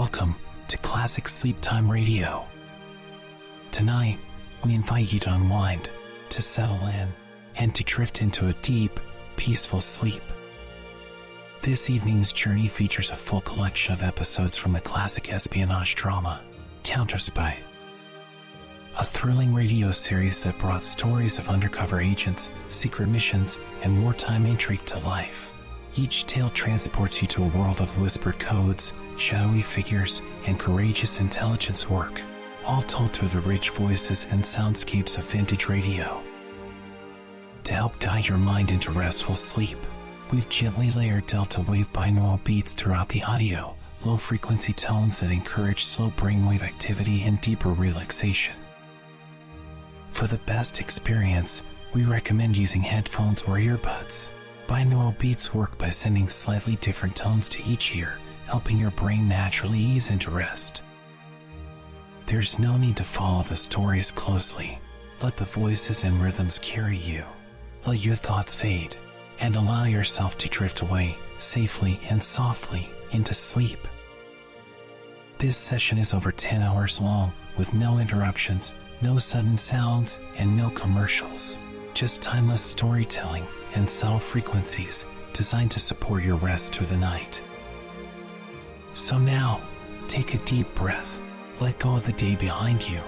Welcome to Classic SleepTime Radio. Tonight, we invite you to unwind, to settle in, and to drift into a deep, peaceful sleep. This evening's journey features a full collection of episodes from the classic espionage drama, Counterspy. A thrilling radio series that brought stories of undercover agents, secret missions, and wartime intrigue to life. Each tale transports you to a world of whispered codes, shadowy figures, and courageous intelligence work, all told through the rich voices and soundscapes of vintage radio. To help guide your mind into restful sleep, we've gently layered delta wave binaural beats throughout the audio, low-frequency tones that encourage slow brainwave activity and deeper relaxation. For the best experience, we recommend using headphones or earbuds. Binaural beats work by sending slightly different tones to each ear, helping your brain naturally ease into rest. There's no need to follow the stories closely. Let the voices and rhythms carry you. Let your thoughts fade, and allow yourself to drift away safely and softly into sleep. This session is over 10 hours long, with no interruptions, no sudden sounds, and no commercials. Just timeless storytelling and subtle frequencies designed to support your rest through the night. So now, take a deep breath, let go of the day behind you,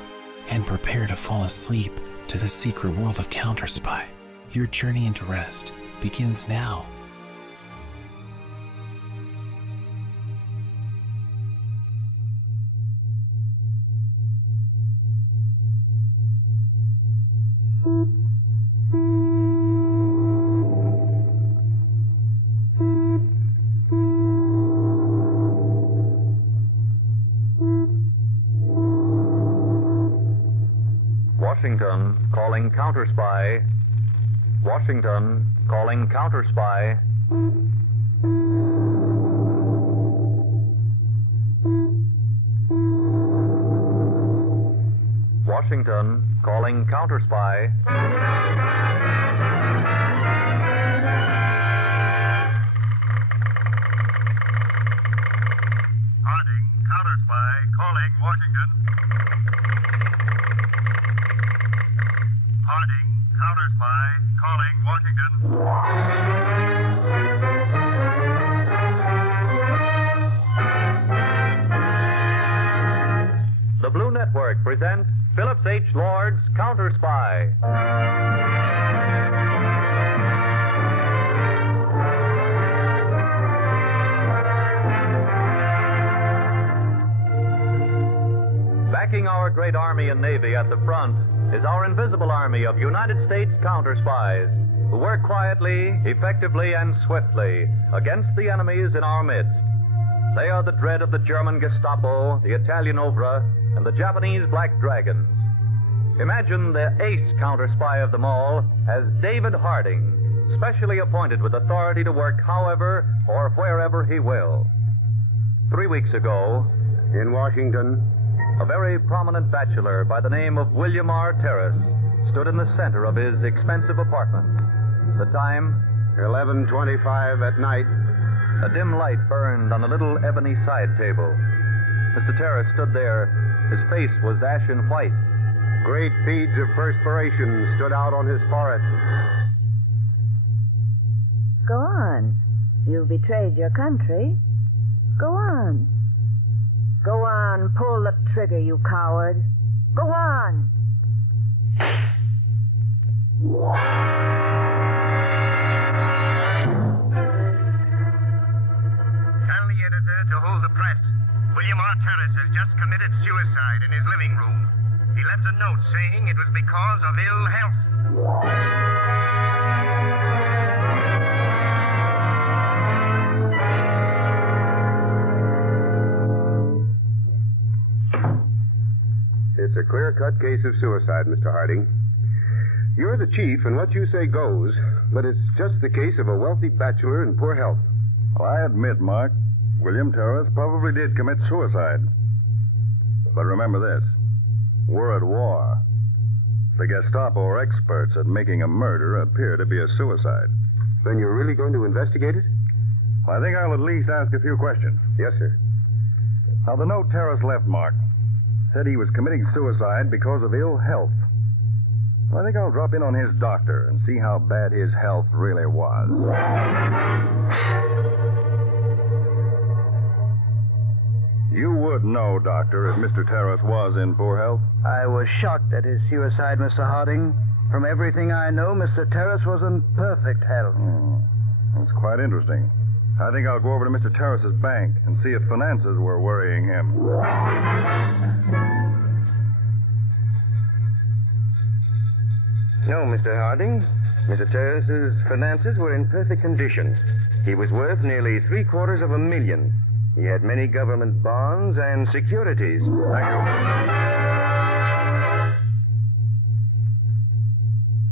and prepare to fall asleep to the secret world of Counterspy. Your journey into rest begins now. Washington calling Counterspy. Washington calling Counterspy. Washington calling Counterspy. Harding, Counterspy calling Washington. Harding, Counterspy, calling Washington. The Blue Network presents Phillips H. Lord's Counterspy. Backing our great Army and Navy at the front is our invisible army of United States counterspies who work quietly, effectively, and swiftly against the enemies in our midst. They are the dread of the German Gestapo, the Italian Ovra, and the Japanese Black Dragons. Imagine the ace counterspy of them all as David Harding, specially appointed with authority to work however or wherever he will. 3 weeks ago, in Washington, a very prominent bachelor by the name of William R. Terrace stood in the center of his expensive apartment. The time, 11:25 at night. A dim light burned on a little ebony side table. Mr. Terrace stood there. His face was ashen white. Great beads of perspiration stood out on his forehead. Go on. You've betrayed your country. Go on. Go on, pull the trigger, you coward. Go on. Tell the editor to hold the press. William R. Terrace has just committed suicide in his living room. He left a note saying it was because of ill health. It's a clear-cut case of suicide, Mr. Harding. You're the chief, and what you say goes, but it's just the case of a wealthy bachelor in poor health. Well, I admit, Mark, William Terrace probably did commit suicide. But remember this, we're at war. The Gestapo are experts at making a murder appear to be a suicide. Then you're really going to investigate it? I think I'll at least ask a few questions. Yes, sir. Now, the note Terrace left, Mark, said he was committing suicide because of ill health. Well, I think I'll drop in on his doctor and see how bad his health really was. You would know, Doctor, if Mr. Terrace was in poor health? I was shocked at his suicide, Mr. Harding. From everything I know, Mr. Terrace was in perfect health. That's quite interesting. I think I'll go over to Mr. Terrace's bank and see if finances were worrying him. No, Mr. Harding. Mr. Terrace's finances were in perfect condition. He was worth nearly $750,000. He had many government bonds and securities. Thank you.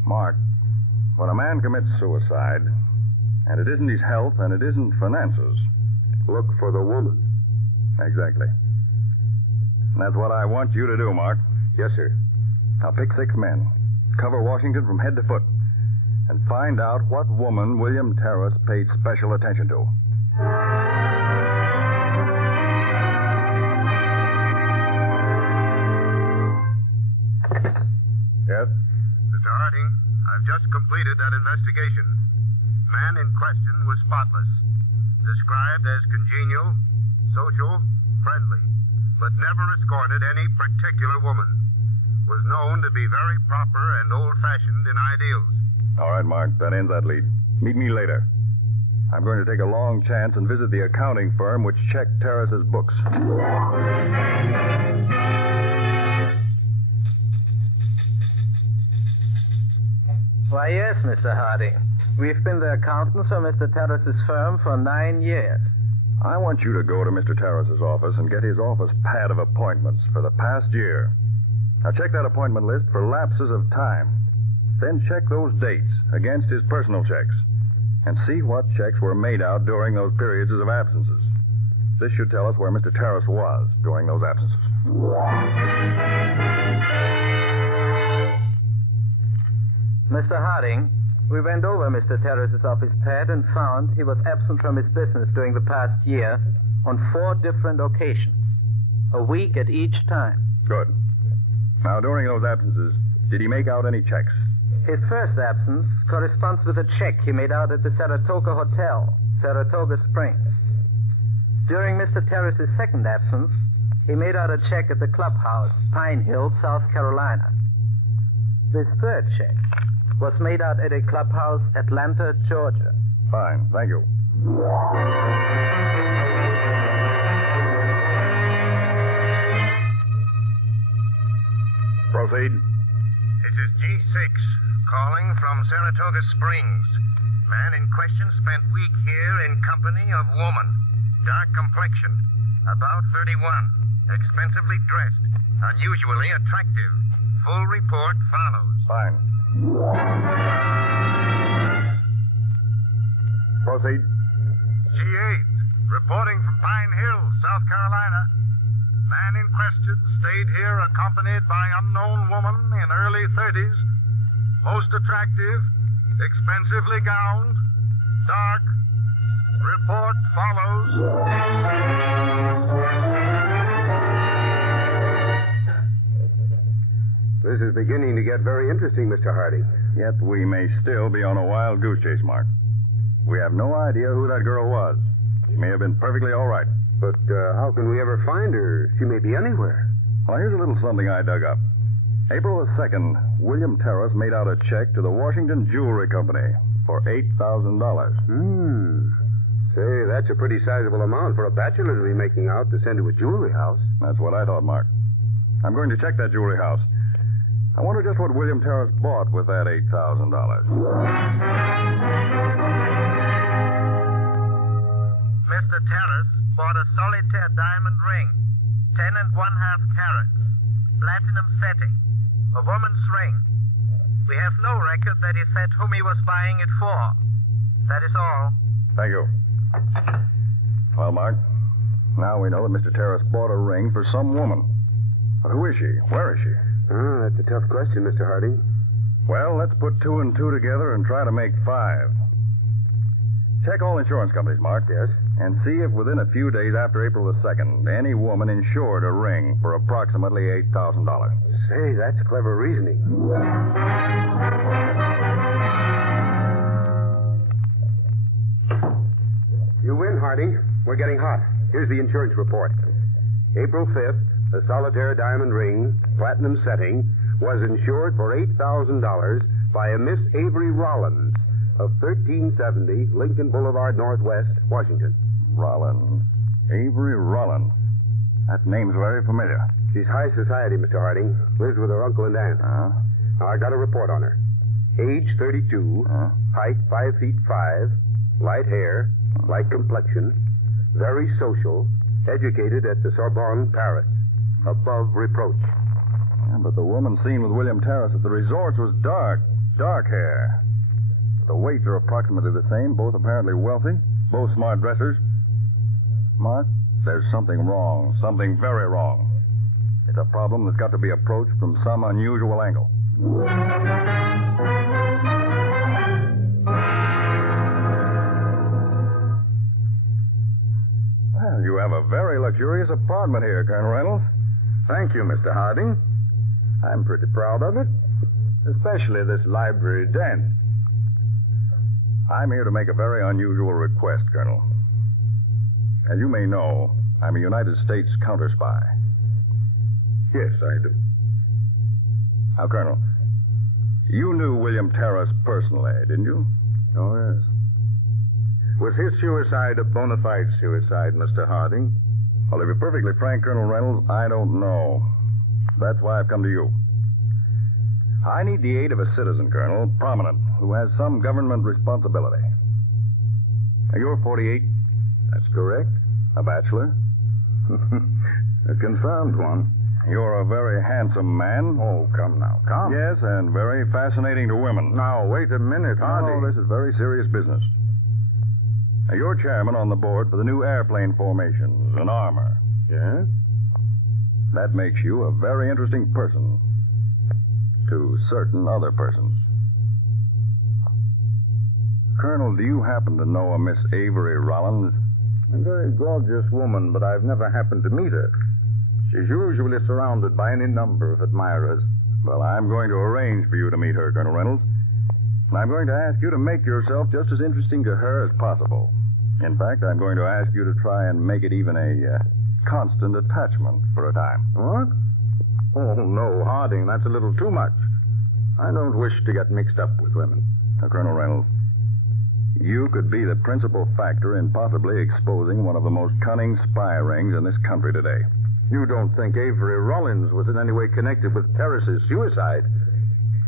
Mark, when a man commits suicide, and it isn't his health and it isn't finances, Look for the woman. exactly. And that's what I want you to do, Mark. Yes, sir. Now pick 6 men, cover Washington from head to foot, and find out what woman William Terrace paid special attention to. Yes? Mr. Harding, I've just completed that investigation. Man in question was spotless. Described as congenial, social, friendly, but never escorted any particular woman. Was known to be very proper and old-fashioned in ideals. All right, Mark, that ends that lead. Meet me later. I'm going to take a long chance and visit the accounting firm which checked Terrace's books. Why, yes, Mr. Harding. We've been the accountants for Mr. Terrace's firm for 9 years. I want you to go to Mr. Terrace's office and get his office pad of appointments for the past year. Now check that appointment list for lapses of time. Then check those dates against his personal checks and see what checks were made out during those periods of absences. This should tell us where Mr. Terrace was during those absences. Mr. Harding, we went over Mr. Terrace's office pad and found he was absent from his business during the past year on 4 different occasions, a week at each time. Good. Now, during those absences, did he make out any checks? His first absence corresponds with a check he made out at the Saratoga Hotel, Saratoga Springs. During Mr. Terrace's second absence, he made out a check at the clubhouse, Pine Hill, South Carolina. This third check was made out at a clubhouse, Atlanta, Georgia. Fine, thank you. Proceed. This is G6, calling from Saratoga Springs. Man in question spent week here in company of woman. Dark complexion, about 31. Expensively dressed, unusually attractive. Full report follows. Fine. Proceed. G8, reporting from Pine Hill, South Carolina. Man in question stayed here accompanied by unknown woman in early 30s. Most attractive, expensively gowned, dark. Report follows. This is beginning to get very interesting, Mr. Harding. Yet we may still be on a wild goose chase, Mark. We have no idea who that girl was. She may have been perfectly all right. But how can we ever find her? She may be anywhere. Well, here's a little something I dug up. April the 2nd, William Terrace made out a check to the Washington Jewelry Company for $8,000. Say, that's a pretty sizable amount for a bachelor to be making out to send to a jewelry house. That's what I thought, Mark. I'm going to check that jewelry house. I wonder just what William Terrace bought with that $8,000. Mr. Terrace bought a solitaire diamond ring, 10 1/2 carats, platinum setting, a woman's ring. We have no record that he said whom he was buying it for. That is all. Thank you. Well, Mark, now we know that Mr. Terrace bought a ring for some woman. But who is she? Where is she? Oh, that's a tough question, Mr. Harding. Well, let's put 2 and 2 together and try to make 5. Check all insurance companies, Mark. Yes? And see if within a few days after April the 2nd, any woman insured a ring for approximately $8,000. Say, that's clever reasoning. You win, Harding. We're getting hot. Here's the insurance report. April 5th, a solitaire diamond ring, platinum setting, was insured for $8,000 by a Miss Avery Rollins of 1370 Lincoln Boulevard, Northwest, Washington. Rollins. Avery Rollins. That name's very familiar. She's high society, Mr. Harding. Lives with her uncle and aunt. Huh? Now, I got a report on her. Age 32, height 5 feet 5, light hair, light complexion, very social, educated at the Sorbonne, Paris. Above reproach. Yeah, but the woman seen with William Terrace at the resorts was dark hair. The weights are approximately the same, both apparently wealthy, both smart dressers. Mark, there's something wrong, something very wrong. It's a problem that's got to be approached from some unusual angle. Well, you have a very luxurious apartment here, Colonel Reynolds. Thank you, Mr. Harding. I'm pretty proud of it, especially this library den. I'm here to make a very unusual request, Colonel. As you may know, I'm a United States counterspy. Yes, I do. Now, Colonel, you knew William Terrace personally, didn't you? Oh, yes. Was his suicide a bona fide suicide, Mr. Harding? Well, to be perfectly frank, Colonel Reynolds, I don't know. That's why I've come to you. I need the aid of a citizen, Colonel, prominent, who has some government responsibility. Now, you're 48. That's correct. A bachelor. A confirmed one. You're a very handsome man. Oh, come now, come. Yes, and very fascinating to women. Now, wait a minute, Harding. No, this is very serious business. Now, you're chairman on the board for the new airplane formations, an armor. Yes? That makes you a very interesting person to certain other persons. Colonel, do you happen to know a Miss Avery Rollins? A very gorgeous woman, but I've never happened to meet her. She's usually surrounded by any number of admirers. Well, I'm going to arrange for you to meet her, Colonel Reynolds. And I'm going to ask you to make yourself just as interesting to her as possible. In fact, I'm going to ask you to try and make it even a constant attachment for a time. What? Oh, no, Harding, that's a little too much. I don't wish to get mixed up with women. Now, Colonel Reynolds, you could be the principal factor in possibly exposing one of the most cunning spy rings in this country today. You don't think Avery Rollins was in any way connected with Terrace's suicide?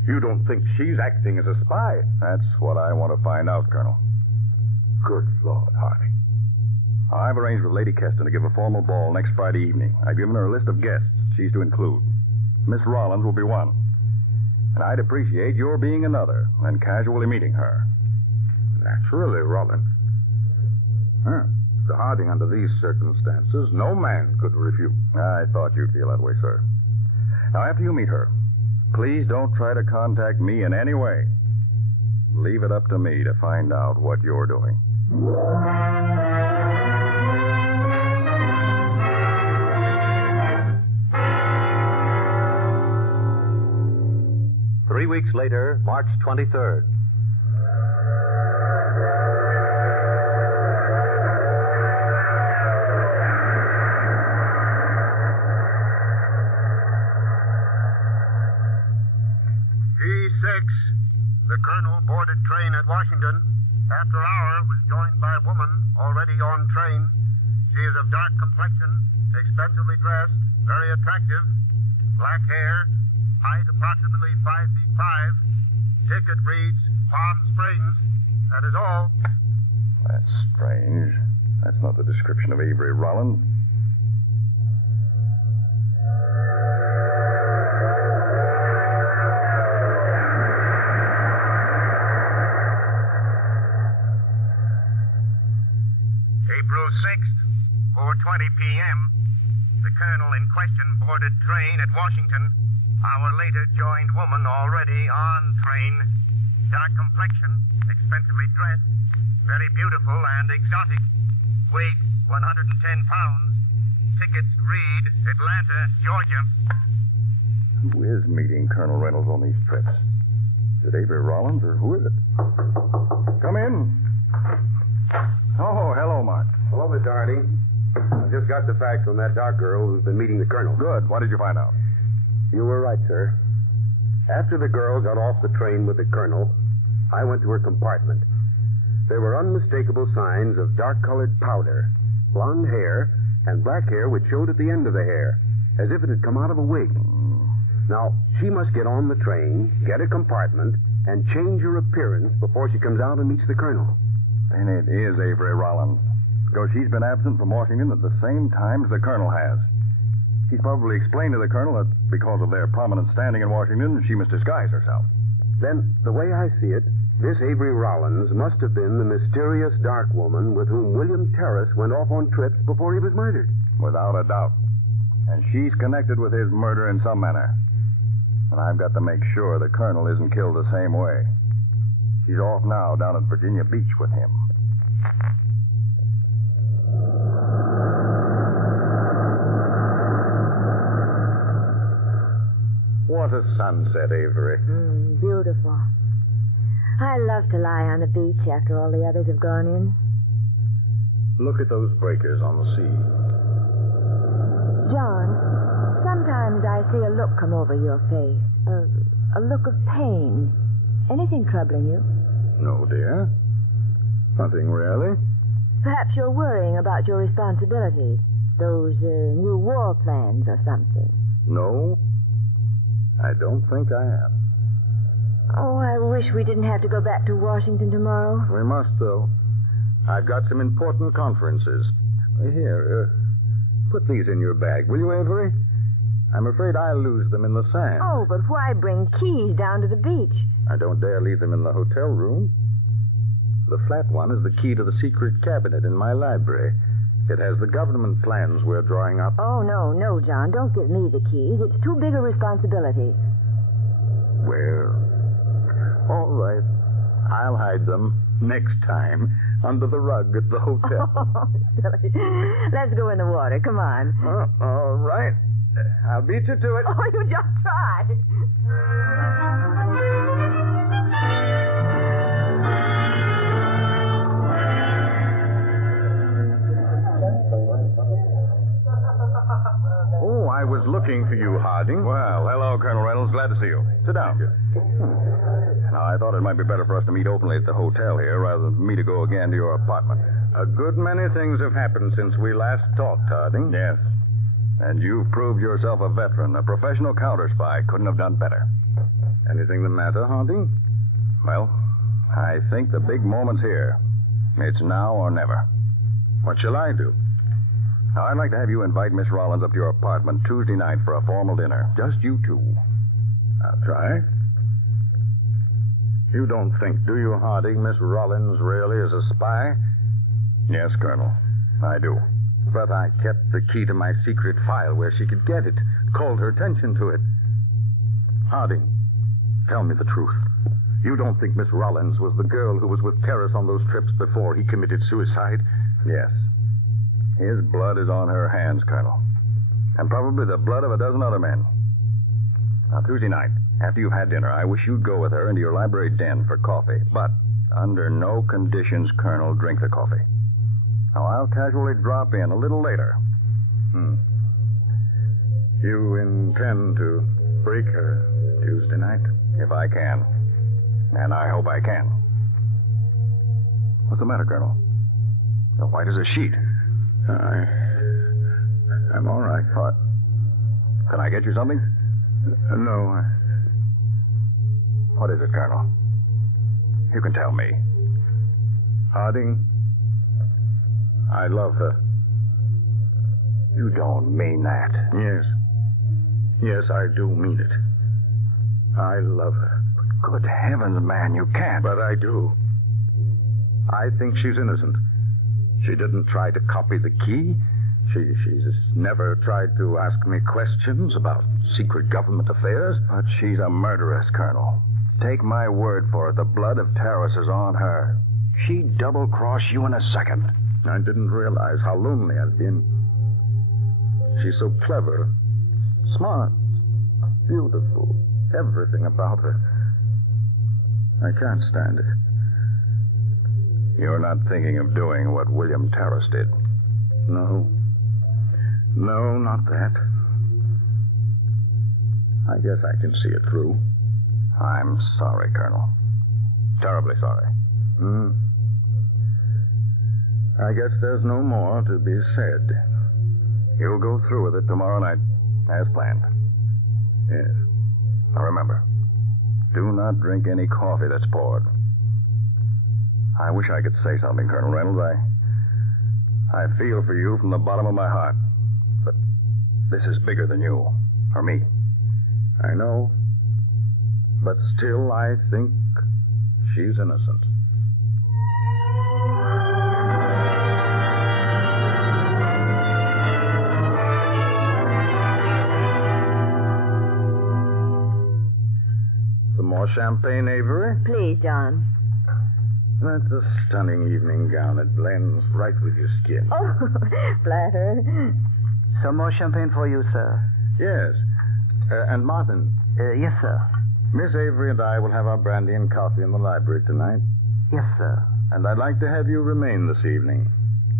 You don't think she's acting as a spy? That's what I want to find out, Colonel. Good Lord, Harding. I've arranged with Lady Keston to give a formal ball next Friday evening. I've given her a list of guests she's to include. Miss Rollins will be one. And I'd appreciate your being another and casually meeting her. Naturally, Rollins. Mr. Harding, under these circumstances, no man could refuse. I thought you'd feel that way, sir. Now, after you meet her, please don't try to contact me in any way. Leave it up to me to find out what you're doing. 3 weeks later, March 23rd. The colonel boarded train at Washington. After an hour, was joined by a woman already on train. She is of dark complexion, expensively dressed, very attractive, black hair, height approximately 5 feet 5. Ticket reads Palm Springs. That is all. That's strange. That's not the description of Avery Rollins. April 6th, 4:20 p.m. The colonel in question boarded train at Washington. Hour later, joined woman already on train. Dark complexion, expensively dressed, Very beautiful and exotic. Weight, 110 pounds. Tickets, read, Atlanta, Georgia. Who is meeting Colonel Reynolds on these trips? Is it Avery Rollins, or who is it? Come in. Oh, hello, Mark. Hello, Mr. Harding. I just got the facts on that dark girl who's been meeting the colonel. Good. What did you find out? You were right, sir. After the girl got off the train with the colonel, I went to her compartment. There were unmistakable signs of dark-colored powder, blonde hair, and black hair which showed at the end of the hair, as if it had come out of a wig. Now, she must get on the train, get a compartment, and change her appearance before she comes out and meets the colonel. And it is Avery Rollins, because she's been absent from Washington at the same time as the colonel has. She's probably explained to the colonel that because of their prominent standing in Washington, she must disguise herself. Then, the way I see it, this Avery Rollins must have been the mysterious dark woman with whom William Terrace went off on trips before he was murdered. Without a doubt. And she's connected with his murder in some manner. And I've got to make sure the colonel isn't killed the same way. She's off now down at Virginia Beach with him. What a sunset, Avery. Beautiful. I love to lie on the beach after all the others have gone in. Look at those breakers on the sea. John, sometimes I see a look come over your face. A look of pain. Anything troubling you? No, dear. Nothing really. Perhaps you're worrying about your responsibilities. Those new war plans or something. No, I don't think I am. Oh, I wish we didn't have to go back to Washington tomorrow. We must, though. I've got some important conferences. Here, put these in your bag, will you, Avery? I'm afraid I'll lose them in the sand. Oh, but why bring keys down to the beach? I don't dare leave them in the hotel room. The flat one is the key to the secret cabinet in my library. It has the government plans we're drawing up. Oh, no, John. Don't give me the keys. It's too big a responsibility. Well, all right. I'll hide them next time under the rug at the hotel. Oh, silly. Let's go in the water. Come on. All right. I'll beat you to it. Oh, you just try. Oh, I was looking for you, Harding. Well, hello, Colonel Reynolds. Glad to see you. Sit down. Now, I thought it might be better for us to meet openly at the hotel here rather than for me to go again to your apartment. A good many things have happened since we last talked, Harding. Yes. And you've proved yourself a veteran. A professional counterspy couldn't have done better. Anything the matter, Harding? Well, I think the big moment's here. It's now or never. What shall I do? Now, I'd like to have you invite Miss Rollins up to your apartment Tuesday night for a formal dinner. Just you two. I'll try. You don't think, do you, Harding, Miss Rollins really is a spy? Yes, Colonel. I do. But I kept the key to my secret file where she could get it. Called her attention to it. Harding, tell me the truth. You don't think Miss Rollins was the girl who was with Terrace on those trips before he committed suicide? Yes. His blood is on her hands, Colonel. And probably the blood of a dozen other men. Now, Tuesday night, after you've had dinner, I wish you'd go with her into your library den for coffee. But under no conditions, Colonel, drink the coffee. Now, I'll casually drop in a little later. You intend to break her Tuesday night? If I can. And I hope I can. What's the matter, Colonel? You're white as a sheet. I'm all right. What? Can I get you something? No. What is it, Colonel? You can tell me. Harding, I love her. You don't mean that. Yes. Yes, I do mean it. I love her. But good heavens, man, you can't. But I do. I think she's innocent. She didn't try to copy the key. She's never tried to ask me questions about secret government affairs. But she's a murderess, Colonel. Take my word for it, the blood of Terrace is on her. She'd double-cross you in a second. I didn't realize how lonely I'd been. She's so clever, smart, beautiful, everything about her. I can't stand it. You're not thinking of doing what William Terrace did? No. No, not that. I guess I can see it through. I'm sorry, Colonel. Terribly sorry. I guess there's no more to be said. You'll go through with it tomorrow night, as planned. Yes. Now remember, do not drink any coffee that's poured. I wish I could say something, Colonel Reynolds. I feel for you from the bottom of my heart. But this is bigger than you, or me. I know. But still, I think she's innocent. Some more champagne, Avery? Please, John. That's a stunning evening gown. It blends right with your skin. Oh, flattered. Some more champagne for you, sir. Yes. And Martin. Yes, sir. Miss Avery and I will have our brandy and coffee in the library tonight. Yes, sir. And I'd like to have you remain this evening.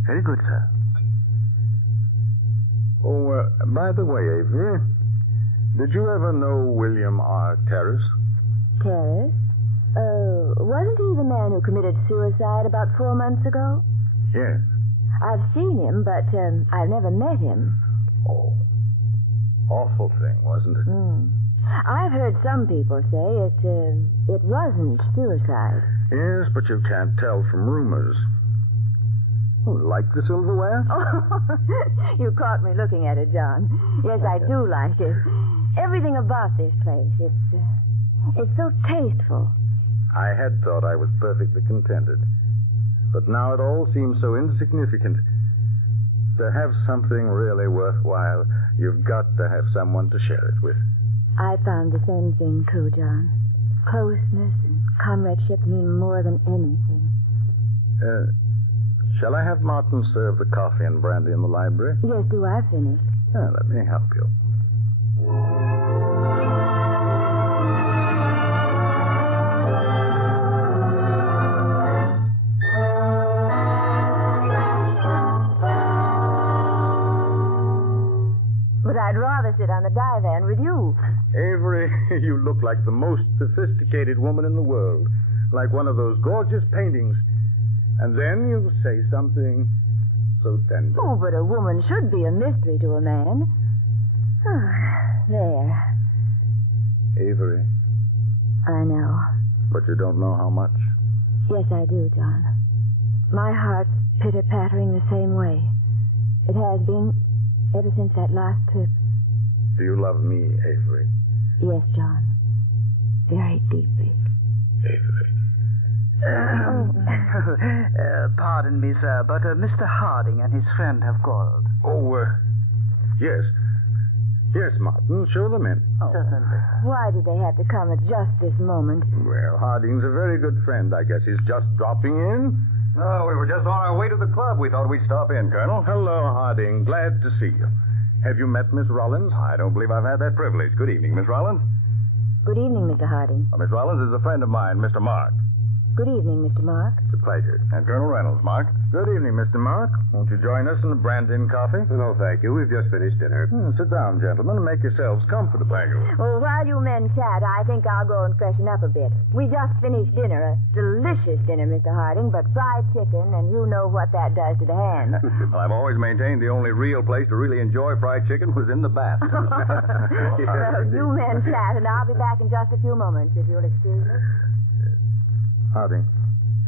Very good, sir. Oh, by the way, Avery, did you ever know William R. Terrace? Terrace? Wasn't he the man who committed suicide about 4 months ago? Yes. I've seen him, but I've never met him. Oh, awful thing, wasn't it? I've heard some people say it wasn't suicide. Yes, but you can't tell from rumors. Oh, like the silverware? Oh, you caught me looking at it, John. Yes, I do like it. Everything about this place, it's so tasteful. I had thought I was perfectly contented. But now it all seems so insignificant. To have something really worthwhile, you've got to have someone to share it with. I found the same thing true, John. Closeness and comradeship mean more than anything. Shall I have Martin serve the coffee and brandy in the library? Yes, do I finish? Let me help you. But I'd rather sit on the divan with you. Avery, you look like the most sophisticated woman in the world. Like one of those gorgeous paintings. And then you say something so tender. Oh, but a woman should be a mystery to a man. There. Avery. I know. But you don't know how much. Yes, I do, John. My heart's pitter-pattering the same way. It has been ever since that last trip. Do you love me, Avery? Yes, John. Very deeply. Avery. Pardon me, sir, but Mr. Harding and his friend have called. Oh, yes. Yes, Martin, show them in. Certainly, sir. Why did they have to come at just this moment? Well, Harding's a very good friend. I guess he's just dropping in. Oh, we were just on our way to the club. We thought we'd stop in, Colonel. Hello, Harding. Glad to see you. Have you met Miss Rollins? I don't believe I've had that privilege. Good evening, Miss Rollins. Good evening, Mr. Harding. Miss Rollins is a friend of mine, Mr. Mark. Good evening, Mr. Mark. It's a pleasure. And Colonel Reynolds, Mark. Good evening, Mr. Mark. Won't you join us in the brandy and coffee? No, thank you. We've just finished dinner. Sit down, gentlemen, and make yourselves comfortable. Thank you. Well, while you men chat, I think I'll go and freshen up a bit. We just finished dinner, a delicious dinner, Mr. Harding, but fried chicken, and you know what that does to the hand. Well, I've always maintained the only real place to really enjoy fried chicken was in the bath. Well, you men chat, and I'll be back in just a few moments, if you'll excuse me. Harding,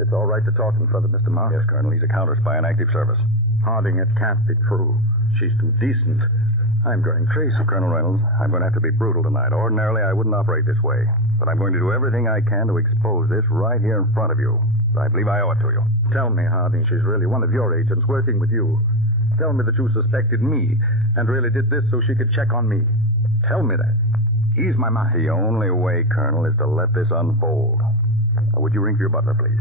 it's all right to talk in front of Mr. Mark? Yes, Colonel. He's a counterspy in active service. Harding, it can't be true. She's too decent. I'm going crazy. Colonel Reynolds, I'm going to have to be brutal tonight. Ordinarily, I wouldn't operate this way. But I'm going to do everything I can to expose this right here in front of you. I believe I owe it to you. Tell me, Harding, she's really one of your agents working with you. Tell me that you suspected me and really did this so she could check on me. Tell me that. Ease my mind. The only way, Colonel, is to let this unfold. Now, would you ring for your butler, please?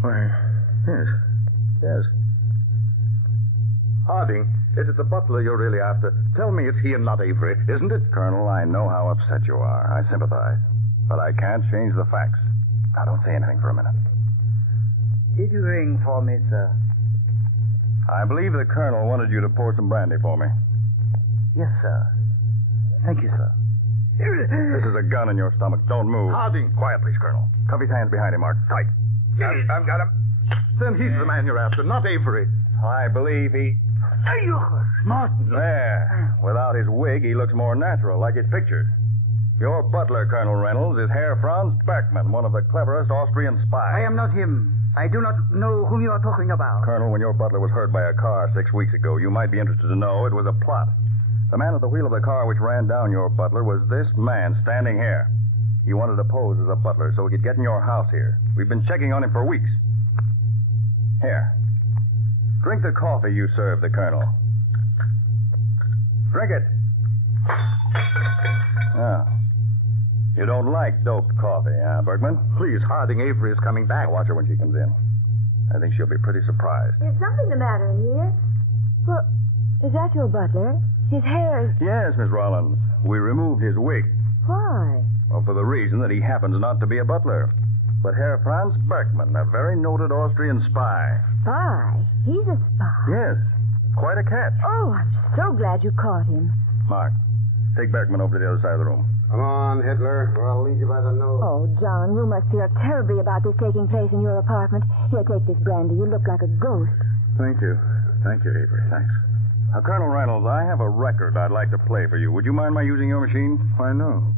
Why, yes. Yes. Harding, is it the butler you're really after? Tell me it's he and not Avery, isn't it? Colonel, I know how upset you are. I sympathize. But I can't change the facts. Now, don't say anything for a minute. Did you ring for me, sir? I believe the Colonel wanted you to pour some brandy for me. Yes, sir. Thank you, sir. This is a gun in your stomach. Don't move. Harding. Quiet, please, Colonel. Cuff his hands behind him, Mark. Tight. I've got him. Then he's the man you're after, not Avery. I believe he... Martin. There. Without his wig, he looks more natural, like his pictures. Your butler, Colonel Reynolds, is Herr Franz Bergmann, one of the cleverest Austrian spies. I am not him. I do not know whom you are talking about. Colonel, when your butler was hurt by a car 6 weeks ago, you might be interested to know it was a plot. The man at the wheel of the car which ran down your butler was this man standing here. He wanted to pose as a butler so he could get in your house here. We've been checking on him for weeks. Here. Drink the coffee you served the Colonel. Drink it. Oh. You don't like doped coffee, huh, Bergman? Please, Harding, Avery is coming back. Watch her when she comes in. I think she'll be pretty surprised. Is something the matter in here? Well, is that your butler? His hair... Yes, Miss Rollins. We removed his wig. Why? Well, for the reason that he happens not to be a butler, but Herr Franz Bergmann, a very noted Austrian spy. Spy? He's a spy? Yes, quite a catch. Oh, I'm so glad you caught him. Mark, take Bergmann over to the other side of the room. Come on, Hitler, or I'll lead you by the nose. Oh, John, you must feel terribly about this taking place in your apartment. Here, take this brandy. You look like a ghost. Thank you. Thank you, Avery. Thanks. Now, Colonel Reynolds, I have a record I'd like to play for you. Would you mind my using your machine? Why, no.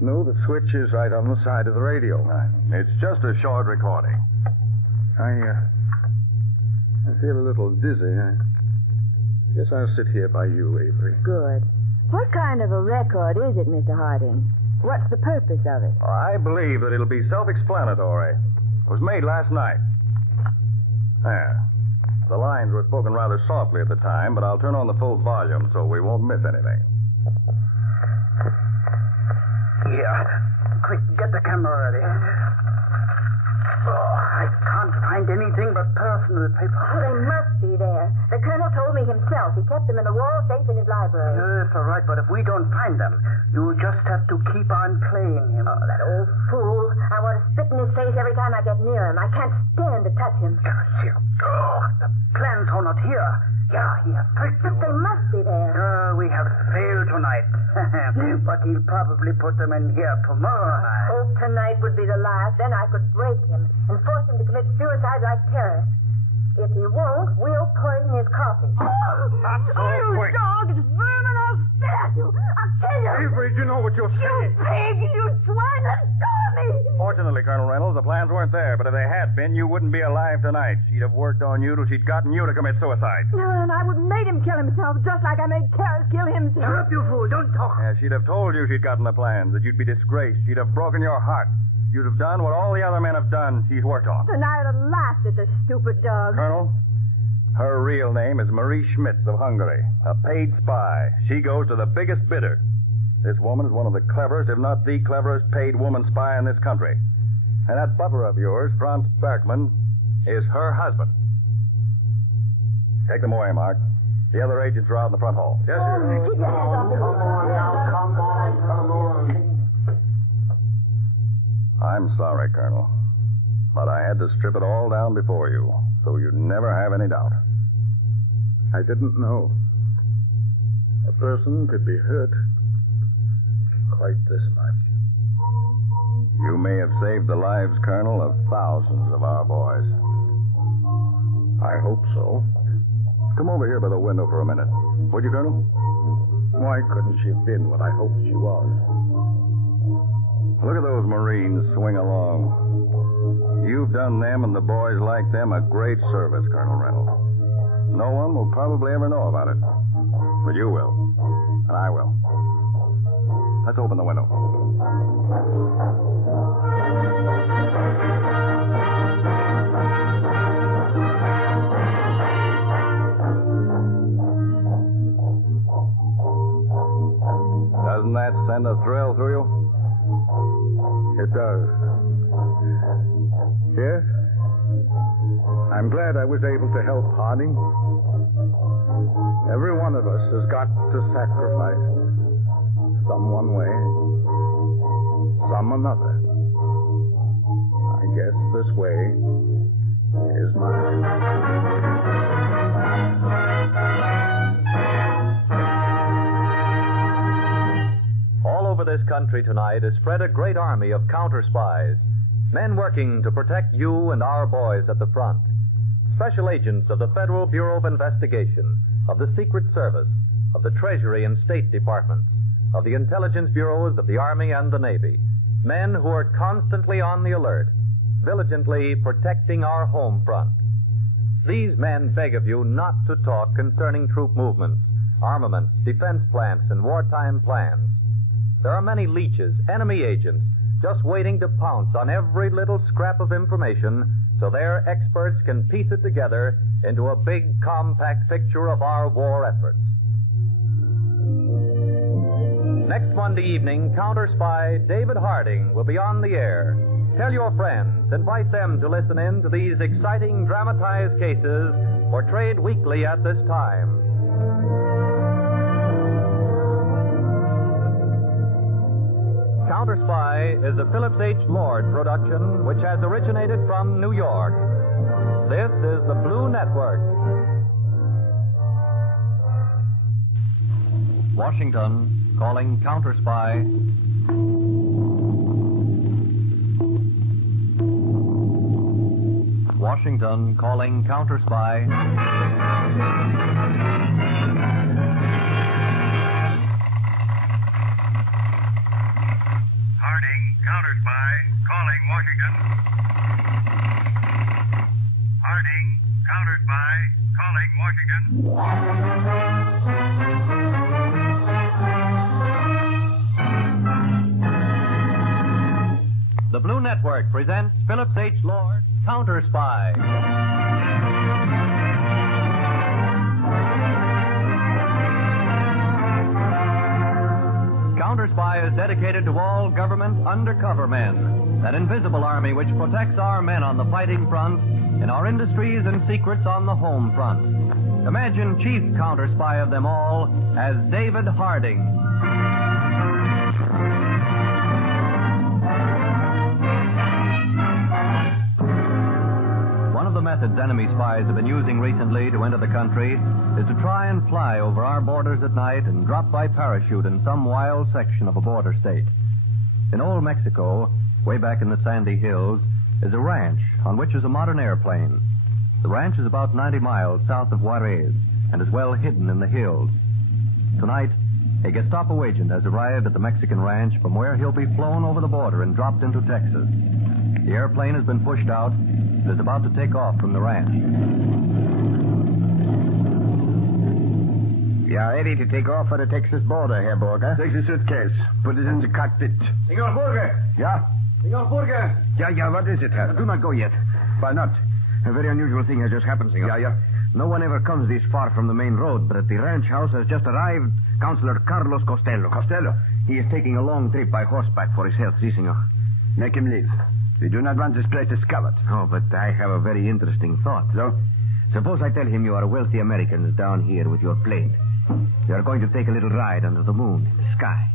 No, the switch is right on the side of the radio. It's just a short recording. I feel a little dizzy. I guess I'll sit here by you, Avery. Good. What kind of a record is it, Mr. Harding? What's the purpose of it? I believe that it'll be self-explanatory. It was made last night. There. The lines were spoken rather softly at the time, but I'll turn on the full volume so we won't miss anything. Here. Quick, get the camera ready. Oh, I can't find anything but personal papers. Oh, they must be there. The colonel told me himself. He kept them in the wall safe in his library. Yes, all right, but if we don't find them, you just have to keep on playing him. Oh, that old fool. I want to spit in his face every time I get near him. I can't stand to touch him. Oh, the plans are not here. Yeah, he has tricked you. But they must be there. We have failed tonight. But he'll probably put them in here tomorrow night. Hope tonight would be the last. Then I could break him and force him to commit suicide like terrorists. If he won't, we'll poison his coffee. Not so quick. Dogs, vermin, I'll spit at you. I'll kill you. Avery, do you know what you're saying? You pig, you swine, let go of me. Fortunately, Colonel Reynolds, the plans weren't there, but if they had been, you wouldn't be alive tonight. She'd have worked on you till she'd gotten you to commit suicide. No, and I would have made him kill himself, just like I made Terrace kill himself. Shut up, you fool. Don't talk. Yeah, she'd have told you she'd gotten the plans, that you'd be disgraced. She'd have broken your heart. You'd have done what all the other men have done she's worked on. And I'd have laughed at the stupid dog. Colonel, her real name is Marie Schmitz of Hungary, a paid spy. She goes to the biggest bidder. This woman is one of the cleverest, if not the cleverest, paid woman spy in this country. And that butler of yours, Franz Bergmann, is her husband. Take them away, Mark. The other agents are out in the front hall. Yes, sir. Keep your hands off me. Come on. I'm sorry, Colonel, but I had to strip it all down before you, so you'd never have any doubt. I didn't know. A person could be hurt quite this much. You may have saved the lives, Colonel, of thousands of our boys. I hope so. Come over here by the window for a minute. Would you, Colonel? Why couldn't she have been what I hoped she was? Look at those Marines swing along. You've done them and the boys like them a great service, Colonel Reynolds. No one will probably ever know about it. But you will. And I will. Let's open the window. Doesn't that send a thrill through you? It does. Yes? was able to help Harding. Every one of us has got to sacrifice. Some one way, some another. I guess this way is mine. All over this country tonight is spread a great army of counterspies, men working to protect you and our boys at the front. Special agents of the Federal Bureau of Investigation, of the Secret Service, of the Treasury and State Departments, of the intelligence bureaus of the Army and the Navy. Men who are constantly on the alert, diligently protecting our home front. These men beg of you not to talk concerning troop movements, armaments, defense plants, and wartime plans. There are many leeches, enemy agents, just waiting to pounce on every little scrap of information so their experts can piece it together into a big, compact picture of our war efforts. Next Monday evening, Counterspy David Harding will be on the air. Tell your friends, invite them to listen in to these exciting dramatized cases portrayed weekly at this time. Counterspy is a Phillips H. Lord production which has originated from New York. This is the Blue Network. Washington, calling Counterspy. Washington, calling Counterspy. Harding, Counterspy, calling Washington. Harding, Counterspy, calling Washington. The Blue Network presents Phillips H. Lord, Counterspy. Counterspy is dedicated to all government undercover men, that invisible army which protects our men on the fighting front, in our industries and secrets on the home front. Imagine chief counterspy of them all as David Harding. One of the methods enemy spies have been using recently to enter the country is to try and fly over our borders at night and drop by parachute in some wild section of a border state. In old Mexico, way back in the sandy hills, is a ranch on which is a modern airplane. The ranch is about 90 miles south of Juarez and is well hidden in the hills. Tonight, a Gestapo agent has arrived at the Mexican ranch from where he'll be flown over the border and dropped into Texas. The airplane has been pushed out and is about to take off from the ranch. We are ready to take off for the Texas border, Herr Burger. Take the suitcase. Put it in the cockpit. Senor Burger! Yeah? Senor Burger! Yeah, what is it, Herr? Do not go yet. Why not? A very unusual thing has just happened, senor. Yeah. No one ever comes this far from the main road, but at the ranch house has just arrived Councilor Carlos Costello. Costello? He is taking a long trip by horseback for his health, si, senor. Make him leave. We do not want this place discovered. Oh, but I have a very interesting thought. So? Suppose I tell him you are wealthy Americans down here with your plane. You are going to take a little ride under the moon in the sky.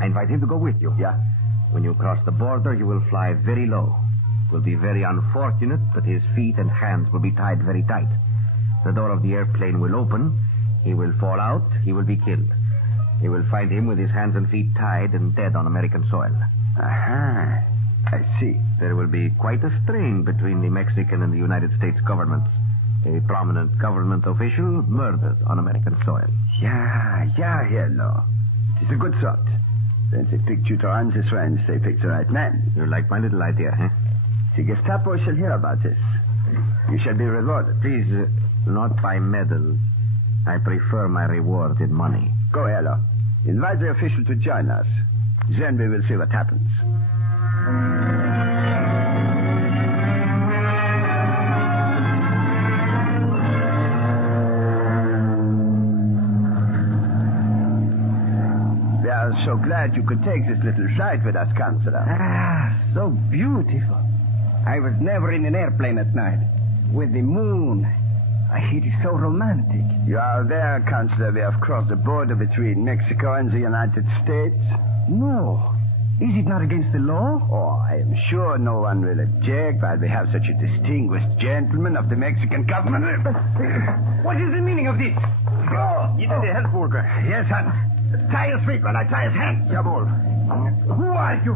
I invite him to go with you. Yeah. When you cross the border, you will fly very low. It will be very unfortunate, but his feet and hands will be tied very tight. The door of the airplane will open. He will fall out. He will be killed. You will find him with his hands and feet tied and dead on American soil. Aha. I see. There will be quite a strain between the Mexican and the United States governments. A prominent government official murdered on American soil. Yeah, hello. It is a good thought. When they picked you to run this ranch, they picked the right man. You like my little idea, huh? The Gestapo shall hear about this. You shall be rewarded. Please, not by medals. I prefer my reward in money. Go, hello. Invite the official to join us. Then we will see what happens. We are so glad you could take this little flight with us, Counselor. Ah, so beautiful. I was never in an airplane at night. with the moon. It is so romantic. You are aware, Counselor, we have crossed the border between Mexico and the United States? No. Is it not against the law? Oh, I am sure no one will object while we have such a distinguished gentleman of the Mexican government. What is the meaning of this? Oh, you need a help, Walker. Yes, son. Tie his feet while I tie his hands. Jawohl. Who are you?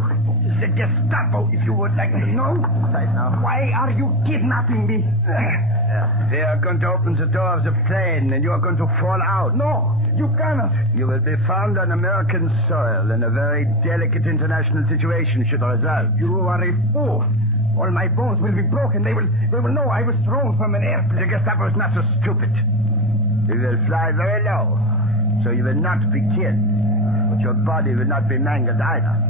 The Gestapo, if you would like to know. Right now. Why are you kidnapping me? They are going to open the door of the plane, and you are going to fall out. No, you cannot. You will be found on American soil in a very delicate international situation should result. You are a fool. All my bones will be broken. They will know I was thrown from an airplane. The Gestapo is not so stupid. You will fly very low, so you will not be killed. But your body will not be mangled either.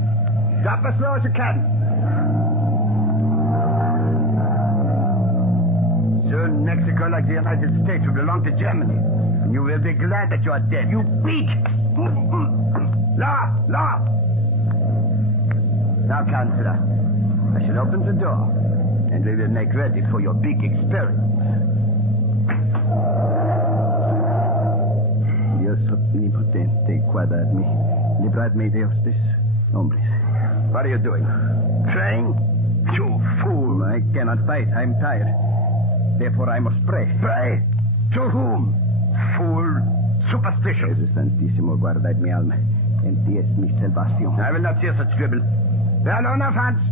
Drop as low as you can. Soon Mexico, like the United States, will belong to Germany. And you will be glad that you are dead. You beat! Law! Now, Counselor, I shall open the door, and we will make ready for your big experience. Dios omnipotente, guardadme. Libradme de estos hombres. What are you doing? Praying? You fool! I cannot fight. I'm tired. Therefore, I must pray. Pray? To whom? Fool! Superstition! Jesus Santissimo, guardad mi alma. En ti es mi salvación. I will not hear such dribble. There are no enough hands.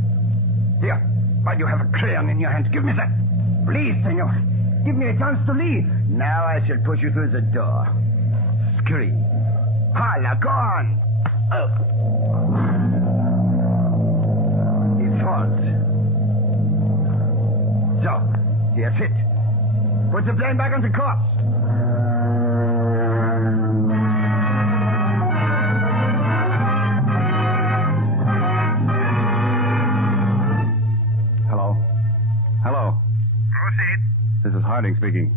Here, why do you have a crayon in your hand? Give me that. Please, senor. Give me a chance to leave. Now I shall push you through the door. Scream. Holla, go on! Oh. He falls. So, that's it. Put the plane back on the course. Hello. Proceed. This is Harding speaking.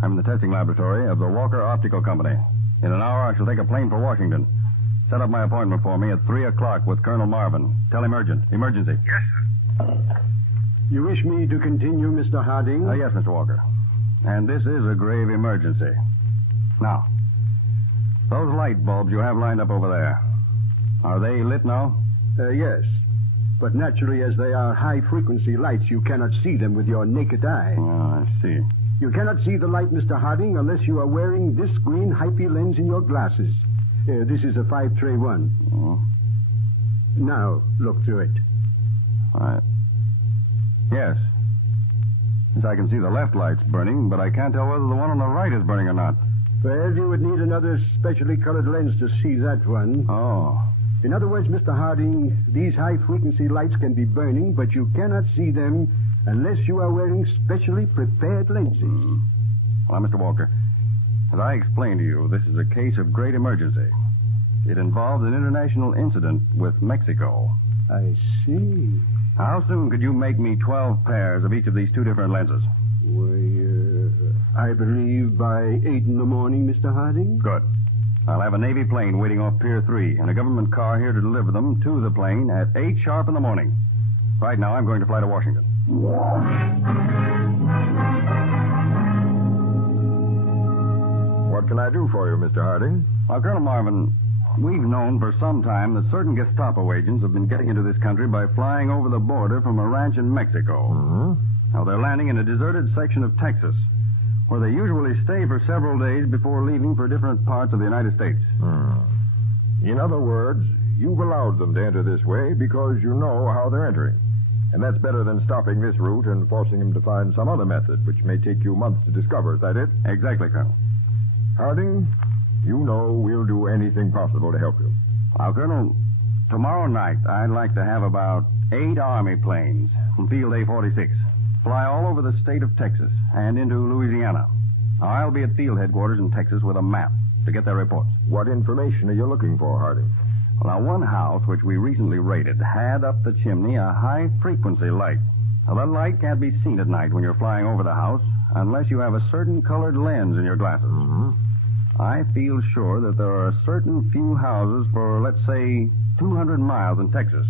I'm in the testing laboratory of the Walker Optical Company. In an hour, I shall take a plane for Washington. Set up my appointment for me at 3 o'clock with Colonel Marvin. Tell him emergency. Yes, sir. You wish me to continue, Mr. Harding? Yes, Mr. Walker. And this is a grave emergency. Now, those light bulbs you have lined up over there, are they lit now? Yes. But naturally, as they are high-frequency lights, you cannot see them with your naked eye. Oh, I see. You cannot see the light, Mr. Harding, unless you are wearing this green hypie lens in your glasses. This is a 5-tray one. Oh. Now, look through it. Yes. Yes, I can see the left light's burning, but I can't tell whether the one on the right is burning or not. Well, you would need another specially colored lens to see that one. Oh. In other words, Mr. Harding, these high-frequency lights can be burning, but you cannot see them unless you are wearing specially prepared lenses. Well, Mr. Walker, as I explained to you, this is a case of great emergency. It involves an international incident with Mexico. I see. How soon could you make me 12 pairs of each of these two different lenses? Why, I believe by 8 in the morning, Mr. Harding. Good. I'll have a Navy plane waiting off Pier 3 and a government car here to deliver them to the plane at 8 sharp in the morning. Right now, I'm going to fly to Washington. What can I do for you, Mr. Harding? Well, Colonel Marvin, we've known for some time that certain Gestapo agents have been getting into this country by flying over the border from a ranch in Mexico. Mm-hmm. Now, they're landing in a deserted section of Texas, where they usually stay for several days before leaving for different parts of the United States. In other words, you've allowed them to enter this way because you know how they're entering. And that's better than stopping this route and forcing them to find some other method, which may take you months to discover. Is that it? Exactly, Colonel. Harding, you know we'll do anything possible to help you. Now, Colonel, tomorrow night I'd like to have about 8 Army planes from Field A-46 fly all over the state of Texas and into Louisiana. Now, I'll be at field headquarters in Texas with a map to get their reports. What information are you looking for, Harding? Well, now, one house which we recently raided had up the chimney a high-frequency light. Now, that light can't be seen at night when you're flying over the house unless you have a certain colored lens in your glasses. Mm-hmm. I feel sure that there are a certain few houses for, let's say, 200 miles in Texas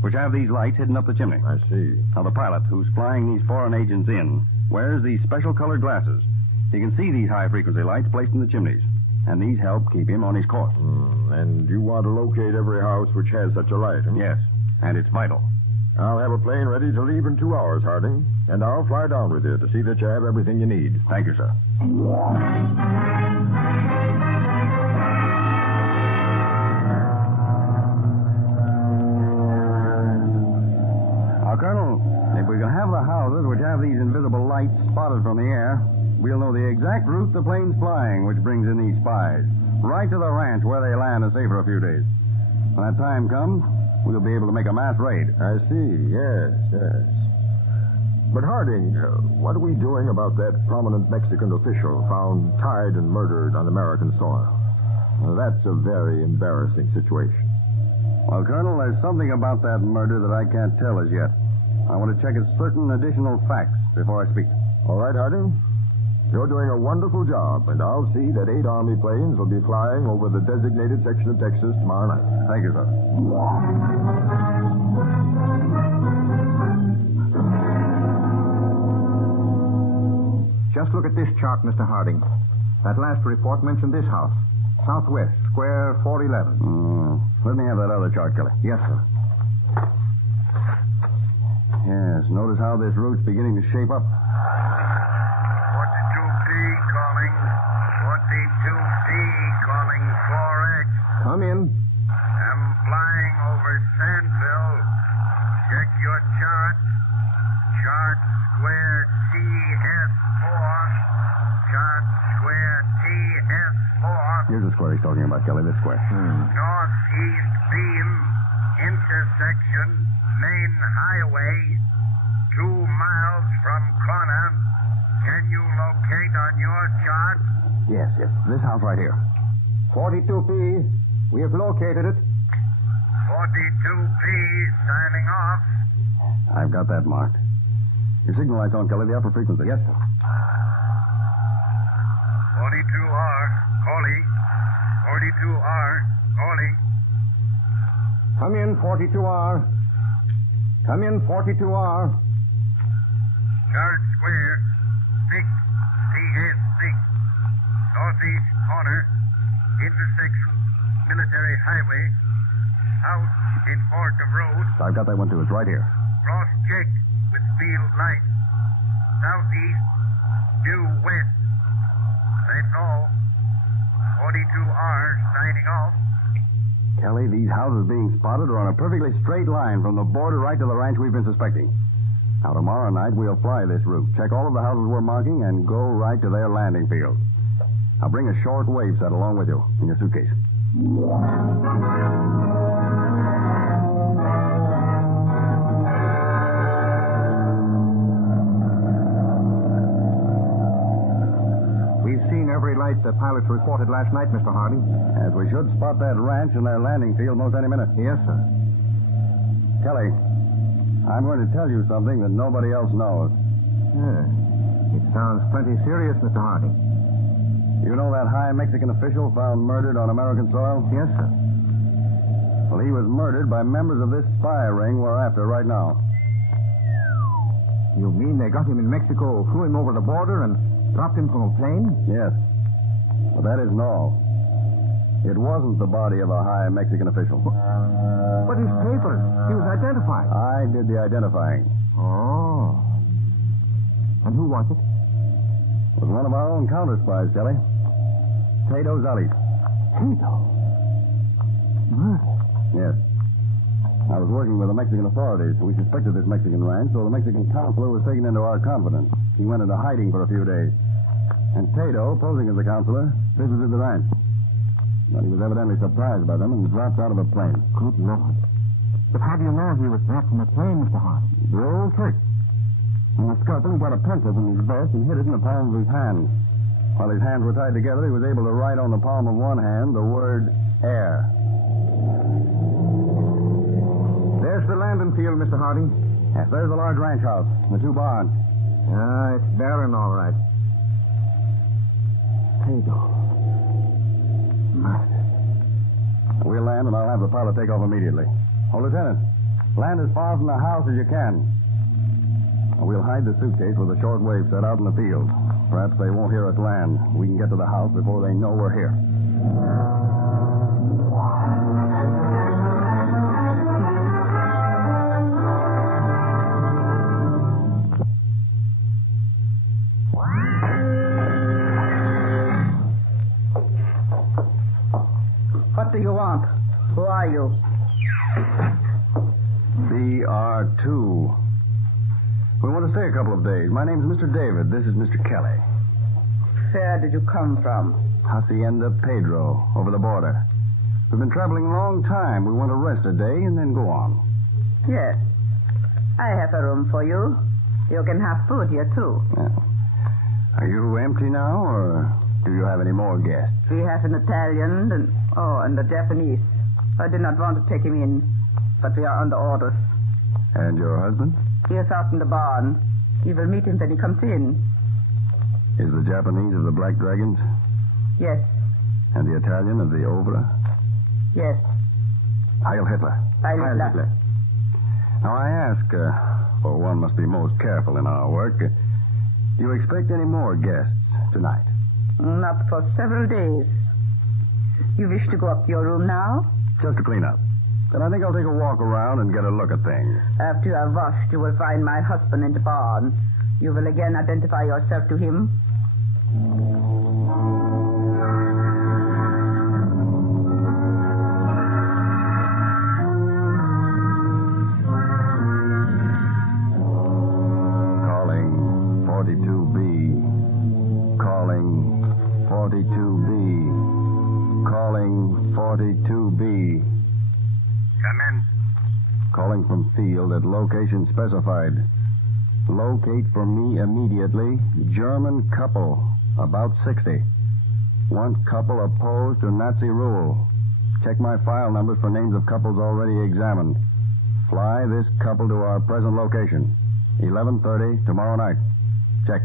which have these lights hidden up the chimney. I see. Now, the pilot who's flying these foreign agents in wears these special colored glasses. He can see these high-frequency lights placed in the chimneys, and these help keep him on his course. And you want to locate every house which has such a light, huh? Yes, and it's vital. I'll have a plane ready to leave in 2 hours, Harding, and I'll fly down with you to see that you have everything you need. Thank you, sir. Now, Colonel, if we can have the houses which have these invisible lights spotted from the air, we'll know the exact route the plane's flying, which brings in these spies, right to the ranch where they land and stay for a few days. When that time comes, we'll be able to make a mass raid. I see, yes. But, Harding, what are we doing about that prominent Mexican official found tied and murdered on American soil? Well, that's a very embarrassing situation. Well, Colonel, there's something about that murder that I can't tell as yet. I want to check certain additional facts before I speak. All right, Harding. You're doing a wonderful job, and I'll see that 8 Army planes will be flying over the designated section of Texas tomorrow night. Thank you, sir. Just look at this chart, Mr. Harding. That last report mentioned this house. Southwest, square 411. Let me have that other chart, Kelly. Yes, sir. Yes, notice how this route's beginning to shape up. 42P calling. 42P calling 4X. Come in. I'm flying over Sandville. Check your chart. Chart square TS4. Chart square TS4. Here's the square he's talking about, Kelly, this square. Northeast beam. Intersection. Main highway. 2 miles from corner. Can you locate on your chart? Yes. This house right here. 42P. We have located it. 42P signing off. I've got that marked. Your signal light's on, Kelly, the upper frequency. Yes, sir. 42R, calling. 42R, calling. Come in, 42R. Come in, 42R. Chart square, 6, CS6. Northeast corner, intersection, military highway. South in Fort of Road. I've got that one, too. It's right here. Cross check with field light. Southeast, due west. That's all. 42R signing off. Kelly, these houses being spotted are on a perfectly straight line from the border right to the ranch we've been suspecting. Now, tomorrow night, we'll fly this route, check all of the houses we're marking, and go right to their landing field. Now, bring a short wave set along with you in your suitcase. We've seen every light the pilots reported last night, Mr. Harding. As we should spot that ranch and their landing field most any minute. Yes, sir. Kelly, I'm going to tell you something that nobody else knows. It sounds plenty serious, Mr. Harding. You know that high Mexican official found murdered on American soil? Yes, sir. Well, he was murdered by members of this spy ring we're after right now. You mean they got him in Mexico, flew him over the border, and dropped him from a plane? Yes. But that isn't all. It wasn't the body of a high Mexican official. But his papers, he was identified. I did the identifying. Oh. And who was it? It was one of our own counterspies, Kelly. Tato Zales. Tato? Murder? Yes. I was working with the Mexican authorities. We suspected this Mexican ranch, so the Mexican counselor was taken into our confidence. He went into hiding for a few days. And Tato, posing as a counselor, visited the ranch. Well, he was evidently surprised by them and dropped out of a plane. Good Lord. But how do you know he was dropped from a plane, Mr. Hart? The old trick. And the scuffle got a pencil from his vest and hid it in the palm of his hand. While his hands were tied together, he was able to write on the palm of one hand the word air. There's the landing field, Mr. Harding. Yes, there's the large ranch house and the 2 barns. It's barren, all right. Tato. Murdered. We'll land, and I'll have the pilot take off immediately. Oh, Lieutenant, land as far from the house as you can. We'll hide the suitcase with a short wave set out in the field. Perhaps they won't hear us land. We can get to the house before they know we're here. What do you want? Who are you? BR2. We want to stay a couple of days. My name's Mr. David. This is Mr. Kelly. Where did you come from? Hacienda Pedro, over the border. We've been traveling a long time. We want to rest a day and then go on. Yes. I have a room for you. You can have food here, too. Yeah. Are you empty now, or do you have any more guests? We have an Italian and a Japanese. I did not want to take him in, but we are under orders. And your husband? He is out in the barn. You will meet him when he comes in. Is the Japanese of the Black Dragons? Yes. And the Italian of the Ovra? Yes. Heil Hitler. Heil Hitler. Now I ask, for one must be most careful in our work, do you expect any more guests tonight? Not for several days. You wish to go up to your room now? Just to clean up. Then I think I'll take a walk around and get a look at things. After you have washed, you will find my husband in the barn. You will again identify yourself to him. Calling 42B. Calling 42B. Calling 42B. Come in. Calling from field at location specified. Locate for me immediately German couple, about 60. Want couple opposed to Nazi rule. Check my file numbers for names of couples already examined. Fly this couple to our present location. 11:30 tomorrow night. Check.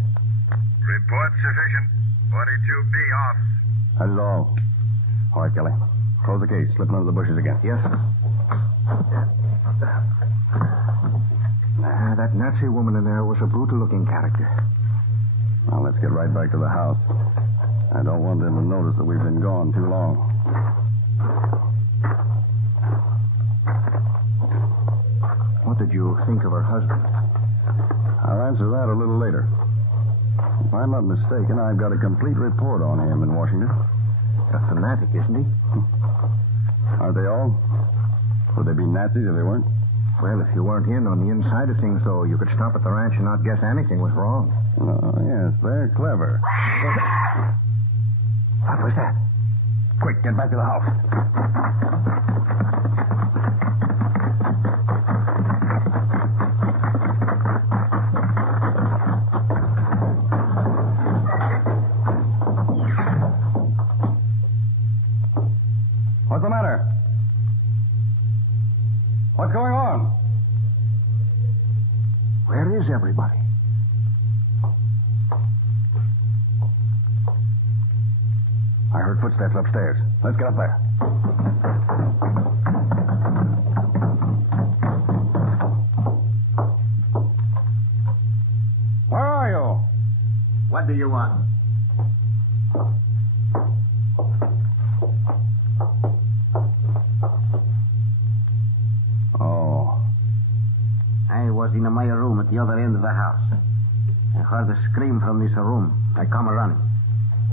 Report sufficient. 42B off. That is all. All right, Kelly. Close the case. Slip under the bushes again. Yes, sir. That Nazi woman in there was a brutal-looking character. Now, let's get right back to the house. I don't want them to notice that we've been gone too long. What did you think of her husband? I'll answer that a little later. If I'm not mistaken, I've got a complete report on him in Washington. A fanatic, isn't he? Aren't they all? Would they be Nazis if they weren't? Well, if you weren't in on the inside of things, though, you could stop at the ranch and not guess anything was wrong. Oh, yes, they're clever. What was that? Quick, get back to the house. What's the matter? What's going on? Where is everybody? I heard footsteps upstairs. Let's get up there. Where are you? What do you want? I was in my room at the other end of the house. I heard a scream from this room. I come running.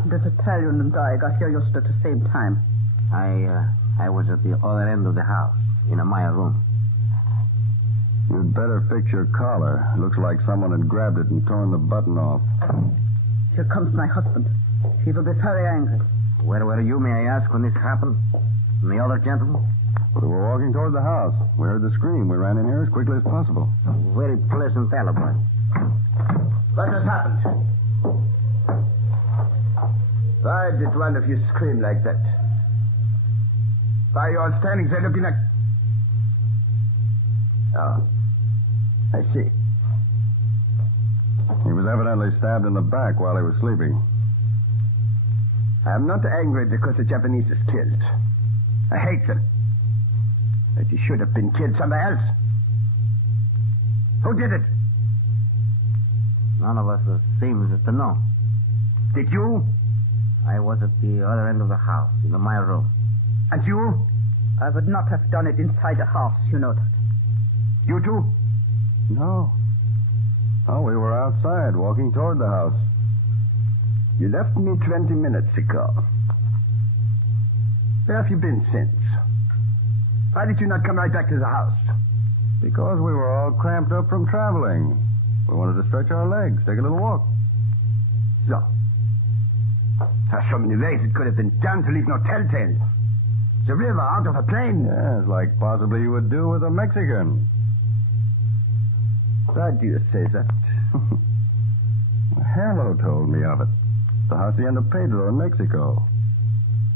This Italian and I got here just at the same time. I was at the other end of the house, in my room. You'd better fix your collar. Looks like someone had grabbed it and torn the button off. Here comes my husband. He will be very angry. Where were you, may I ask, when this happened? And the other gentleman? We were walking toward the house. We heard the scream. We ran in here as quickly as possible. A very pleasant alibi. What has happened? Why did one of you scream like that? Why are you all standing there looking like... Oh, I see. He was evidently stabbed in the back while he was sleeping. I am not angry because the Japanese is killed. I hate them. But he should have been killed somewhere else. Who did it? None of us seems to know. Did you? I was at the other end of the house, in my room. And you? I would not have done it inside the house, you know that. You too? No. Oh, we were outside, walking toward the house. You left me 20 minutes ago. Where have you been since? Why did you not come right back to the house? Because we were all cramped up from traveling. We wanted to stretch our legs, take a little walk. So. There are so many ways it could have been done to leave no telltale. The river, out of a plane. Yes, like possibly you would do with a Mexican. Why do you say that? Hello told me of it. The Hacienda Peddler in Mexico.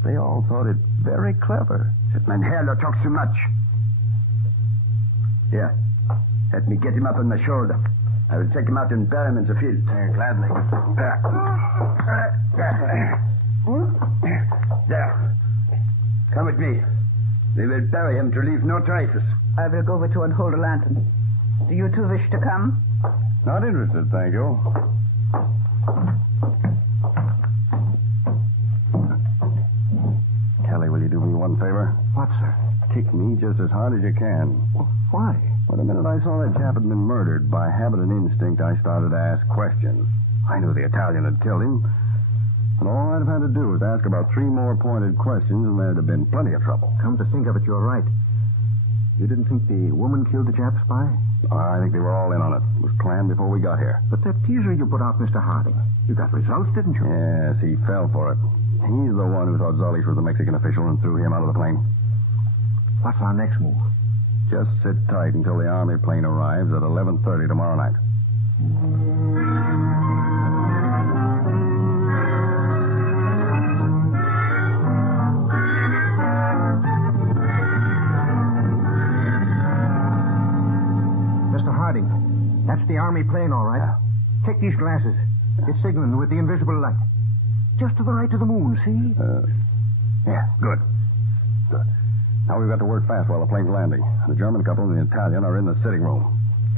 They all thought it very clever. That man Hello talks too much. Here, let me get him up on my shoulder. I will take him out and bury him in the field. Gladly. There. Come with me. We will bury him to leave no traces. I will go with you and hold a lantern. Do you two wish to come? Not interested, thank you. Kelly, will you do me one favor? What, sir? Kick me just as hard as you can. Why? Well, the minute I saw that chap had been murdered, by habit and instinct, I started to ask questions. I knew the Italian had killed him. And all I'd have had to do was ask about 3 more pointed questions, and there'd have been plenty of trouble. Come to think of it, you're right. You didn't think the woman killed the Jap spy? I think they were all in on it. It was planned before we got here. But that teaser you put out, Mr. Harding, you got results, didn't you? Yes, he fell for it. He's the one who thought Zullish was the Mexican official and threw him out of the plane. What's our next move? Just sit tight until the Army plane arrives at 11:30 tomorrow night. Mr. Harding, that's the Army plane, all right. Yeah. Take these glasses. It's signaling with the invisible light. Just to the right of the moon, see? Yeah, good. Good. Now we've got to work fast while the plane's landing. The German couple and the Italian are in the sitting room.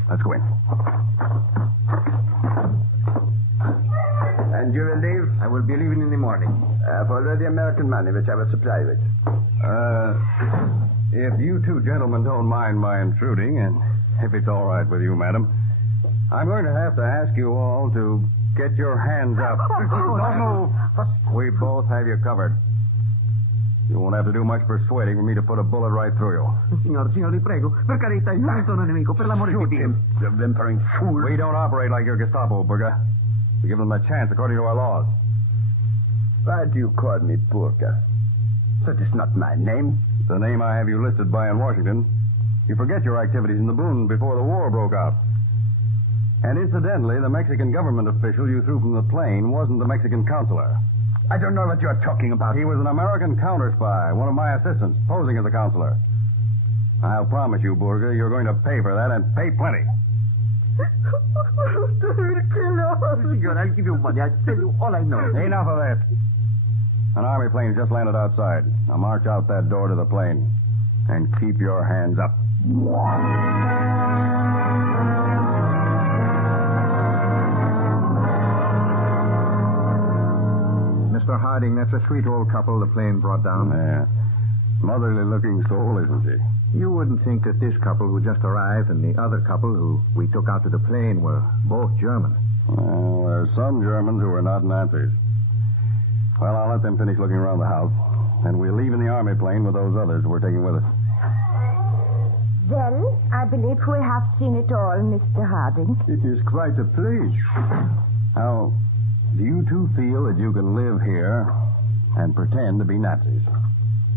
Let's go in. And you will leave? I will be leaving in the morning. I've already American money, which I will supply with. If you two gentlemen don't mind my intruding, and if it's all right with you, madam, I'm going to have to ask you all to get your hands up. Don't move. We both have you covered. You won't have to do much persuading for me to put a bullet right through you. Signor, vi prego. Per carità, il santo nemico, per l'amore di Dio. The whimpering fool. We don't operate like your Gestapo, Burger. We give them a chance according to our laws. Why do you call me Burger? That is not my name. It's the name I have you listed by in Washington. You forget your activities in the Boone before the war broke out. And incidentally, the Mexican government official you threw from the plane wasn't the Mexican consular. I don't know what you're talking about. He was an American counterspy, one of my assistants, posing as a consular. I'll promise you, Burger, you're going to pay for that and pay plenty. Signor, I'll give you money. I'll tell you all I know. Enough of that. An Army plane just landed outside. Now march out that door to the plane and keep your hands up. Mr. Harding, that's a sweet old couple the plane brought down. Yeah. Motherly-looking soul, isn't she? You wouldn't think that this couple who just arrived and the other couple who we took out to the plane were both German. Well, there are some Germans who are not Nazis. Well, I'll let them finish looking around the house, and we'll leave in the Army plane with those others we're taking with us. Well, I believe we have seen it all, Mr. Harding. It is quite a place. Now, do you two feel that you can live here and pretend to be Nazis?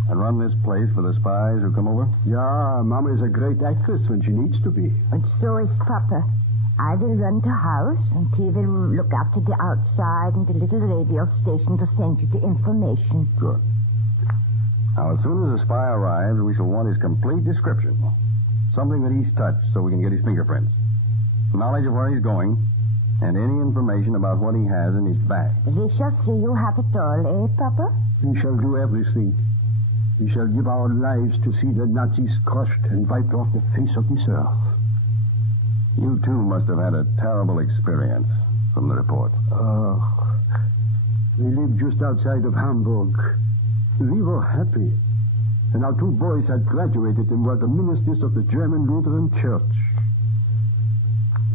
And run this place for the spies who come over? Yeah, Mama is a great actress when she needs to be. And so is Papa. I will run the house, and he will look after the outside and the little radio station to send you the information. Good. Now, as soon as the spy arrives, we shall want his complete description. Something that he's touched so we can get his fingerprints. Knowledge of where he's going, and any information about what he has in his bag. We shall see you have it all, eh, Papa? We shall do everything. We shall give our lives to see the Nazis crushed and wiped off the face of this earth. You two must have had a terrible experience. from the report? Oh, we lived just outside of Hamburg. We were happy. And our two boys had graduated and were the ministers of the German Lutheran Church.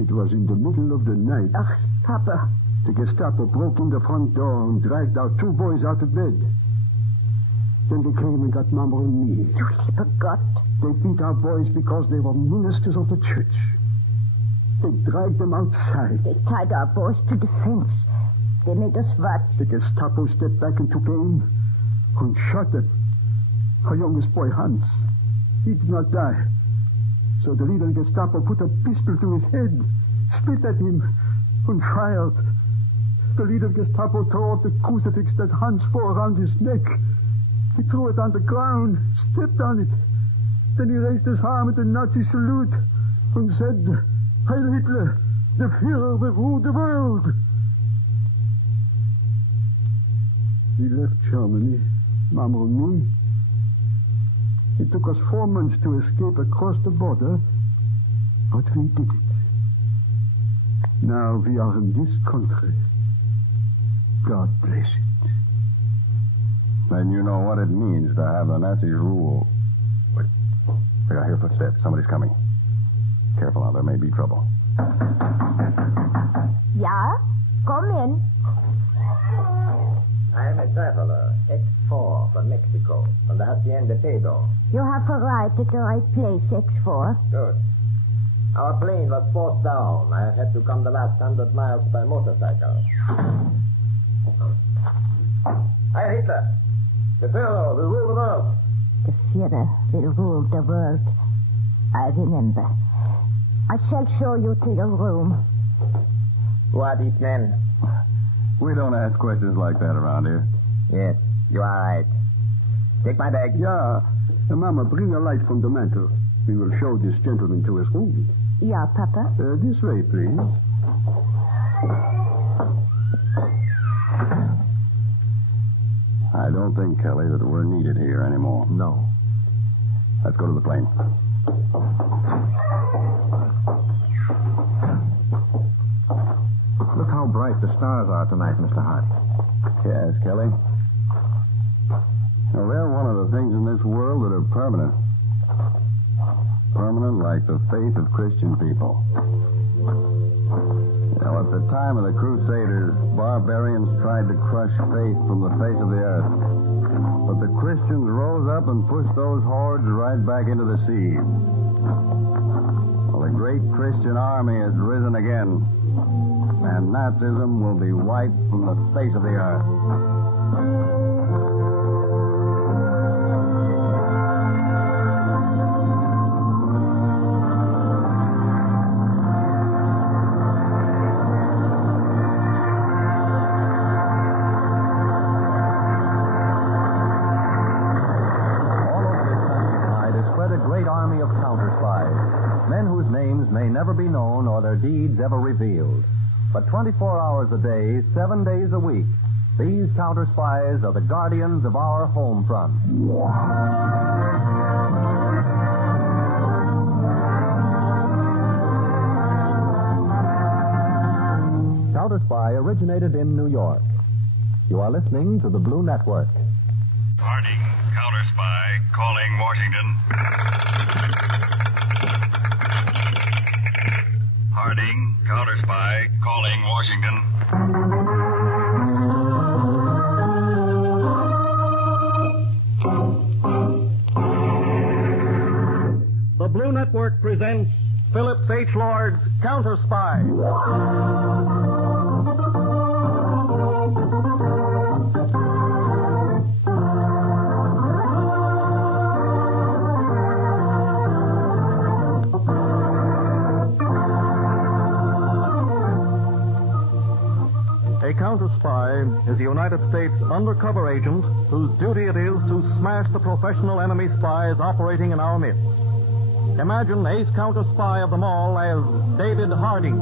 It was in the middle of the night. Ach, Papa. The Gestapo broke in the front door and dragged our two boys out of bed. Then they came and got Mama and me. You forgot. They beat our boys because they were ministers of the church. They dragged them outside. They tied our boys to the fence. They made us watch. The Gestapo stepped back and took aim and shot them. Our youngest boy, Hans, he did not die. So the leader of the Gestapo put a pistol to his head, spit at him, and fired. The leader of the Gestapo tore off the crucifix that Hans wore around his neck. He threw it on the ground, stepped on it. Then he raised his arm at the Nazi salute and said, Heil Hitler, the Führer will rule the world. We left Germany, Mama and me. It took us 4 months to escape across the border, but we did it. Now we are in this country. God bless it. Then you know what it means to have the Nazis rule. Wait. I hear footsteps. Somebody's coming. Careful now, there may be trouble. Yeah? Come in. I am a traveler, X4 from Mexico, from the Hacienda Pedo. You have arrived at the right place, X4. Good. Our plane was forced down. I have had to come the last 100 miles by motorcycle. Heil Hitler! The Führer will rule the world. The Führer will rule the world. I remember. I shall show you to your room. Who are these men? We don't ask questions like that around here. Yes, you are right. Take my bag. Yeah. Mama, bring a light from the mantel. We will show this gentleman to his room. Yeah, Papa. This way, please. I don't think, Kelly, that we're needed here anymore. No. Let's go to the plane. Look how bright the stars are tonight, Mr. Hardy. Yes, Kelly. Well, they're one of the things in this world that are permanent. Permanent like the faith of Christian people. You know, at the time of the Crusaders, barbarians tried to crush faith from the face of the earth. But the Christians rose up and pushed those hordes right back into the sea. Well, the great Christian army has risen again, and Nazism will be wiped from the face of the earth. Army of counterspies, men whose names may never be known or their deeds ever revealed. But 24 hours a day, 7 days a week, these counterspies are the guardians of our home front. Counterspy originated in New York. You are listening to the Blue Network. Harding, Counterspy, calling Washington. Harding, Counterspy, calling Washington. The Blue Network presents Phillips H. Lord's Counterspy. A counterspy is a United States undercover agent whose duty it is to smash the professional enemy spies operating in our midst. Imagine ace counterspy of them all as David Harding.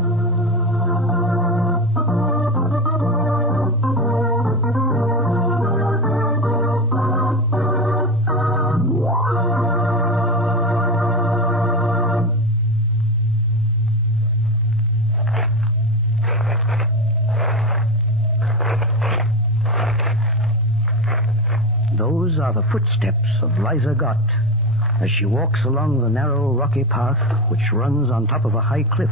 These are the footsteps of Liza Gott as she walks along the narrow, rocky path which runs on top of a high cliff,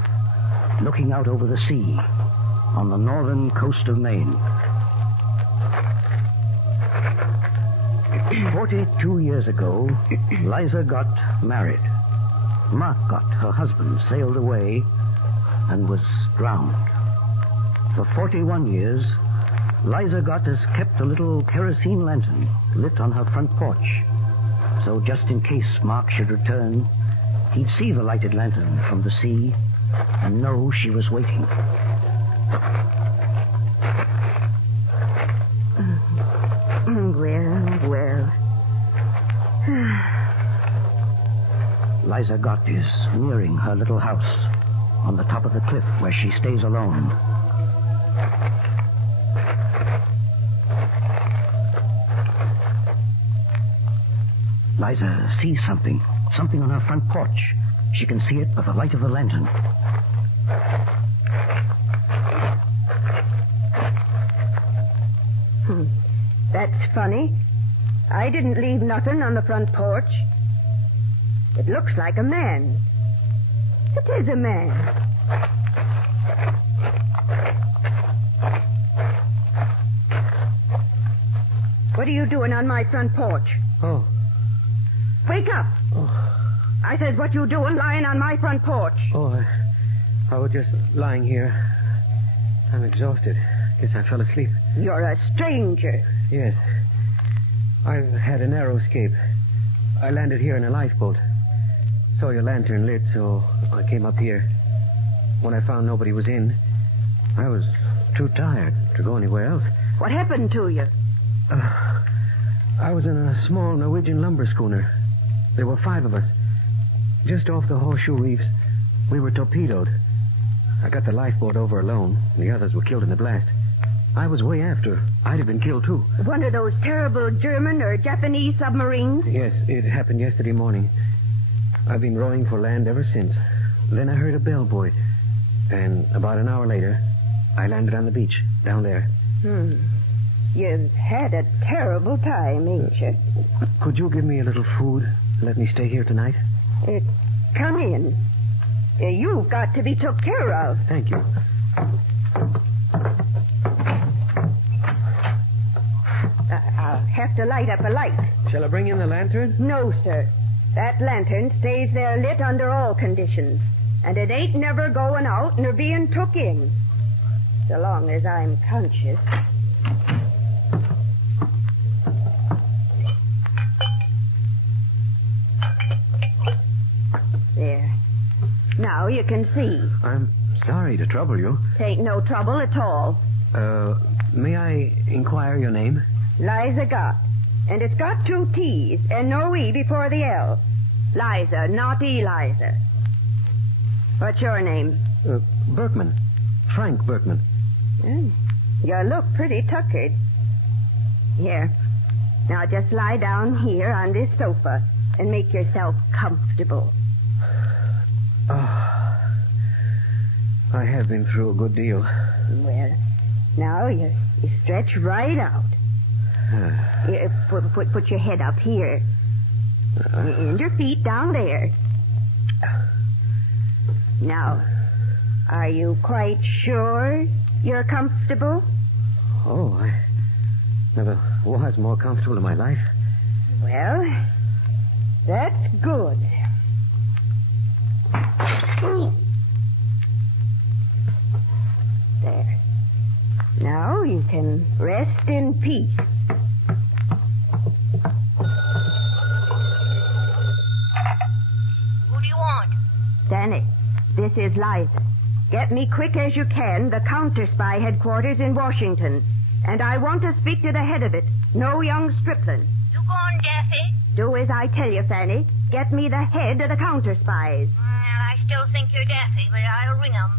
looking out over the sea on the northern coast of Maine. 42 years ago, Liza Gott married. Mark Gott, her husband, sailed away and was drowned. For 41 years, Liza Gott has kept a little kerosene lantern lit on her front porch. So just in case Mark should return, he'd see the lighted lantern from the sea and know she was waiting. Well. Liza Gott is nearing her little house on the top of the cliff where she stays alone. Liza sees something on her front porch. She can see it by the light of the lantern. That's funny. I didn't leave nothing on the front porch. It looks like a man. It is a man. What are you doing on my front porch? Oh. Wake up. Oh. I said, what you doing lying on my front porch? Oh, I was just lying here. I'm exhausted. Guess I fell asleep. You're a stranger. Yes. I've had a narrow escape. I landed here in a lifeboat. Saw your lantern lit, so I came up here. When I found nobody was in, I was too tired to go anywhere else. What happened to you? I was in a small Norwegian lumber schooner. There were 5 of us. Just off the Horseshoe Reefs, we were torpedoed. I got the lifeboat over alone. The others were killed in the blast. I was way after. I'd have been killed, too. One of those terrible German or Japanese submarines? Yes, it happened yesterday morning. I've been rowing for land ever since. Then I heard a bell buoy. And about an hour later, I landed on the beach, down there. You've had a terrible time, ain't you? Could you give me a little food? Let me stay here tonight? Come in. You've got to be took care of. Thank you. I'll have to light up a light. Shall I bring in the lantern? No, sir. That lantern stays there lit under all conditions. And it ain't never going out nor being took in. So long as I'm conscious. There. Now you can see. I'm sorry to trouble you. Tain't no trouble at all. May I inquire your name? Liza Gott. And it's got 2 T's and no E before the L. Liza, not Eliza. What's your name? Berkman. Frank Berkman. You look pretty tuckered. Here. Now just lie down here on this sofa and make yourself comfortable. I have been through a good deal. Well, now you stretch right out. Put your head up here. And your feet down there. Now, are you quite sure you're comfortable? Oh, I never was more comfortable in my life. Well, that's good. There. Now you can rest in peace. Who do you want? Danny, this is Liza. Get me quick as you can the Counterspy headquarters in Washington. And I want to speak to the head of it. No young stripling. You gone, Daffy? Do as I tell you, Fanny. Get me the head of the Counterspies. Well, I still think you're Daffy, but I'll ring 'em.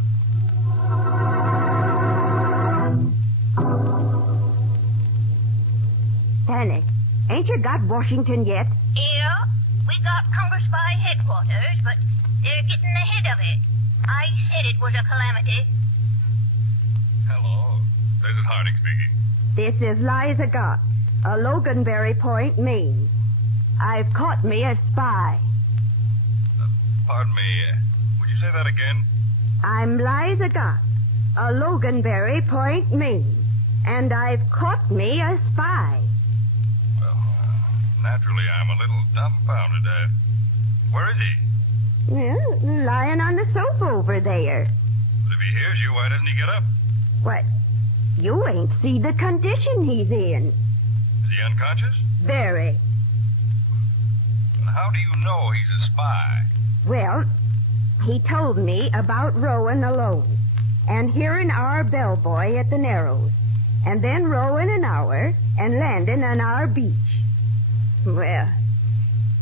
Fanny, ain't you got Washington yet? Yeah, we got Counterspy headquarters, but they're getting the head of it. I said it was a calamity. Hello. This is Harding speaking. This is Liza Gott. Loganberry Point, Maine. I've caught me a spy. Pardon me. Would you say that again? I'm Liza Gott, Loganberry Point, Maine. And I've caught me a spy. Well, naturally, I'm a little dumbfounded. Where is he? Well, lying on the sofa over there. But if he hears you, why doesn't he get up? What? You ain't see the condition he's in. Is he unconscious? Very. And how do you know he's a spy? Well, he told me about rowing alone and hearing our bellboy at the Narrows and then rowing an hour and landing on our beach. Well,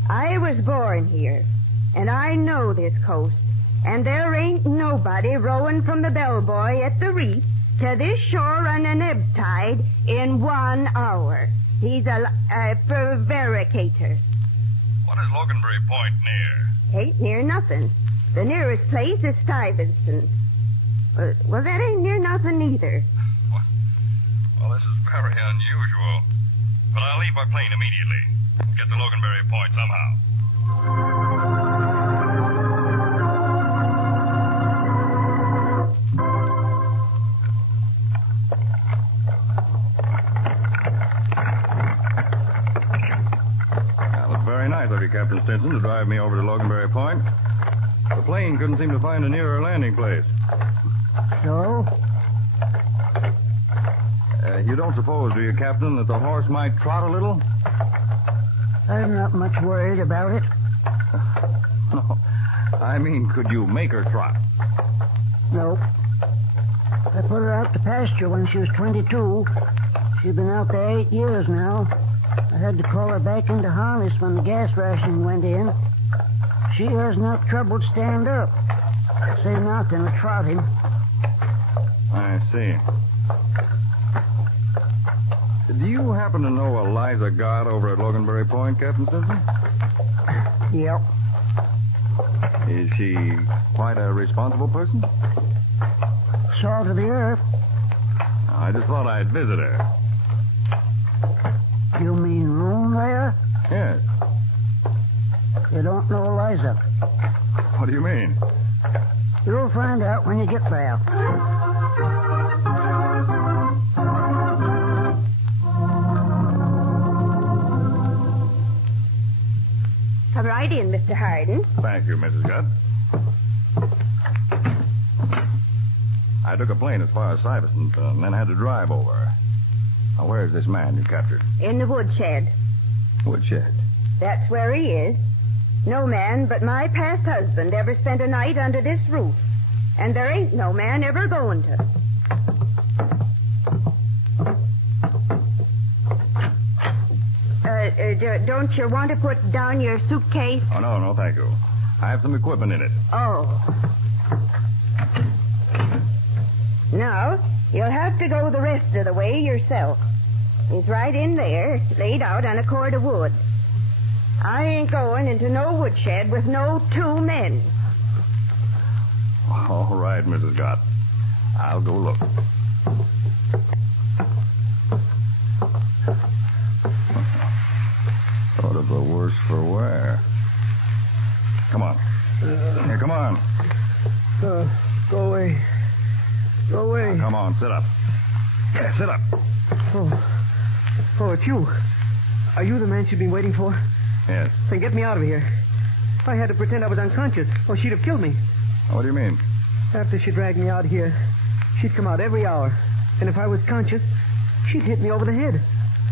I was born here, and I know this coast, and there ain't nobody rowing from the bellboy at the reef to this shore on an ebb tide in 1 hour. He's a prevaricator. What is Loganberry Point near? Ain't near nothing. The nearest place is Stuyvesant. Well, that ain't near nothing either. Well, this is very unusual. But I'll leave by plane immediately. Get to Loganberry Point somehow. Very nice of you, Captain Stinson, to drive me over to Loganberry Point. The plane couldn't seem to find a nearer landing place. So? You don't suppose, do you, Captain, that the horse might trot a little? I'm not much worried about it. No. I mean, could you make her trot? Nope. I put her out to pasture when she was 22. She's been out there 8 years now. I had to call her back into harness when the gas ration went in. She has enough trouble to stand up. Say nothing of trotting. I see. Do you happen to know Eliza Gott over at Loganberry Point, Captain Stinson? Yep. Is she quite a responsible person? Salt of the earth. I just thought I'd visit her. You mean room there? Yes. You don't know Eliza. What do you mean? You'll find out when you get there. Come right in, Mr. Hardin. Thank you, Mrs. Gott. I took a plane as far as Stuyvesant and then had to drive over. Now, where's this man you captured? In the woodshed. Woodshed? That's where he is. No man but my past husband ever spent a night under this roof. And there ain't no man ever going to. Don't you want to put down your suitcase? Oh, no, thank you. I have some equipment in it. Oh. Now, you'll have to go the rest of the way yourself. He's right in there, laid out on a cord of wood. I ain't going into no woodshed with no 2 men. All right, Mrs. Gott. I'll go look. Sort of the worse for wear. Come on. Here, come on. Go away. Go away. Now, come on, sit up. Yeah, sit up. Oh, it's you. Are you the man she'd been waiting for? Yes. Then get me out of here. If I had to pretend I was unconscious, or she'd have killed me. What do you mean? After she dragged me out here, she'd come out every hour. And if I was conscious, she'd hit me over the head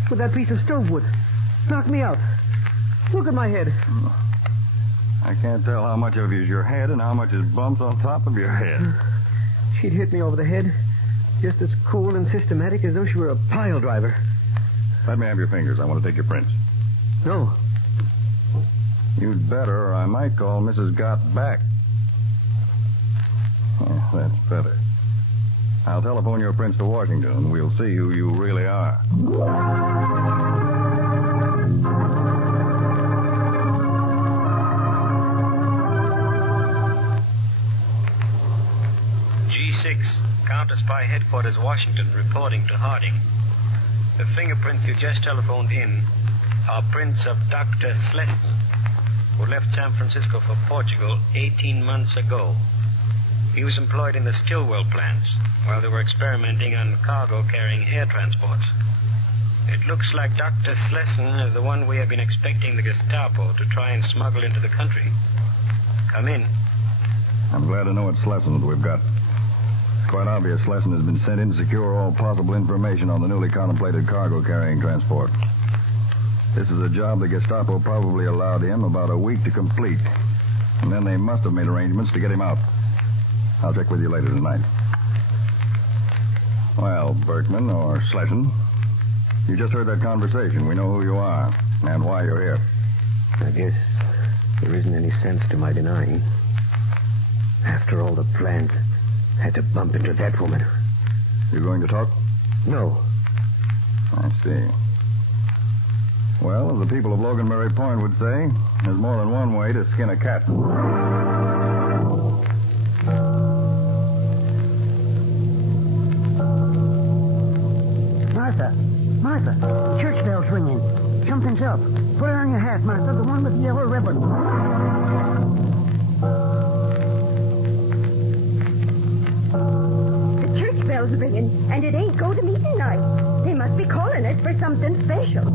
with that piece of stove wood. Knock me out. Look at my head. I can't tell how much of it is your head and how much is bumps on top of your head. She'd hit me over the head, just as cool and systematic as though she were a pile driver. Let me have your fingers. I want to take your prints. No. You'd better, or I might call Mrs. Gott back. Yeah, that's better. I'll telephone your prints to Washington, and we'll see who you really are. G6, Counterspy Headquarters, Washington, reporting to Harding. The fingerprints you just telephoned in are prints of Dr. Sleston, who left San Francisco for Portugal 18 months ago. He was employed in the Stillwell plants while they were experimenting on cargo-carrying air transports. It looks like Dr. Sleston is the one we have been expecting the Gestapo to try and smuggle into the country. Come in. I'm glad to know it's Sleston that we've got. It's quite obvious Sleston has been sent in to secure all possible information on the newly contemplated cargo-carrying transport. This is a job the Gestapo probably allowed him about a week to complete. And then they must have made arrangements to get him out. I'll check with you later tonight. Well, Berkman or Slesson, you just heard that conversation. We know who you are and why you're here. I guess there isn't any sense to my denying. After all the plans, I had to bump into that woman. You going to talk? No. I see. Well, as the people of Loganberry Point would say, there's more than one way to skin a cat. Martha, the church bell's ringing. Something's up. Put it on your hat, Martha, the one with the yellow ribbon. The church bell's ringing, and it ain't go to meeting night. They must be calling it for something special.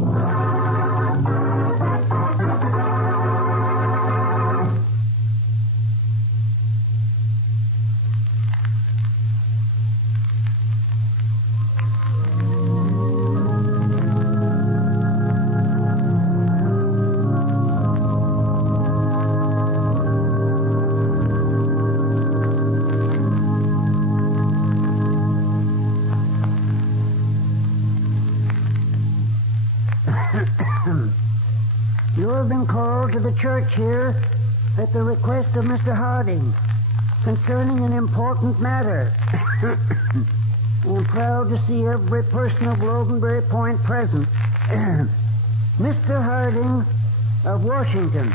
The church here at the request of Mr. Harding concerning an important matter. I'm proud to see every person of Loganberry Point present. Mr. Harding of Washington.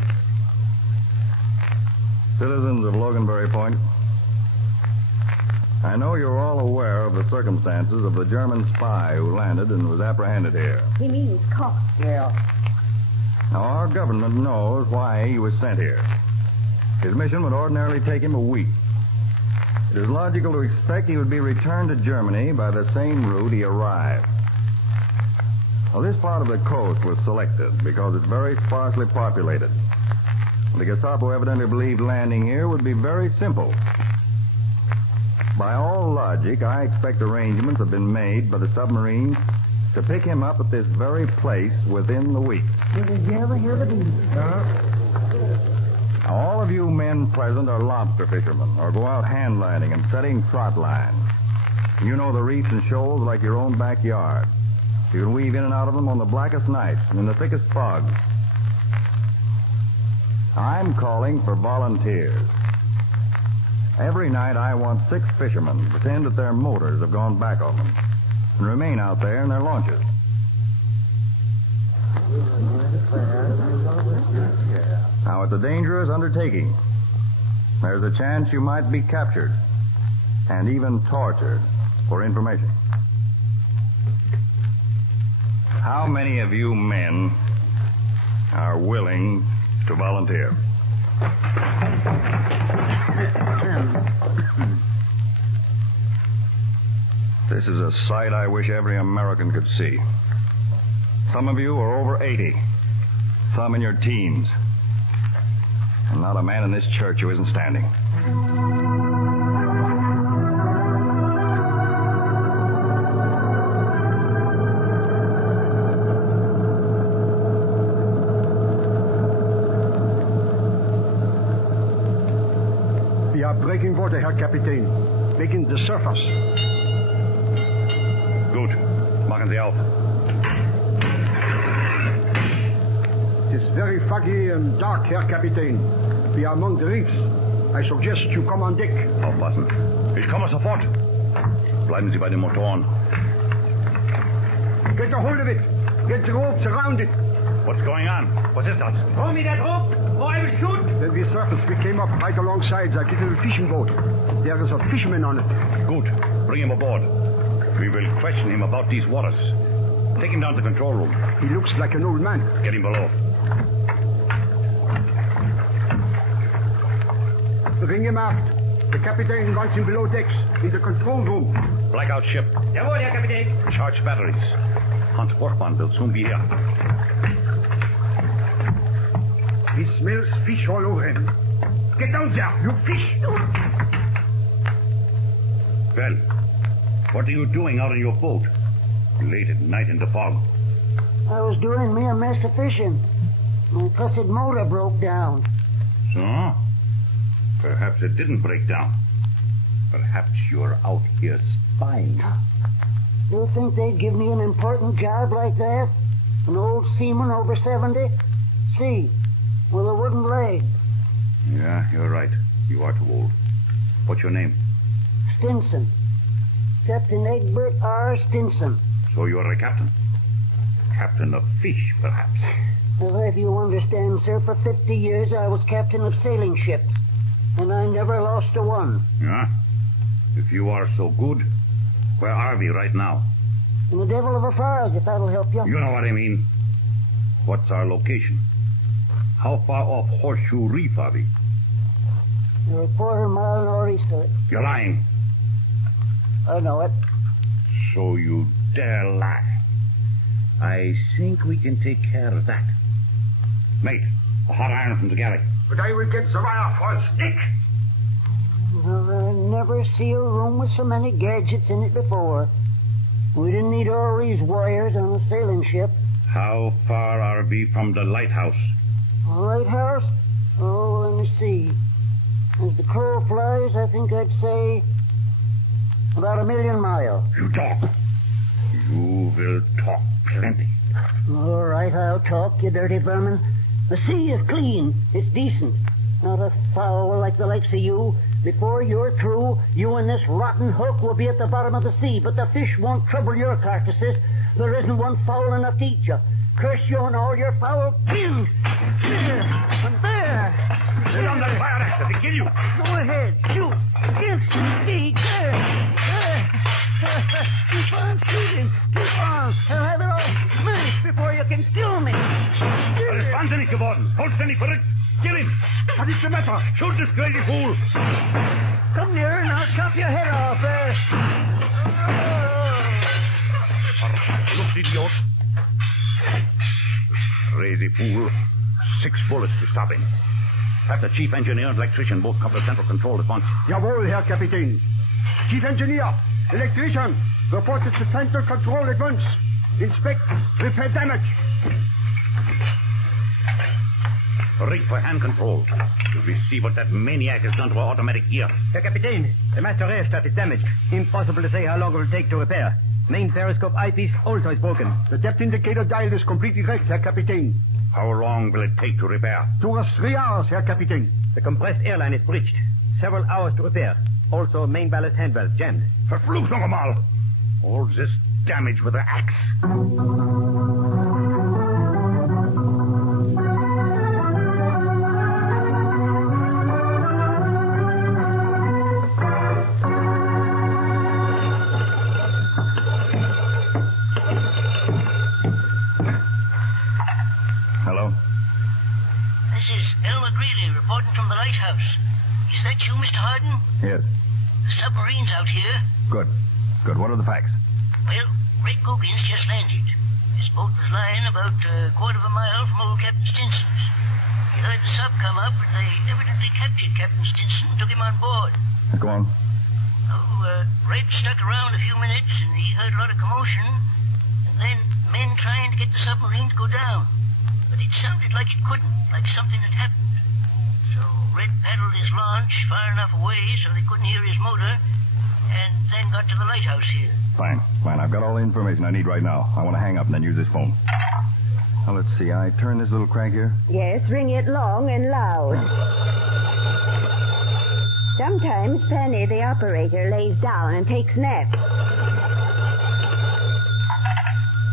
Citizens of Loganberry Point, I know you're all aware of the circumstances of the German spy who landed and was apprehended here. He means caught. Yeah. Now, our government knows why he was sent here. His mission would ordinarily take him a week. It is logical to expect he would be returned to Germany by the same route he arrived. Well, this part of the coast was selected because it's very sparsely populated. The Gestapo evidently believed landing here would be very simple. By all logic, I expect arrangements have been made by the submarine to pick him up at this very place within the week. Did you ever hear the beat? Now, all of you men present are lobster fishermen, or go out handlining and setting trot lines. You know the reefs and shoals like your own backyard. You can weave in and out of them on the blackest nights and in the thickest fogs. I'm calling for volunteers. Every night I want 6 fishermen to pretend that their motors have gone back on them and remain out there in their launches. Now, it's a dangerous undertaking. There's a chance you might be captured and even tortured for information. How many of you men are willing to volunteer? This is a sight I wish every American could see. Some of you are over 80. Some in your teens. And not a man in this church who isn't standing. We are breaking water, Herr Kapitän. Making the surface. Gut. Machen Sie auf. It is very foggy and dark, Herr Kapitän. We are among the reefs. I suggest you come on deck. Aufpassen. Ich komme sofort. Bleiben Sie bei den Motoren. Get a hold of it. Get the ropes around it. What's going on? Was ist das? Throw me that rope, or I will shoot. When we surfaced, we came up right alongside that little fishing boat. There is a fisherman on it. Good. Bring him aboard. We will question him about these waters. Take him down to the control room. He looks like an old man. Get him below. Ring him aft. The captain wants him below decks in the control room. Blackout ship. Jawohl, Herr Kapitän. Charged batteries. Hans Workman will soon be here. He smells fish all over him. Get down there, you fish! Well, what are you doing out on your boat? Late at night in the fog. I was doing me a mess of fishing. My cussed motor broke down. So? Perhaps it didn't break down. Perhaps you're out here spying. You think they'd give me an important job like that? An old seaman over 70? See, with a wooden leg. Yeah, you're right. You are too old. What's your name? Stinson. Captain Egbert R. Stinson. So you're a captain. Captain of fish, perhaps. Well, if you understand, sir, for 50 years I was captain of sailing ships. And I never lost a one. Yeah? If you are so good, where are we right now? In the devil of a fog, if that'll help you. You know what I mean. What's our location? How far off Horseshoe Reef are we? You're a quarter mile northeast of it. You're lying. I know it. So you dare lie. I think we can take care of that. Mate, a hot iron from the galley. But I will get the wire for a stick. Well, I never see a room with so many gadgets in it before. We didn't need all these wires on a sailing ship. How far are we from the lighthouse? A lighthouse? Oh, let me see. As the crow flies, I think I'd say about 1,000,000 miles. You talk. You will talk plenty. All right, I'll talk, you dirty vermin. The sea is clean. It's decent. Not a foul like the likes of you. Before you're through, you and this rotten hook will be at the bottom of the sea, but the fish won't trouble your carcasses. There isn't one foul enough to eat you. Curse you and all your foul kins. There and there. Sit on that fire axe. Does it kill you? Go ahead. Shoot. Against me. There. Keep on shooting. Keep on. I'll have it all smashed before you can kill me. Wahnsinnig geworden. Vollständig verrückt. Kill him. What is the matter? Shoot this crazy fool. Come near and I'll chop your head off. Look, idiot. Crazy fool. 6 bullets to stop him. Have the chief engineer and electrician both come to central control at once. Jawohl, Herr Kapitän. Chief engineer, electrician, report to central control at once. Inspect, repair damage. Rig for hand control. We see what that maniac has done to our automatic gear. Herr Kapitän, the master rheostat is damaged. Impossible to say how long it will take to repair. Main periscope eyepiece also is broken. The depth indicator dial is completely wrecked, Herr Kapitän. How long will it take to repair? 2 or 3 hours, Herr Kapitän. The compressed airline is breached. Several hours to repair. Also, main ballast hand valve jammed. Verflucht noch einmal! All this damage with the axe. Reporting from the lighthouse. Is that you, Mr. Hardin? Yes. The submarine's out here. Good. Good. What are the facts? Well, Red Googins just landed. His boat was lying about a quarter of a mile from old Captain Stinson's. He heard the sub come up, and they evidently captured Captain Stinson and took him on board. Go on. Red stuck around a few minutes, and he heard a lot of commotion, and then men trying to get the submarine to go down. But it sounded like it couldn't, like something had happened. So Red paddled his launch far enough away so they couldn't hear his motor, and then got to the lighthouse here. Fine. I've got all the information I need right now. I want to hang up and then use this phone. Now, let's see. I turn this little crank here. Yes, ring it long and loud. Sometimes Penny, the operator, lays down and takes naps.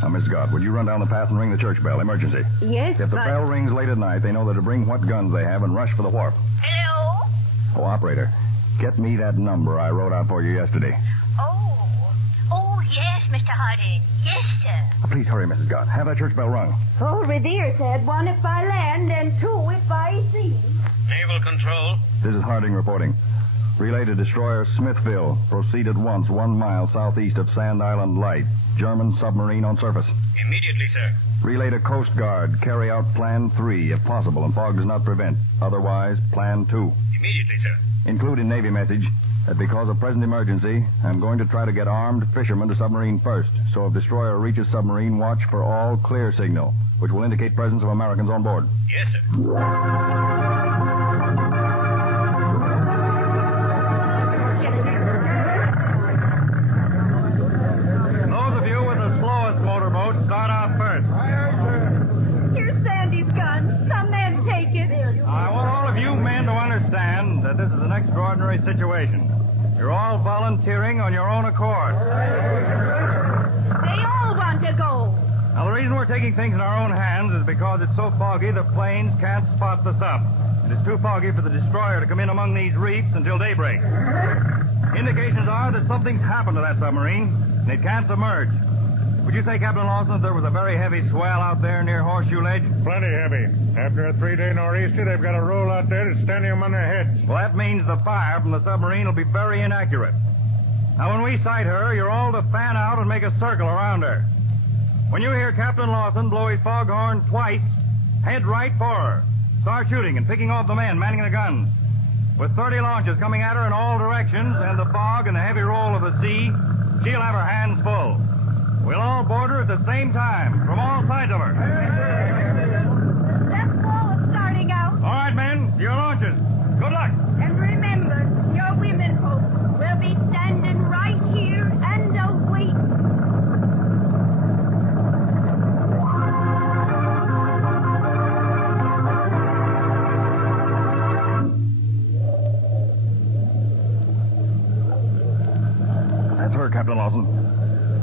Now, Miss Scott, would you run down the path and ring the church bell? Emergency. Yes, If the bell rings late at night, they know that to bring what guns they have and rush for the wharf. Hello? Oh, operator, get me that number I wrote out for you yesterday. Oh, Oh, yes, Mr. Harding. Yes, sir. Please hurry, Mrs. Gott. Have that church bell rung. Old Revere said 1 if by land and 2 if by sea. Naval Control. This is Harding reporting. Relay to destroyer Smithville. Proceed at once 1 mile southeast of Sand Island Light. German submarine on surface. Immediately, sir. Relay to Coast Guard. Carry out Plan 3 if possible and fog does not prevent. Otherwise, Plan 2. Immediately, sir. Include in Navy message that because of present emergency, I'm going to try to get armed fishermen to submarine first. So if destroyer reaches submarine, watch for all clear signal, which will indicate presence of Americans on board. Yes, sir. Those of you with the slowest motorboat, start out first. Here's Sandy's gun. Some men take it. I want all of you men to understand that this is an extraordinary situation. You're all volunteering on your own accord. They all want to go. Now, the reason we're taking things in our own hands is because it's so foggy the planes can't spot the sub. And it's too foggy for the destroyer to come in among these reefs until daybreak. Indications are that something's happened to that submarine, and it can't submerge. Would you say, Captain Lawson, that there was a very heavy swell out there near Horseshoe Ledge? Plenty heavy. After a 3-day nor'easter, they've got a roll out there that's standing them on their heads. Well, that means the fire from the submarine will be very inaccurate. Now, when we sight her, you're all to fan out and make a circle around her. When you hear Captain Lawson blow his foghorn twice, head right for her. Start shooting and picking off the men manning the guns. With 30 launches coming at her in all directions and the fog and the heavy roll of the sea, she'll have her hands full. We'll all board her at the same time, from all sides of her. That wall is starting out. All right, men, your launches. Good luck. And remember, your women folks will be standing right here and don't wait. That's her, Captain Lawson.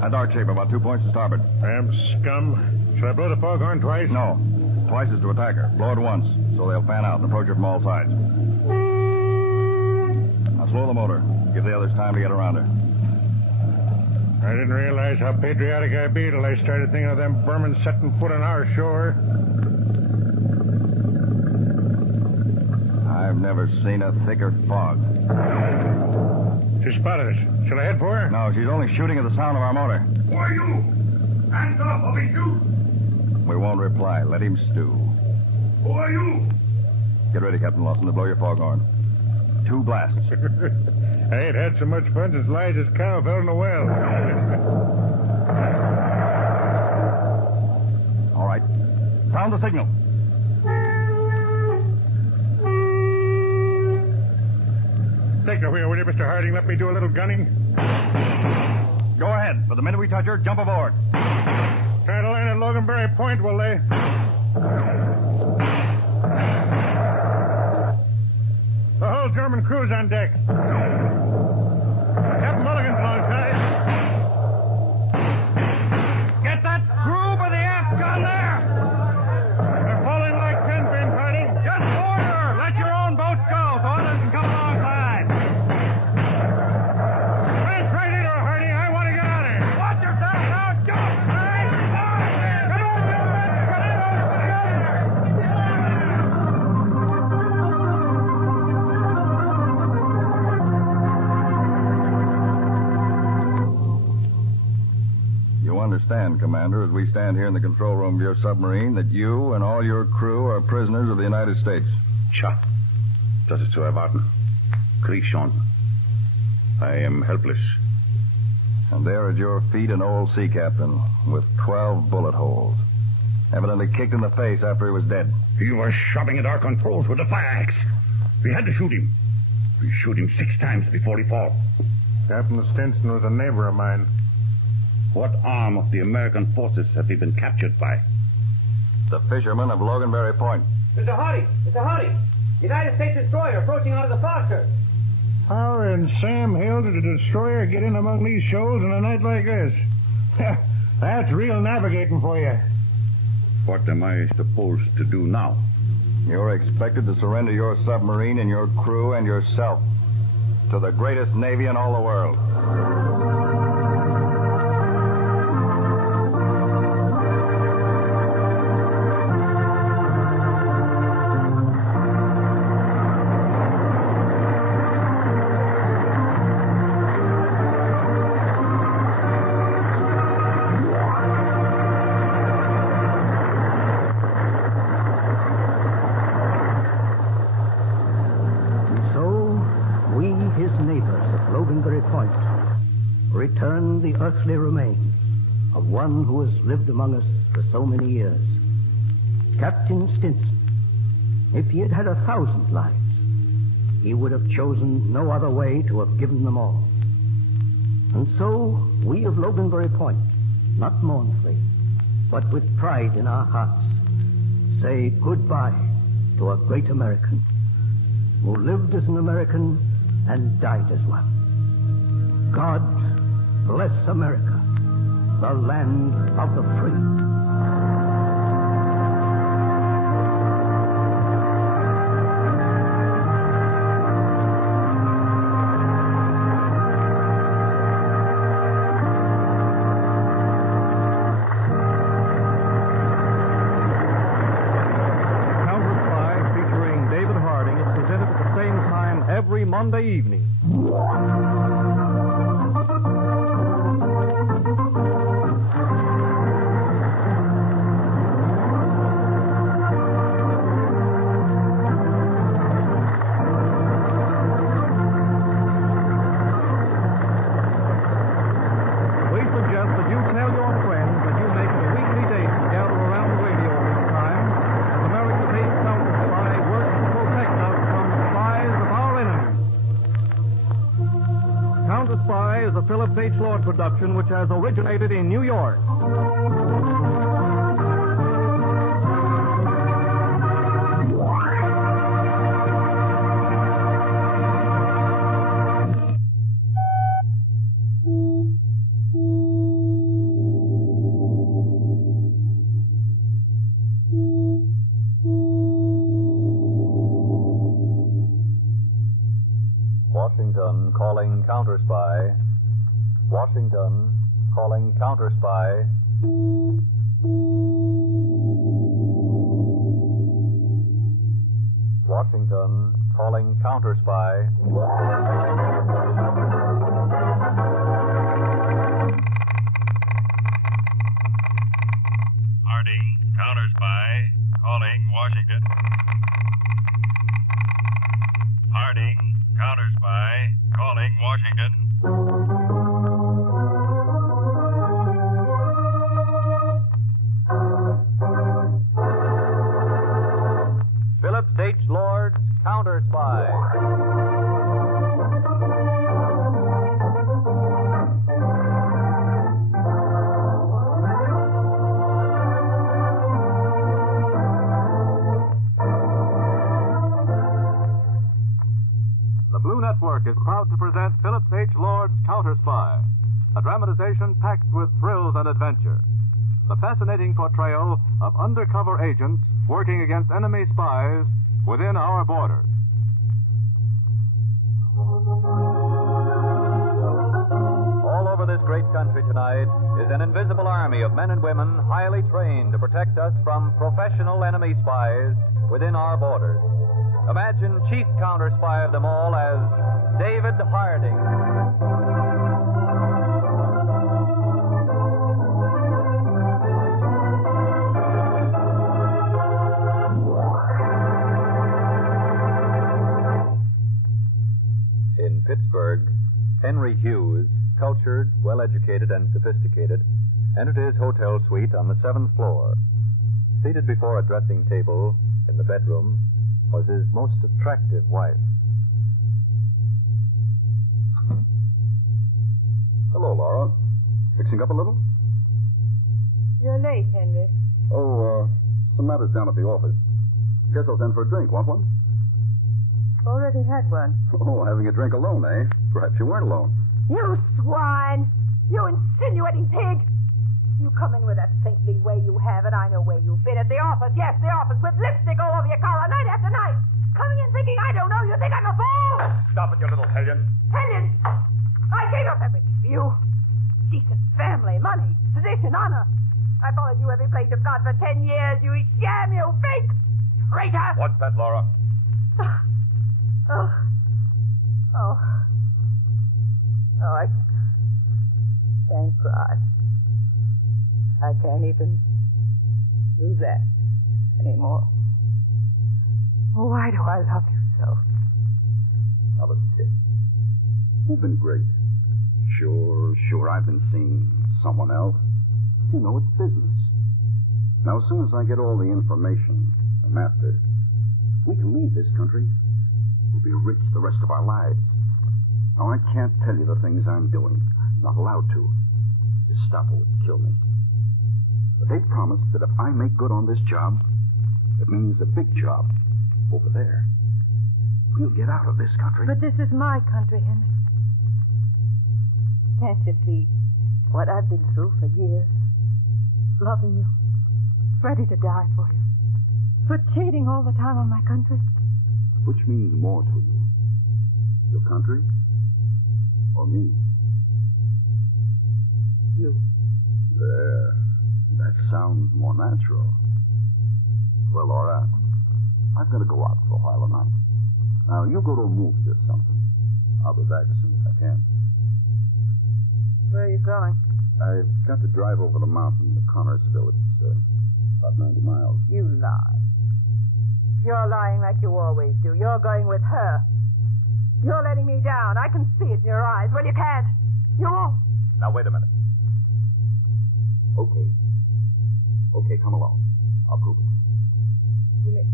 A dark shape, about 2 points to starboard. Damn scum. Should I blow the foghorn twice? No. Twice is to attack her. Blow it once, so they'll fan out and approach her from all sides. Now slow the motor. Give the others time to get around her. I didn't realize how patriotic I'd be till I started thinking of them Burmans setting foot on our shore. I've never seen a thicker fog. She spotted us. Shall I head for her? No, she's only shooting at the sound of our motor. Who are you? Hands up, or we shoot. We won't reply. Let him stew. Who are you? Get ready, Captain Lawson, to blow your foghorn. 2 blasts. I ain't had so much fun since Liza's cow fell in a well. All right. Sound the signal. Take the wheel, will you, Mr. Harding? Let me do a little gunning. Go ahead. But the minute we touch her, jump aboard. Try to land at Loganberry Point, will they? The whole German crew's on deck. Captain Mulligan's alongside. Get that screw by the aft gun there! They're falling like 10 pins, Harding. Just board her! Let your own boats go so others can come alongside. Rance right into her, Harding. I want to get on her. Watch yourself now! Jump! Right? Come on, You understand, Commander, as we stand here in the control room of your submarine, that you and all your crew are prisoners of the United States. Tja, das ist zu erwarten. Krieg schon. I am helpless. And there at your feet, an old sea captain with 12 bullet holes. Evidently kicked in the face after he was dead. He was shoving at our controls with a fire axe. We had to shoot him. We shoot him 6 times before he fall. Captain Stinson was a neighbor of mine. What arm of the American forces have we been captured by? The fishermen of Loganberry Point. Mr. Harding! Mr. Harding! United States destroyer approaching out of the fog, sir. How in Sam Hill did a destroyer get in among these shoals on a night like this? That's real navigating for you. What am I supposed to do now? You're expected to surrender your submarine and your crew and yourself to the greatest navy in all the world. lived among us for so many years. Captain Stinson, if he had had 1,000 lives, he would have chosen no other way to have given them all. And so, we of Loganberry Point, not mournfully, but with pride in our hearts, say goodbye to a great American who lived as an American and died as one. God bless America, the land of the free. Monday evening. We suggest that you tell your friends that you make it a weekly date to gather around the radio this time, as American-based Counterspy works to protect us from the spies of our enemies. Counterspy is a Philip H. Lord production which has originated in New York. Washington calling Counterspy. Washington calling Counterspy. Washington calling Counterspy. Harding, Counterspy, calling Washington. Harding, Counterspy, calling Washington. Phillips H. Lord's Counterspy. The Blue Network is proud to present Phillips H. Lord's Counterspy, a dramatization packed with thrills and adventure. The fascinating portrayal of undercover agents working against enemy spies within our borders. All over this great country tonight is an invisible army of men and women highly trained to protect us from professional enemy spies within our borders. Imagine chief counterspy of them all as David Harding. In Pittsburgh, Henry Hughes, cultured, well-educated, and sophisticated, entered his hotel suite on the 7th floor. Seated before a dressing table in the bedroom was his most attractive wife. Hello, Laura. Fixing up a little? You're late, Henry. Oh, some matters down at the office. Guess I'll send for a drink. Want one? Already had one. Oh, having a drink alone, eh? Perhaps you weren't alone. You swine! You insinuating pig! You come in with that saintly way you have it. I know where you've been. At the office. Yes, the office. With lipstick all over your collar night after night. Coming in thinking I don't know. You think I'm a fool? Stop it, you little hellion. Hellion! I gave up everything for you. Decent family, money, position, honor. I followed you every place you've gone for 10 years. You sham, you fake traitor! What's that, Laura? Oh, I can't cry. I can't even do that anymore. Why do I love you so? Alice, kid, you've been great. Sure, I've been seeing someone else. You know, it's business. Now, as soon as I get all the information I'm after, we can leave this country. We'll be rich the rest of our lives. Now, I can't tell you the things I'm doing. I'm not allowed to. The Gestapo would kill me. But they promised that if I make good on this job, it means a big job over there. We'll get out of this country. But this is my country, Henry. Can't you see what I've been through for years? Loving you. Ready to die for you. But cheating all the time on my country. Which means more to you? Your country? Or me? You. There. That sounds more natural. Well, Laura, I've got to go out for a while tonight. Now, you go to a movie or something. I'll be back as soon as I can. Where are you going? I've got to drive over the mountain to Connorsville. It's about 90 miles. You lie. You're lying like you always do. You're going with her. You're letting me down. I can see it in your eyes. Well, you can't. You won't. Now, wait a minute. Okay, come along. I'll prove it to you.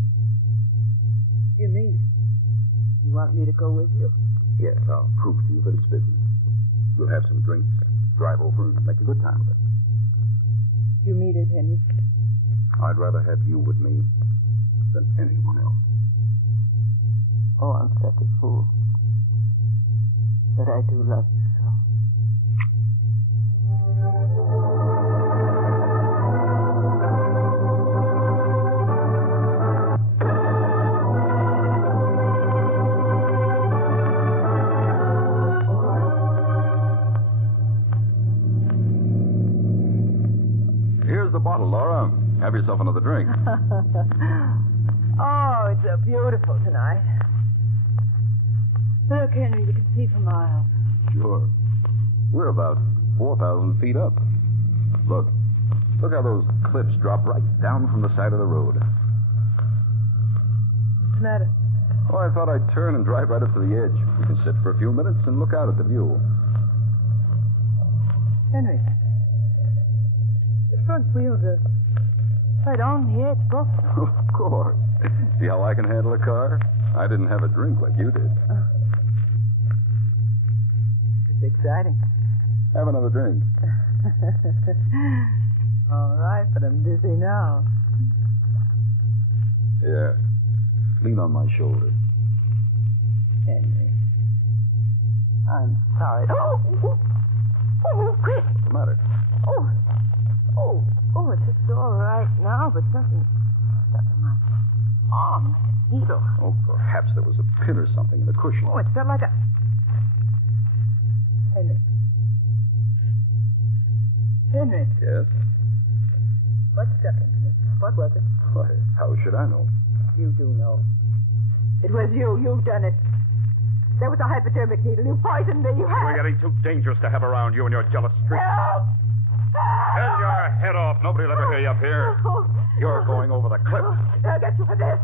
You mean you want me to go with you? Yes, I'll prove to you that it's business. We'll have some drinks, drive over, and make a good time of it. You mean it, Henry? I'd rather have you with me than anyone else. Oh, I'm such a fool. But I do love you so. Here's the bottle, Laura. Have yourself another drink. Oh, it's so beautiful tonight. Look, Henry, you can see for miles. Sure. We're about 4,000 feet up. Look how those cliffs drop right down from the side of the road. What's the matter? Oh, I thought I'd turn and drive right up to the edge. We can sit for a few minutes and look out at the view. Henry, the front wheels are right on the edge, both of them. Of course. See how I can handle a car? I didn't have a drink like you did. It's exciting. Have another drink. All right, but I'm dizzy now. Yeah. Lean on my shoulder. Henry, I'm sorry. Oh, quick. What's the matter? It's all right now, but something stuck in my arm like a needle. Oh, perhaps there was a pin or something in the cushion. Oh, it felt like a... Henry. Yes? What stuck into me? What was it? Why, how should I know? You do know. It was you. You've done it. There was a hypodermic needle. You poisoned me. You had... We're getting too dangerous to have around you and your jealous streak. Help! Tell your head off. Nobody will ever hear you up here. You're going over the cliff. They'll get you for this.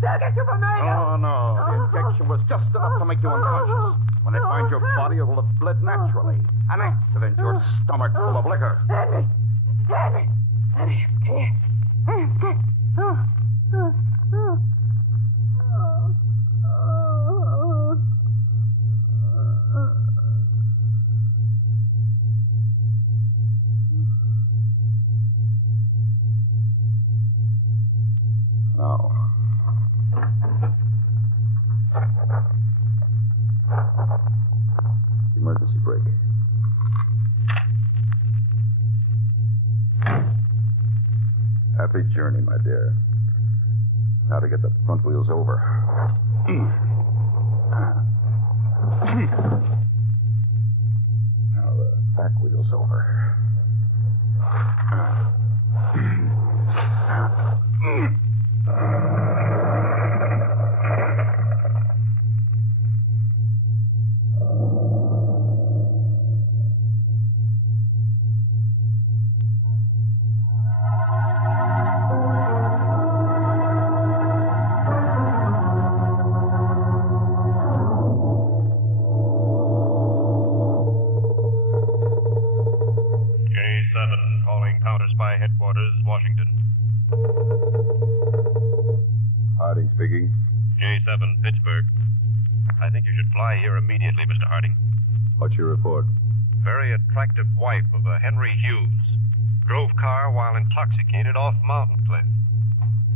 They'll get you for murder. Oh, no. The injection was just enough to make you unconscious. When they find your body, it will have bled naturally. An accident. Your stomach full of liquor. Henry, I'm scared. I'm scared. Now. Emergency brake. Happy journey, my dear. Now to get the front wheels over. Now the back wheels over. speaking. J7, Pittsburgh. I think you should fly here immediately, Mr. Harding. What's your report? Very attractive wife of a Henry Hughes. Drove car while intoxicated off mountain cliff.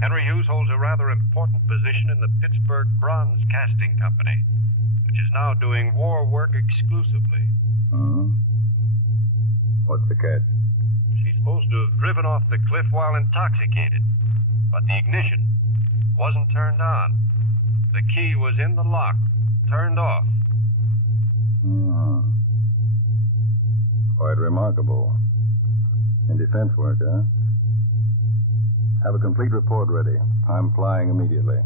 Henry Hughes holds a rather important position in the Pittsburgh Bronze Casting Company, which is now doing war work exclusively. What's the catch? She's supposed to have driven off the cliff while intoxicated, but the ignition wasn't turned on. The key was in the lock, turned off. Quite remarkable. In defense work, huh? Have a complete report ready. I'm flying immediately.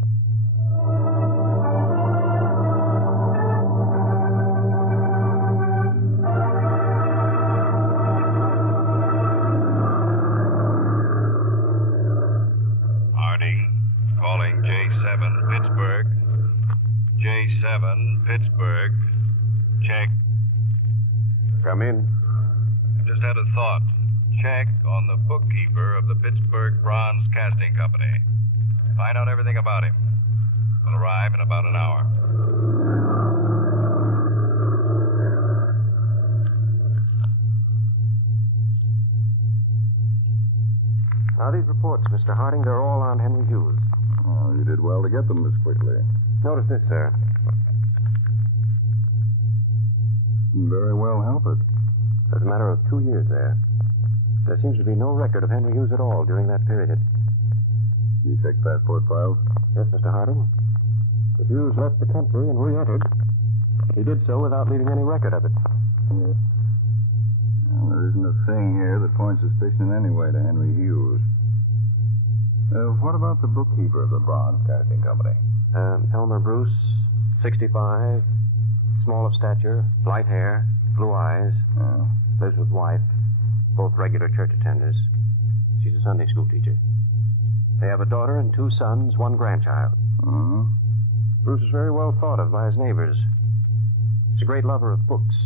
Harding, calling J7, Pittsburgh. J7, Pittsburgh. Check. Come in. I just had a thought. Check on the bookkeeper of the Pittsburgh Bronze Casting Company. Find out everything about him. We'll arrive in about an hour. Now, these reports, Mr. Harding, they're all on Henry Hughes. Oh, you did well to get them this quickly. Notice this, sir. Very well, help it. There's a matter of 2 years there. There seems to be no record of Henry Hughes at all during that period. You checked passport files? Yes, Mr. Harding. If Hughes left the country and re-entered, he did so without leaving any record of it. Yes. Well, there isn't a thing here that points suspicion in any way to Henry Hughes. What about the bookkeeper of the Bronze Casting Company? Elmer Bruce, 65, small of stature, light hair, blue eyes, lives with wife, both regular church attenders. She's a Sunday school teacher. They have a daughter and 2 sons, 1 grandchild. Bruce is very well thought of by his neighbors. He's a great lover of books.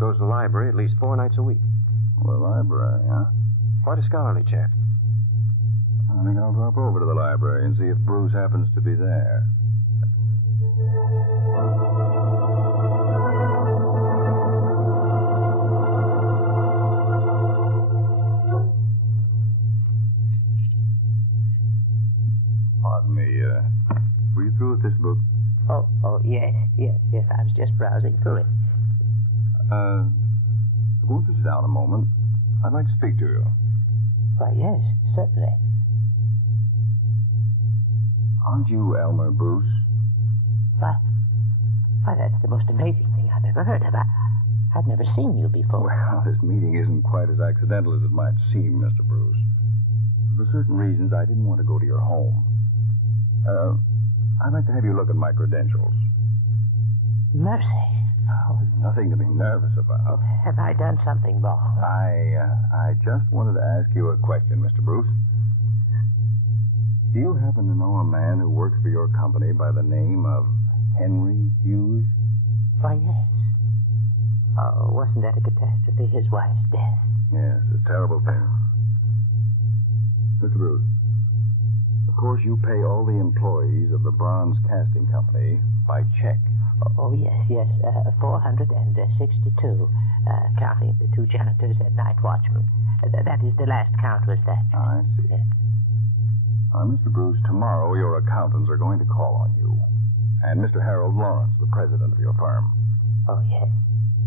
Goes to the library at least 4 nights a week. Well, the library, huh? Quite a scholarly chap. I think I'll drop over to the library and see if Bruce happens to be there. Pardon me, were you through with this book? Oh, yes. I was just browsing through it. Won't you sit down a moment? I'd like to speak to you. Why, yes, certainly. Aren't you Elmer Bruce? Why, that's the most amazing thing I've ever heard of. I've never seen you before. Well, this meeting isn't quite as accidental as it might seem, Mr. Bruce. For certain reasons, I didn't want to go to your home. I'd like to have you look at my credentials. Mercy. Oh, there's nothing to be nervous about. Have I done something wrong? I just wanted to ask you a question, Mr. Bruce. Do you happen to know a man who works for your company by the name of Henry Hughes? Why, yes. Oh, wasn't that a catastrophe, his wife's death? Yes, a terrible thing. Mr. Bruce, of course you pay all the employees of the Bronze Casting Company by check. Oh, yes. 462, counting the 2 janitors and night watchmen. That is the last count was that. I see. Yes. Mr. Bruce, tomorrow your accountants are going to call on you. And Mr. Harold Lawrence, the president of your firm. Oh, yes.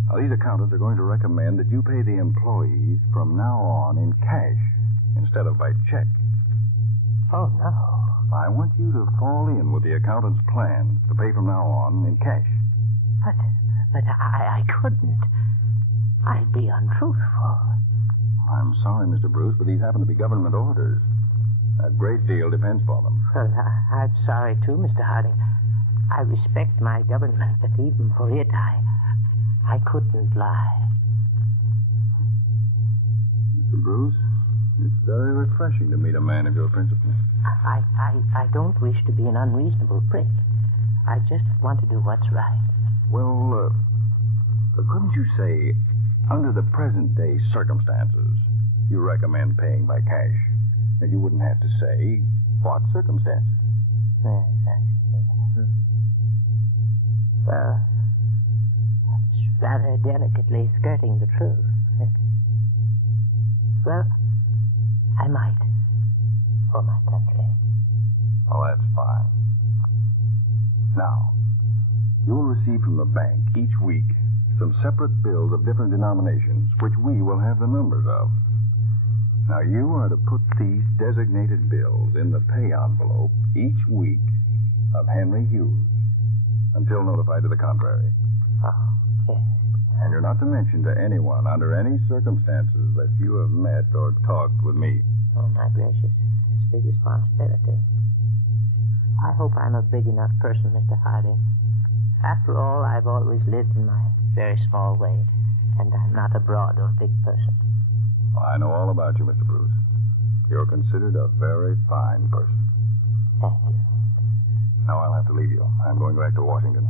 Now, these accountants are going to recommend that you pay the employees from now on in cash instead of by check. Oh, no. I want you to fall in with the accountant's plan to pay from now on in cash. But I couldn't. I'd be untruthful. I'm sorry, Mr. Bruce, but these happen to be government orders. A great deal depends upon them. Well, I'm sorry, too, Mr. Harding. I respect my government, but even for it, I couldn't lie. Mr. Bruce, it's very refreshing to meet a man of your principles. I don't wish to be an unreasonable prick. I just want to do what's right. Well, couldn't you say, under the present-day circumstances, you recommend paying by cash? And you wouldn't have to say, what circumstances? Yes, well, that's rather delicately skirting the truth. Well, I might. For my country. Well, that's fine. Now, you'll receive from the bank each week some separate bills of different denominations, which we will have the numbers of. Now, you are to put these designated bills in the pay envelope each week of Henry Hughes until notified to the contrary. Oh, yes. And you're not to mention to anyone under any circumstances that you have met or talked with me. Oh, my gracious. It's a big responsibility. I hope I'm a big enough person, Mr. Harding. After all, I've always lived in my very small way, and I'm not a broad or big person. Well, I know all about you, Mr. Bruce. You're considered a very fine person. Thank you. Now I'll have to leave you. I'm going back to Washington.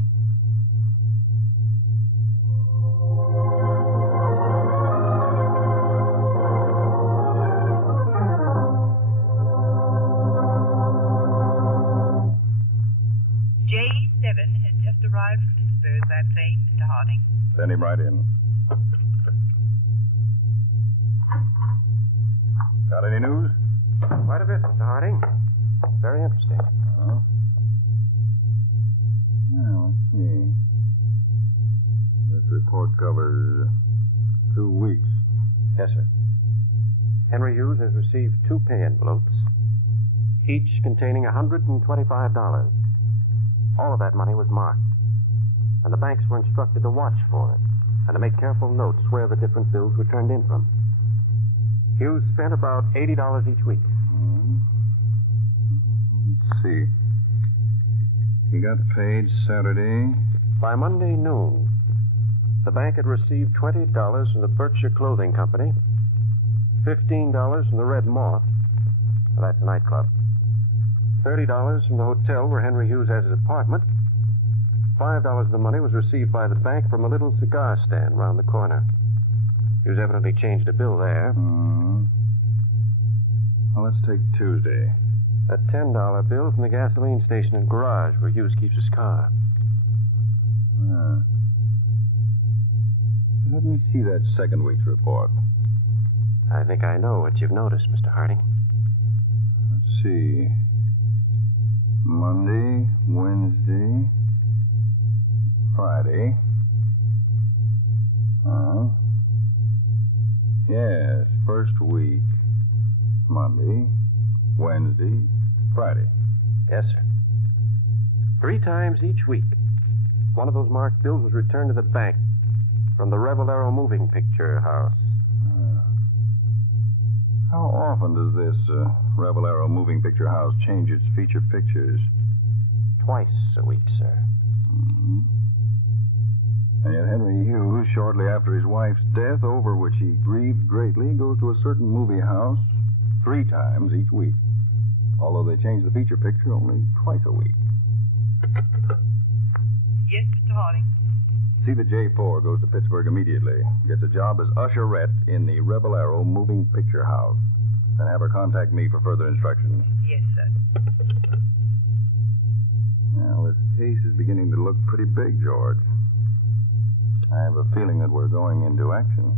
J7 has just arrived from Pittsburgh by plane, Mr. Harding. Send him right in. Got any news? Quite a bit, Mr. Harding. Very interesting. Now, let's see. This report covers 2 weeks. Yes, sir. Henry Hughes has received 2 pay envelopes, each containing $125. All of that money was marked, and the banks were instructed to watch for it and to make careful notes where the different bills were turned in from. Hughes spent about $80 each week. Let's see. He got paid Saturday. By Monday noon, the bank had received $20 from the Berkshire Clothing Company, $15 from the Red Moth, well, that's a nightclub, $30 from the hotel where Henry Hughes has his apartment. $5 of the money was received by the bank from a little cigar stand round the corner. Hughes evidently changed a bill there. Well, let's take Tuesday. A $10 bill from the gasoline station and garage where Hughes keeps his car. Let me see that second week's report. I think I know what you've noticed, Mr. Harding. Let's see. Monday, Wednesday, Friday. Yes, first week. Monday, Wednesday, Friday. Yes, sir. 3 times each week, one of those marked bills was returned to the bank from the Revelero Moving Picture House. How often does this Revelero Moving Picture House change its feature pictures? Twice a week, sir. And yet Henry Hughes, shortly after his wife's death, over which he grieved greatly, goes to a certain movie house 3 times each week, although they change the feature picture only twice a week. Yes, Mr. Harding. See that J4 goes to Pittsburgh immediately, gets a job as usherette in the Revelero Moving Picture House, and have her contact me for further instructions. Yes, sir. Now, this case is beginning to look pretty big, George. I have a feeling that we're going into action.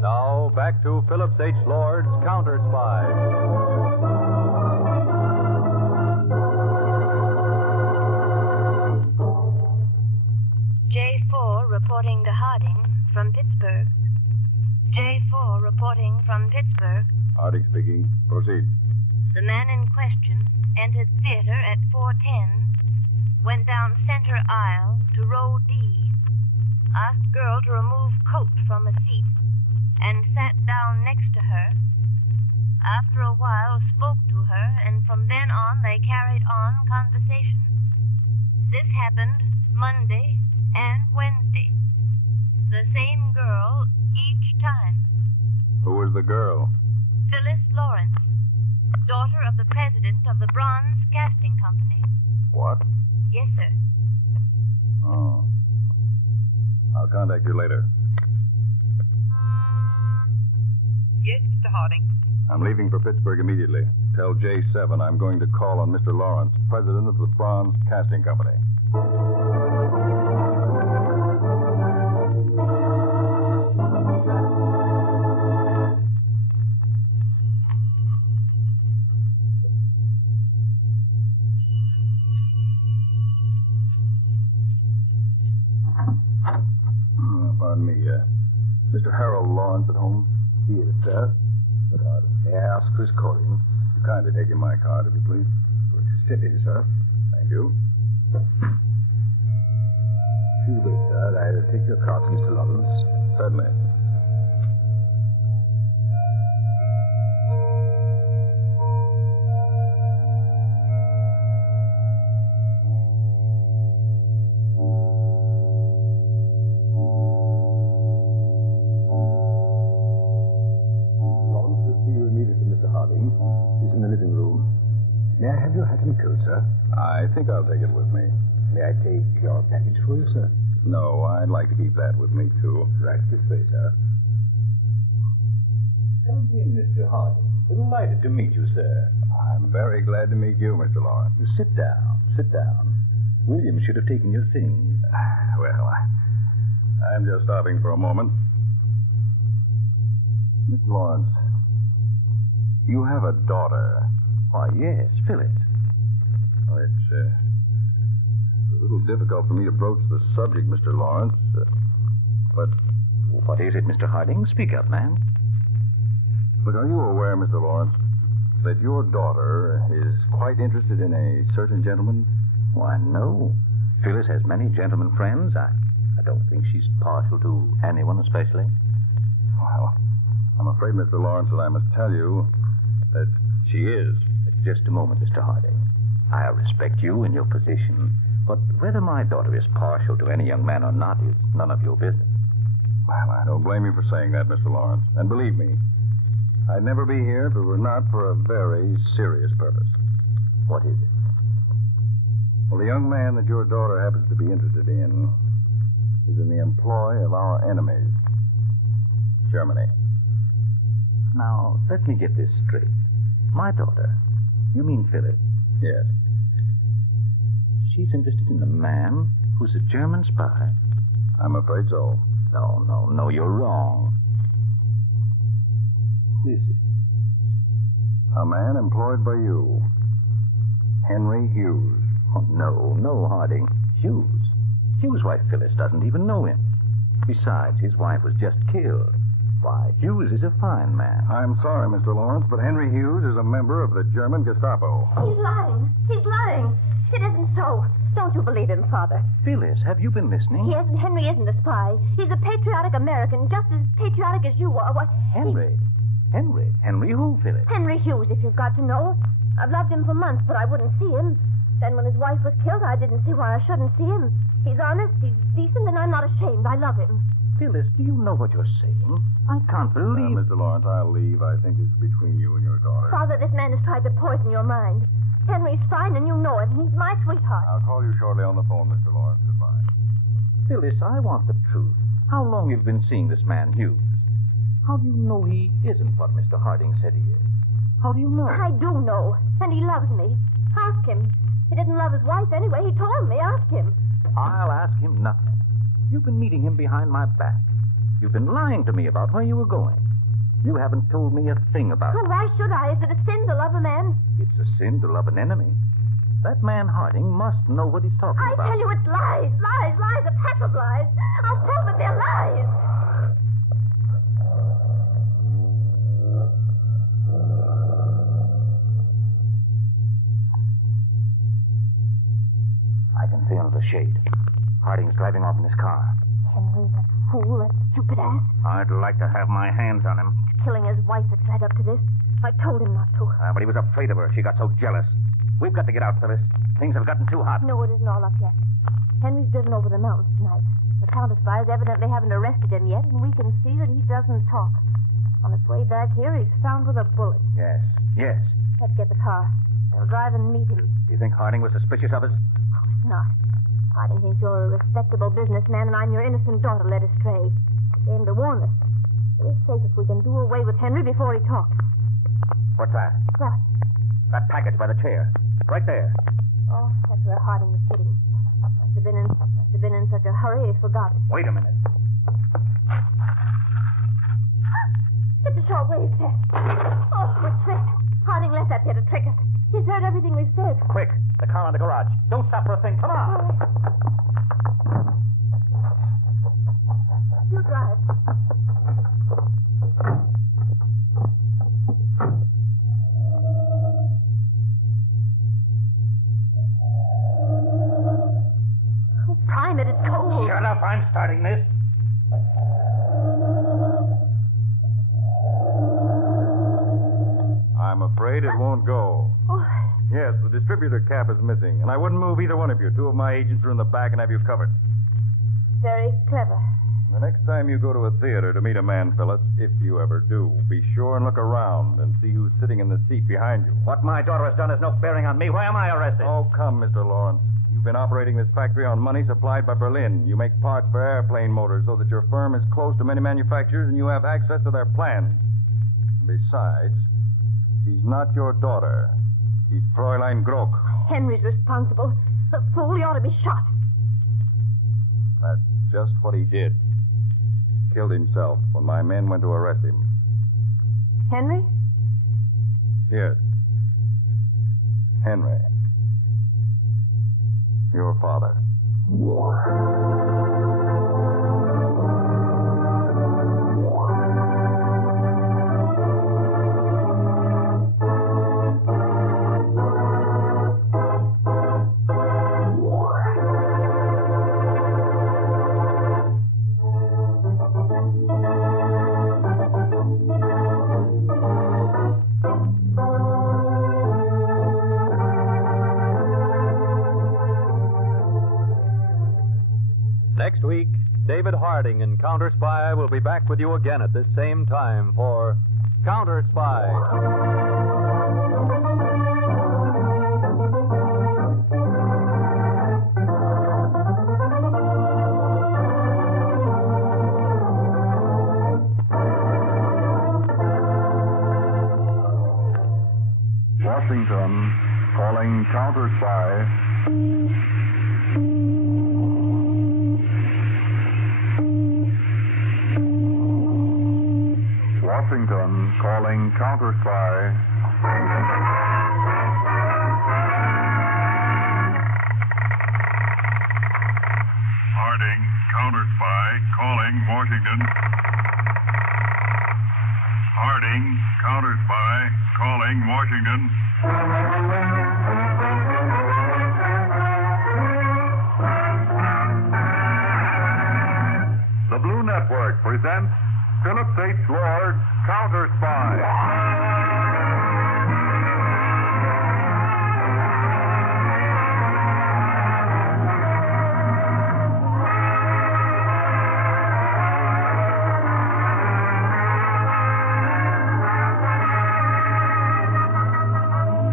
Now, back to Phillips H. Lord's Counterspy. J4 reporting to Harding from Pittsburgh. J4 reporting from Pittsburgh. Harding speaking. Proceed. The man in question entered theater at 4:10, went down center aisle to row D, asked girl to remove coat from a seat, and sat down next to her. After a while spoke to her, and from then on they carried on conversation. This happened Monday and Wednesday. The same girl each time. Who was the girl? Phyllis Lawrence, daughter of the president of the Bronze Casting Company. What? Yes, sir. Oh. I'll contact you later. Yes, Mr. Harding. I'm leaving for Pittsburgh immediately. Tell J7 I'm going to call on Mr. Lawrence, president of the Bronze Casting Company. Pardon me, Mr. Harold Lawrence at home? He is, sir. May I ask who's calling? Kindly take in my card, if you please. Would you step in, sir? Thank you. If you wait, sir, I'll take your card to Mr. Lawrence. Certainly. He's in the living room. May I have your hat and coat, sir? I think I'll take it with me. May I take your package for you, sir? No, I'd like to keep that with me, too. Right this way, sir. Come in, Mr. Harding. Delighted to meet you, sir. I'm very glad to meet you, Mr. Lawrence. Sit down. Sit down. William should have taken your things. Well, I'm just stopping for a moment. Mr. Lawrence, you have a daughter. Why, yes, Phyllis. Well, it's a little difficult for me to broach the subject, Mr. Lawrence. But what is it, Mr. Harding? Speak up, man. Look, are you aware, Mr. Lawrence, that your daughter is quite interested in a certain gentleman? Why, no. Phyllis has many gentlemen friends. I don't think she's partial to anyone especially. Well, I'm afraid, Mr. Lawrence, that I must tell you that she is. Just a moment, Mr. Harding. I respect you and your position, but whether my daughter is partial to any young man or not is none of your business. Well, I don't blame you for saying that, Mr. Lawrence. And believe me, I'd never be here if it were not for a very serious purpose. What is it? Well, the young man that your daughter happens to be interested in is in the employ of our enemies, Germany. Now, let me get this straight. My daughter, you mean Phyllis? Yes. She's interested in a man who's a German spy? I'm afraid so. No, you're wrong. Is it? A man employed by you, Henry Hughes. Oh, no, Harding. Hughes' wife, Phyllis, doesn't even know him. Besides, his wife was just killed. Why, Hughes is a fine man. I'm sorry, Mr. Lawrence, but Henry Hughes is a member of the German Gestapo. He's lying. He's lying. It isn't so. Don't you believe him, Father? Phyllis, have you been listening? Yes, and Henry isn't a spy. He's a patriotic American, just as patriotic as you are. What? Henry? Henry who, Phyllis? Henry Hughes, if you've got to know. I've loved him for months, but I wouldn't see him. Then when his wife was killed, I didn't see why I shouldn't see him. He's honest, he's decent, and I'm not ashamed. I love him. Phyllis, do you know what you're saying? I can't believe... Mr. Lawrence, I'll leave. I think this is between you and your daughter. Father, this man has tried to poison your mind. Henry's fine, and you know it, and he's my sweetheart. I'll call you shortly on the phone, Mr. Lawrence. Goodbye. Phyllis, I want the truth. How long have you been seeing this man, Hughes? How do you know he isn't what Mr. Harding said he is? How do you know? I do know, and he loves me. Ask him. He didn't love his wife anyway. He told me. Ask him. I'll ask him nothing. You've been meeting him behind my back. You've been lying to me about where you were going. You haven't told me a thing about Well, it. why should I? Is it a sin to love a man? It's a sin to love an enemy. That man Harding must know what he's talking about. I tell you, it's lies, a pack of lies. I'll prove that they're lies. I can see under the shade. Harding's driving off in his car. Henry, that fool, that stupid ass. I'd like to have my hands on him. He's killing his wife that's led up to this. I told him not to. But he was afraid of her. She got so jealous. We've got to get out, Phyllis. Things have gotten too hot. No, it isn't all up yet. Henry's driven over the mountains tonight. The Counterspy evidently haven't arrested him yet, and we can see that he doesn't talk. On his way back here, he's found with a bullet. Yes. Let's get the car. They'll drive and meet him. Do you think Harding was suspicious of us? Of course not. Harding thinks you're a respectable businessman, and I'm your innocent daughter led astray. He came to warn us. We're safe if we can do away with Henry before he talks. What's that? What? That package by the chair. Right there. Oh, that's where Harding was sitting. Must have been in such a hurry he forgot it. Wait a minute. It's a shortwave set. Oh, we're tricked. Harding left that there to trick us. He's heard everything we've said. Quick, the car in the garage. Don't stop for a thing. Come on. You drive. Oh, prime it. It's cold. Shut up. I'm starting this. I'm afraid it won't go. Oh. Yes, the distributor cap is missing, and I wouldn't move either one of you. Two of my agents are in the back and have you covered. Very clever. The next time you go to a theater to meet a man, Phyllis, if you ever do, be sure and look around and see who's sitting in the seat behind you. What my daughter has done has no bearing on me. Why am I arrested? Oh, come, Mr. Lawrence. You've been operating this factory on money supplied by Berlin. You make parts for airplane motors so that your firm is close to many manufacturers and you have access to their plans. Besides, she's not your daughter. She's Fräulein Crook. Henry's responsible. The fool, he ought to be shot. That's just what he did. Killed himself when my men went to arrest him. Henry? Yes. Henry. Your father. Next week, David Harding and Counterspy will be back with you again at this same time for Counterspy. Washington, calling Counterspy. Washington, calling Counterspy. Harding, Counterspy, calling Washington. Harding, Counterspy, calling Washington. The Blue Network presents Philip H. Lord, Counterspy.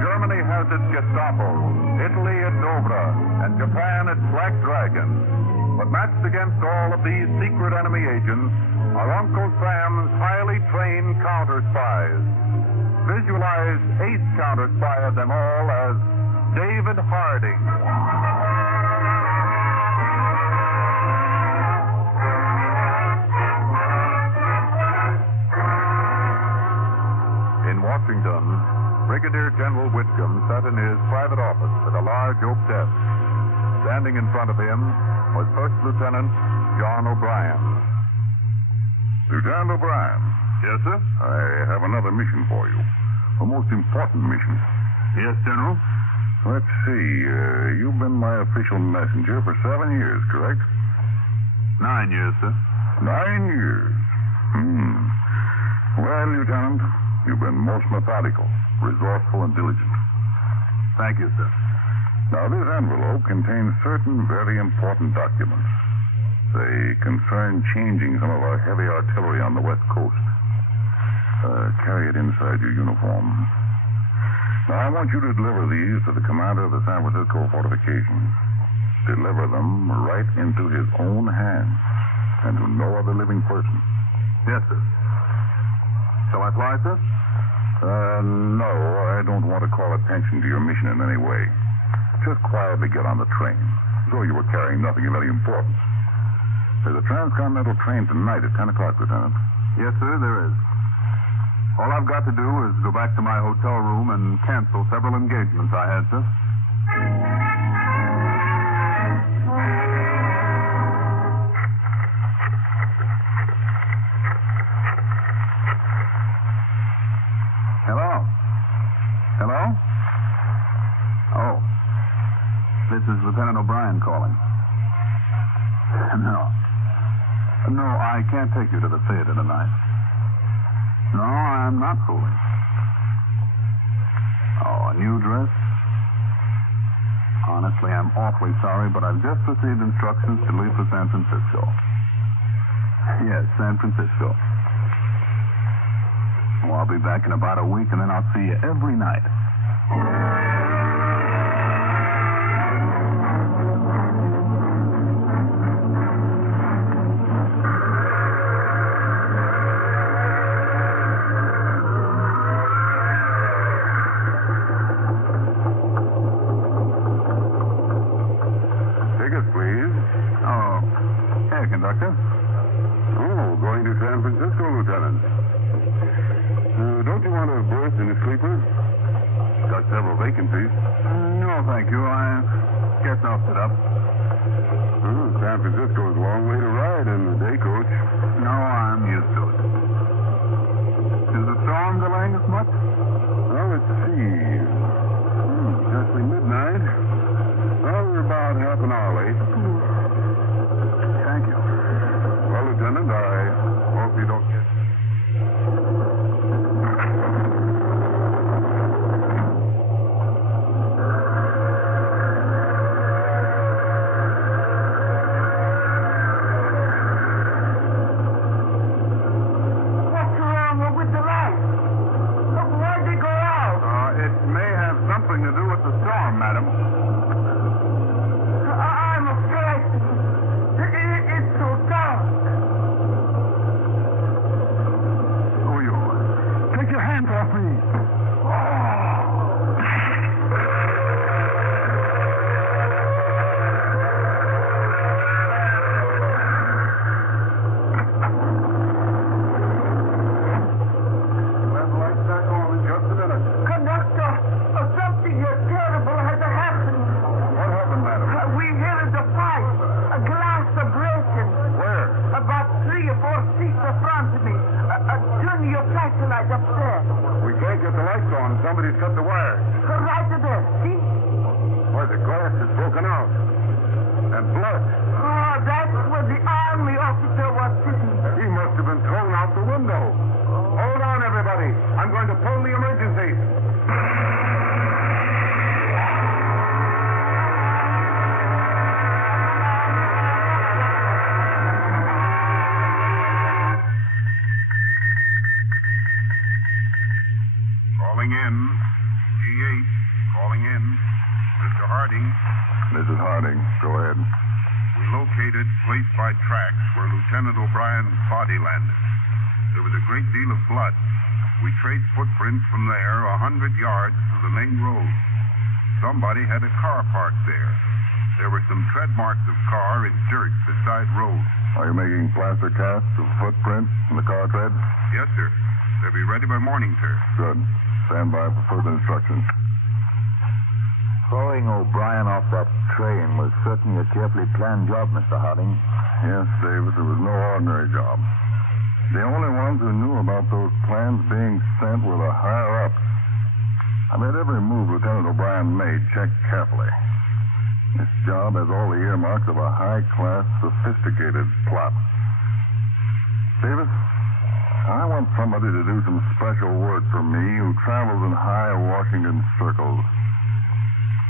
Germany has its Gestapo, Italy its Obra, and Japan its Black Dragon. But matched against all of these secret enemy agents are Uncle Sam's highly trained counter-spies. Visualize ace counter-spy of them all as David Harding. In Washington, Brigadier General Whitcomb sat in his private office at a large oak desk. Standing in front of him was First Lieutenant John O'Brien. Lieutenant O'Brien. Yes, sir? I have another mission for you. A most important mission. Yes, General. Let's see. You've been my official messenger for 7 years, correct? 9 years, sir. 9 years. Well, Lieutenant, you've been most methodical, resourceful, and diligent. Thank you, sir. Now, this envelope contains certain very important documents. They concern changing some of our heavy artillery on the West Coast. Carry it inside your uniform. Now, I want you to deliver these to the commander of the San Francisco fortifications. Deliver them right into his own hands and to no other living person. Yes, sir. Shall I fly, sir? No, I don't want to call attention to your mission in any way. Just quietly get on the train, as though you were carrying nothing of any importance. There's a transcontinental train tonight at 10 o'clock, Lieutenant. Yes, sir, there is. All I've got to do is go back to my hotel room and cancel several engagements I had, sir. Hello? Hello? Oh. This is Lieutenant O'Brien calling. No, I can't take you to the theater tonight. No, I'm not fooling. Oh, a new dress? Honestly, I'm awfully sorry, but I've just received instructions to leave for San Francisco. Yes, San Francisco. Oh, I'll be back in about a week, and then I'll see you every night. Conductor? Oh, going to San Francisco, Lieutenant. Don't you want a berth in a sleeper? Got several vacancies. No, thank you. I guess I'll sit up. San Francisco's a long way to ride in the day coach. No, I'm used to it. Is the storm delaying us much? Well, let's see. Exactly midnight. Well, we're about half an hour late. Thank you. Well, Lieutenant, I hope you don't get... What's wrong with the lights? Why'd they go out? It may have something to do with the storm, madam. I'm afraid. It's so dark. Who are you? Take your hands off me. Conductor, something terrible has happened. What happened, madam? We heard a fight, a glass breaking. Where? About 3 or 4 seats in front of me. Turn your flashlight up there. We can't get the lights on. Somebody's cut the wires. Right there. See? Why, the glass is broken out. And blood. Oh, that's where the army officer was sitting. He must have been thrown out the window. Hold on, everybody. I'm going to pull the emergency. Calling in. G8. Calling in. Mr. Harding. Mrs. Harding, go ahead. We located place by tracks where Lieutenant O'Brien's body landed. There was a great deal of blood. We traced footprints from there 100 yards to the main road. Somebody had a car parked there. There were some tread marks of car in dirt beside road. Are you making plaster casts of footprints in the car tread? Yes, sir. They'll be ready by morning, sir. Good. Stand by for further instructions. Throwing O'Brien off that train was certainly a carefully planned job, Mr. Harding. Yes, Davis, it was no ordinary job. The only ones who knew about those plans being sent were the higher-ups. I've had every move Lieutenant O'Brien made checked carefully. This job has all the earmarks of a high-class, sophisticated plot. Davis, I want somebody to do some special work for me who travels in high Washington circles.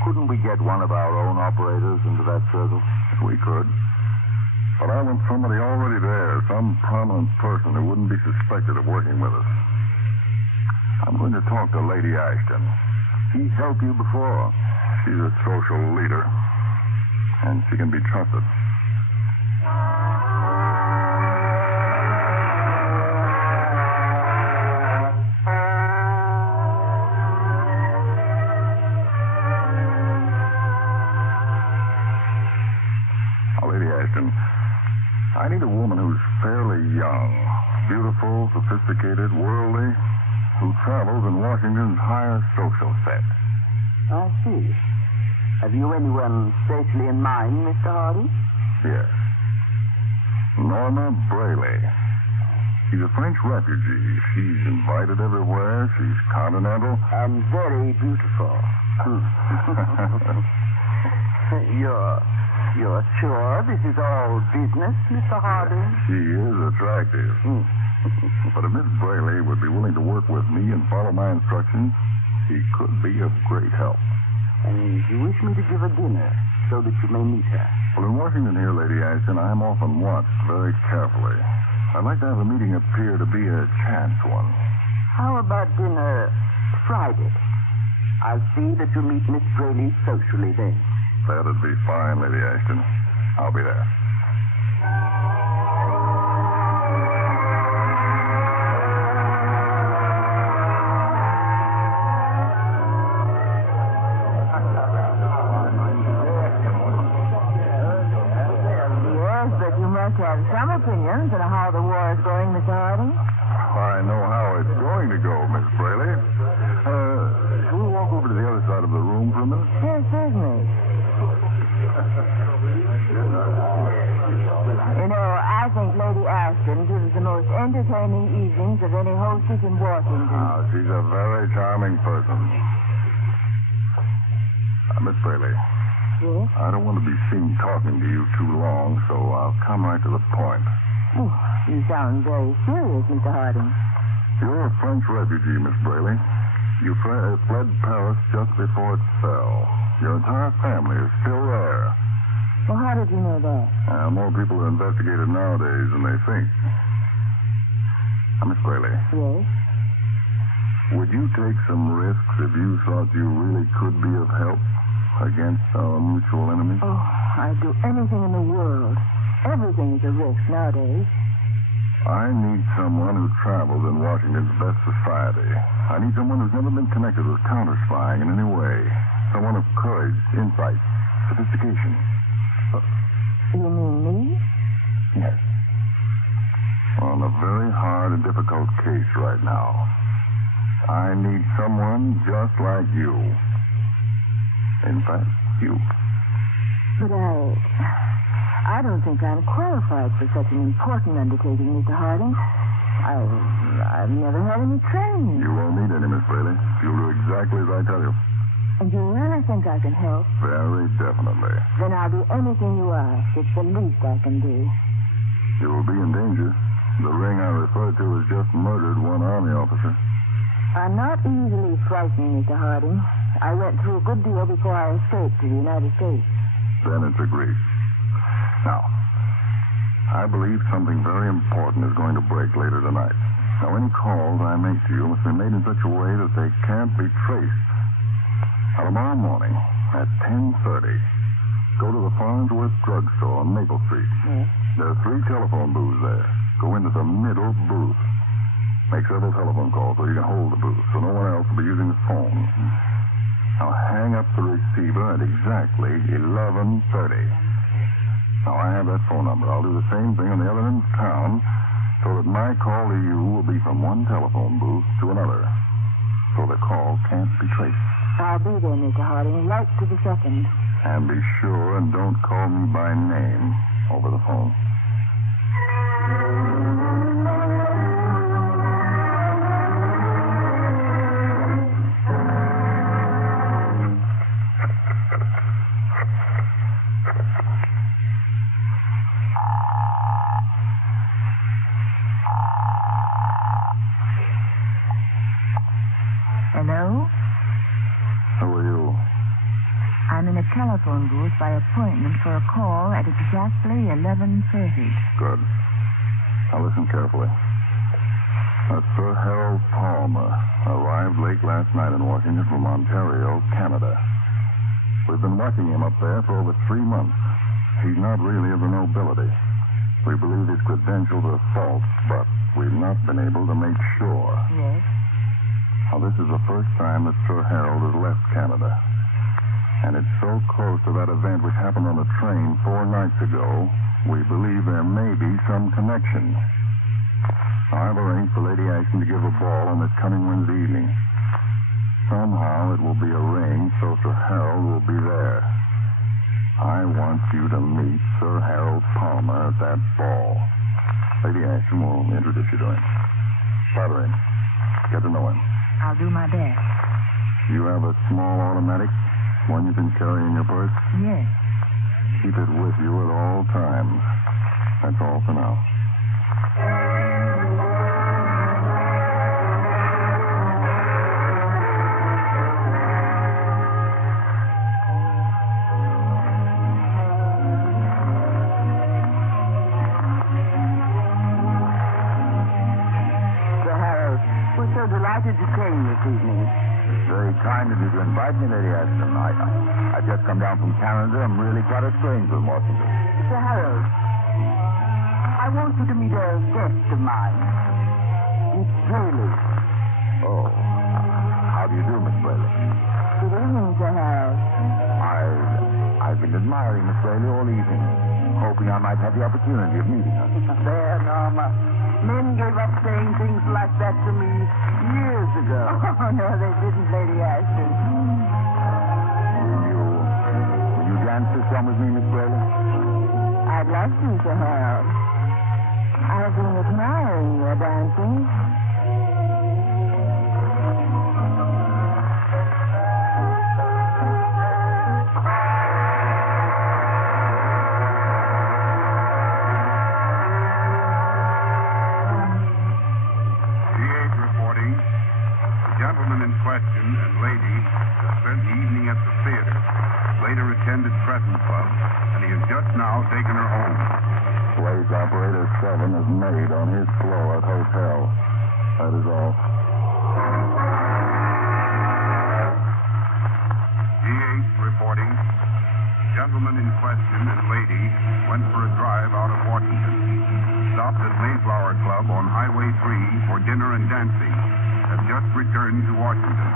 Couldn't we get one of our own operators into that circle? We could. But I want somebody already there, some prominent person who wouldn't be suspected of working with us. I'm going to talk to Lady Ashton. She's helped you before. She's a social leader, and she can be trusted. Lady Ashton, I need a woman who's fairly young, beautiful, sophisticated, worldly, who travels in Washington's higher social set. I see. Have you anyone specially in mind, Mr. Hardy? Yes. Norma Brayley. She's a French refugee. She's invited everywhere. She's continental. And very beautiful. You're sure this is all business, Mr. Hardy? She is attractive. But if Miss Brayley would be willing to work with me and follow my instructions, she could be of great help. And you wish me to give a dinner so that you may meet her? Well, in Washington here, Lady Ashton, I'm often watched very carefully. I'd like to have the meeting appear to be a chance one. How about dinner Friday? I'll see that you meet Miss Brayley socially then. That'd be fine, Lady Ashton. I'll be there. Have some opinions on how the war is going, Mr. Harding? I know how it's going to go, Miss Brayley. Shall we walk over to the other side of the room for a minute? Yes, certainly. You know, I think Lady Ashton gives the most entertaining evenings of any hostess in Washington. Oh, she's a very charming person. Miss Brayley. Yes? I don't want to be seen talking to you too long, so I'll come right to the point. Oh, you sound very serious, Mr. Harding. You're a French refugee, Miss Brayley. You fled Paris just before it fell. Your entire family is still there. Well, how did you know that? More people are investigated nowadays than they think. Miss Brayley. Yes? Would you take some risks if you thought you really could be of help against our mutual enemy? Oh, I'd do anything in the world. Everything is a risk nowadays. I need someone who travels in Washington's best society. I need someone who's never been connected with counterspying in any way. Someone of courage, insight, sophistication. You mean me? Yes. On a very hard and difficult case right now. I need someone just like you. In fact, you. But I don't think I'm qualified for such an important undertaking, Mr. Harding. I've never had any training. You won't need any, Miss Brayley. You'll do exactly as I tell you. And you really think I can help? Very definitely. Then I'll do anything you ask. It's the least I can do. You will be in danger. The ring I referred to has just murdered one Army officer. I'm not easily frightened, Mr. Harding. I went through a good deal before I escaped to the United States. Then it's agreed. Now, I believe something very important is going to break later tonight. Now, any calls I make to you must be made in such a way that they can't be traced. Now, tomorrow morning at 10:30, go to the Farnsworth drugstore on Maple Street. Yes? There are 3 telephone booths there. Go into the middle booth. Make several telephone calls so you can hold the booth, so no one else will be using the phone. Now hang up the receiver at exactly 11:30. Now I have that phone number. I'll do the same thing on the other end of town, so that my call to you will be from one telephone booth to another, so the call can't be traced. I'll be there, Mr. Harding, right to the second. And be sure and don't call me by name over the phone. Hello? Who are you? I'm in a telephone booth by appointment for a call at exactly 11:30. Good. Now listen carefully. Sir Harold Palmer arrived late last night in Washington from Ontario, Canada. We've been watching him up there for over 3 months. He's not really of the nobility. We believe his credentials are false, but we've not been able to make sure. Yes? Now, this is the first time that Sir Harold has left Canada. And it's so close to that event which happened on the train 4 nights ago, we believe there may be some connection. I've arranged for Lady Ashton to give a ball on this coming Wednesday evening. Somehow it will be arranged so Sir Harold will be there. I want you to meet Sir Harold Palmer at that ball. Lady Ashton will introduce you to him. Father him. Get to know him. I'll do my best. You have a small automatic, one you can carry in your purse? Yes. Keep it with you at all times. That's all for now. Delighted you came this evening. It's very kind of you to invite me, Lady Ashton. I just come down from Canada. I'm really quite a stranger in Washington. Mr. Harold, I want you to meet a guest of mine. Miss Bailey. Oh. How do you do, Miss Bailey? Good evening, Sir Harold. I've been admiring Miss Bailey all evening, hoping I might have the opportunity of meeting her. There, Norma. Men gave up saying things like that to me years ago. Oh, no, they didn't, Lady Ashton. Will you dance this song with me, Miss Bailey? I'd like to, Sir Harold. I've been admiring your dancing. And lady spent the evening at the theater, later attended Crescent Club, and he has just now taken her home. Place operator 7 is made on his floor at hotel. That is all. G8 reporting. Gentleman in question and lady went for a drive out of Washington. Stopped at Mayflower Club on Highway 3 for dinner and dancing. Have just returned to Washington.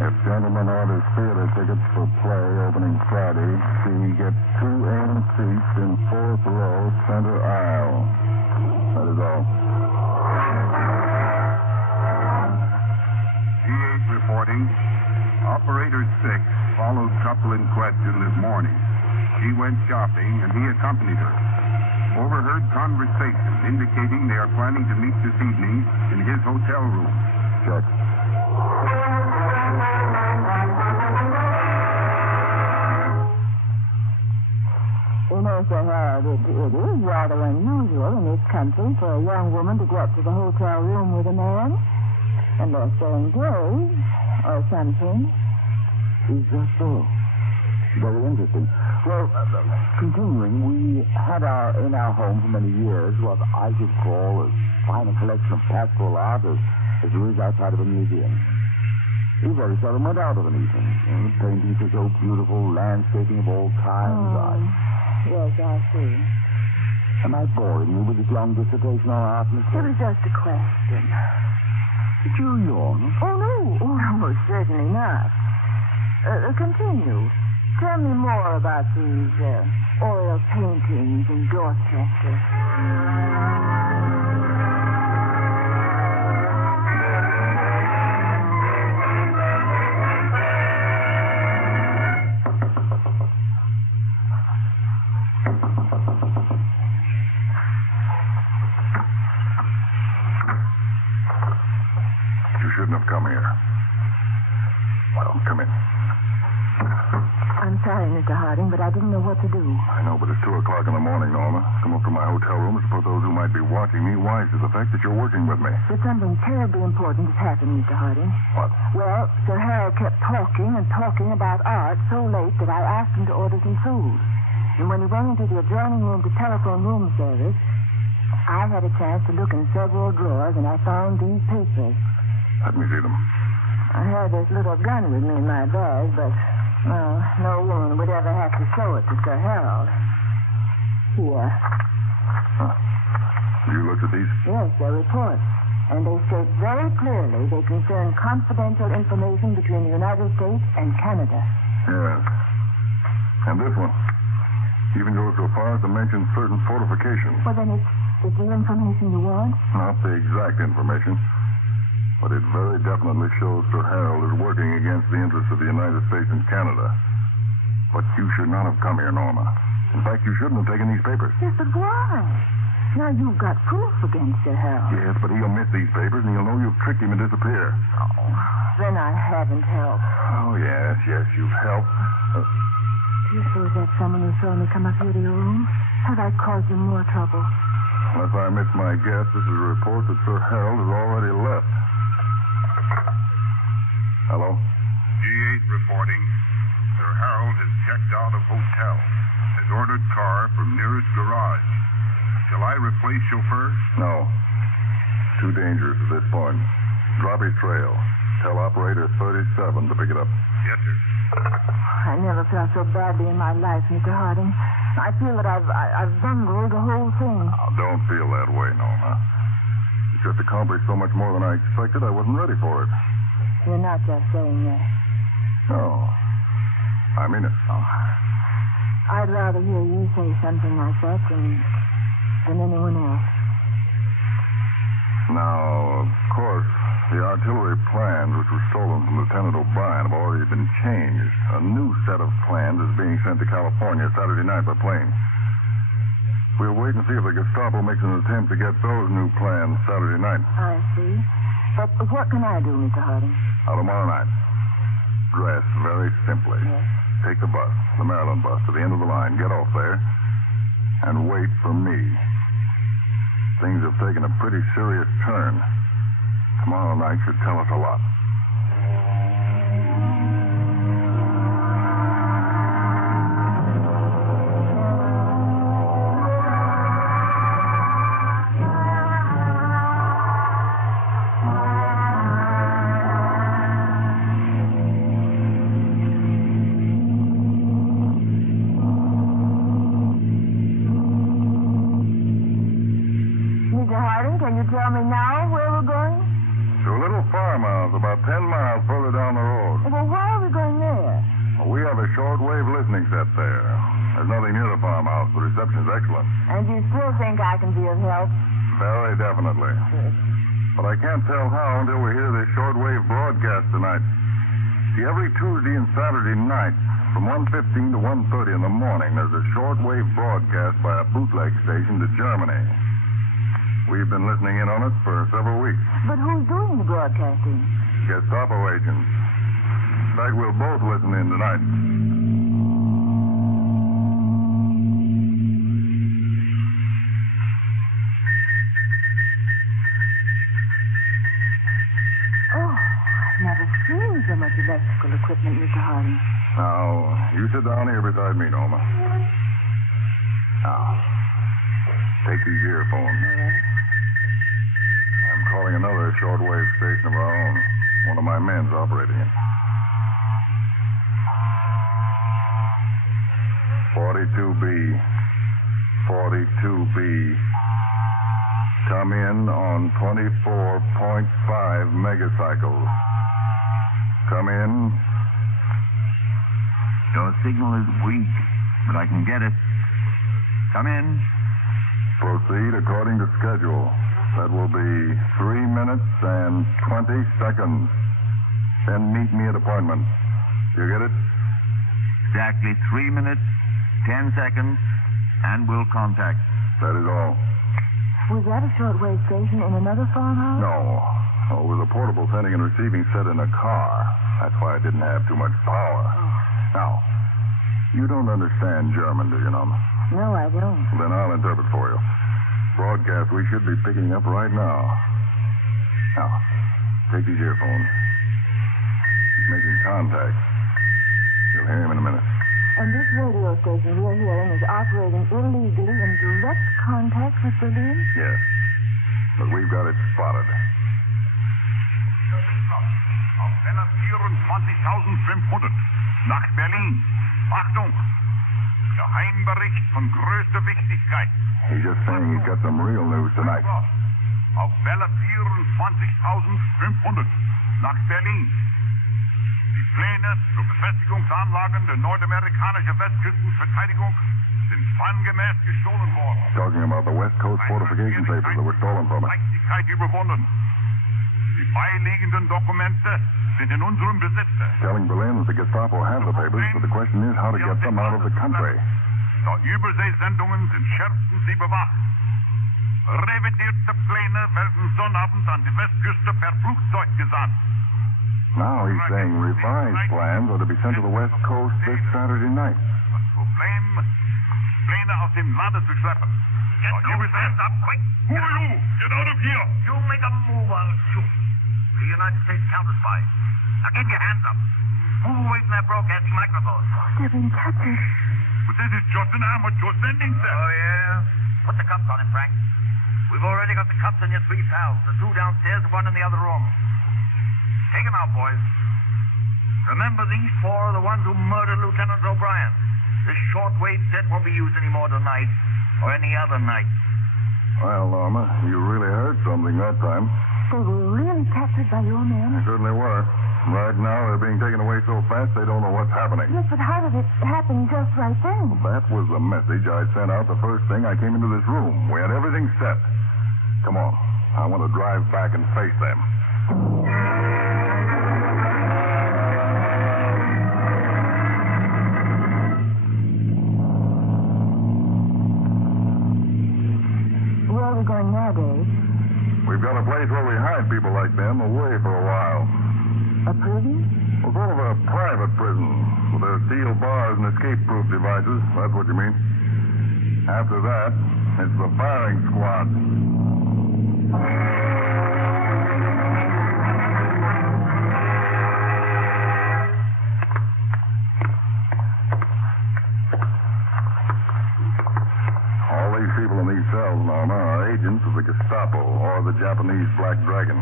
If gentleman orders theater tickets for play opening Friday, she gets 2 AM seats in 4th row, center aisle. That is all. G8 reporting. Operator 6 followed couple in question this morning. She went shopping and he accompanied her. Overheard conversation indicating they are planning to meet this evening in his hotel room. Check. You know, Sir Harold, it is rather unusual in this country for a young woman to go up to the hotel room with a man, unless they're engaged or something. Is that so? Very interesting. Well, continuing, we had in our home for many years what I should call as fine a collection of pastoral art as there is outside of a museum. We very seldom went out of an evening. The paintings are so beautiful, landscaping of all times. Yes, I see. Am I boring you with this long dissertation on art, Miss? It was just a question. Did you yawn? Oh, no. Oh, no, certainly not. Continue. Tell me more about these oil paintings in Dorchester. You shouldn't have come here. Well, come in. I'm sorry, sorry, Mr. Harding, but I didn't know what to do. I know, but it's 2 o'clock in the morning, Norma. Come up to my hotel room and suppose those who might be watching me wise to the fact that you're working with me. But something terribly important has happened, Mr. Harding. What? Well, Sir Harold kept talking and talking about art so late that I asked him to order some food. And when he went into the adjoining room to telephone room service, I had a chance to look in several drawers, and I found these papers. Let me see them. I had this little gun with me in my bag, but, well, no woman would ever have to show it to Sir Harold. Here. Huh. You looked at these? Yes, they're reports. And they state very clearly they concern confidential information between the United States and Canada. Yes. And this one even goes so far as to mention certain fortifications. Well, then it's the information you want? Not the exact information. But it very definitely shows Sir Harold is working against the interests of the United States and Canada. But you should not have come here, Norma. In fact, you shouldn't have taken these papers. Yes, but why? Now you've got proof against Sir Harold. Yes, but he'll miss these papers, and he'll know you've tricked him and disappear. Oh, then I haven't helped. Oh, yes, you've helped. Do you suppose that's someone who saw me come up here to your room? Have I caused you more trouble? Unless I miss my guess, this is a report that Sir Harold has already left. Hello? G8 reporting. Sir Harold has checked out of hotel. Has ordered car from nearest garage. Shall I replace chauffeur? No. Too dangerous at this point. Drop his trail. Tell operator 37 to pick it up. Yes, sir. I never felt so badly in my life, Mr. Harding. I feel that I've bungled the whole thing. Now, don't feel that way, Norma. You just accomplished so much more than I expected, I wasn't ready for it. You're not just saying that. No. I mean it. Oh. I'd rather hear you say something like that than anyone else. Now, of course, the artillery plans which were stolen from Lieutenant O'Brien have already been changed. A new set of plans is being sent to California Saturday night by plane. We'll wait and see if the Gestapo makes an attempt to get those new plans Saturday night. I see. But what can I do, Mr. Harding? Now, tomorrow night, dress very simply. Yes. Take the bus, the Maryland bus, to the end of the line. Get off there and wait for me. Things have taken a pretty serious turn. Tomorrow night should tell us a lot. Can you tell me now where we're going? To a little farmhouse about 10 miles further down the road. Well, why are we going there? Well, we have a shortwave listening set there. There's nothing near the farmhouse. The reception's excellent. And you still think I can be of help? Very definitely. Yes. But I can't tell how until we hear this shortwave broadcast tonight. See, every Tuesday and Saturday night, from 1:15 to 1:30 in the morning, there's a shortwave broadcast by a bootleg station to Germany. We've been listening in on it for several weeks. But who's doing the broadcasting? Gestapo agents. In fact, we'll both listen in tonight. Oh, I've never seen so much electrical equipment, Mr. Harding. Now, you sit down here beside me, Norma. Now, take these earphones. Yes. I'm calling another shortwave station of our own. One of my men's operating it. 42B. 42B. Come in on 24.5 megacycles. Come in. Your signal is weak, but I can get it. Come in. Proceed according to schedule. That will be 3 minutes and 20 seconds. Then meet me at appointment. You get it? Exactly 3 minutes, 10 seconds, and we'll contact. That is all. Was that a shortwave station in another farmhouse? No. Oh, it was a portable sending and receiving set in a car. That's why it didn't have too much power. Oh. Now, You don't understand German, do you, Norma? No, I don't. Then I'll interpret for you. Broadcast we should be picking up right now. Now, take these earphones. He's making contact. You'll hear him in a minute. And this radio station we're hearing is operating illegally in direct contact with Berlin? Yes. But we've got it spotted. Auf Welle 24.500 nach Berlin. Achtung! Geheimbericht von größter Wichtigkeit. He's just saying he's got some real news tonight. Auf Welle 24.500 nach Berlin. Die Pläne zur Befestigungsanlagen der nordamerikanischen Westküstenverteidigung sind fangemäß gestohlen worden. Talking about the West Coast fortification papers that were stolen from us. Leichtigkeit überwunden. Die beiliegenden Dokumente sind in unserem Besitz. Telling Berlin that the Gestapo have the papers, but the question is how to get them out of the country. Die Überseesendungen sind schärfstens überwacht. Revidierte Pläne werden Sonnabend an die Westküste per Flugzeug gesandt. Now he's saying revised plans are to be sent to the West Coast this Saturday night. Das Problem, Pläne aus dem Lande zu schleppen. Get those hands up, quick! Who are you? Get out of here! You make a move, I'll shoot. The United States Counterspy. Now get your hands up. Move away from that broadcasting microphone. They're being captured. But this is just an amateur sending set. Oh, yeah? Put the cuffs on him, Frank. We've already got the cuffs on your three pals. The two downstairs, the one in the other room. Take them out, boys. Remember, these four are the ones who murdered Lieutenant O'Brien. This shortwave set won't be used anymore tonight or any other night. Well, Norma, you really heard something that time. They were really captured by your men? They certainly were. Right now, they're being taken away so fast they don't know what's happening. Yes, but how did it happen just right then? That was the message I sent out the first thing I came into this room. We had everything set. Come on. I want to drive back and face them. Where are we going now, Dave? We've got a place where we hide people like them away for a while. A prison? Well, sort of a private prison with their steel bars and escape-proof devices. That's what you mean. After that, it's the firing squad. All these people in these cells, Norma, are agents of the Gestapo or the Japanese Black Dragon.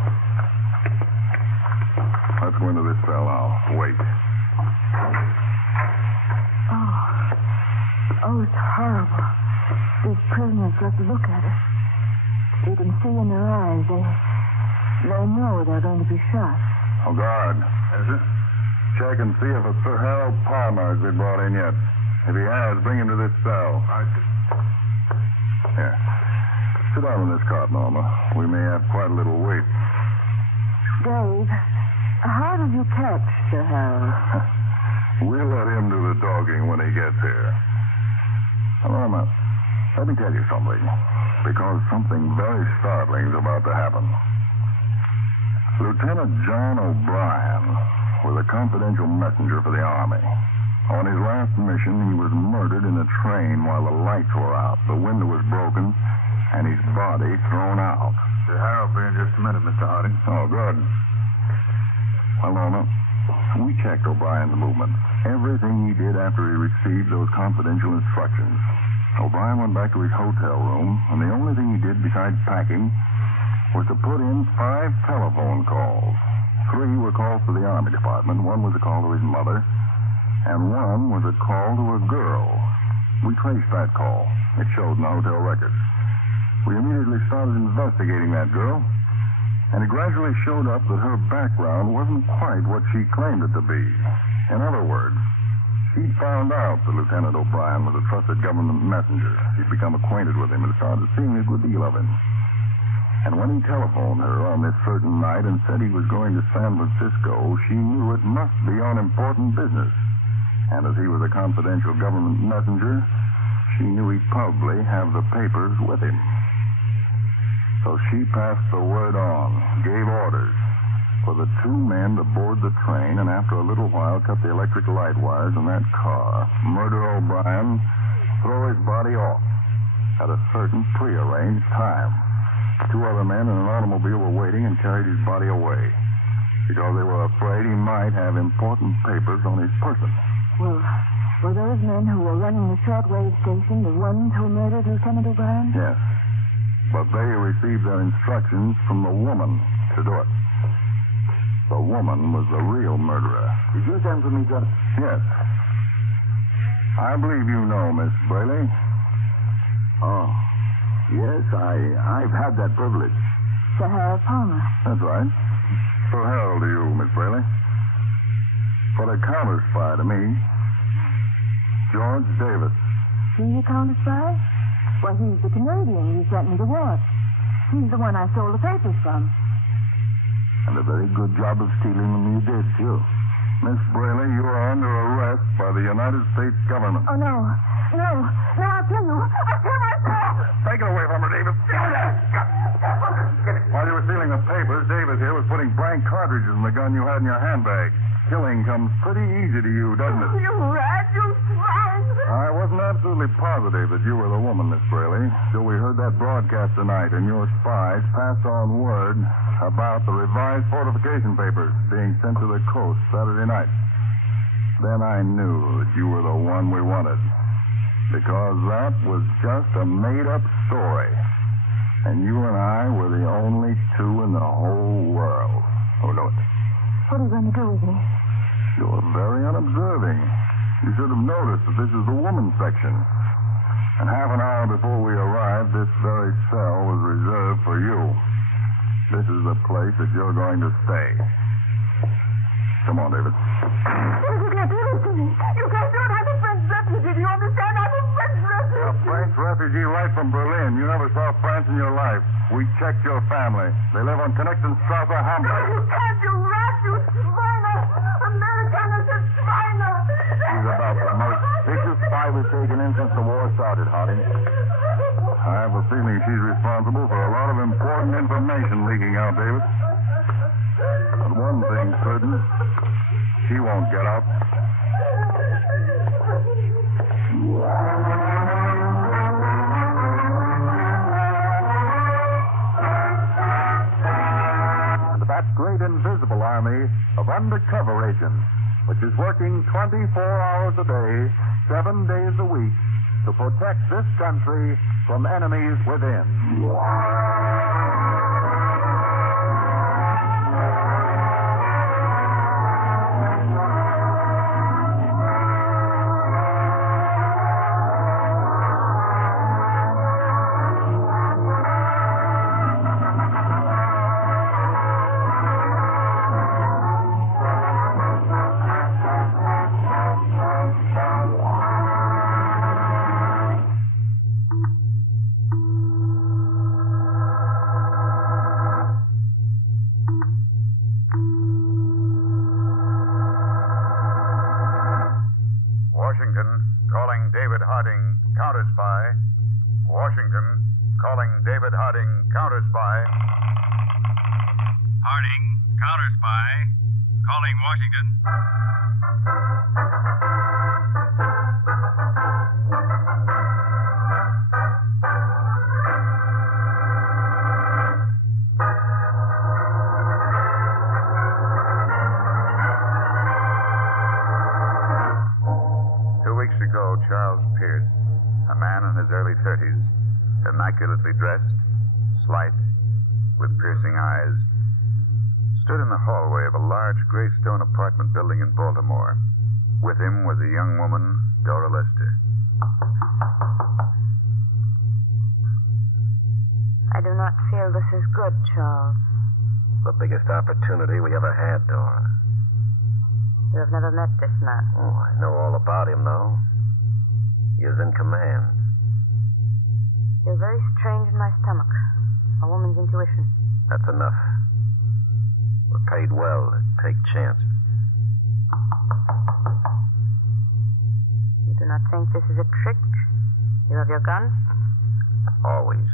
Let's go into this cell now. Wait. Oh, it's horrible. These prisoners just look at us. You can see in their eyes. They know they're going to be shot. Oh, guard. Is it? Check and see if it's Sir Harold Palmer has been brought in yet. If he has, bring him to this cell. Here. Sit down in this cot, Norma. We may have quite a little wait. Dave, how did you catch Sir Harold? We'll let him do the talking when he gets here. Now, Norma, let me tell you something. Because something very startling is about to happen. Lieutenant John O'Brien was a confidential messenger for the Army. On his last mission, he was murdered in a train while the lights were out. The window was broken, and his body thrown out. Sir Harold will be in just a minute, Mr. Harding. Oh, good. Well, Norma, we checked O'Brien's movements. Everything he did after he received those confidential instructions. O'Brien went back to his hotel room, and the only thing he did besides packing was to put in 5 telephone calls. 3 were calls to the Army Department, 1 was a call to his mother, and 1 was a call to a girl. We traced that call. It showed in the hotel records. We immediately started investigating that girl, and it gradually showed up that her background wasn't quite what she claimed it to be. In other words, she'd found out that Lieutenant O'Brien was a trusted government messenger. She'd become acquainted with him and started seeing a good deal of him. And when he telephoned her on this certain night and said he was going to San Francisco, she knew it must be on important business. And as he was a confidential government messenger, she knew he'd probably have the papers with him. So she passed the word on, gave orders. for the two men to board the train and after a little while cut the electric light wires in that car, murder O'Brien, throw his body off at a certain prearranged time. Two other men in an automobile were waiting and carried his body away because they were afraid he might have important papers on his person. Well, were those men who were running the shortwave station the ones who murdered Lieutenant O'Brien? Yes. But they received their instructions from the woman to do it. The woman was the real murderer. Did you send for me, sir? Yes. I believe you know Miss Braley. Oh, yes, I've had that privilege. Sir Harold Palmer. That's right. So hell to you, Miss Braley. For a counterspy to me, George Davis. He's a counterspy? Well, he's the Canadian you sent me to watch. He's the one I stole the papers from. And a very good job of stealing them you did, too. Miss Braley, you are under arrest by the United States government. Oh, no. No, I'll kill you. I'll kill myself. Take it away from her, Davis. While you were stealing the papers, Davis here was putting blank cartridges in the gun you had in your handbag. Killing comes pretty easy to you, doesn't it? You rat, you swine. I wasn't absolutely positive that you were the woman, Miss Braley, till we heard that broadcast tonight and your spies passed on word about the revised fortification papers being sent to the coast Saturday night. Then I knew that you were the one we wanted. Because that was just a made-up story. And you and I were the only two in the whole world who knew it. What are you going to do with me? You're very unobserving. You should have noticed that this is the woman's section. And half an hour before we arrived, this very cell was reserved for you. This is the place that you're going to stay. Come on, David. You can't do this to me. You can't do it. I'm a French refugee. Do you understand? I'm a French refugee. A French refugee right from Berlin. You never saw France in your life. We checked your family. They live on Connectenstrasse, Hamburg. No, you can't, you rat, you swiner. Americana said swiner. He's about the most vicious spy we've taken in since the war started, Harding. I have a feeling she's responsible for a lot of important information leaking out, David. But one thing's certain, she won't get out. And that great invisible army of undercover agents, which is working 24 hours a day, 7 days a week, to protect this country from enemies within. 2 weeks ago, Charles Pierce, a man in his early 30s, immaculately dressed, slight, with piercing eyes, stood in the hallway of a large gray stone apartment building in Baltimore. With him was a young woman, Dora Lester. I do not feel this is good, Charles. The biggest opportunity we ever had, Dora. You have never met this man. Oh, I know all about him, though. He is in command. I feel very strange in my stomach. A woman's intuition. That's enough. We're paid well to take chances. You do not think this is a trick? You have your gun? Always.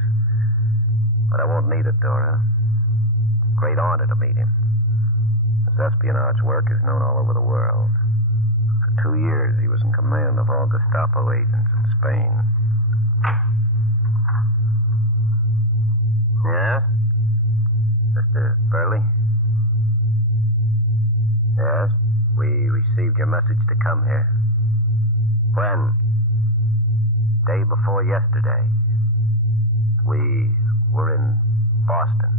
But I won't need it, Dora. It's a great honor to meet him. His espionage work is known all over the world. For 2 years, he was in command of all Gestapo agents in Spain. Yes? Mr. Burley? Yes? We received your message to come here. When? Day before yesterday. We were in Boston.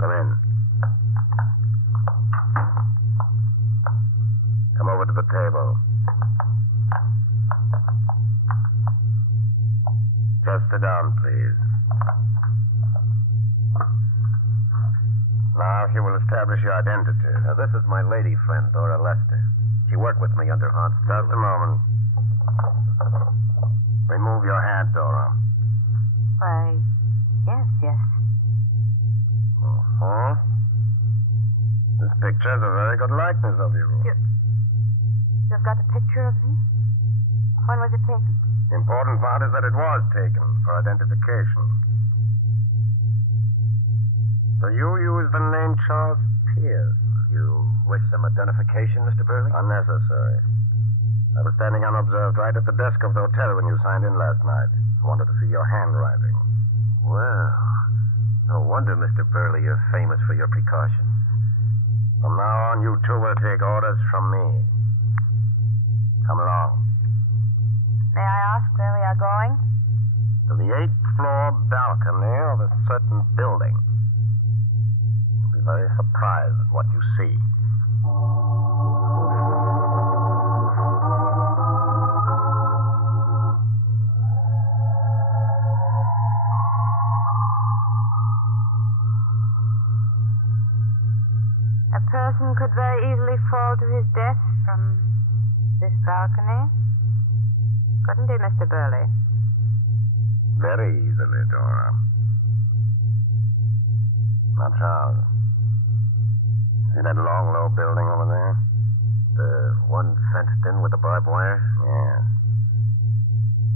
Come in. Come over to the table. Just sit down, please. Now, if you will establish your identity. Now, this is my lady friend, Dora Lester. She worked with me under Hans. Just a moment. Remove your hat, Dora. Why, yes. Uh-huh. This picture's a very good likeness of you. You've got a picture of me? When was it taken? The important part is that it was taken for identification. So you used the name Charles Pierce. You wish some identification, Mr. Burley? Unnecessary. I was standing unobserved right at the desk of the hotel when you signed in last night. I wanted to see your handwriting. Well, no wonder, Mr. Burley, you're famous for your precautions. From now on, you two will take orders from me. Come along. May I ask where we are going? To the 8th floor balcony of a certain building. You'll be very surprised at what you see. A person could very easily fall to his death from this balcony. Couldn't he, Mr. Burley? Very easily, Dora. Now, Charles, see that long, low building over there? The one fenced in with the barbed wire? Yes.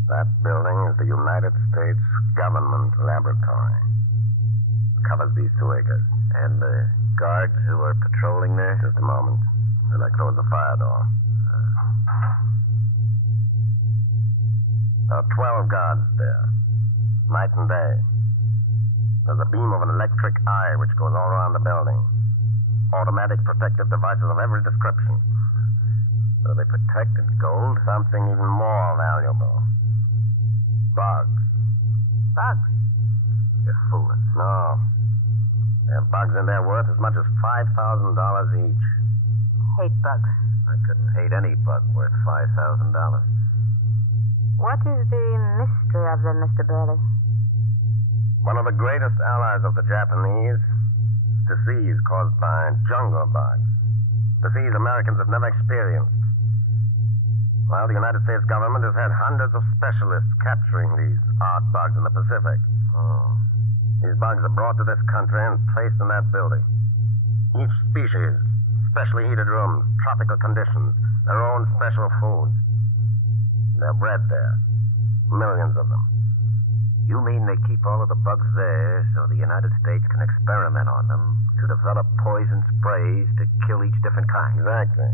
That building is the United States Government Laboratory. It covers these 2 acres. And the guards who are patrolling there? Just a moment. Till I close the fire door. There are 12 guards there, night and day. There's a beam of an electric eye which goes all around the building. Automatic protective devices of every description. So they protect and gold something even more valuable. Bugs. Bugs? You're fooling. No. They have bugs in there worth as much as $5,000 each. I hate bugs. I couldn't hate any bug worth $5,000. What is the mystery of them, Mr. Burley? One of the greatest allies of the Japanese, disease caused by jungle bugs. Disease Americans have never experienced. While the United States government has had hundreds of specialists capturing these odd bugs in the Pacific. These bugs are brought to this country and placed in that building. Each species, specially heated rooms, tropical conditions, their own special food. They're bred there. Millions of them. You mean they keep all of the bugs there so the United States can experiment on them to develop poison sprays to kill each different kind? Exactly.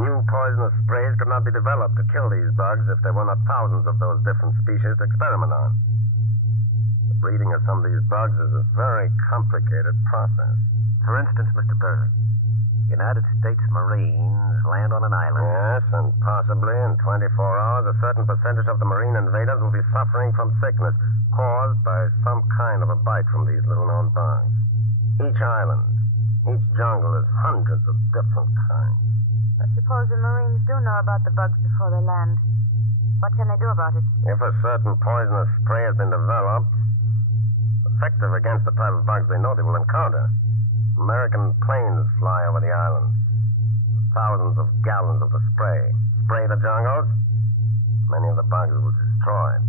New poisonous sprays could not be developed to kill these bugs if there were not thousands of those different species to experiment on. The breeding of some of these bugs is a very complicated process. For instance, Mr. Burley, United States Marines land on an island. Yes, and possibly in 24 hours, a certain percentage of the Marine invaders will be suffering from sickness caused by some kind of a bite from these little-known bugs. Each island, each jungle is hundreds of different kinds. But suppose the Marines do know about the bugs before they land. What can they do about it? If a certain poisonous spray has been developed, effective against the type of bugs they know they will encounter, American planes fly over the island. Thousands of gallons of the spray. Spray the jungles, many of the bugs will be destroyed.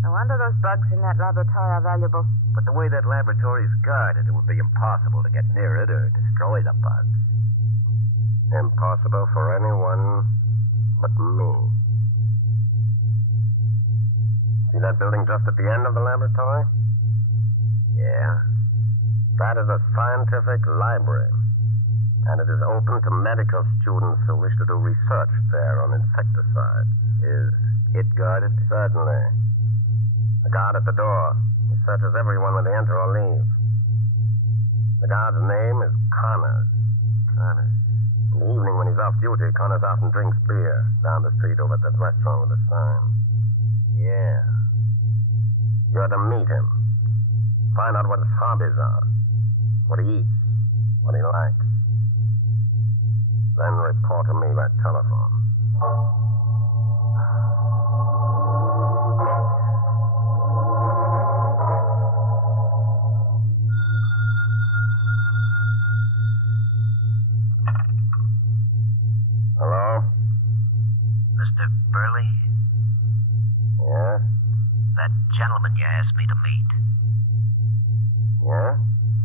No wonder those bugs in that laboratory are valuable. But the way that laboratory is guarded, it would be impossible to get near it or destroy the bugs. Impossible for anyone but me. See that building just at the end of the laboratory? Yeah. That is a scientific library. And it is open to medical students who wish to do research there on insecticides. Is it guarded? Certainly. A guard at the door. He searches everyone when they enter or leave. The guard's name is Connors. Connors. In the evening when he's off duty, Connors often drinks beer down the street over at that restaurant with a sign. Yeah. You're to meet him. Find out what his hobbies are. What he eats. What he likes. Then report to me by telephone. Hello? Mr. Burley? Yeah? That gentleman you asked me to meet. Yeah?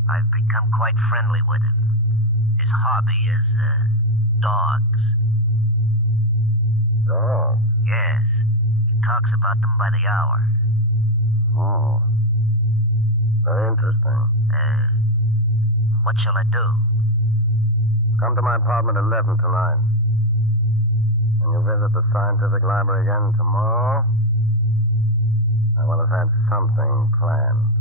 I've become quite friendly with him. His hobby is, dogs. Dogs? Yes. He talks about them by the hour. Oh. Very interesting. What shall I do? Come to my apartment at 11 tonight. When you visit the scientific library again tomorrow, I will have had something planned.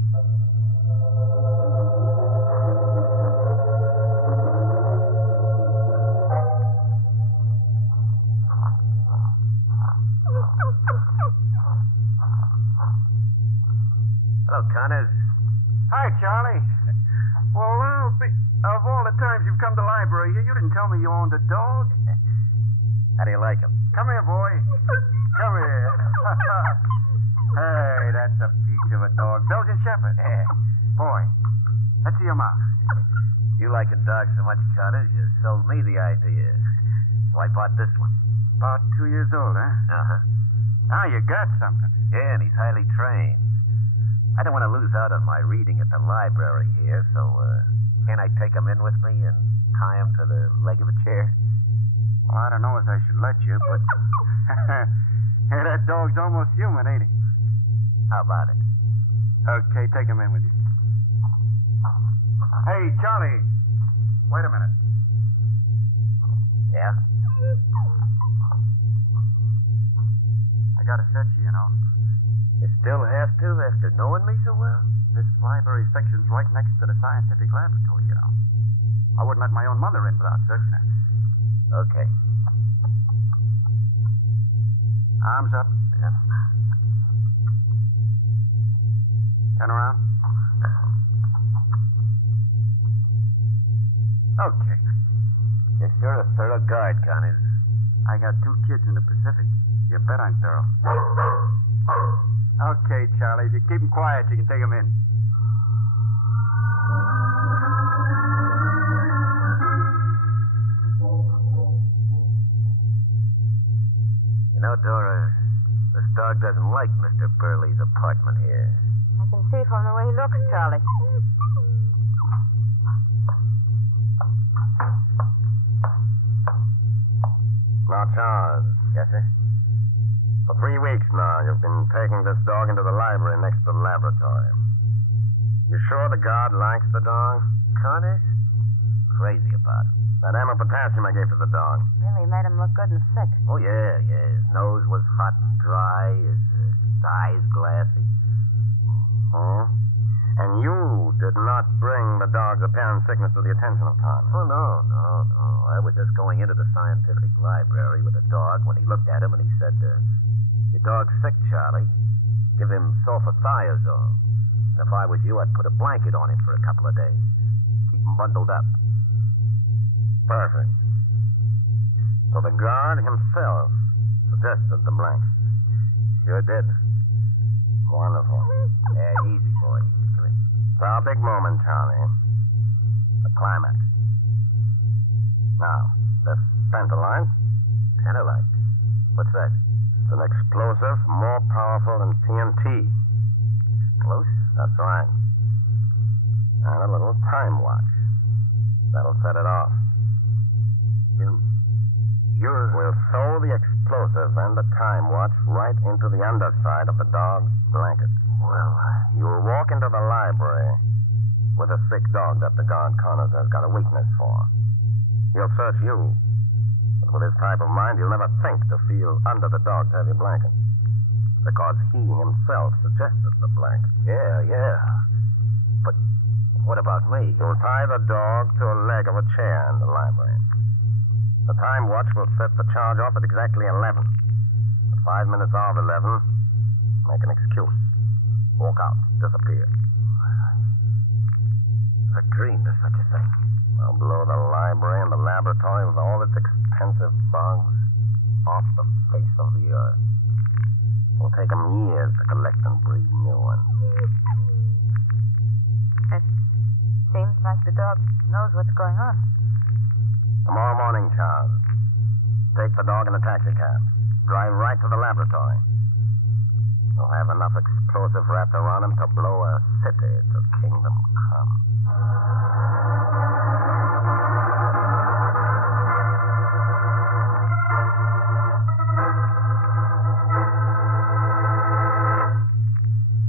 Hello, Connors. Hi, Charlie. Well, of all the times you've come to the library here, you didn't tell me you owned a dog. How do you like him? Come here, boy. Come here. Hey, that's a peach of a dog. Belgian Shepherd. Yeah. Boy, let's see your mouth. You liking dogs so much, Connors, you sold me the idea. So I bought this one. About 2 years old, huh? Uh-huh. Now you got something. Yeah, and he's highly trained. I don't want to lose out on my reading at the library here, so can't I take him in with me and tie him to the leg of a chair? Well, I don't know as I should let you, but... Hey, that dog's almost human, ain't he? How about it? Okay, take him in with you. Hey, Charlie. Wait a minute. Yeah? I gotta set you, you know. You still have to, after knowing me so well? This library section's right next to the scientific laboratory, you know. I wouldn't let my own mother in without searching her. Okay. Arms up. Yeah. Turn around. Okay. You're sure a thorough guard, Connors. I got 2 kids in the Pacific. You bet I'm thorough. Okay, Charlie. If you keep them quiet, you can take them in. You know, Dora, this dog doesn't like Mr. Burley's apartment here. I can see from the way he looks, Charlie. Now, Charles. Yes, sir? For 3 weeks now, you've been taking this dog into the library next to the laboratory. You sure the guard likes the dog? Connors? Crazy about him. That ammo potassium I gave to the dog. Really made him look good and sick. Oh, yeah. His nose was hot and dry, his eyes glassy. Hmm? And you did not bring the dog's apparent sickness to the attention of Connors. Oh, no. I was just going into the scientific library with the dog when he looked at him and he said, your dog's sick, Charlie. Give him sulfathiazole. And if I was you, I'd put a blanket on him for a couple of days. Keep him bundled up. Perfect. So the guard himself suggested the blanket. Sure did. Wonderful. Yeah, easy, boy. Easy. Come in. It's our big moment, Charlie. The climax. Now, this pentolite. Pentolite? What's that? It's an explosive more powerful than TNT. Explosive? That's right. And a little time watch. That'll set it off. We'll sew the explosive and the time watch right into the underside of the dog's blanket. Well, you'll walk into the library with a sick dog that the guard Connors has got a weakness for. He'll search you. But with his type of mind, he'll never think to feel under the dog's heavy blanket. Because he himself suggested the blanket. Yeah. But what about me? You'll tie the dog to a leg of a chair in the library. The time watch will set the charge off at exactly 11. At 5 minutes of 11, make an excuse. Walk out. Disappear. I dreamed of such a thing. I'll blow the library and the laboratory with all its expensive bugs off the face of the earth. It'll take them years to collect and breed new ones. It seems like the dog knows what's going on. Tomorrow morning, Charles. Take the dog in a taxicab. Drive right to the laboratory. You'll have enough explosive wrapped around him to blow a city to kingdom come.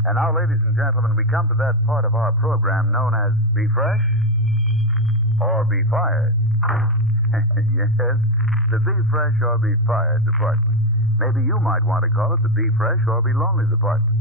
And now, ladies and gentlemen, we come to that part of our program known as Be Fresh or Be Fired. Yes, the Be Fresh or Be Fired department. Maybe you might want to call it the Be Fresh or Be Lonely department.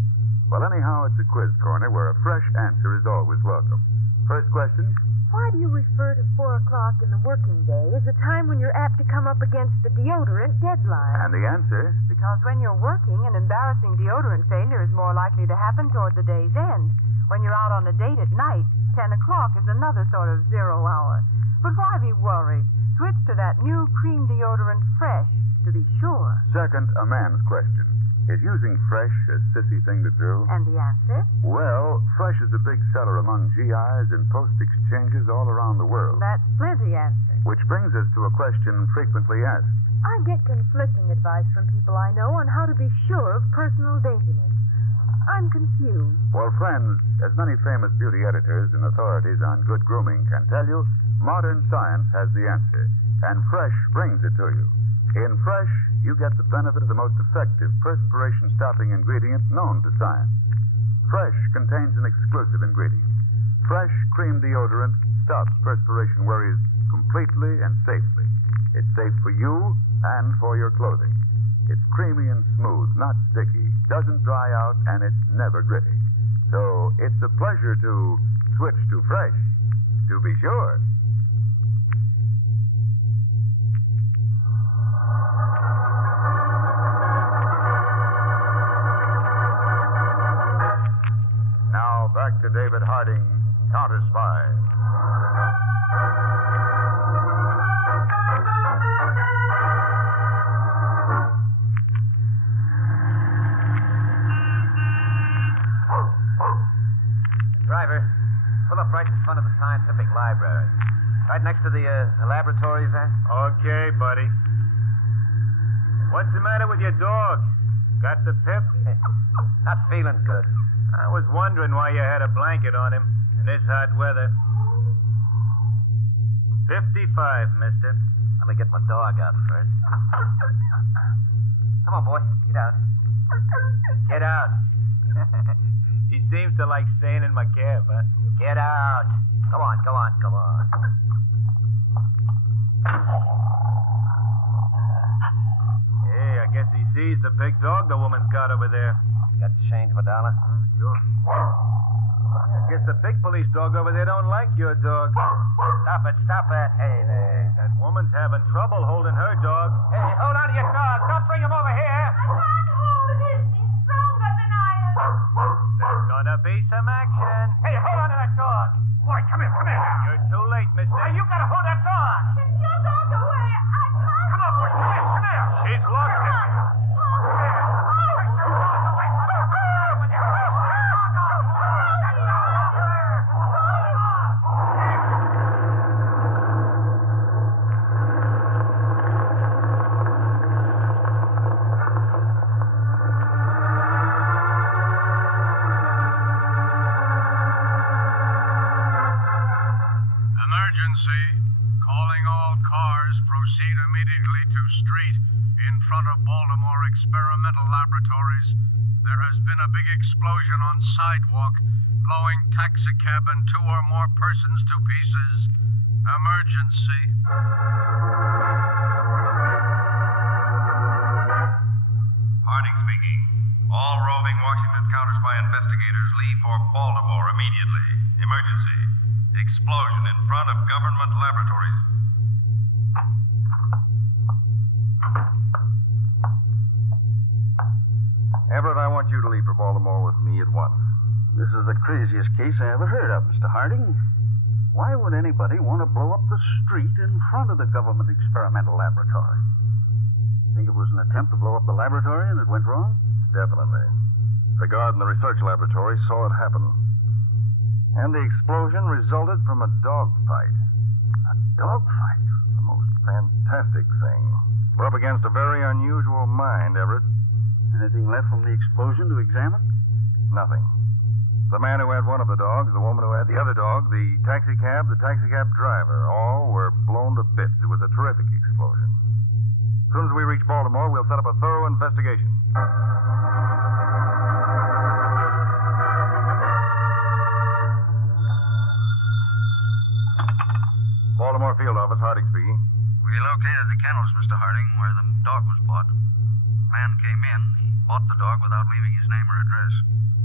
Well, anyhow, it's a quiz corner where a fresh answer is always welcome. First question. Why do you refer to 4 o'clock in the working day as a time when you're apt to come up against the deodorant deadline? And the answer? Because when you're working, an embarrassing deodorant failure is more likely to happen toward the day's end. When you're out on a date at night, 10 o'clock is another sort of 0 hour. But why be worried? Switch to that new cream deodorant Fresh, to be sure. Second, a man's question. Is using Fresh a sissy thing to do? And the answer? Well, Fresh is a big seller among GIs and post exchanges all around the world. That's plenty answer. Which brings us to a question frequently asked. I get conflicting advice from people I know on how to be sure of personal daintiness. I'm confused. Well, friends, as many famous beauty editors and authorities on good grooming can tell you, modern science has the answer, and Fresh brings it to you. In Fresh, you get the benefit of the most effective perspiration-stopping ingredient known to science. Fresh contains an exclusive ingredient. Fresh cream deodorant stops perspiration worries completely and safely. It's safe for you and for your clothing. It's creamy and smooth, not sticky, doesn't dry out, and it's never gritty. So it's a pleasure to switch to Fresh, to be sure. Now back to David Harding, Counterspy. Driver, pull up right in front of the scientific library. Right next to the laboratories there. Okay, buddy. What's the matter with your dog? Got the pip? Not feeling good. I was wondering why you had a blanket on him in this hot weather. 55, mister. Let me get my dog out first. Come on, boy. Get out. Get out. He seems to like staying in my cab, huh? Get out. Come on. Hey, I guess he sees the big dog the woman's got over there. Got change for $1? Sure. I guess the big police dog over there don't like your dog. Stop it. Hey, there. That woman's having trouble holding her dog. Hey, hold on to your dog. Don't bring him over here. I can't hold it. He's stronger than I am. There's gonna be some action. Hey, hold on to that dog. Boy, come here. You're too late, mister. Hey, you gotta hold that dog. Get your dog away. I can't. Come on, boy. Come here. She's lost it. Emergency. Calling all cars, proceed immediately to street in front of Baltimore Experimental Laboratories. There has been a big explosion on sidewalk, blowing taxicab and 2 or more persons to pieces. Emergency. Harding speaking. All roving Washington Counterspy investigators leave for Baltimore immediately. Emergency. Explosion in front of government laboratories. Everett, I want you to leave for Baltimore with me at once. This is the craziest case I ever heard of, Mr. Harding. Why would anybody want to blow up the street in front of the government experimental laboratory? You think it was an attempt to blow up the laboratory and it went wrong? Definitely. The guard in the research laboratory saw it happen. And the explosion resulted from a dogfight. A dogfight? The most fantastic thing. We're up against a very unusual mind, Everett. Anything left from the explosion to examine? Nothing. The man who had one of the dogs, the woman who had the other dog, the taxi cab driver, all were blown to bits. It was a terrific explosion. As soon as we reach Baltimore, we'll set up a thorough investigation. Baltimore field office, Harding speaking. We located the kennels, Mr. Harding, where the dog was bought. Man came in. He bought the dog without leaving his name or address.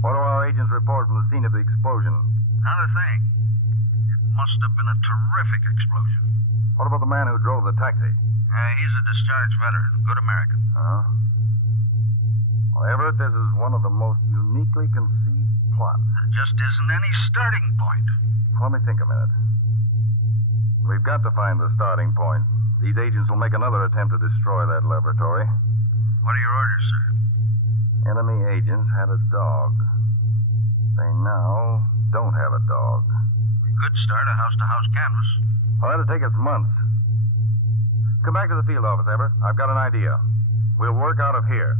What do our agents report from the scene of the explosion? Not a thing. It must have been a terrific explosion. What about the man who drove the taxi? He's a discharged veteran, good American. Well, Everett, this is one of the most uniquely conceived plots. There just isn't any starting point. Let me think a minute. We've got to find the starting point. These agents will make another attempt to destroy that laboratory. What are your orders, sir? Enemy agents had a dog. They now don't have a dog. We could start a house-to-house canvass. Well, that'll take us months. Come back to the field office, Everett. I've got an idea. We'll work out of here.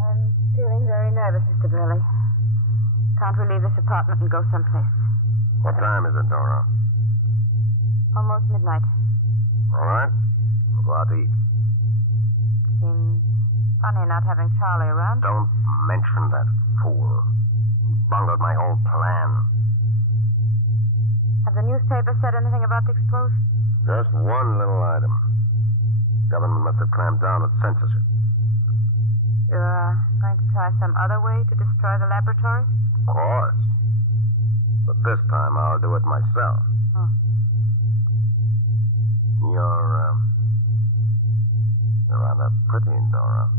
I'm feeling very nervous, Mr. Burley. Can't we leave this apartment and go someplace? What time is it, Dora? Almost midnight. All right. We'll go out to eat. Seems funny not having Charlie around. Don't mention that fool. He bungled my whole plan. Have the newspapers said anything about the explosion? Just one little item. The government must have clamped down with censorship. You're going to try some other way to destroy the laboratory? Of course. But this time I'll do it myself. You're rather pretty, Dora.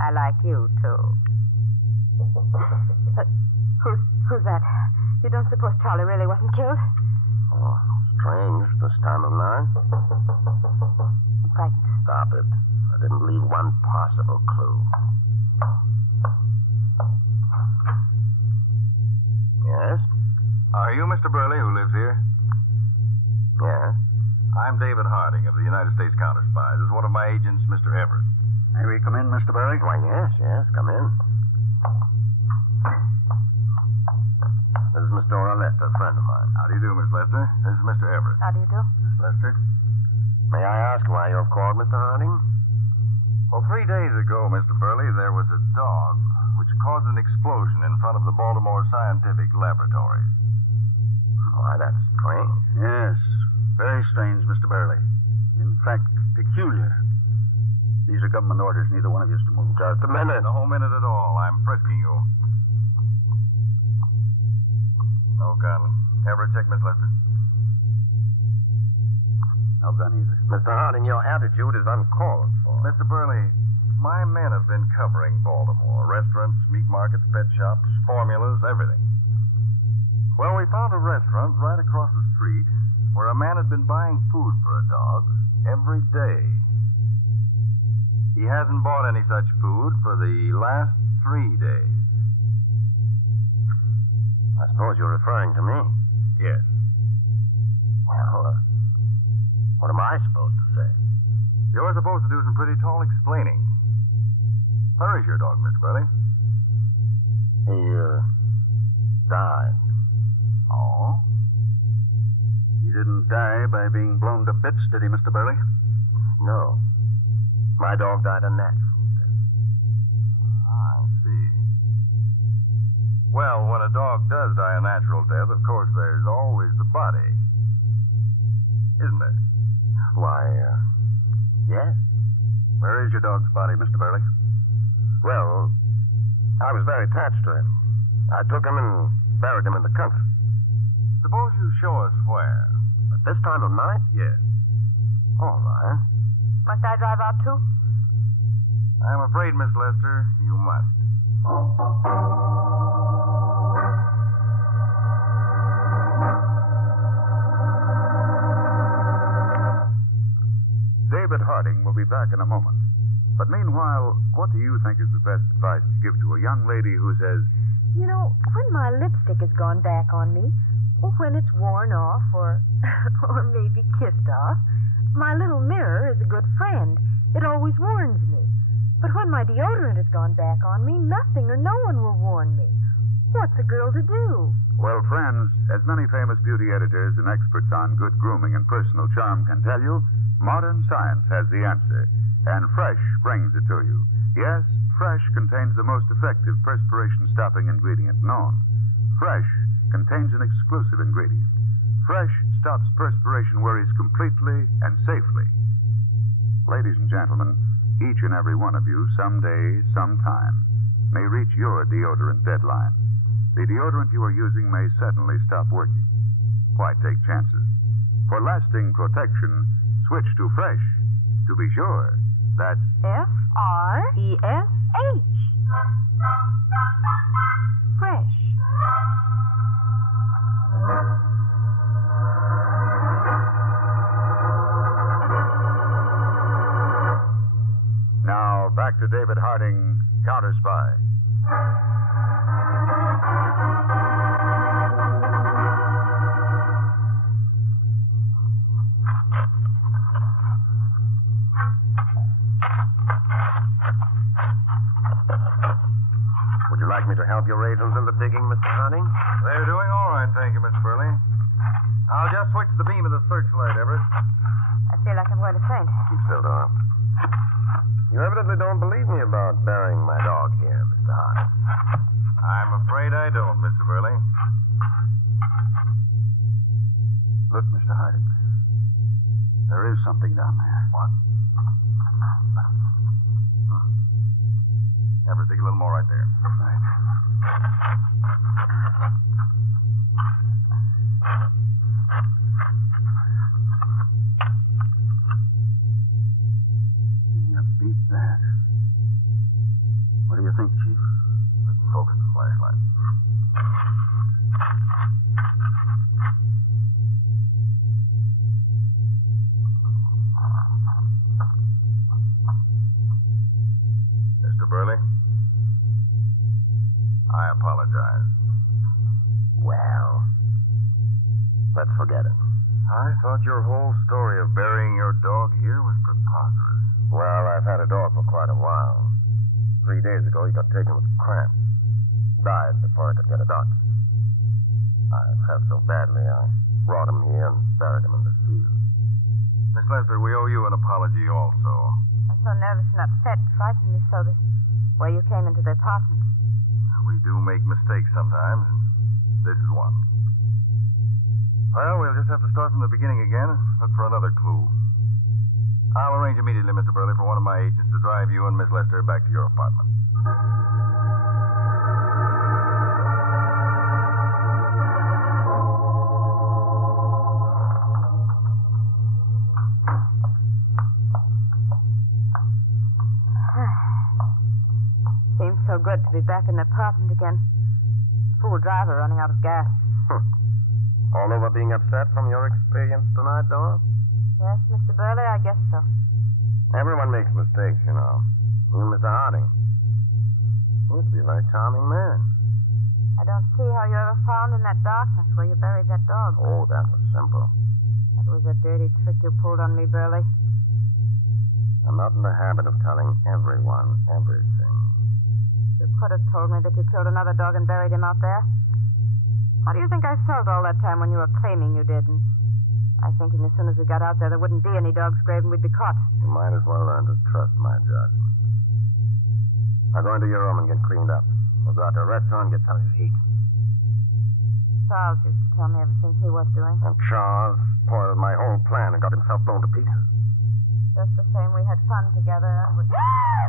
I like you, too. Who's that? You don't suppose Charlie really wasn't killed? Oh, strange this time of night. I'm frightened. Stop it. I didn't leave one possible clue. Yes? Are you Mr. Burley who lives here? Yes. I'm David Harding of the United States Counterspy. This is one of my agents, Mr. Everett. May we come in, Mr. Burley? Why, yes. Come in. This is Miss Dora Lester, a friend of mine. How do you do, Miss Lester? This is Mr. Everett. How do you do? Miss Lester. May I ask why you've called, Mr. Harding? Well, 3 days ago, Mr. Burley, there was a dog which caused an explosion in front of the Baltimore Scientific Laboratory. Why, that's strange. Yes, very strange, Mr. Burley. In fact, peculiar. These are government orders. Neither one of you is to move. Just a minute. No minute at all. I'm frisking you. No gun. Ever check, Miss Lester? No gun either. Mr. Harding, your attitude is uncalled for. Mr. Burley, my men have been covering Baltimore. Restaurants, meat markets, pet shops, formulas, everything. Well, we found a restaurant right across the street where a man had been buying food for a dog every day. He hasn't bought any such food for the last 3 days. I suppose you're referring to me. Yes. Well, what am I supposed to say? You're supposed to do some pretty tall explaining. Where is your dog, Mr. Burley? He, died. Oh? He didn't die by being blown to bits, did he, Mr. Burley? No. My dog died a natural death. I see. Well, when a dog does die a natural death, of course, there's always the body. Isn't there? Why, yes. Where is your dog's body, Mr. Burley? Well, I was very attached to him. I took him and buried him in the country. Suppose you show us where. At this time of night? Yes. All right. Must I drive out too? I'm afraid, Miss Lester, you must. David Harding will be back in a moment. But meanwhile, what do you think is the best advice to give to a young lady who says, You know, when my lipstick has gone back on me, or when it's worn off, or maybe kissed off, my little mirror is a good friend. It always warns me. But when my deodorant has gone back on me, nothing or no one will warn me. What's a girl to do? Well, friends, as many famous beauty editors and experts on good grooming and personal charm can tell you, modern science has the answer, and Fresh brings it to you. Yes, Fresh contains the most effective perspiration-stopping ingredient known. Fresh contains an exclusive ingredient. Fresh stops perspiration worries completely and safely. Ladies and gentlemen, each and every one of you, someday, sometime, may reach your deodorant deadline. The deodorant you are using may suddenly stop working. Why take chances? For lasting protection, switch to Fresh. To be sure, that's Fresh. Fresh. Now, back to David Harding, Counterspy. Would you like me to help your agents in the digging, Mr. Harding? They're doing all right, thank you, Mr. Burley. I'll just switch the beam of the searchlight, Everett. I feel like I'm going to faint. Keep still, Dora. You evidently don't believe me about burying my dog here, Mr. Harding. I'm afraid I don't, Mr. Burley. Look, Mr. Harding. There is something down there. What? Everett, dig a little more right there. Right. You beat that. What do you think, Chief? Let me focus the flashlight. Mr. Burley, I apologize. Well, let's forget it. I thought your whole story of burying your dog here was preposterous. Well, I've had a dog for quite a while. 3 days ago, he got taken with cramps. Died before I could get a doctor. I felt so badly, I brought him here and buried him in this field. Miss Lester, we owe you an apology also. I'm so nervous and upset. It frightened me so the way you came into the apartment. We do make mistakes sometimes, and this is one. Well, we'll just have to start from the beginning again and look for another clue. I'll arrange immediately, Mr. Burley, for one of my agents to drive you and Miss Lester back to your apartment. Seems so good to be back in the apartment again. The fool driver running out of gas. All over being upset from your experience tonight, Dora? Yes, Mr. Burley, I guess so. Everyone makes mistakes, you know. Even Mr. Harding. Seems to be a very charming man. I don't see how you ever found in that darkness where you buried that dog. Oh, that was simple. That was a dirty trick you pulled on me, Burley. I'm not in the habit of telling everyone everything. You could have told me that you killed another dog and buried him out there. How do you think I felt all that time when you were claiming you did? And I was thinking as soon as we got out there wouldn't be any dog's grave and we'd be caught. You might as well learn to trust my judgment. Now go into your room and get cleaned up. We'll go out to a restaurant and get something to eat. Charles used to tell me everything he was doing. And Charles spoiled my whole plan and got himself blown to pieces. Just the same, we had fun together and we...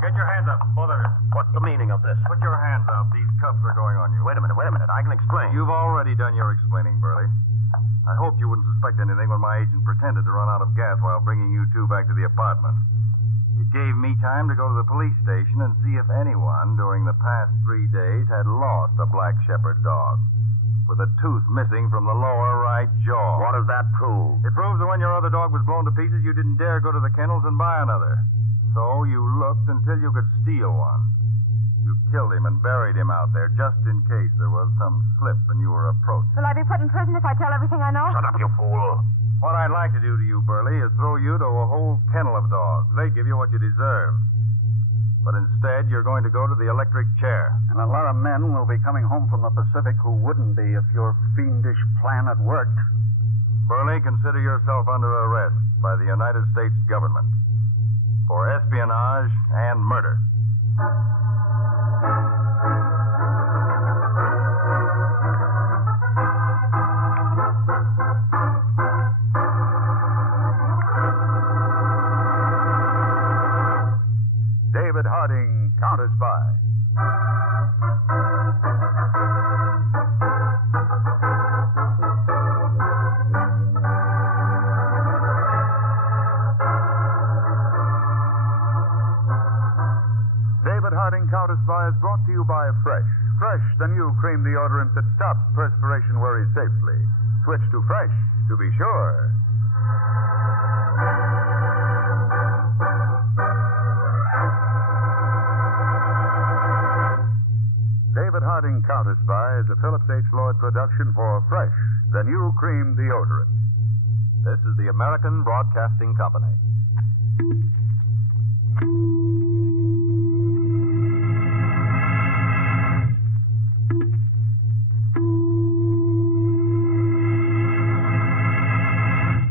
Get your hands up, both of you. What's the meaning of this? Put your hands up. These cuffs are going on you. Wait a minute. I can explain. You've already done your explaining, Burley. I hoped you wouldn't suspect anything when my agent pretended to run out of gas while bringing you two back to the apartment. It gave me time to go to the police station and see if anyone during the past 3 days had lost a black shepherd dog, with a tooth missing from the lower right jaw. What does that prove? It proves that when your other dog was blown to pieces, you didn't dare go to the kennels and buy another. So you looked until you could steal one. You killed him and buried him out there just in case there was some slip and you were approached. Will I be put in prison if I tell everything I know? Shut up, you fool. What I'd like to do to you, Burley, is throw you to a whole kennel of dogs. They give you what you deserve. But instead, you're going to go to the electric chair. And a lot of men will be coming home from the Pacific who wouldn't be if your fiendish plan had worked. Burley, consider yourself under arrest by the United States government for espionage and murder. David Harding, Counterspy. David Harding, Counterspy is brought to you by Fresh. Fresh, the new cream deodorant that stops perspiration worries safely. Switch to Fresh to be sure. David Harding Counterspy is a Phillips H. Lloyd production for Fresh, the new cream deodorant. This is the American Broadcasting Company.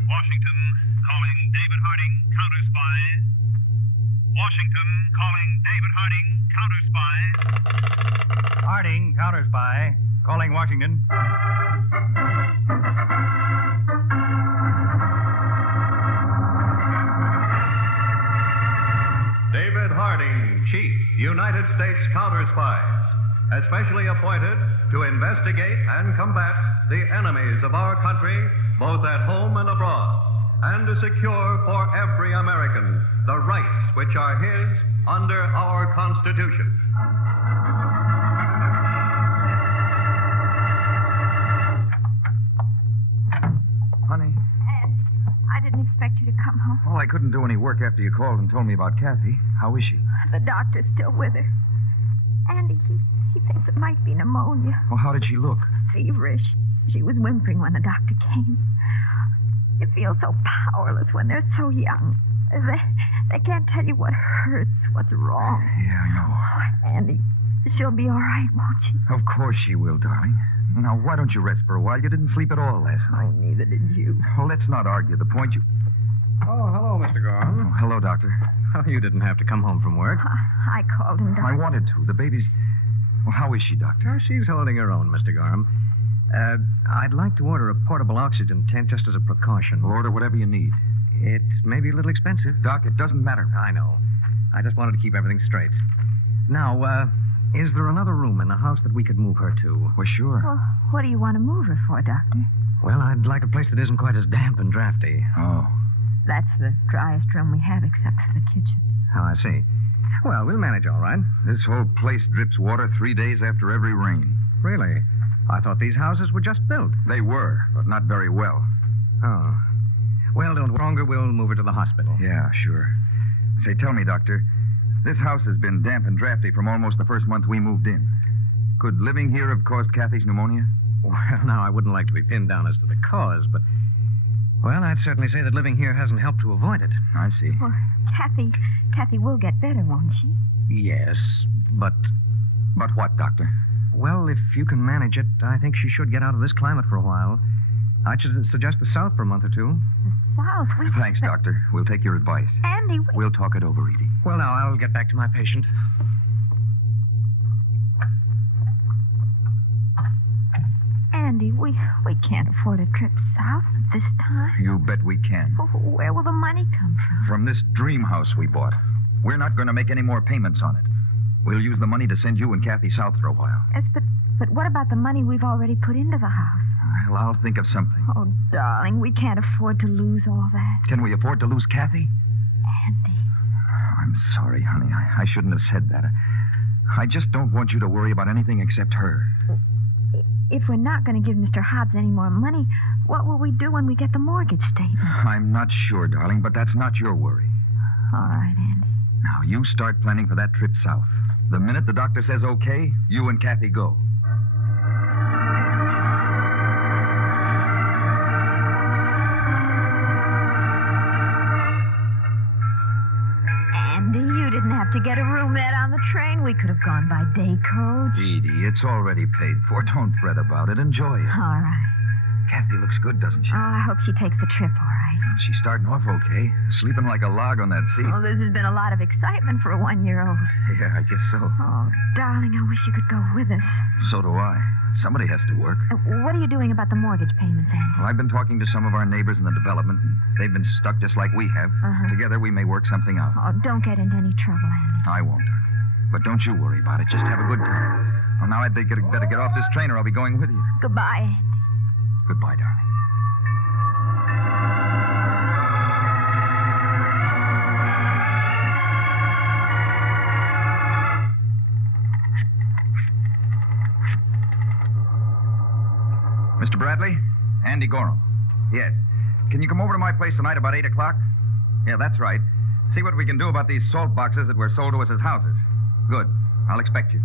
Washington, calling David Harding, Counterspy. Washington, calling David Harding, Counterspy. Harding, Counterspy. Calling Washington. David Harding, Chief, United States Counterspies, especially appointed to investigate and combat the enemies of our country, both at home and abroad, and to secure for every American the rights which are his under our Constitution. Honey? And I didn't expect you to come home. Well, I couldn't do any work after you called and told me about Kathy. How is she? The doctor's still with her. Andy, he thinks it might be pneumonia. Well, how did she look? Feverish. She was whimpering when the doctor came. You feel so powerless when they're so young. They can't tell you what hurts, what's wrong. Yeah, I know. Oh, Andy, she'll be all right, won't she? Of course she will, darling. Now, why don't you rest for a while? You didn't sleep at all last night. Oh, neither did you. Well, let's not argue the point. Oh, hello, Mr. Gorham. Oh, hello, Doctor. Oh, you didn't have to come home from work. I called him, Doctor. I wanted to. The baby's... Well, how is she, Doctor? Oh, she's holding her own, Mr. Gorham. I'd like to order a portable oxygen tent just as a precaution. Well, order whatever you need. It may be a little expensive. Doc, it doesn't matter. I know. I just wanted to keep everything straight. Now, is there another room in the house that we could move her to? Well, sure. Well, what do you want to move her for, Doctor? Well, I'd like a place that isn't quite as damp and drafty. Oh. That's the driest room we have except for the kitchen. Oh, I see. Well, we'll manage all right. This whole place drips water 3 days after every rain. Really? I thought these houses were just built. They were, but not very well. Oh. Well, don't longer. We'll move her to the hospital. Yeah, sure. Say, tell me, Doctor, this house has been damp and drafty from almost the first month we moved in. Could living here have caused Kathy's pneumonia? Well, now, I wouldn't like to be pinned down as to the cause, but... Well, I'd certainly say that living here hasn't helped to avoid it. I see. Well, Kathy will get better, won't she? Yes, but... But what, Doctor? Well, if you can manage it, I think she should get out of this climate for a while. I should suggest the South for a month or two. The South? Thanks, Doctor. We'll take your advice. Andy, We'll talk it over, Edie. Well, now, I'll get back to my patient. Andy, we can't afford a trip south at this time. You bet we can. Where will the money come from? From this dream house we bought. We're not going to make any more payments on it. We'll use the money to send you and Kathy south for a while. Yes, but what about the money we've already put into the house? Well, I'll think of something. Oh, darling, we can't afford to lose all that. Can we afford to lose Kathy? Andy. I'm sorry, honey. I shouldn't have said that. I just don't want you to worry about anything except her. If we're not going to give Mr. Hobbs any more money, what will we do when we get the mortgage statement? I'm not sure, darling, but that's not your worry. All right, Andy. Now, you start planning for that trip south. The minute the doctor says okay, you and Kathy go. Andy, you didn't have to get a roomette on the train. We could have gone by day coach. Edie, it's already paid for. Don't fret about it. Enjoy it. All right. Kathy looks good, doesn't she? Oh, I hope she takes the trip all right. She's starting off okay. Sleeping like a log on that seat. Oh, this has been a lot of excitement for a 1-year-old. Yeah, I guess so. Oh, darling, I wish you could go with us. So do I. Somebody has to work. What are you doing about the mortgage payments, Andy? Well, I've been talking to some of our neighbors in the development, and they've been stuck just like we have. Together, we may work something out. Oh, don't get into any trouble, Andy. I won't. But don't you worry about it. Just have a good time. Well, now I'd better get off this train or I'll be going with you. Goodbye, Andy. Goodbye, darling. Mr. Bradley? Andy Gorham. Yes. Can you come over to my place tonight about 8 o'clock? Yeah, that's right. See what we can do about these salt boxes that were sold to us as houses. Good. I'll expect you.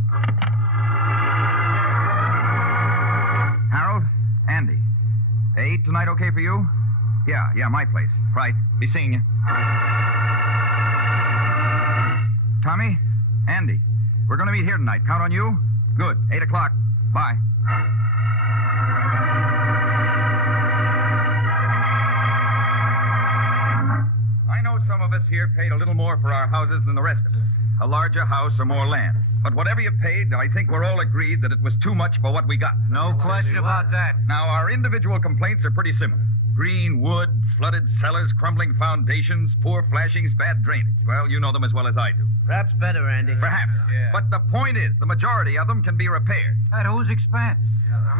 Harold? Andy. 8 tonight okay for you? Yeah, my place. Right. Be seeing you. Tommy? Andy. We're going to meet here tonight. Count on you? Good. 8 o'clock. Bye. I know some of us here paid a little more for our houses than the rest of us. A larger house or more land. But whatever you paid, I think we're all agreed that it was too much for what we got. No question about that. Now, our individual complaints are pretty similar. Green wood, flooded cellars, crumbling foundations, poor flashings, bad drainage. Well, you know them as well as I do. Perhaps better, Andy. Perhaps. Yeah. But the point is, the majority of them can be repaired. At whose expense?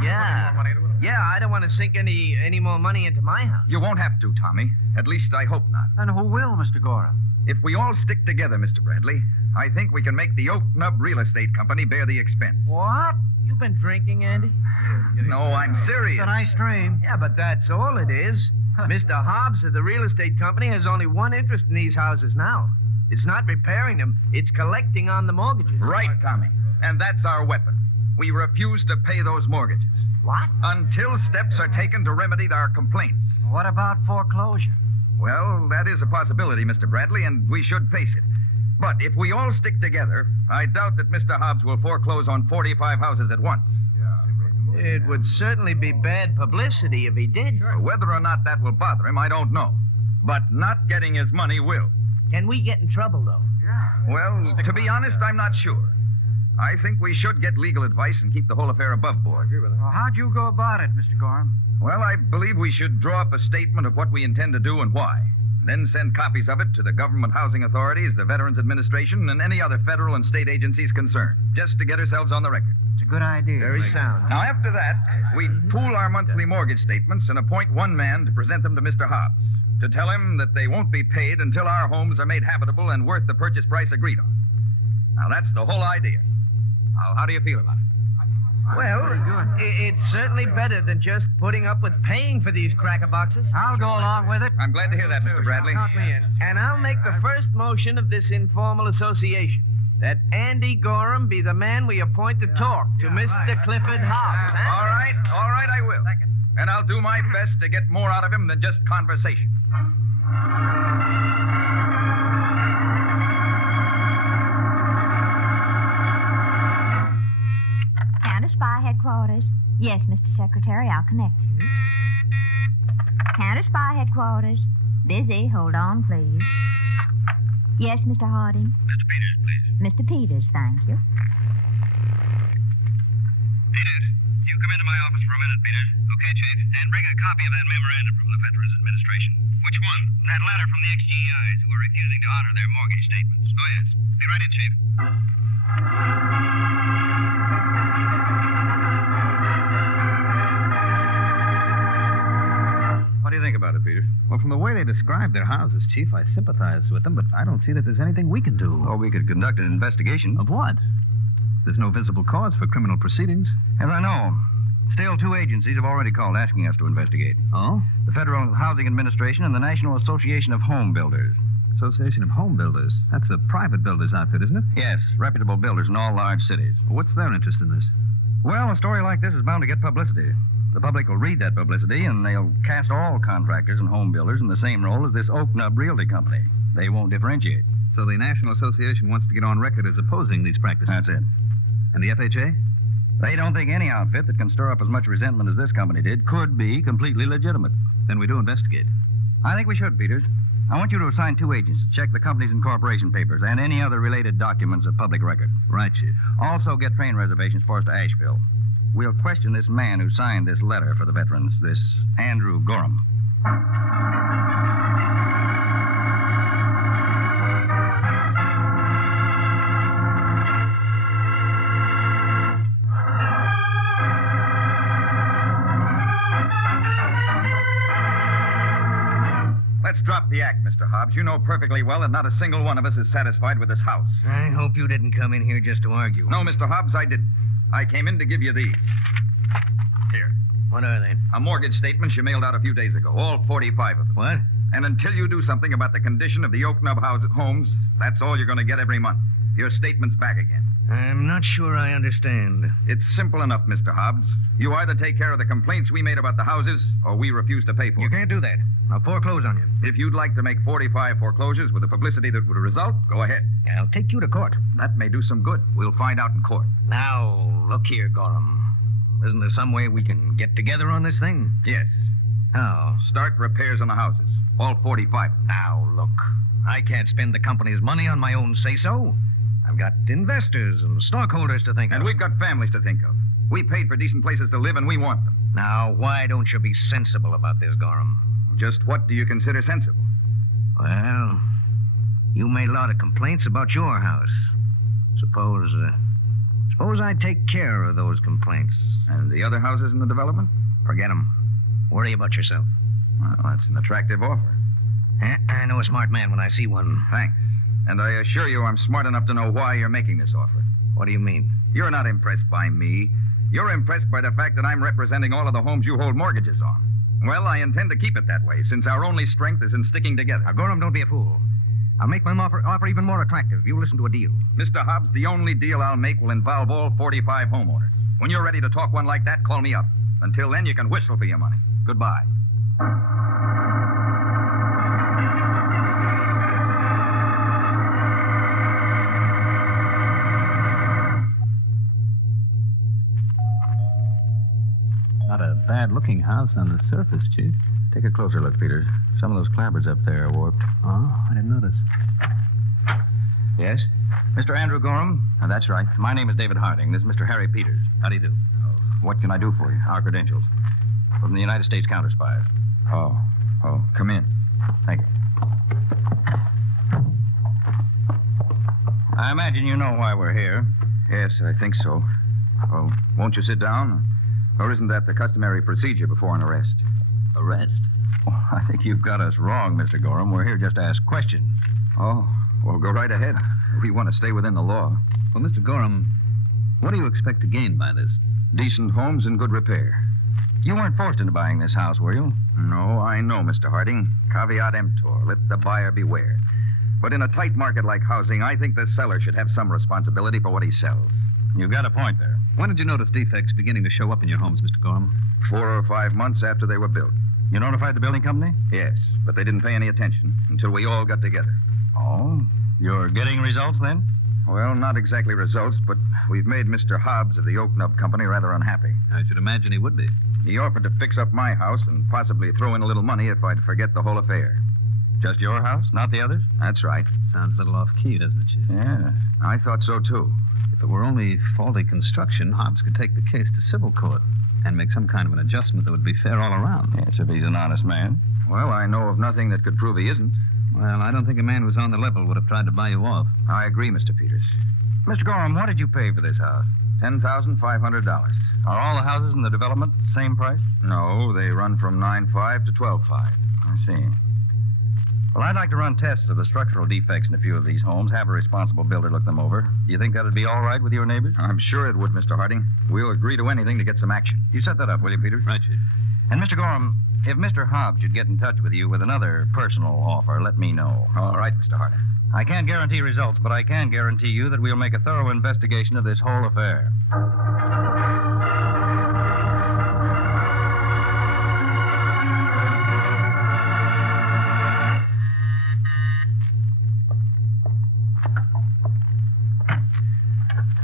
Yeah, I don't want to sink any more money into my house. You won't have to, Tommy. At least I hope not. And who will, Mr. Gorham? If we all stick together, Mr. Bradley, I think we can make the Oak Nub Real Estate Company bear the expense. What? You've been drinking, Andy? No, I'm serious. It's a nice dream. Yeah, but that's all it is. Mr. Hobbs of the real estate company has only one interest in these houses now. It's not repairing them, it's collecting on the mortgages. Right, Tommy. And that's our weapon. We refuse to pay those mortgages. What? Until steps are taken to remedy our complaints. What about foreclosure? Well, that is a possibility, Mr. Bradley, and we should face it. But if we all stick together, I doubt that Mr. Hobbs will foreclose on 45 houses at once. It would certainly be bad publicity if he did. Whether or not that will bother him, I don't know. But not getting his money will. Can we get in trouble, though? Well, to be honest, I'm not sure. I think we should get legal advice and keep the whole affair above board. Well, how'd you go about it, Mr. Gorham? Well, I believe we should draw up a statement of what we intend to do and why. Then send copies of it to the government housing authorities, the Veterans Administration, and any other federal and state agencies concerned, just to get ourselves on the record. It's a good idea. Very sound. Now, after that, we pool our monthly mortgage statements and appoint one man to present them to Mr. Hobbs, to tell him that they won't be paid until our homes are made habitable and worth the purchase price agreed on. Now, that's the whole idea. How do you feel about it? Well, it's certainly better than just putting up with paying for these cracker boxes. I'll go along with it. I'm glad to hear that, Mr. Bradley. Count me in. And I'll make the first motion of this informal association, that Andy Gorham be the man we appoint to talk to Mr. Clifford Hobbs. Huh? All right, I will. and I'll do my best to get more out of him than just conversation. Counterspy headquarters. Yes, Mr. Secretary, I'll connect you. Counterspy headquarters. Busy. Hold on, please. Yes, Mr. Harding. Mr. Peters, please. Mr. Peters, thank you. Peters, you come into my office for a minute, Peters. Okay, Chief. And bring a copy of that memorandum from the Veterans Administration. Which one? That letter from the ex-GEIs who are refusing to honor their mortgage statements. Oh, yes. Be right in, Chief. What do you think about it, Peter? Well, from the way they describe their houses, Chief, I sympathize with them, but I don't see that there's anything we can do. Or we could conduct an investigation. Of what? There's no visible cause for criminal proceedings. As I know. Still, 2 agencies have already called asking us to investigate. Oh? The Federal Housing Administration and the National Association of Home Builders. Association of Home Builders? That's a private builder's outfit, isn't it? Yes, reputable builders in all large cities. What's their interest in this? Well, a story like this is bound to get publicity. The public will read that publicity, and they'll cast all contractors and home builders in the same role as this Oak Nub Realty Company. They won't differentiate. So the National Association wants to get on record as opposing these practices? That's it. And the FHA? They don't think any outfit that can stir up as much resentment as this company did could be completely legitimate. Then we do investigate. I think we should, Peters. I want you to assign 2 agents to check the company's incorporation papers and any other related documents of public record. Right, Chief. Also get train reservations for us to Asheville. We'll question this man who signed this letter for the veterans, this Andrew Gorham. Let's drop the act, Mr. Hobbs. You know perfectly well that not a single one of us is satisfied with this house. I hope you didn't come in here just to argue. No, Mr. Hobbs, I didn't. I came in to give you these. Here. What are they? A mortgage statement you mailed out a few days ago. All 45 of them. What? And until you do something about the condition of the Oak Nub homes, that's all you're going to get every month. Your statement's back again. I'm not sure I understand. It's simple enough, Mr. Hobbs. You either take care of the complaints we made about the houses, or we refuse to pay for You them. can't do that. I'll foreclose on you. If you'd like to make 45 foreclosures with the publicity that would result, go ahead. I'll take you to court. That may do some good. We'll find out in court. Now, look here, Gorham. Isn't there some way we can get together on this thing? Yes. How? Start repairs on the houses. All 45. Now, look. I can't spend the company's money on my own say-so. I've got investors and stockholders to think of. And we've got families to think of. We paid for decent places to live, and we want them. Now, why don't you be sensible about this, Gorham? Just what do you consider sensible? Well, you made a lot of complaints about your house. Suppose I take care of those complaints. And the other houses in the development? Forget them. Worry about yourself. Well, that's an attractive offer. I know a smart man when I see one. Thanks. And I assure you I'm smart enough to know why you're making this offer. What do you mean? You're not impressed by me. You're impressed by the fact that I'm representing all of the homes you hold mortgages on. Well, I intend to keep it that way, since our only strength is in sticking together. Now, Gorham, don't be a fool. I'll make my offer even more attractive. You listen to a deal. Mr. Hobbs, the only deal I'll make will involve all 45 homeowners. When you're ready to talk one like that, call me up. Until then, you can whistle for your money. Goodbye. Not a bad-looking house on the surface, Chief. Take a closer look, Peters. Some of those clapboards up there are warped. Oh, I didn't notice. Yes? Mr. Andrew Gorham? That's right. My name is David Harding. This is Mr. Harry Peters. How do you do? What can I do for you? Our credentials. From the United States Counterspy. Oh, come in. Thank you. I imagine you know why we're here. Yes, I think so. Oh, won't you sit down? Or isn't that the customary procedure before an arrest? Arrest? Oh, I think you've got us wrong, Mr. Gorham. We're here just to ask questions. Oh, well, go right ahead. We want to stay within the law. Well, Mr. Gorham, what do you expect to gain by this? Decent homes in good repair. You weren't forced into buying this house, were you? No, I know, Mr. Harding. Caveat emptor. Let the buyer beware. But in a tight market like housing, I think the seller should have some responsibility for what he sells. You've got a point there. When did you notice defects beginning to show up in your homes, Mr. Gorham? 4 or 5 months after they were built. You notified the building company? Yes, but they didn't pay any attention until we all got together. Oh? You're getting results then? Well, not exactly results, but we've made Mr. Hobbs of the Oak Nub Company rather unhappy. I should imagine he would be. He offered to fix up my house and possibly throw in a little money if I'd forget the whole affair. Just your house, not the others? That's right. Sounds a little off-key, doesn't it, Chief? Yeah, I thought so, too. If it were only faulty construction, Hobbs could take the case to civil court and make some kind of an adjustment that would be fair all around. Yes, if he's an honest man. Well, I know of nothing that could prove he isn't. Well, I don't think a man who's on the level would have tried to buy you off. I agree, Mr. Peters. Mr. Gorham, what did you pay for this house? $10,500. Are all the houses in the development the same price? No, they run from $9,500 to $12,500. I see. Well, I'd like to run tests of the structural defects in a few of these homes, have a responsible builder look them over. Do you think that'd be all right with your neighbors? I'm sure it would, Mr. Harding. We'll agree to anything to get some action. You set that up, will you, Peters? Right, Chief. And, Mr. Gorham, if Mr. Hobbs should get in touch with you with another personal offer, let me know. All right, Mr. Harding. I can't guarantee results, but I can guarantee you that we'll make a thorough investigation of this whole affair.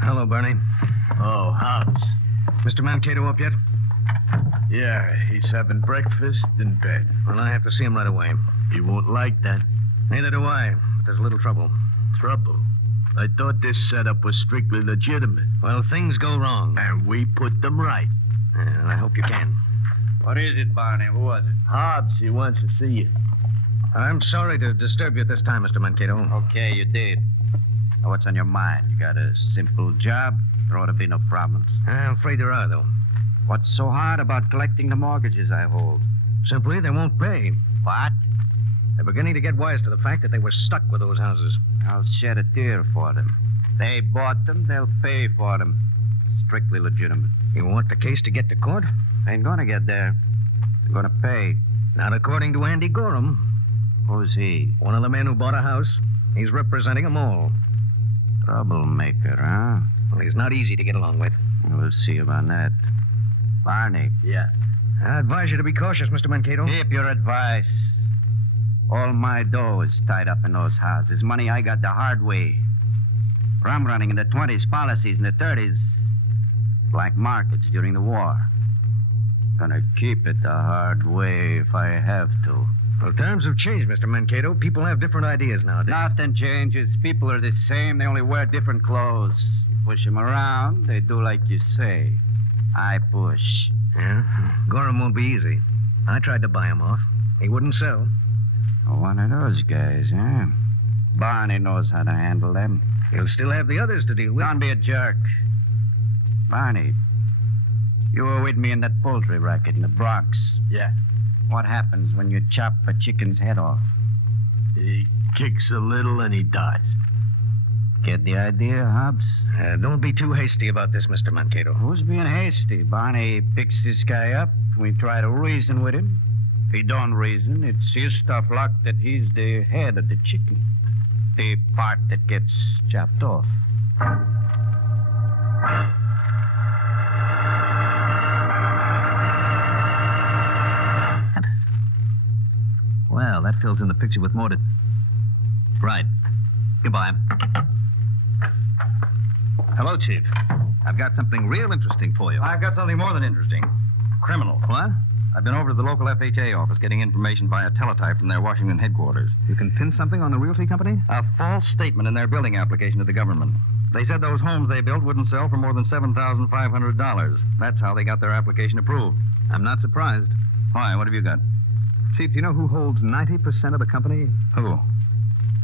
Hello, Bernie. Oh, Hobbs. Mr. Mankato up yet? Yeah, he's having breakfast in bed. Well, I have to see him right away. He won't like that. Neither do I, but there's a little trouble. Trouble? I thought this setup was strictly legitimate. Well, things go wrong. And we put them right. And I hope you can. What is it, Barney? Who was it? Hobbs, he wants to see you. I'm sorry to disturb you at this time, Mr. Mankato. Okay, you did. Now, what's on your mind? You got a simple job? There ought to be no problems. I'm afraid there are, though. What's so hard about collecting the mortgages I hold? Simply, they won't pay. What? They're beginning to get wise to the fact that they were stuck with those houses. I'll shed a tear for them. They bought them, they'll pay for them. Strictly legitimate. You want the case to get to court? Ain't gonna get there. They're gonna pay. Not according to Andy Gorham. Who's he? One of the men who bought a house. He's representing them all. Troublemaker, huh? Well, he's not easy to get along with. We'll see about that. Barney. Yeah. I advise you to be cautious, Mr. Mankato. Keep your advice. All my dough is tied up in those houses. Money I got the hard way. Rum running in the 20s, policies in the 30s. Black markets during the war. Gonna keep it the hard way if I have to. Well, times have changed, Mr. Mankato. People have different ideas nowadays. Nothing changes. People are the same. They only wear different clothes. You push them around, they do like you say. I push. Yeah? Gorham won't be easy. I tried to buy him off. He wouldn't sell. One of those guys, huh? Barney knows how to handle them. He'll still have the others to deal with. Don't be a jerk. Barney, you were with me in that poultry racket in the Bronx. Yeah. What happens when you chop a chicken's head off? He kicks a little and he dies. Get the idea, Hobbs? Don't be too hasty about this, Mr. Mankato. Who's being hasty? Barney picks this guy up. We try to reason with him. If he don't reason, it's his tough luck that he's the head of the chicken. The part that gets chopped off. Well, that fills in the picture with more to... Right. Goodbye. Hello, Chief. I've got something real interesting for you. I've got something more than interesting. Criminal. What? I've been over to the local FHA office getting information via teletype from their Washington headquarters. You can pin something on the realty company? A false statement in their building application to the government. They said those homes they built wouldn't sell for more than $7,500. That's how they got their application approved. I'm not surprised. Why? What have you got? Chief, do you know who holds 90% of the company? Who?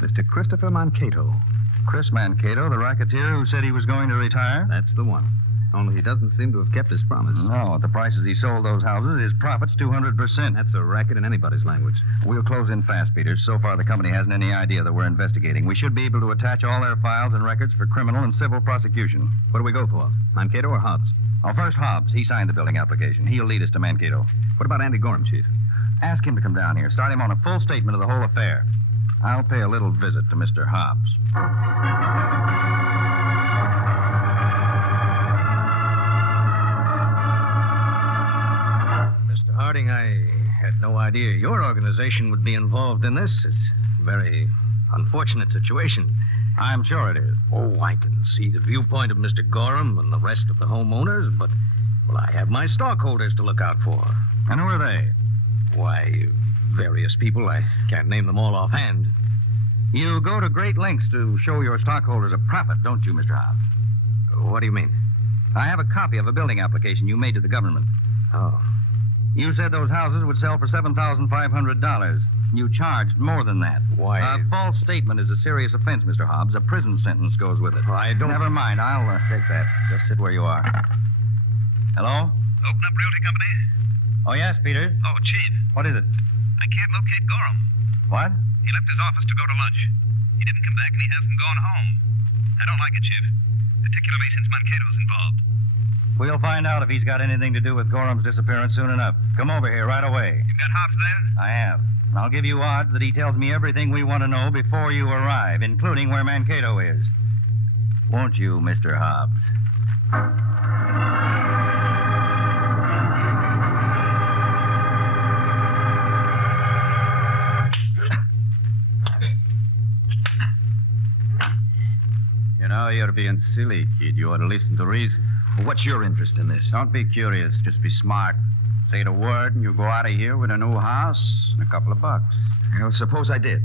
Mr. Christopher Mankato. Chris Mankato, the racketeer who said he was going to retire? That's the one. Only he doesn't seem to have kept his promise. No, at the prices he sold those houses, his profit's 200%. That's a racket in anybody's language. We'll close in fast, Peters. So far, the company hasn't any idea that we're investigating. We should be able to attach all their files and records for criminal and civil prosecution. What do we go for? Mankato or Hobbs? Oh, first, Hobbs. He signed the building application. He'll lead us to Mankato. What about Andy Gorham, Chief? Ask him to come down here. Start him on a full statement of the whole affair. I'll pay a little visit to Mr. Hobbs. Harding. I had no idea your organization would be involved in this. It's a very unfortunate situation. I'm sure it is. Oh, I can see the viewpoint of Mr. Gorham and the rest of the homeowners, but, well, I have my stockholders to look out for. And who are they? Why, various people. I can't name them all offhand. You go to great lengths to show your stockholders a profit, don't you, Mr. Hobbs? What do you mean? I have a copy of a building application you made to the government. Oh. You said those houses would sell for $7,500. You charged more than that. Why? A false statement is a serious offense, Mr. Hobbs. A prison sentence goes with it. I don't... Never mind. I'll take that. Just sit where you are. Hello? Open Up Realty Company? Oh, yes, Peter. Oh, Chief. What is it? I can't locate Gorham. What? He left his office to go to lunch. He didn't come back, and he hasn't gone home. I don't like it, Chief. Particularly since Mankato's involved. We'll find out if he's got anything to do with Gorham's disappearance soon enough. Come over here right away. You've got Hobbs there? I have. And I'll give you odds that he tells me everything we want to know before you arrive, including where Mankato is. Won't you, Mr. Hobbs? You know, you're being silly, kid. You ought to listen to reason. Well, what's your interest in this? Don't be curious. Just be smart. Say the word, and you go out of here with a new house and a couple of bucks. Well, suppose I did.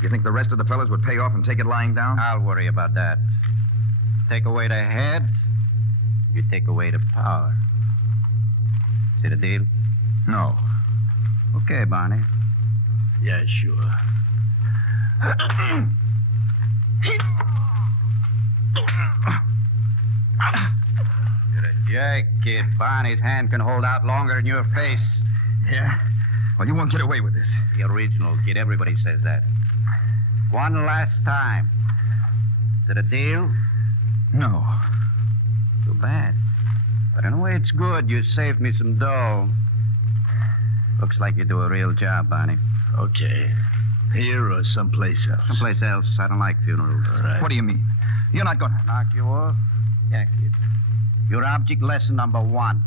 You think the rest of the fellas would pay off and take it lying down? I'll worry about that. You take away the head, you take away the power. See the deal? No. Okay, Barney. Yeah, sure. You're a jack, kid. Barney's hand can hold out longer than your face. Yeah? Well, you won't get away with this. The original, kid. Everybody says that. One last time. Is it a deal? No. Too bad. But in a way, it's good. You saved me some dough. Looks like you do a real job, Barney. Okay. Here or someplace else? Someplace else. I don't like funerals. All right. What do you mean? You're not going to... Knock you off? Yeah, kid. Your object lesson number 1.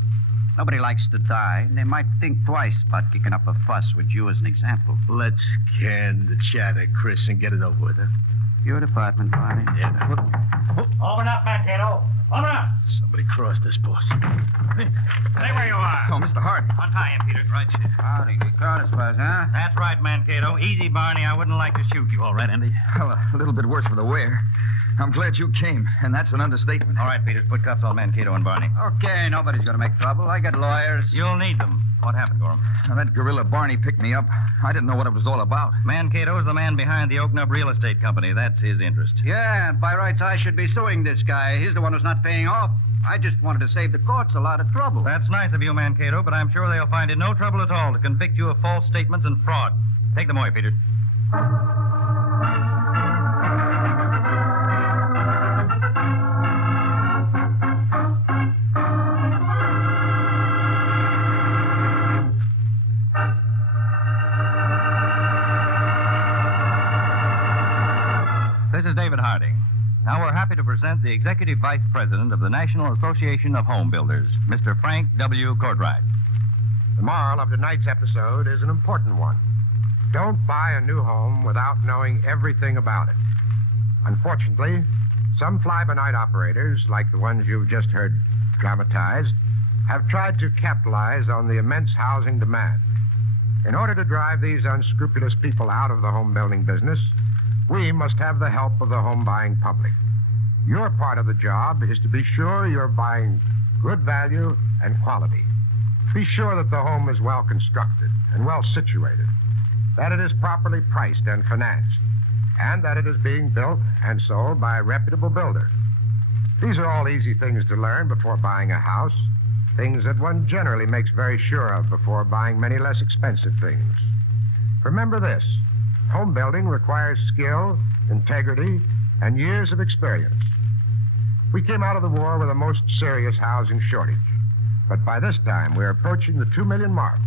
Nobody likes to die, and they might think twice about kicking up a fuss with you as an example. Let's can the chatter, Chris, and get it over with, huh? Your department, Barney. Yeah. Open up, Mankato. Open up. Somebody crossed this, boss. Stay where you are. Oh, Mr. Harding. Untie him, Peter. Right, Chief. Howdy, you Counterspy, huh? That's right, Mankato. Easy, Barney. I wouldn't like to shoot you. All right, Andy? Well, a little bit worse for the wear. I'm glad you came, and that's an understatement. All right, Peter. Put cuffs on Mankato and Barney. Okay, nobody's going to make trouble. I got lawyers. You'll need them. What happened, Gorham? Now, that gorilla Barney picked me up. I didn't know what it was all about. Mankato's the man behind the Oak Nub Real Estate Company. That's his interest. Yeah, and by rights, I should be suing this guy. He's the one who's not paying off. I just wanted to save the courts a lot of trouble. That's nice of you, Mankato, but I'm sure they'll find it no trouble at all to convict you of false statements and fraud. Take them away, Peter. This is David Harding. Now we're happy to present the Executive Vice President of the National Association of Home Builders, Mr. Frank W. Cordwright. The moral of tonight's episode is an important one. Don't buy a new home without knowing everything about it. Unfortunately, some fly-by-night operators, like the ones you've just heard dramatized, have tried to capitalize on the immense housing demand. In order to drive these unscrupulous people out of the home building business, we must have the help of the home buying public. Your part of the job is to be sure you're buying good value and quality. Be sure that the home is well constructed and well situated, that it is properly priced and financed, and that it is being built and sold by a reputable builder. These are all easy things to learn before buying a house, things that one generally makes very sure of before buying many less expensive things. Remember this. Home building requires skill, integrity, and years of experience. We came out of the war with a most serious housing shortage. But by this time, we're approaching the 2 million mark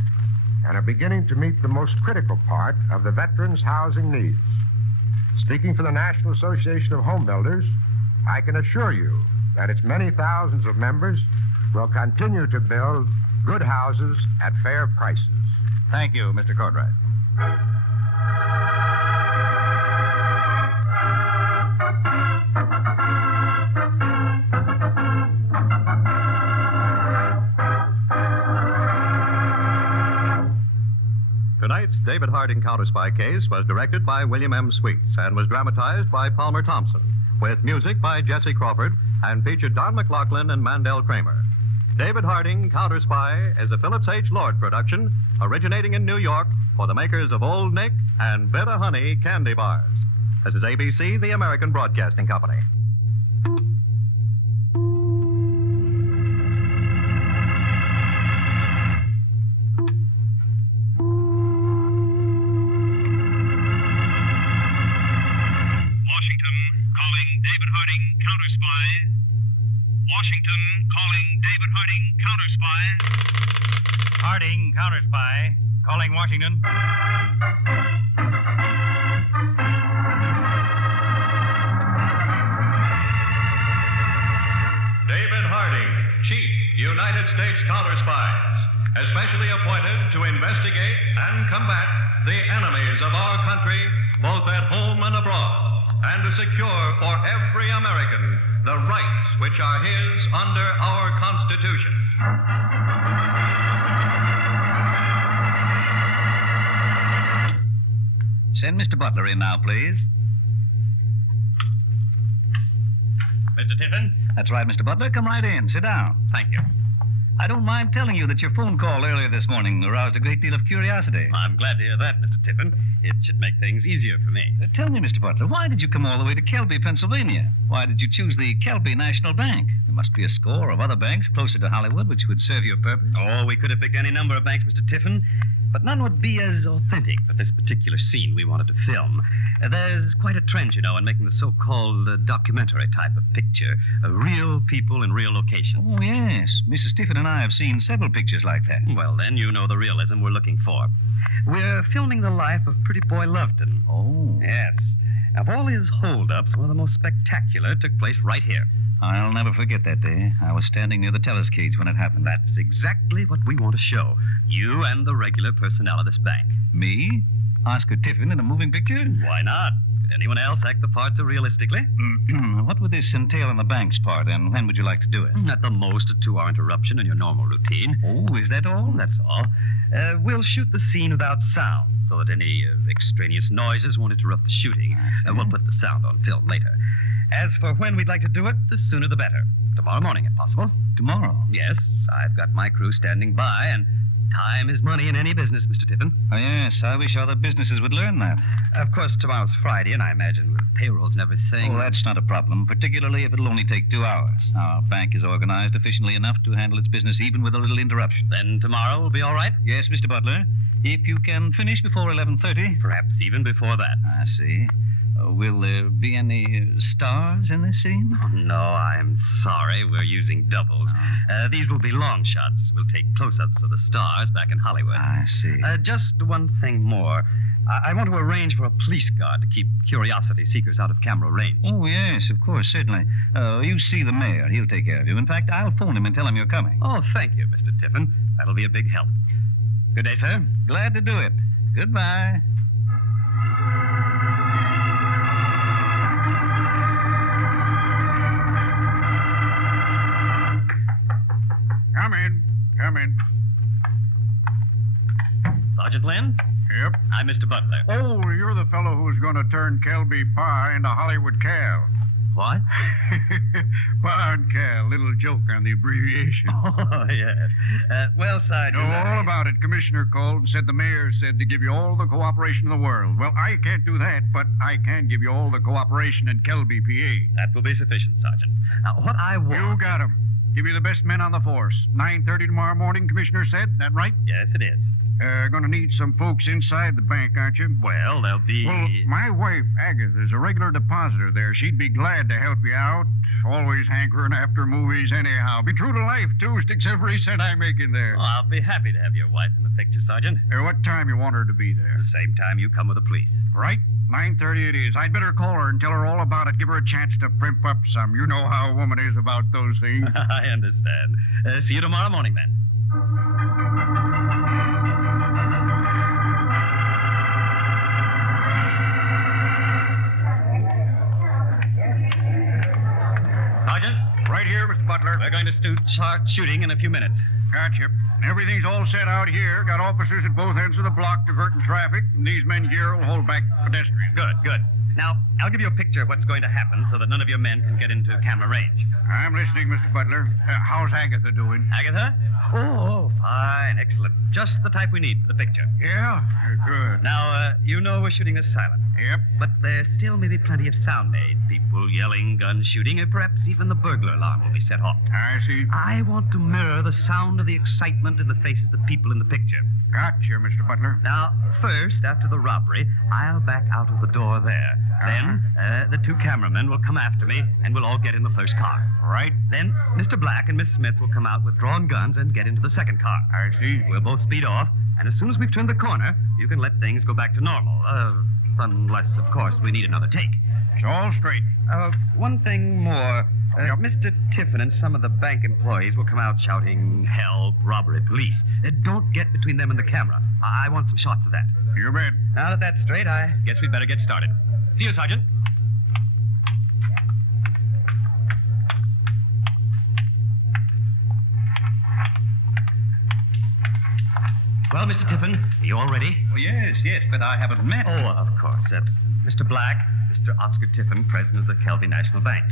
and are beginning to meet the most critical part of the veterans' housing needs. Speaking for the National Association of Home Builders, I can assure you that its many thousands of members will continue to build Good houses at fair prices. Thank you, Mr. Cartwright. Tonight's David Harding Counterspy case was directed by William M. Sweets and was dramatized by Palmer Thompson, with music by Jesse Crawford and featured Don McLaughlin and Mandel Kramer. David Harding Counterspy is a Phillips H. Lord production originating in New York for the makers of Old Nick and Bit of Honey candy bars. This is ABC, the American Broadcasting Company. Washington, calling David Harding, Counterspy. Washington, calling David Harding, Counterspy. Harding, Counterspy. Calling Washington. David Harding, Chief, United States Counterspies, especially appointed to investigate and combat the enemies of our country, both at home and abroad, and to secure for every American the rights which are his under our Constitution. Send Mr. Butler in now, please. Mr. Tiffin? That's right, Mr. Butler. Come right in. Sit down. Thank you. I don't mind telling you that your phone call earlier this morning aroused a great deal of curiosity. I'm glad to hear that, Mr. Tiffin. It should make things easier for me. Tell me, Mr. Butler, why did you come all the way to Kelby, Pennsylvania? Why did you choose the Kelby National Bank? There must be a score of other banks closer to Hollywood which would serve your purpose. Oh, we could have picked any number of banks, Mr. Tiffin, but none would be as authentic for this particular scene we wanted to film. There's quite a trend, you know, in making the so-called documentary type of picture. Real people in real locations. Oh, yes. Mrs. Tiffin and I have seen several pictures like that. Well, then, you know the realism we're looking for. We're filming the life of Pretty Boy Loveton. Oh. Yes. Of all his holdups, one of the most spectacular took place right here. I'll never forget that day. I was standing near the teller's cage when it happened. That's exactly what we want to show. You and the regular personnel of this bank. Me? Oscar Tiffin in a moving picture? Why not? Could anyone else act the part so realistically? What would this entail on the bank's part, and when would you like to do it? At the most, a 2-hour interruption in your normal routine. Oh, is that all? That's all. We'll shoot the scene without sound, so that any extraneous noises won't interrupt the shooting. We'll put the sound on film later. As for when we'd like to do it, the sooner the better. Tomorrow morning, if possible. Tomorrow? Yes. I've got my crew standing by, and time is money in any business, Mr. Tiffin. Oh, yes. I wish other businesses would learn that. Of course, tomorrow's Friday, and I imagine with payrolls and everything... Oh, that's not a problem, particularly if it'll only take 2 hours. Our bank is organized efficiently enough to handle its business even with a little interruption. Then tomorrow will be all right? Yes, Mr. Butler. If you can finish before 11:30. Perhaps even before that. I see. Will there be any stars in this scene? Oh, no, I'm sorry. We're using doubles. These will be long shots. We'll take close-ups of the stars back in Hollywood. I see. Just one thing more. I want to arrange for a police guard to keep curiosity seekers out of camera range. Oh, yes, of course, certainly. You see the mayor. He'll take care of you. In fact, I'll phone him and tell him you're coming. Oh, thank you, Mr. Tiffin. That'll be a big help. Good day, sir. Glad to do it. Goodbye. Come in. Come in. Sergeant Lynn? Yep. I'm Mr. Butler. Oh, you're the fellow who's going to turn Kelby Pie into Hollywood Cal. What? Pa and Cal, little joke on the abbreviation. Oh, yes. Well, Sergeant... Know all about it. Commissioner called and said the mayor said to give you all the cooperation in the world. Well, I can't do that, but I can give you all the cooperation in Kelby, PA. That will be sufficient, Sergeant. Now, what I want... You got him. Give you the best men on the force. 9:30 tomorrow morning, Commissioner said. That right? Yes, it is. Gonna need some folks inside the bank, aren't you? Well, there'll be... Well, my wife, Agatha, is a regular depositor there. She'd be glad to help you out. Always hankering after movies anyhow. Be true to life, too. Sticks every cent I make in there. Oh, I'll be happy to have your wife in the picture, Sergeant. What time you want her to be there? The same time you come with the police. Right. 9:30 it is. I'd better call her and tell her all about it. Give her a chance to primp up some. You know how a woman is about those things. I understand. See you tomorrow morning, then. Sergeant? Right here, Mr. Butler. We're going to start shooting in a few minutes. Gotcha. Everything's all set out here. Got officers at both ends of the block diverting traffic, and these men here will hold back pedestrians. Good. Now, I'll give you a picture of what's going to happen so that none of your men can get into camera range. I'm listening, Mr. Butler. How's Agatha doing? Agatha? Oh, fine. Excellent. Just the type we need for the picture. Yeah? Good. Now, you know we're shooting this silent. Yep. But there still may be plenty of sound made. People yelling, guns shooting, and perhaps even the burglar alarm will be set off. I see. I want to mirror the sound of the excitement in the faces of the people in the picture. Gotcha, Mr. Butler. Now, first, after the robbery, I'll back out of the door there. Then, the two cameramen will come after me, and we'll all get in the first car. Right. Then, Mr. Black and Miss Smith will come out with drawn guns and get into the second car. I see. We'll both speed off, and as soon as we've turned the corner, you can let things go back to normal. Unless, of course, we need another take. It's all straight. One thing more. Mr. Tiffin and some of the bank employees will come out shouting, help, robbery, police. Don't get between them and the camera. I want some shots of that. You bet. Now that that's straight, I guess we'd better get started. See you, Sergeant. Well, Mr. Tiffin, are you all ready? Oh, yes, but I haven't met. Oh, of course. Mr. Black, Mr. Oscar Tiffin, president of the Kelby National Bank.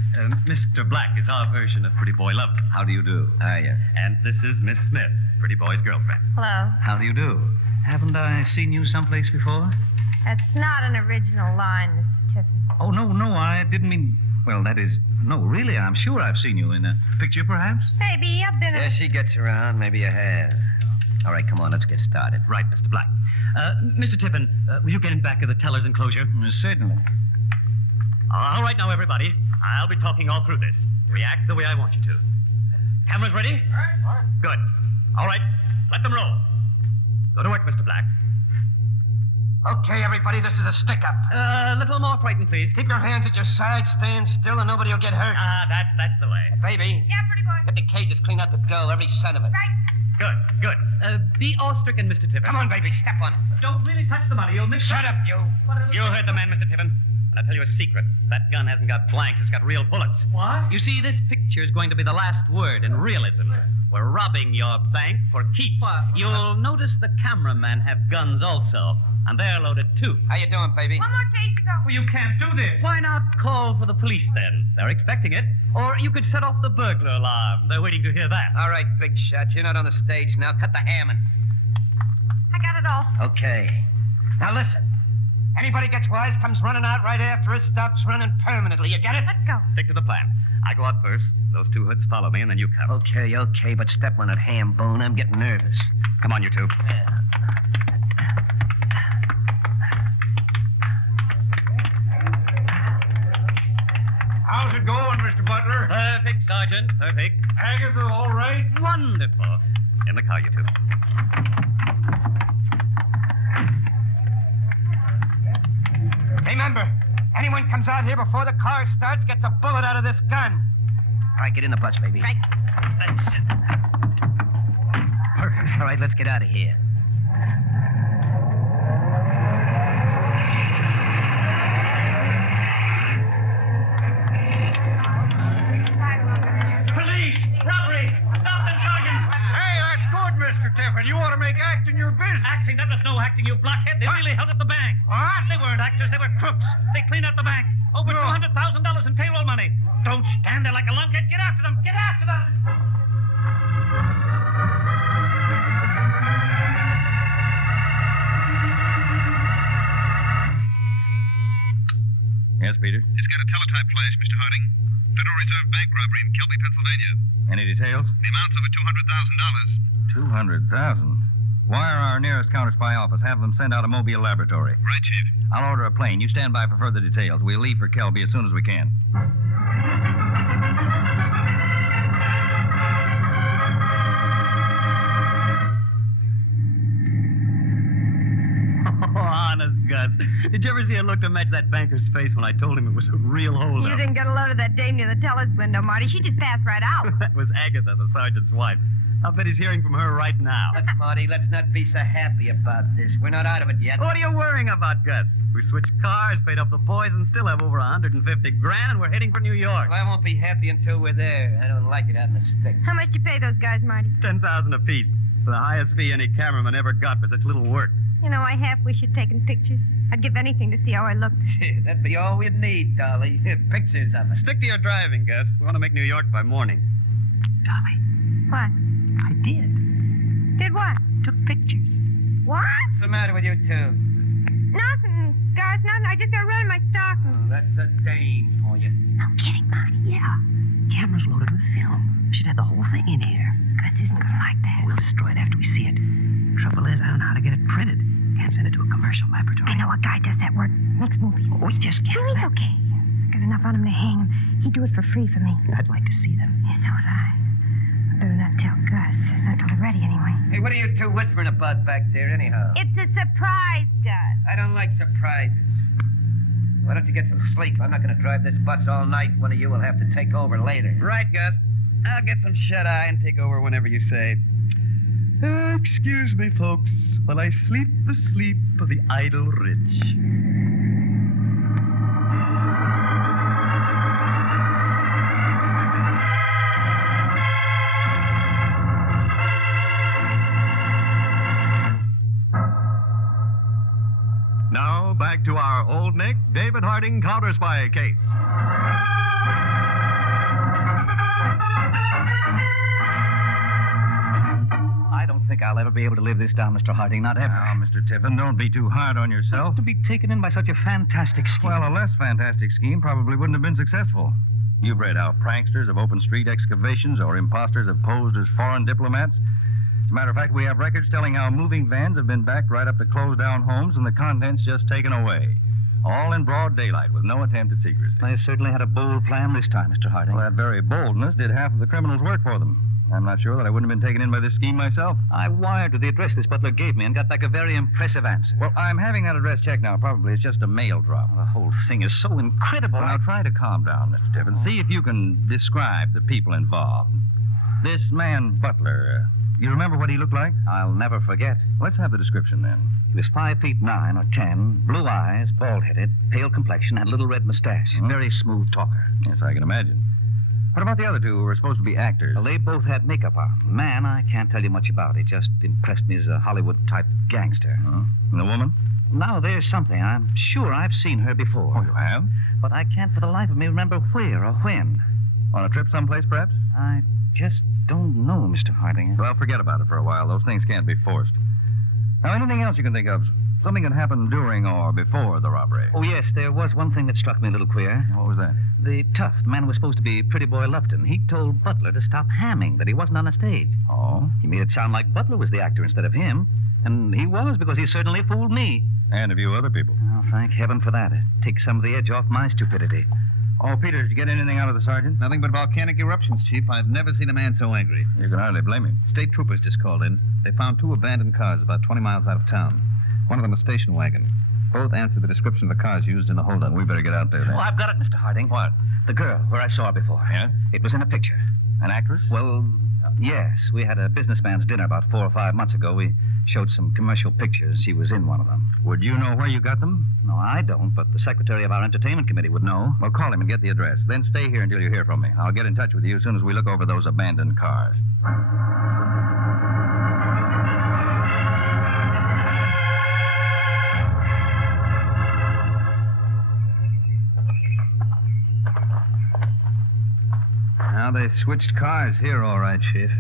Mr. Black is our version of Pretty Boy Loved. How do you do? Hiya. And this is Miss Smith, Pretty Boy's girlfriend. Hello. How do you do? Haven't I seen you someplace before? That's not an original line, Mr. Tiffin. Oh, no, I didn't mean... Well, that is... No, really, I'm sure I've seen you in a picture, perhaps. Maybe I've been... Yeah, she gets around. Maybe you have. All right, come on, let's get started. Right, Mr. Black. Mr. Tiffin, will you get in back of the teller's enclosure? Certainly. All right, now, everybody. I'll be talking all through this. React the way I want you to. Cameras ready? All right. Good. All right, let them roll. Go to work, Mr. Black. Okay, everybody, this is a stick-up. A little more frightened, please. Keep your hands at your sides, stand still, and nobody will get hurt. That's the way. Baby. Yeah, pretty boy. Get the cages clean out the dough, every cent of it. Right. Good. Be awe-stricken, Mr. Tiffin. Come on, baby, step on it. Don't really touch the money. You'll miss... Shut up, you. You heard the man, Mr. Tiffin. And I'll tell you a secret. That gun hasn't got blanks. It's got real bullets. What? You see, this picture is going to be the last word in realism. We're robbing your bank for keeps. What? You'll notice the cameramen have guns also. And they're loaded, too. How you doing, baby? One more case to go. Well, you can't do this. Why not call for the police, then? They're expecting it. Or you could set off the burglar alarm. They're waiting to hear that. All right, big shot. You're not on the stage now. Cut the hammering. I got it all. Okay. Now listen. Anybody gets wise, comes running out right after us, stops running permanently. You get it? Let's go. Stick to the plan. I go out first. Those two hoods follow me, and then you come. Okay, but step on that ham bone. I'm getting nervous. Come on, you two. How's it going, Mr. Butler? Perfect, Sergeant. Perfect. Agatha, all right? Wonderful. In the car, you two. Remember, anyone comes out here before the car starts gets a bullet out of this gun. All right, get in the bus, baby. Right. That's it. Perfect. All right, let's get out of here. Police! Robbery! Stop them, Sergeant! Hey, that's good, Mr. Tiffin. You ought to make acting your business. Acting? That was no acting, you blockhead. They really held up the bank. What? They weren't actors. They were crooks. They cleaned out the bank. Over $200,000 in payroll money. Don't stand there like a lunkhead. Get after them. Get after them. Yes, Peter? Just got a teletype flash, Mr. Harding. Federal Reserve Bank robbery in Kelby, Pennsylvania. Any details? The amount's over $200,000. $200,000. Wire our nearest Counterspy office. Have them send out a mobile laboratory. Right, Chief. I'll order a plane. You stand by for further details. We'll leave for Kelby as soon as we can. Oh, honest guts. Did you ever see a look to match that banker's face when I told him it was a real holdup? You didn't get a load of that dame near the teller's window, Marty. She just passed right out. That was Agatha, the sergeant's wife. I'll bet he's hearing from her right now. Look, Marty, let's not be so happy about this. We're not out of it yet. What are you worrying about, Gus? We switched cars, paid off the boys, and still have over 150 grand, and we're heading for New York. Well, I won't be happy until we're there. I don't like it out in the sticks. How much did you pay those guys, Marty? $10,000 apiece. The highest fee any cameraman ever got for such little work. You know, I half wish you'd taken pictures. I'd give anything to see how I looked. That'd be all we'd need, Dolly. Pictures of us. Stick to your driving, Gus. We want to make New York by morning. Dolly, What? I did. Did what? Took pictures. What? What's the matter with you two? Nothing, guys, nothing. I just got rid of my stocking. Oh, that's a dame for you. No kidding, Marty. Yeah. Camera's loaded with film. Should have the whole thing in here. Gus isn't gonna like that. We'll destroy it after we see it. Trouble is, I don't know how to get it printed. Can't send it to a commercial laboratory. I know a guy does that work. Next movie. Oh, we just can't. No, he's okay. I got enough on him to hang him. He'd do it for free for me. I'd like to see them. Yeah, so would I. I better not tell Gus. Not till they're ready, anyway. Hey, what are you two whispering about back there, anyhow? It's a surprise, Gus. I don't like surprises. Why don't you get some sleep? I'm not going to drive this bus all night. One of you will have to take over later. Right, Gus. I'll get some shut-eye and take over whenever you say. Excuse me, folks, while I sleep the sleep of the idle rich. Now, back to our Old Nick, David Harding Counterspy case. I don't think I'll ever be able to live this down, Mr. Harding, not ever. Now, Mr. Tiffin, don't be too hard on yourself. To be taken in by such a fantastic scheme. Well, a less fantastic scheme probably wouldn't have been successful. You've read how pranksters have opened street excavations or imposters have posed as foreign diplomats. As a matter of fact, we have records telling how moving vans have been backed right up to closed-down homes and the contents just taken away. All in broad daylight with no attempt at secrecy. They certainly had a bold plan this time, Mr. Harding. Well, that very boldness did half of the criminals' work for them. I'm not sure that I wouldn't have been taken in by this scheme myself. I wired to the address this butler gave me and got back a very impressive answer. Well, I'm having that address checked now. Probably it's just a mail drop. The whole thing is so incredible. Well, now try to calm down, Mr. Tiffin. See if you can describe the people involved. This man, Butler, you remember what he looked like? I'll never forget. Let's have the description then. He was 5 feet 9 or 10, blue eyes, bald-headed, pale complexion, had a little red mustache. Very smooth talker. Yes, I can imagine. What about the other two who were supposed to be actors? Well, they both had makeup on. The man, I can't tell you much about. He just impressed me as a Hollywood-type gangster. And the woman? Now, there's something. I'm sure I've seen her before. Oh, you have? But I can't for the life of me remember where or when. On a trip someplace, perhaps? I just don't know, Mr. Harding. Well, forget about it for a while. Those things can't be forced. Now, anything else you can think of? Something that happened during or before the robbery? Oh, yes, there was one thing that struck me a little queer. What was that? The tough, the man who was supposed to be Pretty Boy Lupton, he told Butler to stop hamming, that he wasn't on the stage. Oh? He made it sound like Butler was the actor instead of him. And he was, because he certainly fooled me. And a few other people. Oh, thank heaven for that. It takes some of the edge off my stupidity. Oh, Peter, did you get anything out of the sergeant? Nothing but volcanic eruptions, Chief. I've never seen a man so angry. You can hardly blame him. State troopers just called in. They found 2 abandoned cars about 20 miles out of town. One of them a station wagon. Both answered the description of the cars used in the holdup. We better get out there then. Oh, I've got it, Mr. Harding. What? The girl, where I saw her before. Yeah? It was in a picture. An actress? Well, yes. We had a businessman's dinner about 4 or 5 months ago. We showed some commercial pictures. She was in one of them. Would you know where you got them? No, I don't, but the secretary of our entertainment committee would know. Well, call him and get the address. Then stay here until you hear from me. I'll get in touch with you as soon as we look over those abandoned cars. Now, they switched cars here, all right, Chief.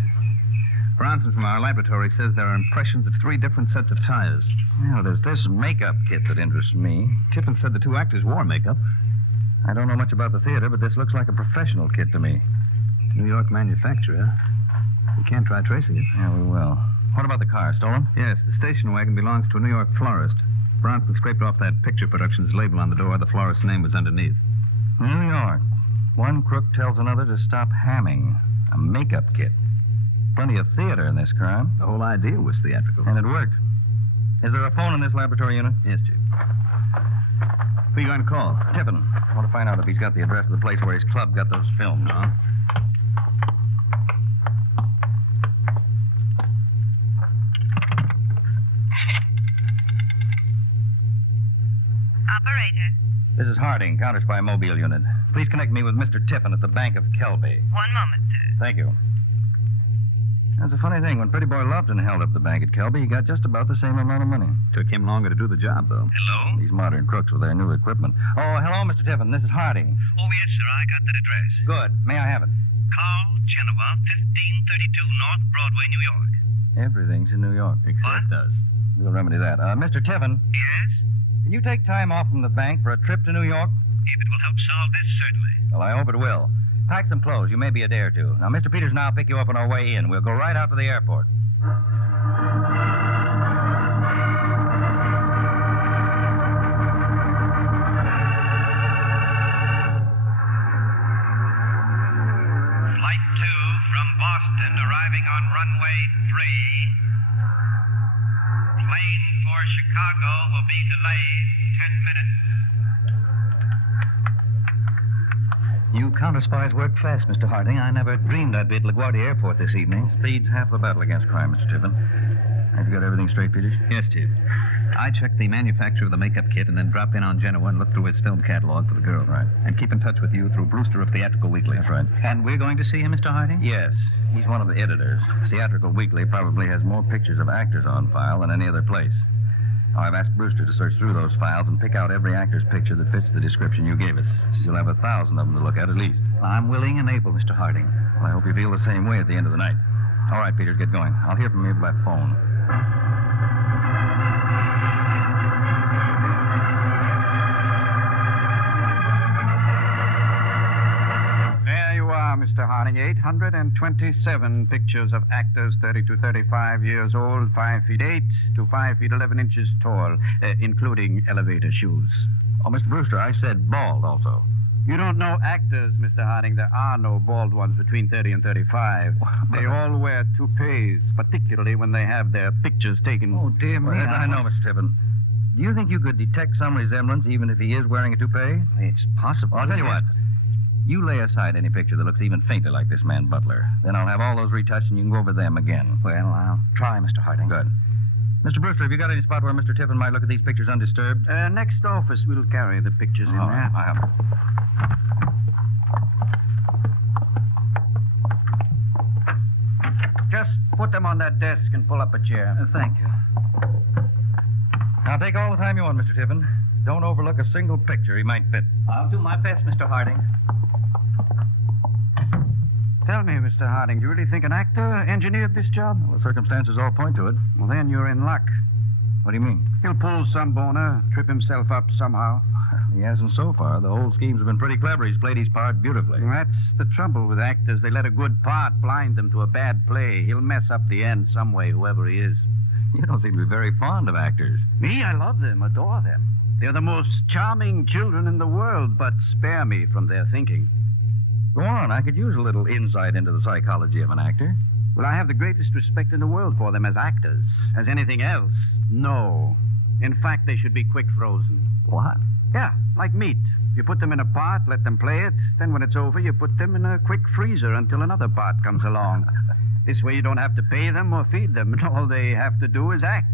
Bronson from our laboratory says there are impressions of 3 different sets of tires. Well, there's this makeup kit that interests me. Tiffin said the 2 actors wore makeup. I don't know much about the theater, but this looks like a professional kit to me. New York manufacturer. We can't try tracing it. Yeah, we will. What about the car? Stolen? Yes, the station wagon belongs to a New York florist. Bronson scraped off that Picture Productions label on the door. The florist's name was underneath. New York. One crook tells another to stop hamming. A makeup kit. Plenty of theater in this crime. The whole idea was theatrical. And it worked. Is there a phone in this laboratory unit? Yes, Chief. Who are you going to call? Tiffin. I want to find out if he's got the address of the place where his club got those films. Huh? Operator. This is Harding, Counterspy Mobile Unit. Please connect me with Mr. Tiffin at the Bank of Kelby. 1 moment, sir. Thank you. That's a funny thing. When Pretty Boy Lupton held up the bank at Kelby, he got just about the same amount of money. Took him longer to do the job, though. Hello? These modern crooks with their new equipment. Oh, hello, Mr. Tiffin. This is Harding. Oh, yes, sir. I got that address. Good. May I have it? Carl Genoa, 1532 North Broadway, New York. Everything's in New York. Except us. We'll remedy that. Mr. Tiffin. Yes? Can you take time off from the bank for a trip to New York? If it will help solve this, certainly. Well, I hope it will. Pack some clothes. You may be a day or two. Now, Mr. Peters and I'll pick you up on our way in. We'll go right out to the airport. Flight 2 from Boston arriving on runway 3. Plane for Chicago will be delayed 10 minutes. You counterspies work fast, Mr. Harding. I never dreamed I'd be at LaGuardia Airport this evening. Speed's half the battle against crime, Mr. Tiffin. Have you got everything straight, Peters? Yes, Chief. I checked the manufacturer of the makeup kit and then dropped in on Genoa and looked through his film catalog for the girl. Right. And keep in touch with you through Brewster of Theatrical Weekly. That's right. And we're going to see him, Mr. Harding? Yes. He's one of the editors. Theatrical Weekly probably has more pictures of actors on file than any other place. Now, I've asked Brewster to search through those files and pick out every actor's picture that fits the description you gave us. You'll have 1,000 of them to look at least. I'm willing and able, Mr. Harding. Well, I hope you feel the same way at the end of the night. All right, Peters, get going. I'll hear from you by phone. There you are, Mr. Harding. 827 pictures of actors 30 to 35 years old, 5 feet 8 to 5 feet 11 inches tall, including elevator shoes. Oh, Mr. Brewster, I said bald also. You don't know actors, Mr. Harding. There are no bald ones between 30 and 35. They all wear toupees, particularly when they have their pictures taken. Oh, dear me. Well, I know, Mr. Tiffin. Do you think you could detect some resemblance even if he is wearing a toupee? It's possible. I'll tell you what. You lay aside any picture that looks even faintly like this man Butler. Then I'll have all those retouched and you can go over them again. Well, I'll try, Mr. Harding. Good. Mr. Brewster, have you got any spot where Mr. Tiffin might look at these pictures undisturbed? Next office, we'll carry the pictures in there. I have. Just put them on that desk and pull up a chair. Thank you. Now, take all the time you want, Mr. Tiffin. Don't overlook a single picture he might fit. I'll do my best, Mr. Harding. Tell me, Mr. Harding, do you really think an actor engineered this job? Well, the circumstances all point to it. Well, then you're in luck. What do you mean? He'll pull some boner, trip himself up somehow. He hasn't so far. The whole scheme's been pretty clever. He's played his part beautifully. That's the trouble with actors. They let a good part blind them to a bad play. He'll mess up the end some way, whoever he is. You don't seem to be very fond of actors. Me, I love them, adore them. They're the most charming children in the world, but spare me from their thinking. Go on. I could use a little insight into the psychology of an actor. Well, I have the greatest respect in the world for them as actors. As anything else, no. In fact, they should be quick frozen. What? Yeah, like meat. You put them in a pot, let them play it. Then when it's over, you put them in a quick freezer until another pot comes along. This way you don't have to pay them or feed them. And all they have to do is act.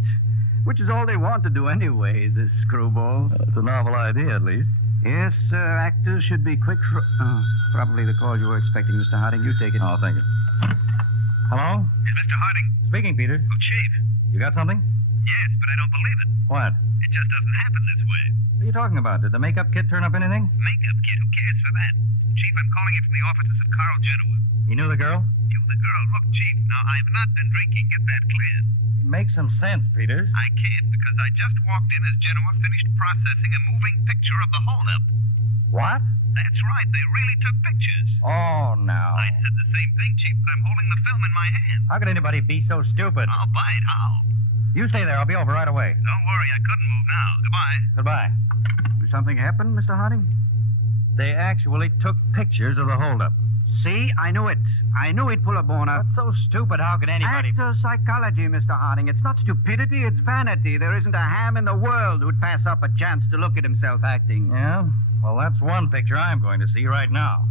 Which is all they want to do anyway, the screwballs. It's a novel idea, at least. Yes, actors should be quick probably the call you were expecting, Mr. Harding. You take it. Oh, thank you. Hello? Is Mr. Harding? Speaking, Peter. Oh, Chief. You got something? Yes, but I don't believe it. What? It just doesn't happen this way. What are you talking about? Did the makeup kit turn up anything? Makeup kit? Who cares for that? Chief, I'm calling you from the offices of Carl Genoa. You knew the girl? You, the girl. Look, Chief, now, I have not been drinking. Get that clear. It makes some sense, Peters. I can't, because I just walked in as Genoa finished processing a moving picture of the holdup. What? That's right. They really took pictures. Oh, no. I said the same thing, Chief, but I'm holding the film in my hand. How could anybody be so stupid? I'll bite. How? You stay there. I'll be over right away. Don't worry. I couldn't move now. Goodbye. Goodbye. Did something happen, Mr. Harding? They actually took pictures of the holdup. See, I knew it. I knew he'd pull a boner. That's so stupid. How could anybody... Actor psychology, Mr. Harding. It's not stupidity, it's vanity. There isn't a ham in the world who'd pass up a chance to look at himself acting. Yeah? Well, that's one picture I'm going to see right now.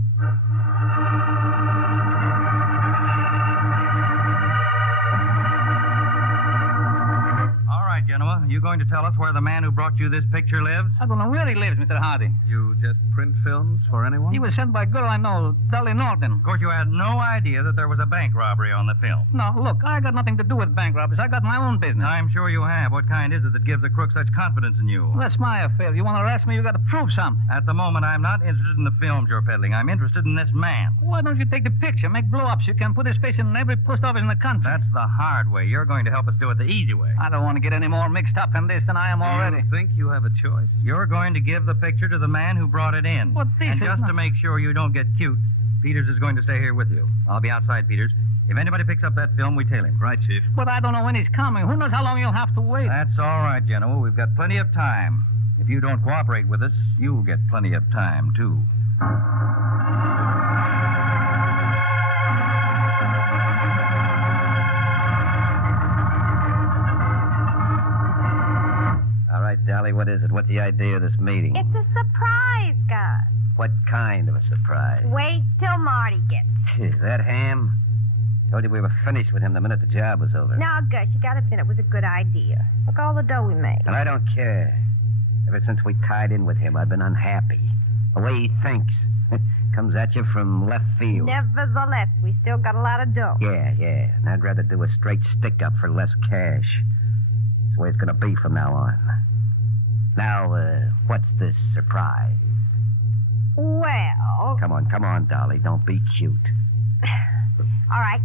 All right, gentlemen. Are you going to tell us where the man who brought you this picture lives? I don't know where he lives, Mr. Harding. You just print films for anyone? He was sent by a girl I know, Dolly Norton. Of course, you had no idea that there was a bank robbery on the film. No, look, I got nothing to do with bank robberies. I got my own business. I'm sure you have. What kind is it that gives the crook such confidence in you? Well, that's my affair. You want to arrest me, you got to prove something. At the moment, I'm not interested in the films you're peddling. I'm interested in this man. Why don't you take the picture, make blow-ups? You can put his face in every post office in the country. That's the hard way. You're going to help us do it the easy way. I don't want to get any more mixed up in this than I am already. You think you have a choice? You're going to give the picture to the man who brought it in. What this and is just not... to make sure you don't get cute, Peters is going to stay here with you. I'll be outside, Peters. If anybody picks up that film, we tail him. Right, Chief. But I don't know when he's coming. Who knows how long you'll have to wait? That's all right, General. We've got plenty of time. If you don't cooperate with us, you'll get plenty of time, too. All right, Dolly, what is it? What's the idea of this meeting? It's a surprise, Gus. What kind of a surprise? Wait till Marty gets. That ham? Told you we were finished with him the minute the job was over. Now, Gus, you gotta admit it was a good idea. Look all the dough we made. And I don't care. Ever since we tied in with him, I've been unhappy. The way he thinks. Comes at you from left field. Nevertheless, we still got a lot of dough. Yeah. And I'd rather do a straight stick-up for less cash. That's the way it's gonna be from now on. Now, what's this surprise? Well... Come on, Dolly. Don't be cute. All right.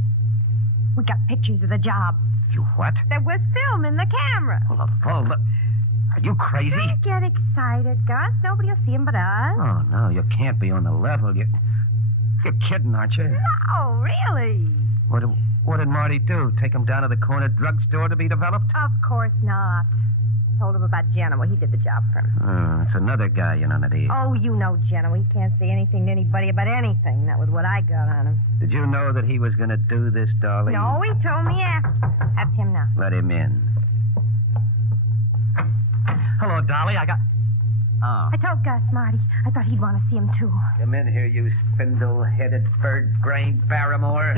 We got pictures of the job. You what? There was film in the camera. Well, are you crazy? Don't get excited, Gus. Nobody will see him but us. Oh, no, you can't be on the level. You're kidding, aren't you? No, really. What did Marty do? Take him down to the corner drugstore to be developed? Of course not. Told him about Genoa. He did the job for him. Oh, it's another guy you know that he... Oh, you know Genoa. He can't say anything to anybody about anything. That was what I got on him. Did you know that he was going to do this, Dolly? No, he told me after. That's him now. Let him in. Hello, Dolly. I I told Gus, Marty. I thought he'd want to see him, too. Come in here, you spindle-headed, bird-brained Barrymore.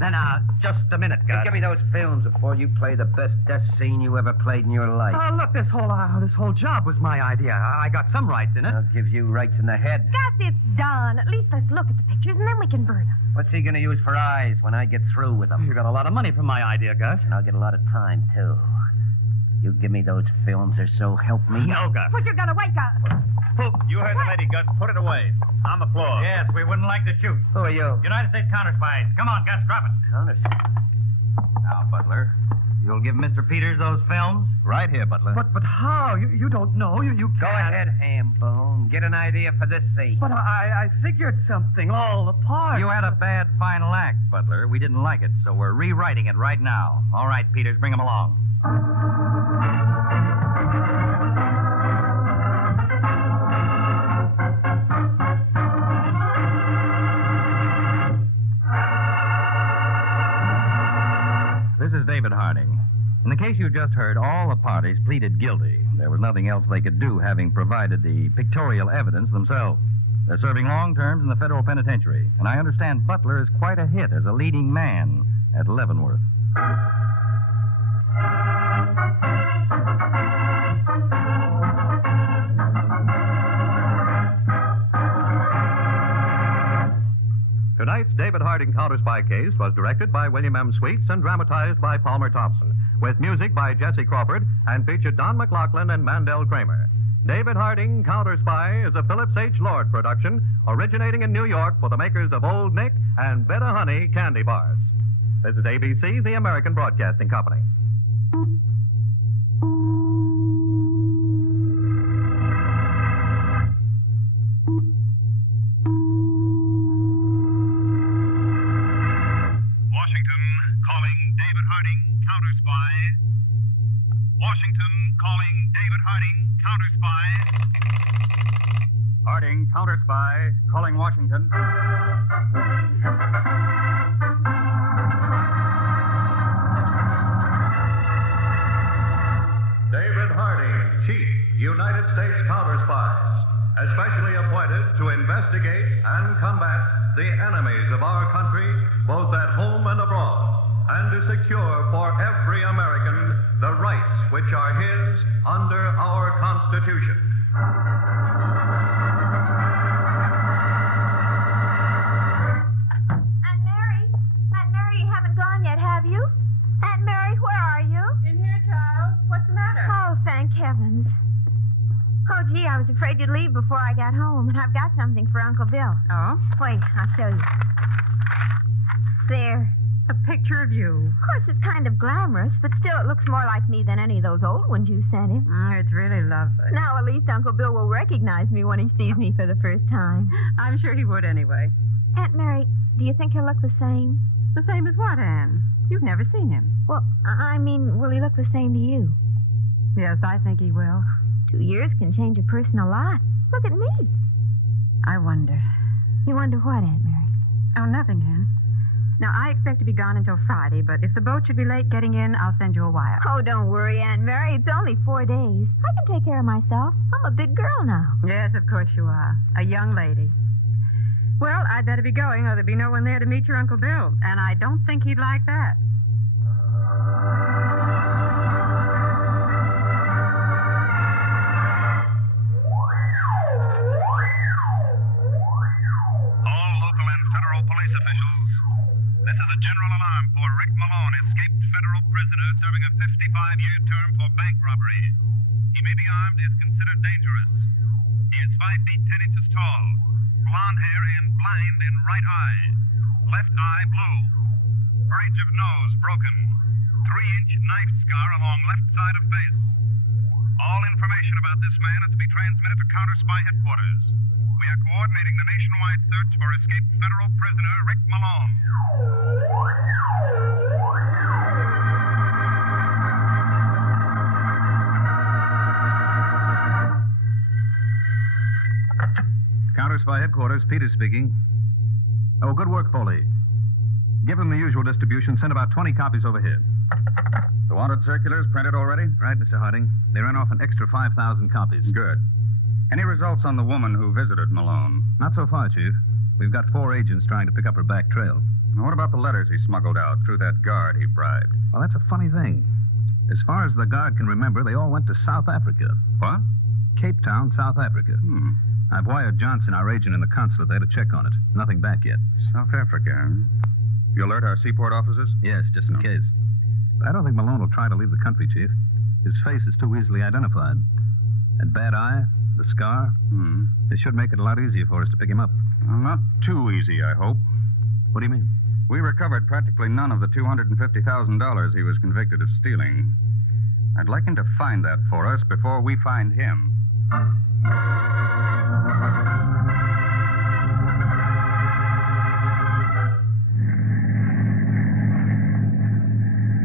Now, just a minute, Gus. Give me those films before you play the best death scene you ever played in your life. Oh, look, this whole job was my idea. I got some rights in it. I'll give you rights in the head. Gus, it's done. At least let's look at the pictures, and then we can burn them. What's he going to use for eyes when I get through with them? You got a lot of money from my idea, Gus. And I'll get a lot of time, too. You give me those films or so help me. No, Gus. Put your gun away, Gus. You heard the lady, Gus. Put it away. On the floor. Yes, we wouldn't like to shoot. Who are you? United States Counterspies. Come on, Gus, drop it. Counterspy. Now, Butler, you'll give Mr. Peters those films? Right here, Butler. But how? You don't know. You can't. Go ahead, Hambone. Get an idea for this scene. But I figured something all apart. You had a bad final act, Butler. We didn't like it, so we're rewriting it right now. All right, Peters, bring him along. This is David Harding. In the case you just heard, all the parties pleaded guilty. There was nothing else they could do, having provided the pictorial evidence themselves. They're serving long terms in the federal penitentiary, and I understand Butler is quite a hit as a leading man at Leavenworth. Tonight's David Harding Counterspy case was directed by William M. Sweets and dramatized by Palmer Thompson, with music by Jesse Crawford and featured Don McLaughlin and Mandel Kramer. David Harding Counterspy is a Phillips H. Lord production, originating in New York for the makers of Old Nick and Better Honey candy bars. This is ABC, the American Broadcasting Company. Washington, calling David Harding, Counterspy. Washington calling David Harding, Counterspy. Harding, Counterspy, calling Washington. David Harding, Chief, United States Counterspies, especially appointed to investigate and combat the enemies of our country, both at home and abroad, and to secure for every American the rights which are his under our Constitution. Aunt Mary, you haven't gone yet, have you? Aunt Mary, where are you? In here, child. What's the matter? Oh, thank heavens. Oh, gee, I was afraid you'd leave before I got home, and I've got something for Uncle Bill. Oh? Wait, I'll show you. There. A picture of you. Of course, it's kind of glamorous, but still it looks more like me than any of those old ones you sent him. It's really lovely. Now, at least Uncle Bill will recognize me when he sees me for the first time. I'm sure he would anyway. Aunt Mary, do you think he'll look the same? The same as what, Anne? You've never seen him. Well, I mean, will he look the same to you? Yes, I think he will. 2 years can change a person a lot. Look at me. I wonder. You wonder what, Aunt Mary? Oh, nothing, Anne. Now, I expect to be gone until Friday, but if the boat should be late getting in, I'll send you a wire. Oh, don't worry, Aunt Mary. It's only 4 days. I can take care of myself. I'm a big girl now. Yes, of course you are. A young lady. Well, I'd better be going, or there'd be no one there to meet your Uncle Bill, and I don't think he'd like that. All local and federal police officials, this is a general alarm for Rick Malone, escaped federal prisoner serving a 55-year term for bank robbery. He may be armed, is considered dangerous. He is 5 feet 10 inches tall, blonde hair and blind in right eye, left eye blue, bridge of nose broken, 3-inch knife scar along left side of face. All information about this man is to be transmitted to Counterspy headquarters. We are coordinating the nationwide search for escaped federal prisoner Rick Malone. Counterspy headquarters, Peter speaking. Oh, good work, Foley. Give him the usual distribution. Send about 20 copies over here. The wanted circulars printed already? Right, Mr. Harding. They ran off an extra 5,000 copies. Good. Any results on the woman who visited Malone? Not so far, Chief. We've got 4 agents trying to pick up her back trail. Now, what about the letters he smuggled out through that guard he bribed? Well, that's a funny thing. As far as the guard can remember, they all went to South Africa. What? Cape Town, South Africa. I've wired Johnson, our agent in the consulate there, to check on it. Nothing back yet. South Africa, huh? You alert our seaport officers? Yes, just in case. But I don't think Malone will try to leave the country, Chief. His face is too easily identified. That bad eye, the scar, they should make it a lot easier for us to pick him up. Well, not too easy, I hope. What do you mean? We recovered practically none of the $250,000 he was convicted of stealing. I'd like him to find that for us before we find him.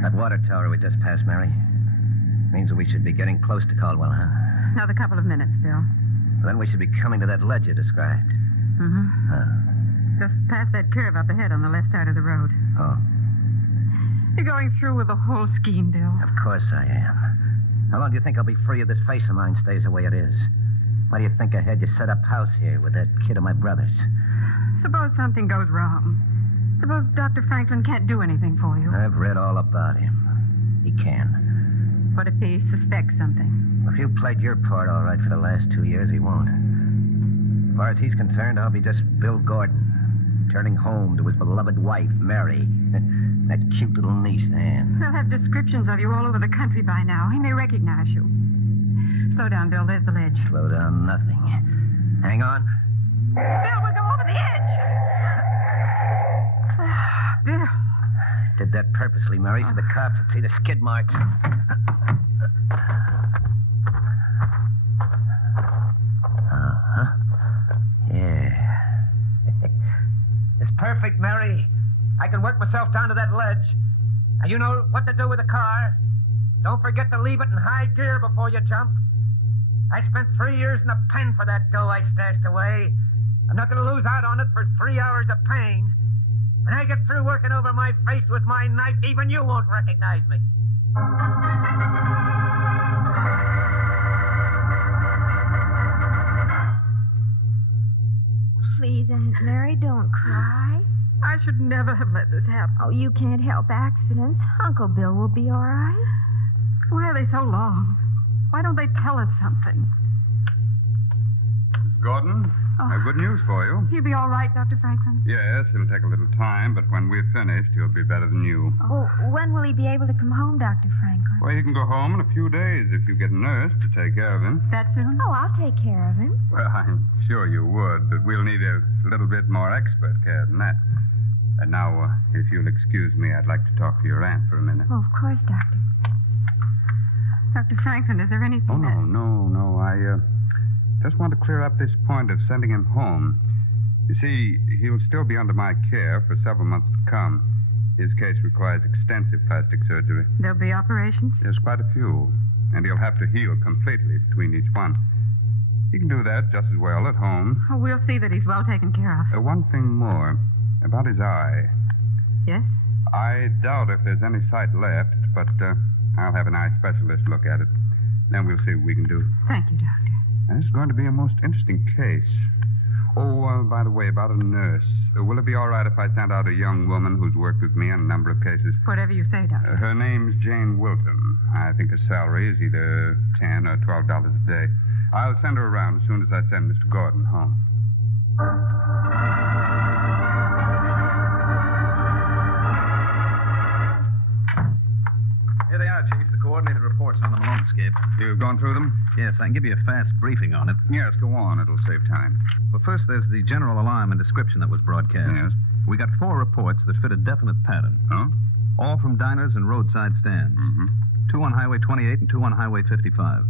That water tower we just passed, Mary, means that we should be getting close to Caldwell, huh? Another couple of minutes, Bill. Then we should be coming to that ledge you described. Just past that curve up ahead on the left side of the road. Oh, You're going through with the whole scheme, Bill. of course I am. How long do you think I'll be free if this face of mine stays the way it is? Why do you think I had you set up house here with that kid of my brother's? Suppose something goes wrong. Suppose Dr. Franklin can't do anything for you. I've read all about him. He can. What if he suspects something? If you played your part all right for the last 2 years, he won't. As far as he's concerned, I'll be just Bill Gordon, returning home to his beloved wife, Mary, and that cute little niece, Anne. He'll have descriptions of you all over the country by now. He may recognize you. Slow down, Bill. There's the ledge. Slow down nothing. Hang on. Bill, we'll go over the edge. Bill. Did that purposely, Mary, so the cops would see the skid marks. Yeah. It's perfect, Mary. I can work myself down to that ledge. Now, you know what to do with the car. Don't forget to leave it in high gear before you jump. I spent 3 years in a pen for that dough I stashed away. I'm not going to lose out on it for 3 hours of pain. When I get through working over my face with my knife, even you won't recognize me. Please, Aunt Mary, don't cry. I should never have let this happen. Oh, you can't help accidents. Uncle Bill will be all right. Why are they so long? Why don't they tell us something? Gordon, I have good news for you. He'll be all right, Dr. Franklin? Yes, it'll take a little time, but when we're finished, he'll be better than you. Oh, when will he be able to come home, Dr. Franklin? Well, he can go home in a few days if you get a nurse to take care of him. That soon? Oh, I'll take care of him. Well, I'm sure you would, but we'll need a little bit more expert care than that. And now, if you'll excuse me, I'd like to talk to your aunt for a minute. Oh, of course, Doctor. Dr. Franklin, is there anything Oh, no. I just want to clear up this point of sending him home. You see, he'll still be under my care for several months to come. His case requires extensive plastic surgery. There'll be operations? There's quite a few, and he'll have to heal completely between each one. He can do that just as well at home. Oh, we'll see that he's well taken care of. One thing more, about his eye. Yes? I doubt if there's any sight left, but I'll have an eye specialist look at it. Then we'll see what we can do. Thank you, Doctor. This is going to be a most interesting case. Oh, by the way, about a nurse. Will it be all right if I send out a young woman who's worked with me on a number of cases? Whatever you say, Doctor. Her name's Jane Wilton. I think her salary is either $10 or $12 a day. I'll send her around as soon as I send Mr. Gordon home. Here they are, Chief. The coordinated reports on the Malone escape. You've gone through them? Yes, I can give you a fast briefing on it. Yes, go on. It'll save time. Well, first, there's the general alarm and description that was broadcast. Yes. We got 4 reports that fit a definite pattern. Huh? All from diners and roadside stands. Mm-hmm. 2 on Highway 28 and 2 on Highway 55.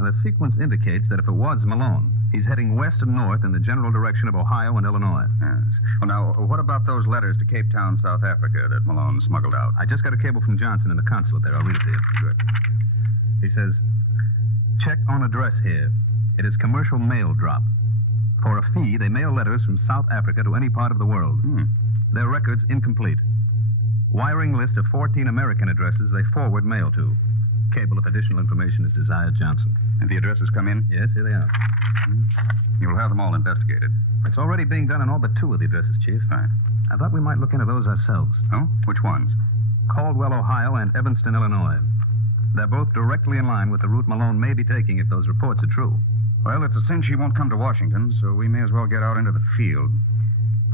Now, the sequence indicates that if it was Malone, he's heading west and north in the general direction of Ohio and Illinois. Yes. Well, now, what about those letters to Cape Town, South Africa that Malone smuggled out? I just got a cable from Johnson in the consulate there. I'll read it to you. Good. He says, check on address here. It is commercial mail drop. For a fee, they mail letters from South Africa to any part of the world. Their records incomplete. Wiring list of 14 American addresses they forward mail to. Cable if additional information is desired, Johnson. And the addresses come in? Yes, here they are. You'll have them all investigated. It's already being done on all but 2 of the addresses, Chief. Fine. I thought we might look into those ourselves. Oh? Which ones? Caldwell, Ohio, and Evanston, Illinois. They're both directly in line with the route Malone may be taking if those reports are true. Well, it's a cinch he won't come to Washington, so we may as well get out into the field.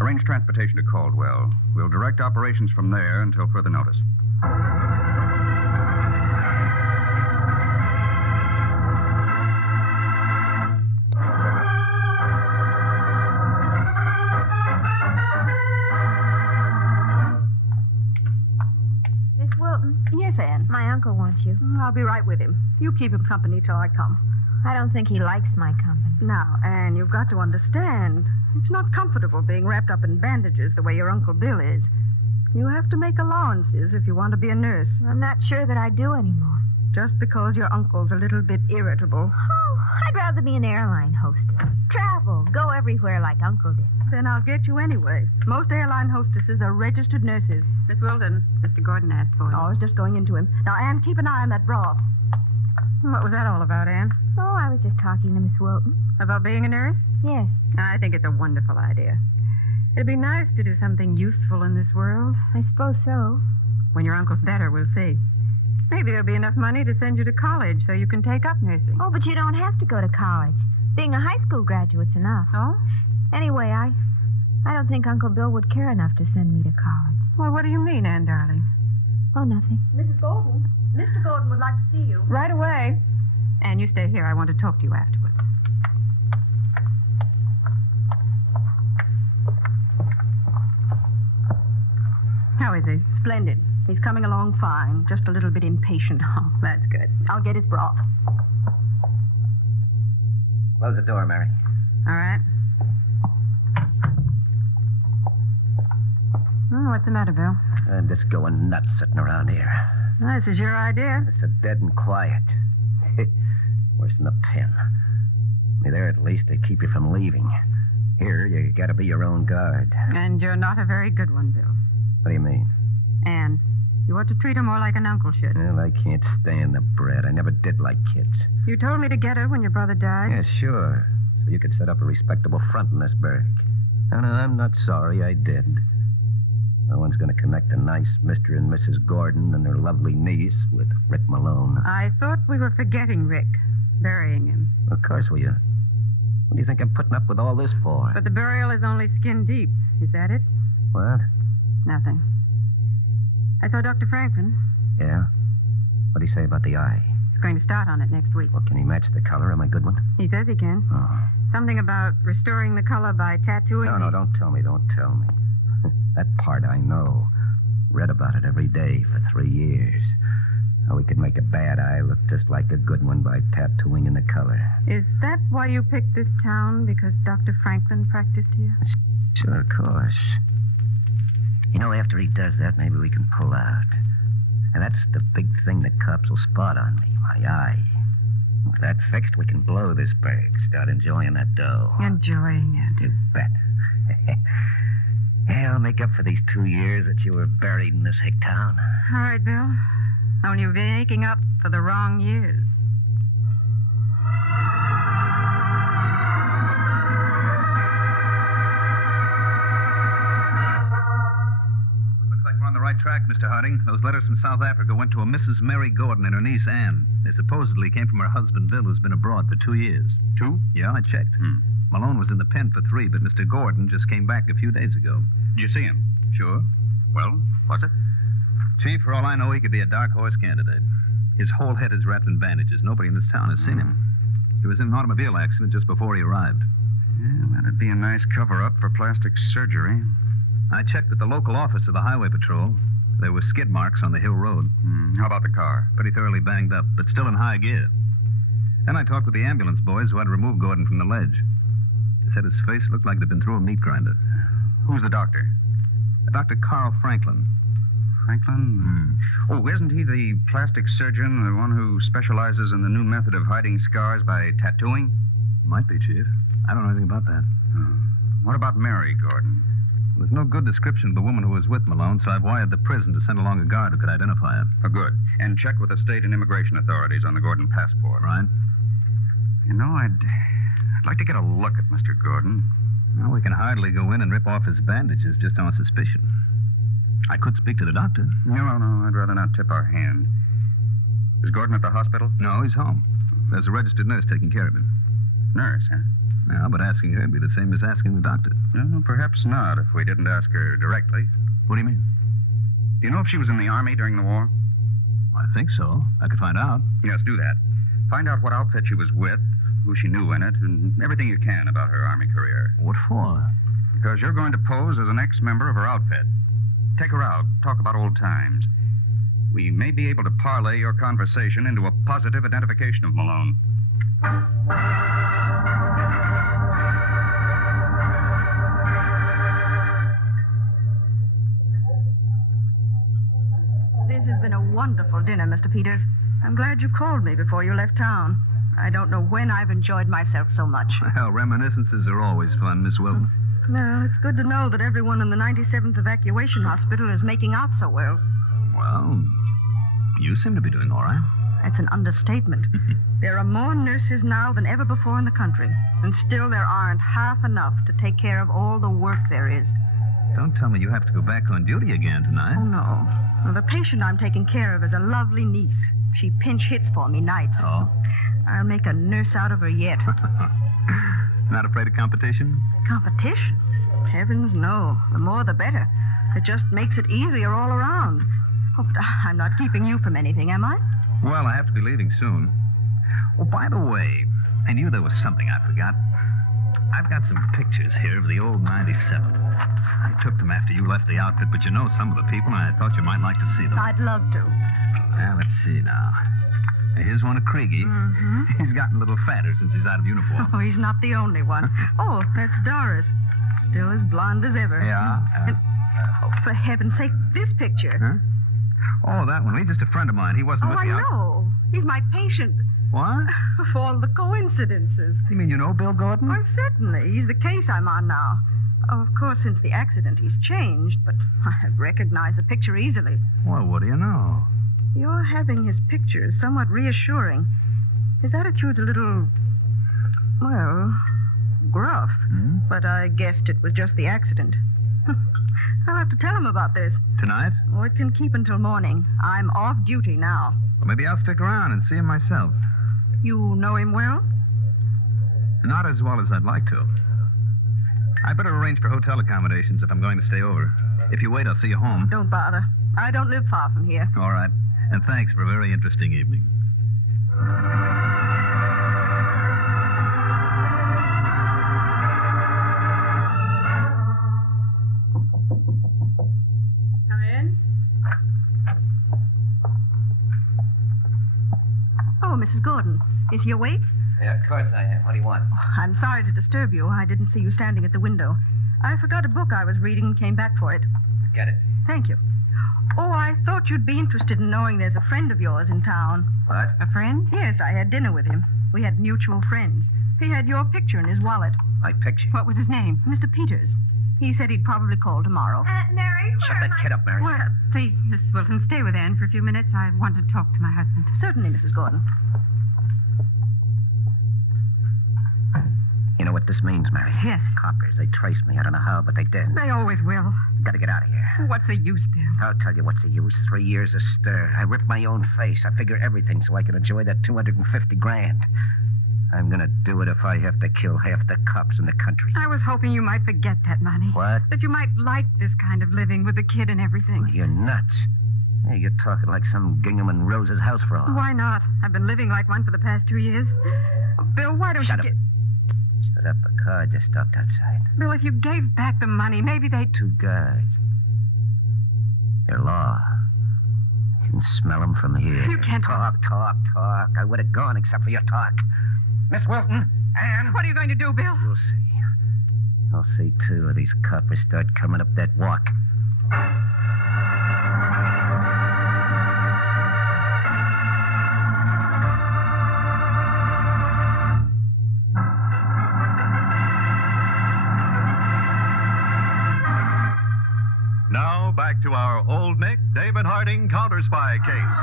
Arrange transportation to Caldwell. We'll direct operations from there until further notice. Miss Wilton? Yes, Anne. My uncle wants you. I'll be right with him. You keep him company till I come. I don't think he likes my company. Now, Anne, you've got to understand. It's not comfortable being wrapped up in bandages the way your Uncle Bill is. You have to make allowances if you want to be a nurse. I'm not sure that I do anymore. Just because your uncle's a little bit irritable. Oh, I'd rather be an airline hostess. Travel, go everywhere like Uncle did. Then I'll get you anyway. Most airline hostesses are registered nurses. Miss Wilton, Mr. Gordon asked for you. Oh, I was just going into him. Now, Anne, keep an eye on that broth. What was that all about, Anne? Oh, I was just talking to Miss Wilton. About being a nurse? Yes. I think it's a wonderful idea. It'd be nice to do something useful in this world. I suppose so. When your uncle's better, we'll see. Maybe there'll be enough money to send you to college so you can take up nursing. Oh, but you don't have to go to college. Being a high school graduate's enough. Oh? Anyway, I don't think Uncle Bill would care enough to send me to college. Well, what do you mean, Anne, darling? Oh, nothing. Mrs. Gordon, Mr. Gordon would like to see you. Right away. Anne, you stay here. I want to talk to you afterwards. How is he? Splendid. He's coming along fine. Just a little bit impatient. Oh, that's good. I'll get his broth. Close the door, Mary. All right. Oh, What's the matter, Bill? I'm just going nuts sitting around here. Well, this is your idea. It's so dead and quiet. Worse than the pen. There, at least, they keep you from leaving. Here, you gotta be your own guard. And you're not a very good one, Bill. What do you mean? Anne, you ought to treat her more like an uncle should. Well, I can't stand the brat. I never did like kids. You told me to get her when your brother died. Yeah, sure. So you could set up a respectable front in this burg. And I'm not sorry I did. No one's going to connect a nice Mr. and Mrs. Gordon and their lovely niece with Rick Malone. I thought we were forgetting Rick, burying him. Of course we are. What do you think I'm putting up with all this for? But the burial is only skin deep. Is that it? What? Nothing. I saw Dr. Franklin. Yeah? What'd he say about the eye? He's going to start on it next week. Well, can he match the color? Am I a good one? He says he can. Oh. Something about restoring the color by tattooing. No, don't tell me. That part I know. Read about it every day for 3 years. How we could make a bad eye look just like a good one by tattooing in the color. Is that why you picked this town? Because Dr. Franklin practiced here? Sure, of course. You know, after he does that, maybe we can pull out. And that's the big thing that cops will spot on me, my eye. With that fixed, we can blow this burg, start enjoying that dough. Enjoying it? You bet. Yeah, I'll make up for these 2 years that you were buried in this hick town. All right, Bill. Only you're making up for the wrong years. Looks like we're on the right track, Mr. Harding. Those letters from South Africa went to a Mrs. Mary Gordon and her niece, Anne. They supposedly came from her husband, Bill, who's been abroad for 2 years. 2? Yeah, I checked. Malone was in the pen for 3, but Mr. Gordon just came back a few days ago. Did you see him? Sure. Well, what's it? Chief, for all I know, he could be a dark horse candidate. His whole head is wrapped in bandages. Nobody in this town has seen him. He was in an automobile accident just before he arrived. Yeah, that'd be a nice cover-up for plastic surgery. I checked with the local office of the Highway Patrol. There were skid marks on the hill road. How about the car? Pretty thoroughly banged up, but still in high gear. Then I talked with the ambulance boys who had to remove Gordon from the ledge. They said his face looked like it had been through a meat grinder. Who's the doctor? Dr. Carl Franklin. Franklin? Oh, isn't he the plastic surgeon, the one who specializes in the new method of hiding scars by tattooing? Might be, Chief. I don't know anything about that. What about Mary Gordon? There's no good description of the woman who was with Malone, so I've wired the prison to send along a guard who could identify her. Oh, good. And check with the state and immigration authorities on the Gordon passport. Right. You know, I'd like to get a look at Mr. Gordon. Well, we can hardly go in and rip off his bandages just on suspicion. I could speak to the doctor. No, I'd rather not tip our hand. Is Gordon at the hospital? No, he's home. There's a registered nurse taking care of him. Nurse, huh? Yeah, but asking her would be the same as asking the doctor. No, perhaps not if we didn't ask her directly. What do you mean? Do you know if she was in the Army during the war? I think so. I could find out. Yes, do that. Find out what outfit she was with, who she knew in it, and everything you can about her Army career. What for? Because you're going to pose as an ex-member of her outfit. Take her out, talk about old times. We may be able to parlay your conversation into a positive identification of Malone. This has been a wonderful dinner, Mr. Peters. I'm glad you called me before you left town. I don't know when I've enjoyed myself so much. Well, reminiscences are always fun, Miss Wilton. Well, it's good to know that everyone in the 97th Evacuation Hospital is making out so well. Well, you seem to be doing all right. That's an understatement. There are more nurses now than ever before in the country, and still there aren't half enough to take care of all the work there is. Don't tell me you have to go back on duty again tonight. Oh, no. Well, the patient I'm taking care of is a lovely niece. She pinch hits for me nights. Oh? I'll make a nurse out of her yet. Not afraid of competition? Competition? Heavens, no. The more, the better. It just makes it easier all around. Oh, but I'm not keeping you from anything, am I? Well, I have to be leaving soon. Oh, by the way, I knew there was something I forgot. I've got some pictures here of the old 97. I took them after you left the outfit, but you know some of the people, and I thought you might like to see them. I'd love to. Now, let's see now. Here's one of Craigie. Mm-hmm. He's gotten a little fatter since he's out of uniform. Oh, he's not the only one. Oh, that's Doris. Still as blonde as ever. Yeah. Oh, for heaven's sake, this picture. Huh? Oh, that one. He's just a friend of mine. He wasn't Oh, with I me. know. He's my patient. What? Of all the coincidences. You mean you know Bill Gordon? Why, certainly. He's the case I'm on now. Oh, of course, since the accident, he's changed, but I recognize the picture easily. Well, what do you know? Your having his picture is somewhat reassuring. His attitude's a little, well, gruff. But I guessed it was just the accident. I'll have to tell him about this. Tonight? Oh, it can keep until morning. I'm off duty now. Well, maybe I'll stick around and see him myself. You know him well? Not as well as I'd like to. I'd better arrange for hotel accommodations if I'm going to stay over. If you wait, I'll see you home. Don't bother. I don't live far from here. All right. And thanks for a very interesting evening. Come in. Oh, Mrs. Gordon. Is he awake? Yeah, of course I am. What do you want? I'm sorry to disturb you. I didn't see you standing at the window. I forgot a book I was reading and came back for it. Get it. Thank you. Oh, I thought you'd be interested in knowing there's a friend of yours in town. What? A friend? Yes, I had dinner with him. We had mutual friends. He had your picture in his wallet. My picture? What was his name? Mr. Peters. He said he'd probably call tomorrow. Mary, Shut that kid up, Mary. Well, please, Miss Wilton, stay with Anne for a few minutes. I want to talk to my husband. Certainly, Mrs. Gordon. You know what this means, Mary? Yes. Coppers, they traced me. I don't know how, but they did. They always will. Gotta get out of here. What's the use, Bill? I'll tell you what's the use. 3 years of stir. I ripped my own face. I figure everything so I can enjoy that $250,000. I'm gonna do it if I have to kill half the cops in the country. I was hoping you might forget that money. What? That you might like this kind of living with the kid and everything. You're nuts. Hey, you're talking like some Gingham and Rose's house frog. Why not? I've been living like one for the past 2 years. Bill, why don't Shut you up. Shut up. A car just stopped outside. Bill, if you gave back the money, maybe they'd... 2 guards. Your law. I can smell them from here. You can't... Talk. I would have gone except for your talk. Miss Wilton, Anne. What are you going to do, Bill? You'll see. I'll see, too, if these coppers start coming up that walk. Now, back to our Old Nick, David Harding Counterspy case.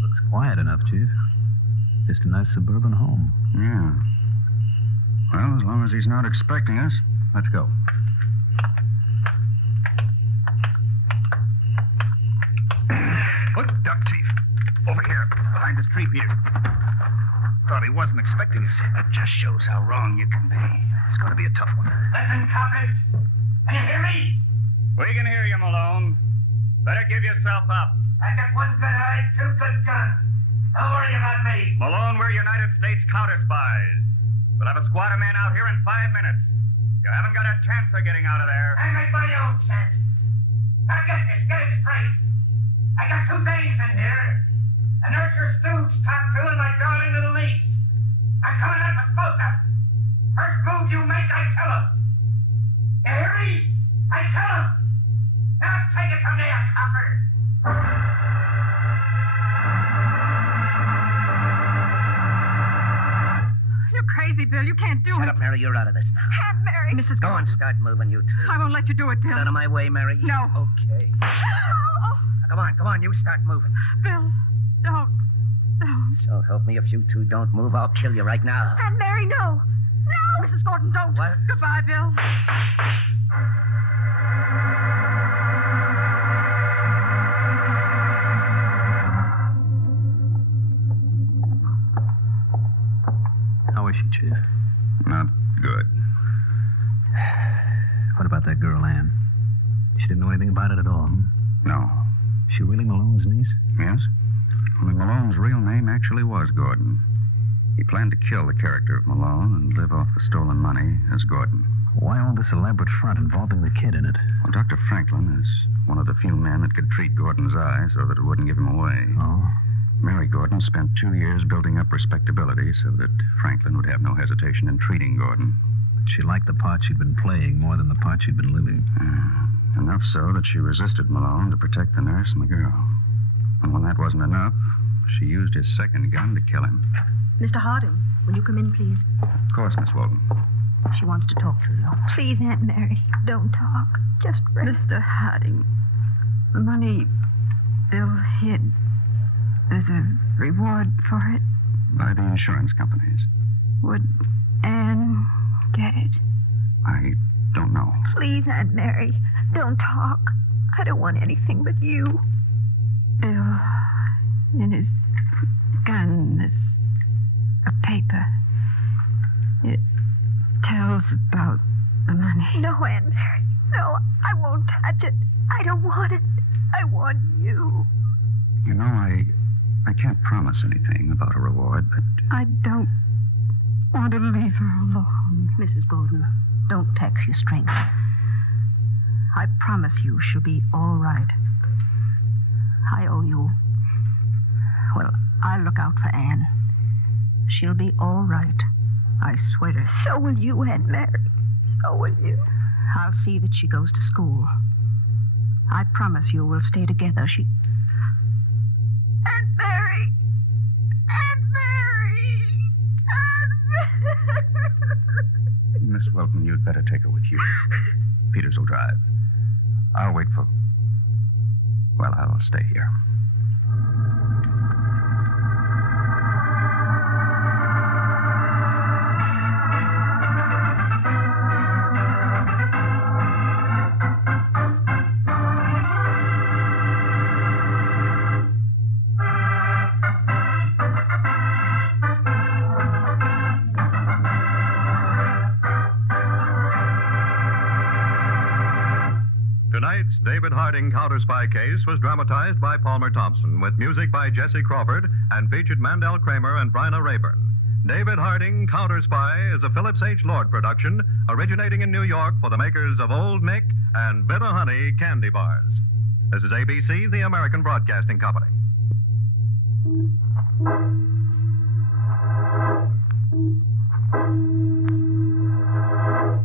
Looks quiet enough, Chief. Just a nice suburban home. Yeah. Well, as long as he's not expecting us, let's go. Look, Duck Chief. Over here, behind this tree, Peter. Thought he wasn't expecting us. That just shows how wrong you can be. It's going to be a tough one. Listen, coppers. Can you hear me? We can hear you, Malone. Better give yourself up. I got 1 good eye, 2 good guns. Don't worry about me. Malone, we're United States Counterspies. We'll have a squad of men out here in 5 minutes. You haven't got a chance of getting out of there. I make my own chance. Now get this, get it straight. I got 2 dames in here. And there's your stooge, top 2, and my darling little niece. I'm coming out with both of them. First move you make, I kill them. You hear me? I kill them. Now take it from there, copper. You're crazy, Bill. You can't do it. Shut up, Mary. You're out of this now. Aunt Mary. Mrs. Go on, start moving, you two. I won't let you do it, Bill. Get out of my way, Mary. No. Okay. Now, come on, you start moving. Bill, don't. So help me, if you two don't move, I'll kill you right now. Aunt Mary, no. No, Mrs. Gordon, don't. What? Goodbye, Bill. How is she, Chief? Not good. What about that girl, Anne? She didn't know anything about it at all, hmm? No. She really Malone's niece? Yes? Only Malone's real name actually was Gordon. He planned to kill the character of Malone and live off the stolen money as Gordon. Why all this elaborate front involving the kid in it? Well, Dr. Franklin is one of the few men that could treat Gordon's eye so that it wouldn't give him away. Oh? Mary Gordon spent 2 years building up respectability so that Franklin would have no hesitation in treating Gordon. But she liked the part she'd been playing more than the part she'd been living. Enough so that she resisted Malone to protect the nurse and the girl. And when that wasn't enough, she used his second gun to kill him. Mr. Harding, will you come in, please? Of course, Miss Walton. She wants to talk to you. Please, Aunt Mary, don't talk. Just rest. Mr. Harding, the money Bill hid, there's a reward for it. By the insurance companies. Would Anne get it? I don't know. Please, Aunt Mary, don't talk. I don't want anything but you. Bill, in his gun, there's a paper. It tells about the money. No, Aunt Mary. No, I won't touch it. I don't want it. I want you. You know, I can't promise anything about a reward, but... I don't want to leave her alone. Mrs. Gordon, don't tax your strength. I promise you she'll be all right. I owe you. Well, I'll look out for Anne. She'll be all right. I swear it. So will you, Aunt Mary. So will you. I'll see that she goes to school. I promise you we'll stay together. Aunt Mary! Aunt Mary! Miss Wilton, you'd better take her with you. Peters will drive. I'll wait for... Well, I'll stay here. Tonight's David Harding Counterspy case was dramatized by Palmer Thompson with music by Jesse Crawford and featured Mandel Kramer and Bryna Rayburn. David Harding Counterspy is a Phillips H. Lord production originating in New York for the makers of Old Nick and Bitter Honey candy bars. This is ABC, the American Broadcasting Company.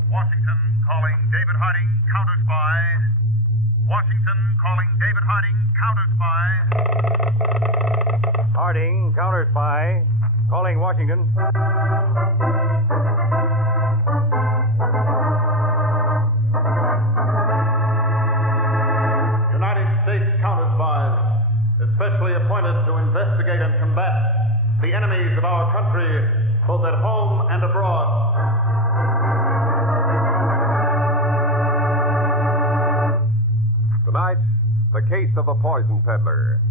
Washington calling David Harding Counterspy. Washington calling David Harding Counterspy. Harding, Counterspy. Calling Washington. United States Counterspies, especially appointed to investigate and combat the enemies of our country, both at home and abroad. Tonight, the case of the poison peddler.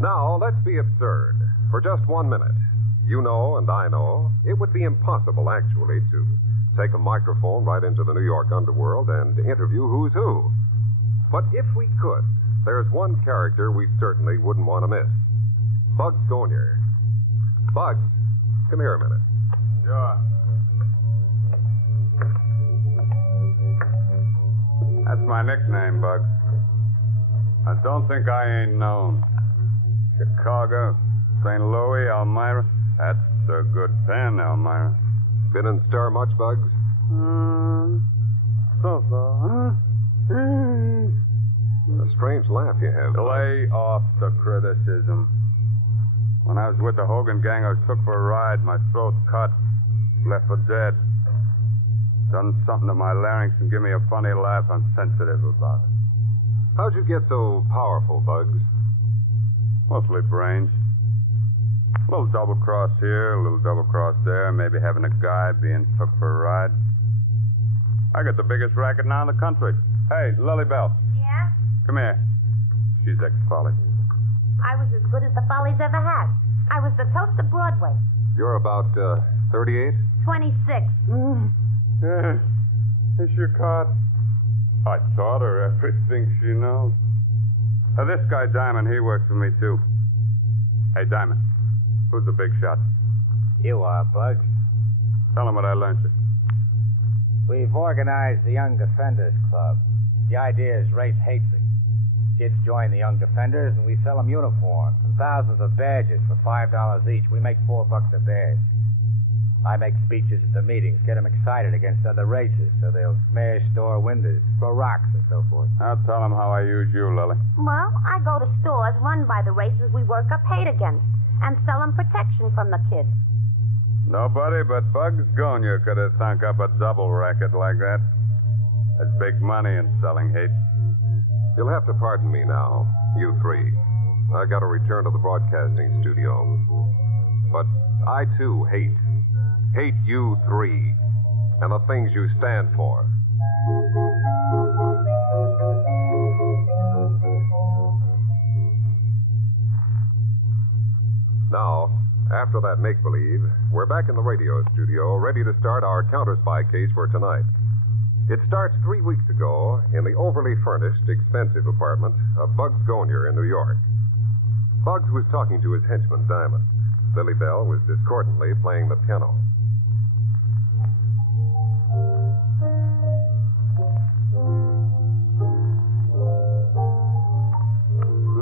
Now, let's be absurd. For just 1 minute. You know, and I know, it would be impossible, actually, to take a microphone right into the New York underworld and interview who's who. But if we could, there's one character we certainly wouldn't want to miss. Bugs Gonier. Bugs, come here a minute. Sure. That's my nickname, Bugs. I don't think I ain't known. Chicago, St. Louis, Elmira. That's a good pen, Elmira. Been in stir much, Bugs? So. A strange laugh you have. Lay off the criticism. When I was with the Hogan gang, I was took for a ride. My throat cut. Left for dead. Done something to my larynx and give me a funny laugh. I'm sensitive about it. How'd you get so powerful, Bugs? Mostly brains. A little double cross here, a little double cross there, maybe having a guy being took for a ride. I got the biggest racket now in the country. Hey, Lily Bell. Yeah? Come here. She's ex-Polly. I was as good as the Follies ever had. I was the toast of Broadway. You're about 38? 26. Yeah. It's your card. I taught her everything she knows. This guy, Diamond, he works for me, too. Hey, Diamond, who's the big shot? You are, Bugs. Tell him what I learned you. We've organized the Young Defenders Club. The idea is race hatred. Kids join the Young Defenders, and we sell them uniforms and thousands of badges for $5 each. We make $4 a badge. I make speeches at the meetings, get them excited against other races, so they'll smash store windows, throw rocks, and so forth. I'll tell them how I use you, Lily. Well, I go to stores run by the races we work up hate against and sell them protection from the kids. Nobody but Bugs Gonia could have thunk up a double racket like that. There's big money in selling hate. You'll have to pardon me now, you three. I got to return to the broadcasting studio. But I, too, hate you three and the things you stand for. Now, after that make-believe, we're back in the radio studio, ready to start our Counterspy case for tonight. It starts 3 weeks ago in the overly furnished, expensive apartment of Bugs Gonier in New York. Bugs was talking to his henchman, Diamond. Lily Bell was discordantly playing the piano.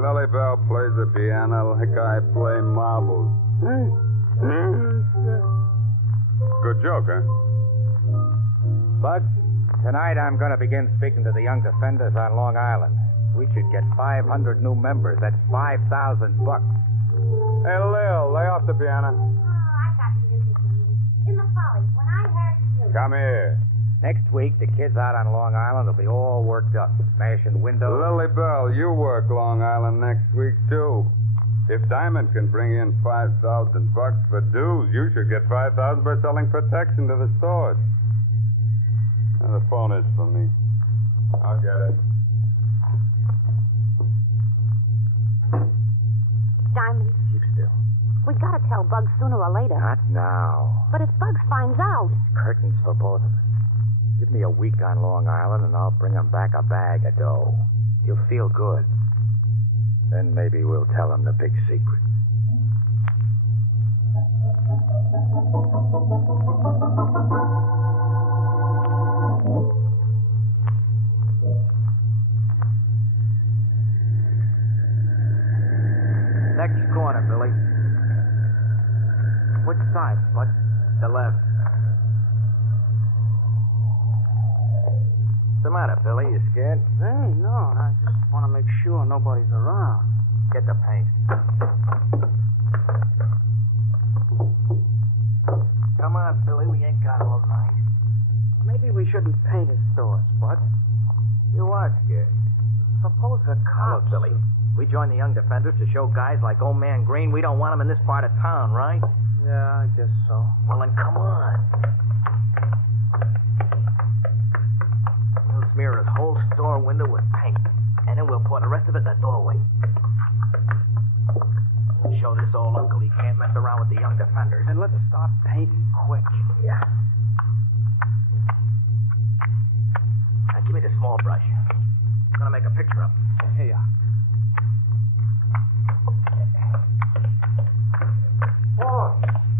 Lily Bell plays the piano like I play marbles. Good joke, huh? Bugs, tonight I'm going to begin speaking to the Young Defenders on Long Island. We should get 500 new members. That's $5,000. Hey, Lil, lay off the piano. Oh, I got music in the Follies. When I heard music. Come here. Next week, the kids out on Long Island will be all worked up, smashing windows. Lily Bell, you work Long Island next week, too. If Diamond can bring in $5,000 for dues, you should get $5,000 by selling protection to the stores. And the phone is for me. I'll get it. Diamond. Keep still. We gotta tell Bugs sooner or later. Not now. But if Bugs finds out. Curtains for both of us. Give me a week on Long Island, and I'll bring him back a bag of dough. He'll feel good. Then maybe we'll tell him the big secret. Next corner, Billy. Which side, Bud? The left. What's the matter, Billy? You scared? Hey, no. I just want to make sure nobody's around. Get the paint. Come on, Billy. We ain't got all night. Maybe we shouldn't paint his store, Spud. You are scared. Suppose the cops... Look, Billy. We joined the Young Defenders to show guys like Old Man Green we don't want them in this part of town, right? Yeah, I guess so. Well, then come on. We'll smear his whole store window with paint, and then we'll pour the rest of it in the doorway. We'll show this old uncle he can't mess around with the Young Defenders. And let's start painting quick. Yeah. Now, give me the small brush. I'm gonna make a picture of him. Here you are.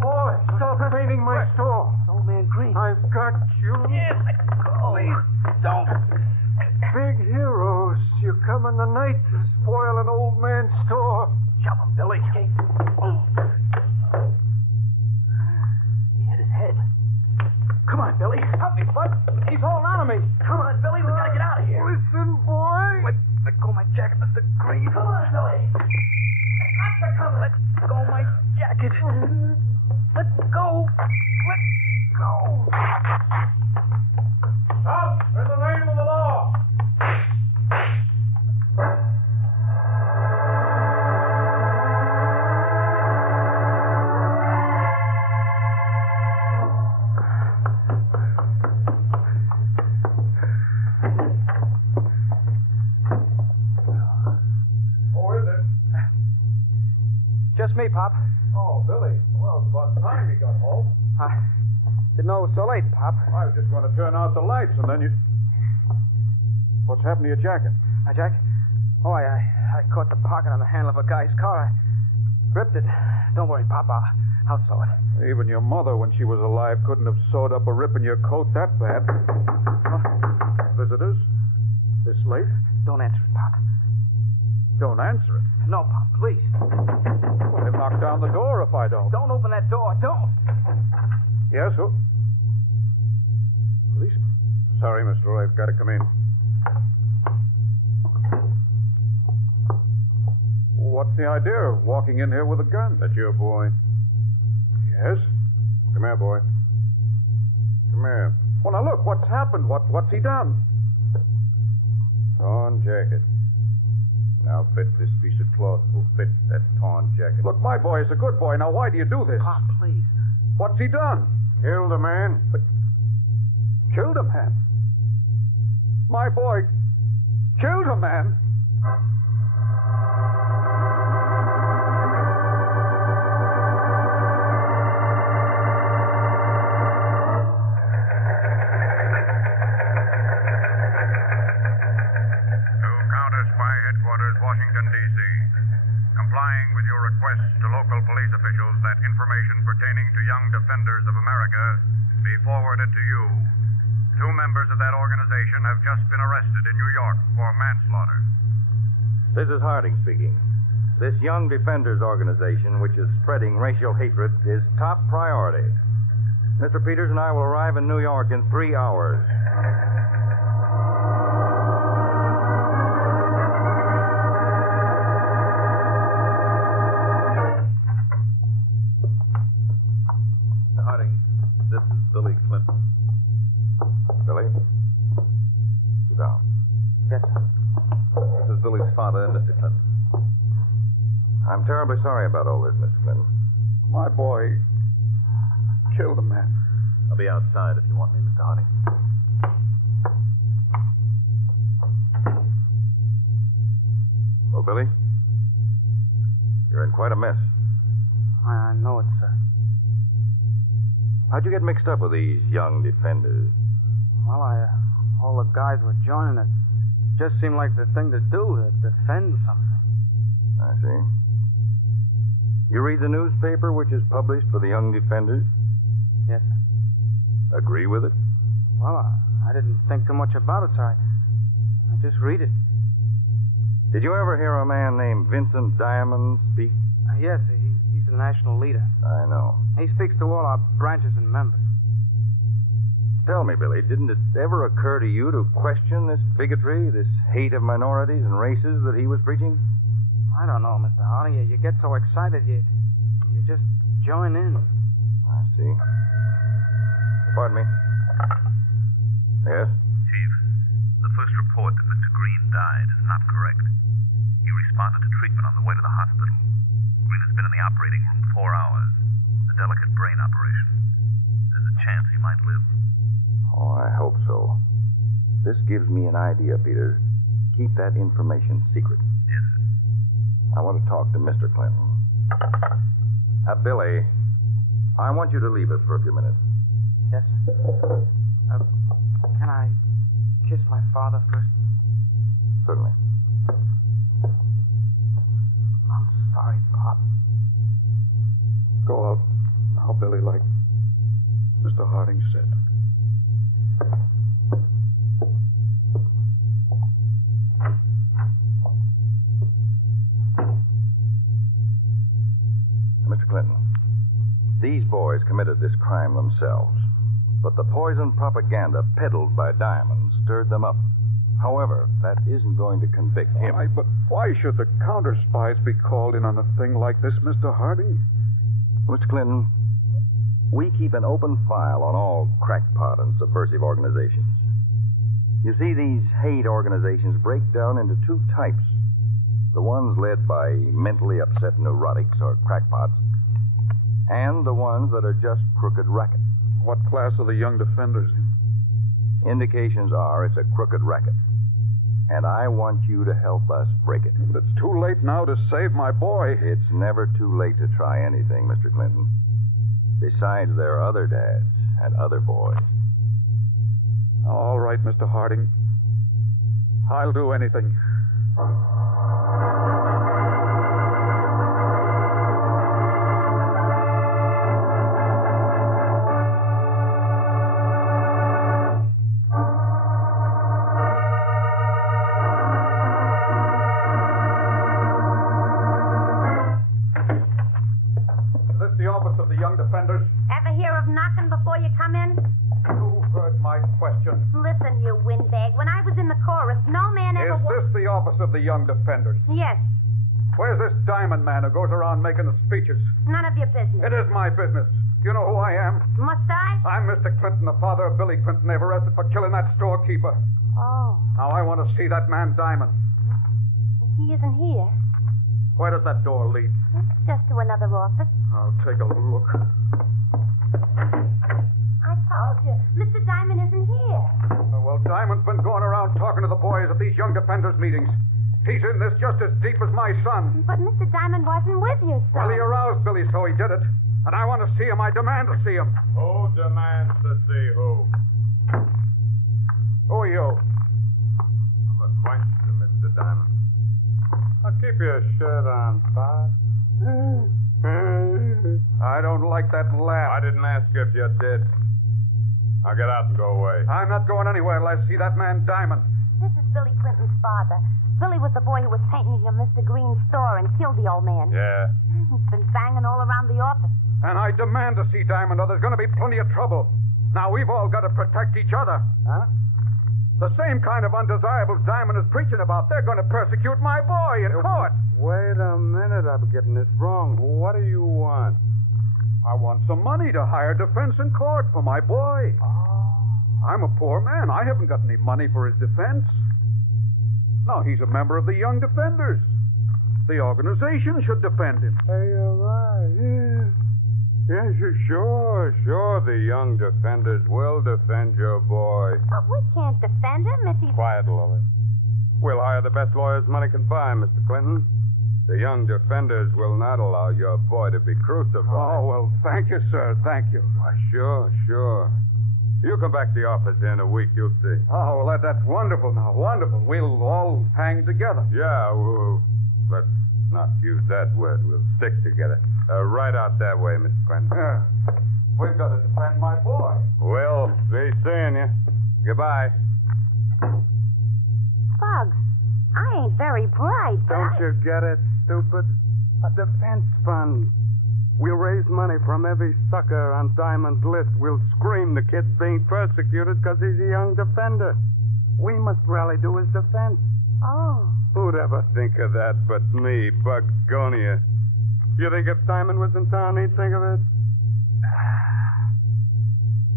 Boy, stop painting my store. It's Old Man Green. I've got you. Yeah, let go. Please don't. Big heroes, you come in the night to spoil an old man's store. Shove him, Billy. He hit his head. Come on, Billy. Help me, Bud. He's holding on to me. Come on, Billy. We gotta get out of here. Listen, boy. Let go of my jacket, Mr. Green. Come on, Billy. The cops are coming. Let go of my jacket. Let go. Let go. Stop! In the name of the law! Who is it? Just me, Pop. Oh, Billy. Well, it's about time you got home. I didn't know it was so late, Pop. I was just going to turn out the lights, and then you... What's happened to your jacket? My jacket? Oh, I caught the pocket on the handle of a guy's car. I ripped it. Don't worry, Pop. I'll sew it. Even your mother, when she was alive, couldn't have sewed up a rip in your coat that bad. Visitors? This late? Don't answer it, Pop. Don't answer it. No, Pop, please. Well, they'll knock down the door if I don't. Don't open that door. Don't. Yes, who? Policeman. Sorry, mister, I've got to come in. What's the idea of walking in here with a gun? That your boy? Yes. Come here, boy. Come here. Well, now look, what's happened? What's he done? Torn jacket. Now fit this piece of cloth will fit that torn jacket. Look, my boy is a good boy. Now, why do you do this? Pop, please. What's he done? Killed a man. Killed a man? My boy killed a man? Counterspy headquarters, Washington, D.C. Complying with your request to local police officials that information pertaining to Young Defenders of America be forwarded to you. 2 members of that organization have just been arrested in New York for manslaughter. This is Harding speaking. This Young Defenders organization, which is spreading racial hatred, is top priority. Mr. Peters and I will arrive in New York in 3 hours. Harding, this is Billy Clinton. Billy? Sit down. Yes, sir. This is Billy's father, Mr. Clinton. I'm terribly sorry about all this, Mr. Clinton. My boy killed a man. I'll be outside if you want me, Mr. Harding. Well, Billy, you're in quite a mess. I know it, sir. How'd you get mixed up with these Young Defenders? Well, all the guys were joining it. Just seemed like the thing to do, to defend something. I see. You read the newspaper which is published for the Young Defenders? Yes, sir. Agree with it? Well, I didn't think too much about it, sir. I just read it. Did you ever hear a man named Vincent Diamond speak? Yes, he's the national leader. I know. He speaks to all our branches and members. Tell me, Billy, didn't it ever occur to you to question this bigotry, this hate of minorities and races that he was preaching? I don't know, Mr. Harding. You get so excited, you just join in. I see. Pardon me. Yes? Chief, the first report that Mr. Green died is not correct. He responded to treatment on the way to the hospital. Green has been in the operating room 4 hours. A delicate brain operation. There's a chance he might live. Oh, I hope so. This gives me an idea, Peter. Keep that information secret. Yes, sir. I want to talk to Mr. Clinton. Billy, I want you to leave us for a few minutes. Yes, sir. Can I kiss my father first? Certainly. I'm sorry, Pop. Go out now, Billy, like Mr. Harding said. Mr. Clinton, these boys committed this crime themselves, but the poison propaganda peddled by Diamond stirred them up. However, that isn't going to convict him. But why should the counterspies be called in on a thing like this, Mr. Harding? Mr. Clinton, we keep an open file on all crackpot and subversive organizations. You see, these hate organizations break down into 2 types. The ones led by mentally upset neurotics or crackpots, and the ones that are just crooked rackets. What class are the Young Defenders in? Indications are it's a crooked racket. And I want you to help us break it. But it's too late now to save my boy. It's never too late to try anything, Mr. Clinton. Besides, there are other dads and other boys. All right, Mr. Harding. I'll do anything. you windbag. When I was in the chorus, no man ever... Is this the office of the Young Defenders? Yes. Where's this diamond man who goes around making the speeches? None of your business. It is my business. You know who I am? Must I? I'm Mr. Clinton, the father of Billy Clinton. They've arrested for killing that storekeeper. Oh. Now I want to see that man Diamond. He isn't here. Where does that door lead? Just to another office. I'll take a look. I told you. Mr. Diamond isn't here. Well, Diamond's been going around talking to the boys at these Young Defenders meetings. He's in this just as deep as my son. But Mr. Diamond wasn't with you, son. Well, he aroused Billy, so he did it. And I want to see him. I demand to see him. Who demands to see who? Who are you? I'm acquaintance to Mr. Diamond. I'll keep your shirt on, Bob. I don't like that laugh. I didn't ask you if you did. Now get out and go away. I'm not going anywhere till I see that man Diamond. This is Billy Clinton's father. Billy was the boy who was painting in Mr. Green's store and killed the old man. Yeah. He's been banging all around the office. And I demand to see Diamond, or there's going to be plenty of trouble. Now, we've all got to protect each other. Huh? The same kind of undesirables Diamond is preaching about. They're going to persecute my boy in court. Wait a minute. I'm getting this wrong. What do you want? I want some money to hire defense in court for my boy. I'm a poor man. I haven't got any money for his defense. Now, he's a member of the Young Defenders. The organization should defend him. Hey, you're right. Yeah. Yes, sure. The Young Defenders will defend your boy. But we can't defend him if he's... Quiet, Lily. We'll hire the best lawyers money can buy, Mr. Clinton. The Young Defenders will not allow your boy to be crucified. Oh, well, thank you, sir. Thank you. Why, sure. You come back to the office here in a week, you'll see. Oh, well, that's wonderful now. Wonderful. We'll all hang together. Yeah, let's not use that word. We'll stick together. Right out that way, Mr. Clinton. Yeah. We've got to defend my boy. We'll be seeing you. Goodbye. Bugs, I ain't very bright, but Don't you get it, stupid? A defense fund. We'll raise money from every sucker on Diamond's list. We'll scream the kid's being persecuted because he's a young defender. We must rally to his defense. Oh. Who'd ever think of that but me, Bugs Gonia? You think if Diamond was in town, he'd think of it?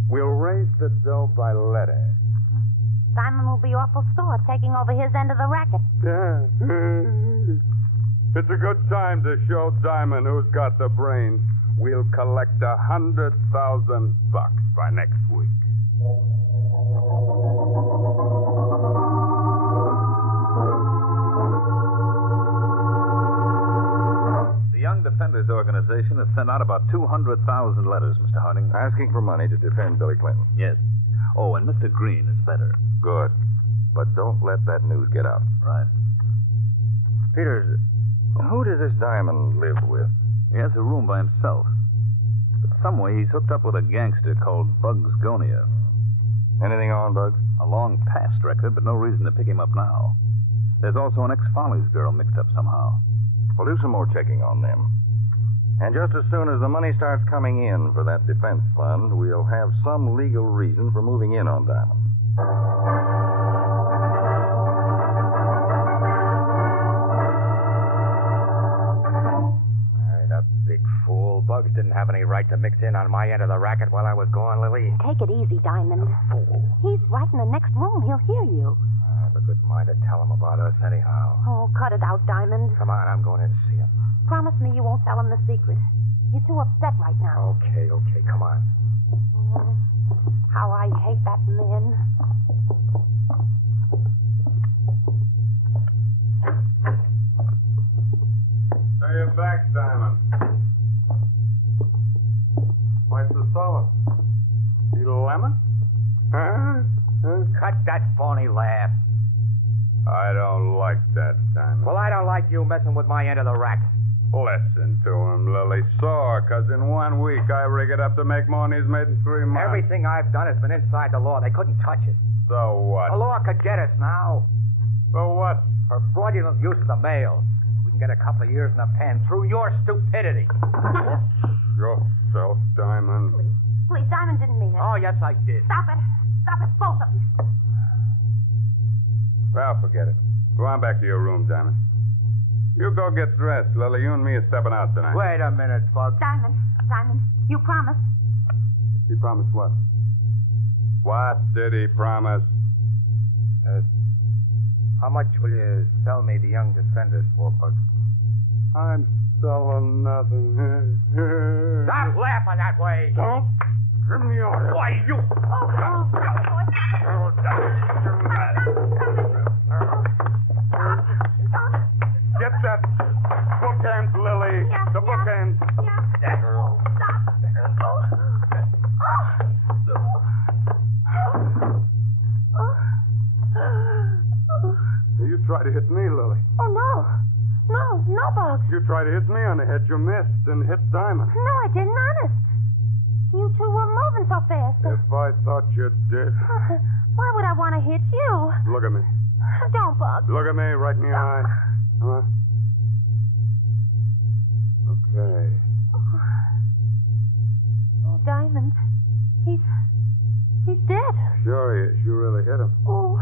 We'll raise the dough by letter. Diamond will be awful sore taking over his end of the racket. Yeah. It's a good time to show Diamond who's got the brains. We'll collect $100,000 by next week. The Young Defenders Organization has sent out about 200,000 letters, Mr. Harding. Asking for money to defend Billy Clinton. Yes. Oh, and Mr. Green is better. Good. But don't let that news get out. Right. Peters, who does this Diamond live with? He has a room by himself. But some way he's hooked up with a gangster called Bugs Gonia. Anything on, Bugs? A long past record, but no reason to pick him up now. There's also an ex-Follies girl mixed up somehow. We'll do some more checking on them. And just as soon as the money starts coming in for that defense fund, we'll have some legal reason for moving in on Diamond. That big fool. Bugs didn't have any right to mix in on my end of the racket while I was gone, Lily. Take it easy, Diamond. He's right in the next room. He'll hear you. I have a good mind to tell him about us anyhow. Oh, cut it out, Diamond. Come on, I'm going in to see him. Promise me you won't tell him the secret. You're too upset right now. Okay, come on. How I hate that man. Say you're back, Diamond. What's the solid? Need a lemon? Huh? Cut that phony laugh. I don't like that, Diamond. Well, I don't like you messing with my end of the racket. Listen to him, Lily. Sore, 'cause in 1 week I rig it up to make more than he's made in 3 months. Everything I've done has been inside the law. They couldn't touch it. So what? The law could get us now. So what? For fraudulent use of the mail. We can get a couple of years in the pen through your stupidity. Yourself, Diamond. Please, Diamond didn't mean it. Oh, yes, I did. Stop it, both of you. Well, forget it. Go on back to your room, Diamond. You go get dressed, Lily. You and me are stepping out tonight. Wait a minute, Bugs. Diamond, you promised. He promised what? What did he promise? How much will you sell me the young defenders for, Bugs? I'm selling nothing. Stop laughing that way. Don't give me order. Why, you... Get that bookend, Lily. The bookend. You tried to hit me, Lily. Oh, no. No, Bugs. You tried to hit me on the head. You missed and hit Diamond. No, I didn't, honest. You two were moving so fast. If I thought you did. Why would I want to hit you? Look at me. Don't, Bugs. Look at me right in the eye. Huh? Okay. Oh, Diamond. He's dead. Sure he is. You really hit him. Oh,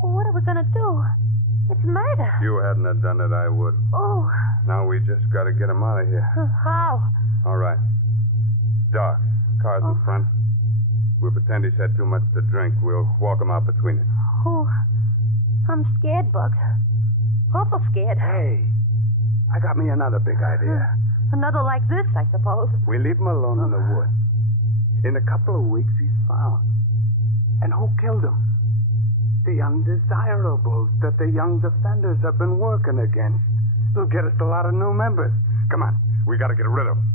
what are we going to do? It's murder. If you hadn't have done it, I would. Oh. Now we just got to get him out of here. How? All right. Dark. Car's in front. We'll pretend he's had too much to drink. We'll walk him out between us. Oh, I'm scared, Bugs. Awful scared. Hey, I got me another big idea. Another like this, I suppose. We leave him alone in the woods. In a couple of weeks, he's found. And who killed him? The undesirables that the young defenders have been working against. It'll get us a lot of new members. Come on, we got to get rid of them.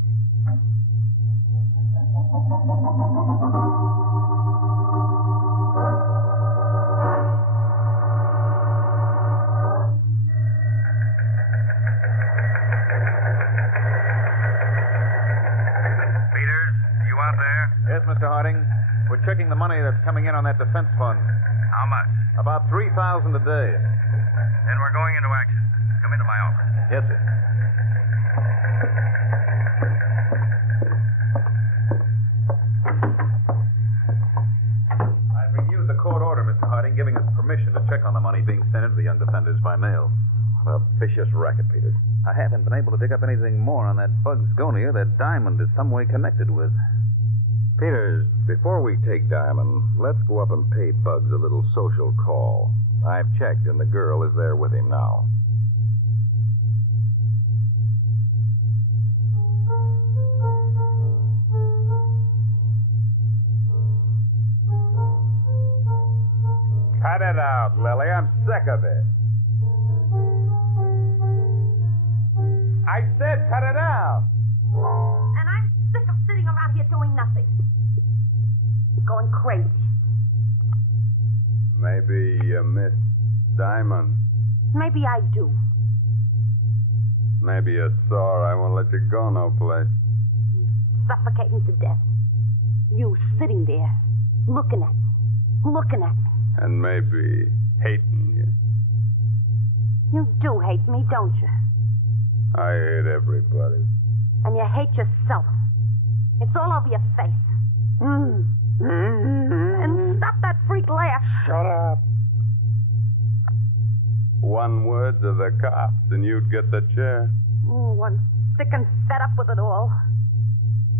Peters, you out there? Yes, Mr. Harding. We're checking the money that's coming in on that defense fund. How much? About $3,000 a day. Then we're going into action. Come into my office. Yes, sir. I've reviewed the court order, Mr. Harding, giving us permission to check on the money being sent into the young defenders by mail. A vicious racket, Peters. I haven't been able to dig up anything more on that Bugs Gonia that Diamond is some way connected with. Peters, before we take Diamond, let's go up and pay Bugs a little social call. I've checked, and the girl is there with him now. Cut it out, Lily. I'm sick of it. I said cut it out. And I'm sick of sitting around here doing nothing. Going crazy. Maybe you missed Diamond. Maybe I do. Maybe you're sore. I won't let you go no place. Suffocating to death. You sitting there, looking at me. And maybe hating you. You do hate me, don't you? I hate everybody. And you hate yourself. It's all over your face. And stop that freak laugh. Shut up. One word to the cops and you'd get the chair. I'm sick and fed up with it all.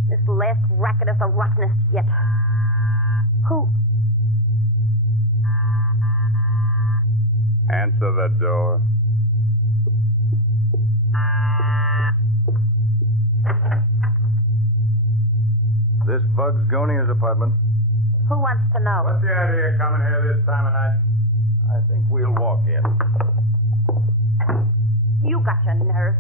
This last racket is the rottenest yet. Who? Answer the door. This Bugs Gonia's apartment. Who wants to know? What's the idea of coming here this time of night? I think we'll walk in. You got your nerve.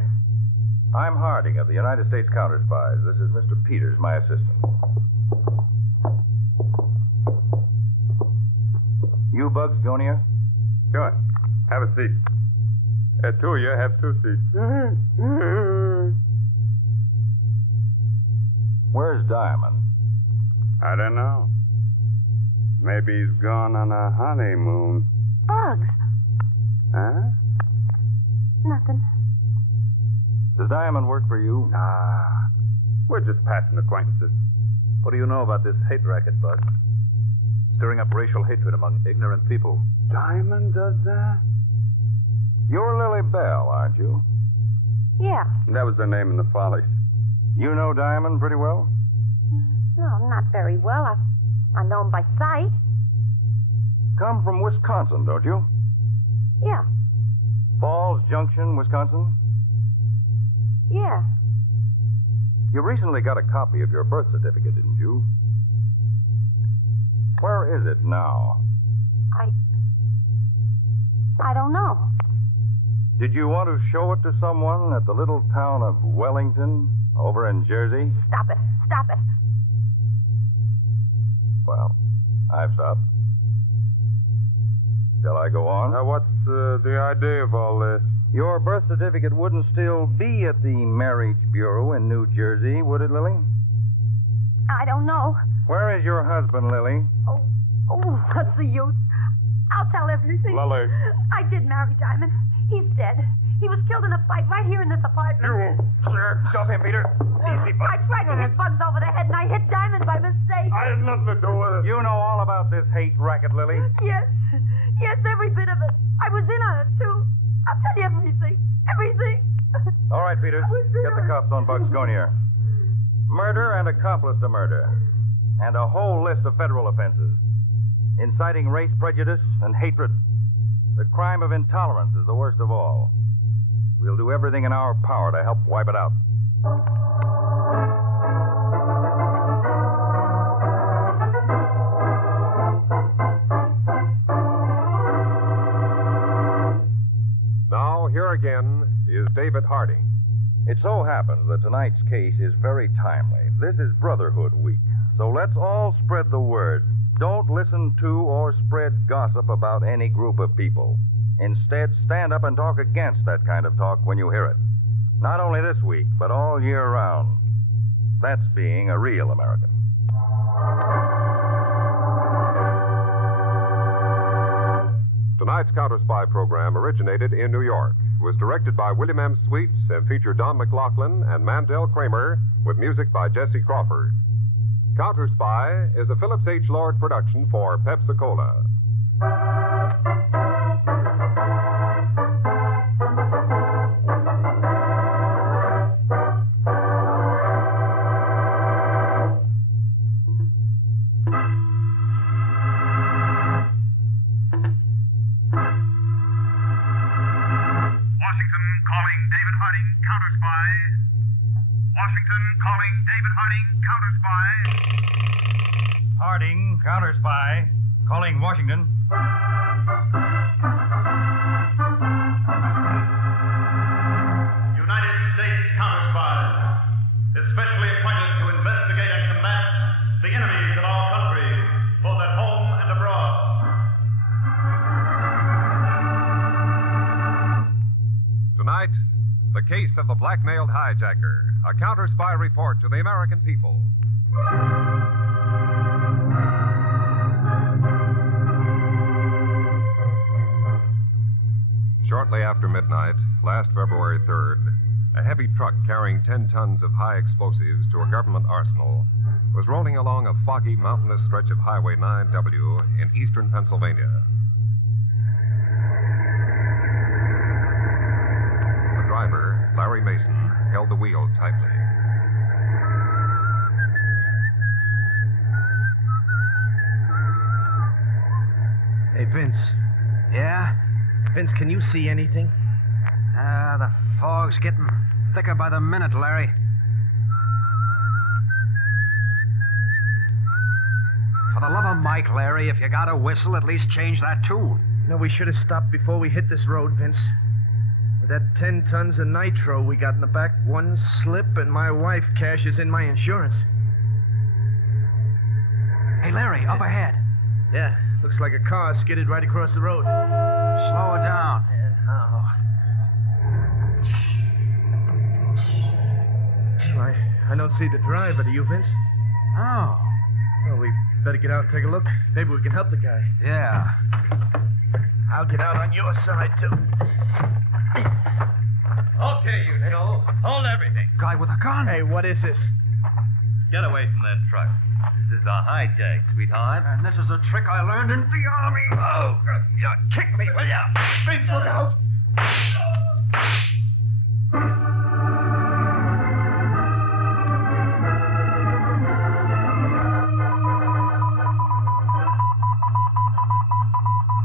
I'm Harding of the United States Counterspies. This is Mr. Peters, my assistant. You Bugs Gonia? Sure. Have a seat. Two of you have 2 seats. Where's Diamond? I don't know. Maybe he's gone on a honeymoon. Bugs. Huh? Nothing. Does Diamond work for you? Nah. We're just passing acquaintances. What do you know about this hate racket, Bugs? stirring up racial hatred among ignorant people. Diamond does that? You're Lily Bell, aren't you? Yeah. That was the name in the Follies. You know Diamond pretty well? No, not very well. I know him by sight. Come from Wisconsin, don't you? Yeah. Falls Junction, Wisconsin? Yeah. You recently got a copy of your birth certificate, didn't you? Where is it now? I don't know. Did you want to show it to someone at the little town of Wellington over in Jersey? Stop it. Stop it. Well, I've stopped. Shall I go on? What's the idea of all this? Your birth certificate wouldn't still be at the Marriage Bureau in New Jersey, would it, Lily? I don't know. Where is your husband, Lily? Oh, what's the use? I'll tell everything. Lily. I did marry Diamond. He's dead. He was killed in a fight right here in this apartment. Stop him, Peter. Easy, bud. I tried to hit Bugs over the head, and I hit Diamond by mistake. I had nothing to do with it. You know all about this hate racket, Lily. Yes. Yes, every bit of it. I was in on it, too. I'll tell you everything. Everything. All right, Peter. Get the cuffs on Bugs Gonier. Murder and accomplice to murder. And a whole list of federal offenses. Inciting race prejudice and hatred. The crime of intolerance is the worst of all. We'll do everything in our power to help wipe it out. Now, here again is David Harding. It so happens that tonight's case is very timely. This is Brotherhood Week, so let's all spread the word. Don't listen to or spread gossip about any group of people. Instead, stand up and talk against that kind of talk when you hear it. Not only this week, but all year round. That's being a real American. Tonight's Counterspy program originated in New York, was directed by William M. Sweets, and featured Don McLaughlin and Mandel Kramer, with music by Jesse Crawford. Counterspy is a Phillips H. Lord production for Pepsi-Cola. Washington calling David Harding, Counterspy. Washington calling David Harding, Counterspy. Harding, Counterspy. Calling Washington. United States Counterspies, especially appointed to investigate and combat the enemies of our country, both at home and abroad. Tonight, the case of the Blackmailed Hijacker, a counter-spy report to the American people. Shortly after midnight, last February 3rd, a heavy truck carrying 10 tons of high explosives to a government arsenal was rolling along a foggy, mountainous stretch of Highway 9W in eastern Pennsylvania. The driver, Larry Mason, held the wheel tightly. Hey, Vince. Yeah? Vince, can you see anything? The fog's getting thicker by the minute, Larry. For the love of Mike, Larry, if you got a whistle, at least change that tune. You know, we should have stopped before we hit this road, Vince. With that 10 tons of nitro we got in the back, one slip and my wife cashes in my insurance. Hey, Larry, up ahead. Yeah, looks like a car skidded right across the road. Slow it down. I don't see the driver. Do you, Vince? Oh. Well, we better get out and take a look. Maybe we can help the guy. Yeah. I'll get out on your side, too. Okay, you two. Hold everything. Guy with a gun. Hey, what is this? Get away from that truck. This is a hijack, sweetheart. And this is a trick I learned in the army. Oh, you kick me, will ya? Vince, look out!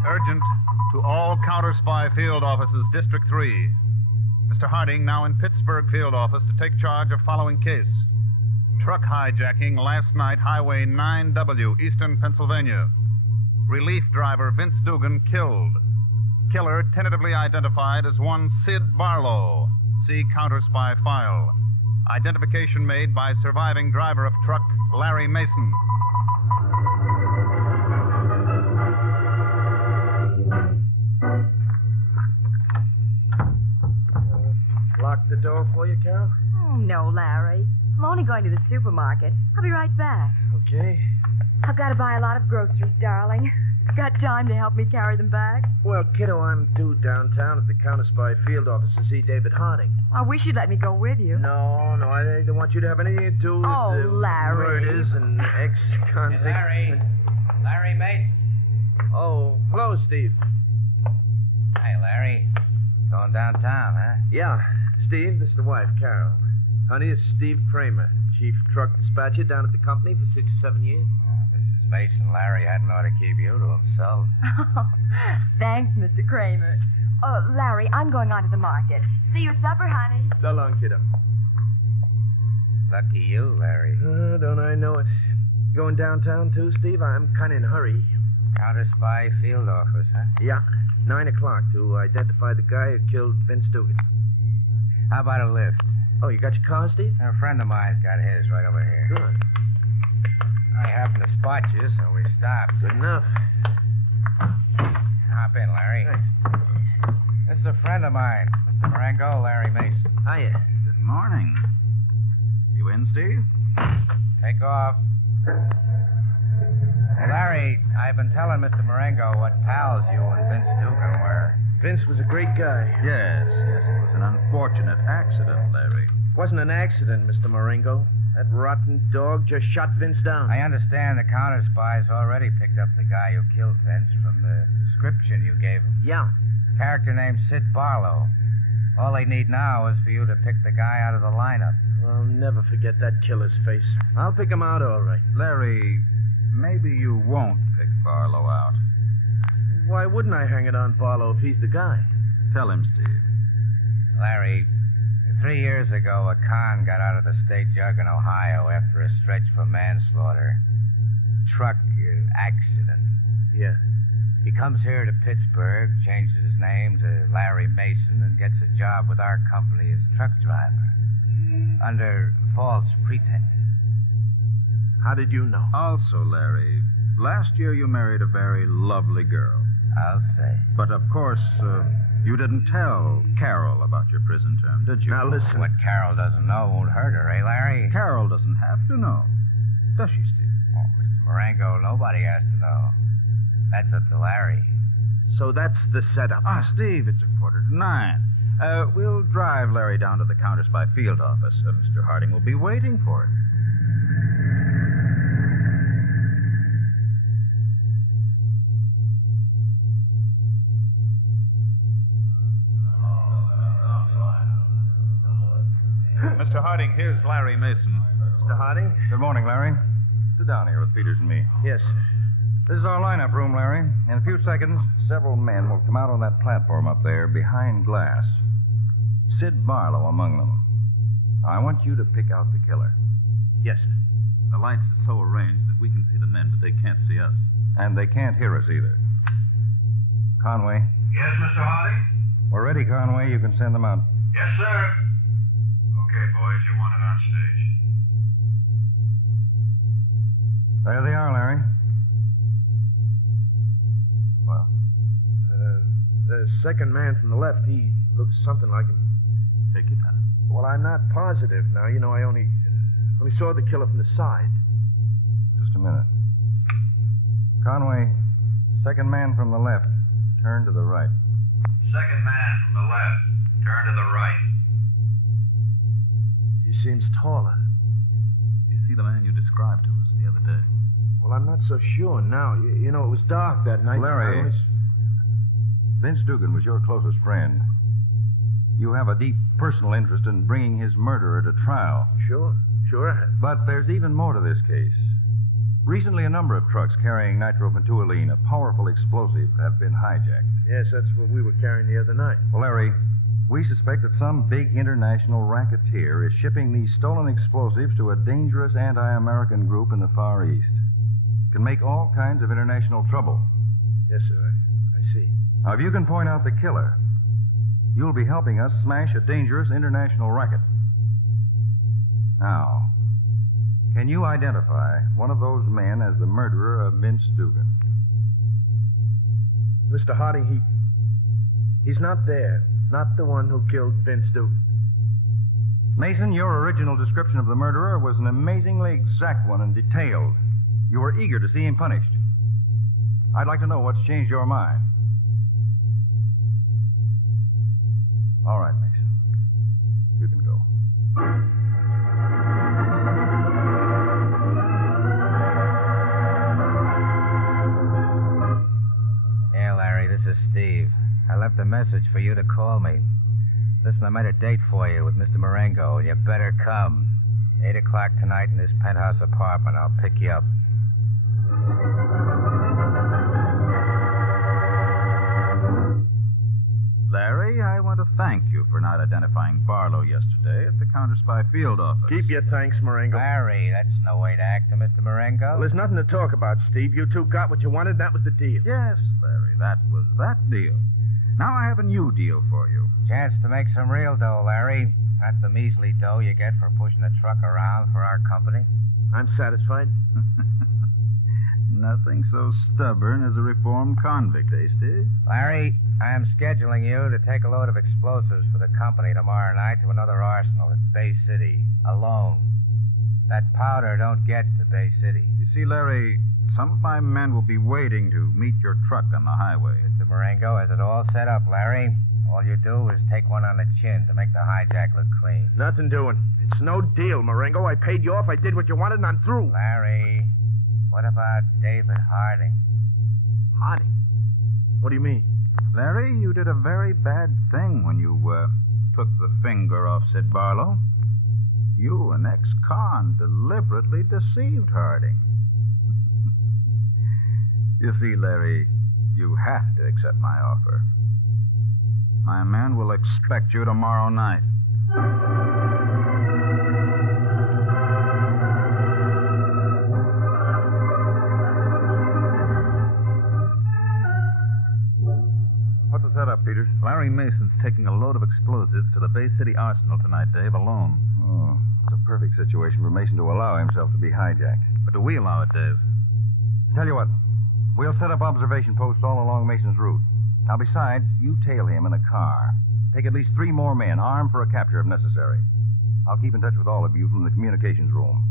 Urgent to all Counterspy field offices, District 3. Mr. Harding now in Pittsburgh field office to take charge of following case. Truck hijacking last night, Highway 9W, Eastern Pennsylvania. Relief driver Vince Dugan killed. Killer tentatively identified as one Sid Barlow. See Counterspy file. Identification made by surviving driver of truck Larry Mason. Lock the door for you, Carol? Oh, no, Larry. I'm only going to the supermarket. I'll be right back. Okay. I've got to buy a lot of groceries, darling. Got time to help me carry them back? Well, kiddo, I'm due downtown at the Counterspy field office to see David Harding. I wish you'd let me go with you. No, I don't want you to have anything to do with Larry. murders and ex-convicts. Hey, Larry Mason. Oh, hello, Steve. Hey, Larry. Going downtown, huh? Yeah, Steve, this is the wife, Carol. Honey, it's Steve Kramer, chief truck dispatcher down at the company for 6 or 7 years. Mrs. Mason, Larry hadn't ought to keep you to himself. Thanks, Mr. Kramer. Larry, I'm going on to the market. See you at supper, honey. So long, kiddo. Lucky you, Larry. Don't I know it? Going downtown, too, Steve? I'm kind of in a hurry. Counterspy field office, huh? Yeah, 9 o'clock to identify the guy who killed Vince Dugan. How about a lift? Oh, you got your car, Steve? A friend of mine's got his right over here. Good. I happened to spot you, so we stopped. Good enough. Hop in, Larry. Thanks. This is a friend of mine, Mr. Marengo, Larry Mason. Hiya. Good morning. You in, Steve? Take off. Hey, Larry, I've been telling Mr. Marengo what pals you and Vince Dugan were. Vince was a great guy. Yes, it was an unfortunate accident, Larry. Wasn't an accident, Mr. Marengo. That rotten dog just shot Vince down. I understand the Counterspy's already picked up the guy who killed Vince from the description you gave him. Yeah. Character named Sid Barlow. All they need now is for you to pick the guy out of the lineup. I'll never forget that killer's face. I'll pick him out all right. Larry, maybe you won't pick Barlow out. Why wouldn't I hang it on Barlow if he's the guy? Tell him, Steve. Larry, 3 years ago, a con got out of the state jug in Ohio after a stretch for manslaughter. Truck accident. Yeah. He comes here to Pittsburgh, changes his name to Larry Mason, and gets a job with our company as truck driver. Under false pretenses. How did you know? Also, Larry, last year you married a very lovely girl. I'll say. But, of course, you didn't tell Carol about your prison term, did you? Now, listen. What Carol doesn't know won't hurt her, eh, Larry? Carol doesn't have to know. Does she, Steve? Oh, Mr. Marengo, nobody has to know. That's up to Larry. So that's the setup. Steve, it's 8:45. We'll drive Larry down to the Counterspy field office. Mr. Harding will be waiting for him. Mr. Harding, here's Larry Mason. Mr. Harding? Good morning, Larry. Sit down here with Peters and me. Yes. This is our lineup room, Larry. In a few seconds, several men will come out on that platform up there behind glass. Sid Barlow among them. I want you to pick out the killer. Yes, sir. The lights are so arranged that we can see the men, but they can't see us. And they can't hear us either. Conway. Yes, Mr. Harding? We're ready, Conway. You can send them out. Yes, sir. Okay, boys, you want it on stage. There they are, Larry. Well? The second man from the left, he looks something like him. Take your time. Well, I'm not positive now. You know, I only saw the killer from the side. Just a minute. Conway, second man from the left, turn to the right. Second man from the left, turn to the right. He seems taller. He see the man you described to us the other day? Well, I'm not so sure now. You know, it was dark that night. Larry, Vince Dugan was your closest friend. You have a deep personal interest in bringing his murderer to trial. Sure I have. But there's even more to this case. Recently, a number of trucks carrying nitrobenzylene, a powerful explosive, have been hijacked. Yes, that's what we were carrying the other night. Well, Larry, we suspect that some big international racketeer is shipping these stolen explosives to a dangerous anti-American group in the Far East. It can make all kinds of international trouble. Yes, sir. I see. Now, if you can point out the killer, you'll be helping us smash a dangerous international racket. Now, can you identify one of those men as the murderer of Vince Dugan? Mr. Harding, he's not there. Not the one who killed Vince Dugan. Mason, your original description of the murderer was an amazingly exact one and detailed. You were eager to see him punished. I'd like to know what's changed your mind. All right, Mason. You can go. Yeah, Larry, this is Steve. I left a message for you to call me. Listen, I made a date for you with Mr. Marengo, and you better come. 8 o'clock tonight in this penthouse apartment. I'll pick you up. Larry, I want to thank you for not identifying Barlow yesterday at the Counterspy field office. Keep your thanks, Marengo. Larry, that's no way to act to Mr. Marengo. Well, there's nothing to talk about, Steve. You two got what you wanted. That was the deal. Yes, Larry, that was that deal. Now I have a new deal for you. Chance to make some real dough, Larry. Not the measly dough you get for pushing a truck around for our company. I'm satisfied. Nothing so stubborn as a reformed convict, eh, Steve? Larry, I am scheduling you to take a load of explosives for the company tomorrow night to another arsenal at Bay City, alone. That powder don't get to Bay City. You see, Larry, some of my men will be waiting to meet your truck on the highway. Mr. Marengo has it all set up, Larry. All you do is take one on the chin to make the hijack look clean. Nothing doing. It's no deal, Marengo. I paid you off. I did what you wanted, and I'm through. Larry, what about David Harding? Harding? What do you mean? Larry, you did a very bad thing when you took the finger off Sid Barlow. You, an ex-con, deliberately deceived Harding. You see, Larry, you have to accept my offer. My men will expect you tomorrow night. What's the setup, Peters? Larry Mason's taking a load of explosives to the Bay City Arsenal tonight, Dave, alone. Oh, it's a perfect situation for Mason to allow himself to be hijacked. But do we allow it, Dave? Tell you what, we'll set up observation posts all along Mason's route. Now, besides, you tail him in a car. Take at least 3 more men, armed for a capture if necessary. I'll keep in touch with all of you from the communications room.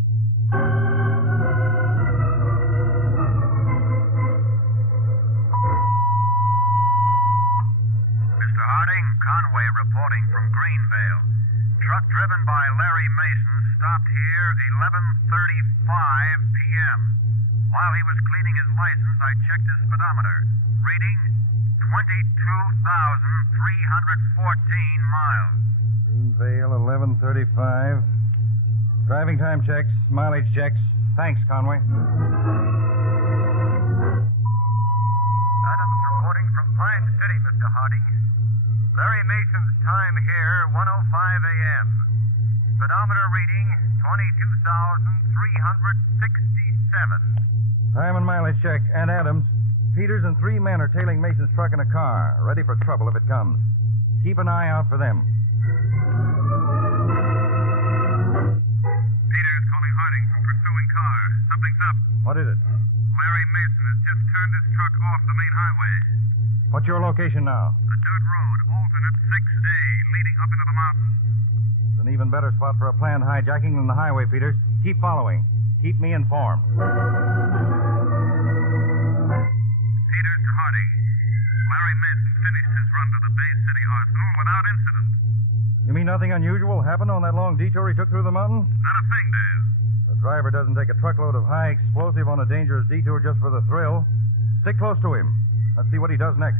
Mr. Harding, Conway reporting from Greenvale. Truck driven by Larry Mason stopped here 11:35 p.m. While he was cleaning his license, I checked his speedometer. Reading 22,314 miles. Greenvale, 11:35. Driving time checks, mileage checks. Thanks, Conway. Adams reporting from Pine City, Mr. Harding. Larry Mason's time here, 1:05 a.m. Speedometer reading 22,367. Time and mileage check. And Adams, Peters and 3 men are tailing Mason's truck in a car, ready for trouble if it comes. Keep an eye out for them. Peters calling Harding from pursuing car. Something's up. What is it? Larry Mason has just turned his truck off the main highway. What's your location now? A dirt road, alternate 6A, leading up into the mountains. It's an even better spot for a planned hijacking than the highway, Peters. Keep following. Keep me informed. Peters to Harding. Larry Mason finished his run to the Bay City Arsenal without incident. You mean nothing unusual happened on that long detour he took through the mountains? Not a thing, Dave. The driver doesn't take a truckload of high explosive on a dangerous detour just for the thrill. Stick close to him. Let's see what he does next.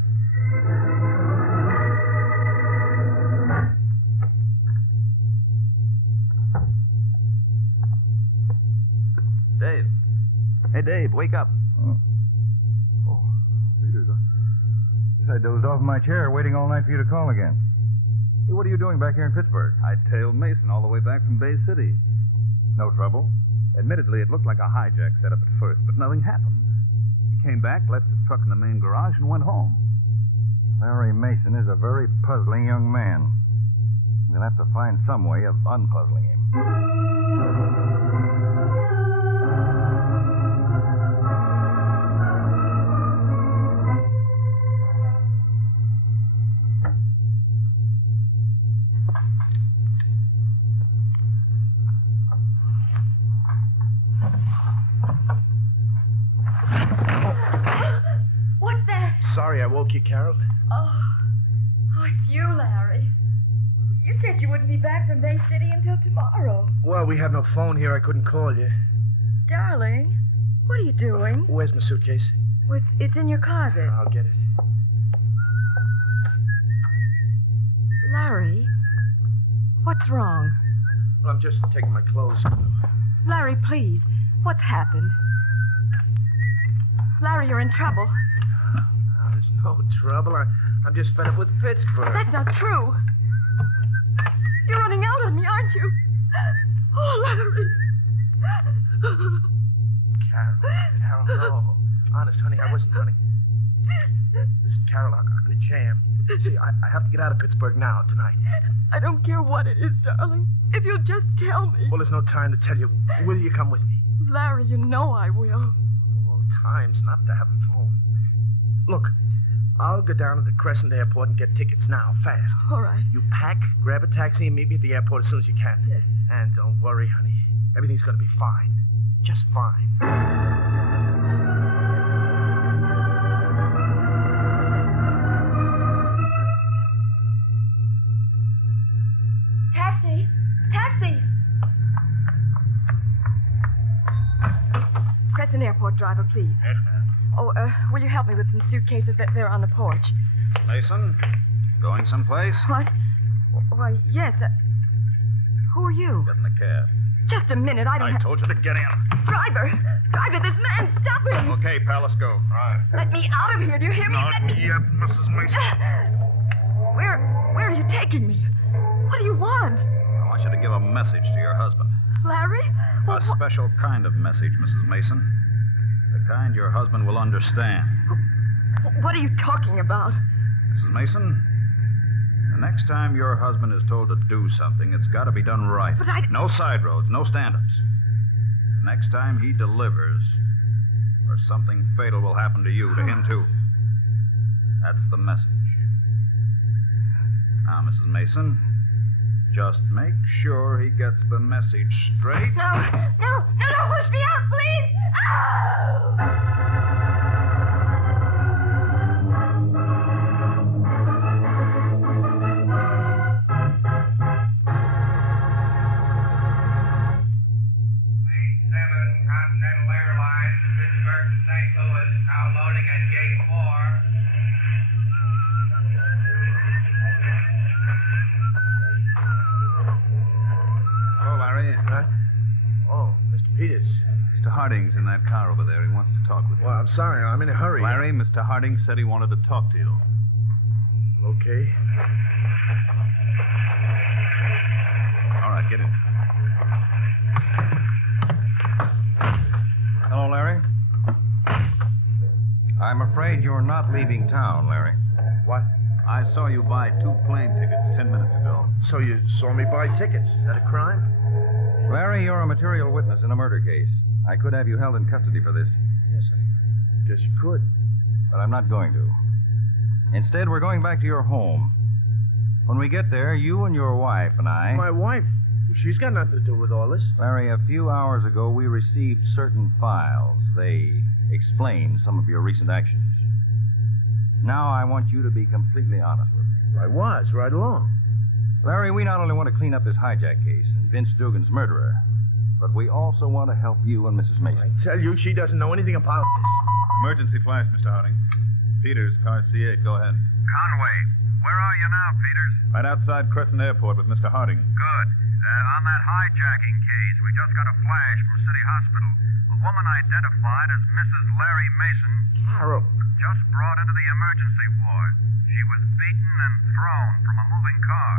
Dave. Hey, Dave, wake up. Oh, Peters. I guess I dozed off in my chair waiting all night for you to call again. Hey, what are you doing back here in Pittsburgh? I tailed Mason all the way back from Bay City. No trouble? Admittedly, it looked like a hijack setup at first, but nothing happened. He came back, left his truck in the main garage, and went home. Larry Mason is a very puzzling young man. We'll have to find some way of unpuzzling him. What's that? Sorry I woke you, Carol. Oh, it's you, Larry. You said you wouldn't be back from Bay City until tomorrow. Well, we have no phone here. I couldn't call you. Darling, what are you doing? Where's my suitcase? Well, it's in your closet. I'll get it. Larry, what's wrong? Well, I'm just taking my clothes. Larry, please. What's happened? Larry, you're in trouble. No, there's no trouble. I'm just fed up with Pittsburgh. That's not true. You're running out on me, aren't you? Oh, Larry. Carol, no. Honest, honey, I wasn't running. Listen, Carol, I'm in a jam. See, I have to get out of Pittsburgh now, tonight. I don't care what it is, darling. If you'll just tell me. Well, there's no time to tell you. Will you come with me? Larry, you know I will. All times not to have a phone. Look, I'll go down to the Crescent Airport and get tickets now, fast. All right. You pack, grab a taxi, and meet me at the airport as soon as you can. Yes. And don't worry, honey. Everything's going to be fine. Just fine. Taxi! Taxi! Crescent Airport driver, please. Yes, ma'am. Oh, will you help me with some suitcases that they're on the porch? Mason, going someplace? What? Why, yes. Who are you? Get in the cab. Just a minute, I don't I told you to get in. Driver! Driver, this man, stop him! Okay, pal, let's go. All right. Let me out of here, do you hear me? Not Let me... yet, Mrs. Mason. Where are you taking me? What do you want? I want you to give a message to your husband. Larry? A special kind of message, Mrs. Mason. The kind your husband will understand. What are you talking about? Mrs. Mason, the next time your husband is told to do something, it's got to be done right. But I... No side roads, no stand-ups. The next time he delivers, or something fatal will happen to you, to him too. That's the message. Now, Mrs. Mason, just make sure he gets the message straight. No, don't push me out, please! Oh! Continental Airlines, Pittsburgh to St. Louis, now loading at Gate 4. Hello, Larry. Huh? Oh, Mr. Peters. Mr. Harding's in that car over there. He wants to talk with you. Well, I'm sorry. I'm in a hurry. Larry, Mr. Harding said he wanted to talk to you. Okay. All right, get in. Hello, Larry. I'm afraid you're not leaving town, Larry. What? I saw you buy 2 plane tickets 10 minutes ago. So you saw me buy tickets. Is that a crime? Larry, you're a material witness in a murder case. I could have you held in custody for this. Yes, I guess you could. But I'm not going to. Instead, we're going back to your home. When we get there, you and your wife and I... My wife? She's got nothing to do with all this. Larry, a few hours ago, we received certain files. They explain some of your recent actions. Now I want you to be completely honest with me. I was, right along. Larry, we not only want to clean up this hijack case and Vince Dugan's murderer, But we also want to help you and Mrs. Mason. I tell you, she doesn't know anything about this. Emergency flash, Mr. Harding. Peters, car C8, go ahead. Conway, where are you now, Peters? Right outside Crescent Airport with Mr. Harding. Good. On that hijacking case, we just got a flash from City Hospital. A woman identified as Mrs. Larry Mason. Carol. Just brought into the emergency ward. She was beaten and thrown from a moving car.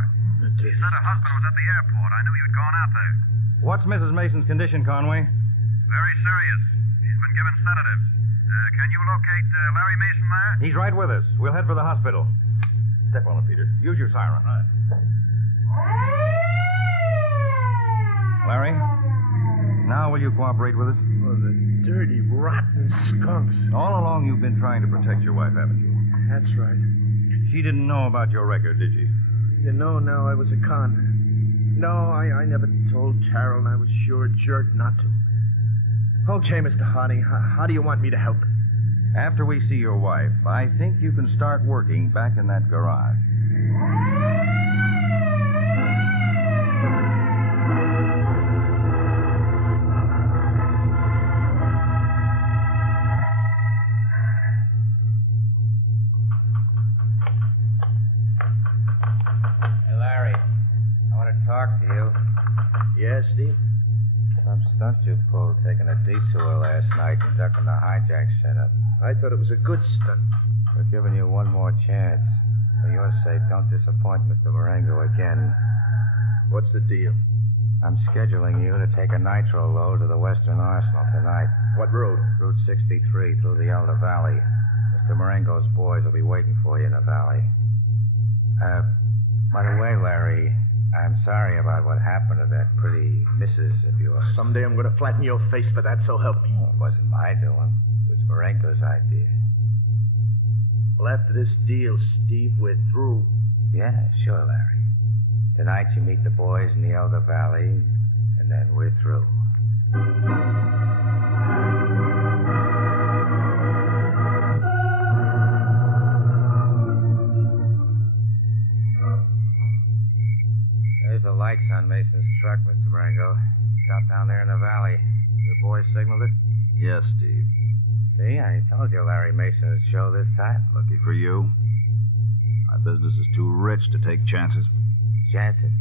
She said her husband was at the airport. I knew you'd gone out there. What's Mrs. Mason's condition, Conway? Very serious. She's been given sedatives. Can you locate Larry Mason there? He's right with us. We'll head for the hospital. Step on it, Peter. Use your siren. Right. Larry, now will you cooperate with us? Oh, the dirty, rotten skunks. All along you've been trying to protect your wife, haven't you? That's right. She didn't know about your record, did she? You know now I was a con. No, I never told Carol, and I was sure a jerk not to. Okay, Mr. Harding, how do you want me to help? After we see your wife, I think you can start working back in that garage. Hey, Larry, I want to talk to you. Yes, Steve? Some stunts you pulled taking a detour last night and ducking the hijack setup. I thought it was a good stunt. We're giving you one more chance. For your sake, don't disappoint Mr. Marengo again. What's the deal? I'm scheduling you to take a nitro load to the Western Arsenal tonight. What road? Route 63 through the Elder Valley. Mr. Marengo's boys will be waiting for you in the valley. By the way, Larry, I'm sorry about what happened to that pretty missus of yours. Someday I'm going to flatten your face for that, so help me. Well, it wasn't my doing. It was Marengo's idea. Well, after this deal, Steve, we're through. Yeah, sure, Larry. Tonight you meet the boys in the Elder Valley, and then we're through. There's the lights on Mason's truck, Mr. Marengo. Stop down there in the valley. The boys signaled it? Yes, Steve. See, I told you Larry Mason would show this time. Lucky for you. My business is too rich to take chances. Chances?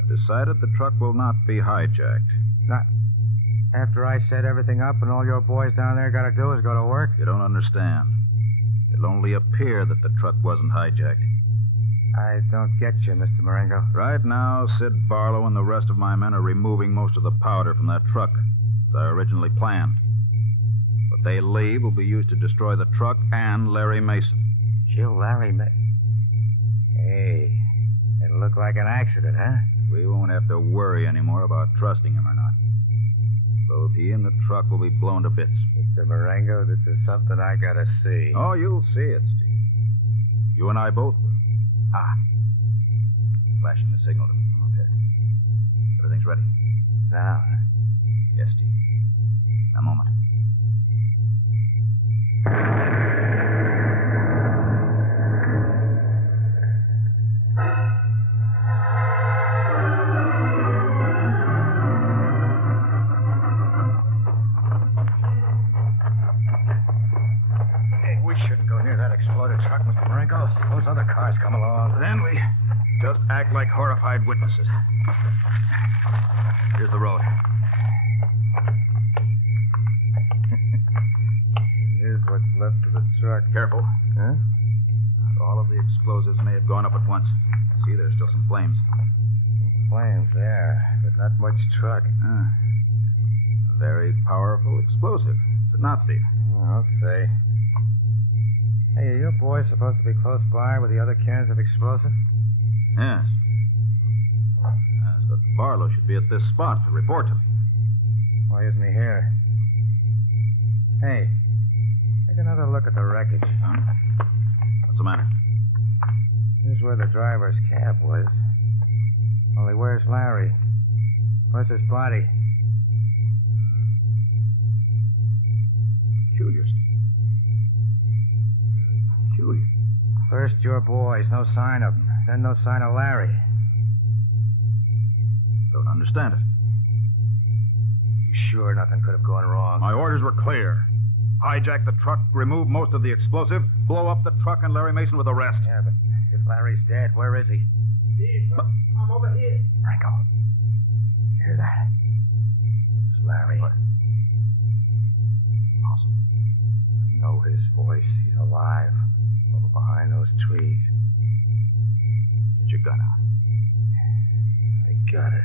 I've decided the truck will not be hijacked. Not after I set everything up and all your boys down there got to do is go to work? You don't understand. It'll only appear that the truck wasn't hijacked. I don't get you, Mr. Marengo. Right now, Sid Barlow and the rest of my men are removing most of the powder from that truck, as I originally planned. What they leave will be used to destroy the truck and Larry Mason. Kill Larry Mason? Hey, it'll look like an accident, huh? We won't have to worry anymore about trusting him or not. Both he and the truck will be blown to bits. Mr. Marengo, this is something I gotta see. Oh, you'll see it, Steve. You and I both will. Ah. Flashing the signal to me from up there. Everything's ready. Now, huh? Yes, Steve. A moment. Hey, we shouldn't go near that exploded truck, Mr. Marengo. Suppose other cars come along. Then we just act like horrified witnesses. Here's the road. Here's what's left of the truck. Careful. Huh? Not all of the explosives may have gone up at once. See, there's still some flames. Some flames there, but not much truck. A very powerful explosive. Is it not, Steve? I'll say. Hey, are your boys supposed to be close by with the other cans of explosive? Yes. Yes, but Barlow should be at this spot to report to me. Why isn't he here? Hey, take another look at the wreckage. Huh? What's the matter? Here's where the driver's cab was. Only where's Larry? Where's his body? Peculiar, Steve. Peculiar. First your boys, no sign of them. Then no sign of Larry. Don't understand it. You sure nothing could have gone wrong? My orders were clear. Hijack the truck, remove most of the explosive, blow up the truck, and Larry Mason with the rest. Yeah, but if Larry's dead, where is he? Steve, I'm over here. Franco. You hear that? This is Larry. What? Impossible. I know his voice. He's alive. Over behind those trees. Get your gun out. I got it.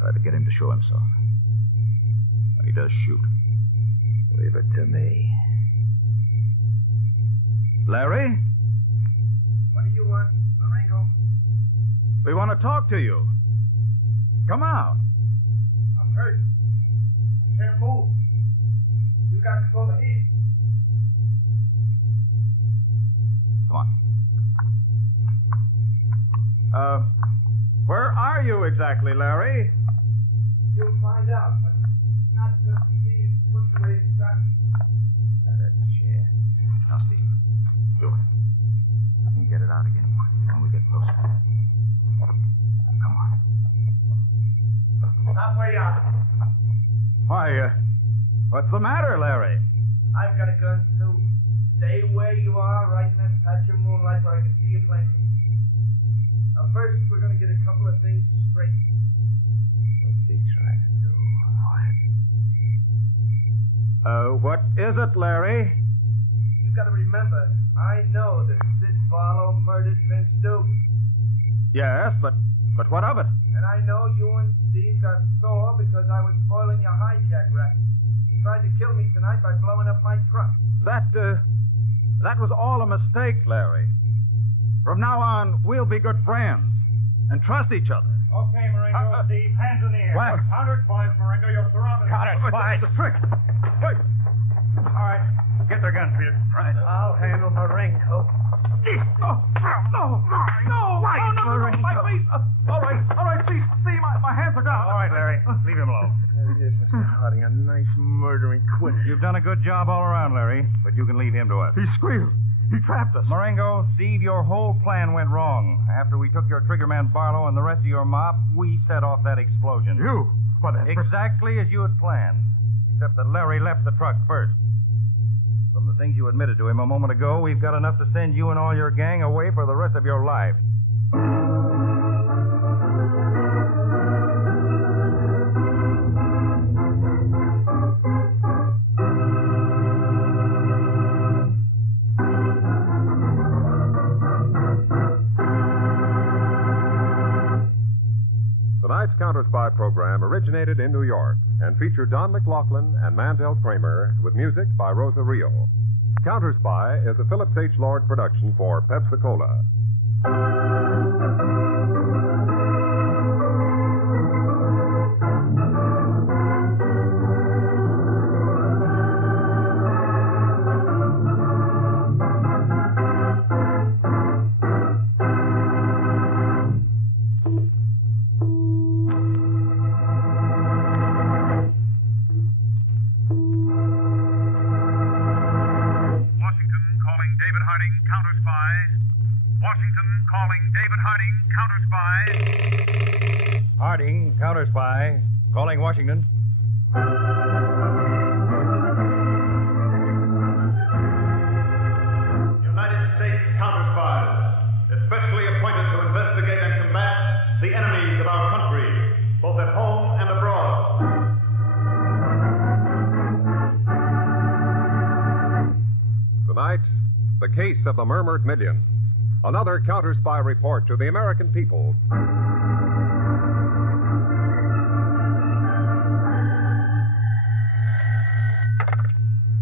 Try to get him to show himself. When he does, shoot. Leave it to me. Larry? What do you want, Marengo? We want to talk to you. Come out. I'm hurt. I can't move. You got to go over here. Come on. Where are you exactly, Larry? You'll find out, but not to Steve puts away his gun. Not a chance. Now, Steve, do it. We can get it out again quickly when we get closer. Come on. Not where you are. Why, what's the matter, Larry? I've got a gun, too. Stay where you are, right in that patch of moonlight where I can see you plainly. Now, first, we're going to get a couple of things straight. What's he trying to do? What is it, Larry? You got to remember, I know that Sid Barlow murdered Vince Duke. Yes, but what of it? And I know you and Steve got sore because I was spoiling your hijack racket. You tried to kill me tonight by blowing up my truck. That was all a mistake, Larry. From now on, we'll be good friends and trust each other. Okay, Marengo, Steve, hands in the air. What? Counterspy, Marengo, you're surrounded. Counterspy. It's a trick. Wait. All right, get their guns, Peter. Right. I'll handle Marengo. No, my face. All right, see, my hands are down. All right, Larry, leave him alone. There he is, Mr. Harding, a nice murdering quitter. You've done a good job all around, Larry, but you can leave him to us. He squealed. He trapped us. Marengo, Steve, your whole plan went wrong. After we took your triggerman Barlow and the rest of your mob, we set off that explosion. You? What? Exactly as you had planned, except that Larry left the truck first. From the things you admitted to him a moment ago, we've got enough to send you and all your gang away for the rest of your lives. Tonight's Counterspy program originated in New York and featured Don McLaughlin and Mandel Kramer with music by Rosa Rio. Counterspy is a Phillips H. Lord production for Pepsi-Cola. Harding, Counterspy, calling Washington. United States Counterspies, especially appointed to investigate and combat the enemies of our country, both at home and abroad. Tonight, the case of the Murmured Millions. Another Counterspy report to the American people.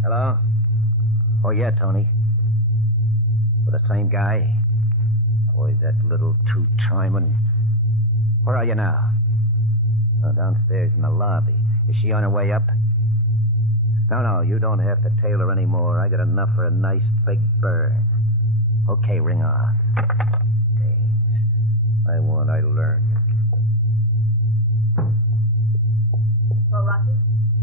Hello? Oh, yeah, Tony. With the same guy? Boy, that little two-timing. Where are you now? Oh, downstairs in the lobby. Is she on her way up? No, you don't have to tail her anymore. I got enough for a nice big burn. Okay, ring off. Dames. I learned. Well, Rocky,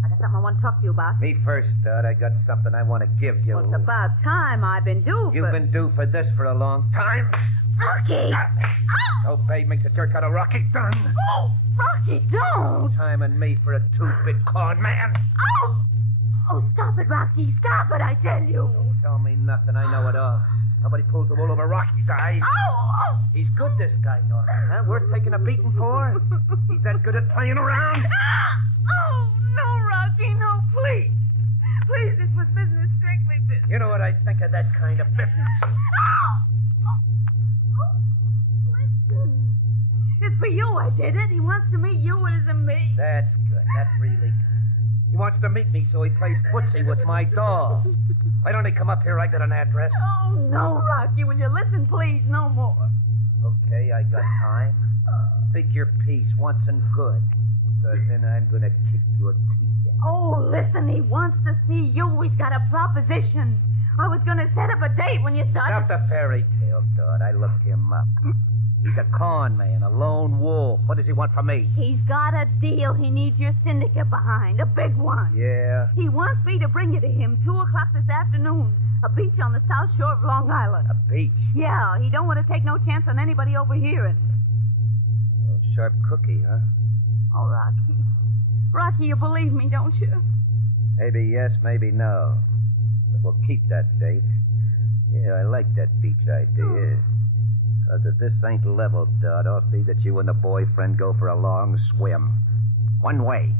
I got something I want to talk to you about. Me first, Dud. I got something I want to give you. Well, it's about time I've been due for... You've been due for this for a long time. Rocky! No babe makes a jerk out of Rocky. Done. Oh, Rocky, don't! Timing me for a two-bit con man. Oh! Oh, stop it, Rocky. Stop it, I tell you. Don't tell me nothing. I know it all. Nobody pulls the wool over Rocky's eyes. Oh! He's good, this guy, Norman. Huh? Worth taking a beating for? He's that good at playing around? Oh, no, Rocky, no, please. Please, this was business, strictly business. You know what I think of that kind of business? Listen. It's for you I did it. He wants to meet you. It isn't me. That's good. That's really good. He wants to meet me so he plays footsie with my dog. Why don't he come up here? I got an address. Oh, no, Rocky. Will you listen, please? No more. Okay, I got time. Speak your piece once and good. Because then I'm going to kick your teeth. Oh, listen. He wants to see you. He's got a proposition. I was going to set up a date when you started... Stop the fairy tale, Dud. I looked him up. He's a con man, a lone wolf. What does he want from me? He's got a deal he needs your syndicate behind. A big one. Yeah? He wants me to bring you to him 2 o'clock this afternoon. A beach on the south shore of Long Island. A beach? Yeah, he don't want to take no chance on anybody overhearing. Oh, sharp cookie, huh? Oh, Rocky. Rocky, you believe me, don't you? Maybe yes, maybe no. But we'll keep that date. Yeah, I like that beach idea. Because if this ain't level, Dud, I'll see that you and the boyfriend go for a long swim. One way.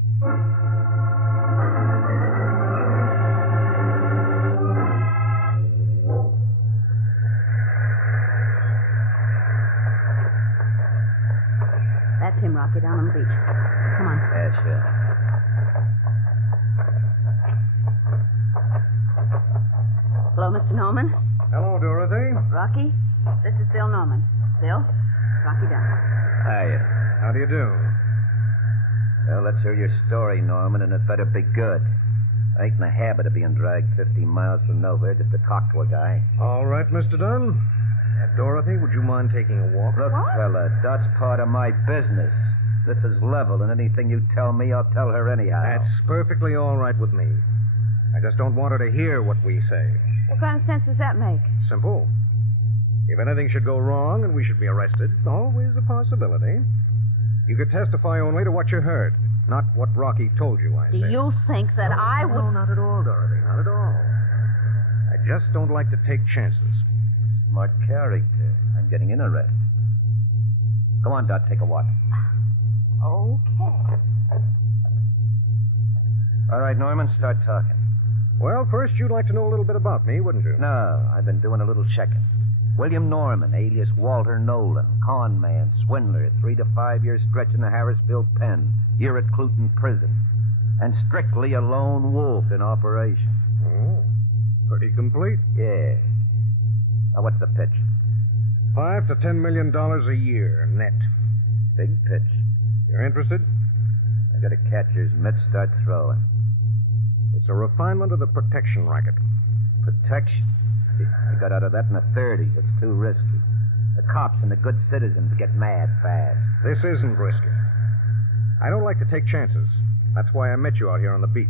That's him, Rocky, down on the beach. Come on. Yeah, sure. Hello, Mr. Norman. Hello, Dorothy. Rocky, this is Bill Norman. Bill, Rocky Dunn. Hiya. How do you do? Well, let's hear your story, Norman, and it better be good. I ain't in the habit of being dragged 50 miles from nowhere just to talk to a guy. All right, Mr. Dunn. Dorothy, would you mind taking a walk? Look, fella, that's part of my business. This is level, and anything you tell me, I'll tell her anyhow. That's perfectly all right with me. I just don't want her to hear what we say. What kind of sense does that make? Simple. If anything should go wrong and we should be arrested, always a possibility. You could testify only to what you heard, not what Rocky told you, I Do say. you think that I would... No, not at all, Dorothy, not at all. I just don't like to take chances. Smart character. I'm getting interested. Come on, Dot, take a walk. Okay. All right, Norman, start talking. Well, first, you'd like to know a little bit about me, wouldn't you? No, I've been doing a little checking. William Norman, alias Walter Nolan, con man, swindler, 3 to 5 year stretch in the Harrisville pen, year at Cluton prison, and strictly a lone wolf in operation. Oh, pretty complete. Yeah. Now, what's the pitch? $5 to $10 million a year, net. Big pitch. You're interested? I got a catcher's mitt, start throwing. It's a refinement of the protection racket. Protection? I got out of that in the 30s. It's too risky. The cops and the good citizens get mad fast. This isn't risky. I don't like to take chances. That's why I met you out here on the beach.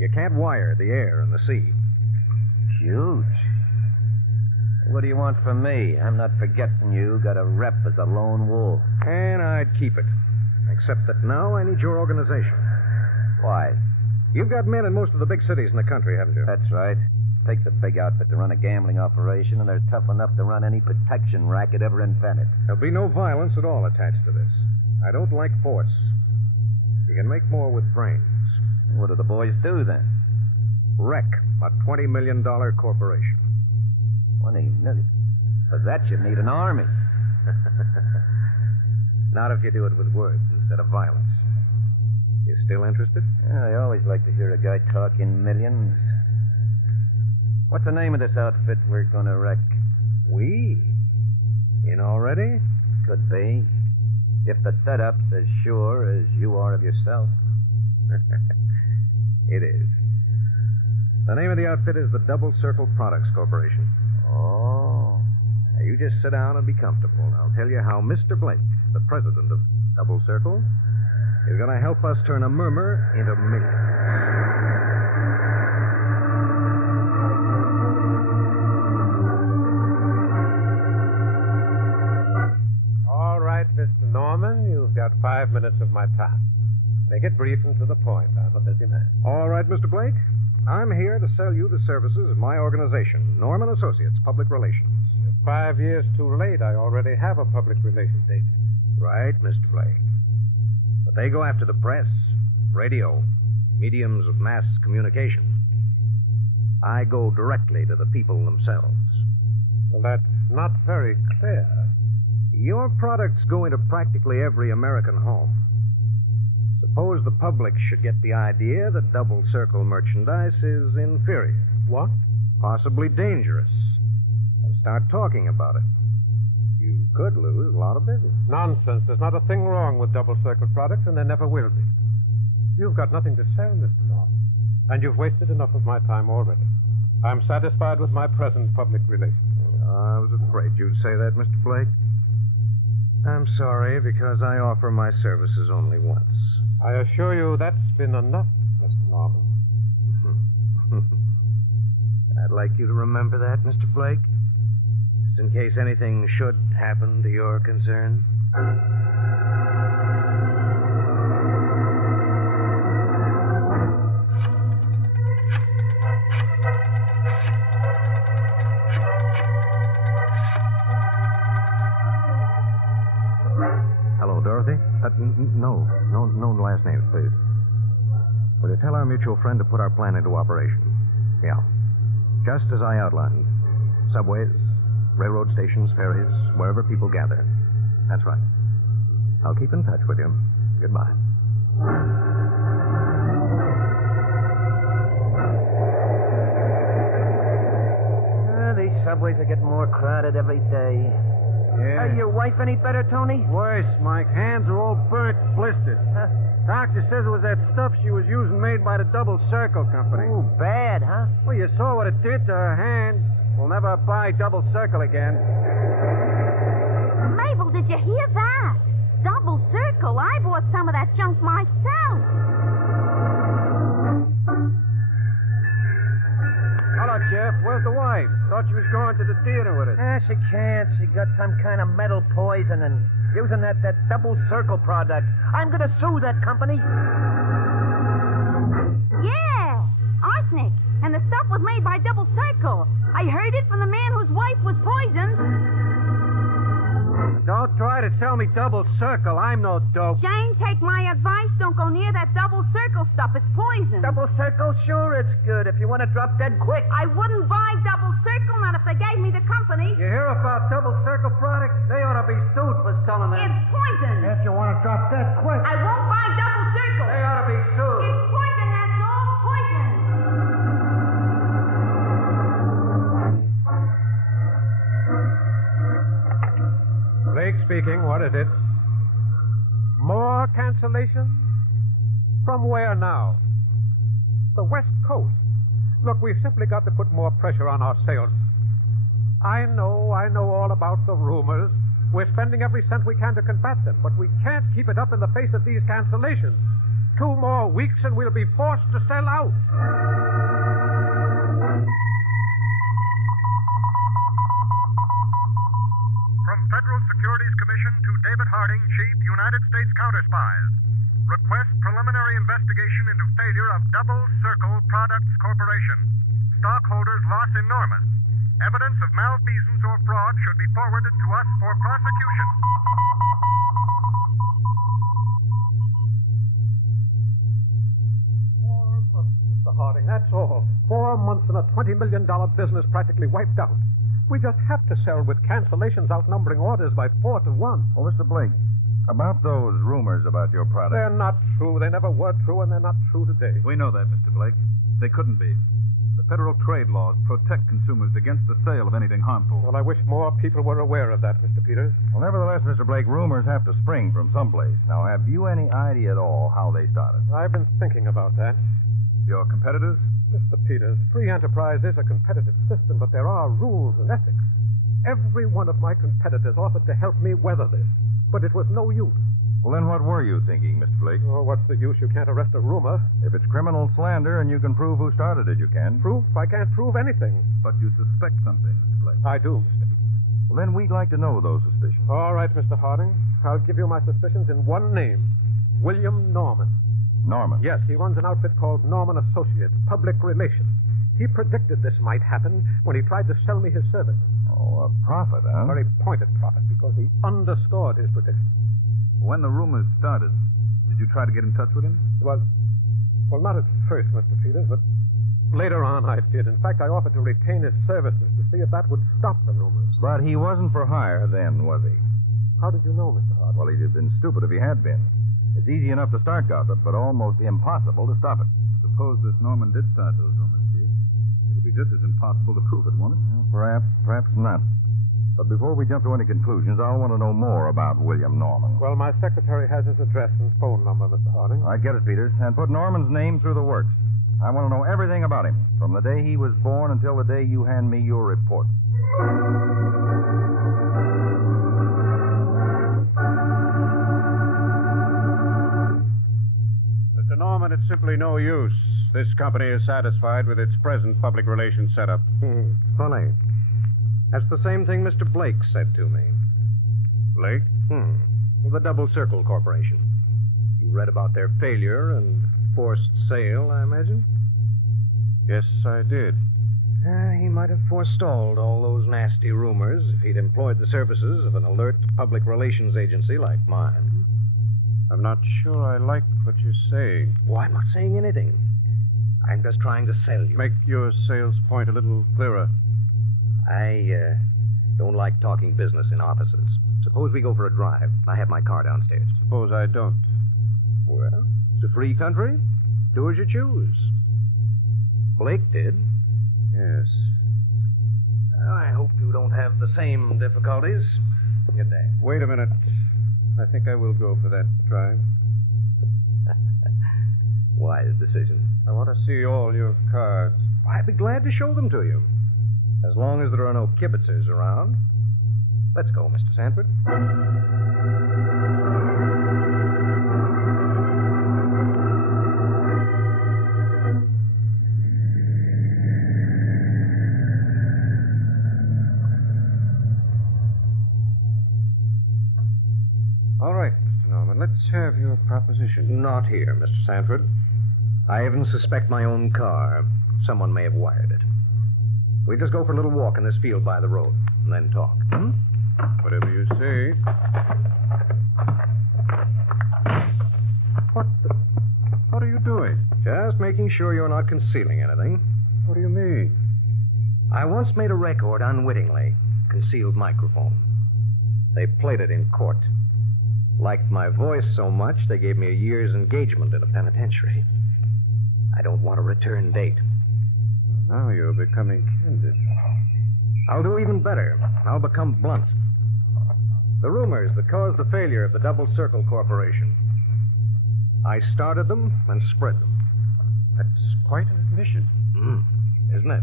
You can't wire the air and the sea. Huge. What do you want from me? I'm not forgetting you got a rep as a lone wolf. And I'd keep it. Except that now I need your organization. Why? You've got men in most of the big cities in the country, haven't you? That's right. Takes a big outfit to run a gambling operation, and they're tough enough to run any protection racket ever invented. There'll be no violence at all attached to this. I don't like force. You can make more with brains. What do the boys do, then? Wreck a $20 million corporation. 20 million? For that, you'd need an army. Not if you do it with words instead of violence. You still interested? Yeah, I always like to hear a guy talk in millions. What's the name of this outfit we're gonna wreck? We? In already? Could be. If the setup's as sure as you are of yourself. It is. The name of the outfit is the Double Circle Products Corporation. Oh. Now, you just sit down and be comfortable. I'll tell you how Mr. Blake, the president of Double Circle, is going to help us turn a murmur into millions. All right, Mr. Norman, you've got 5 minutes of my time. Make it brief and to the point. I'm a busy man. All right, Mr. Blake. I'm here to sell you the services of my organization, Norman Associates Public Relations. You're 5 years too late. I already have a public relations agency. Right, Mr. Blake. But they go after the press, radio, mediums of mass communication. I go directly to the people themselves. Well, that's not very clear. Your products go into practically every American home. Suppose the public should get the idea that double circle merchandise is inferior. What? Possibly dangerous. And start talking about it. You could lose a lot of business. Nonsense. There's not a thing wrong with double circle products, and there never will be. You've got nothing to sell, Mr. Norman. And you've wasted enough of my time already. I'm satisfied with my present public relations. I was afraid you'd say that, Mr. Blake. I'm sorry, because I offer my services only once. I assure you that's been enough, Mr. Norman. I'd like you to remember that, Mr. Blake. Just in case anything should happen to your concern. Hello, Dorothy. No last names, please. Will you tell our mutual friend to put our plan into operation? Yeah. Just as I outlined. Subways, railroad stations, ferries, wherever people gather. That's right. I'll keep in touch with you. Goodbye. These subways are getting more crowded every day. Yeah. Your wife any better, Tony? Worse, Mike. Hands are all burnt, blistered. Huh? Doctor says it was that stuff she was using made by the Double Circle Company. Ooh, bad, huh? Well, you saw what it did to her hands. We'll never buy Double Circle again. Mabel, did you hear that? Double Circle. I bought some of that junk myself. Hello, Jeff. Where's the wife? Thought she was going to the theater with us. She can't. She got some kind of metal poison and using that Double Circle product. I'm going to sue that company. Yeah, arsenic. And the stuff was made by Double Circle. I heard it from the man whose wife was poisoned. Don't try to sell me Double Circle. I'm no dope. Jane, take my advice. Don't go near that Double Circle stuff. It's poison. Double Circle? Sure, it's good if you want to drop dead quick. I wouldn't buy Double Circle, not if they gave me the company. You hear about Double Circle products? They ought to be sued for selling them. It's poison. If you want to drop dead quick. I won't buy Double Circle. They ought to be sued. It's poison, that's all. Poison. Blake speaking. What is it? More cancellations? From where now? The West Coast. Look, we've simply got to put more pressure on our sales. I know all about the rumors. We're spending every cent we can to combat them, but we can't keep it up in the face of these cancellations. 2 more weeks and we'll be forced to sell out. From Federal Securities Commission to David Harding, Chief, United States Counterspies. Request preliminary investigation into failure of Double Circle Products Corporation. Stockholders' loss enormous. Evidence of malfeasance or fraud should be forwarded to us for prosecution. 4 months, Mr. Harding, that's all. 4 months and a $20 million business practically wiped out. We just have to sell with cancellations outnumbering orders by 4 to 1. Well, Mr. Blake, about those rumors about your product. They're not true. They never were true, and they're not true today. We know that, Mr. Blake. They couldn't be. The federal trade laws protect consumers against the sale of anything harmful. Well, I wish more people were aware of that, Mr. Peters. Well, nevertheless, Mr. Blake, rumors have to spring from someplace. Now, have you any idea at all how they started? I've been thinking about that. Your competitors? Mr. Peters, free enterprise is a competitive system, but there are rules and ethics. Every one of my competitors offered to help me weather this, but it was no use. Well, then what were you thinking, Mr. Blake? Oh, what's the use? You can't arrest a rumor. If it's criminal slander and you can prove who started it, you can. Proof? I can't prove anything. But you suspect something, Mr. Blake. I do, Mr. Well, then we'd like to know those suspicions. All right, Mr. Harding. I'll give you my suspicions in one name. William Norman. Norman? Yes, he runs an outfit called Norman Associates, Public Relations. He predicted this might happen when he tried to sell me his services. Oh, a prophet, huh? A very pointed prophet, because he underscored his prediction. When the rumors started, did you try to get in touch with him? Well, not at first, Mr. Peters, but later on I did. In fact, I offered to retain his services to see if that would stop the rumors. But he wasn't for hire then, was he? How did you know, Mr. Harding? Well, he'd have been stupid if he had been. It's easy enough to start gossip, but almost impossible to stop it. Suppose this Norman did start those rumors, Chief. It'll be just as impossible to prove it, won't it? Perhaps not. But before we jump to any conclusions, I'll want to know more about William Norman. Well, my secretary has his address and phone number, Mr. Harding. I get it, Peters. And put Norman's name through the works. I want to know everything about him, from the day he was born until the day you hand me your report. Mr. Norman, it's simply no use. This company is satisfied with its present public relations setup. Funny. That's the same thing Mr. Blake said to me. Blake? The Double Circle Corporation. You read about their failure and forced sale, I imagine? Yes, I did. He might have forestalled all those nasty rumors if he'd employed the services of an alert public relations agency like mine. I'm not sure I like what you're saying. Oh, I'm not saying anything. I'm just trying to sell you. Make your sales point a little clearer. I don't like talking business in offices. Suppose we go for a drive. I have my car downstairs. Suppose I don't. Well, it's a free country. Do as you choose. Blake did. Yes. Well, I hope you don't have the same difficulties. Good day. Wait a minute. I think I will go for that drive. Wise decision. I want to see all your cards. I'd be glad to show them to you. As long as there are no kibitzers around. Let's go, Mr. Sanford. All right, Mr. Norman, let's have your proposition. Not here, Mr. Sanford. I even suspect my own car. Someone may have wired it. We'll just go for a little walk in this field by the road, and then talk. Whatever you say. What are you doing? Just making sure you're not concealing anything. What do you mean? I once made a record unwittingly. Concealed microphone. They played it in court. Liked my voice so much, they gave me a year's engagement in a penitentiary. I don't want a return date. Now you're becoming candid. I'll do even better. I'll become blunt. The rumors that caused the failure of the Double Circle Corporation. I started them and spread them. That's quite an admission. Isn't it?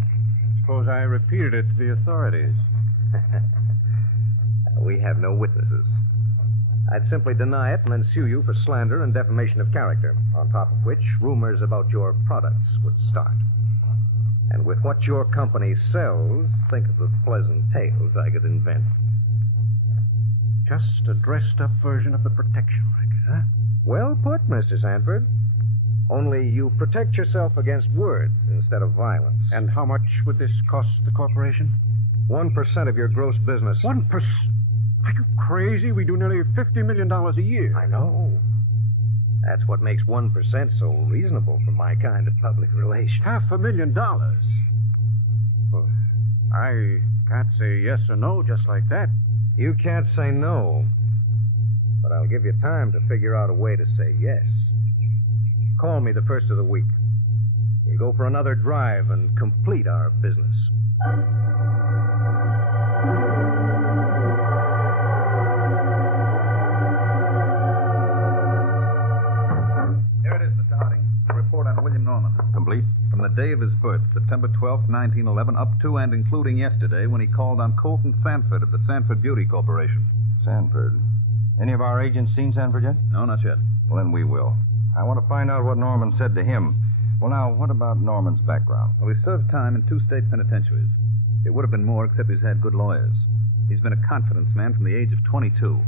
Suppose I repeated it to the authorities. We have no witnesses. I'd simply deny it and then sue you for slander and defamation of character, on top of which rumors about your products would start. And with what your company sells, think of the pleasant tales I could invent. Just a dressed-up version of the protection racket, huh? Well put, Mr. Sanford. Only you protect yourself against words instead of violence. And how much would this cost the corporation? 1% of your gross business. 1%? Are you crazy? We do nearly $50 million a year. I know. That's what makes 1% so reasonable for my kind of public relations. $500,000? Well, I can't say yes or no just like that. You can't say no, but I'll give you time to figure out a way to say yes. Call me the first of the week. We'll go for another drive and complete our business. Here it is, Mr. Harding. The report on William Norman. Complete? From the day of his birth, September 12th, 1911, up to and including yesterday when he called on Colton Sanford of the Sanford Beauty Corporation. Sanford. Any of our agents seen Sanford yet? No, not yet. Well, then we will. I want to find out what Norman said to him. Well, now, what about Norman's background? Well, he served time in 2 state penitentiaries. It would have been more, except he's had good lawyers. He's been a confidence man from the age of 22.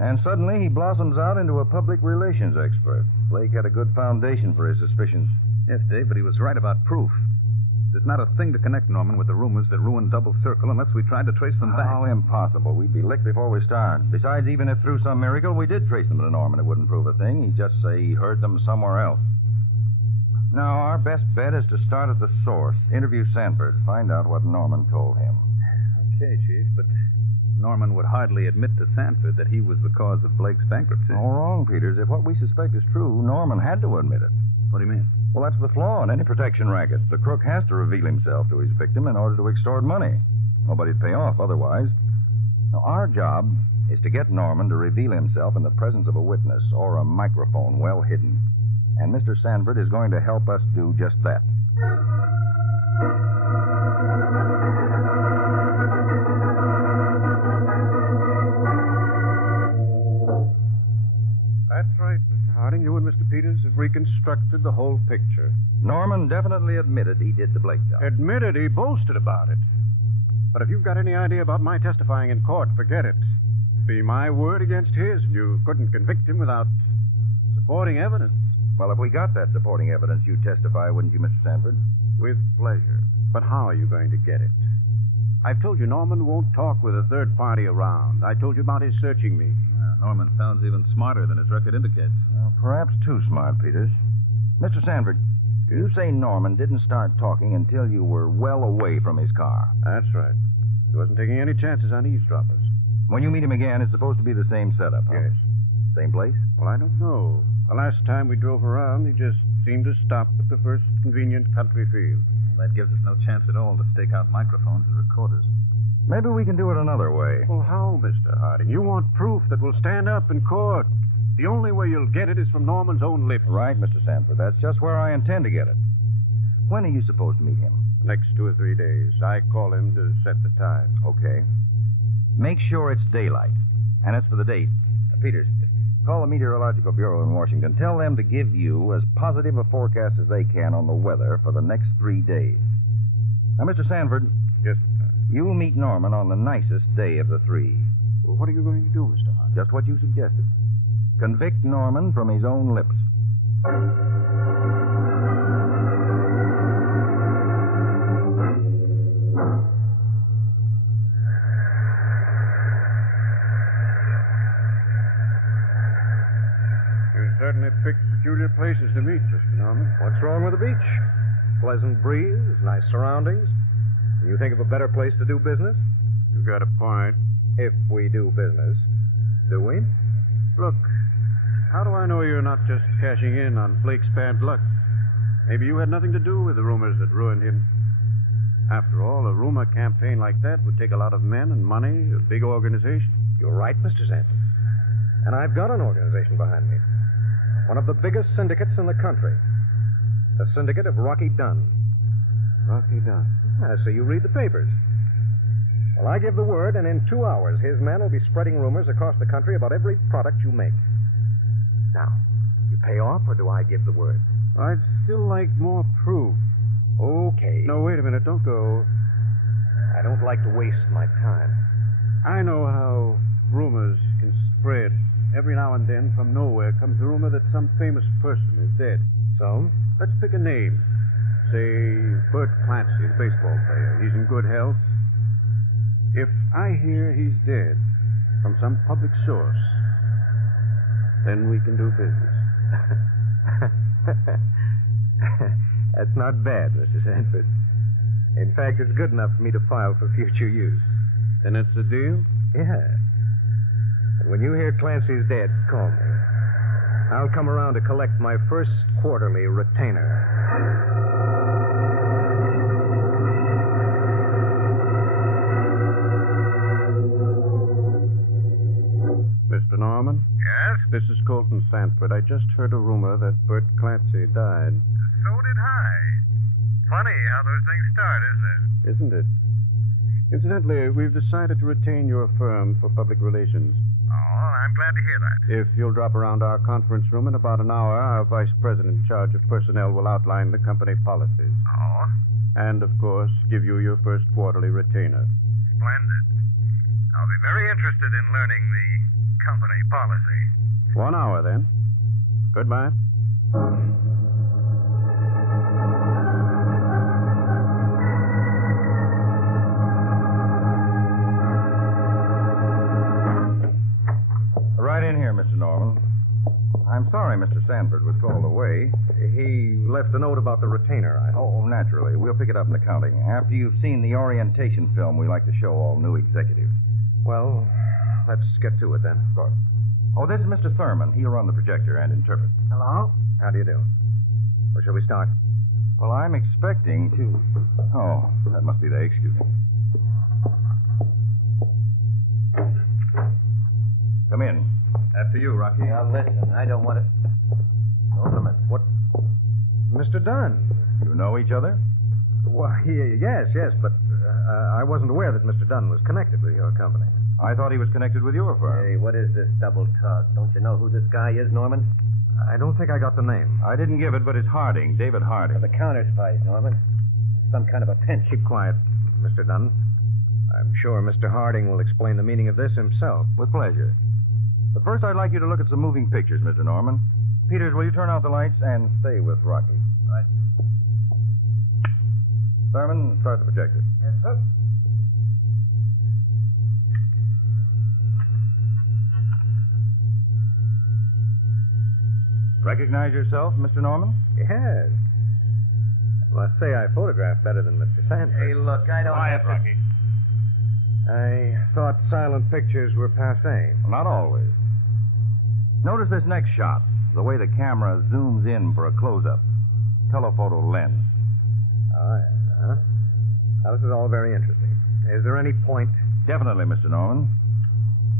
And suddenly he blossoms out into a public relations expert. Blake had a good foundation for his suspicions. Yes, Dave, but he was right about proof. There's not a thing to connect Norman with the rumors that ruined Double Circle unless we tried to trace them back. How impossible. We'd be licked before we start. Besides, even if through some miracle we did trace them to Norman, it wouldn't prove a thing. He'd just say he heard them somewhere else. Now, our best bet is to start at the source. Interview Sanford. Find out what Norman told him. Okay, Chief, but Norman would hardly admit to Sanford that he was the cause of Blake's bankruptcy. All wrong, Peters. If what we suspect is true, Norman had to admit it. What do you mean? Well, that's the flaw in any protection racket. The crook has to reveal himself to his victim in order to extort money. Nobody'd pay off otherwise. Now, our job is to get Norman to reveal himself in the presence of a witness or a microphone well hidden. And Mr. Sanford is going to help us do just that. That's right, Mr. Harding. You and Mr. Peters have reconstructed the whole picture. Norman definitely admitted he did the Blake job. Admitted he boasted about it. But if you've got any idea about my testifying in court, forget it. It'd be my word against his, and you couldn't convict him without supporting evidence. Well, if we got that supporting evidence, you'd testify, wouldn't you, Mr. Sanford? With pleasure. But how are you going to get it? I've told you Norman won't talk with a third party around. I told you about his searching me. Norman sounds even smarter than his record indicates. Well, perhaps too smart, Peters. Mr. Sanford, you say Norman didn't start talking until you were well away from his car. That's right. He wasn't taking any chances on eavesdroppers. When you meet him again, it's supposed to be the same setup, huh? Yes. Same place? Well, I don't know. The last time we drove around, he just seemed to stop at the first convenient country field. Well, that gives us no chance at all to stake out microphones and recorders. Maybe we can do it another way. Well, how, Mr. Harding? You want proof that will stand up in court. The only way you'll get it is from Norman's own lips. Right, Mr. Sanford. That's just where I intend to get it. When are you supposed to meet him? Next 2 or 3 days. I call him to set the time. Okay. Make sure it's daylight. And as for the date, Peters, call the Meteorological Bureau in Washington. Tell them to give you as positive a forecast as they can on the weather for the next 3 days. Now, Mr. Sanford. Yes, sir. You'll meet Norman on the nicest day of the 3. Well, what are you going to do, Mr. Harding? Just what you suggested. Convict Norman from his own lips. You certainly picked peculiar places to meet, Mr. Norman. What's wrong with the beach? Pleasant breeze, nice surroundings. You think of a better place to do business? You've got a point. If we do business. Do we? Look, how do I know you're not just cashing in on Blake's bad luck? Maybe you had nothing to do with the rumors that ruined him. After all, a rumor campaign like that would take a lot of men and money, a big organization. You're right, Mr. Sanford. And I've got an organization behind me. One of the biggest syndicates in the country. The Syndicate of Rocky Dunn. Rocky Dunn? Yeah, so you read the papers. Well, I give the word, and in 2 hours, his men will be spreading rumors across the country about every product you make. Now, you pay off, or do I give the word? I'd still like more proof. Okay. No, wait a minute. Don't go. I don't like to waste my time. I know how rumors can spread. Every now and then, from nowhere, comes the rumor that some famous person is dead. So? Let's pick a name. Say, Bert Clancy, the baseball player. He's in good health. If I hear he's dead from some public source, then we can do business. That's not bad, Mr. Sanford. In fact, it's good enough for me to file for future use. Then it's a deal? Yeah. And when you hear Clancy's dead, call me. I'll come around to collect my first quarterly retainer. Mr. Norman? Yes? This is Colton Sanford. I just heard a rumor that Bert Clancy died. So did I. Funny how those things start, isn't it? Isn't it? Incidentally, we've decided to retain your firm for public relations. Oh, I'm glad to hear that. If you'll drop around our conference room in about an hour, our vice president in charge of personnel will outline the company policies. Oh? And, of course, give you your first quarterly retainer. Splendid. I'll be very interested in learning the company policy. 1 hour, then. Goodbye. Right in here, Mr. Norman. I'm sorry Mr. Sanford was called away. He left a note about the retainer. Oh, naturally. We'll pick it up in accounting. After you've seen the orientation film we like to show all new executives. Well, let's get to it then. Of course. Oh, this is Mr. Thurman. He'll run the projector and interpret. Hello? How do you do? Where shall we start? Well, I'm expecting to... Oh, that must be they. Excuse me. Come in. After you, Rocky. Now, listen, I don't want to... Ornament. What? Mr. Dunn. You know each other? Why, yes, but I wasn't aware that Mr. Dunn was connected with your company. I thought he was connected with your firm. Hey, what is this double talk? Don't you know who this guy is, Norman? I don't think I got the name. I didn't give it, but it's Harding, David Harding. The Counterspy, Norman. It's some kind of a pinch. Keep quiet, Mr. Dunn. I'm sure Mr. Harding will explain the meaning of this himself. With pleasure. But first, I'd like you to look at some moving pictures, Mr. Norman. Peters, will you turn out the lights and stay with Rocky? Right. Thurman, start the projector. Yes, sir. Recognize yourself, Mr. Norman? Yes. I must say I photographed better than Mr. Sanford. Hey, look, I don't have to... Rocky. I thought silent pictures were passé. Well, not always. Notice this next shot, the way the camera zooms in for a close-up. Telephoto lens. Oh, yes. Huh? Now, this is all very interesting. Is there any point? Definitely, Mr. Norman.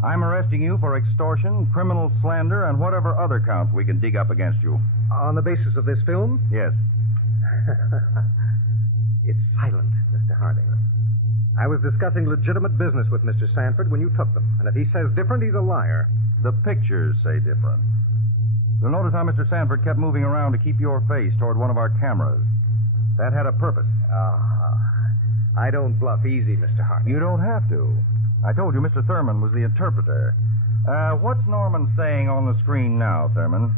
I'm arresting you for extortion, criminal slander, and whatever other counts we can dig up against you. On the basis of this film? Yes. It's silent, Mr. Harding. I was discussing legitimate business with Mr. Sanford when you took them. And if he says different, he's a liar. The pictures say different. You'll notice how Mr. Sanford kept moving around to keep your face toward one of our cameras. That had a purpose. I don't bluff easy, Mr. Harding. You don't have to. I told you Mr. Thurman was the interpreter. What's Norman saying on the screen now, Thurman?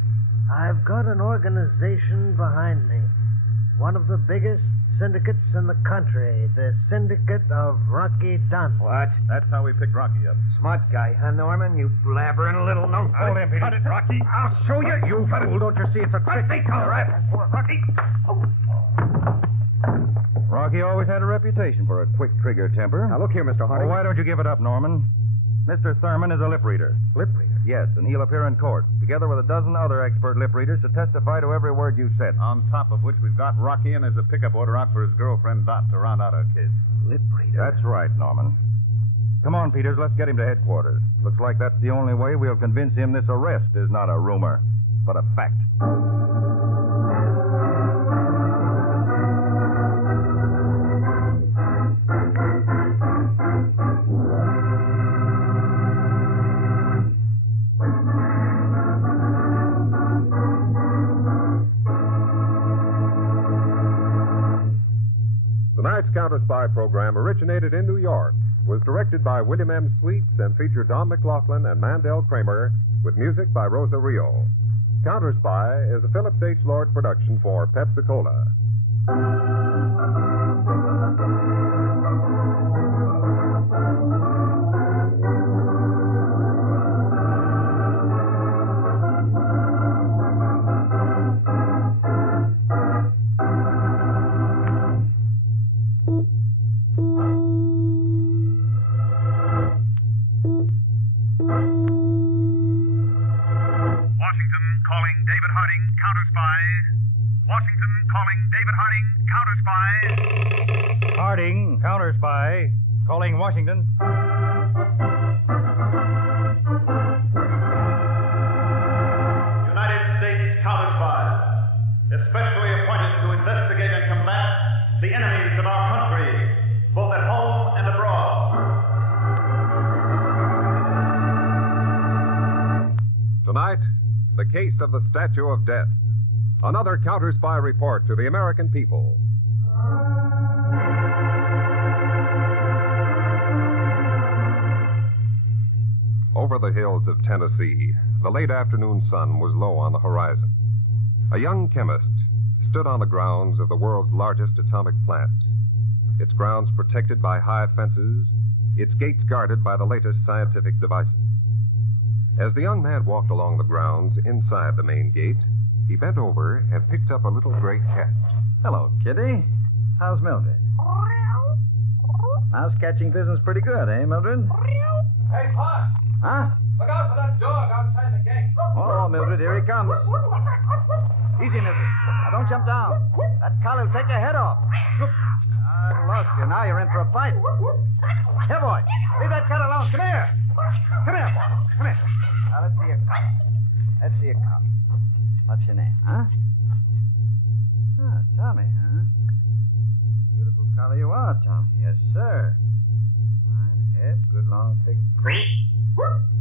I've got an organization behind me. One of the biggest syndicates in the country. The Syndicate of Rocky Dunn. What? That's how we picked Rocky up. Smart guy, huh, Norman? You blabbering little no. Hold him, Peter. Cut it, Rocky. I'll show you. You fool. Don't you see it's a trick? All right. Rocky. Rocky always had a reputation for a quick trigger temper. Now, look here, Mr. Harding. Well, why don't you give it up, Norman? Mr. Thurman is a lip reader. Lip reader? Yes, and he'll appear in court, together with a dozen other expert lip readers to testify to every word you said. On top of which, we've got Rocky and there's a pickup order out for his girlfriend, Dot, to round out our kids. Lip reader? That's right, Norman. Come on, Peters, let's get him to headquarters. Looks like that's the only way we'll convince him this arrest is not a rumor, but a fact. Tonight's Counterspy program originated in New York, was directed by William M. Sweets, and featured Don McLaughlin and Mandel Kramer, with music by Rosa Rio. Counterspy is a Phillips H. Lord production for Pepsi-Cola. Washington calling David Harding, Counterspy. Washington calling David Harding, Counterspy. Harding, Counterspy, calling Washington. United States Counterspies, especially appointed to investigate and combat the enemies of our country, both at home and abroad. Tonight, the case of the Statue of Death. Another Counterspy report to the American people. Over the hills of Tennessee, the late afternoon sun was low on the horizon. A young chemist stood on the grounds of the world's largest atomic plant. Its grounds protected by high fences, its gates guarded by the latest scientific devices. As the young man walked along the grounds inside the main gate, he bent over and picked up a little gray cat. Hello, Kitty. How's Mildred? Mouse catching business pretty good, eh, Mildred? Hey, Pop! Huh? Look out for that dog outside the gate. Oh, Mildred, here he comes. Easy, Mildred. Now, don't jump down. That collie will take your head off. I lost you. Now you're in for a fight. Here, boy. Leave that cat alone. Come here. Come here, boy. Come here. Now, let's see your collie. Let's see your collie. What's your name, huh? Ah, Tommy, huh? Beautiful collie you are, Tommy. Yes, sir. Fine head, good long, thick coat.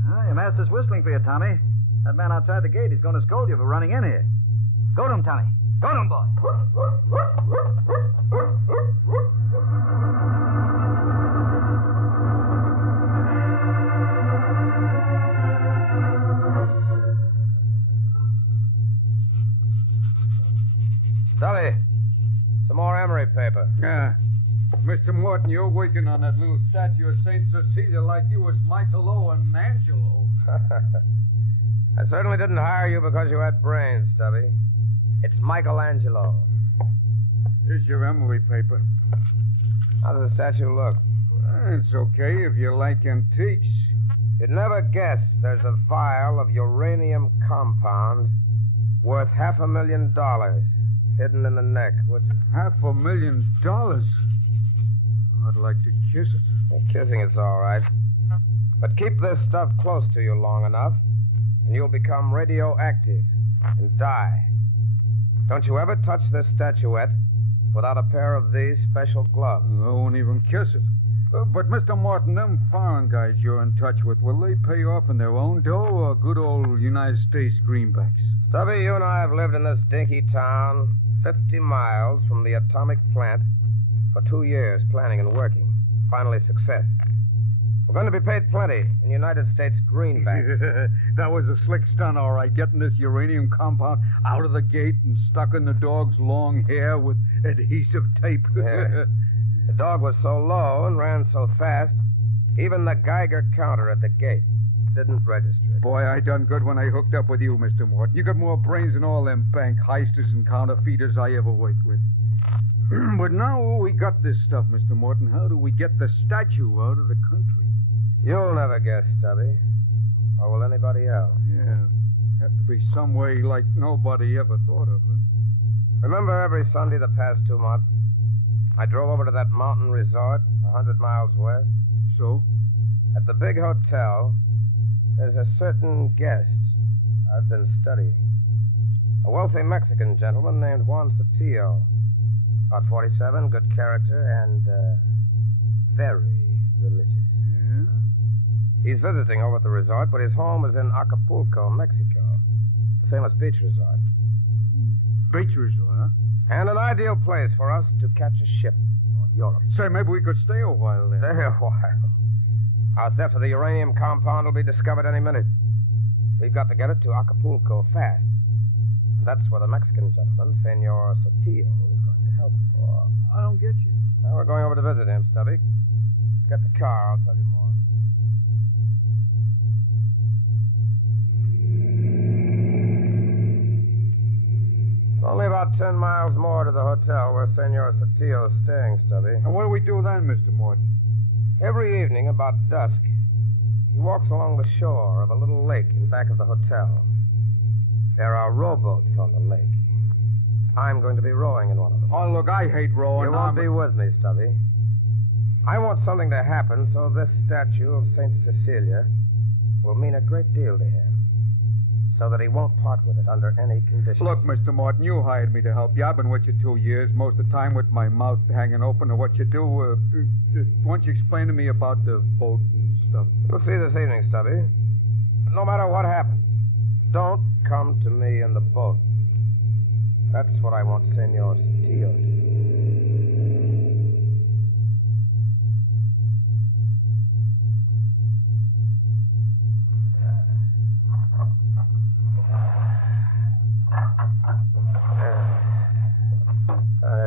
Ah, your master's whistling for you, Tommy. That man outside the gate, he's going to scold you for running in here. Go to him, Tommy. Go to him, boy. Tommy, some more emery paper. Yeah. Mr. Morton, you're working on that little statue of St. Cecilia like you was Michael and Angelo. I certainly didn't hire you because you had brains, Stubby. It's Michelangelo. Here's your emery paper. How does the statue look? It's okay if you like antiques. You'd never guess there's a vial of uranium compound worth $500,000 hidden in the neck, would you? $500,000? I'd like to kiss it. Well, kissing it's all right. But keep this stuff close to you long enough, and you'll become radioactive and die. Don't you ever touch this statuette without a pair of these special gloves. I won't even kiss it. But, Mr. Morton, them foreign guys you're in touch with, will they pay off in their own dough or good old United States greenbacks? Stubby, you and I have lived in this dinky town 50 miles from the atomic plant for 2 years, planning and working. Finally, success. We're going to be paid plenty in United States greenbacks. That was a slick stunt, all right, getting this uranium compound out of the gate and stuck in the dog's long hair with adhesive tape. Yeah. The dog was so low and ran so fast, even the Geiger counter at the gate didn't register it. Boy, I done good when I hooked up with you, Mr. Morton. You got more brains than all them bank heisters and counterfeiters I ever worked with. But now we got this stuff, Mr. Morton. How do we get the statue out of the country? You'll never guess, Stubby. Or will anybody else? Yeah. Have to be some way like nobody ever thought of, huh? Remember every Sunday the past 2 months, I drove over to that mountain resort 100 miles west? So? At the big hotel, there's a certain guest I've been studying. A wealthy Mexican gentleman named Juan Sotillo. About 47, good character, and very religious. Yeah? He's visiting over at the resort, but his home is in Acapulco, Mexico. It's a famous beach resort. Beach resort, huh? And an ideal place for us to catch a ship for Europe. Say, maybe we could stay a while there. Stay a while. Our theft of the uranium compound will be discovered any minute. We've got to get it to Acapulco fast. And that's where the Mexican gentleman, Senor Sotillo, is going to help us. Oh, I don't get you. Now, we're going over to visit him, Stubby. Get the car, I'll tell you more. It's only about 10 miles more to the hotel where Senor Sotillo is staying, Stubby. And what do we do then, Mr. Morton? Every evening, about dusk, he walks along the shore of a little lake in back of the hotel. There are rowboats on the lake. I'm going to be rowing in one of them. Oh, look, I hate rowing. You won't be with me, Stubby. I want something to happen so this statue of St. Cecilia will mean a great deal to him. So that he won't part with it under any conditions. Look, Mr. Morton, you hired me to help you. I've been with you 2 years, most of the time with my mouth hanging open to what you do. Why don't you explain to me about the boat and stuff? We'll see this evening, Stubby. But no matter what happens, Don't come to me in the boat. That's what I want Senor Sotillo to do.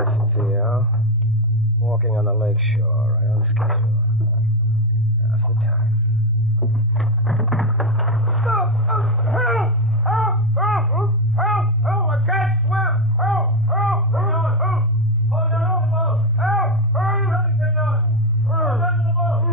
Sotillo. Walking on the lake shore, right on schedule. Now's the time. I can't swim! Help! Hold on the boat! Help! Hold on the boat!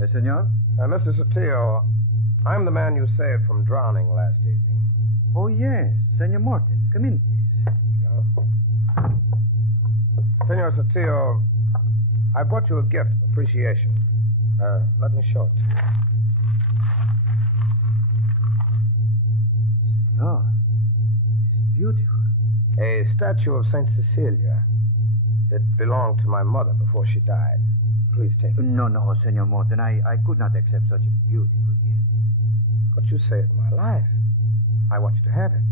Yes, senor? Mr. Sotillo, I'm the man you saved from drowning last evening. Oh, yes. Senor Morton. Come in, please. Senor Sotillo, I brought you a gift of appreciation. Let me show it to you. Senor, it's beautiful. A statue of Saint Cecilia. It belonged to my mother before she died. Please take it. No, Senor Morton. I could not accept such a beautiful gift. But you saved my life. I want you to have it.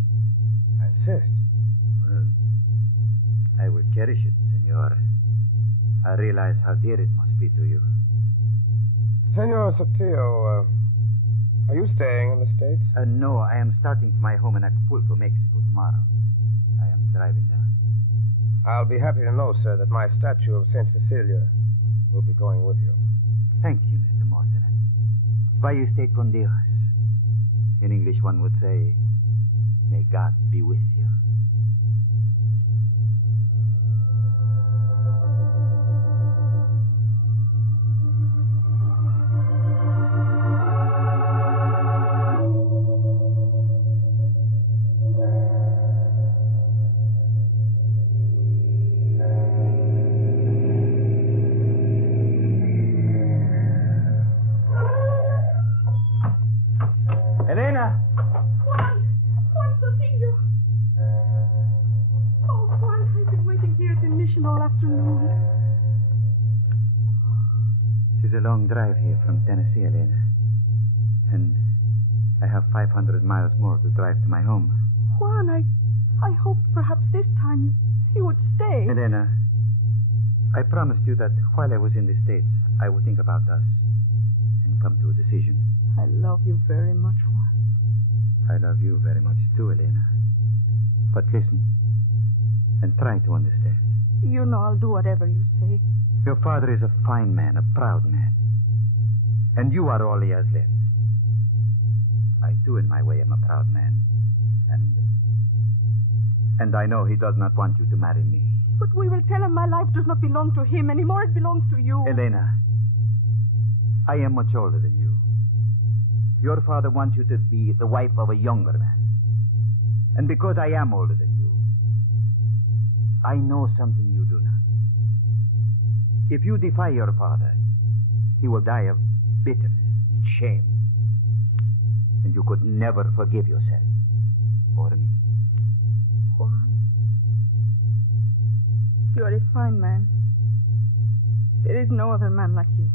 I insist. Well, I will cherish it, senor. I realize how dear it must be to you. Senor Sotillo, are you staying in the States? No, I am starting for my home in Acapulco, Mexico, tomorrow. I am driving down. I'll be happy to know, sir, that my statue of Saint Cecilia will be going with you. Thank you, Mr. Morton. Vaya usted con Dios. In English, one would say, may God be with you. Elena! Juan Sotillo! Oh, Juan, I've been waiting here at the mission all afternoon. It is a long drive here from Tennessee, Elena. And I have 500 miles more to drive to my home. Juan, I hoped perhaps this time you would stay. Elena, I promised you that while I was in the States, I would think about us and come to a decision. I love you very much, Juan. I love you very much too, Elena. But listen, and try to understand. You know I'll do whatever you say. Your father is a fine man, a proud man. And you are all he has left. I, too, in my way, am a proud man. And I know he does not want you to marry me. But we will tell him my life does not belong to him anymore. It belongs to you. Elena, I am much older than you. Your father wants you to be the wife of a younger man. And because I am older than you, I know something you do not. If you defy your father, he will die of bitterness and shame. And you could never forgive yourself or me. Juan, you are a fine man. There is no other man like you.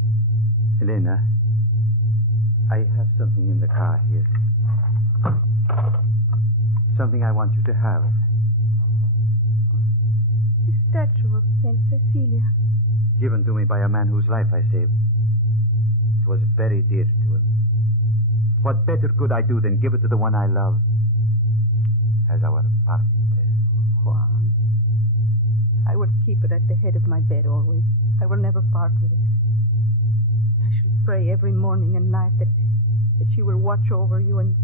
Elena, I have something in the car here. Something I want you to have. The statue of Saint Cecilia. Given to me by a man whose life I saved. It was very dear to him. What better could I do than give it to the one I love as our parting present? Juan, I will keep it at the head of my bed always. I will never part with it. I shall pray every morning and night that she will watch over you and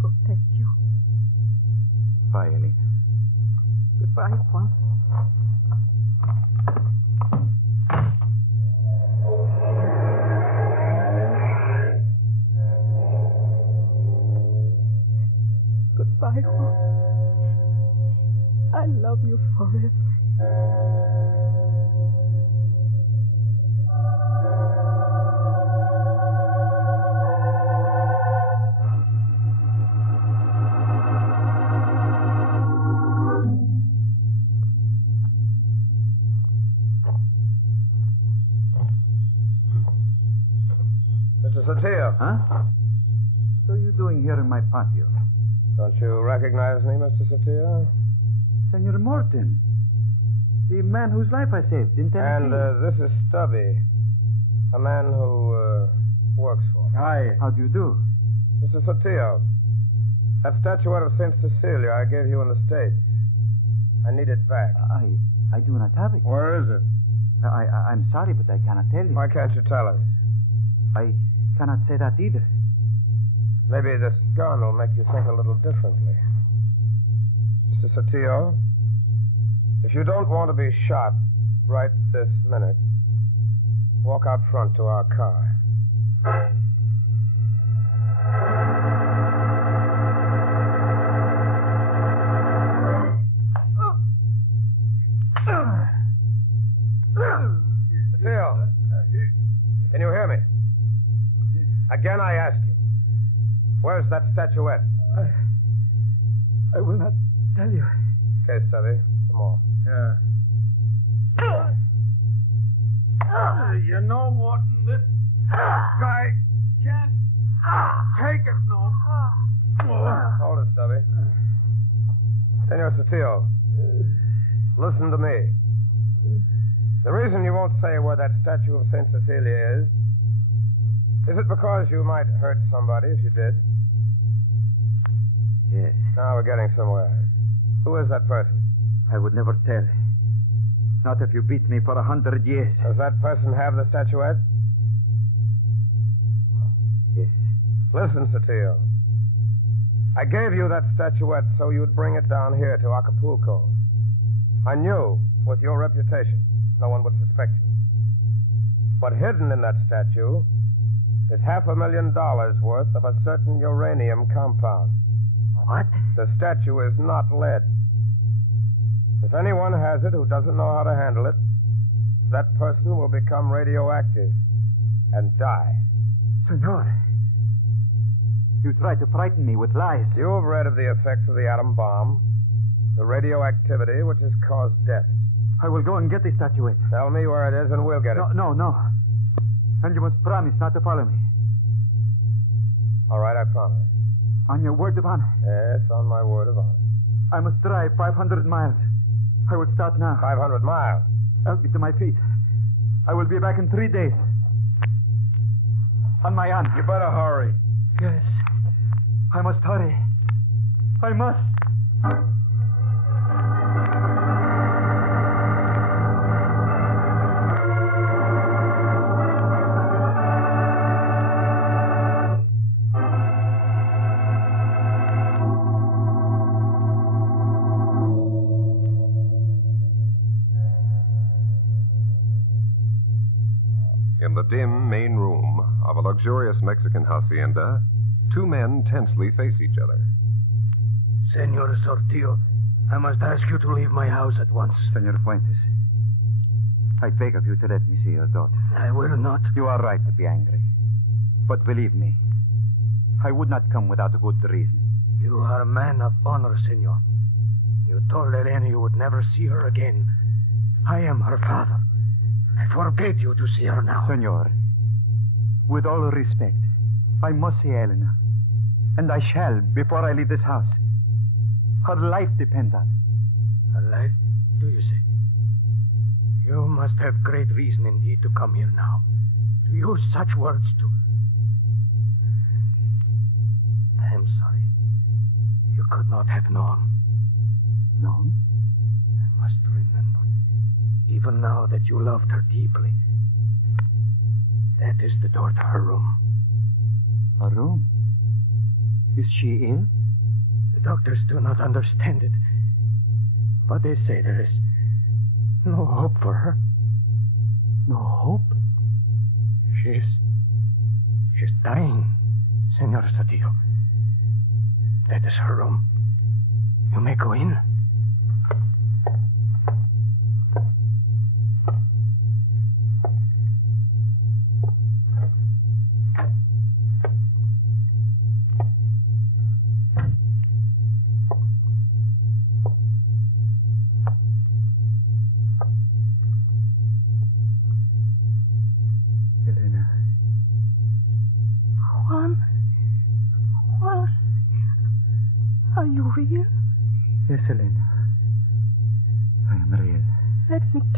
protect you. Goodbye, Elena. Goodbye, Juan. Goodbye, Juan. I love you forever. Sotillo. Huh? What are you doing here in my patio? Don't you recognize me, Mr. Sotillo? Senor Morton. The man whose life I saved in Tennessee. And this is Stubby. A man who works for me. Hi. How do you do? Mr. Sotillo, that statuette of St. Cecilia I gave you in the States. I need it back. I do not have it. Where is it? I'm sorry, but I cannot tell you. Why can't you tell us? I cannot say that either. Maybe this gun will make you think a little differently. Mr. Sotillo, if you don't want to be shot right this minute, walk out front to our car. Sotillo, can you hear me? Again, I ask you. Where's that statuette? I will not tell you. Okay, Stubby. Some more. Yeah. You know, Morton, this guy can't take it no more. Hold it, Stubby. Senor Sotillo, listen to me. The reason you won't say where that statue of St. Cecilia is it because you might hurt somebody if you did? Yes. Now we're getting somewhere. Who is that person? I would never tell. Not if you beat me for 100 years. Does that person have the statuette? Yes. Listen, Sotillo. I gave you that statuette so you'd bring it down here to Acapulco. I knew, with your reputation, no one would suspect you. But hidden in that statue is $500,000 worth of a certain uranium compound. What? The statue is not lead. If anyone has it who doesn't know how to handle it, that person will become radioactive and die. Senor, you try to frighten me with lies. You have read of the effects of the atom bomb, the radioactivity which has caused deaths. I will go and get the statuette. Tell me where it is and we'll get it. No. And you must promise not to follow me. All right, I promise. On your word of honor? Yes, on my word of honor. I must drive 500 miles. I will start now. 500 miles? Help me to my feet. I will be back in 3 days. On my honor. You better hurry. Yes. I must hurry. I must. In the dim main room of a luxurious Mexican hacienda, two men tensely face each other. Senor Sortillo, I must ask you to leave my house at once. Senor Fuentes, I beg of you to let me see your daughter. I will not. You are right to be angry. But believe me, I would not come without a good reason. You are a man of honor, senor. You told Elena you would never see her again. I am her father. I forbid you to see her now. Senor, with all respect, I must see Elena. And I shall before I leave this house. Her life depends on it. Her life, do you say? You must have great reason indeed to come here now. To use such words to... I'm sorry. You could not have known. Known? I must remember. Even now that you loved her deeply. That is the door to her room. Her room? Is she ill? The doctors do not understand it. But they say there is no hope for her. No hope? She's dying, Senor Sotillo. That is her room. You may go in.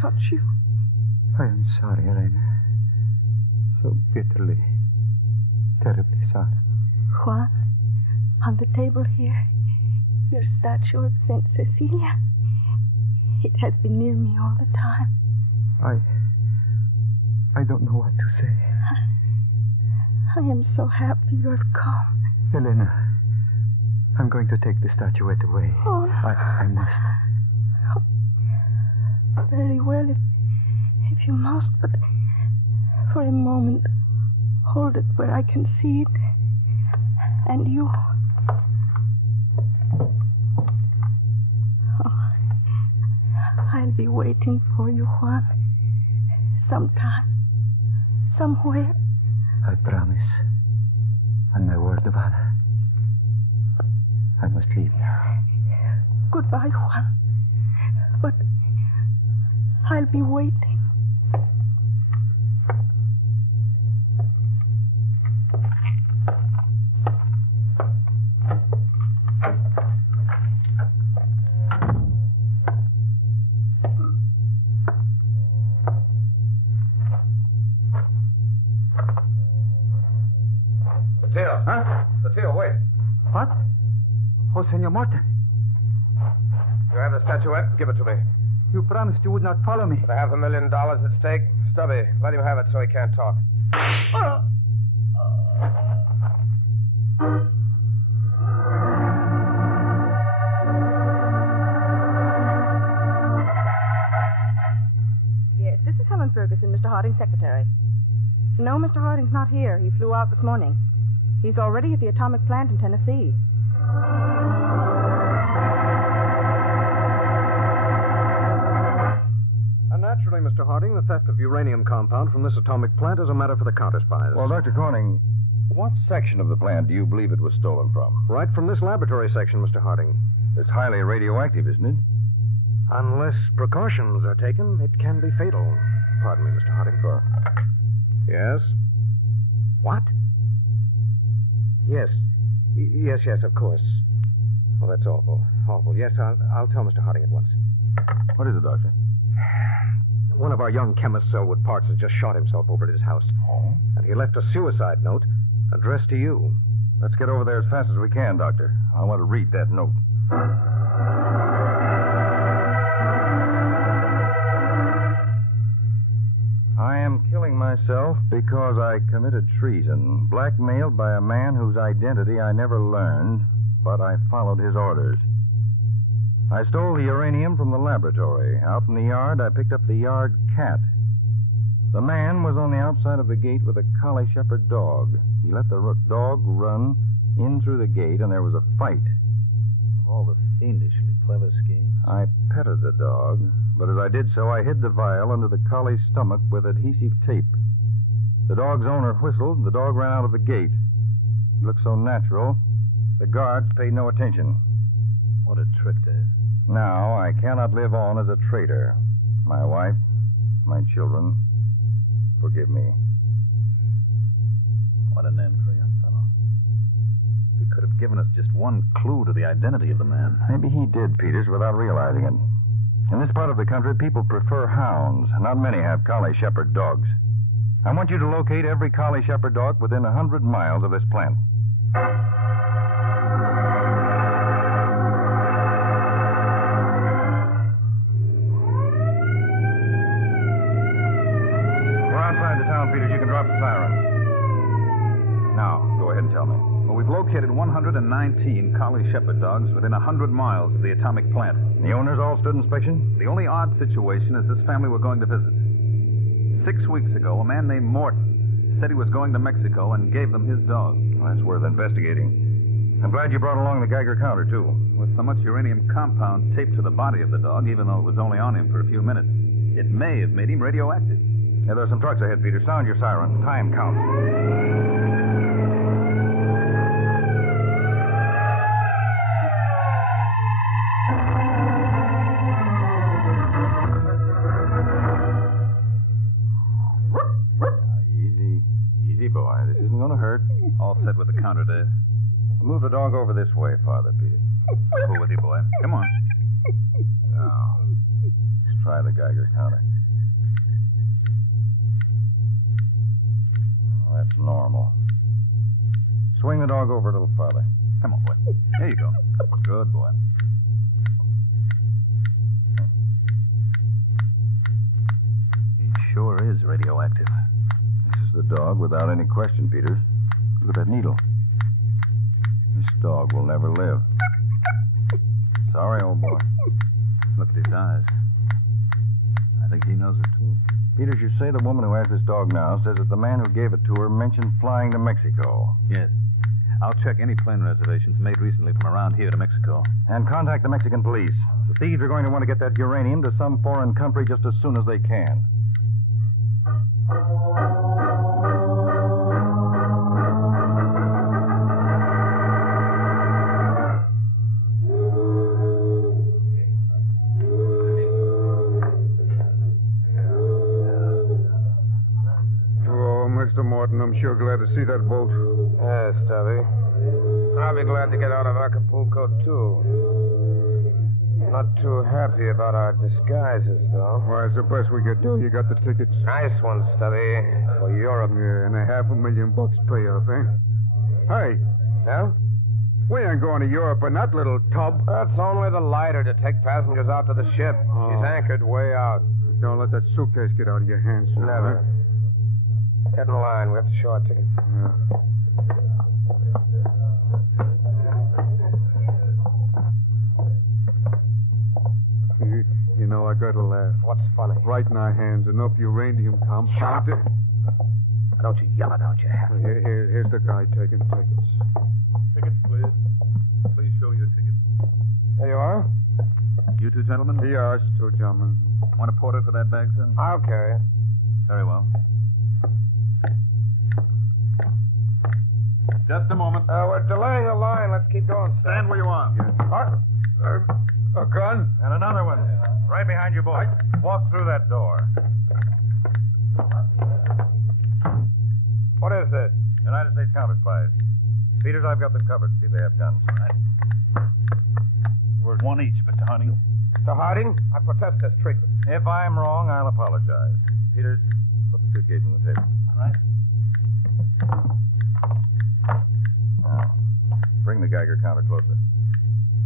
touch you. I am sorry, Elena. So bitterly, terribly sorry. Juan, on the table here, your statue of Saint Cecilia. It has been near me all the time. I don't know what to say. I am so happy you have come. Elena, I'm going to take the statuette away. Oh, no. I must. Very well, if you must, but for a moment, hold it where I can see it. And you... Oh, I'll be waiting for you, Juan. Sometime. Somewhere. I promise. On my word of honor. I must leave now. Goodbye, Juan. But I'll be waiting. Sotillo. Huh? Sotillo, wait. What? Oh, Senor Morton. You have the statuette? Give it to me. You promised you would not follow me. With $500,000 at stake? Stubby, let him have it so he can't talk. Oh. Yes, this is Helen Ferguson, Mr. Harding's secretary. No, Mr. Harding's not here. He flew out this morning. He's already at the atomic plant in Tennessee. Naturally, Mr. Harding, the theft of uranium compound from this atomic plant is a matter for the counterspies. Well, Dr. Corning, what section of the plant do you believe it was stolen from? Right from this laboratory section, Mr. Harding. It's highly radioactive, isn't it? Unless precautions are taken, it can be fatal. Pardon me, Mr. Harding. Sure. Yes? What? Yes. Yes, of course. Oh, that's awful. Awful. Yes, I'll tell Mr. Harding at once. What is it, Doctor? One of our young chemists, Selwood Parks, has just shot himself over at his house. Oh? And he left a suicide note addressed to you. Let's get over there as fast as we can, Doctor. I want to read that note. I am killing myself because I committed treason, blackmailed by a man whose identity I never learned, but I followed his orders. I stole the uranium from the laboratory. Out in the yard, I picked up the yard cat. The man was on the outside of the gate with a collie shepherd dog. He let the dog run in through the gate, and there was a fight. Of all the fiendishly clever schemes. I petted the dog, but as I did so, I hid the vial under the collie's stomach with adhesive tape. The dog's owner whistled, and the dog ran out of the gate. It looked so natural, the guards paid no attention. What a trick, Dave. Now, I cannot live on as a traitor. My wife, my children, forgive me. What an end for a young fellow. He could have given us just one clue to the identity of the man. Maybe he did, Peters, without realizing it. In this part of the country, people prefer hounds. Not many have collie shepherd dogs. I want you to locate every collie shepherd dog within 100 miles of this plant. Outside the town, Peters, you can drop the siren. Now, go ahead and tell me. Well, we've located 119 collie shepherd dogs within 100 miles of the atomic plant. The owners all stood inspection? The only odd situation is this family we're going to visit. 6 weeks ago, a man named Morton said he was going to Mexico and gave them his dog. Well, that's worth investigating. I'm glad you brought along the Geiger counter, too. With so much uranium compound taped to the body of the dog, even though it was only on him for a few minutes, it may have made him radioactive. Yeah, there are some trucks ahead, Peter. Sound your siren. Time counts. Easy, boy. This isn't going to hurt. All set with the counter, Dave. Move the dog over this way, Father, Peter. I'll go with you, boy. Come on. Now, try the Geiger counter. Oh, that's normal. Swing the dog over a little farther. Come on, boy. There you go. Good boy. He sure is radioactive. This is the dog without any question, Peters. Look at that needle. This dog will never live. Sorry, old boy. Look at his eyes. I think he knows it, too. Peters, you say the woman who has this dog now says that the man who gave it to her mentioned flying to Mexico. Yes. I'll check any plane reservations made recently from around here to Mexico. And contact the Mexican police. The thieves are going to want to get that uranium to some foreign country just as soon as they can. Mr. Morton, I'm sure glad to see that boat. Yes, Stubby. I'll be glad to get out of Acapulco, too. Not too happy about our disguises, though. Why, it's the best we could do. You got the tickets. Nice one, Stubby. For Europe. Yeah, and $500,000 payoff, eh? Hey. Yeah? We ain't going to Europe in that little tub. That's only the lighter to take passengers out to the ship. Oh. She's anchored way out. Don't let that suitcase get out of your hands. Never. Huh? Get in line. We have to show our tickets. Yeah. You know, I gotta laugh. What's funny? Right in our hands, enough uranium compound. Don't you yell it out, you have. Here's the guy taking tickets. Tickets, please. Please show your tickets. There you are. You two gentlemen? Yes, two gentlemen. Want a porter for that bag, son? I'll carry it. Very well. Just a moment. We're delaying the line. Let's keep going, sir. Stand where you are. A gun? And another one. Right behind you both. Walk through that door. What is this? United States Counterspies. Peters, I've got them covered. See if they have guns. Word one each, Mr. Harding. Mr. Harding, I protest this treatment. If I'm wrong, I'll apologize. Peters, put the suitcase on the table. All right. Now, bring the Geiger counter closer.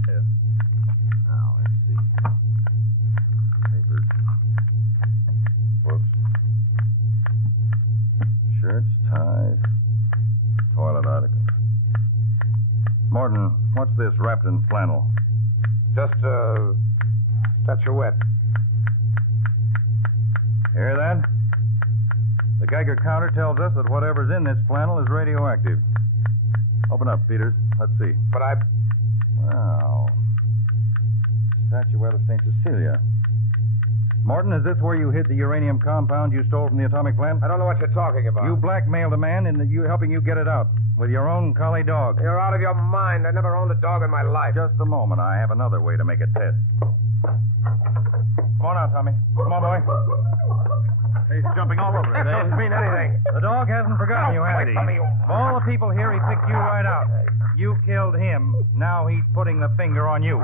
Here. Now, let's see. Papers. Books. Shirts, ties. Toilet articles. Morton, what's this wrapped in flannel? Just a statuette. Hear that? The Geiger counter tells us that whatever's in this flannel is radioactive. Open up, Peters. Let's see. But I... Wow. Statuette of St. Cecilia. Morton, is this where you hid the uranium compound you stole from the atomic plant? I don't know what you're talking about. You blackmailed a man into helping you get it out with your own collie dog. You're out of your mind. I never owned a dog in my life. Just a moment. I have another way to make a test. Come on out, Tommy. Come on, boy. He's jumping all over it. That doesn't mean anything. The dog hasn't forgotten you, has he? Of all the people here, he picked you right out. You killed him. Now he's putting the finger on you.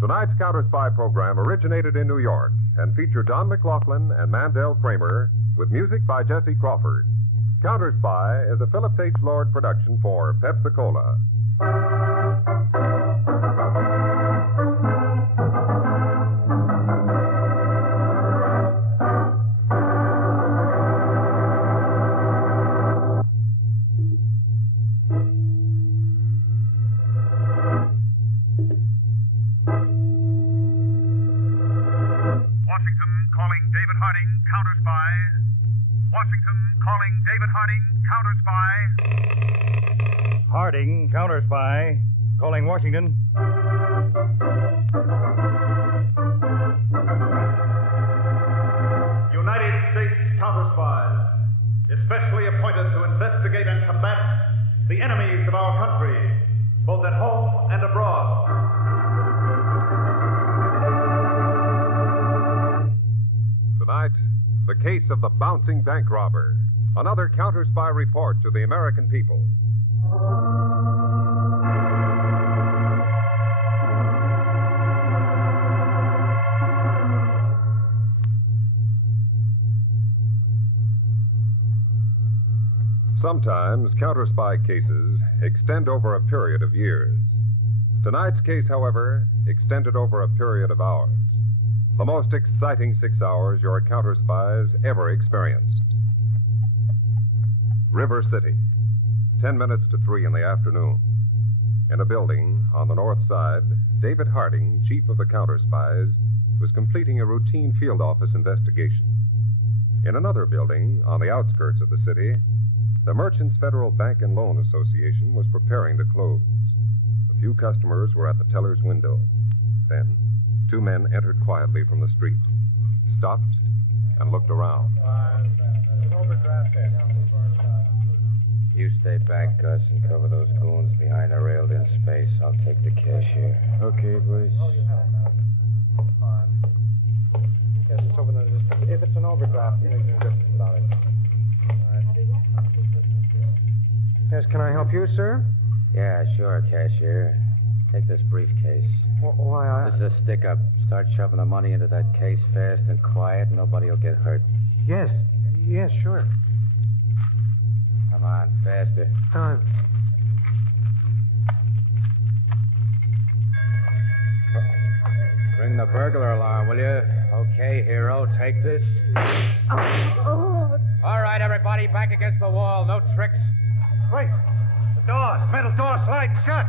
Tonight's Counterspy program originated in New York and featured Don McLaughlin and Mandel Kramer with music by Jesse Crawford. Counterspy is a Phillips H. Lord production for Pepsi-Cola. Harding, Counterspy. Calling Washington. United States Counterspies, especially appointed to investigate and combat the enemies of our country, both at home and abroad. Tonight, the case of the bouncing bank robber. Another Counterspy report to the American people. Sometimes Counterspy cases extend over a period of years. Tonight's case, however, extended over a period of hours. The most exciting 6 hours your Counterspies ever experienced. River City, 10 minutes to 3 in the afternoon. In a building on the north side, David Harding, chief of the Counterspies, was completing a routine field office investigation. In another building on the outskirts of the city, the Merchants Federal Bank and Loan Association was preparing to close. A few customers were at the teller's window. Then, 2 men entered quietly from the street, stopped, and looked around. You stay back, Gus, and cover those goons behind the railed-in space. I'll take the cashier. Okay, boys. Yes, it's over there. If it's an overdraft, there's no difference about it. Yes, can I help you, sir? Yeah, sure, cashier. Take this briefcase. Why, This is a stick-up. Start shoving the money into that case fast and quiet, and nobody will get hurt. Yes, sure. Come on, faster. Ring the burglar alarm, will you? Okay, hero, take this. All right, everybody, back against the wall. No tricks. Wait. The doors. Metal door sliding shut.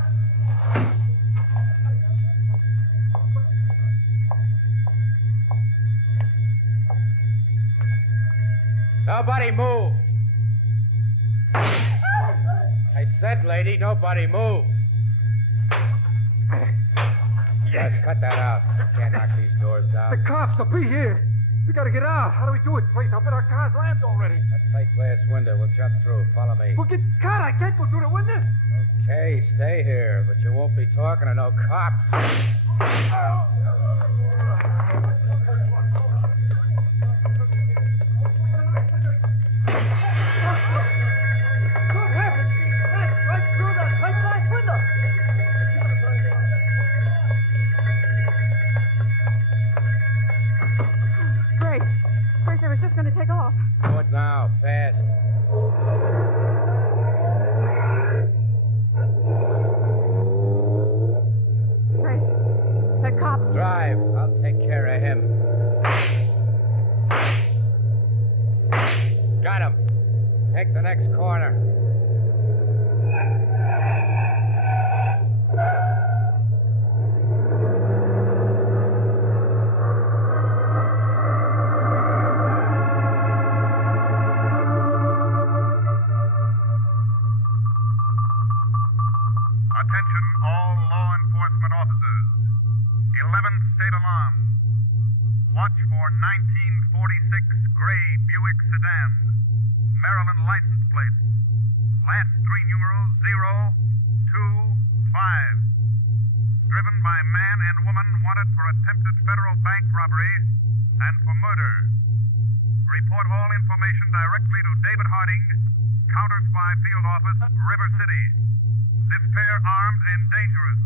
Nobody move. I said, lady, nobody move. Let's cut that out. Can't knock these doors down. The cops will be here. We gotta get out. How do we do it, place? I'll bet our car's rammed already. That plate glass window. We'll jump through. Follow me. We'll get caught. I can't go through the window. Okay, stay here, but you won't be talking to no cops. What happened? He smashed right through that plate glass window. Grace, I was just going to take off. What now? Fast. Grace, that cop. Drive. I'll take care of him. Got him. Take the next corner. Attention all law enforcement officers. 11th state alarm. Watch for 1946 gray Buick sedan. Maryland license plate. Last 3 numerals 025. Driven by man and woman wanted for attempted federal bank robbery and for murder. Report all information directly to David Harding, Counterspy Field Office, River City. This pair armed and dangerous.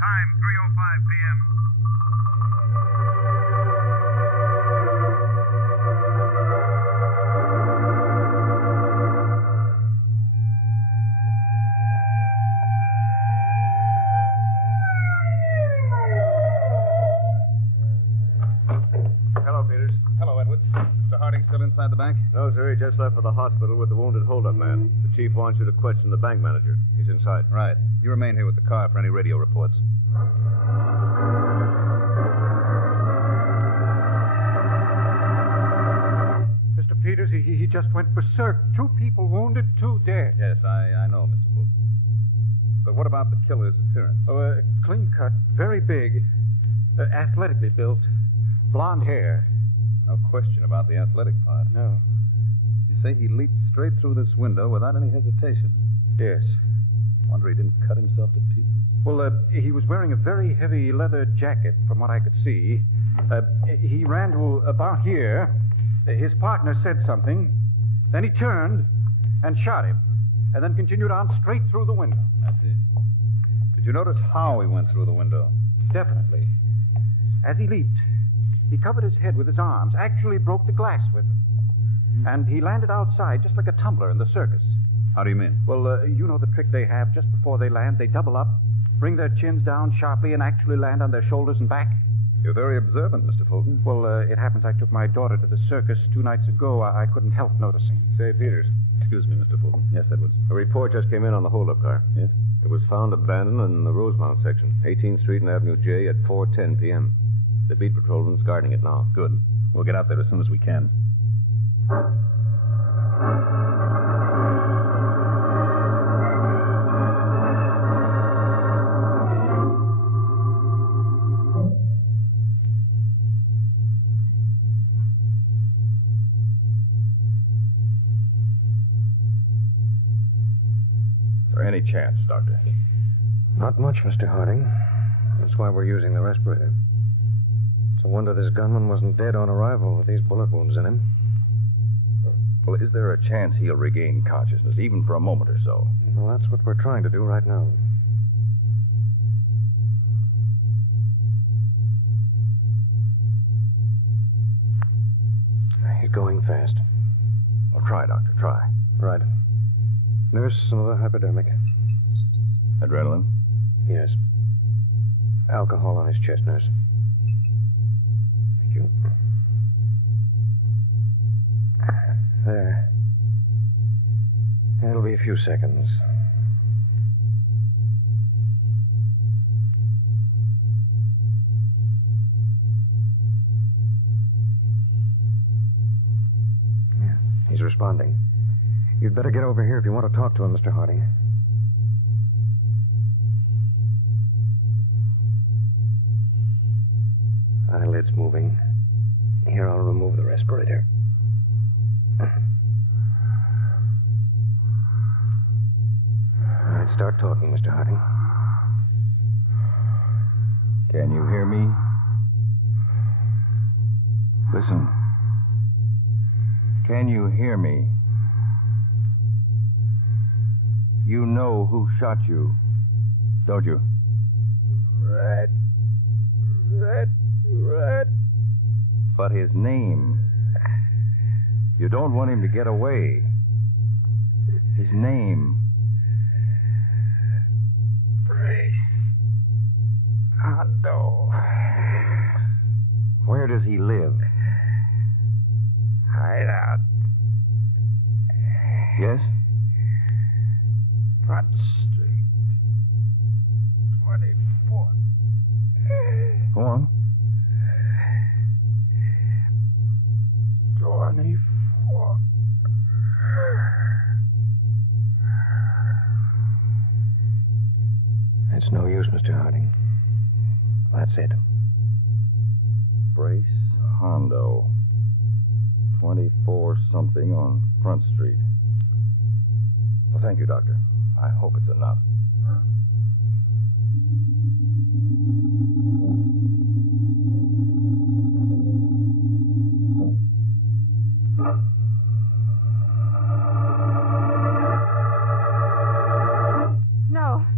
Time 3:05 p.m. Hello, Peters. Hello, Edwards. Mr. Harding still inside the bank? No, sir. He just left for the hospital with the wounded hold-up man. The chief wants you to question the bank manager. He's inside. Right. You remain here with the car for any radio reports. Mr. Peters, he just went berserk. 2 people wounded, 2 dead. Yes, I know, Mr. Fulton. But what about the killer's appearance? Oh, clean cut, very big, athletically built, blonde hair. No question about the athletic part. No. You say he leaped straight through this window without any hesitation. Yes. Wonder he didn't cut himself to pieces. Well, he was wearing a very heavy leather jacket, from what I could see. He ran to about here. His partner said something. Then he turned and shot him, and then continued on straight through the window. I see. Did you notice how he went through the window? Definitely. As he leaped, he covered his head with his arms, actually broke the glass with them. And he landed outside just like a tumbler in the circus. How do you mean? Well, you know the trick they have just before they land. They double up, bring their chins down sharply, and actually land on their shoulders and back. You're very observant, Mr. Fulton. Well, it happens I took my daughter to the circus 2 nights ago. I couldn't help noticing. Say, Peters. Excuse me, Mr. Fulton. Yes, Edwards. A report just came in on the holdup car. Yes? It was found abandoned in the Rosemount section, 18th Street and Avenue J at 4:10 p.m. The beat patrolman's guarding it now. Good. We'll get out there as soon as we can. Is there any chance, Doctor? Not much, Mr. Harding. That's why we're using the respirator. It's a wonder this gunman wasn't dead on arrival with these bullet wounds in him. Well, is there a chance he'll regain consciousness, even for a moment or so? Well, that's what we're trying to do right now. He's going fast. Well, try, Doctor, try. Right. Nurse, another hypodermic. Adrenaline? Yes. Alcohol on his chest, nurse. Thank you. There. It'll be a few seconds. Yeah, he's responding. You'd better get over here if you want to talk to him, Mr. Harding. Eyelids moving. Here, I'll remove the respirator. All right, start talking, Mr. Harding. Can you hear me? Listen. Can you hear me? You know who shot you, don't you? Red. But his name. You don't want him to get away. His name. Brace. Hondo. Where does he live? Hideout. Yes? Front Street. 24. Go on. 24. It's no use, Mr. Harding. That's it. Brace Hondo. 24-something on Front Street. Well, thank you, Doctor. I hope it's enough.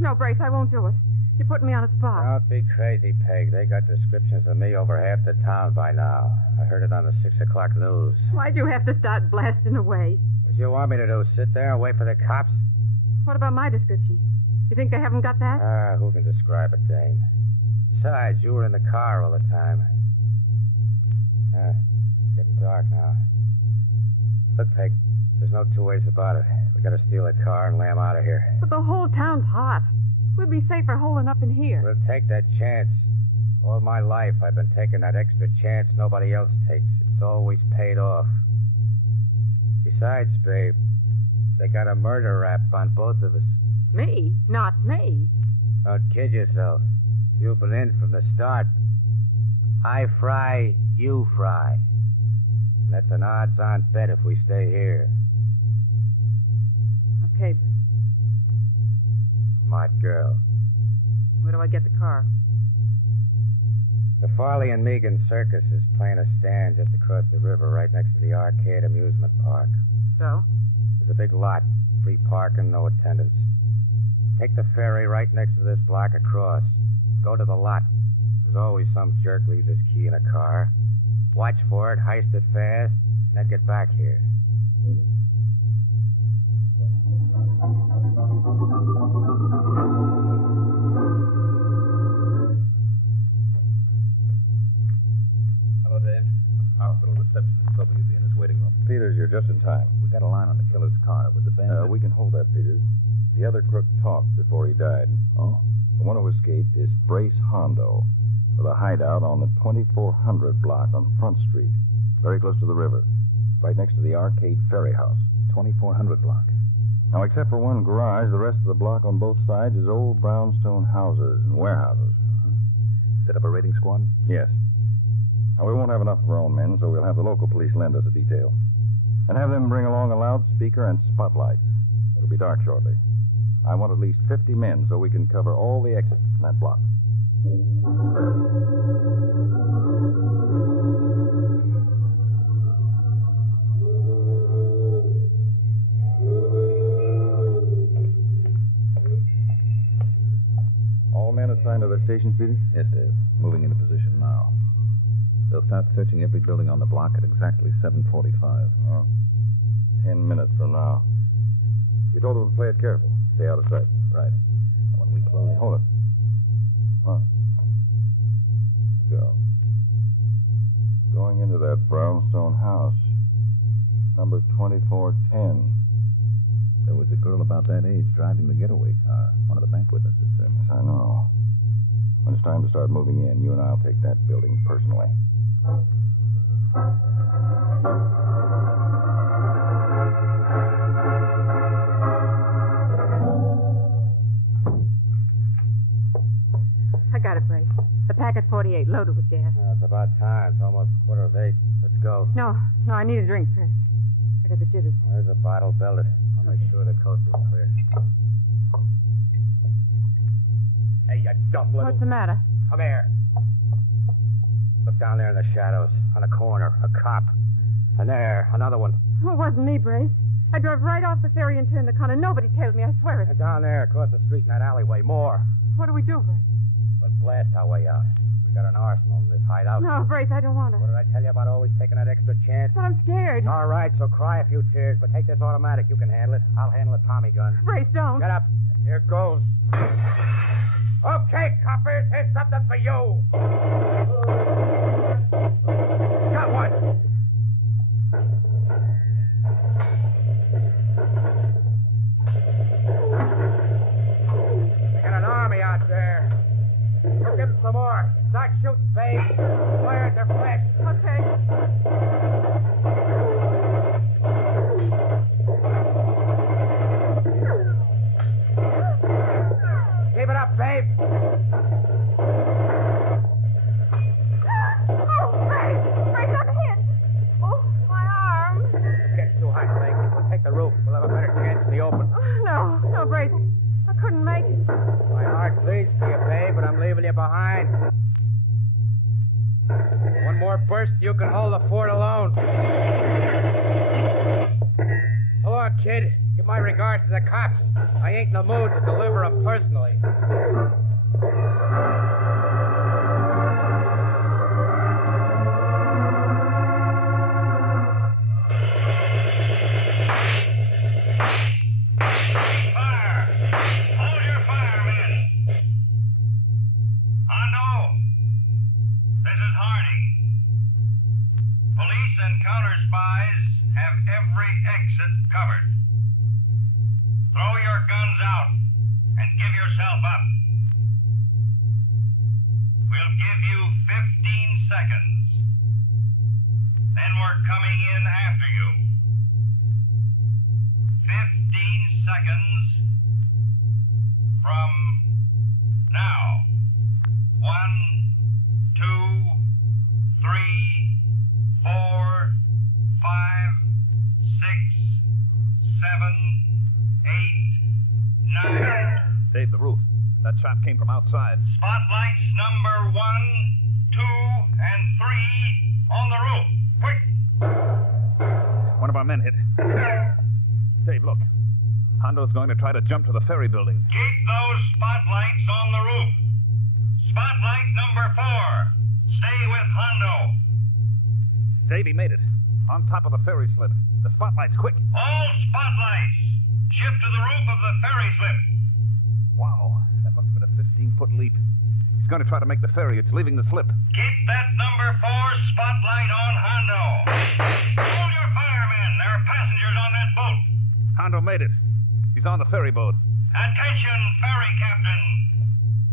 No, Brace, I won't do it. You're putting me on a spot. Don't be crazy, Peg. They got descriptions of me over half the town by now. I heard it on the 6 o'clock news. Why'd you have to start blasting away? What do you want me to do, sit there and wait for the cops? What about my description? You think they haven't got that? Who can describe it, Dame? Besides, you were in the car all the time. Getting dark now. Look, Peg, there's no two ways about it. We gotta steal a car and lay 'em out of here. But the whole town's hot. We'd be safer holding up in here. We'll take that chance. All my life, I've been taking that extra chance nobody else takes. It's always paid off. Besides, babe, they got a murder rap on both of us. Me? Not me. Don't kid yourself. You've been in from the start. I fry, you fry. And that's an odds-on bet if we stay here. Okay, Brace. Smart girl. Where do I get the car? The Farley and Megan Circus is playing a stand just across the river right next to the Arcade Amusement Park. So? There's a big lot. Free parking, no attendance. Take the ferry right next to this block across. Go to the lot. There's always some jerk leaves his key in a car. Watch for it, heist it fast, and then get back here. Hello, Dave. Hospital receptionist told me you'd be in his waiting room. Peters, you're just in time. We got a line on the killer's car with the bandit. We can hold that, Peters. The other crook talked before he died. Oh? The one who escaped is Brace Hondo, with a hideout on the 2400 block on Front Street, very close to the river, right next to the Arcade Ferry House. 2400 block. Now, except for one garage, the rest of the block on both sides is old brownstone houses and warehouses. Set up a raiding squad? Yes. Now, we won't have enough of our own men, so we'll have the local police lend us a detail. And have them bring along a loudspeaker and spotlights. It'll be dark shortly. I want at least 50 men so we can cover all the exits from that block. All men assigned to their stations, Peters? Yes, Dave. Moving into position now. They'll start searching every building on the block at exactly 7:45. Oh, 10 minutes from now. You told them to play it careful. Stay out of sight. Right. And when we close... Hey, hold it. What? Go. Going into that brownstone house. Number 2410. There was a girl about that age driving the getaway car. One of the bank witnesses said. Yes, I know. When it's time to start moving in, you and I'll take that building personally. I got it, Brace. The packet 48, loaded with gas. It's about time. It's almost 7:45. Let's go. No, I need a drink first. I got the jitters. There's a bottle belted. I'll make sure the coast is clear. Hey, you dumb little... What's the matter? Come here. Look down there in the shadows. On the corner. A cop. And there, another one. Well, it wasn't me, Brace. I drove right off the ferry and turned the corner. Nobody tailed me, I swear it. And down there, across the street in that alleyway. More. What do we do, Brace? Let's blast our way out. We got an arsenal in this hideout. No, Brace, I don't want to. What did I tell you about always taking that extra chance? But I'm scared. All right, so cry a few tears, but take this automatic. You can handle it. I'll handle a Tommy gun. Brace, don't. Get up. Here it goes. Okay, coppers, here's something for you. Got one. They got an army out there. We'll give them some more. Start shooting, babe. Fire at their flesh. Okay. Keep it up, babe. Oh, Brace, I'm hit. Oh, my arm. It's getting too hot, Blake. We'll take the roof. We'll have a better chance in the open. No, Brace. I couldn't make it. My heart bleeds for you, babe, but I'm leaving you behind. One more burst, you can hold the fort alone. So long, kid. Give my regards to the cops. I ain't in the mood to deliver them personally. Police and counterspies have every exit covered. Throw your guns out and give yourself up. We'll give you 15 seconds. Then we're coming in after you. 15 seconds from now. 1, 2, 3, 4, 5, 6, 7, 8, 9. Dave, the roof. That chop came from outside. Spotlights number 1, 2, and 3 on the roof. Quick! One of our men hit. Dave, look. Hondo's going to try to jump to the ferry building. Keep those spotlights on the roof. Spotlight number 4. Stay with Hondo. Dave, he made it. On top of the ferry slip. The spotlights, quick. All spotlights. Shift to the roof of the ferry slip. Wow, that must have been a 15-foot leap. He's going to try to make the ferry. It's leaving the slip. Keep that number 4 spotlight on Hondo. Hold your fire, men. There are passengers on that boat. Hondo made it. He's on the ferry boat. Attention, ferry captain.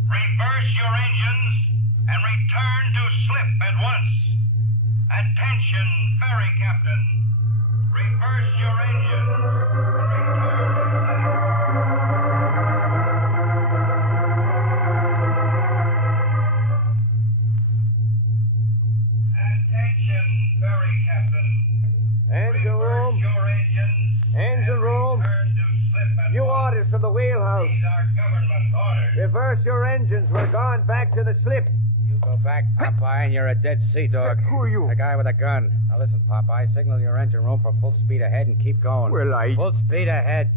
Reverse your engines and return to slip at once. Attention, ferry captain. Reverse your engines and return to slip. Attention, ferry captain. Engine room. Your engines. Engine room. Return to slip at New once. orders from the wheelhouse. These are government orders. Reverse your engines. We're going back to the slip. You go back, Popeye, and you're a dead sea dog. Who are you? The guy with a gun. Now listen, Popeye, signal your engine room for full speed ahead and keep going. Well, I... Full speed ahead.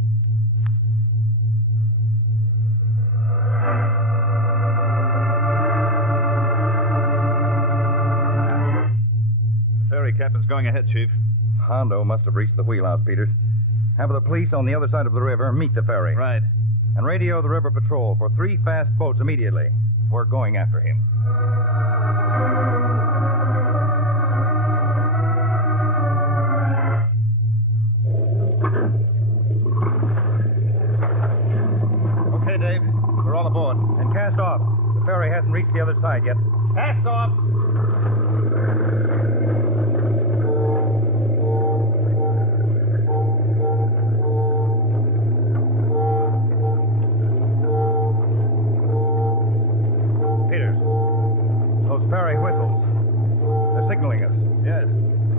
The ferry captain's going ahead, Chief. Hondo must have reached the wheelhouse, Peters. Have the police on the other side of the river meet the ferry. Right. And radio the river patrol for 3 fast boats immediately. We're going after him. Okay, Dave. We're all aboard. And cast off. The ferry hasn't reached the other side yet. Cast off! Peters, those ferry whistles. They're signaling us. Yes.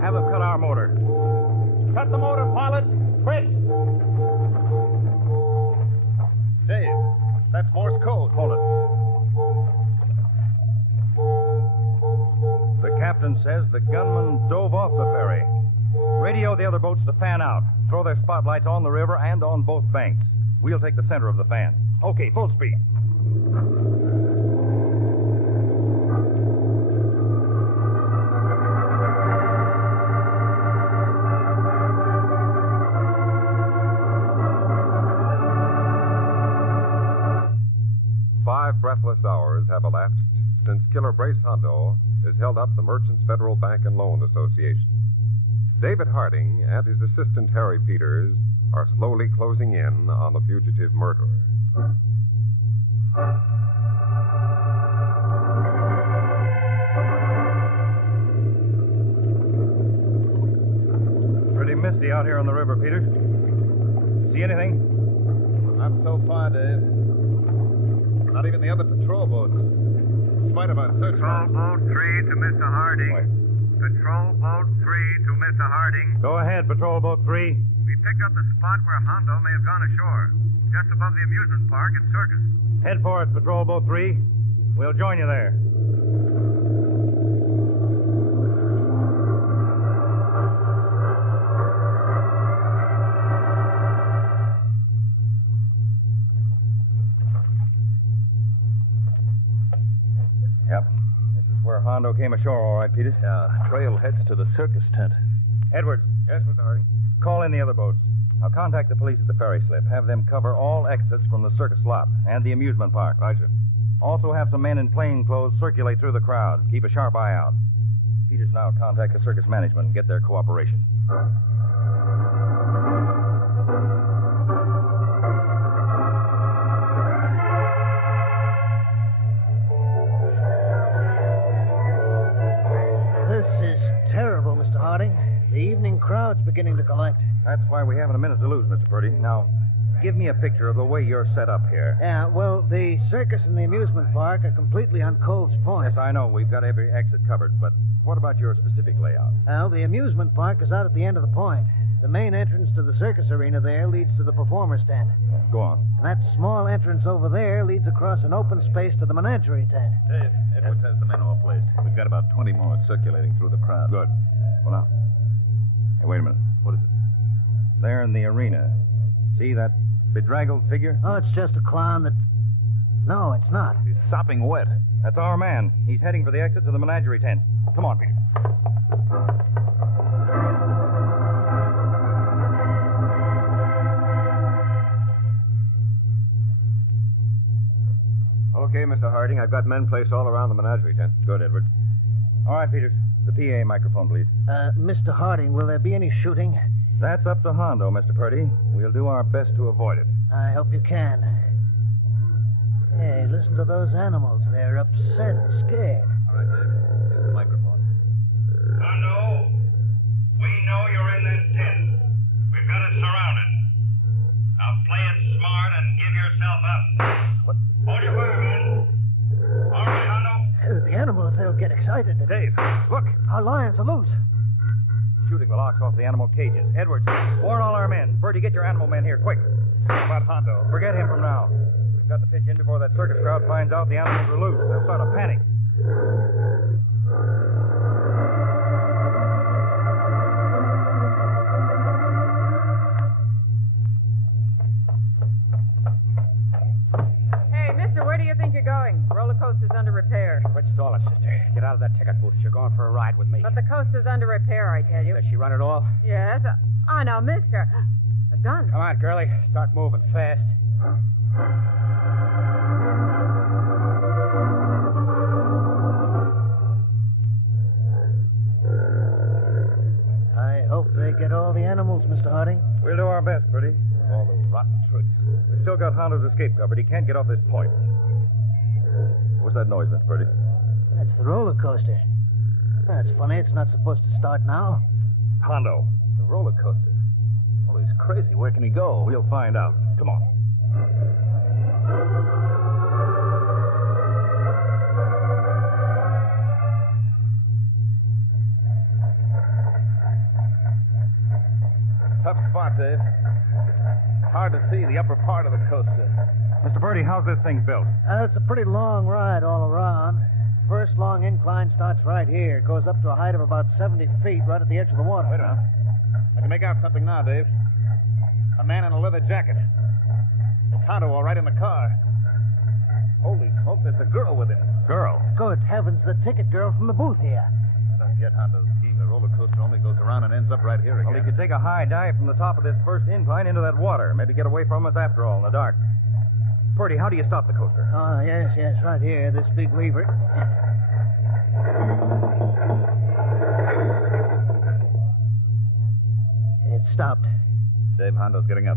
Have them cut our motor. Cut the motor, pilot. Quick! Dave, that's Morse code. Hold it. The captain says the gunman dove off the ferry. Radio the other boats to fan out. Throw their spotlights on the river and on both banks. We'll take the center of the fan. Okay, full speed. Breathless hours have elapsed since killer Brace Hondo has held up the Merchants Federal Bank and Loan Association. David Harding and his assistant Harry Peters are slowly closing in on the fugitive murderer. Pretty misty out here on the river, Peters. See anything? Not so far, Dave. Not even the other patrol boats. In spite of our search Patrol boat 3 to Mr. Harding. Patrol boat 3 to Mr. Harding. Go ahead, patrol boat 3. We picked up the spot where Hondo may have gone ashore, just above the amusement park and circus. Head for it, patrol boat 3. We'll join you there. Yep. This is where Hondo came ashore, all right, Peters? Yeah, trail heads to the circus tent. Edwards. Yes, Mr. Harding. Call in the other boats. Now contact the police at the ferry slip. Have them cover all exits from the circus lot and the amusement park. Roger. Also have some men in plain clothes circulate through the crowd. Keep a sharp eye out. Peters now contact the circus management and get their cooperation. This is terrible, Mr. Harding. The evening crowd's beginning to collect. That's why we haven't a minute to lose, Mr. Purdy. Now, give me a picture of the way you're set up here. Yeah, well, the circus and the amusement park are completely on Cove's Point. Yes, I know. We've got every exit covered. But what about your specific layout? Well, the amusement park is out at the end of the point. The main entrance to the circus arena there leads to the performer's tent. Yeah, go on. And that small entrance over there leads across an open space to the menagerie tent. Dave, Edwards has the men all placed. We've got about 20 more circulating through the crowd. Good. Well, now. Hey, wait a minute. What is it? There in the arena. See that bedraggled figure? Oh, it's just a clown that... No, it's not. He's sopping wet. That's our man. He's heading for the exit to the menagerie tent. Come on, Peter. Okay, Mr. Harding, I've got men placed all around the menagerie tent. Good, Edward. All right, Peters. The PA microphone, please. Mr. Harding, will there be any shooting? That's up to Hondo, Mr. Purdy. We'll do our best to avoid it. I hope you can. Hey, listen to those animals. They're upset and scared. All right, Dave. Here's the microphone. Hondo, we know you're in that tent. We've got it surrounded. Now play it smart and give yourself up. What? Hold your fire, man. All right, Hondo. The animals, they'll get excited. Dave, look. Our lions are loose. Shooting the locks off the animal cages. Edwards, warn all our men. Purdy, get your animal men here, quick. How about Hondo? Forget him from now. We've got to pitch in before that circus crowd finds out the animals are loose. They'll start a panic. Hey, mister, where do you think you're going? Roller coaster's under repair. Quit stalling, sister. Get out of that ticket booth. You're going for a ride with me. But the coaster's under repair, I tell you. Does she run it all? Yes. Oh, now, mister. A gun. Come on, girlie. Start moving fast. I hope they get all the animals, Mr. Harding. We'll do our best, Purdy. All the rotten tricks. We've still got Hondo's escape covered. He can't get off this point. What's that noise, Mr. Purdy? That's the roller coaster. That's funny. It's not supposed to start now. Hondo. The roller coaster. Well, he's crazy. Where can he go? We'll find out. Come on. Tough spot, Dave. Hard to see the upper part of the coaster. Mr. Purdy, how's this thing built? It's a pretty long ride all around. First long incline starts right here. It goes up to a height of about 70 feet right at the edge of the water. Wait a minute. I can make out something now, Dave. A man in a leather jacket. It's Hondo all right in the car. Holy smoke, there's a girl with him. Girl? Good heavens, the ticket girl from the booth here. I don't get Hondo's scheme. The roller coaster only goes around and ends up right here again. Well, he could take a high dive from the top of this first incline into that water. Maybe get away from us after all in the dark. Purdy, how do you stop the coaster? Oh, yes, right here, this big lever. It stopped. Dave, Hondo's getting up.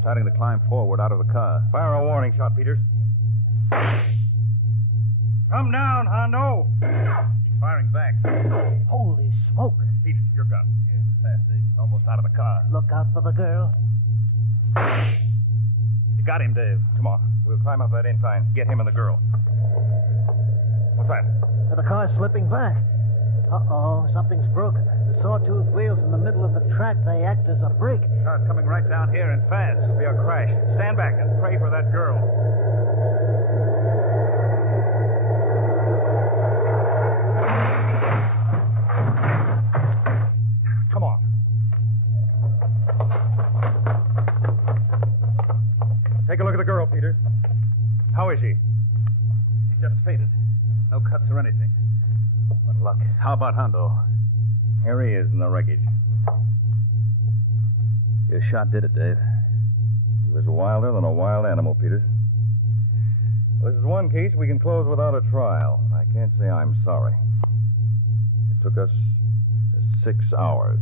Starting to climb forward out of the car. Fire a warning shot, Peters. Come down, Hondo. He's firing back. Holy smoke. Peters, your gun. Yeah, but fast, Dave. He's almost out of the car. Look out for the girl. You got him, Dave. Come on. We'll climb up that incline. Get him and the girl. What's that? The car's slipping back. Uh-oh, something's broken. The sawtooth wheels in the middle of the track, they act as a brake. The car's coming right down here and fast. It'll be a crash. Stand back and pray for that girl. Come on. Take a look at the girl, Peters. How is she? He just faded. No cuts or anything. What luck. How about Hondo? Here he is in the wreckage. Your shot did it, Dave. He was wilder than a wild animal, Peters. Well, this is one case we can close without a trial. I can't say I'm sorry. It took us just 6 hours.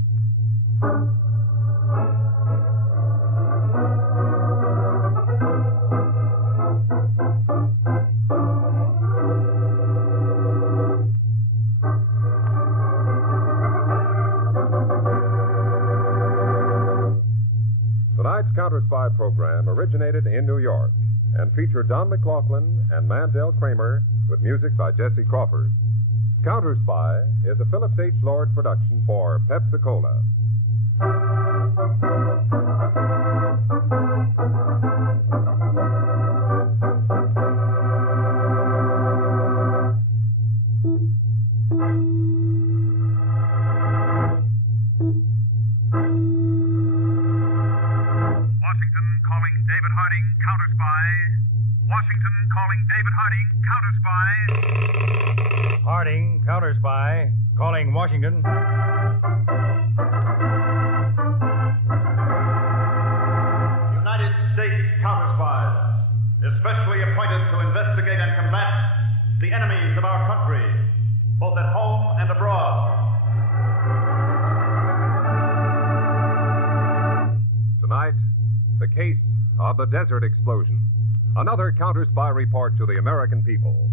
Tonight's Counterspy program originated in New York and featured Don McLaughlin and Mandel Kramer with music by Jesse Crawford. Counterspy is a Phillips H. Lord production for Pepsi-Cola. Harding, Counterspy, calling Washington. United States Counterspies, especially appointed to investigate and combat the enemies of our country, both at home and abroad. Tonight, the case of the Desert Explosion. Another Counterspy report to the American people.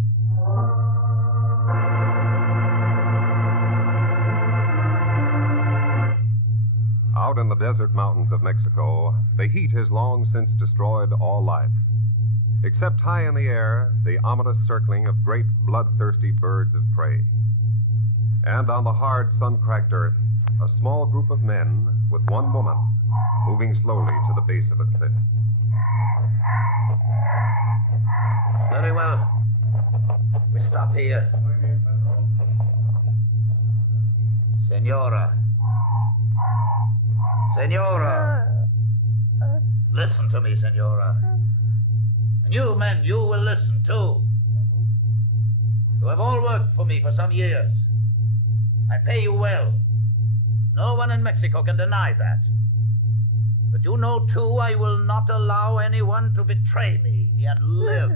Out in the desert mountains of Mexico, the heat has long since destroyed all life. Except high in the air, the ominous circling of great bloodthirsty birds of prey. And on the hard, sun-cracked earth, a small group of men with one woman moving slowly to the base of a cliff. Very well. We stop here. Senora. Senora. Listen to me, Senora. And you men, you will listen too. You have all worked for me for some years. I pay you well. No one in Mexico can deny that. But you know too, I will not allow anyone to betray me and live.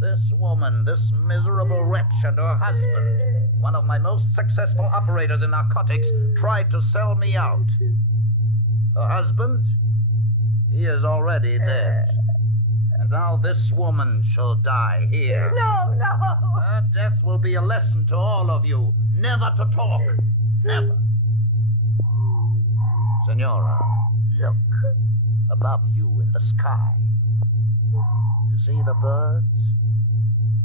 This woman, this miserable wretch and her husband, one of my most successful operators in narcotics, tried to sell me out. Her husband, he is already dead. And now this woman shall die here. No, no! Her death will be a lesson to all of you, never to talk. Never. Senora, look. Above you in the sky. You see the birds?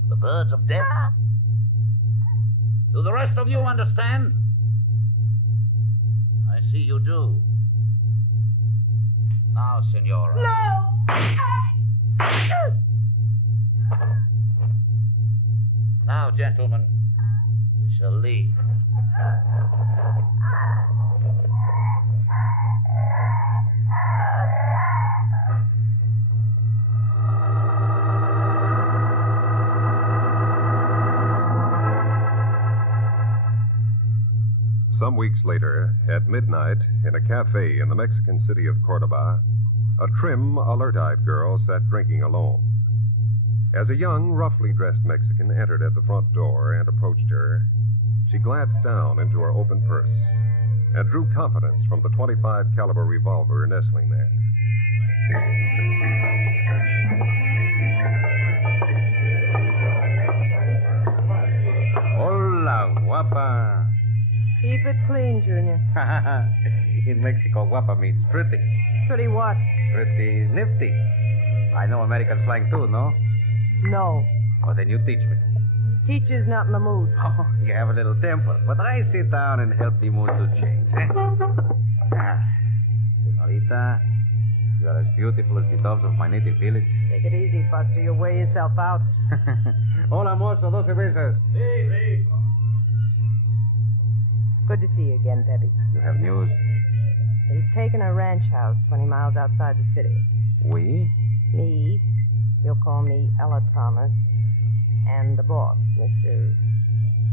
The birds of death? Do the rest of you understand? I see you do. Now, Senora. No! Now, gentlemen, we shall leave. Some weeks later, at midnight, in a cafe in the Mexican city of Cordoba, a trim, alert-eyed girl sat drinking alone. As a young, roughly dressed Mexican entered at the front door and approached her, she glanced down into her open purse and drew confidence from the .25 caliber revolver nestling there. Hola, guapa. Keep it clean, Junior. In Mexico, guapa means pretty. Pretty what? Pretty nifty. I know American slang too, no? No. Oh, then you teach me. Teacher's not in the mood. Oh, you have a little temper, but I sit down and help the mood to change, eh? Senorita, you are as beautiful as the doves of my native village. Take it easy, Buster. You'll wear yourself out. Hola, mozo, 12 cervezas. Sí. Good to see you again, Debbie. You have news? We've taken a ranch house 20 miles outside the city. We? Me, you'll call me Ella Thomas, and the boss, Mr.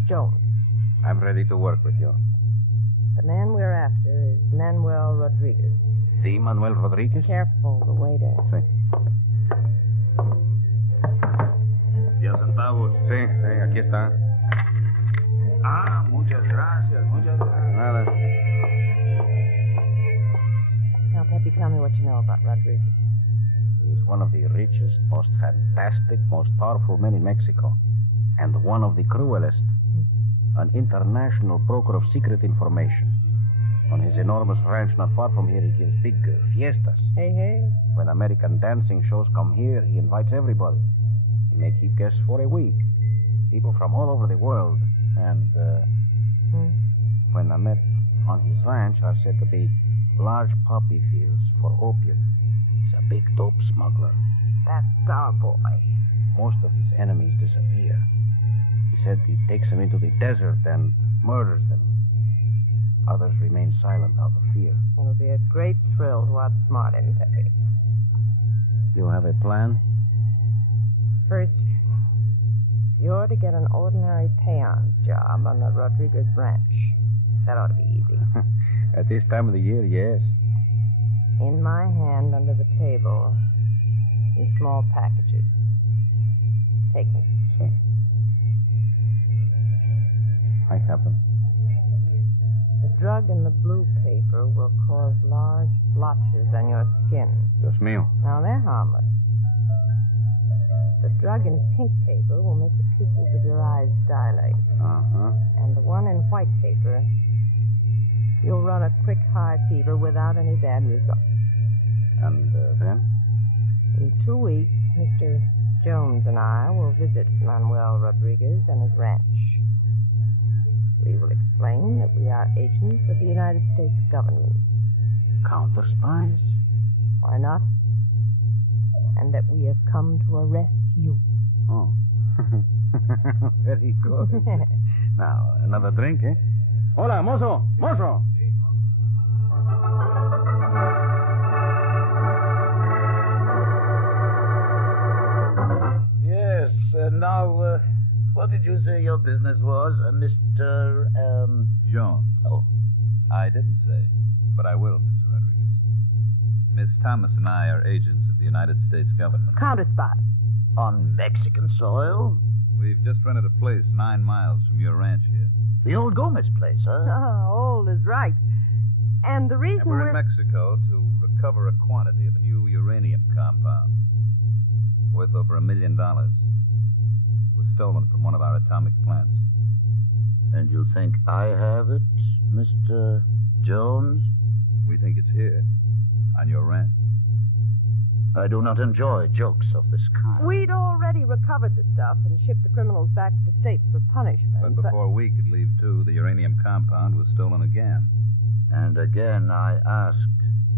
Jones. I'm ready to work with you. The man we're after is Manuel Rodriguez. The Manuel Rodriguez? Careful, the waiter. Sí. 10 centavos. Sí, aquí está. Ah, muchas gracias, muchas gracias. Nada. Now, Peppy, tell me what you know about Rodriguez. He's one of the richest, most fantastic, most powerful men in Mexico. And one of the cruelest. An international broker of secret information. On his enormous ranch not far from here, he gives big fiestas. Hey. When American dancing shows come here, he invites everybody. He may keep guests for a week. People from all over the world. And, when I met on his ranch are said to be large poppy fields for opium. He's a big dope smuggler. That's our boy. Most of his enemies disappear. He said he takes them into the desert and murders them. Others remain silent out of fear. It'll be a great thrill to outsmart him, Pepe. You have a plan? First, you're to get an ordinary peon's job on the Rodriguez ranch. That ought to be easy. At this time of the year, yes. In my hand under the table, in small packages. Take them. See. I have them. The drug in the blue paper will cause large blotches on your skin. Dios mío. Now, they're harmless. The drug in pink paper will make the pupils of your eyes dilate. Uh-huh. And the one in white paper, you'll run a quick high fever without any bad results. And then? In 2 weeks, Mr. Jones and I will visit Manuel Rodriguez and his ranch. We will explain that we are agents of the United States government. Counterspies? Why not? And that we have come to arrest you. Oh. Very good. Now, another drink, eh? Hola, mozo! Mozo! Yes, now, what did you say your business was, Mr. Jones. Oh. I didn't say, but I will, Mr. Rodriguez. Miss Thomas and I are agents of the United States government. Counterspy. On Mexican soil? We've just rented a place 9 miles from your ranch here. The old Gomez place, huh? Oh, old is right. And the reason And we're in Mexico to recover a quantity of a new uranium compound worth over $1 million. It was stolen from one of our atomic plants. And you think I have it, Mr. Jones? We think it's here, on your ranch. I do not enjoy jokes of this kind. We'd already recovered the stuff and shipped the criminals back to the States for punishment. But before we could leave, too, the uranium compound was stolen again. And again, I ask,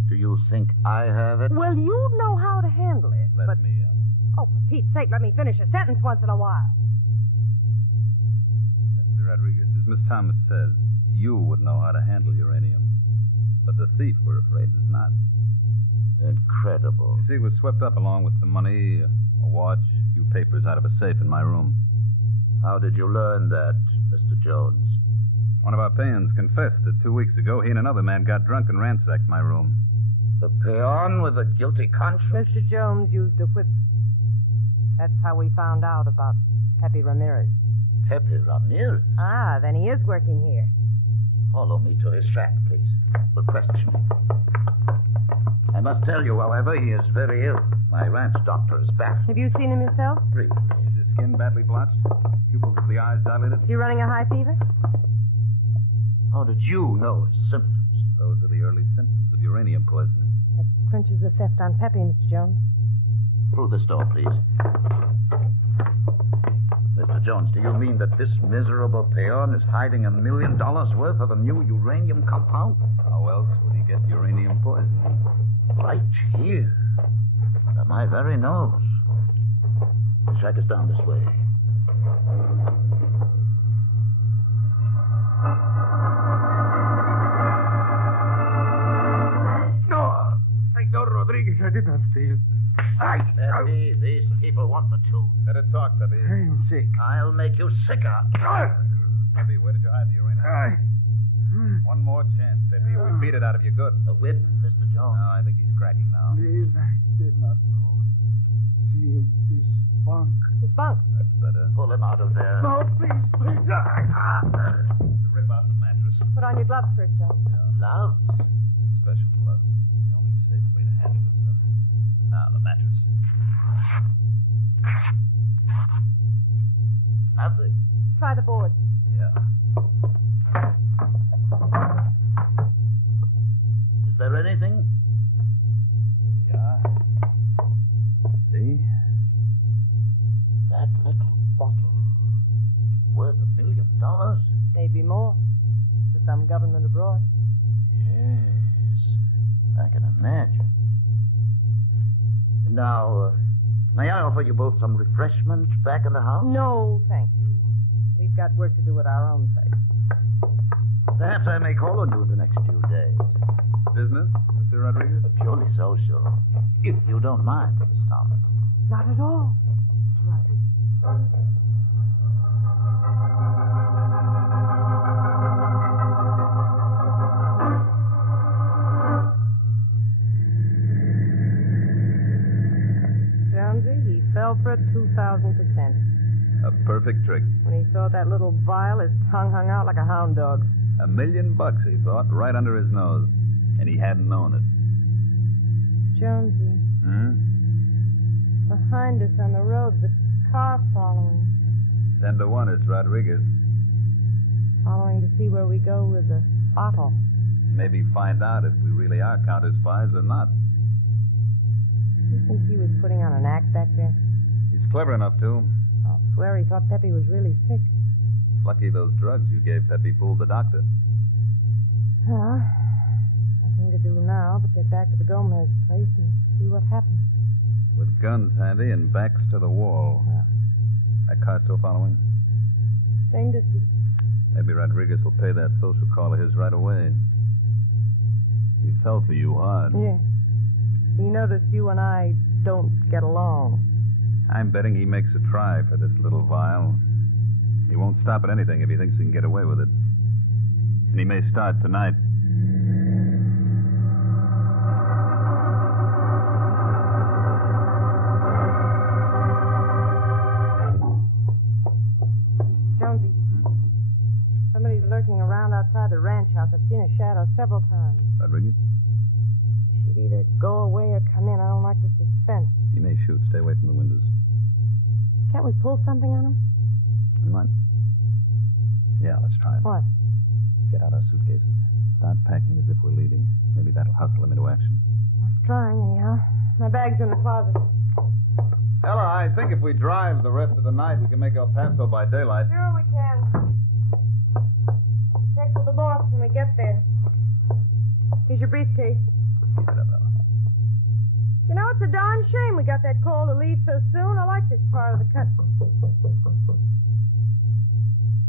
do you think I have it? Well, you know how to handle it. Let me, Ellen. Oh, for Pete's sake, let me finish a sentence once in a while. Mr. Rodriguez, as Miss Thomas says, you would know how to handle uranium. But the thief, we're afraid, does not. Incredible. You see, it was swept up along with some money, a watch, a few papers out of a safe in my room. How did you learn that, Mr. Jones? One of our peons confessed that 2 weeks ago he and another man got drunk and ransacked my room. The peon with a guilty conscience? Mr. Jones used a whip. That's how we found out about Pepe Ramirez. Pepe Ramirez? Ah, then he is working here. Follow me to his shack, please. We'll question him. I must tell you, however, he is very ill. My ranch doctor is back. Have you seen him yourself? Really? Is his skin badly blotched? Pupils of the eyes dilated? Is he running a high fever? How did you know his symptoms? Those are the early symptoms of uranium poisoning. That clinches the theft on Pepe, Mr. Jones. Through this door, please. Mr. Jones, do you mean that this miserable peon is hiding $1 million worth of a new uranium compound? How else would he get uranium poisoning? Right here. Under my very nose. The shack is down this way. No! Senor Rodriguez, I did not steal. Pepe, these people want the truth. Better talk, Pepe. I'm sick. I'll make you sicker. Pepe, where did you hide the uranium? One more chance, Pepe. We beat it out of you good. A whip, Mr. Jones? No, I think he's cracking now. Please, I did not know. See this bunk. His bunk. That's better. Pull him out of there. No, please. To rip out the mattress. Put on your gloves first, Jones. Gloves? It's special gloves. It's the only safe way to handle this stuff. Now, the mattress. Nothing. Try the board. Yeah. Dollars? Maybe more. To some government abroad. Yes, I can imagine. Now, may I offer you both some refreshment back in the house? No, thank you. We've got work to do at our own place. Perhaps I may call on you in the next few days. Business, Mr. Rodriguez? Purely social. If you don't mind, Miss Thomas. Not at all. Jonesy, he fell for it 2,000%. A perfect trick. When he saw that little vial, his tongue hung out like a hound dog. $1 million, he thought, right under his nose. And he hadn't known it. Jonesy. Behind us on the road, the car following. 10 to 1, it's Rodriguez. Following to see where we go with the bottle. Maybe find out if we really are counter-spies or not. You think he was putting on an act back there? He's clever enough to. I'll swear he thought Peppy was really sick. Lucky those drugs you gave Peppy fooled the doctor. Well, nothing to do now but get back to the Gomez place and see what happens. With guns handy and backs to the wall. That car still following? Same distance. Maybe Rodriguez will pay that social call of his right away. He fell for you hard. Yeah. He noticed you and I don't get along. I'm betting he makes a try for this little vial. He won't stop at anything if he thinks he can get away with it. And he may start tonight. Jonesy, somebody's lurking around outside the ranch house. I've seen a shadow several times. Rodriguez? If she'd either go away or come in, I don't like the suspense. He may shoot. Stay away from the windows. Can't we pull something on him? We might. Yeah, let's try it. What? Get out our suitcases. Start packing as if we're leaving. Maybe that'll hustle him into action. Worth trying, anyhow. My bag's in the closet. Ella, I think if we drive the rest of the night, we can make El Paso by daylight. Sure we can. Check with the boss when we get there. Here's your briefcase. Keep it up, Ella. You know, it's a darn shame we got that call to leave so soon. I like this part of the country.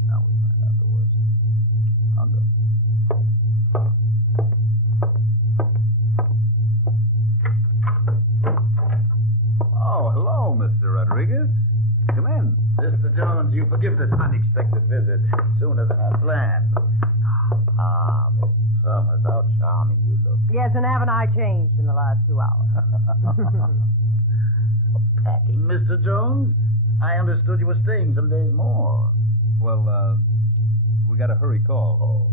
Now we find out the worst. I'll go. Oh, hello, Mr. Rodriguez. Come in. Mr. Jones, you forgive this unexpected visit. Sooner than I planned. Ah, Miss Thomas, how charming you look. Yes, and haven't I changed in the last 2 hours? Packing, Mr. Jones? I understood you were staying some days more. Well, we got a hurry call. Oh.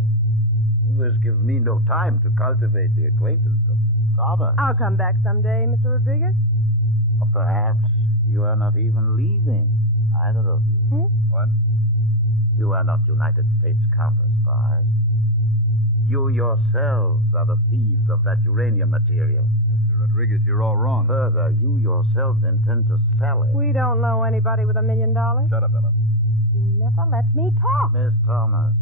This gives me no time to cultivate the acquaintance of Miss Thomas. I'll come back someday, Mr. Rodriguez. Or perhaps you are not even leaving, either of you. What? You are not United States counterspies. You yourselves are the thieves of that uranium material. Mr. Rodriguez, you're all wrong. Further, you yourselves intend to sell it. We don't know anybody with $1 million. Shut up, Ella. You never let me talk. Miss Thomas,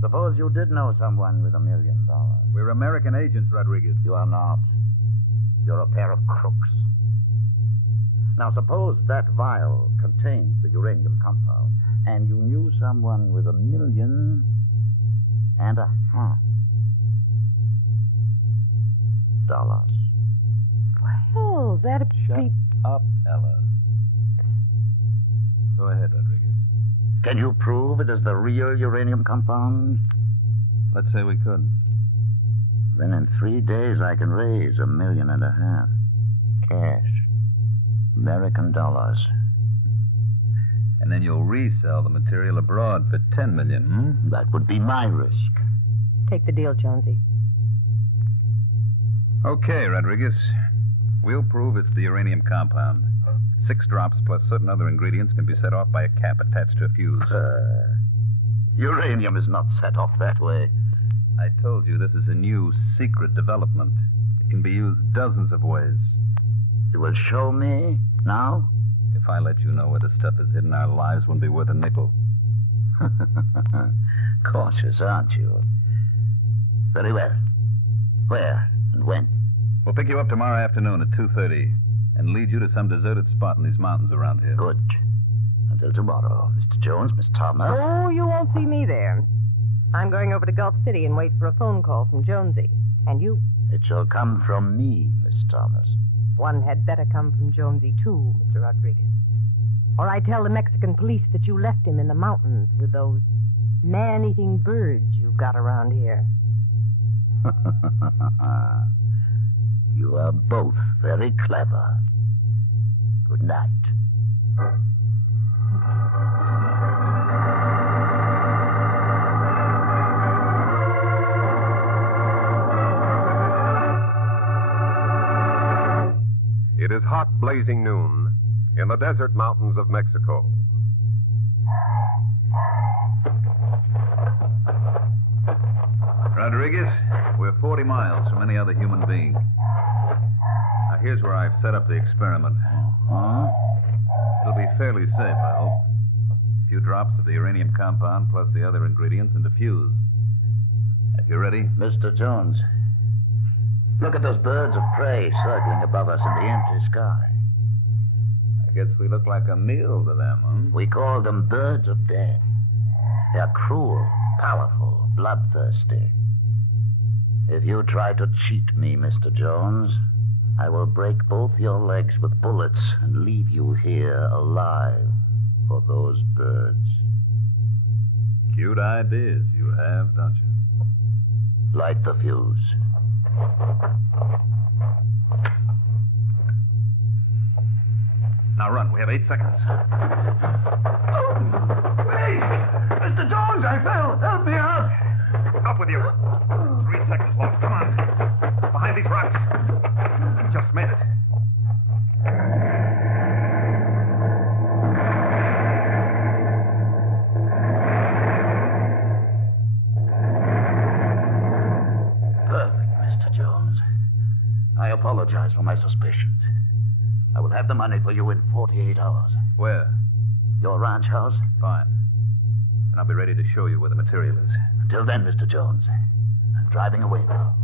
suppose you did know someone with $1 million. We're American agents, Rodriguez. You are not. You're a pair of crooks. Now, suppose that vial contains the uranium compound, and you knew someone with $1.5 million. Well, that'd Shut be... up, Ella. Go ahead, Rodriguez. Can you prove it is the real uranium compound? Let's say we could. Then in 3 days I can raise $1.5 million. Cash. American dollars. And then you'll resell the material abroad for $10 million. That would be my risk. Take the deal, Jonesy. Okay, Rodriguez. We'll prove it's the uranium compound. 6 drops plus certain other ingredients can be set off by a cap attached to a fuse. Uranium is not set off that way. I told you this is a new secret development. It can be used dozens of ways. You will show me now? If I let you know where the stuff is hidden, our lives wouldn't be worth a nickel. Cautious, aren't you? Very well. Where and when? We'll pick you up tomorrow afternoon at 2:30 and lead you to some deserted spot in these mountains around here. Good. Until tomorrow, Mr. Jones, Miss Thomas. Oh, you won't see me there. I'm going over to Gulf City and wait for a phone call from Jonesy. And you? It shall come from me, Miss Thomas. One had better come from Jonesy, too, Mr. Rodriguez. Or I tell the Mexican police that you left him in the mountains with those man-eating birds you've got around here. You are both very clever. Good night. It is hot, blazing noon in the desert mountains of Mexico. Rodriguez, we're 40 miles from any other human being. Now, here's where I've set up the experiment. It'll be fairly safe, I hope. A few drops of the uranium compound plus the other ingredients and a fuse. If you're ready? Mr. Jones, look at those birds of prey circling above us in the empty sky. I guess we look like a meal to them, huh? We call them birds of death. They're cruel, powerful, bloodthirsty. If you try to cheat me, Mr. Jones, I will break both your legs with bullets and leave you here alive for those birds. Cute ideas you have, don't you? Light the fuse. Now run. We have 8 seconds. Hey! Mr. Jones, I fell! Help me out! Up with you. 3 seconds lost. Come on. Behind these rocks. We just made it. Perfect, Mr. Jones. I apologize for my suspicions. I will have the money for you in 48 hours. Where? Your ranch house? Fine. And I'll be ready to show you where the material is. Until then, Mr. Jones, I'm driving away now.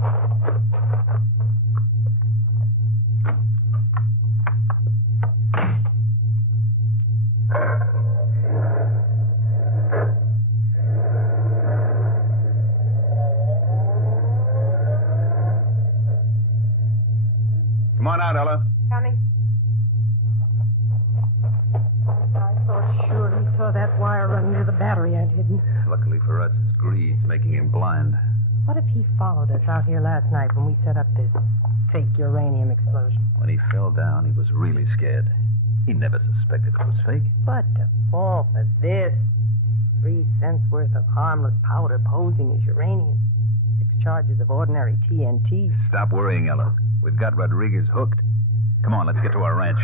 Come on out, Ella. Coming. I thought sure he saw that wire running to the battery I'd hidden. Luckily for us, his greed's making him blind. What if he followed us out here last night when we set up this fake uranium explosion? When he fell down, he was really scared. He never suspected it was fake. But to fall for this, 3 cents worth of harmless powder posing as uranium, 6 charges of ordinary TNT. Stop worrying, Ella. We've got Rodriguez hooked. Come on, let's get to our ranch.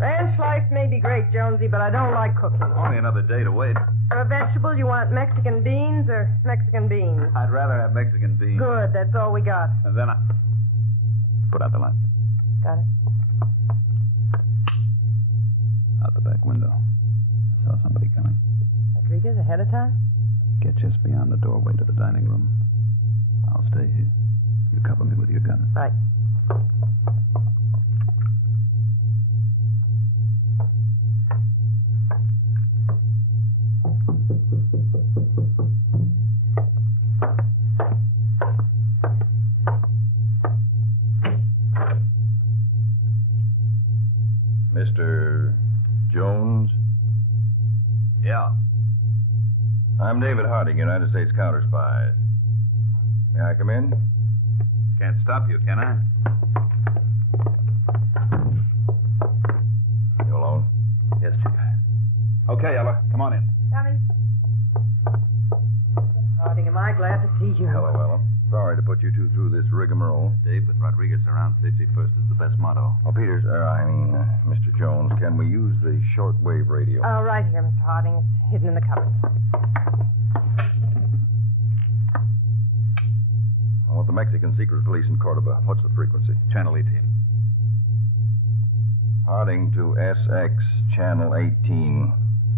Ranch life may be great, Jonesy, but I don't like cooking. Only another day to wait. For a vegetable, you want Mexican beans or Mexican beans? I'd rather have Mexican beans. Good, that's all we got. And then I... Put out the light. Got it. Out the back window. I saw somebody coming. Rodriguez, ahead of time? Get just beyond the doorway to the dining room. I'll stay here. You cover me with your gun. Right. Mr. Jones? Yeah. I'm David Harding, United States Counterspy. May I come in? Can't stop you, can I? You alone? Yes, Chief. Okay, Ella, come on in. Coming. Harding, am I glad to see you? Hello, Ella. Sorry to put you two through this rigmarole. Dave, with Rodriguez around, safety first is the best motto. Oh, Peters, Mr. Jones, can we use the shortwave radio? Oh, right here, Mr. Harding. It's hidden in the cupboard. I want the Mexican Secret Police in Cordoba. What's the frequency? Channel 18. Harding to SX, Channel 18.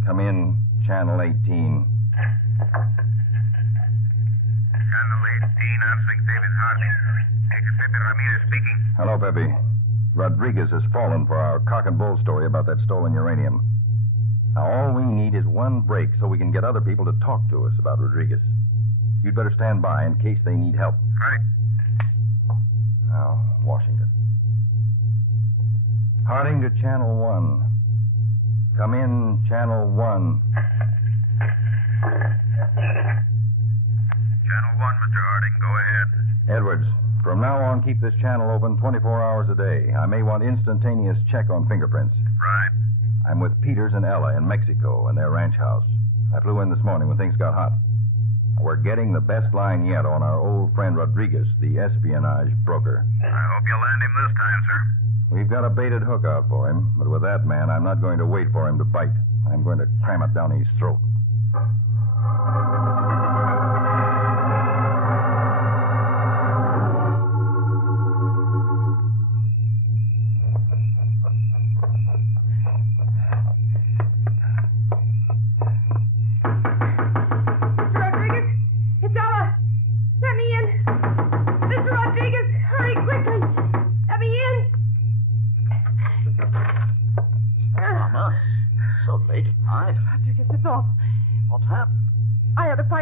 Come in, Channel 18. Channel 18, answering David Harding. Agent Pepe Ramirez speaking. Hello, Pepe. Rodriguez has fallen for our cock and bull story about that stolen uranium. Now, all we need is one break so we can get other people to talk to us about Rodriguez. You'd better stand by in case they need help. Right. Now, Washington. Harding to Channel 1. Come in, Channel 1. Channel 1, Mr. Harding, go ahead. Edwards, from now on, keep this channel open 24 hours a day. I may want instantaneous check on fingerprints. Right. I'm with Peters and Ella in Mexico in their ranch house. I flew in this morning when things got hot. We're getting the best line yet on our old friend Rodriguez, the espionage broker. I hope you'll land him this time, sir. We've got a baited hook out for him, but with that man, I'm not going to wait for him to bite. I'm going to cram it down his throat.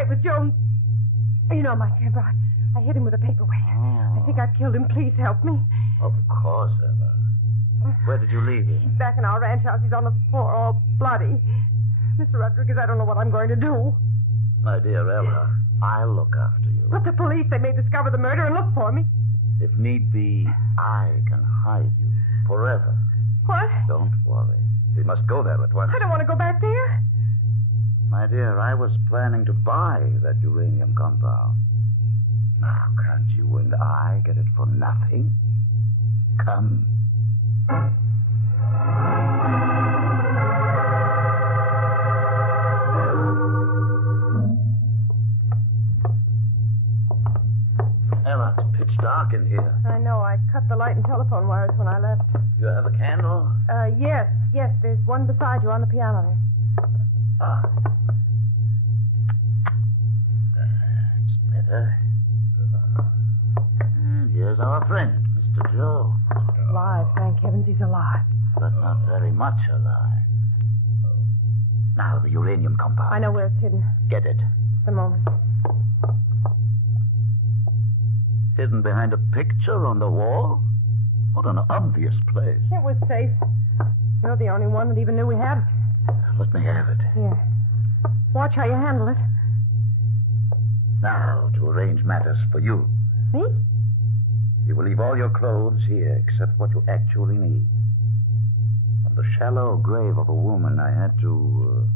With Jones. You know my temper. I hit him with a paperweight. I think I've killed him. Please help me. Of course, Ella. Where did you leave him? He's back in our ranch house. He's on the floor, all bloody. Mr. Rodriguez, I don't know what I'm going to do. My dear Ella, I'll look after you. But the police, they may discover the murder and look for me. If need be, I can hide you forever. What? Don't worry. We must go there at once. I don't want to go back there. My dear, I was planning to buy that uranium compound. Now, can't you and I get it for nothing? Come. Ella, it's pitch dark in here. I know. I cut the light and telephone wires when I left. You have a candle? Yes. There's one beside you on the piano there. Ah. That's better. And here's our friend, Mr. Joe. Alive, thank heavens he's alive. But not very much alive. Now, the uranium compound. I know where it's hidden. Get it. Just a moment. Hidden behind a picture on the wall? What an obvious place. It was safe. You're the only one that even knew we had it. Let me have it. Here. Watch how you handle it. Now, to arrange matters for you. Me? You will leave all your clothes here except what you actually need. From the shallow grave of a woman I had to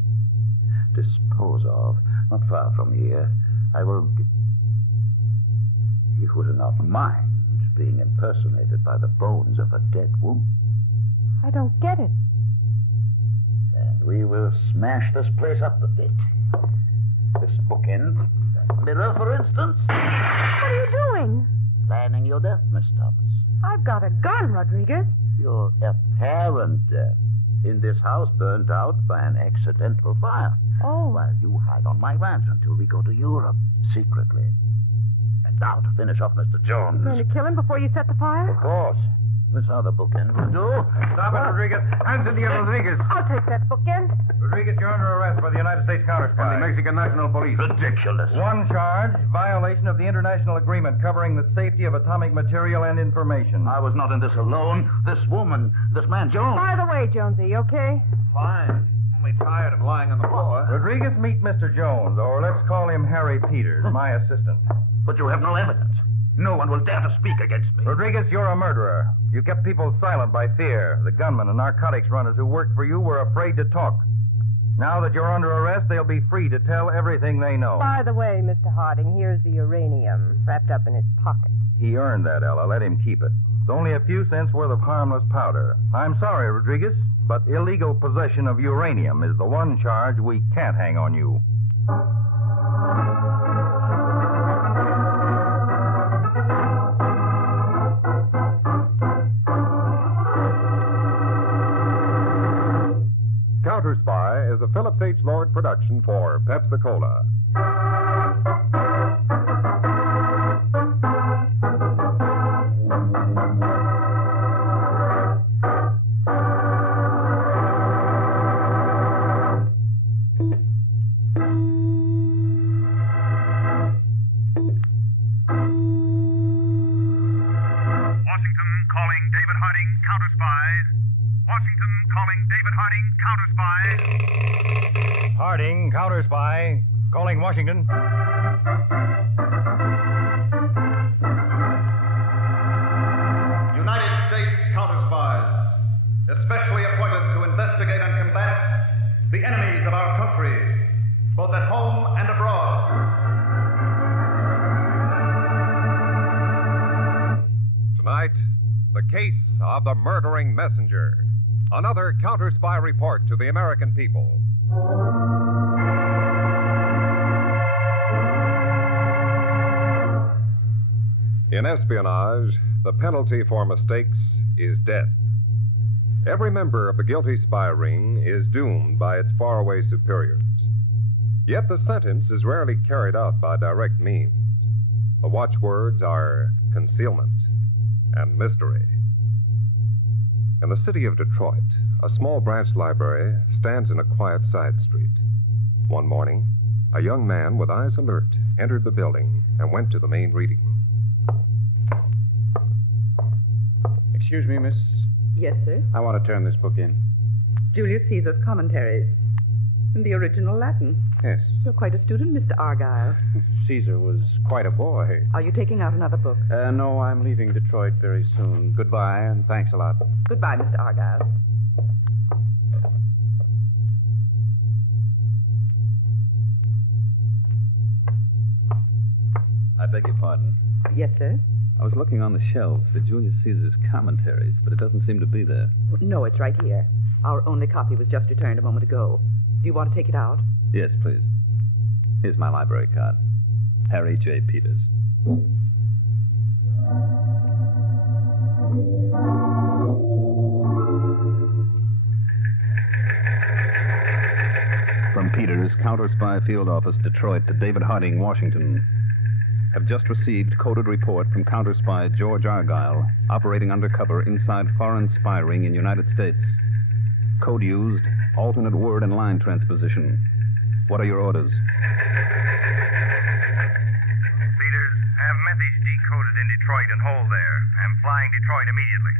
dispose of, not far from here, I will... You will not mind being impersonated by the bones of a dead woman. I don't get it. And we will smash this place up a bit. This bookend. Mirror, for instance. What are you doing? Planning your death, Miss Thomas. I've got a gun, Rodriguez. Your apparent death in this house burnt out by an accidental fire. Oh. While you hide on my ranch until we go to Europe, secretly. And now to finish off Mr. Jones. You're going to kill him before you set the fire? Of course. This other bookend will do. Stop it, Rodriguez. Hands in the air, Rodriguez. I'll take that bookend. Rodriguez, you're under arrest by the United States Counterspy. And the Mexican National Police. Ridiculous. One charge, violation of the international agreement covering the safety of atomic material and information. I was not in this alone. This woman, this man, Jones. By the way, Jonesy, you okay? Fine. Only tired of lying on the floor. Rodriguez, meet Mr. Jones, or let's call him Harry Peters, my assistant. But you have no evidence. No one will dare to speak against me. Rodriguez, you're a murderer. You kept people silent by fear. The gunmen and narcotics runners who worked for you were afraid to talk. Now that you're under arrest, they'll be free to tell everything they know. By the way, Mr. Harding, here's the uranium wrapped up in his pocket. He earned that, Ella. Let him keep it. It's only a few cents worth of harmless powder. I'm sorry, Rodriguez, but illegal possession of uranium is the one charge we can't hang on you. is a Phillips H. Lord production for Pepsi-Cola. Washington calling David Harding, Counterspy. Washington calling David Harding, Counterspy. Harding, Counterspy. Calling Washington. United States Counterspies, especially appointed to investigate and combat the enemies of our country, both at home and abroad. Tonight, the case of the murdering messenger. Another counter-spy report to the American people. In espionage, the penalty for mistakes is death. Every member of the guilty spy ring is doomed by its faraway superiors. Yet the sentence is rarely carried out by direct means. The watchwords are concealment and mystery. In the city of Detroit, a small branch library stands in a quiet side street. One morning, a young man with eyes alert entered the building and went to the main reading room. Excuse me, miss. Yes, sir. I want to turn this book in. Julius Caesar's Commentaries. In the original Latin. Yes. You're quite a student, Mr. Argyle. Caesar was quite a boy. Are you taking out another book? No, I'm leaving Detroit very soon. Goodbye, and thanks a lot. Goodbye, Mr. Argyle. I beg your pardon. Yes, sir. I was looking on the shelves for Julius Caesar's Commentaries, but it doesn't seem to be there. No, it's right here. Our only copy was just returned a moment ago. Do you want to take it out? Yes, please. Here's my library card. Harry J. Peters. From Peters, Counterspy Field Office, Detroit, to David Harding, Washington. Have just received coded report from Counterspy George Argyle, operating undercover inside foreign spy ring in United States. Code used, alternate word and line transposition. What are your orders? Peters, have message decoded in Detroit and hold there. I'm flying Detroit immediately.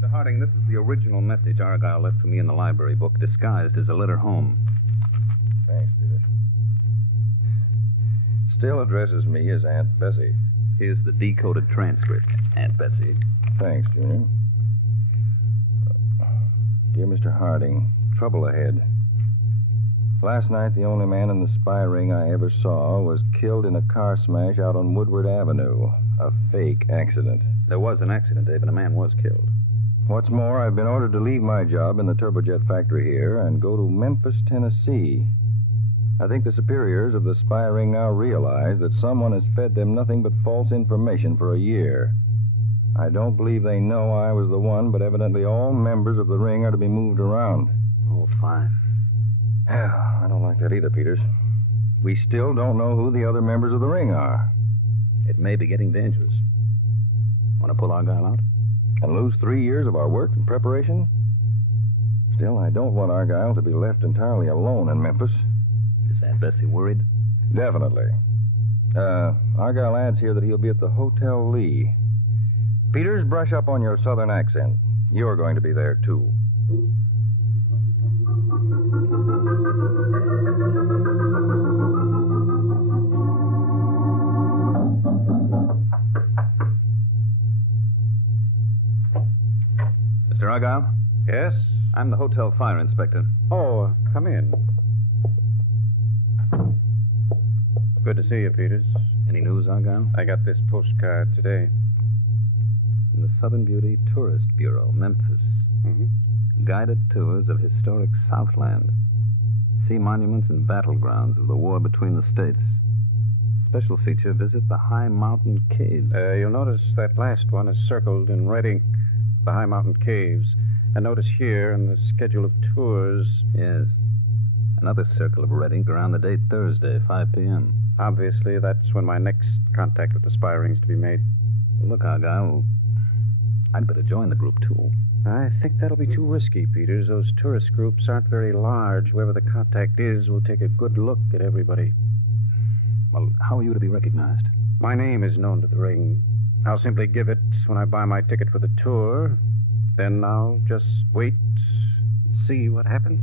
Mr. Harding, this is the original message Argyle left for me in the library book, disguised as a letter home. Thanks, Peter. Still addresses me as Aunt Bessie. Here's the decoded transcript, Aunt Bessie. Thanks, Junior. Dear Mr. Harding, trouble ahead. Last night, the only man in the spy ring I ever saw was killed in a car smash out on Woodward Avenue. A fake accident. There was an accident, Dave, and a man was killed. What's more, I've been ordered to leave my job in the turbojet factory here and go to Memphis, Tennessee. I think the superiors of the spy ring now realize that someone has fed them nothing but false information for a year. I don't believe they know I was the one, but evidently all members of the ring are to be moved around. Oh, fine. I don't like that either, Peters. We still don't know who the other members of the ring are. It may be getting dangerous. Want to pull Argyle out? And lose 3 years of our work and preparation? Still, I don't want Argyle to be left entirely alone in Memphis. Is Aunt Bessie worried? Definitely. Argyle adds here that he'll be at the Hotel Lee. Peters, brush up on your southern accent. You're going to be there, too. Mr. Argyle? Yes? I'm the hotel fire inspector. Oh, come in. Good to see you, Peters. Any news, Argyle? I got this postcard today. From the Southern Beauty Tourist Bureau, Memphis. Mm-hmm. Guided tours of historic Southland. See monuments and battlegrounds of the war between the states. Special feature, visit the High Mountain Caves. You'll notice that last one is circled in red ink, the High Mountain Caves. And notice here in the schedule of tours... Yes. Another circle of red ink around the date Thursday, 5 p.m. Obviously, that's when my next contact with the spy ring's to be made. Look, Argyle, I'd better join the group, too. I think that'll be too risky, Peters. Those tourist groups aren't very large. Whoever the contact is will take a good look at everybody. Well, how are you to be recognized? My name is known to the ring. I'll simply give it when I buy my ticket for the tour. Then I'll just wait and see what happens.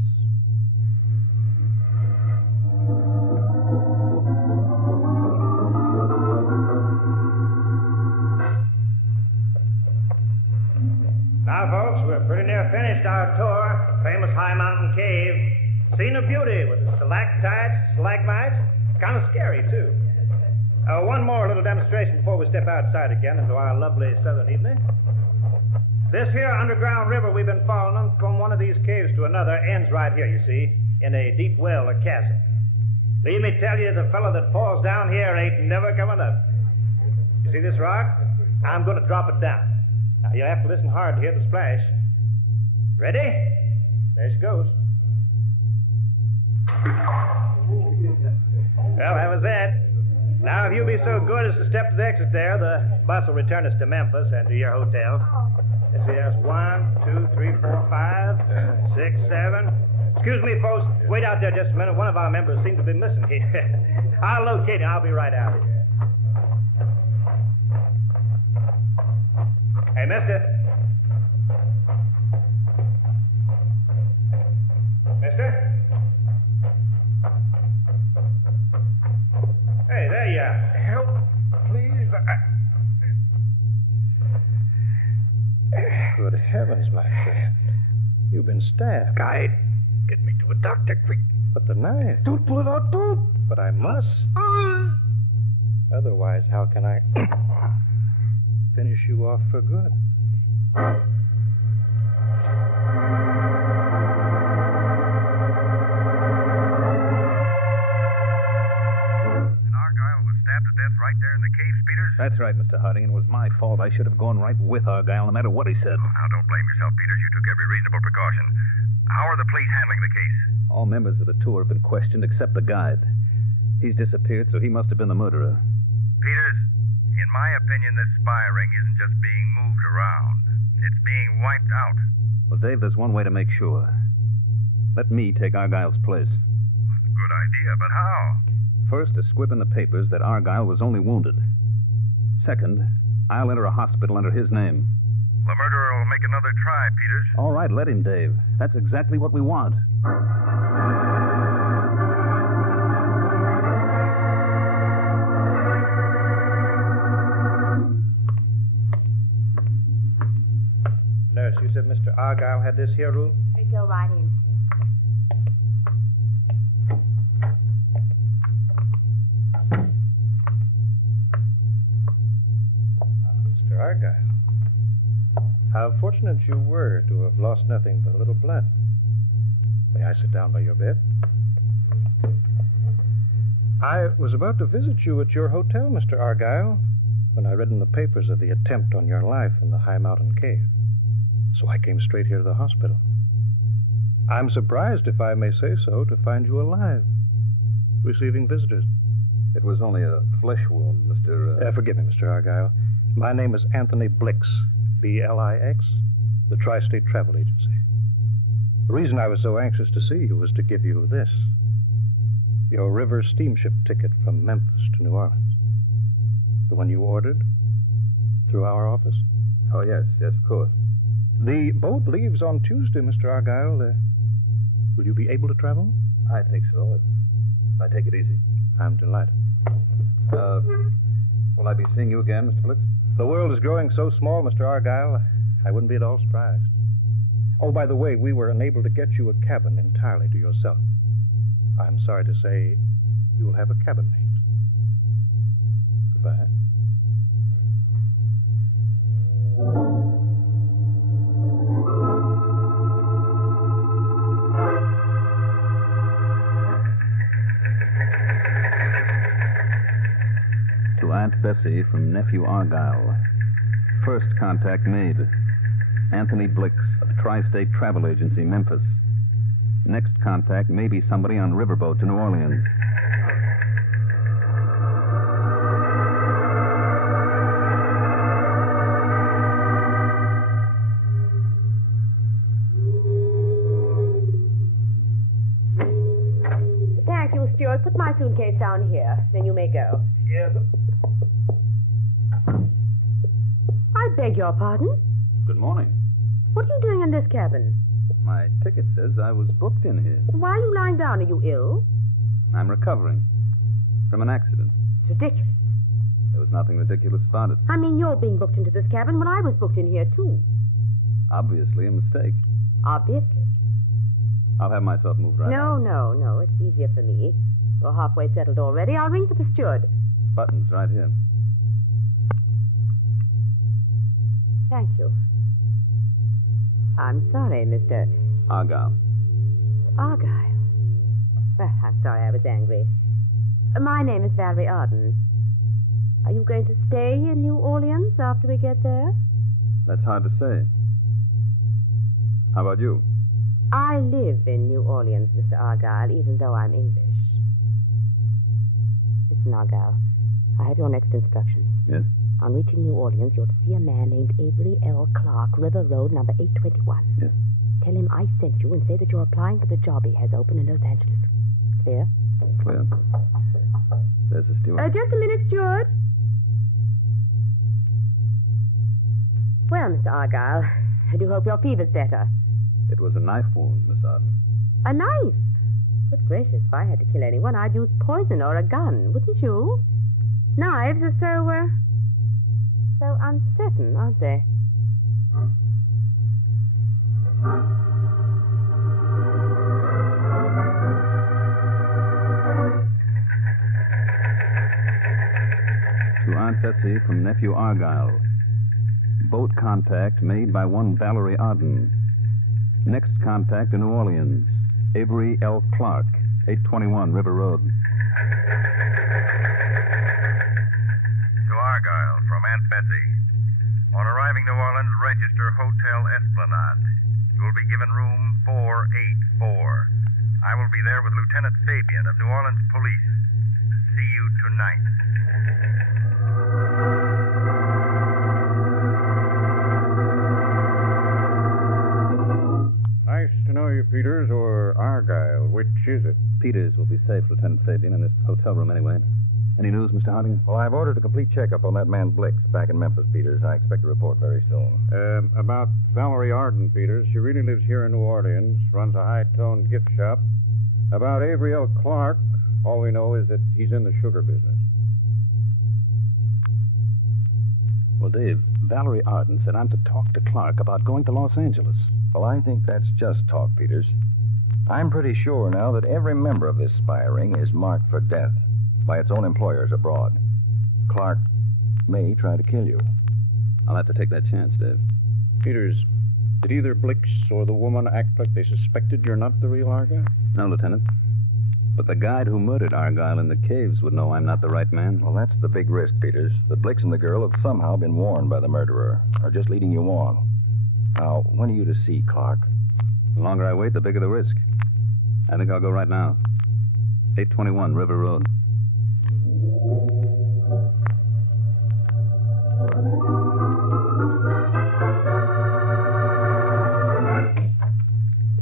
Now, folks, we're pretty near finished our tour. Famous High Mountain Cave. Scene of beauty with the stalactites, stalagmites. Kind of scary, too. One more little demonstration before we step outside again into our lovely southern evening. This here underground river we've been following from one of these caves to another ends right here, you see, in a deep well or chasm. Leave me tell you, the fellow that falls down here ain't never coming up. You see this rock? I'm going to drop it down. Now, you'll have to listen hard to hear the splash. Ready? There she goes. Well, that was it. Now, if you'll be so good as to step to the exit there, the bus will return us to Memphis and to your hotels. Let's see, there's 1, 2, 3, 4, 5, 6, 7. Excuse me, folks. Wait out there just a minute. One of our members seems to be missing here. I'll locate him. I'll be right out here. Hey, mister. Mister? Hey, there you are. Help, please. Good heavens, my friend. You've been stabbed. Guide, get me to a doctor, quick. But the knife. Don't pull it out, don't. But I must. Otherwise, how can I finish you off for good? Right there in the caves, Peters? That's right, Mr. Harding. It was my fault. I should have gone right with Argyle, no matter what he said. Now, don't blame yourself, Peters. You took every reasonable precaution. How are the police handling the case? All members of the tour have been questioned except the guide. He's disappeared, so he must have been the murderer. Peters, in my opinion, this spy ring isn't just being moved around. It's being wiped out. Well, Dave, there's one way to make sure. Let me take Argyle's place. Good idea, but how? First, a squib in the papers that Argyle was only wounded. Second, I'll enter a hospital under his name. The murderer will make another try, Peters. All right, let him, Dave. That's exactly what we want. Nurse, you said Mr. Argyle had this here room? You go right in, sir. Mr. Argyle, how fortunate you were to have lost nothing but a little blood. May I sit down by your bed? I was about to visit you at your hotel, Mr. Argyle, when I read in the papers of the attempt on your life in the High Mountain Cave. So I came straight here to the hospital. I'm surprised, if I may say so, to find you alive, receiving visitors. It was only a flesh wound, Mr. Forgive me, Mr. Argyle. My name is Anthony Blix, B-L-I-X, the Tri-State Travel Agency. The reason I was so anxious to see you was to give you this. Your river steamship ticket from Memphis to New Orleans. The one you ordered through our office? Oh, yes, of course. The boat leaves on Tuesday, Mr. Argyle. Will you be able to travel? I think so, if I take it easy. I'm delighted. Will I be seeing you again, Mr. Blix? The world is growing so small, Mr. Argyle, I wouldn't be at all surprised. Oh, by the way, we were unable to get you a cabin entirely to yourself. I'm sorry to say you will have a cabin mate. Goodbye. Aunt Bessie from Nephew Argyle. First contact made. Anthony Blix of Tri-State Travel Agency, Memphis. Next contact may be somebody on riverboat to New Orleans. Thank you, Stuart. Put my suitcase down here. Then you may go. Yes. I beg your pardon? Good morning. What are you doing in this cabin? My ticket says I was booked in here. Why are you lying down? Are you ill? I'm recovering from an accident. It's ridiculous. There was nothing ridiculous about it. I mean, you're being booked into this cabin when I was booked in here, too. Obviously a mistake. Obviously. I'll have myself moved right now. No. It's easier for me. You're halfway settled already. I'll ring for the steward. Buttons right here. Thank you. I'm sorry, Mr. Argyle. Argyle. Well, I'm sorry I was angry. My name is Valerie Arden. Are you going to stay in New Orleans after we get there? That's hard to say. How about you? I live in New Orleans, Mr. Argyle, even though I'm English. Listen, Argyle, I have your next instructions. Yes? On reaching New Orleans, you're to see a man named Avery L. Clark, River Road, number 821. Yes. Tell him I sent you and say that you're applying for the job he has open in Los Angeles. Clear? Clear. There's the steward. Just a minute, steward. Well, Mr. Argyle, I do hope your fever's better. It was a knife wound, Miss Arden. A knife? Good gracious, if I had to kill anyone, I'd use poison or a gun, wouldn't you? Knives are so uncertain, aren't they? To Aunt Betsy from Nephew Argyle. Boat contact made by one Valerie Arden. Next contact in New Orleans. Avery L. Clark, 821 River Road. To Argyle from Aunt Betsy. On arriving New Orleans, register Hotel Esplanade. You will be given room 484. I will be there with Lieutenant Fabian of New Orleans Police. See you tonight. Nice to know you, Peters, or Argyle. Which is it? Peters will be safe, Lieutenant Fabian, in this hotel room anyway. Any news, Mr. Harding? Well, I've ordered a complete checkup on that man Blix back in Memphis, Peters. I expect a report very soon. About Valerie Arden, Peters. She really lives here in New Orleans, runs a high-toned gift shop. About Avery L. Clark, all we know is that he's in the sugar business. Well, Dave, Valerie Arden said I'm to talk to Clark about going to Los Angeles. Well, I think that's just talk, Peters. I'm pretty sure now that every member of this spy ring is marked for death by its own employers abroad. Clark may try to kill you. I'll have to take that chance, Dave. Peters, did either Blix or the woman act like they suspected you're not the real Argyle? No, Lieutenant. But the guide who murdered Argyle in the caves would know I'm not the right man. Well, that's the big risk, Peters. That Blix and the girl have somehow been warned by the murderer, or just leading you on. Now, when are you to see Clark? The longer I wait, the bigger the risk. I think I'll go right now. 821 River Road.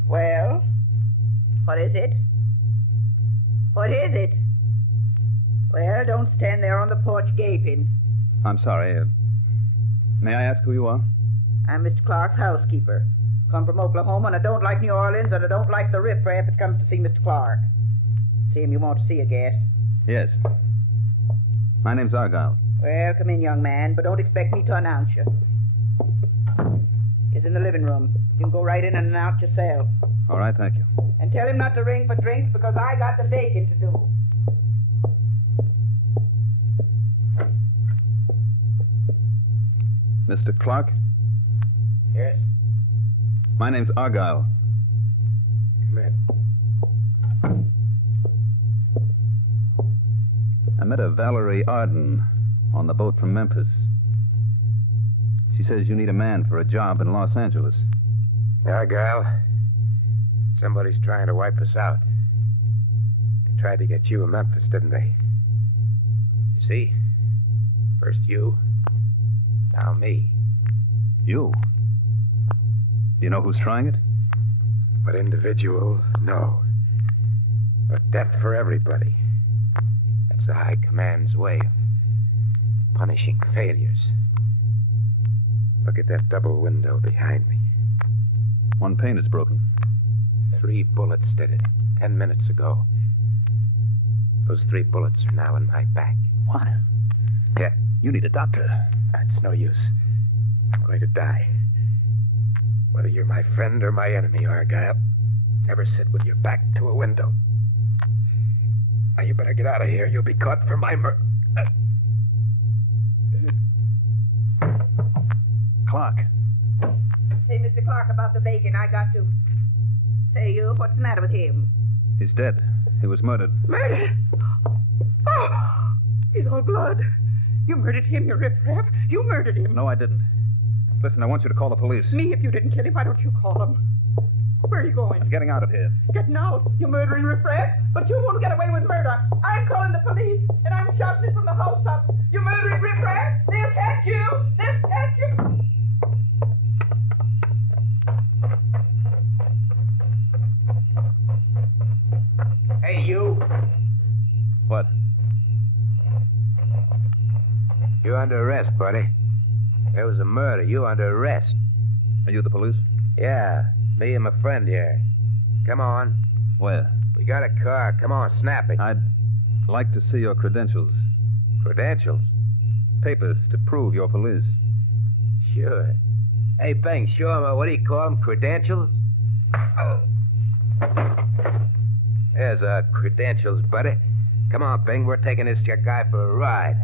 Well, what is it? What is it? Well, don't stand there on the porch gaping. I'm sorry. May I ask who you are? I'm Mr. Clark's housekeeper. Come from Oklahoma, and I don't like New Orleans, and I don't like the riffraff that comes to see Mr. Clark. See him you want to see, I guess. Yes. My name's Argyle. Well, come in, young man, but don't expect me to announce you. He's in the living room. You can go right in and announce yourself. All right, thank you. And tell him not to ring for drinks because I got the baking to do. Mr. Clark? Yes? My name's Argyle. Come in. I met a Valerie Arden on the boat from Memphis. She says you need a man for a job in Los Angeles. Argyle, somebody's trying to wipe us out. They tried to get you in Memphis, didn't they? You see? First you, now me. You? You know who's trying it? What individual? No. But death for everybody. That's the High Command's way of punishing failures. Look at that double window behind me. One pane is broken. 3 bullets did it 10 minutes ago. Those 3 bullets are now in my back. What? Yeah. You need a doctor. That's no use. I'm going to die. Whether you're my friend or my enemy, Argyle, never sit with your back to a window. Now, you better get out of here. You'll be caught for my Clark. Say, Mr. Clark, about the bacon, I got to... Say, you, what's the matter with him? He's dead. He was murdered. Murdered? Oh, he's all blood. You murdered him, you riffraff. You murdered him. No, I didn't. Listen, I want you to call the police. Me, if you didn't kill him, why don't you call them? Where are you going? I'm getting out of here. Getting out, you murdering riffraff? But you won't get away with murder. I'm calling the police, and I'm shouting it from the housetops. You murdering riffraff? They'll catch you! They'll catch you! Hey, you. What? You're under arrest, buddy. There was a murder. You under arrest. Are you the police? Yeah, me and my friend here. Come on. Where? We got a car. Come on, snap it. I'd like to see your credentials. Credentials? Papers to prove you're police. Sure. Hey, Bang, show him, what do you call them, credentials? Oh. There's our credentials, buddy. Come on, Bing, we're taking this guy for a ride.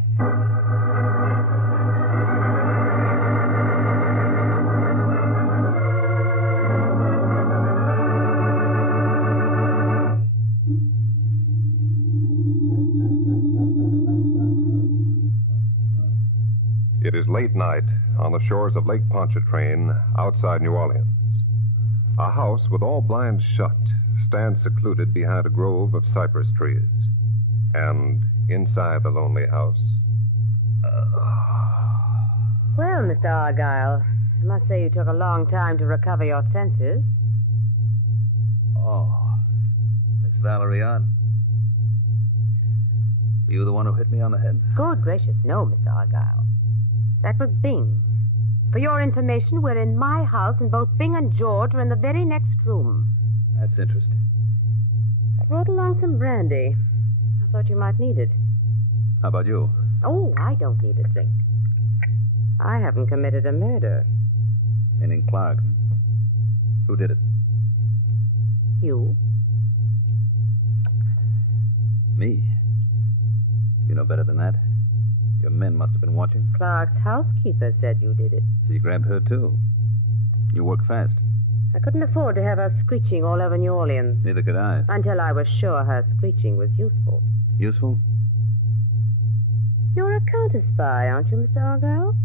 It is late night on the shores of Lake Pontchartrain outside New Orleans. A house with all blinds shut stands secluded behind a grove of cypress trees. And inside the lonely house... Well, Mr. Argyle, I must say you took a long time to recover your senses. Oh, Miss Valerian. Were you the one who hit me on the head? Good gracious, no, Mr. Argyle. That was Bing. For your information, we're in my house, and both Bing and George are in the very next room. That's interesting. I brought along some brandy. I thought you might need it. How about you? Oh, I don't need a drink. I haven't committed a murder. Meaning Clark. Who did it? You? Me? You know better than that. Your men must have been watching. Clark's housekeeper said you did it. So you grabbed her, too. You work fast. I couldn't afford to have her screeching all over New Orleans. Neither could I. Until I was sure her screeching was useful. Useful? You're a counterspy, aren't you, Mr. Argyle?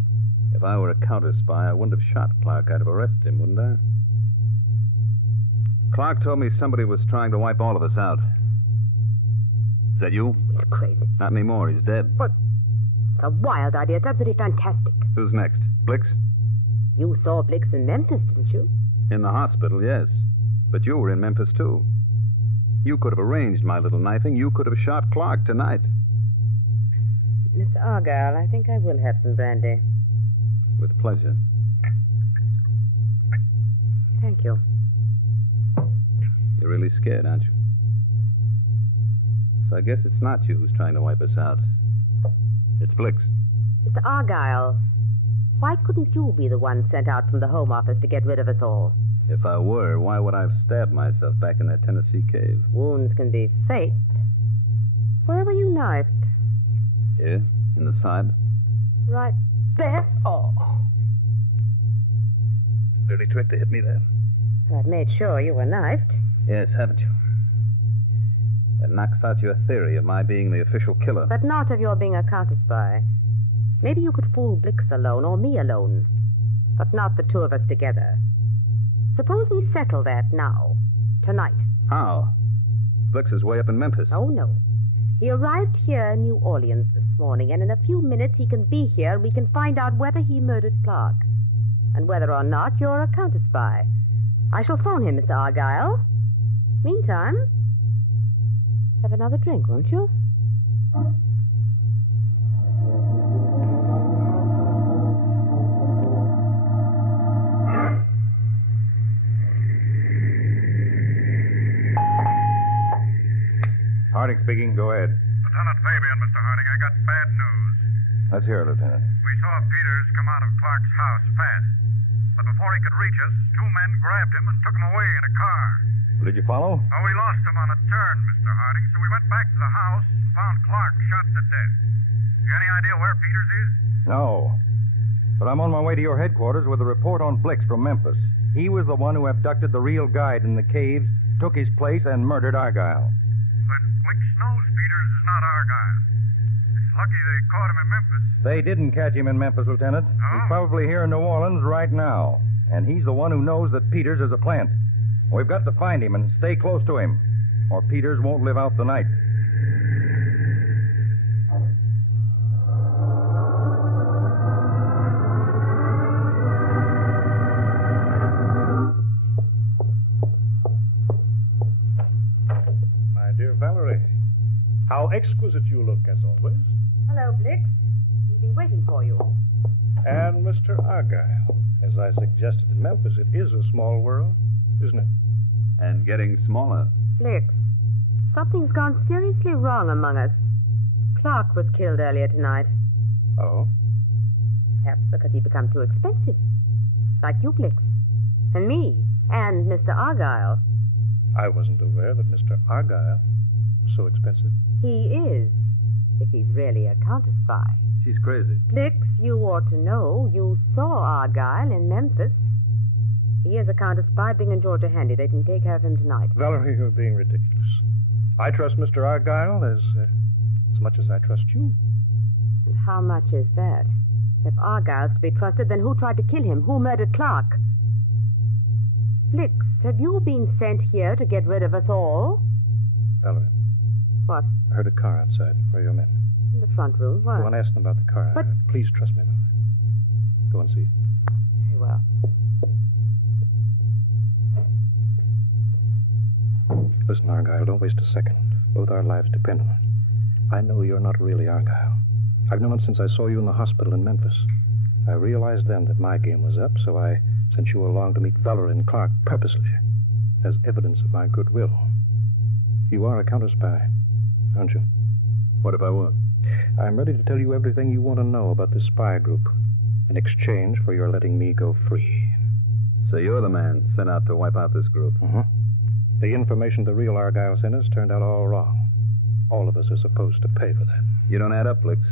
If I were a counterspy, I wouldn't have shot Clark. I'd have arrested him, wouldn't I? Clark told me somebody was trying to wipe all of us out. Is that you? He's crazy. Not anymore. He's dead. What? It's a wild idea. It's absolutely fantastic. Who's next? Blix? You saw Blix in Memphis, didn't you? In the hospital, yes. But you were in Memphis, too. You could have arranged my little knifing. You could have shot Clark tonight. Mr. Argyle, I think I will have some brandy. With pleasure. Thank you. You're really scared, aren't you? So I guess it's not you who's trying to wipe us out. It's Blix. Mr. Argyle, why couldn't you be the one sent out from the Home Office to get rid of us all? If I were, why would I have stabbed myself back in that Tennessee cave? Wounds can be faked. Where were you knifed? Here, in the side. Right there? Oh. It's a dirty trick to hit me there. I've made sure you were knifed. Yes, haven't you? That knocks out your theory of my being the official killer. But not of your being a counterspy. Maybe you could fool Blix alone or me alone, but not the two of us together. Suppose we settle that now, tonight. How? Blix is way up in Memphis. Oh, no. He arrived here in New Orleans this morning, and in a few minutes he can be here, and we can find out whether he murdered Clark, and whether or not you're a counterspy. I shall phone him, Mr. Argyle. Meantime, have another drink, won't you? Harding speaking. Go ahead. Lieutenant Fabian, Mr. Harding, I got bad news. Let's hear it, Lieutenant. We saw Peters come out of Clark's house fast. But before he could reach us, two men grabbed him and took him away in a car. Did you follow? Oh, we lost him on a turn, Mr. Harding, so we went back to the house and found Clark shot to death. You any idea where Peters is? No. But I'm on my way to your headquarters with a report on Blix from Memphis. He was the one who abducted the real guide in the caves, took his place, and murdered Argyle. But Blix knows Peters is not Argyle. It's lucky they caught him in Memphis. They didn't catch him in Memphis, Lieutenant. He's probably here in New Orleans right now. And he's the one who knows that Peters is a plant. We've got to find him and stay close to him, or Peters won't live out the night. My dear Valerie, how exquisite you look, as always. Hello, Blix. We've been waiting for you. And Mr. Argyle. As I suggested in Memphis, it is a small world, isn't it? And getting smaller. Blix, something's gone seriously wrong among us. Clark was killed earlier tonight. Oh? Perhaps because he became too expensive. Like you, Blix. And me. And Mr. Argyle. I wasn't aware that Mr. Argyle was so expensive. He is, if he's really a counterspy. She's crazy. Blix, you ought to know. You saw Argyle in Memphis. He is a counterspy bringing Georgia handy. They can take care of him tonight. Valerie, you're being ridiculous. I trust Mr. Argyle as much as I trust you. And how much is that? If Argyle's to be trusted, then who tried to kill him? Who murdered Clark? Blix, have you been sent here to get rid of us all? Valerie. What? I heard a car outside for your men. In the front room? Why? Go and ask them about the car. But... Please trust me, Valerie. Go and see it. Very well. Listen, Argyle, don't waste a second. Both our lives depend on it. I know you're not really Argyle. I've known it since I saw you in the hospital in Memphis. I realized then that my game was up, so I sent you along to meet Valerie and Clark purposely, as evidence of my goodwill. You are a counterspy, aren't you? What if I were? I'm ready to tell you everything you want to know about this spy group, in exchange for your letting me go free. So you're the man sent out to wipe out this group? Mm-hmm. The information the real Argyle sent us turned out all wrong. All of us are supposed to pay for that. You don't add up, Blix.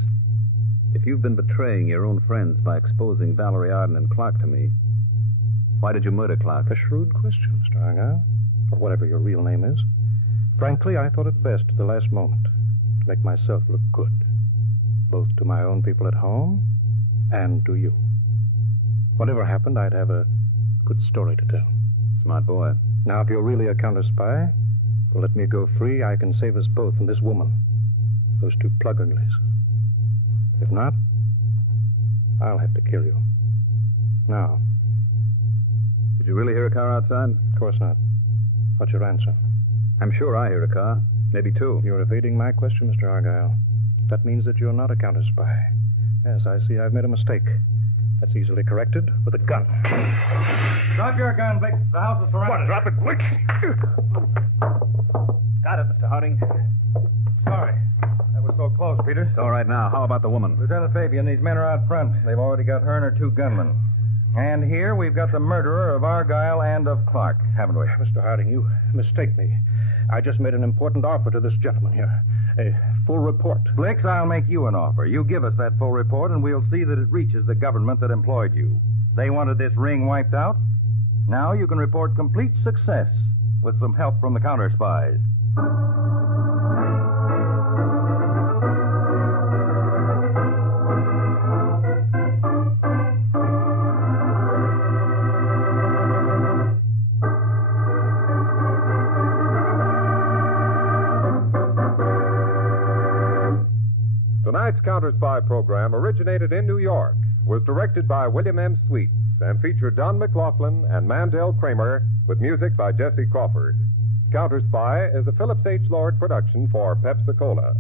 If you've been betraying your own friends by exposing Valerie Arden and Clark to me, why did you murder Clark? A shrewd question, Mr. Argyle, or whatever your real name is. Frankly, I thought it best at the last moment to make myself look good, both to my own people at home and to you. Whatever happened, I'd have a good story to tell. Smart boy. Now, if you're really a counterspy, well, let me go free. I can save us both from this woman, those two plug uglies. If not, I'll have to kill you. Now. Did you really hear a car outside? Of course not. What's your answer? I'm sure I heard a car. Maybe two. You're evading my question, Mr. Argyle. That means that you're not a counterspy. Yes, I see I've made a mistake. That's easily corrected with a gun. Drop your gun, Blix. The house is surrounded. What? Drop it, Blix? Got it, Mr. Harding. Sorry. That was so close, Peters. It's all right now. How about the woman? Lieutenant Fabian, these men are out front. They've already got her and her two gunmen. And here we've got the murderer of Argyle and of Clark, haven't we? Mr. Harding, you mistake me. I just made an important offer to this gentleman here. A full report. Blix, I'll make you an offer. You give us that full report, and we'll see that it reaches the government that employed you. They wanted this ring wiped out. Now you can report complete success with some help from the counterspies. Tonight's Counterspy program originated in New York, was directed by William M. Sweets, and featured Don McLaughlin and Mandel Kramer with music by Jesse Crawford. Counterspy is a Phillips H. Lord production for Pepsi-Cola.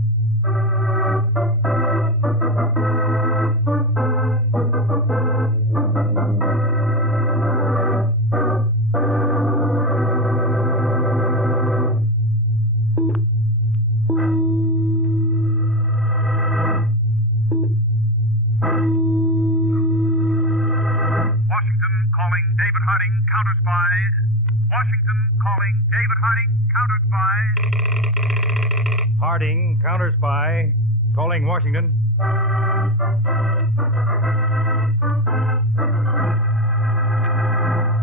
Harding, Counterspy, calling Washington.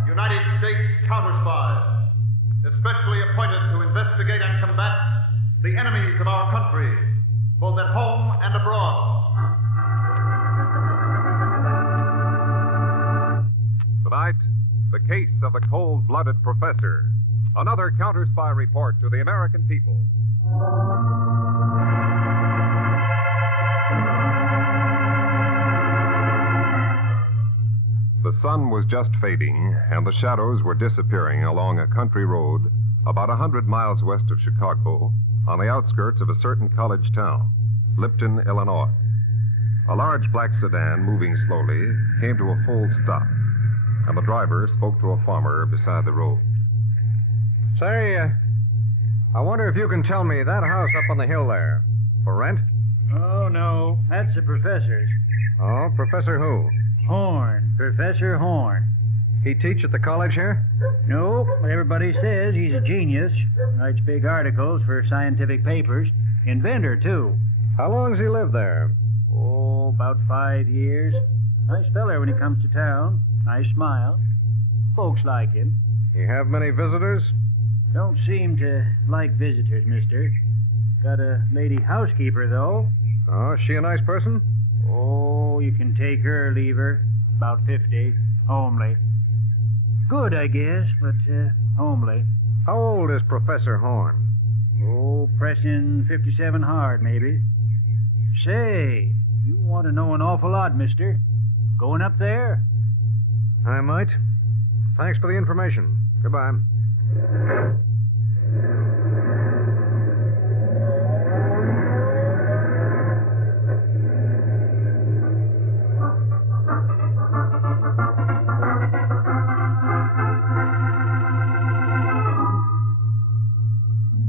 United States Counterspies, especially appointed to investigate and combat the enemies of our country, both at home and abroad. Tonight, the case of the cold-blooded professor. Another Counterspy report to the American people. The sun was just fading, and the shadows were disappearing along a country road about 100 miles west of Chicago, on the outskirts of a certain college town, Lipton, Illinois. A large black sedan, moving slowly, came to a full stop, and the driver spoke to a farmer beside the road. Say, I wonder if you can tell me that house up on the hill there, for rent? Oh, no. That's the professor's. Oh, Professor who? Horn. Professor Horn. He teach at the college here? No, everybody says he's a genius. Writes big articles for scientific papers. Inventor, too. How long's he lived there? Oh, about 5 years. Nice feller when he comes to town. Nice smile. Folks like him. You have many visitors? Don't seem to like visitors, mister. Got a lady housekeeper, though. Oh, is she a nice person? Oh, you can take her or leave her. About 50. Homely. Good, I guess, but homely. How old is Professor Horn? Oh, pressing 57 hard, maybe. Say, you want to know an awful lot, mister. Going up there? I might. Thanks for the information. Goodbye.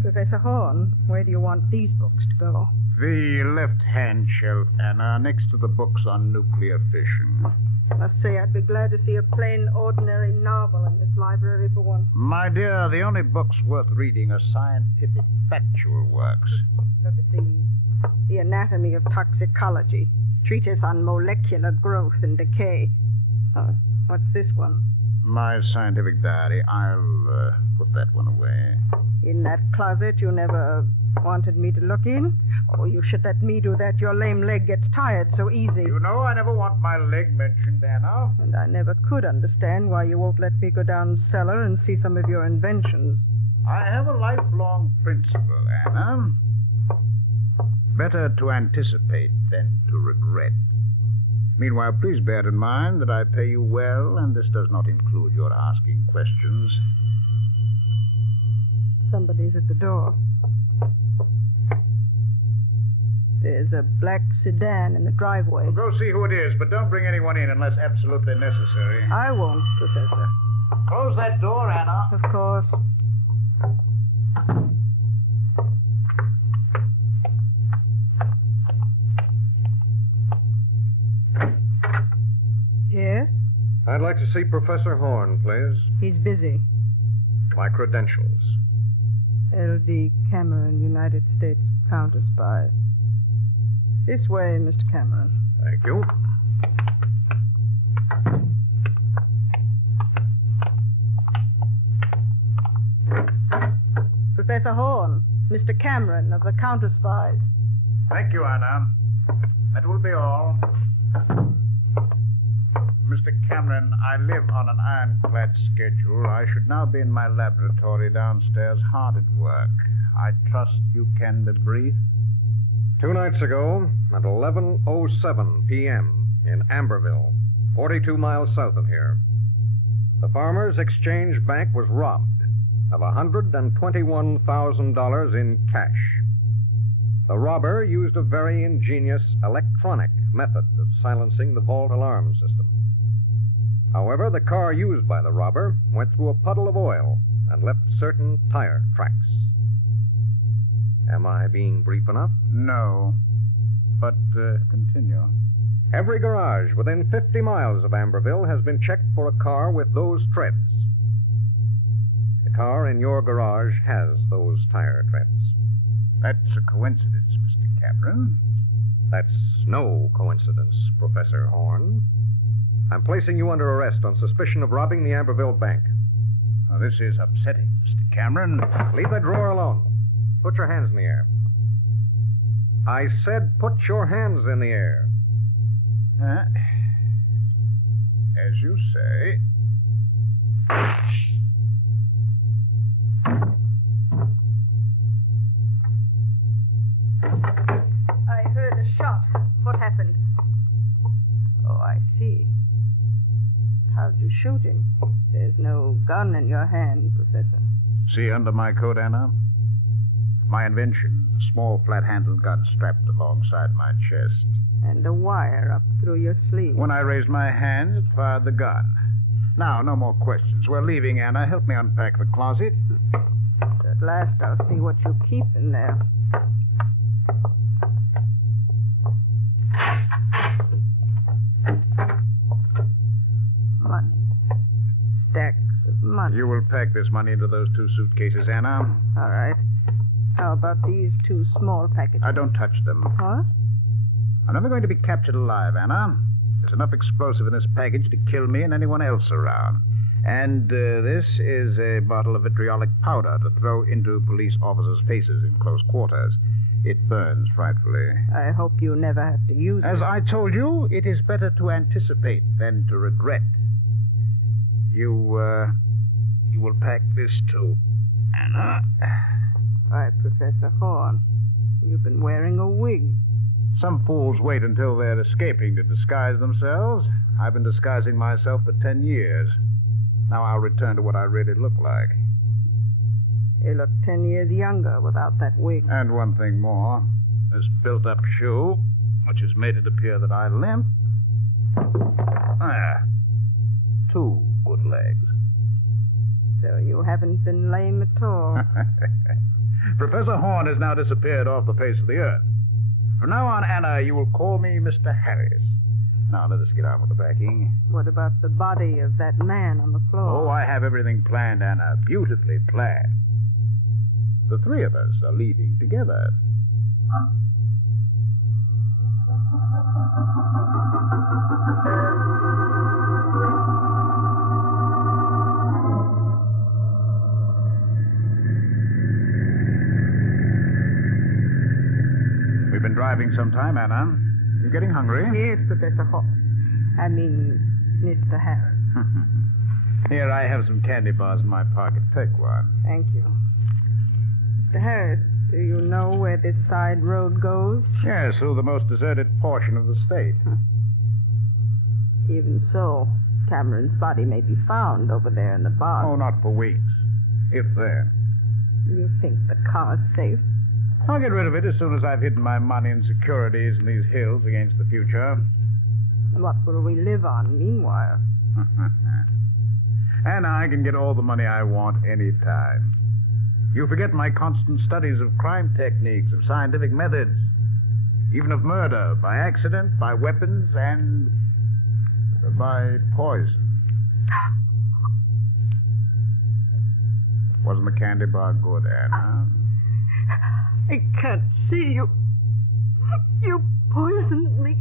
Professor Horn, where do you want these books to go? The left-hand shelf, Anna, next to the books on nuclear fission. Must say I'd be glad to see a plain, ordinary novel in this library for once. My dear, the only books worth reading are scientific, factual works. Look at the anatomy of toxicology, treatise on molecular growth and decay. What's this one? My scientific diary. I'll put that one away. In that closet you never wanted me to look in? Oh, you should let me do that. Your lame leg gets tired so easy. You know I never want my leg mentioned, Anna. And I never could understand why you won't let me go down cellar and see some of your inventions. I have a lifelong principle, Anna. Better to anticipate than to regret. Meanwhile, please bear in mind that I pay you well, and this does not include your asking questions. Somebody's at the door. There's a black sedan in the driveway. Well, go see who it is, but don't bring anyone in unless absolutely necessary. I won't, Professor. Close that door, Anna. Of course. Yes? I'd like to see Professor Horn, please. He's busy. My credentials. L.D. Cameron, United States Counterspy. This way, Mr. Cameron. Thank you. Professor Horn, Mr. Cameron of the Counterspies. Thank you, Anna. That will be all. Mr. Cameron, I live on an ironclad schedule. I should now be in my laboratory downstairs, hard at work. I trust you can be brief. 2 nights ago, at 11:07 p.m. in Amberville, 42 miles south of here, the Farmers Exchange Bank was robbed of $121,000 in cash. The robber used a very ingenious electronic method of silencing the vault alarm system. However, the car used by the robber went through a puddle of oil and left certain tire tracks. Am I being brief enough? No. But continue. Every garage within 50 miles of Amberville has been checked for a car with those treads. The car in your garage has those tire treads. That's a coincidence, Mr. Cameron. That's no coincidence, Professor Horn. I'm placing you under arrest on suspicion of robbing the Amberville Bank. Now, this is upsetting, Mr. Cameron. Leave that drawer alone. Put your hands in the air. I said put your hands in the air. As you say. I heard a shot. What happened? Oh, I see. How'd you shoot him? There's no gun in your hand, Professor. See under my coat, Anna? My invention, a small flat-handled gun strapped alongside my chest. And a wire up through your sleeve. When I raised my hand, it fired the gun. Now, no more questions. We're leaving, Anna. Help me unpack the closet. So at last I'll see what you keep in there. Money. Stacks of money. You will pack this money into those 2 suitcases, Anna. All right. How about these 2 small packages? I don't touch them. What? I'm never going to be captured alive, Anna. There's enough explosive in this package to kill me and anyone else around. And this is a bottle of vitriolic powder to throw into police officers' faces in close quarters. It burns frightfully. I hope you never have to use it. As I told you, it is better to anticipate than to regret. You will pack this too, Anna. Why, Professor Horn, you've been wearing a wig. Some fools wait until they're escaping to disguise themselves. I've been disguising myself for 10 years. Now I'll return to what I really look like. You look 10 years younger without that wig. And one thing more. This built-up shoe, which has made it appear that I limp. 2 good legs. So you haven't been lame at all. Professor Horn has now disappeared off the face of the earth. From now on, Anna, you will call me Mr. Harris. Now, let us get on with the packing. What about the body of that man on the floor? Oh, I have everything planned, Anna. Beautifully planned. The 3 of us are leaving together. We've been driving some time, Anna. You getting hungry? Yes, Professor Hawk. I mean, Mr. Harris. Here, I have some candy bars in my pocket. Take one. Thank you. Mr. Harris, do you know where this side road goes? Yes, through the most deserted portion of the state. Even so, Cameron's body may be found over there in the barn. Oh, not for weeks. If then. You think the car's safe? I'll get rid of it as soon as I've hidden my money and securities in these hills against the future. What will we live on meanwhile? And I can get all the money I want any time. You forget my constant studies of crime techniques, of scientific methods, even of murder, by accident, by weapons, and by poison. Wasn't the candy bar good, Anna? I can't see you. You poisoned me.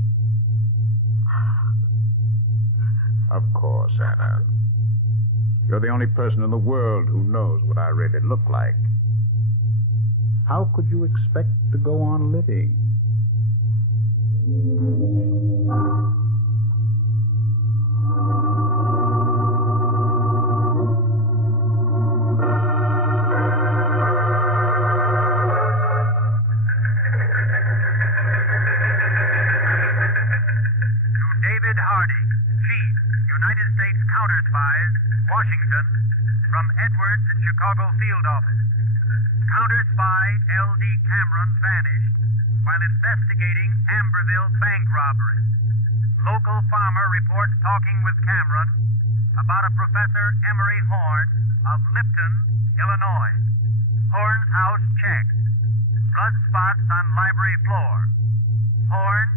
Of course, Anna. You're the only person in the world who knows what I really look like. How could you expect to go on living? Washington, from Edwards in Chicago field office. Counterspy L.D. Cameron vanished while investigating Amberville bank robbery. Local farmer reports talking with Cameron about a Professor Emery Horn of Lipton, Illinois. Horn's house checked. Blood spots on library floor. Horn,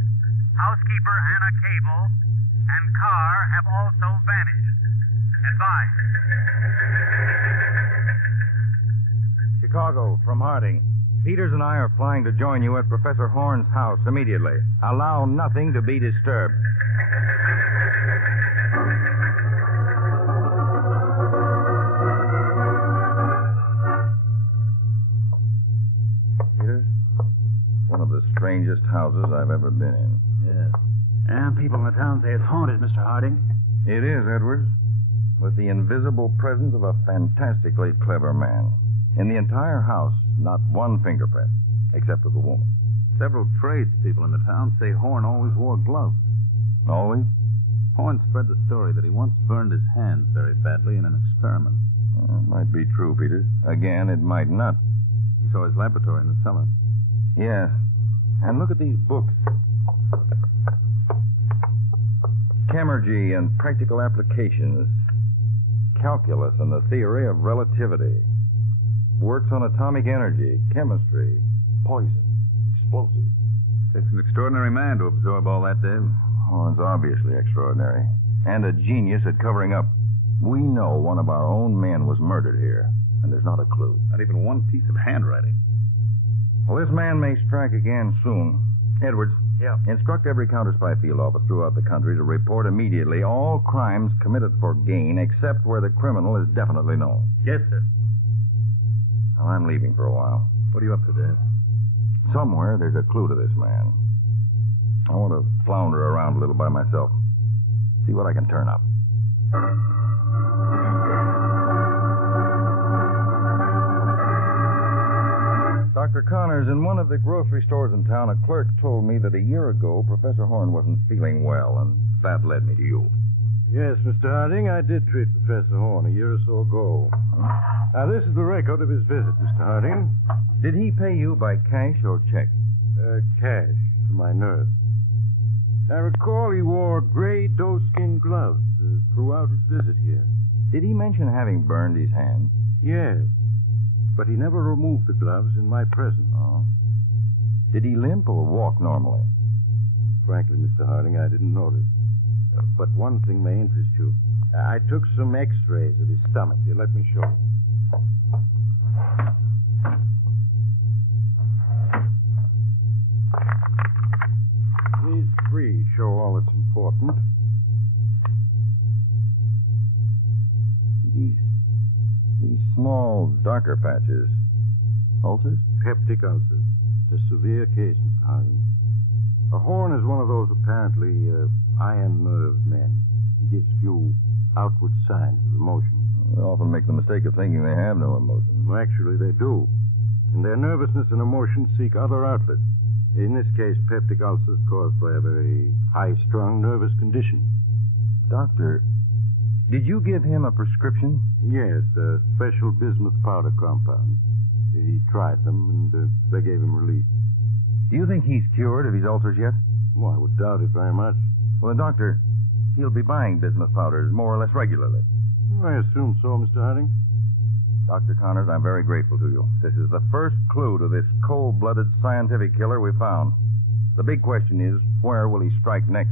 housekeeper Hannah Cable, and car have also vanished. Advice. Chicago, from Harding. Peters and I are flying to join you at Professor Horn's house immediately. Allow nothing to be disturbed. Peters, one of the strangest houses I've ever been in. Yeah. And people in the town say it's haunted, Mr. Harding. It is, Edwards, with the invisible presence of a fantastically clever man. In the entire house, not one fingerprint, except of the woman. Several tradespeople in the town say Horn always wore gloves. Always? Horn spread the story that he once burned his hands very badly in an experiment. It might be true, Peters. Again, it might not. You saw his laboratory in the cellar. Yes. And look at these books. Chemurgy and practical applications. Calculus and the theory of relativity. Works on atomic energy, chemistry, poison, explosives. Takes an extraordinary man to absorb all that, Dave. Horn's obviously extraordinary. And a genius at covering up. We know one of our own men was murdered here, and there's not a clue. Not even one piece of handwriting. Well, this man may strike again soon. Edwards. Yeah. Instruct every counterspy field office throughout the country to report immediately all crimes committed for gain, except where the criminal is definitely known. Yes, sir. Well, I'm leaving for a while. What are you up to, Dave? Somewhere there's a clue to this man. I want to flounder around a little by myself. See what I can turn up. Dr. Connors, in one of the grocery stores in town, a clerk told me that a year ago Professor Horn wasn't feeling well, and that led me to you. Yes, Mr. Harding, I did treat Professor Horn a year or so ago. Now, this is the record of his visit, Mr. Harding. Did he pay you by cash or check? Cash, to my nurse. I recall he wore gray doeskin gloves throughout his visit here. Did he mention having burned his hand? Yes, but he never removed the gloves in my presence. Oh. Did he limp or walk normally? Frankly, Mr. Harding, I didn't notice. But one thing may interest you. I took some x-rays of his stomach. Here, let me show you. These three show all that's important. These small, darker patches. Ulcers? Peptic ulcers. It's a severe case, Mr. Harding. A Horn is one of those apparently iron-nerved men. He gives few outward signs of emotion. They often make the mistake of thinking they have no emotion. Well, actually, they do. And their nervousness and emotion seek other outlets. In this case, peptic ulcers caused by a very high-strung nervous condition. Doctor, did you give him a prescription? Yes, a special bismuth powder compound. He tried them, and they gave him relief. Do you think he's cured of his ulcers yet? Well, I would doubt it very much. Well, Doctor, he'll be buying bismuth powders more or less regularly. I assume so, Mr. Harding. Dr. Connors, I'm very grateful to you. This is the first clue to this cold-blooded scientific killer we've found. The big question is, where will he strike next?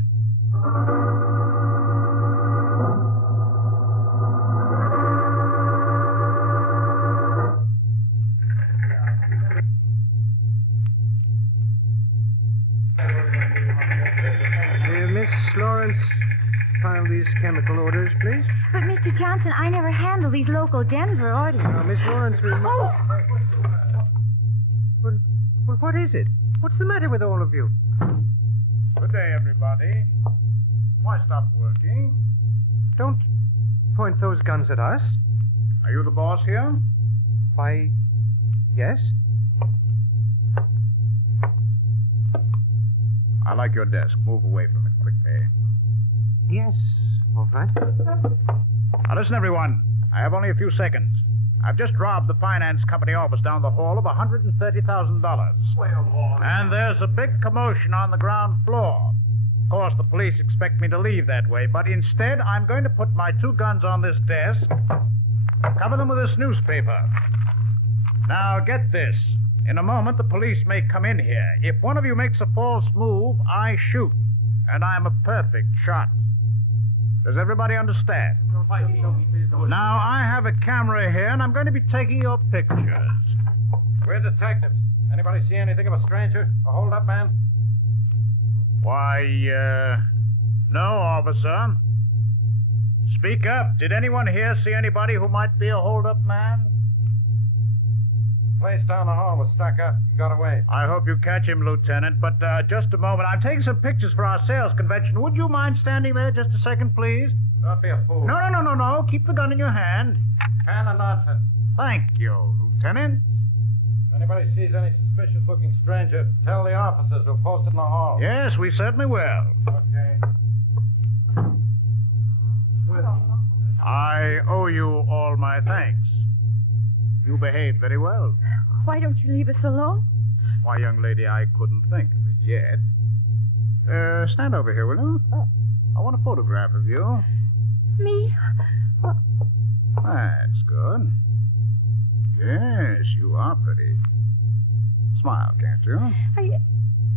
Miss Lawrence, file these chemical orders, please. But, Mr. Johnson, I never handle these local Denver orders. Now, Miss Lawrence, Well, what is it? What's the matter with all of you? Good day, everybody. Why stop working? Don't point those guns at us. Are you the boss here? Why, yes. I like your desk. Move away from it quickly. Yes, all right. Now listen, everyone. I have only a few seconds. I've just robbed the finance company office down the hall of $130,000. And there's a big commotion on the ground floor. Of course, the police expect me to leave that way, but instead I'm going to put my 2 guns on this desk, cover them with this newspaper. Now, get this. In a moment, the police may come in here. If one of you makes a false move, I shoot. And I'm a perfect shot. Does everybody understand? Now, I have a camera here, and I'm going to be taking your pictures. We're detectives. Anybody see anything of a stranger? A hold-up man? Why, no, officer. Speak up. Did anyone here see anybody who might be a hold-up man? Place down the hall was stuck up. He got away. I hope you catch him, Lieutenant, but just a moment. I'm taking some pictures for our sales convention. Would you mind standing there just a second, please? Don't be a fool. No. Keep the gun in your hand. Kind of nonsense. Thank you, Lieutenant. If anybody sees any suspicious-looking stranger, tell the officers we'll post it in the hall. Yes, we certainly will. Okay. I owe you all my thanks. You behaved very well. Why don't you leave us alone? Why, young lady, I couldn't think of it yet. Stand over here, will you? I want a photograph of you. Me? That's good. Yes, you are pretty. Smile, can't you?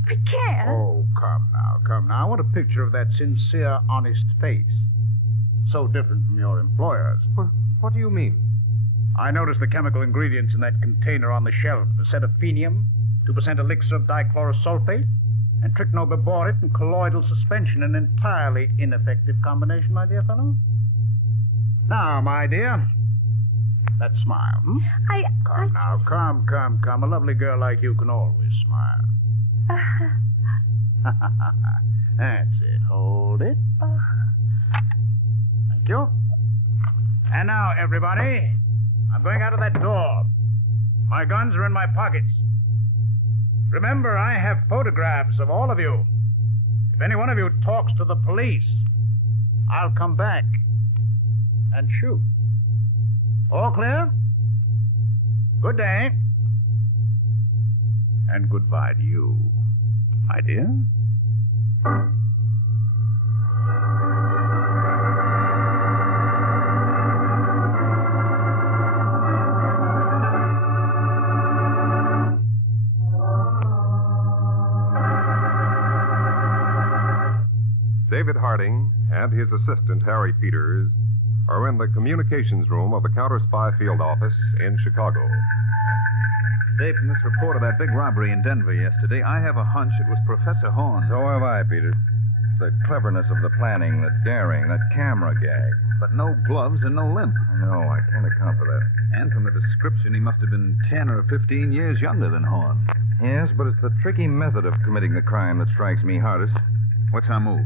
I can't. Oh, come now. I want a picture of that sincere, honest face. So different from your employer's. What do you mean? I noticed the chemical ingredients in that container on the shelf. Acetylphenium, 2% elixir of dichlorosulfate, and trichnoberborate and colloidal suspension. An entirely ineffective combination, my dear fellow. Now, my dear, that smile, hmm? Come. A lovely girl like you can always smile. That's it. Hold it. Thank you. And now, everybody, I'm going out of that door. My guns are in my pockets. Remember, I have photographs of all of you. If any one of you talks to the police, I'll come back and shoot. All clear? Good day. And goodbye to you, my dear. David Harding and his assistant, Harry Peters, are in the communications room of the Counterspy field office in Chicago. Dave, from this report of that big robbery in Denver yesterday, I have a hunch it was Professor Horn. So have I, Peter. The cleverness of the planning, the daring, that camera gag. But no gloves and no limp. No, I can't account for that. And from the description, he must have been 10 or 15 years younger than Horn. Yes, but it's the tricky method of committing the crime that strikes me hardest. What's our move?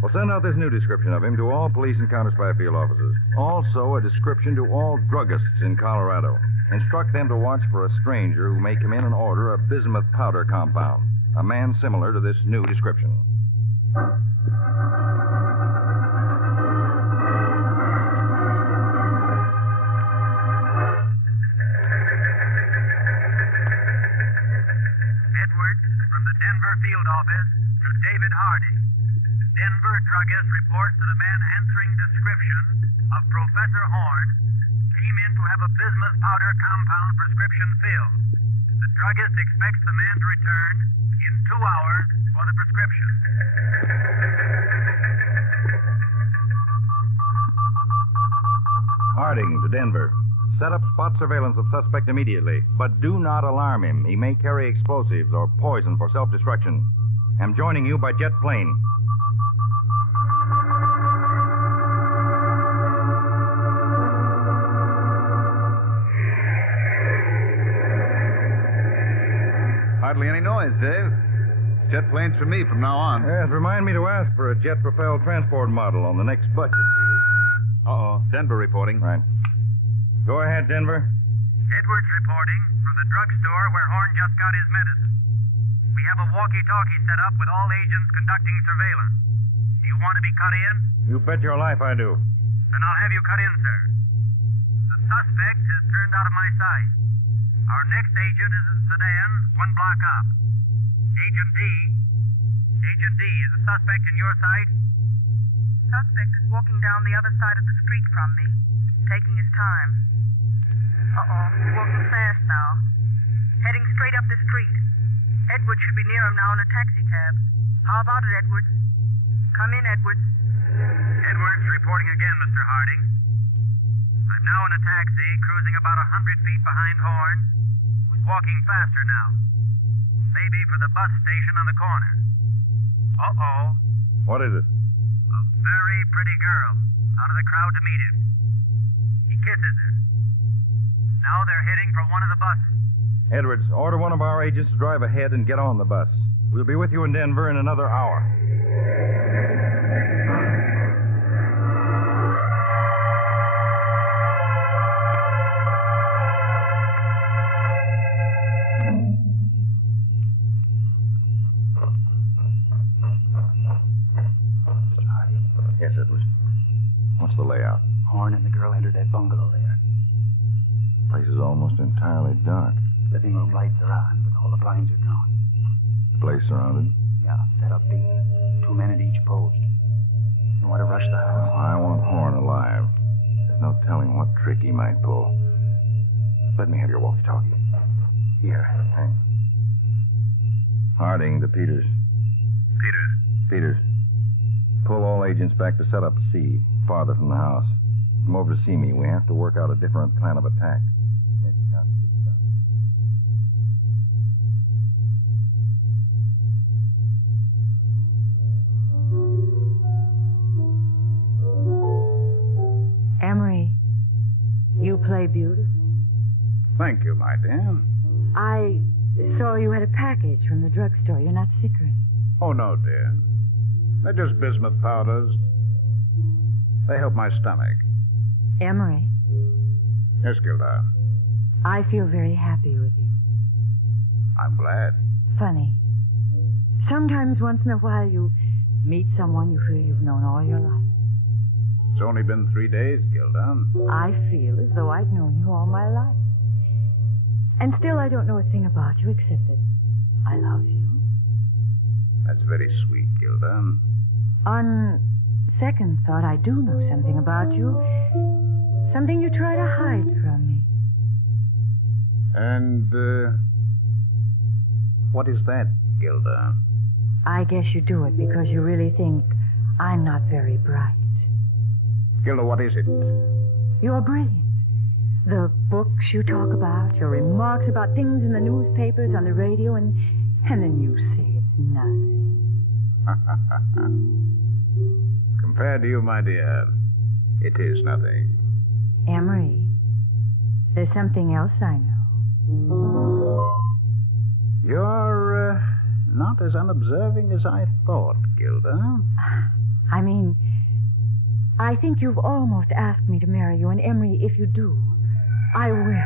We'll send out this new description of him to all police and Counterspy field officers. Also, a description to all druggists in Colorado. Instruct them to watch for a stranger who may come in and order a bismuth powder compound. A man similar to this new description. Edwards, from the Denver field office, to David Harding. Denver druggist reports that a man answering description of Professor Horn came in to have a bismuth powder compound prescription filled. The druggist expects the man to return in 2 hours for the prescription. Harding to Denver. Set up spot surveillance of suspect immediately, but do not alarm him. He may carry explosives or poison for self-destruction. Am joining you by jet plane. Hardly any noise, Dave. Jet planes for me from now on. Yes, remind me to ask for a jet-propelled transport model on the next budget, please. Uh-oh. Denver reporting. Right. Go ahead, Denver. Edwards reporting from the drugstore where Horn just got his medicine. We have a walkie-talkie set up with all agents conducting surveillance. He You want to be cut in? You bet your life I do. Then I'll have you cut in, sir. The suspect has turned out of my sight. Our next agent is in Sedan, 1 block up. Agent D. Agent D, is the suspect in your sight? Suspect is walking down the other side of the street from me, taking his time. Uh-oh, he's walking fast now. Heading straight up the street. Edwards should be near him now in a taxi cab. How about it, Edwards? Come in, Edwards. Edwards reporting again, Mr. Harding. I'm now in a taxi, cruising about 100 feet behind Horn, who's walking faster now. Maybe for the bus station on the corner. Uh-oh. What is it? A very pretty girl, out of the crowd to meet him. He kisses her. Now they're heading for one of the buses. Edwards, order one of our agents to drive ahead and get on the bus. We'll be with you in Denver in another hour. Mr. Hardy. Yes, Edwards. What's the layout? Horn and the girl entered that bungalow there. The place is almost entirely dark. Living room lights are on, but all the blinds are drawn. The place surrounded. Yeah, set up B. 2 men at each post. You want to rush the house? I want Horn alive. There's no telling what trick he might pull. Let me have your walkie-talkie. Here. Thanks. Harding to Peters. Peters. Pull all agents back to set up C, farther from the house. Come over to see me. We have to work out a different plan of attack. It's got to be done. Emery, you play beautiful. Thank you, my dear. I saw you had a package from the drugstore. You're not sick or anything. Oh, no, dear. They're just bismuth powders. They help my stomach. Emery, Yes, Gilda. I feel very happy with you. I'm glad. Funny. Sometimes once in a while you meet someone you feel you've known all your life. It's only been 3 days, Gilda. I feel as though I've known you all my life. And still I don't know a thing about you except that I love you. That's very sweet, Gilda. On second thought, I do know something about you. Something you try to hide from me. And, what is that, Gilda? I guess you do it because you really think I'm not very bright. Gilda, what is it? You're brilliant. The books you talk about, your remarks about things in the newspapers, on the radio, and then you say it's nothing. Compared to you, my dear, it is nothing. Emery, there's something else I know. You're, not as unobserving as I thought, Gilda. I mean, I think you've almost asked me to marry you, and Emery, if you do, I will.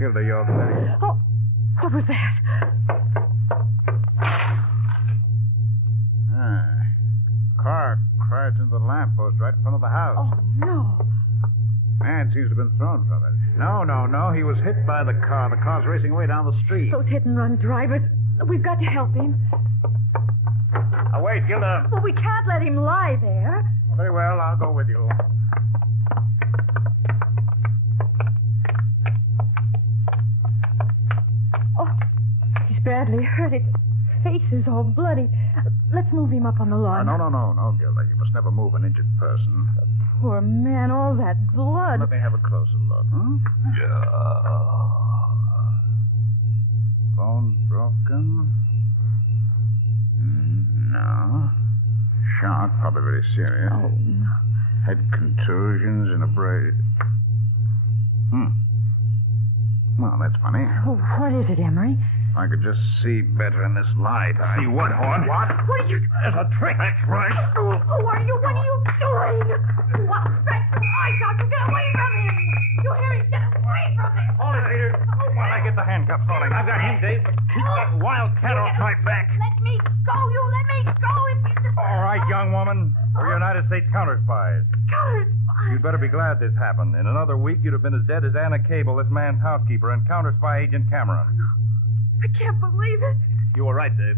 Gilda, you're very... Oh, what was that? Car crashed into the lamppost right in front of the house. Oh, no. Man seems to have been thrown from it. No. He was hit by the car. The car's racing away down the street. Those hit-and-run drivers. We've got to help him. Now, wait, Gilda. Well, we can't let him lie there. Well, very well. I'll go with you. Oh, he's badly hurt. His face is all bloody. Let's move him up on the lawn. No, Gilda. You must never move an injured person. Poor man, all that blood. Let me have a closer look, Bones broken? No. Shock, probably very serious. Oh, no. Head contusions and a brain. Well, that's funny. Oh, what is it, Emery? I could just see better in this light. See what, Horn? What? What are you... There's a trick. That's right. Who are you? What are you doing? What? Get your eyes out. You get away from him. You hear him? Get away from him. Hold it, Peter. While I get the handcuffs on him. I've got him, Dave. Keep that wild cat off my back. Let me go. You let me go. All right, you Young woman, we're United States counterspies. Counterspy? You'd better be glad this happened. In another week, you'd have been as dead as Anna Cable, this man's housekeeper, and counterspy agent Cameron. I can't believe it. You were right, Dave.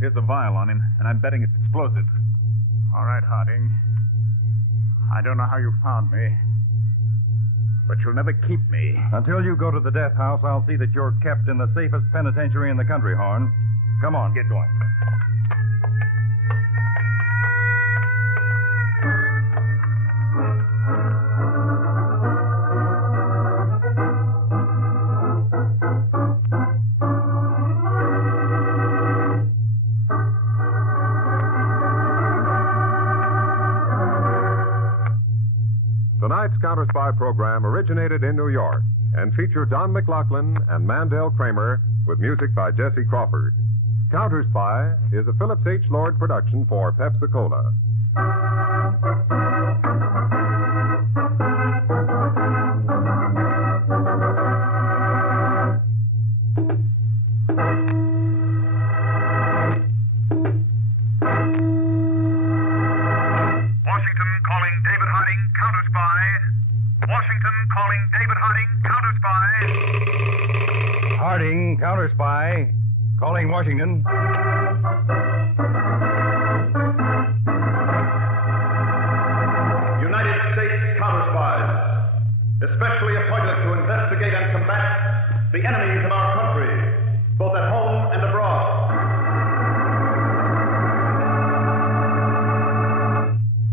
Here's the vial on him, and I'm betting it's explosive. All right, Harding. I don't know how you found me, but you'll never keep me. Until you go to the death house, I'll see that you're kept in the safest penitentiary in the country, Horn. Come on, get going. Tonight's Counterspy program originated in New York and featured Don McLaughlin and Mandel Kramer with music by Jesse Crawford. Counterspy is a Phillips H. Lord production for Pepsi-Cola. Washington calling David Harding, Counterspy. Washington calling David Harding, Counterspy. Harding, counterspy. Calling Washington. United States counterspies, especially appointed to investigate and combat the enemies of our country, both at home and abroad.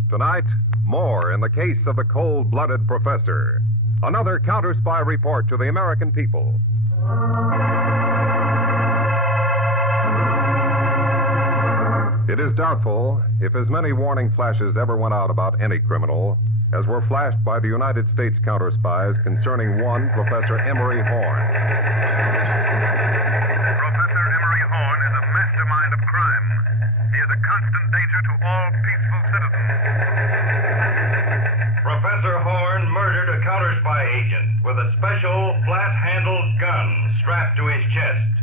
Tonight, more in the case of the cold-blooded professor. Another Counterspy report to the American people. It is doubtful if as many warning flashes ever went out about any criminal as were flashed by the United States counterspies concerning one Professor Emery Horn. Professor Emery Horn is a mastermind of crime. He is a constant danger to all peaceful citizens. Professor Horn murdered a counterspy agent with a special flat-handled gun strapped to his chest.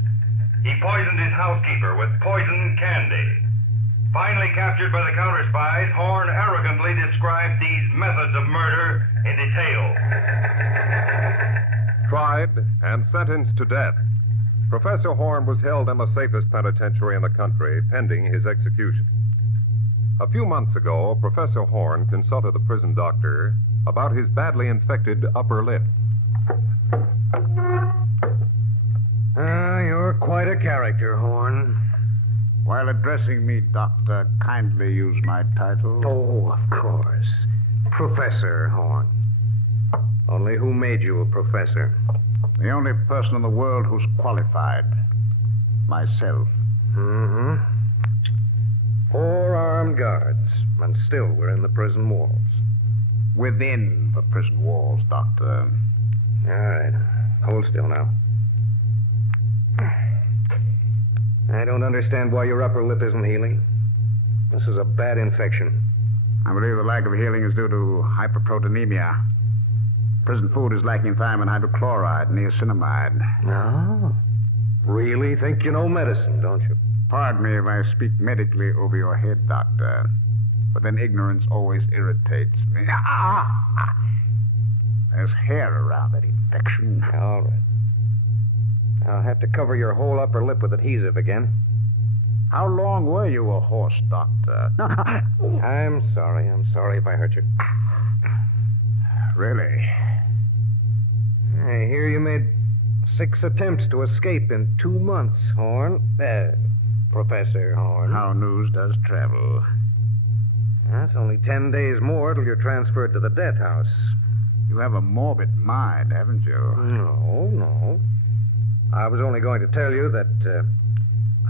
He poisoned his housekeeper with poison candy. Finally captured by the counterspies, Horn arrogantly described these methods of murder in detail. Tried and sentenced to death, Professor Horn was held in the safest penitentiary in the country, pending his execution. A few months ago, Professor Horn consulted the prison doctor about his badly infected upper lip. You're quite a character, Horn. While addressing me, Doctor, kindly use my title. Oh, of course. Professor Horn. Only who made you a professor? The only person in the world who's qualified. Myself. Mm-hmm. 4 armed guards, and still we're in the prison walls. Within the prison walls, Doctor. All right. Hold still now. I don't understand why your upper lip isn't healing. This is a bad infection. I believe the lack of healing is due to hyperproteinemia. Prison food is lacking thiamine hydrochloride and niacinamide. No? Really think you know medicine, don't you? Pardon me if I speak medically over your head, Doctor. But then ignorance always irritates me. There's hair around that infection. All right. I'll have to cover your whole upper lip with adhesive again. How long were you a horse, Doctor? I'm sorry if I hurt you. Really? I hear you made 6 attempts to escape in 2 months, Horn. Professor Horn. How news does travel. That's only 10 days more till you're transferred to the death house. You have a morbid mind, haven't you? No. I was only going to tell you that,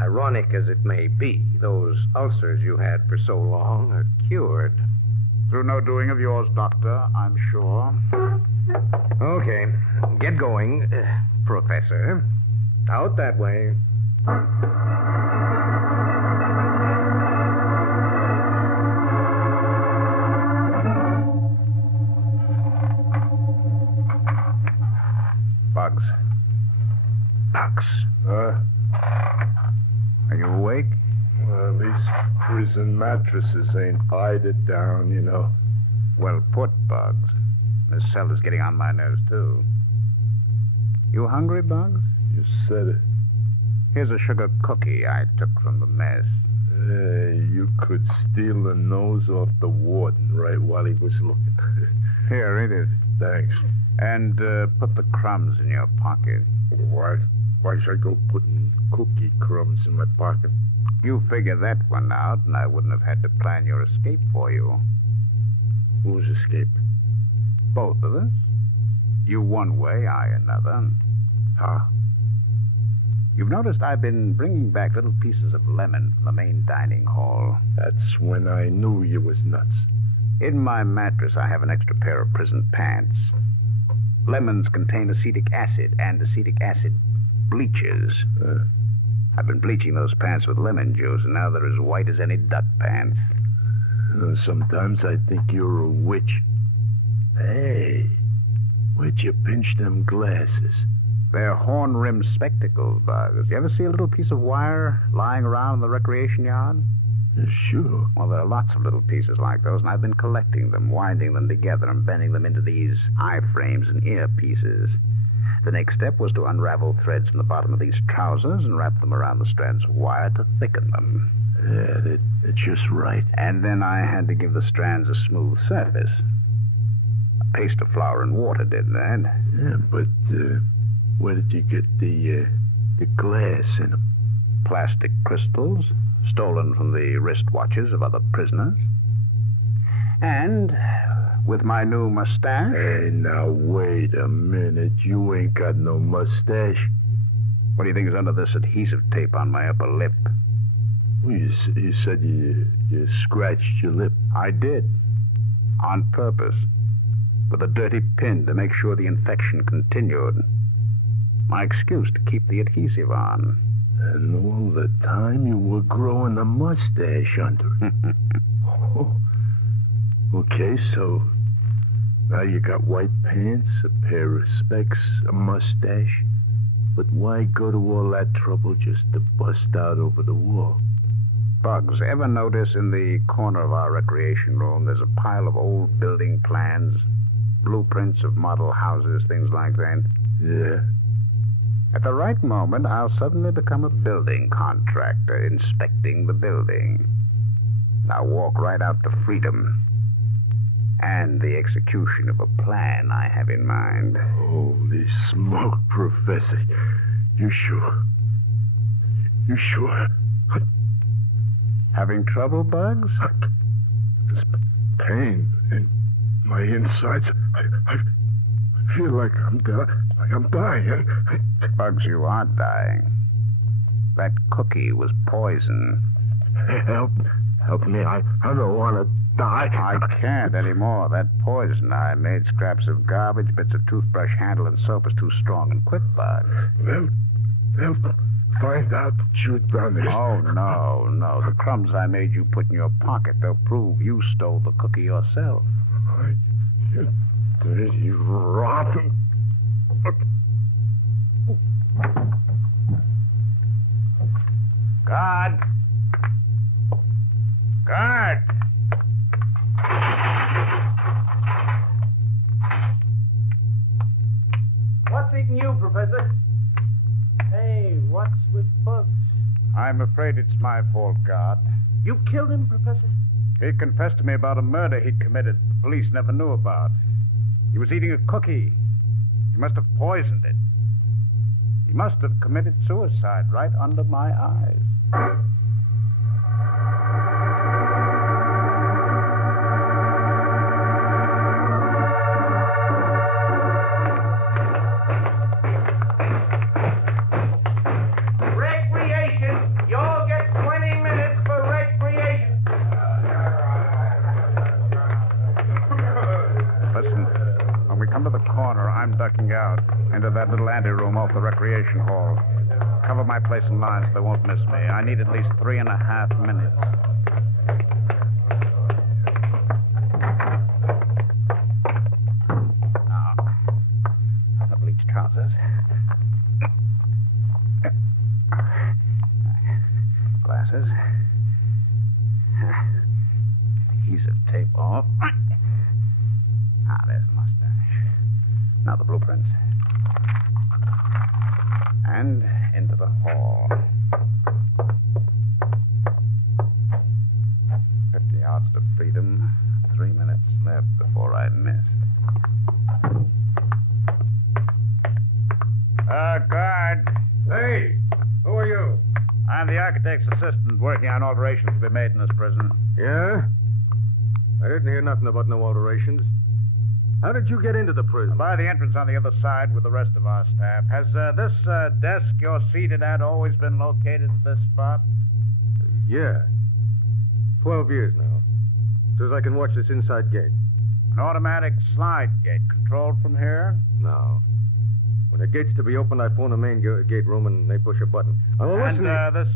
ironic as it may be, those ulcers you had for so long are cured. Through no doing of yours, Doctor, I'm sure. Okay, get going, Professor. Out that way. Bugs. Bugs. Are you awake? These prison mattresses ain't ironed down, you know. Well put, Bugs. This cell is getting on my nerves, too. You hungry, Bugs? You said it. Here's a sugar cookie I took from the mess. You could steal the nose off the warden right while he was looking. Here, eat it. Thanks. And put the crumbs in your pocket. Why should I go putting cookie crumbs in my pocket? You figure that one out, and I wouldn't have had to plan your escape for you. Who's escaping? Both of us. You one way, I another. Huh? You've noticed I've been bringing back little pieces of lemon from the main dining hall. That's when I knew you was nuts. In my mattress, I have an extra pair of prison pants. Lemons contain acetic acid, and acetic acid bleaches. I've been bleaching those pants with lemon juice, and now they're as white as any duck pants. Sometimes I think you're a witch. Hey, where'd you pinch them glasses? They're horn-rimmed spectacles, Bugs. You ever see a little piece of wire lying around in the recreation yard? Sure. Well, there are lots of little pieces like those, and I've been collecting them, winding them together, and bending them into these eye frames and ear pieces. The next step was to unravel threads in the bottom of these trousers and wrap them around the strands of wire to thicken them. Yeah, that's just right. And then I had to give the strands a smooth surface. A paste of flour and water did that. Yeah, but where did you get the glass in them? Plastic crystals, stolen from the wristwatches of other prisoners. And with my new mustache... Hey, now, wait a minute. You ain't got no mustache. What do you think is under this adhesive tape on my upper lip? Well, you said you scratched your lip. I did. On purpose. With a dirty pin to make sure the infection continued. My excuse to keep the adhesive on. And all the time you were growing a mustache under it. Oh. Okay, so now you got white pants, a pair of specs, a mustache. But why go to all that trouble just to bust out over the wall? Bugs, ever notice in the corner of our recreation room there's a pile of old building plans, blueprints of model houses, things like that? Yeah. At the right moment, I'll suddenly become a building contractor, inspecting the building. I'll walk right out to freedom and the execution of a plan I have in mind. Holy smoke, Professor. You sure? You sure? Having trouble, Bugs? This pain in my insides. I feel like I'm dying. Bugs, you are dying. That cookie was poison. Help me. I don't want to die. I can't anymore. That poison I made, scraps of garbage, bits of toothbrush handle, and soap is too strong and quick, Bugs. They'll find out that you've done this. Oh, no. The crumbs I made you put in your pocket, they'll prove you stole the cookie yourself. You dirty, rotten... Guard! Guard! What's eating you, Professor? Hey, what's with Bugs? I'm afraid it's my fault, Guard. You killed him, Professor? He confessed to me about a murder he'd committed the police never knew about. He was eating a cookie. He must have poisoned it. He must have committed suicide right under my eyes. Recreation! You'll get 20 minutes for recreation. Listen, when we come to the corner, I'm ducking out into that little anteroom off the recreation hall. Cover my place in line so they won't miss me. I need at least 3.5 minutes. Now, the bleached trousers. Glasses. Adhesive tape off. Ah, there's the mustache. Now the blueprints. And into the hall. 50 yards to freedom. 3 minutes left before I missed. Guard. Hey, who are you? I'm the architect's assistant working on alterations to be made in this prison. Yeah? I didn't hear nothing about no alterations. How did you get into the prison? By the entrance on the other side with the rest of our staff. Has this desk you're seated at always been located at this spot? Yeah. 12 years now. So as I can watch this inside gate. An automatic slide gate controlled from here? No. When the gate's to be opened, I phone the main gate room and they push a button. This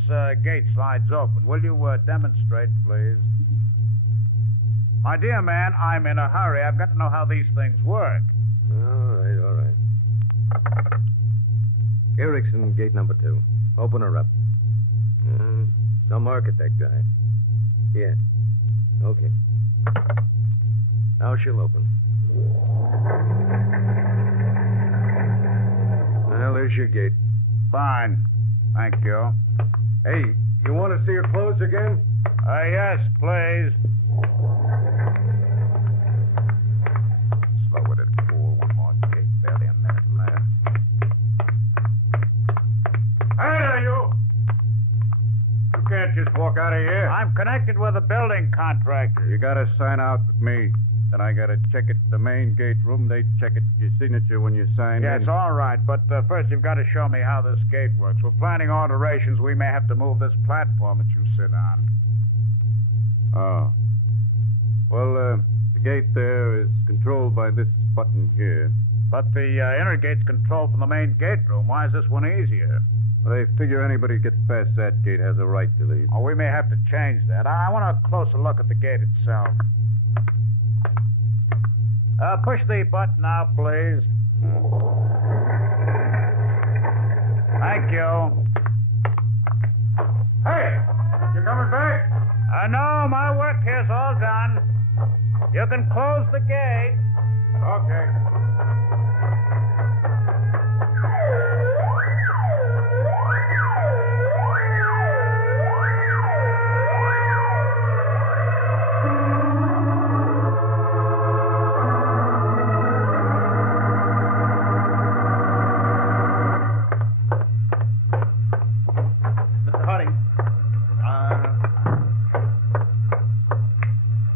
gate slides open. Will you demonstrate, please? My dear man, I'm in a hurry. I've got to know how these things work. All right. Erickson, gate number 2. Open her up. Some architect guy. Yeah. Okay. Now she'll open. Well, there's your gate. Fine. Thank you. Hey, you want to see her clothes again? Yes, please. Slow-witted fool. One more gate. Barely a minute left. Hey there, you! You can't just walk out of here. I'm connected with a building contractor. You gotta sign out with me. Then I gotta check it at the main gate room. They check it with your signature when you sign Yes, in. all right. But first you've got to show me how this gate works. We're planning alterations. We may have to move this platform that you sit on. Oh. Well, the gate there is controlled by this button here. But the inner gate's controlled from the main gate room. Why is this one easier? Well, they figure anybody who gets past that gate has a right to leave. Oh, we may have to change that. I want a closer look at the gate itself. Push the button now, please. Thank you. Hey, you coming back? No, my work here's all done. You can close the gate. Okay. Mr. Harding.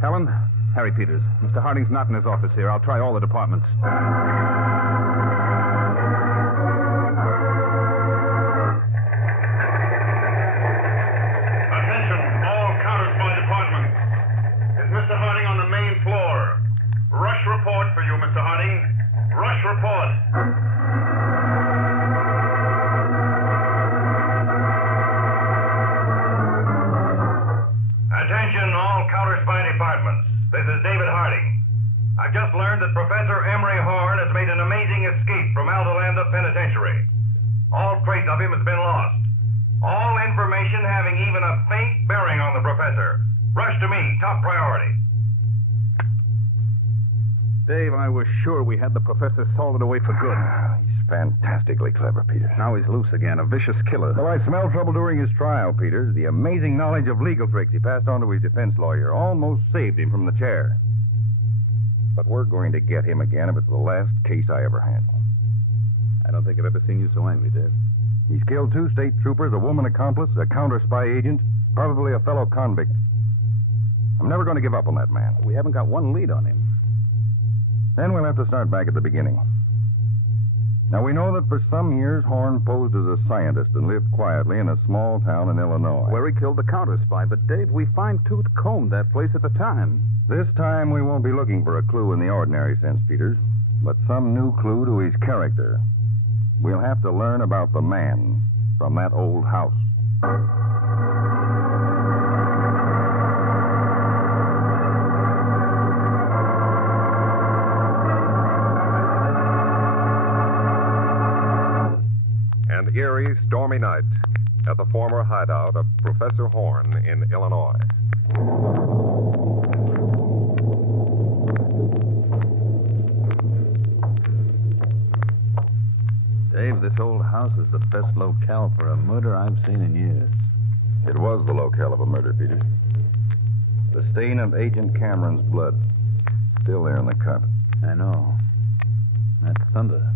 Helen? Harry Peters. Mr. Harding's not in his office here. I'll try all the departments. Attention, all Counterspy departments. Is Mr. Harding on the main floor? Rush report for you, Mr. Harding. Rush report. Attention, all Counterspy departments. This is David Harding. I've just learned that Professor Emery Horn has made an amazing escape from Aldolanda Penitentiary. All trace of him has been lost. All information having even a faint bearing on the professor. Rush to me, top priority. Dave, I was sure we had the professor salted away for good. He's fantastically clever, Peters. Now he's loose again, a vicious killer. Well, I smelled trouble during his trial, Peters. The amazing knowledge of legal tricks he passed on to his defense lawyer almost saved him from the chair. But we're going to get him again if it's the last case I ever handle. I don't think I've ever seen you so angry, Dave. He's killed 2 state troopers, a woman accomplice, a counter-spy agent, probably a fellow convict. I'm never going to give up on that man. We haven't got one lead on him. Then we'll have to start back at the beginning. Now, we know that for some years, Horn posed as a scientist and lived quietly in a small town in Illinois. Where he killed the counter-spy. But, Dave, we fine-tooth combed that place at the time. This time, we won't be looking for a clue in the ordinary sense, Peters, but some new clue to his character. We'll have to learn about the man from that old house. An eerie, stormy night at the former hideout of Professor Horn in Illinois. Dave, this old house is the best locale for a murder I've seen in years. It was the locale of a murder, Peters. The stain of Agent Cameron's blood still there in the carpet. I know. That thunder.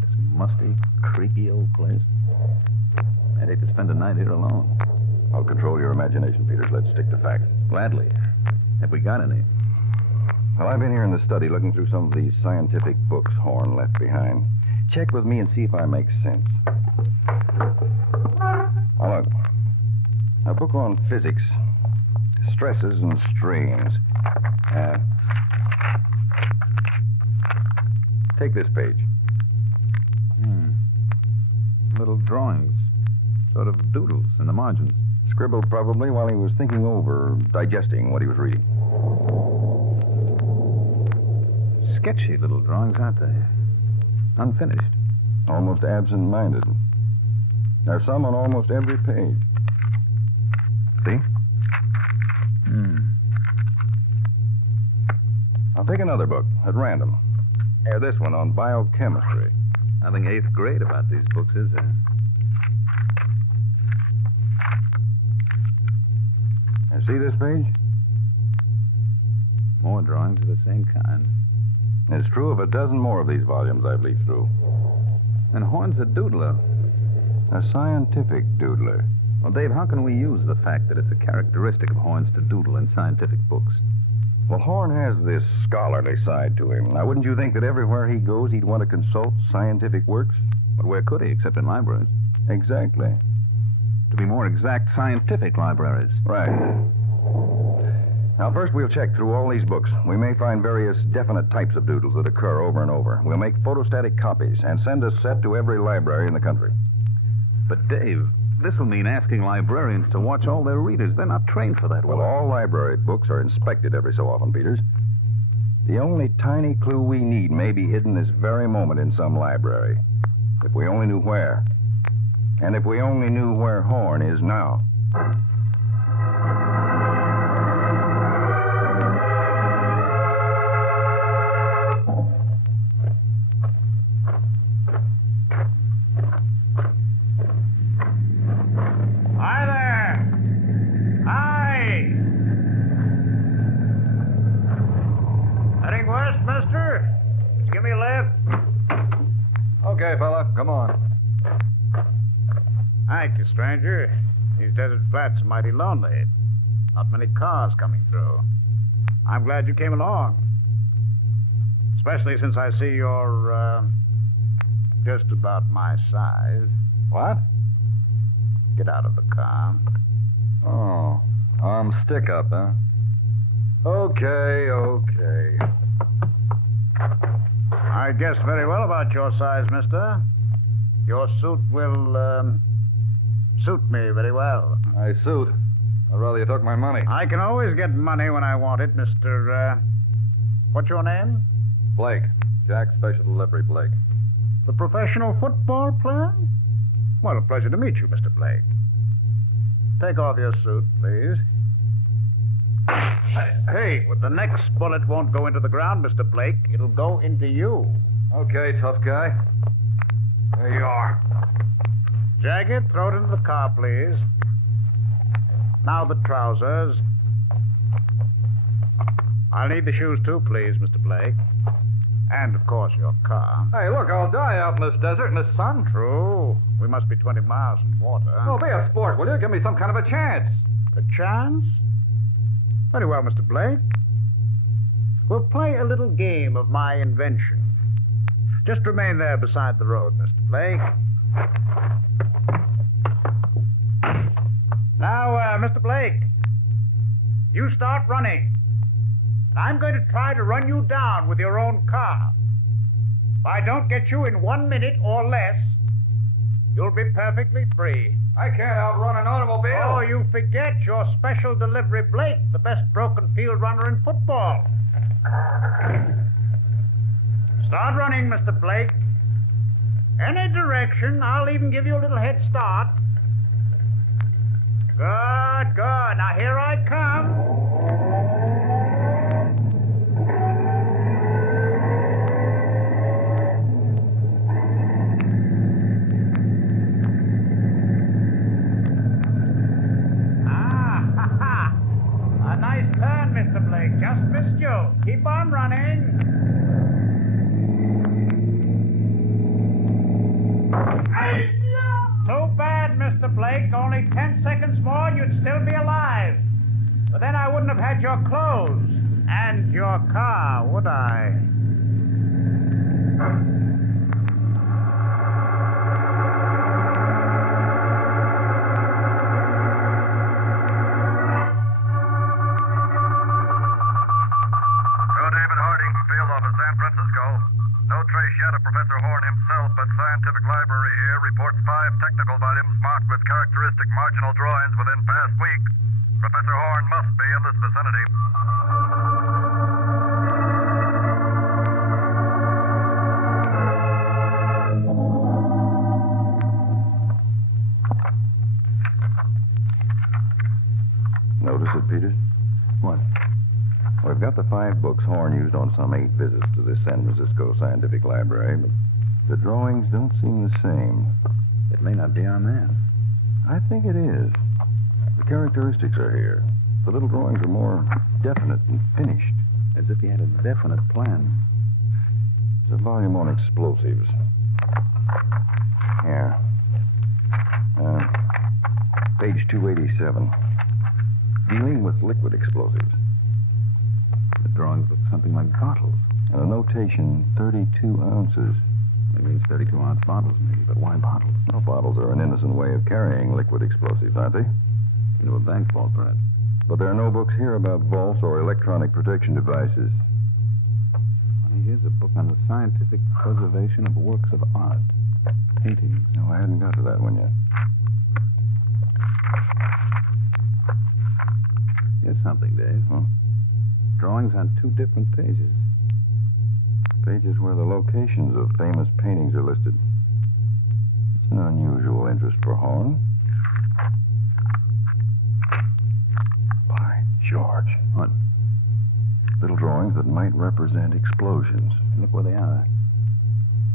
This musty, creaky old place. I'd hate to spend a night here alone. I'll control your imagination, Peters. Let's stick to facts. Gladly. Have we got any? Well, I've been here in the study looking through some of these scientific books Horn left behind. Check with me and see if I make sense. Now, look. A book on physics. Stresses and strains. Take this page. Little drawings. Sort of doodles in the margins. Scribbled probably while he was thinking over, digesting what he was reading. Sketchy little drawings, aren't they? Unfinished. Almost absent-minded. There's some on almost every page. See? I'll take another book at random. This one on biochemistry. Nothing 8th grade about these books, is there? You see this page? More drawings of the same kind. It's true of a dozen more of these volumes I've leafed through. And Horn's a doodler. A scientific doodler. Well, Dave, how can we use the fact that it's a characteristic of Horn's to doodle in scientific books? Well, Horn has this scholarly side to him. Now, wouldn't you think that everywhere he goes, he'd want to consult scientific works? But where could he, except in libraries? Exactly. To be more exact, scientific libraries. Right. Now, first we'll check through all these books. We may find various definite types of doodles that occur over and over. We'll make photostatic copies and send a set to every library in the country. But, Dave, this will mean asking librarians to watch all their readers. They're not trained for that work. Well, all library books are inspected every so often, Peters. The only tiny clue we need may be hidden this very moment in some library. If we only knew where. And if we only knew where Horn is now. Hi there! Hi! Heading west, mister? Just give me a lift. Okay, fella, come on. Thank you, stranger. These desert flats are mighty lonely. Not many cars coming through. I'm glad you came along. Especially since I see you're, just about my size. What? Get out of the car. Oh, arm stick up, huh? Okay. I guessed very well about your size, mister. Your suit will, suit me very well. My suit? I'd rather you took my money. I can always get money when I want it, Mr. What's your name? Blake. Jack Special Delivery Blake. The professional football player? Well, a pleasure to meet you, Mr. Blake. Take off your suit, please. Hey, the next bullet won't go into the ground, Mr. Blake. It'll go into you. Okay, tough guy. There you are. Jacket, throw it into the car, please. Now the trousers. I'll need the shoes, too, please, Mr. Blake. And, of course, your car. Hey, look, I'll die out in this desert in the sun. True. We must be 20 miles from water. Oh, be a sport, will you? Give me some kind of a chance. A chance? Very well, Mr. Blake. We'll play a little game of my invention. Just remain there beside the road, Mr. Blake. Now, Mr. Blake, you start running. And I'm going to try to run you down with your own car. If I don't get you in 1 minute or less, you'll be perfectly free. I can't outrun an automobile. Oh, you forget your special delivery Blake, the best broken field runner in football. Start running, Mr. Blake. Any direction. I'll even give you a little head start. Good, good. Now here I come. A nice turn, Mr. Blake. Just missed you. Keep on running. Too bad, Mr. Blake. Only 10 seconds more, you'd still be alive. But then I wouldn't have had your clothes and your car, would I? No trace yet of Professor Horn himself, but Scientific Library here reports 5 technical volumes marked with characteristic marginal drawings within past week. Professor Horn must be in this vicinity. Notice it, Peters? What? We've got the 5 books Horn used on some 8 visits to this San Francisco Scientific Library, but the drawings don't seem the same. It may not be our man. I think it is. The characteristics are here. The little drawings are more definite and finished. As if he had a definite plan. There's a volume on explosives. Here. Page 287. Dealing with liquid explosives. The drawings look something like bottles. And a notation, 32 ounces. It means 32-ounce bottles, maybe, but why bottles? Well, bottles are an innocent way of carrying liquid explosives, aren't they? Into a bank vault, perhaps. But there are no books here about vaults or electronic protection devices. Well, here's a book on the scientific preservation of works of art. Paintings. No, I hadn't got to that one yet. Here's something, Dave. Huh? Drawings on 2 different pages. Pages where the locations of famous paintings are listed. It's an unusual interest for Horn. By George. What? Little drawings that might represent explosions. Look where they are.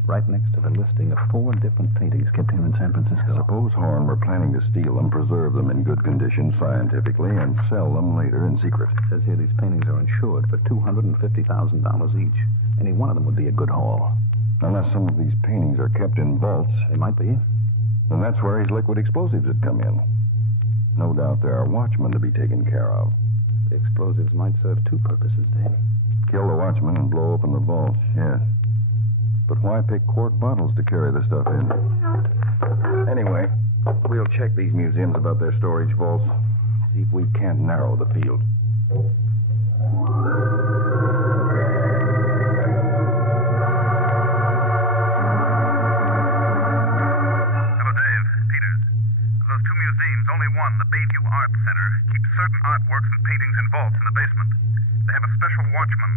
Right next to the listing of 4 different paintings kept here in San Francisco. Suppose Horn were planning to steal them, preserve them in good condition scientifically, and sell them later in secret. It says here these paintings are insured for $250,000 each. Any one of them would be a good haul. Unless some of these paintings are kept in vaults. They might be. Then that's where his liquid explosives would come in. No doubt there are watchmen to be taken care of. The explosives might serve 2 purposes, Dave. Kill the watchmen and blow open the vaults, yes. But why pick quart bottles to carry the stuff in? Anyway, we'll check these museums about their storage vaults. See if we can't narrow the field. Hello, Dave. Peters. Of those 2 museums, only one, the Bayview Art Center, keeps certain artworks and paintings in vaults in the basement. They have a special watchman.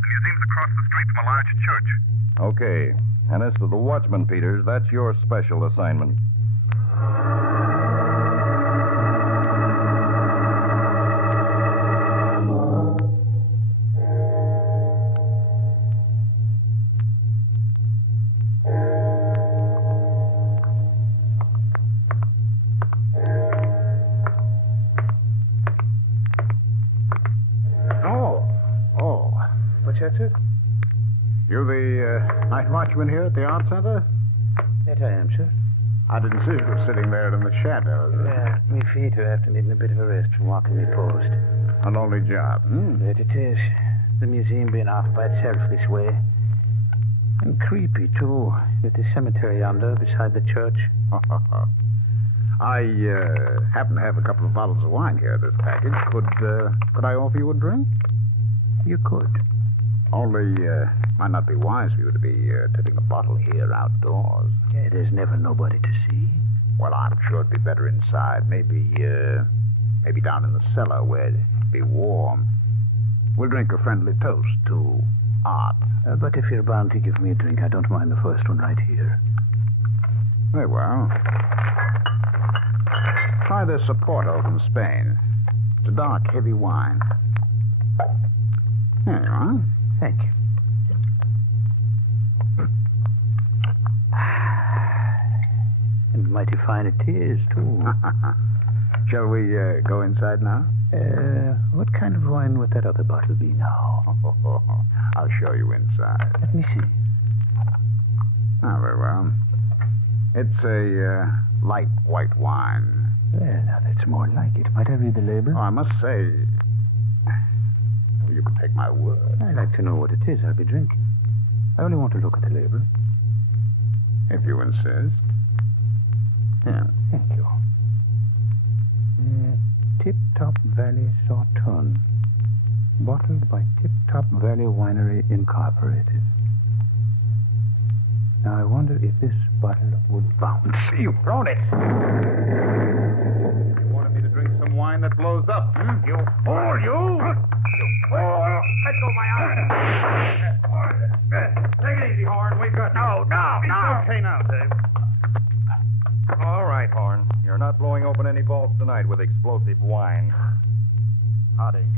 The museum's across the street from a large church. Okay. And as to the watchman, Peters, that's your special assignment. What's that, sir? You the night watchman here at the art center? That I am, sir. I didn't see you sitting there in the shadows. Yeah, me feet are after needing a bit of a rest from walking me post. A lonely job, That it is. The museum being off by itself this way. And creepy, too, with the cemetery yonder beside the church. I happen to have a couple of bottles of wine here in this package. Could I offer you a drink? You could. Only, might not be wise for you to be tipping a bottle here outdoors. Yeah, there's never nobody to see. Well, I'm sure it'd be better inside. Maybe down in the cellar where it'd be warm. We'll drink a friendly toast to art. But if you're bound to give me a drink, I don't mind the first one right here. Very well. Try this Portal from Spain. It's a dark, heavy wine. There you are. Thank you. And mighty fine it is, too. Shall we go inside now? What kind of wine would that other bottle be now? I'll show you inside. Let me see. Ah, very well. It's a light white wine. Well, now that's more like it. Might I read the label? Oh, I must say, you can take my word. I'd like to know what it is I'll be drinking. I only want to look at the label. If you insist. Yeah, thank you. Tip Top Valley Sauterne. Bottled by Tip Top Valley Winery Incorporated. Now, I wonder if this bottle would bounce. You've thrown it. You wanted me to drink some wine that blows up, hmm? You fool, you! You fool! Let go of my arm. Take it easy, Horn. We've got... No. It's okay now, Dave. All right, Horn. You're not blowing open any vaults tonight with explosive wine. Harding,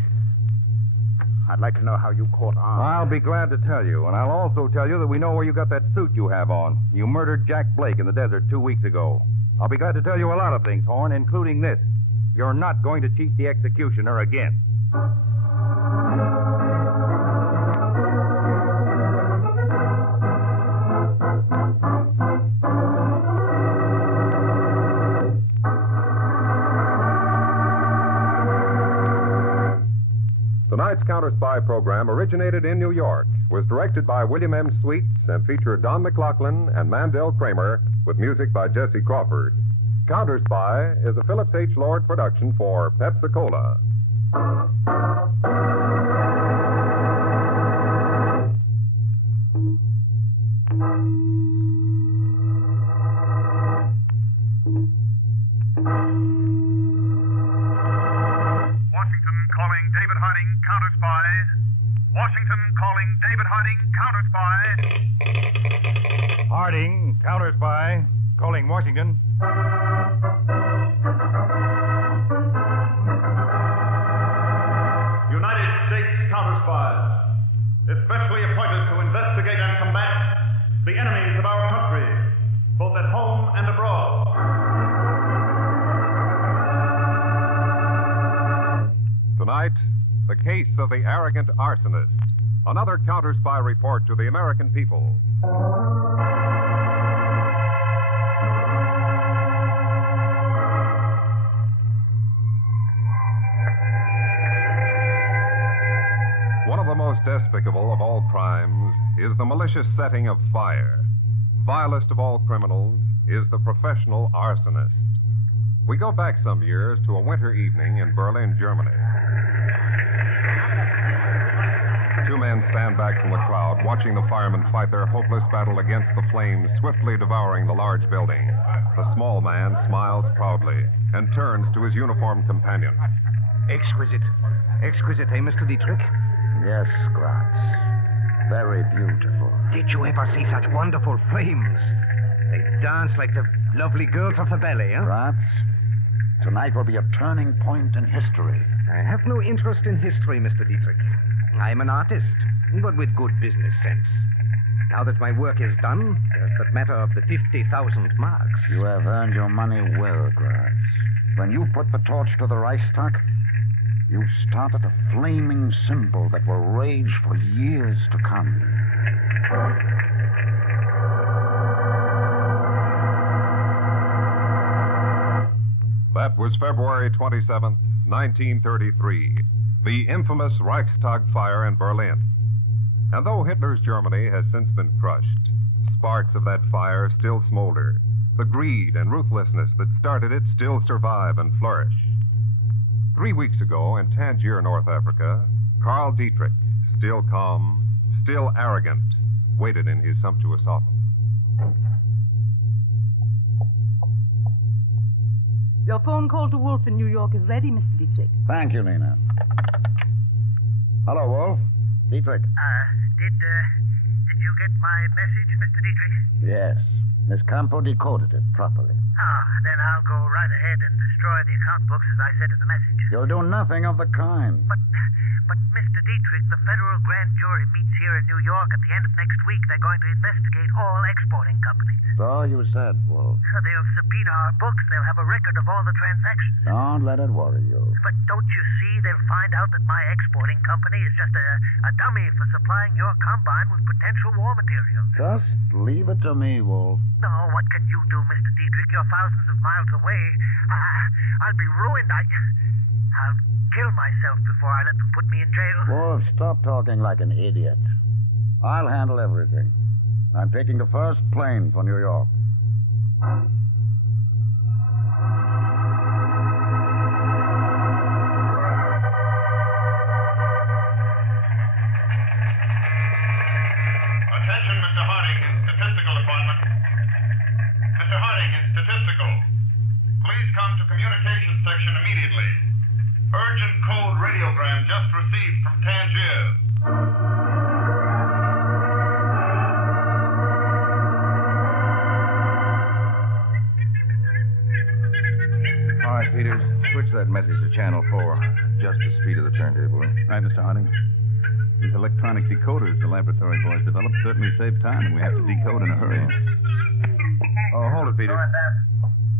I'd like to know how you caught on. I'll be glad to tell you, and I'll also tell you that we know where you got that suit you have on. You murdered Jack Blake in the desert 2 weeks ago. I'll be glad to tell you a lot of things, Horn, including this. You're not going to cheat the executioner again. Tonight's Counterspy program originated in New York, was directed by William M. Sweets, and featured Don McLaughlin and Mandel Kramer, with music by Jesse Crawford. Counterspy is a Phillips H. Lord production for Pepsi-Cola. Harding, Counterspy, calling Washington. United States Counterspies, especially appointed to investigate and combat the enemies of our country, both at home and abroad. Tonight, the case of the arrogant arsonist. Another Counterspy report to the American people. One of the most despicable of all crimes is the malicious setting of fire. Vilest of all criminals is the professional arsonist. We go back some years to a winter evening in Berlin, Germany. Two men stand back from the crowd, watching the firemen fight their hopeless battle against the flames swiftly devouring the large building. The small man smiles proudly and turns to his uniformed companion. Exquisite. Exquisite, eh, Mr. Dietrich? Yes, Gratz. Very beautiful. Did you ever see such wonderful flames? They dance like the lovely girls of the ballet, huh? Gratz, tonight will be a turning point in history. I have no interest in history, Mr. Dietrich. I'm an artist, but with good business sense. Now that my work is done, there's that matter of the 50,000 marks. You have earned your money well, Gratz. When you put the torch to the Reichstag, you started a flaming symbol that will rage for years to come. That was February 27th, 1933, the infamous Reichstag fire in Berlin. And though Hitler's Germany has since been crushed, sparks of that fire still smolder. The greed and ruthlessness that started it still survive and flourish. 3 weeks ago in Tangier, North Africa, Karl Dietrich, still calm, still arrogant, waited in his sumptuous office. Your phone call to Wolf in New York is ready, Mr. Dietrich. Thank you, Nina. Hello, Wolf. Dietrich. Did you get my message, Mr. Dietrich? Yes. Miss Campo decoded it properly. Then I'll go right ahead and destroy the account books as I said in the message. You'll do nothing of the kind. But Mr. Dietrich, the federal grand jury meets here in New York at the end of next week. They're going to investigate all exporting companies. So you said, Wolf. They'll subpoena our books. They'll have a record of all the transactions. Don't let it worry you. But don't you see they'll find out that my exporting company is just a dummy for supplying your combine with potential war material? Just leave it to me, Wolf. No, what can you do, Mr. Dietrich? You're thousands of miles away. I'll be ruined. I'll kill myself before I let them put me in jail. Wolf, stop talking like an idiot. I'll handle everything. I'm taking the first plane for New York. Attention, Mr. Harding in Statistical Department. Mr. Harding in Statistical. Please come to Communications Section immediately. Urgent code radiogram just received from Tangier. All right, Peters. Switch that message to Channel 4. Just the speed of the turntable. Right, Mr. Harding. These electronic decoders the laboratory boys developed certainly save time, and we have to decode in a hurry. Oh, hold it, Peters.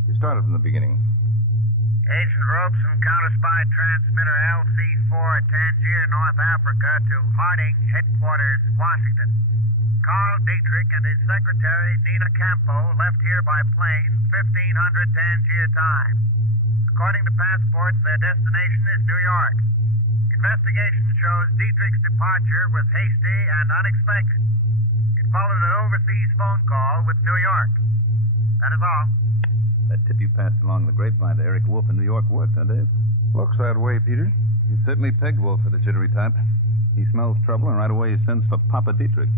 You started from the beginning. Agent Robeson, Counterspy transmitter LC4 at Tangier, North Africa, to Harding, headquarters, Washington. Carl Dietrich and his secretary, Nina Campo, left here by plane, 1500 Tangier time. According to passports, their destination is New York. Investigation shows Dietrich's departure was hasty and unexpected. It followed an overseas phone call with New York. That is all. That tip you passed along the grapevine to Eric Wolf in New York worked, huh, Dave? Looks that way, Peters. You certainly pegged Wolf for the jittery type. He smells trouble, and right away he sends for Papa Dietrich.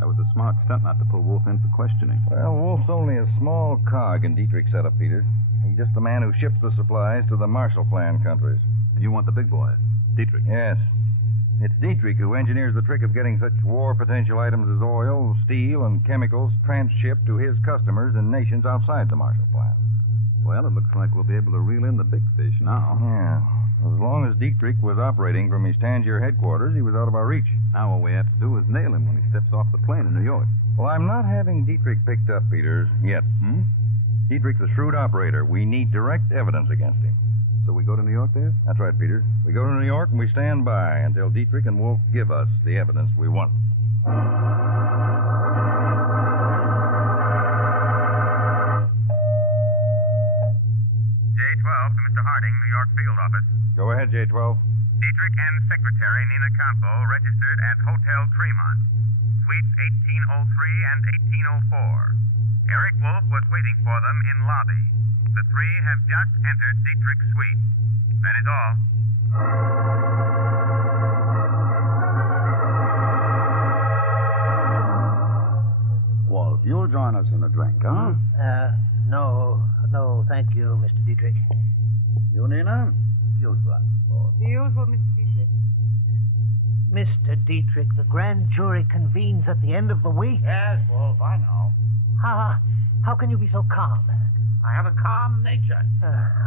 That was a smart stunt not to pull Wolf in for questioning. Well, Wolf's only a small cog in Dietrich's setup, Peters. He's just the man who ships the supplies to the Marshall Plan countries. And you want the big boy, Dietrich? Yes. It's Dietrich who engineers the trick of getting such war potential items as oil, steel, and chemicals transshipped to his customers in nations outside the Marshall Plan. Well, it looks like we'll be able to reel in the big fish now. Yeah. As long as Dietrich was operating from his Tangier headquarters, he was out of our reach. Now all we have to do is nail him when he steps off the plane in New York. Well, I'm not having Dietrich picked up, Peters, yet. Dietrich's a shrewd operator. We need direct evidence against him. So we go to New York, Dave? That's right, Peters. We go to New York and we stand by until Dietrich and Wolf give us the evidence we want. J-12 to Mr. Harding, New York Field Office. Go ahead, J-12. Dietrich and Secretary Nina Campo registered at Hotel Tremont, Suites 1803 and 1804. Eric Wolf was waiting for them in lobby. The three have just entered Dietrich's suite. That is all. Wolf, you'll join us in a drink, huh? No, thank you, Mr. Dietrich. You, Nina? Usual. The usual, Mr. Dietrich. Mr. Dietrich, the grand jury convenes at the end of the week. Yes, Wolf, I know. How can you be so calm? I have a calm nature.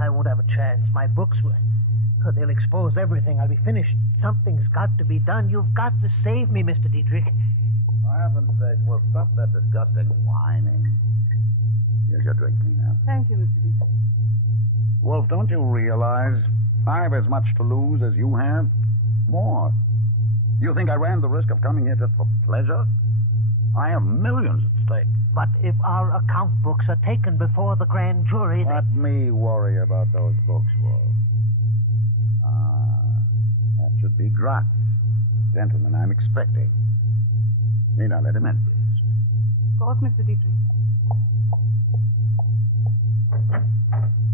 I won't have a chance. My books will... They'll expose everything. I'll be finished. Something's got to be done. You've got to save me, Mr. Dietrich. For heaven's sake, Wolf, stop that disgusting whining. Here's your drink, Nina. Thank you, Mr. Dietrich. Wolf, don't you realize I've as much to lose as you have? More. You think I ran the risk of coming here just for pleasure? I have millions at stake. But if our account books are taken before the grand jury... Let me worry about those books, Wolf. That should be Gratz, the gentleman I'm expecting. Nina, let him in, please. Of course, Mr. Dietrich.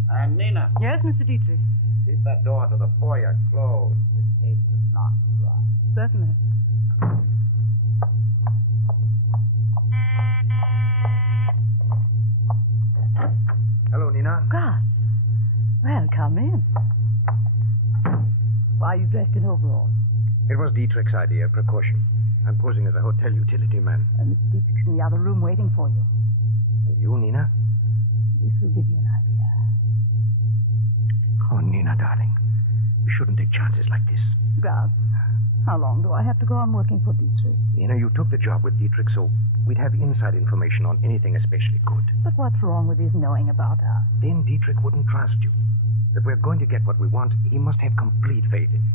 And Nina. Yes, Mr. Dietrich. Keep that door to the foyer closed in case it is not locked. Certainly. Hello, Nina. God. Well, come in. Why are you dressed in overalls? It was Dietrich's idea, precaution. I'm posing as a hotel utility man. Mr. Dietrich's in the other room waiting for you. And And you, Nina? This will give you an idea. Oh, Nina, darling. We shouldn't take chances like this. Gus, how long do I have to go on working for Dietrich? Nina, you took the job with Dietrich, so we'd have inside information on anything especially good. But what's wrong with his knowing about us? Then Dietrich wouldn't trust you. If we're going to get what we want, he must have complete faith in you.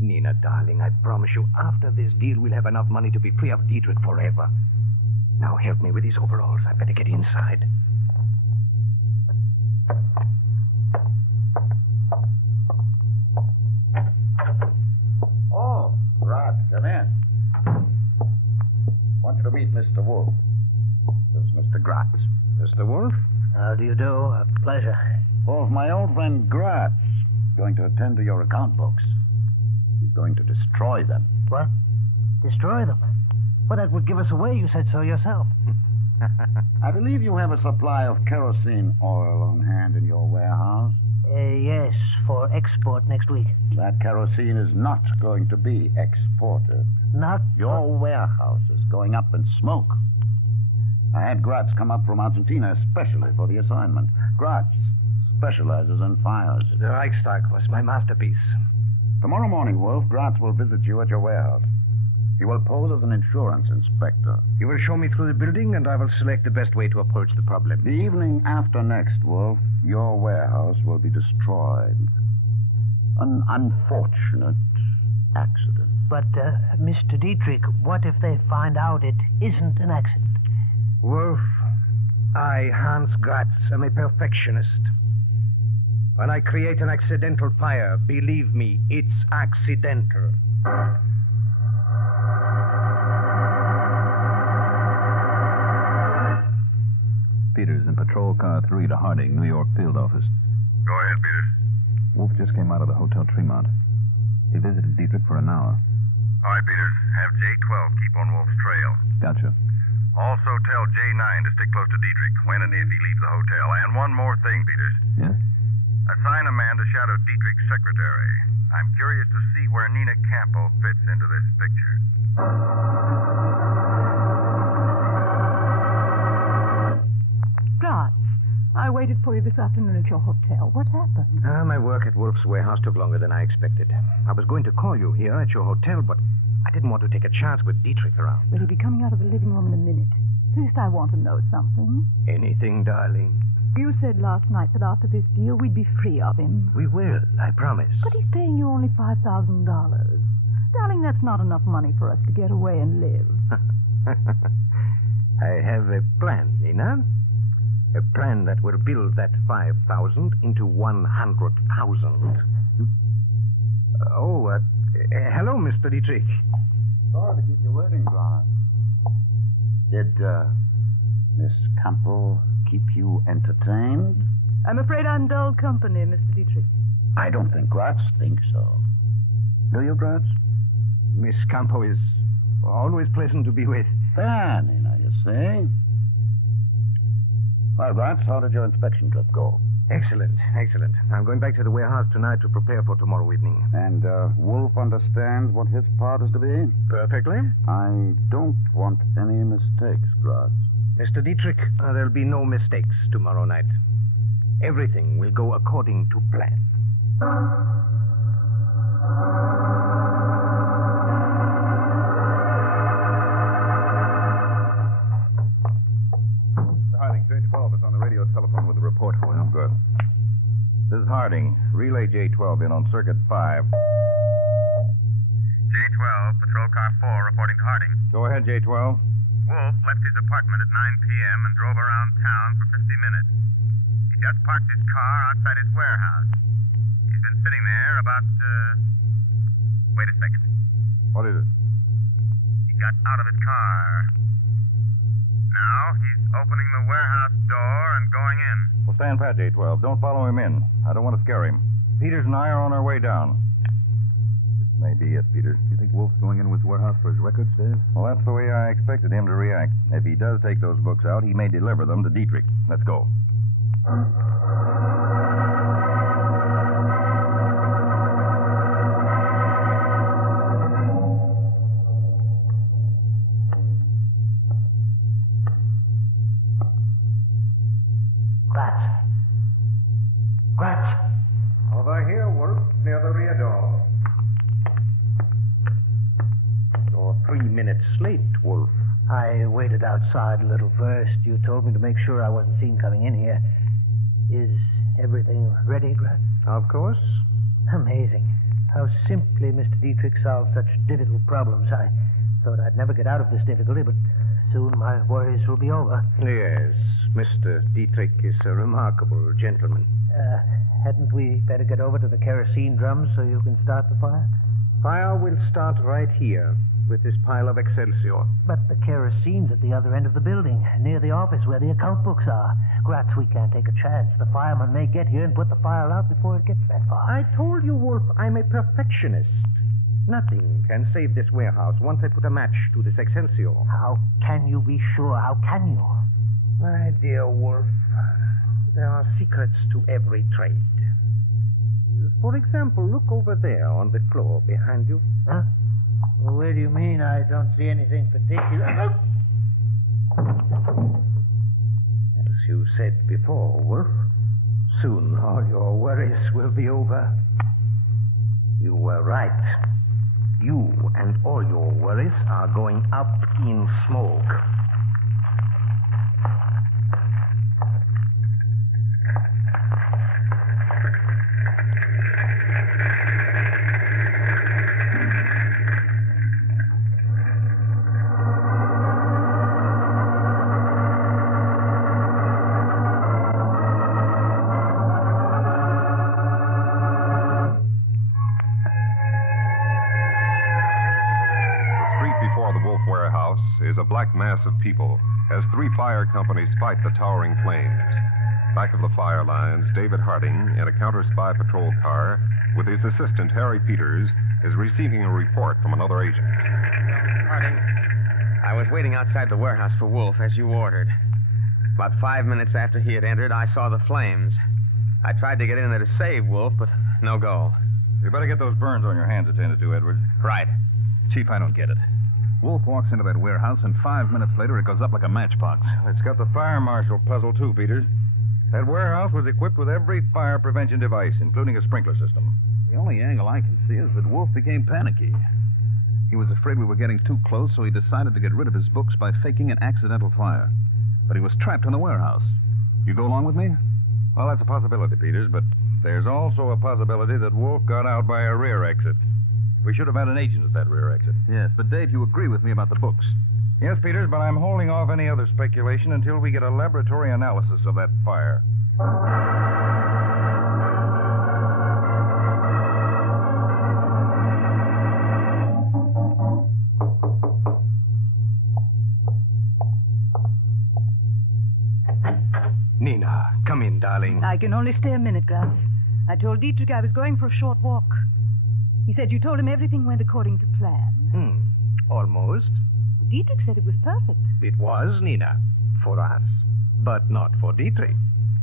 Nina, darling, I promise you, after this deal, we'll have enough money to be free of Dietrich forever. Now help me with these overalls. I better get inside. Oh, Rod, come in. Want you to meet Mr. Wolf. This is Mr. Gratz. Mr. Wolf? How do you do? A pleasure. Wolf, my old friend Gratz is going to attend to your account books. He's going to destroy them. What? Destroy them? Well, that would give us away. You said so yourself. I believe you have a supply of kerosene oil on hand in your warehouse. Yes, for export next week. That kerosene is not going to be exported. Not? Your warehouse is going up in smoke. I had Gratz come up from Argentina especially for the assignment. Gratz specializes in fires. The Reichstag was my masterpiece. Tomorrow morning, Wolf, Gratz will visit you at your warehouse. He will pose as an insurance inspector. You will show me through the building, and I will select the best way to approach the problem. The evening after next, Wolf, your warehouse will be destroyed. An unfortunate accident. But, Mr. Dietrich, what if they find out it isn't an accident? Wolf, I, Hans Gratz, am a perfectionist. When I create an accidental fire, believe me, it's accidental. Peters in Patrol Car 3 to Harding, New York Field Office. Go ahead, Peters. Wolf just came out of the Hotel Tremont. He visited Dietrich for an hour. All right, Peters. Have J12 keep on Wolf's trail. Gotcha. Also tell J9 to stick close to Dietrich when and if he leaves the hotel. And one more thing, Peters. Yes? Assign a man to shadow Dietrich's secretary. I'm curious to see where Nina Campo fits into this picture. Gratz, I waited for you this afternoon at your hotel. What happened? My work at Wolf's warehouse took longer than I expected. I was going to call you here at your hotel, but I didn't want to take a chance with Dietrich around. Well, he'll be coming out of the living room in a minute. First, I want to know something. Anything, darling. You said last night that after this deal, we'd be free of him. We will, I promise. But he's paying you only $5,000. Darling, that's not enough money for us to get away and live. I have a plan, Nina. A plan that will build that 5,000 into 100,000. Hello, Mr. Dietrich. Sorry to keep you waiting, Gratz. Did, Miss Campo keep you entertained? I'm afraid I'm dull company, Mr. Dietrich. I don't think Gratz thinks so. Do you, Gratz? Miss Campo is always pleasant to be with. There, Nina, you see. Well, Gratz, how did your inspection trip go? Excellent, excellent. I'm going back to the warehouse tonight to prepare for tomorrow evening. And Wolf understands what his part is to be? Perfectly. I don't want any mistakes, Gratz. Mr. Dietrich, there'll be no mistakes tomorrow night. Everything will go according to plan. Harding, J12 is on the radio telephone with a report for you. Good. This is Harding. Relay J12 in on Circuit 5. J12, Patrol Car 4, reporting to Harding. Go ahead, J12. Wolf left his apartment at 9 p.m. and drove around town for 50 minutes. He just parked his car outside his warehouse. He's been sitting there about, wait a second. What is it? He got out of his car. Now he's opening the warehouse door and going in. Well, stand pat, J12. Don't follow him in. I don't want to scare him. Peters and I are on our way down. This may be it, Peters. You think Wolf's going into his warehouse for his records, Dave? Well, that's the way I expected him to react. If he does take those books out, he may deliver them to Dietrich. Let's go. slate, Wolf? I waited outside a little first. You told me to make sure I wasn't seen coming in here. Is everything ready, Grat? Of course. Amazing. How simply Mr. Dietrich solved such difficult problems. I thought I'd never get out of this difficulty, but soon my worries will be over. Yes, Mr. Dietrich is a remarkable gentleman. Hadn't we better get over to the kerosene drums so you can start the fire? Fire will start right here with this pile of Excelsior. But the kerosene's at the other end of the building, near the office where the account books are. Gratz, we can't take a chance. The fireman may get here and put the fire out before it gets that far. I told you, Wolf, I'm a perfectionist. Nothing can save this warehouse once I put a match to this Excelsior. How can you be sure? How can you? My dear Wolf, there are secrets to every trade. For example, look over there on the floor behind you. Huh? Where do you mean? I don't see anything particular. As you said before, Wolf, soon all your worries will be over. You were right. You and all your worries are going up in smoke. A black mass of people as three fire companies fight the towering flames. Back of the fire lines, David Harding, in a Counterspy patrol car, with his assistant, Harry Peters, is receiving a report from another agent. Harding, I was waiting outside the warehouse for Wolf, as you ordered. About 5 minutes after he had entered, I saw the flames. I tried to get in there to save Wolf, but no go. You better get those burns on your hands attended to, Edward. Right. Chief, I don't get it. Wolf walks into that warehouse, and 5 minutes later, it goes up like a matchbox. It's got the fire marshal puzzle, too, Peters. That warehouse was equipped with every fire prevention device, including a sprinkler system. The only angle I can see is that Wolf became panicky. He was afraid we were getting too close, so he decided to get rid of his books by faking an accidental fire. But he was trapped in the warehouse. You go along with me? Well, that's a possibility, Peters, but there's also a possibility that Wolf got out by a rear exit. We should have had an agent at that rear exit. Yes, but Dave, you agree with me about the books. Yes, Peters, but I'm holding off any other speculation until we get a laboratory analysis of that fire. Nina, come in, darling. I can only stay a minute, Gratz. I told Dietrich I was going for a short walk. He said you told him everything went according to plan. Almost. Dietrich said it was perfect. It was, Nina. For us. But not for Dietrich.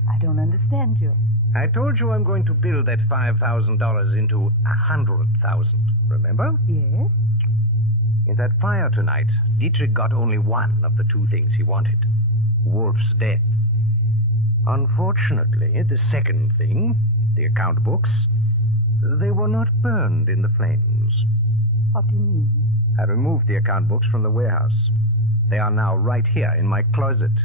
I don't understand you. I told you I'm going to build that $5,000 into 100,000. Remember? Yes. In that fire tonight, Dietrich got only one of the two things he wanted. Wolf's death. Unfortunately, the second thing, the account books, they were not burned in the flames. What do you mean? I removed the account books from the warehouse. They are now right here in my closet.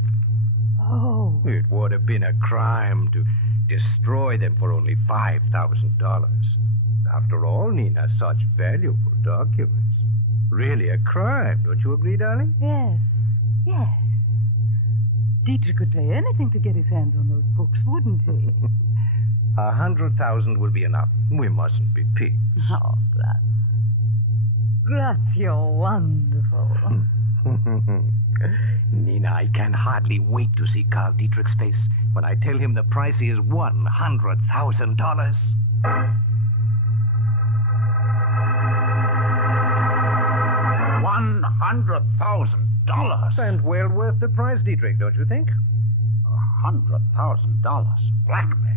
Oh. It would have been a crime to destroy them for only $5,000. After all, Nina, such valuable documents. Really a crime, don't you agree, darling? Yes. Yes. Dietrich could pay anything to get his hands on those books, wouldn't he? 100,000 will be enough. We mustn't be pigs. Oh, Gratz. Gratz, you're wonderful. Nina, I can hardly wait to see Carl Dietrich's face when I tell him the price is $100,000. $100,000? And well worth the price, Dietrich, don't you think? $100,000? Blackmail?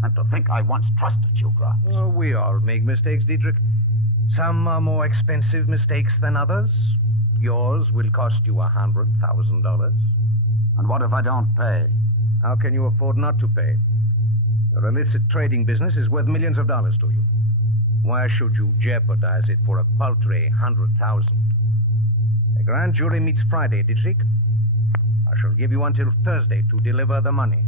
And to think I once trusted you, Gratz. Oh, we all make mistakes, Dietrich. Some are more expensive mistakes than others. Yours will cost you $100,000. And what if I don't pay? How can you afford not to pay? Your illicit trading business is worth millions of dollars to you. Why should you jeopardize it for a paltry 100,000? The grand jury meets Friday, Dietrich. I shall give you until Thursday to deliver the money.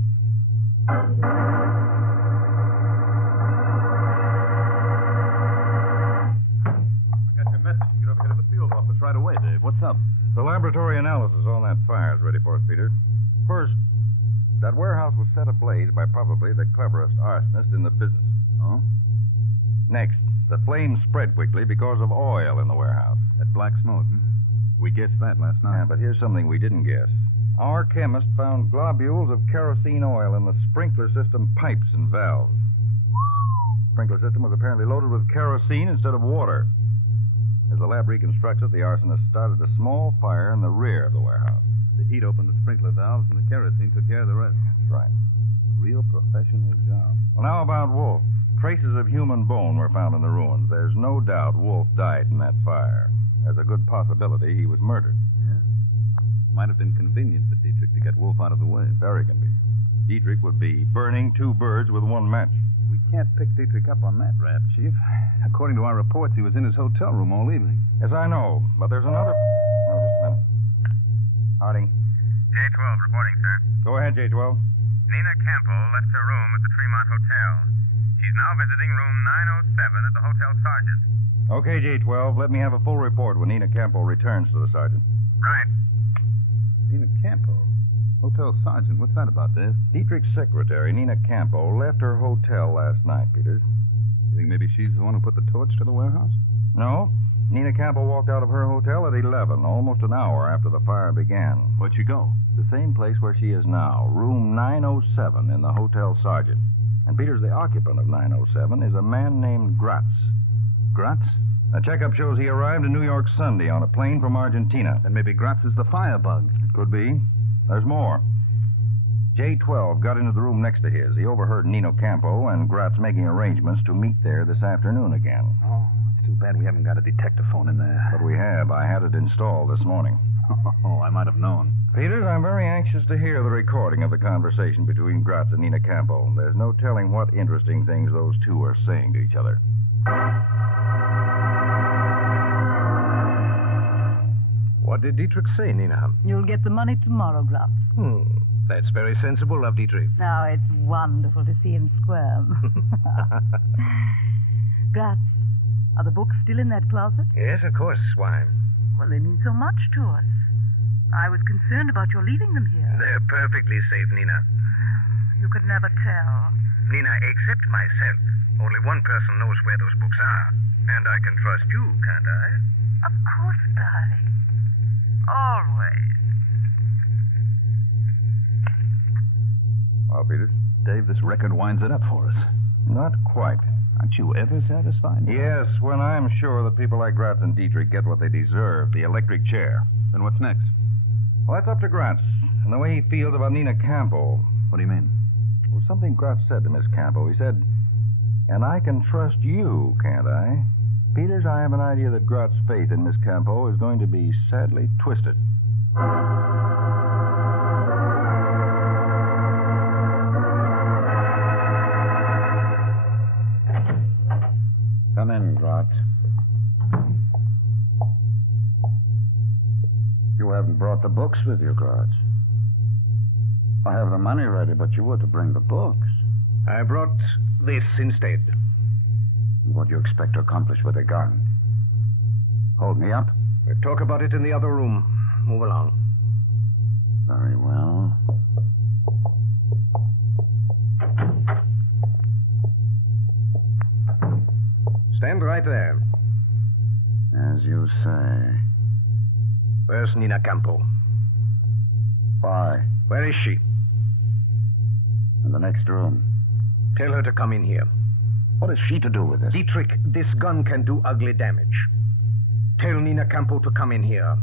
Right away, Dave. What's up? The laboratory analysis on that fire is ready for us, Peter. First, that warehouse was set ablaze by probably the cleverest arsonist in the business. Oh? Next, the flames spread quickly because of oil in the warehouse. That black smoke, huh? We guessed that last night. Yeah, but here's something we didn't guess. Our chemist found globules of kerosene oil in the sprinkler system pipes and valves. The sprinkler system was apparently loaded with kerosene instead of water. As the lab reconstructed, the arsonist started a small fire in the rear of the warehouse. The heat opened the sprinkler valves, and the kerosene took care of the rest. That's right. A real professional job. Well, now about Wolf. Traces of human bone were found in the ruins. There's no doubt Wolf died in that fire. There's a good possibility he was murdered. Yes. Might have been convenient for Dietrich to get Wolf out of the way. Very convenient. Dietrich would be burning two birds with one match. We can't pick Dietrich up on that rap, Chief. According to our reports, he was in his hotel room all evening. Yes, I know, but there's another... Oh, just a minute. Harding. J-12 reporting, sir. Go ahead, J-12. Nina Campo left her room at the Tremont Hotel. She's now visiting room 907 at the Hotel Sergeant. Okay, J-12. Let me have a full report when Nina Campo returns to the sergeant. Right. Nina Campo? Hotel Sergeant? What's that about, Dave? Dietrich's secretary, Nina Campo, left her hotel last night, Peters. You think maybe she's the one who put the torch to the warehouse? No. Nina Campo walked out of her hotel at 11, almost an hour after the fire began. Where'd she go? The same place where she is now, room 907 in the Hotel Sergeant. And Peters, the occupant of 907, is a man named Gratz. Gratz? A checkup shows he arrived in New York Sunday on a plane from Argentina. Then maybe Gratz is the firebug. It could be. There's more. J-12 got into the room next to his. He overheard Nino Campo and Gratz making arrangements to meet there this afternoon again. Oh, it's too bad we haven't got a detector phone in there. But we have. I had it installed this morning. Oh, I might have known. Peters, I'm very anxious to hear the recording of the conversation between Gratz and Nina Campo. There's no telling what interesting things those two are saying to each other. What did Dietrich say, Nina? You'll get the money tomorrow, Gratz. That's very sensible of Dietrich. Now, it's wonderful to see him squirm. Gratz, are the books still in that closet? Yes, of course. Why? Well, they mean so much to us. I was concerned about your leaving them here. They're perfectly safe, Nina. You could never tell. Nina, except myself, only one person knows where those books are. And I can trust you, can't I? Of course, darling. Always. Well, Peters? Dave, this record winds it up for us. Not quite. Aren't you ever satisfied? Yes, when I'm sure that people like Gratz and Dietrich get what they deserve, the electric chair. Then what's next? Well, that's up to Gratz, and the way he feels about Nina Campo. What do you mean? Well, something Gratz said to Miss Campo. He said, and I can trust you, can't I? Peters, I have an idea that Gratz's faith in Miss Campo is going to be sadly twisted. Come in, Gratz. You haven't brought the books with you, Gratz. I have the money ready, but you were to bring the books. I brought this instead. What do you expect to accomplish with a gun? Hold me up? We'll talk about it in the other room. Move along. Very well. Stand right there. As you say. Where's Nina Campo? Why? Where is she? In the next room. Tell her to come in here. What has she to do with this? Dietrich, this gun can do ugly damage. Tell Nina Campo to come in here.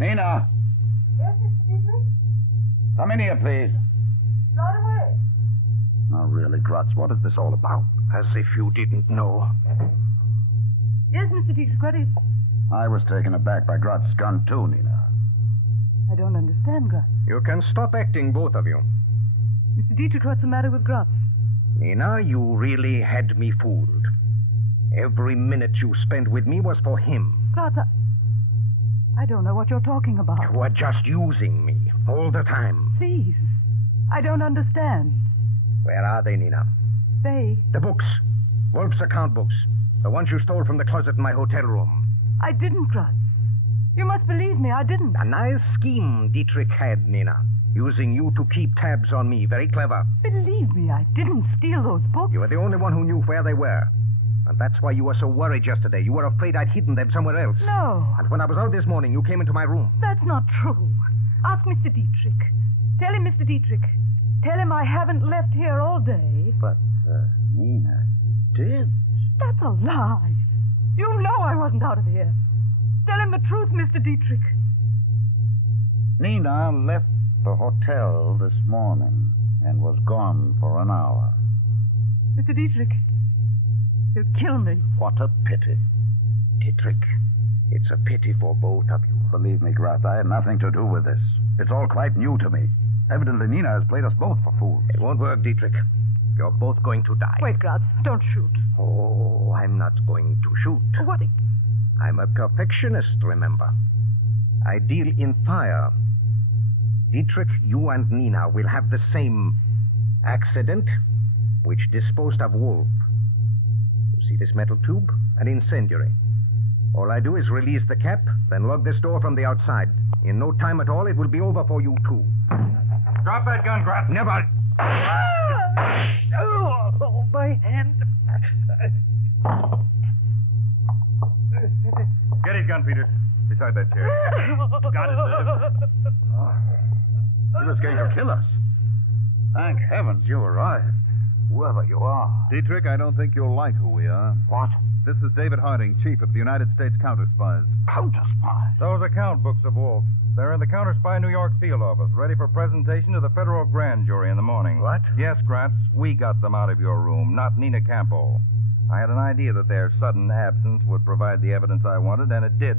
Nina! Yes, Mr. Dietrich? Come in here, please. Right away. Now, really, Gratz, what is this all about? As if you didn't know. Yes, Mr. Dietrich, what is... I was taken aback by Gratz's gun, too, Nina. I don't understand, Gratz. You can stop acting, both of you. Mr. Dietrich, what's the matter with Gratz? Nina, you really had me fooled. Every minute you spent with me was for him. Graz, I don't know what you're talking about. You were just using me all the time. Please. I don't understand. Where are they, Nina? They... The books. Wolf's account books. The ones you stole from the closet in my hotel room. I didn't, Graz. You must believe me, I didn't. A nice scheme Dietrich had, Nina. Using you to keep tabs on me. Very clever. Believe me, I didn't steal those books. You were the only one who knew where they were. And that's why you were so worried yesterday. You were afraid I'd hidden them somewhere else. No. And when I was out this morning, you came into my room. That's not true. Ask Mr. Dietrich. Tell him, Mr. Dietrich. Tell him I haven't left here all day. But, Nina, you did. That's a lie. You know I wasn't out of here. Tell him the truth, Mr. Dietrich. Nina left the hotel this morning and was gone for an hour. Mr. Dietrich, he'll kill me. What a pity. Dietrich, it's a pity for both of you. Believe me, Graz, I had nothing to do with this. It's all quite new to me. Evidently, Nina has played us both for fools. It won't work, Dietrich. You're both going to die. Wait, Graz, don't shoot. Oh, I'm not going to shoot. What? I'm a perfectionist, remember. I deal in fire. Dietrich, you and Nina will have the same accident which disposed of Wolf. You see this metal tube? An incendiary. All I do is release the cap, then lock this door from the outside. In no time at all, it will be over for you two. Drop that gun, Graz. Never. Oh, my hand. Get his gun, Peter. Beside that chair. Got it, Dave. He was going to kill us. Thank heavens you arrived. Whoever you are. Dietrich, I don't think you'll like who we are. What? This is David Harding, chief of the United States Counterspies. Counterspies? Those account books of Wolf. They're in the Counterspy New York field office, ready for presentation to the federal grand jury in the morning. What? Yes, Gratz, we got them out of your room, not Nina Campo. I had an idea that their sudden absence would provide the evidence I wanted, and it did.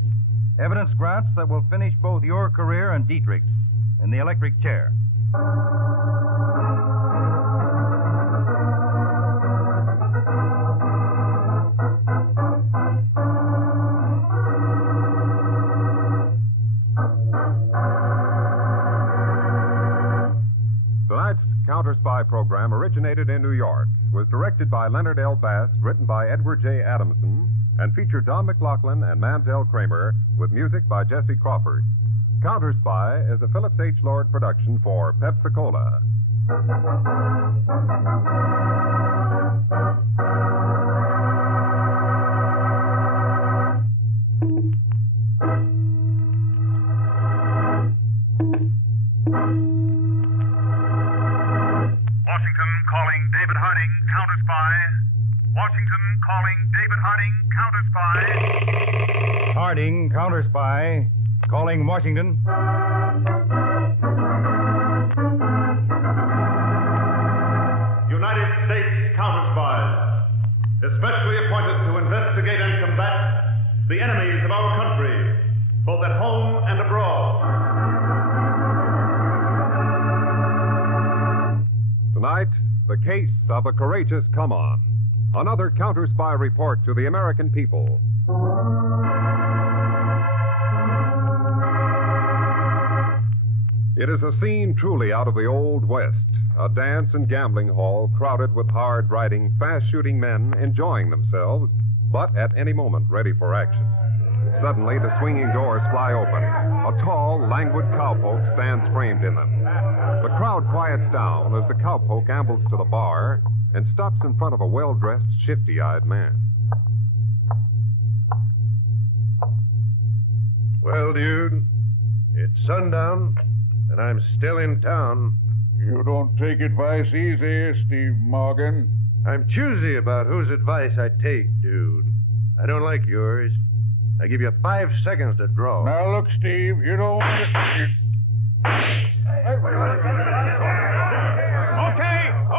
Evidence, Gratz, that will finish both your career and Dietrich's in the electric chair. Tonight's Counterspy program originated in New York, was directed by Leonard L. Bass, written by Edward J. Adamson, and featured Don McLaughlin and Mantel Kramer, with music by Jesse Crawford. Counterspy is a Phillips H. Lord production for Pepsi-Cola. Washington calling David Harding, Counterspy. Washington calling David Harding, Counterspy. Harding, Counterspy. Calling Washington. United States Counterspies, especially appointed to investigate and combat the enemies of our country, both at home and abroad. Tonight, the case of a courageous come-on. Another Counterspy report to the American people. It is a scene truly out of the Old West. A dance and gambling hall crowded with hard-riding, fast-shooting men enjoying themselves, but at any moment ready for action. Suddenly, the swinging doors fly open. A tall, languid cowpoke stands framed in them. The crowd quiets down as the cowpoke ambles to the bar and stops in front of a well-dressed, shifty-eyed man. Well, dude, it's sundown, and I'm still in town. You don't take advice easy, Steve Morgan. I'm choosy about whose advice I take, dude. I don't like yours. I give you 5 seconds to draw. Now, look, Steve, you don't want to...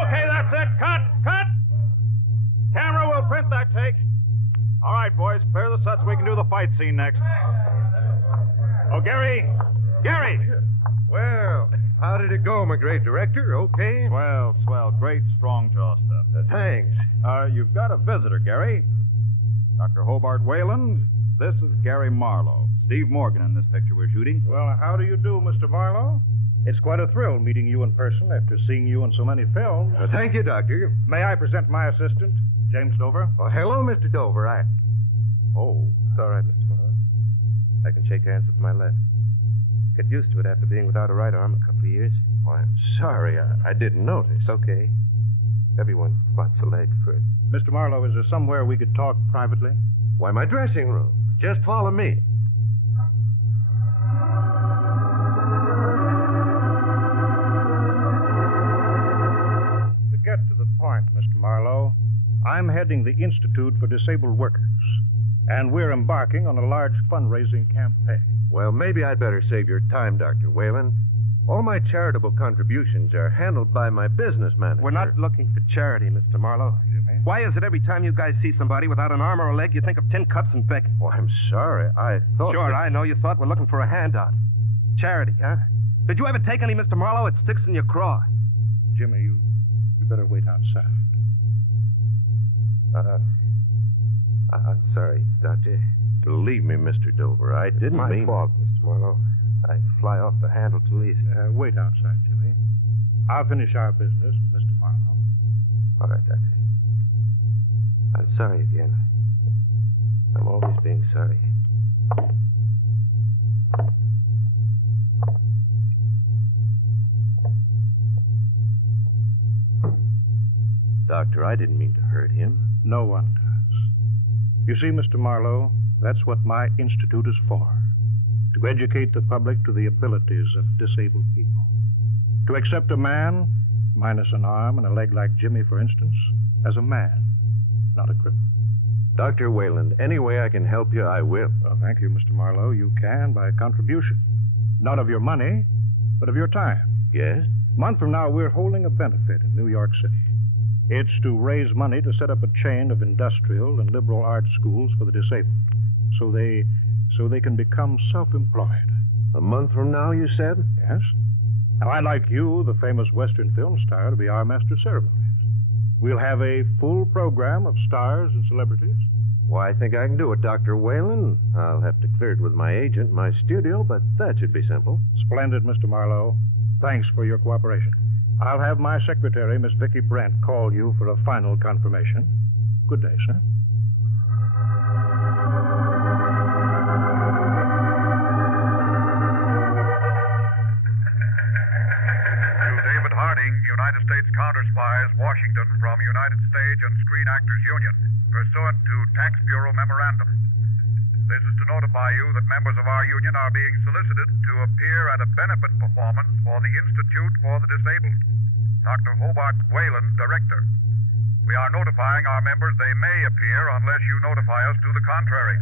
Okay, that's it. Cut! Camera will print that take. All right, boys, clear the set so we can do the fight scene next. Oh, Gary! Well, How did it go, my great director? Okay? Swell. Great strong jaw stuff. Thanks. You've got a visitor, Gary. Dr. Hobart Wayland. This is Gary Marlowe. Steve Morgan in this picture we're shooting. Well, how do you do, Mr. Marlowe? It's quite a thrill meeting you in person after seeing you in so many films. Thank you, Doctor. May I present my assistant, James Dover? Oh, hello, Mr. Dover. Oh, it's all right, Mr. Marlowe. I can shake hands with my left. Get used to it after being without a right arm a couple of years. Oh, I'm sorry. I didn't notice. It's okay. Everyone spots a leg first. Mr. Marlowe, is there somewhere we could talk privately? Why, my dressing room. Just follow me. To get to the point, Mr. Marlowe, I'm heading the Institute for Disabled Workers, and we're embarking on a large fundraising campaign. Well, maybe I'd better save your time, Dr. Whalen. All my charitable contributions are handled by my business manager. We're not looking for charity, Mr. Marlowe. Jimmy? Why is it every time you guys see somebody without an arm or a leg, you think of tin cups and Beck? Oh, I'm sorry. I thought... Sure, I know you thought we're looking for a handout. Charity, huh? Did you ever take any, Mr. Marlowe? It sticks in your craw. Jimmy, you better wait outside. I'm sorry, Doctor. Believe me, Mr. Dover, I didn't mean... My fault, Mr. Marlowe. I fly off the handle too easy. Wait outside, Jimmy. I'll finish our business with Mr. Marlowe. All right, Doctor. I'm sorry again. I'm always being sorry. Doctor, I didn't mean to hurt him. No one does. You see, Mr. Marlowe, that's what my institute is for. To educate the public to the abilities of disabled people. To accept a man, minus an arm and a leg like Jimmy, for instance, as a man, not a cripple. Dr. Wayland, any way I can help you, I will. Well, thank you, Mr. Marlowe. You can by contribution. Not of your money, but of your time. Yes? A month from now, we're holding a benefit in New York City. It's to raise money to set up a chain of industrial and liberal arts schools for the disabled, so they can become self-employed. A month from now, you said? Yes. Now, I'd like you, the famous Western film star, to be our master of ceremonies. We'll have a full program of stars and celebrities. Why, I think I can do it, Dr. Whalen. I'll have to clear it with my agent, my studio, but that should be simple. Splendid, Mr. Marlowe. Thanks for your cooperation. I'll have my secretary, Miss Vicki Brent, call you for a final confirmation. Good day, sir. David Harding, United States Counterspies, Washington, from United Stage and Screen Actors Union, pursuant to Tax Bureau Memorandum. This is to notify you that members of our union are being solicited to appear at a benefit performance for the Institute for the Disabled. Dr. Hobart Whalen, Director. We are notifying our members they may appear unless you notify us to the contrary.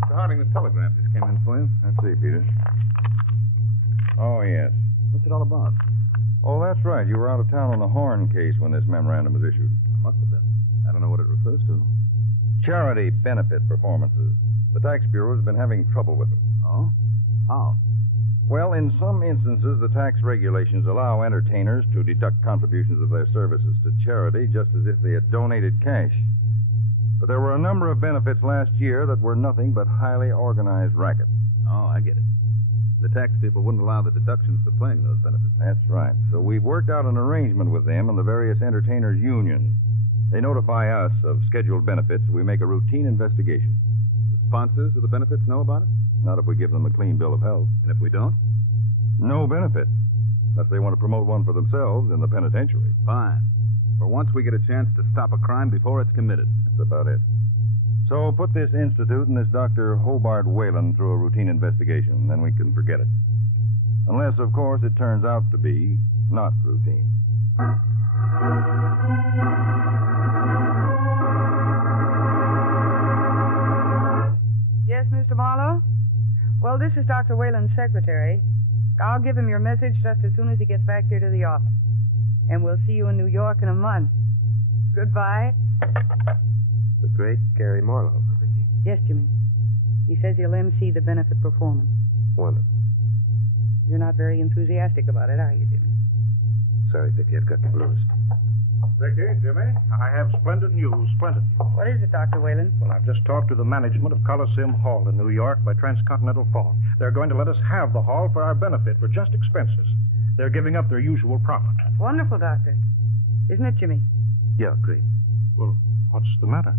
Mr. Harding, the telegram just came in for you. Let's see, Peter. Oh, yes. What's it all about? Oh, that's right. You were out of town on the Horn case when this memorandum was issued. I must have been. I don't know what it refers to. Charity benefit performances. The Tax Bureau has been having trouble with them. Oh? How? Well, in some instances, the tax regulations allow entertainers to deduct contributions of their services to charity just as if they had donated cash. But there were a number of benefits last year that were nothing but highly organized racket. Oh, I get it. The tax people wouldn't allow the deductions for playing those benefits. That's right. So we've worked out an arrangement with them and the various entertainers' unions. They notify us of scheduled benefits. We make a routine investigation. Do the sponsors of the benefits know about it? Not if we give them a clean bill of health. And if we don't? No benefit. Unless they want to promote one for themselves in the penitentiary. Fine. For once we get a chance to stop a crime before it's committed. That's about it. So put this institute and this Dr. Hobart Whalen through a routine investigation, then we can forget it. Unless, of course, it turns out to be not routine. Yes, Mr. Marlowe? Well, this is Dr. Whalen's secretary. I'll give him your message just as soon as he gets back here to the office. And we'll see you in New York in a month. Goodbye. The great Gary Marlowe, Vicky. Yes, Jimmy. He says he'll MC the benefit performance. Wonderful. You're not very enthusiastic about it, are you, Jimmy? Sorry, Vicky, I've got the blues. Vicky, Jimmy, I have splendid news, splendid news. What is it, Dr. Whalen? Well, I've just talked to the management of Coliseum Hall in New York by transcontinental phone. They're going to let us have the hall for our benefit, for just expenses. They're giving up their usual profit. Wonderful, Doctor. Isn't it, Jimmy? Yeah, great. Well, what's the matter?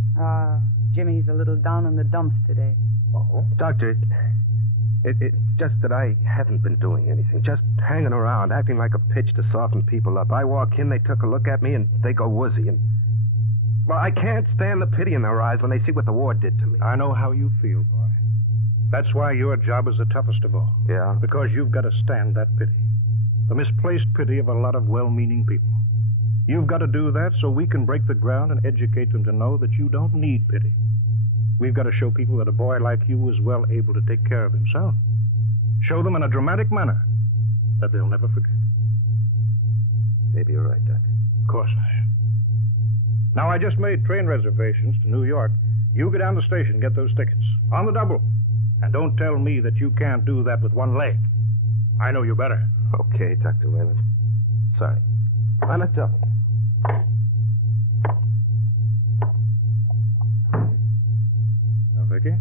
Jimmy's a little down in the dumps today. Oh? Doctor, it's just that I haven't been doing anything. Just hanging around, acting like a pitch to soften people up. I walk in, they took a look at me, and they go woozy. And, well, I can't stand the pity in their eyes when they see what the war did to me. I know how you feel, boy. That's why your job is the toughest of all. Yeah? Because you've got to stand that pity. The misplaced pity of a lot of well-meaning people. You've got to do that so we can break the ground and educate them to know that you don't need pity. We've got to show people that a boy like you is well able to take care of himself. Show them in a dramatic manner that they'll never forget. Maybe you're right, Doc. Of course I am. Now, I just made train reservations to New York. You go down to the station and get those tickets. On the double. And don't tell me that you can't do that with one leg. I know you better. Okay, Dr. Whalen. Sorry. On a double. Now, Vicky,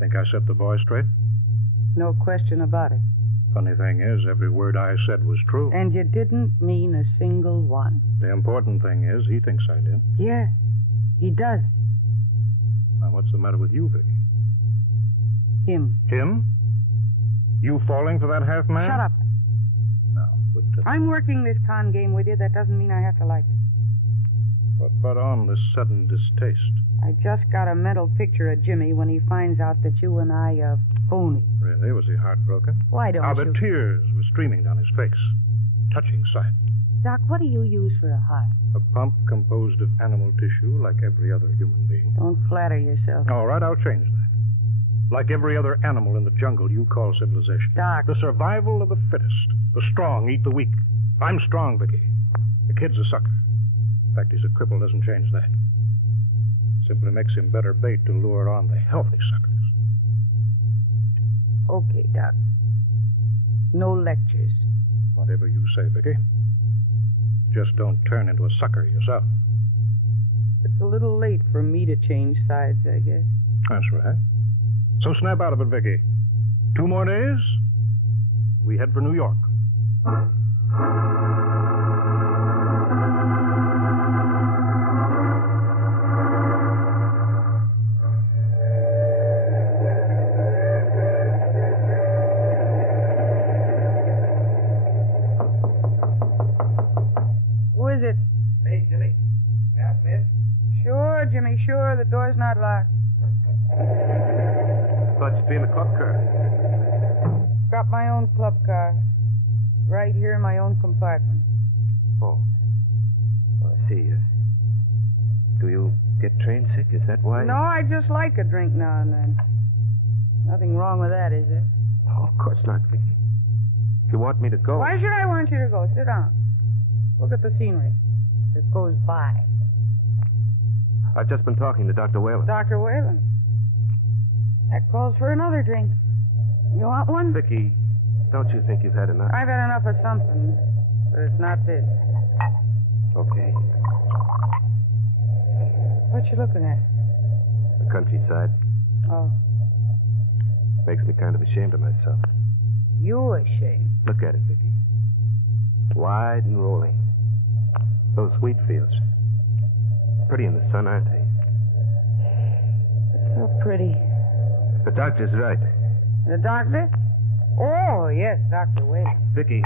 think I set the boy straight? No question about it. Funny thing is, every word I said was true. And you didn't mean a single one. The important thing is, he thinks I did. Yeah, he does. Now, what's the matter with you, Vicky? Him. Him? You falling for that half-man? Shut up. No, I'm working this con game with you. That doesn't mean I have to like it. What brought on this sudden distaste? I just got a mental picture of Jimmy when he finds out that you and I are phony. Really? Was he heartbroken? Why don't How you? the tears were streaming down his face. Touching sight. Doc, what do you use for a heart? A pump composed of animal tissue like every other human being. Don't flatter yourself. All right, I'll change that. Like every other animal in the jungle you call civilization. Doc. The survival of the fittest. The strong eat the weak. I'm strong, Vicky. The kid's a sucker. In fact, he's a cripple. Doesn't change that. Simply makes him better bait to lure on the healthy suckers. Okay, Doc. No lectures. Whatever you say, Vicky. Just don't turn into a sucker yourself. It's a little late for me to change sides, I guess. That's right. So snap out of it, Vicky. 2 more days, we head for New York. Who is it? Hey, Jimmy. May I come in? Sure, Jimmy, sure. The door's not locked. Thought you'd be in the club car. Got my own club car. Right here in my own compartment. Oh. I see. Do you get train sick? Is that why? No, I just like a drink now and then. Nothing wrong with that, is there? Oh, of course not, Vicky. If you want me to go... Why should I want you to go? Sit down. Look at the scenery. It goes by. I've just been talking to Dr. Whalen. Dr. Whalen. That calls for another drink. You want one? Vicky, don't you think you've had enough? I've had enough of something, but it's not this. Okay. What you looking at? The countryside. Oh. Makes me kind of ashamed of myself. You ashamed? Look at it, Vicky. Wide and rolling. Those wheat fields. Pretty in the sun, aren't they? So pretty. The doctor's right. The doctor? Oh, yes, Dr. Whalen. Vicky,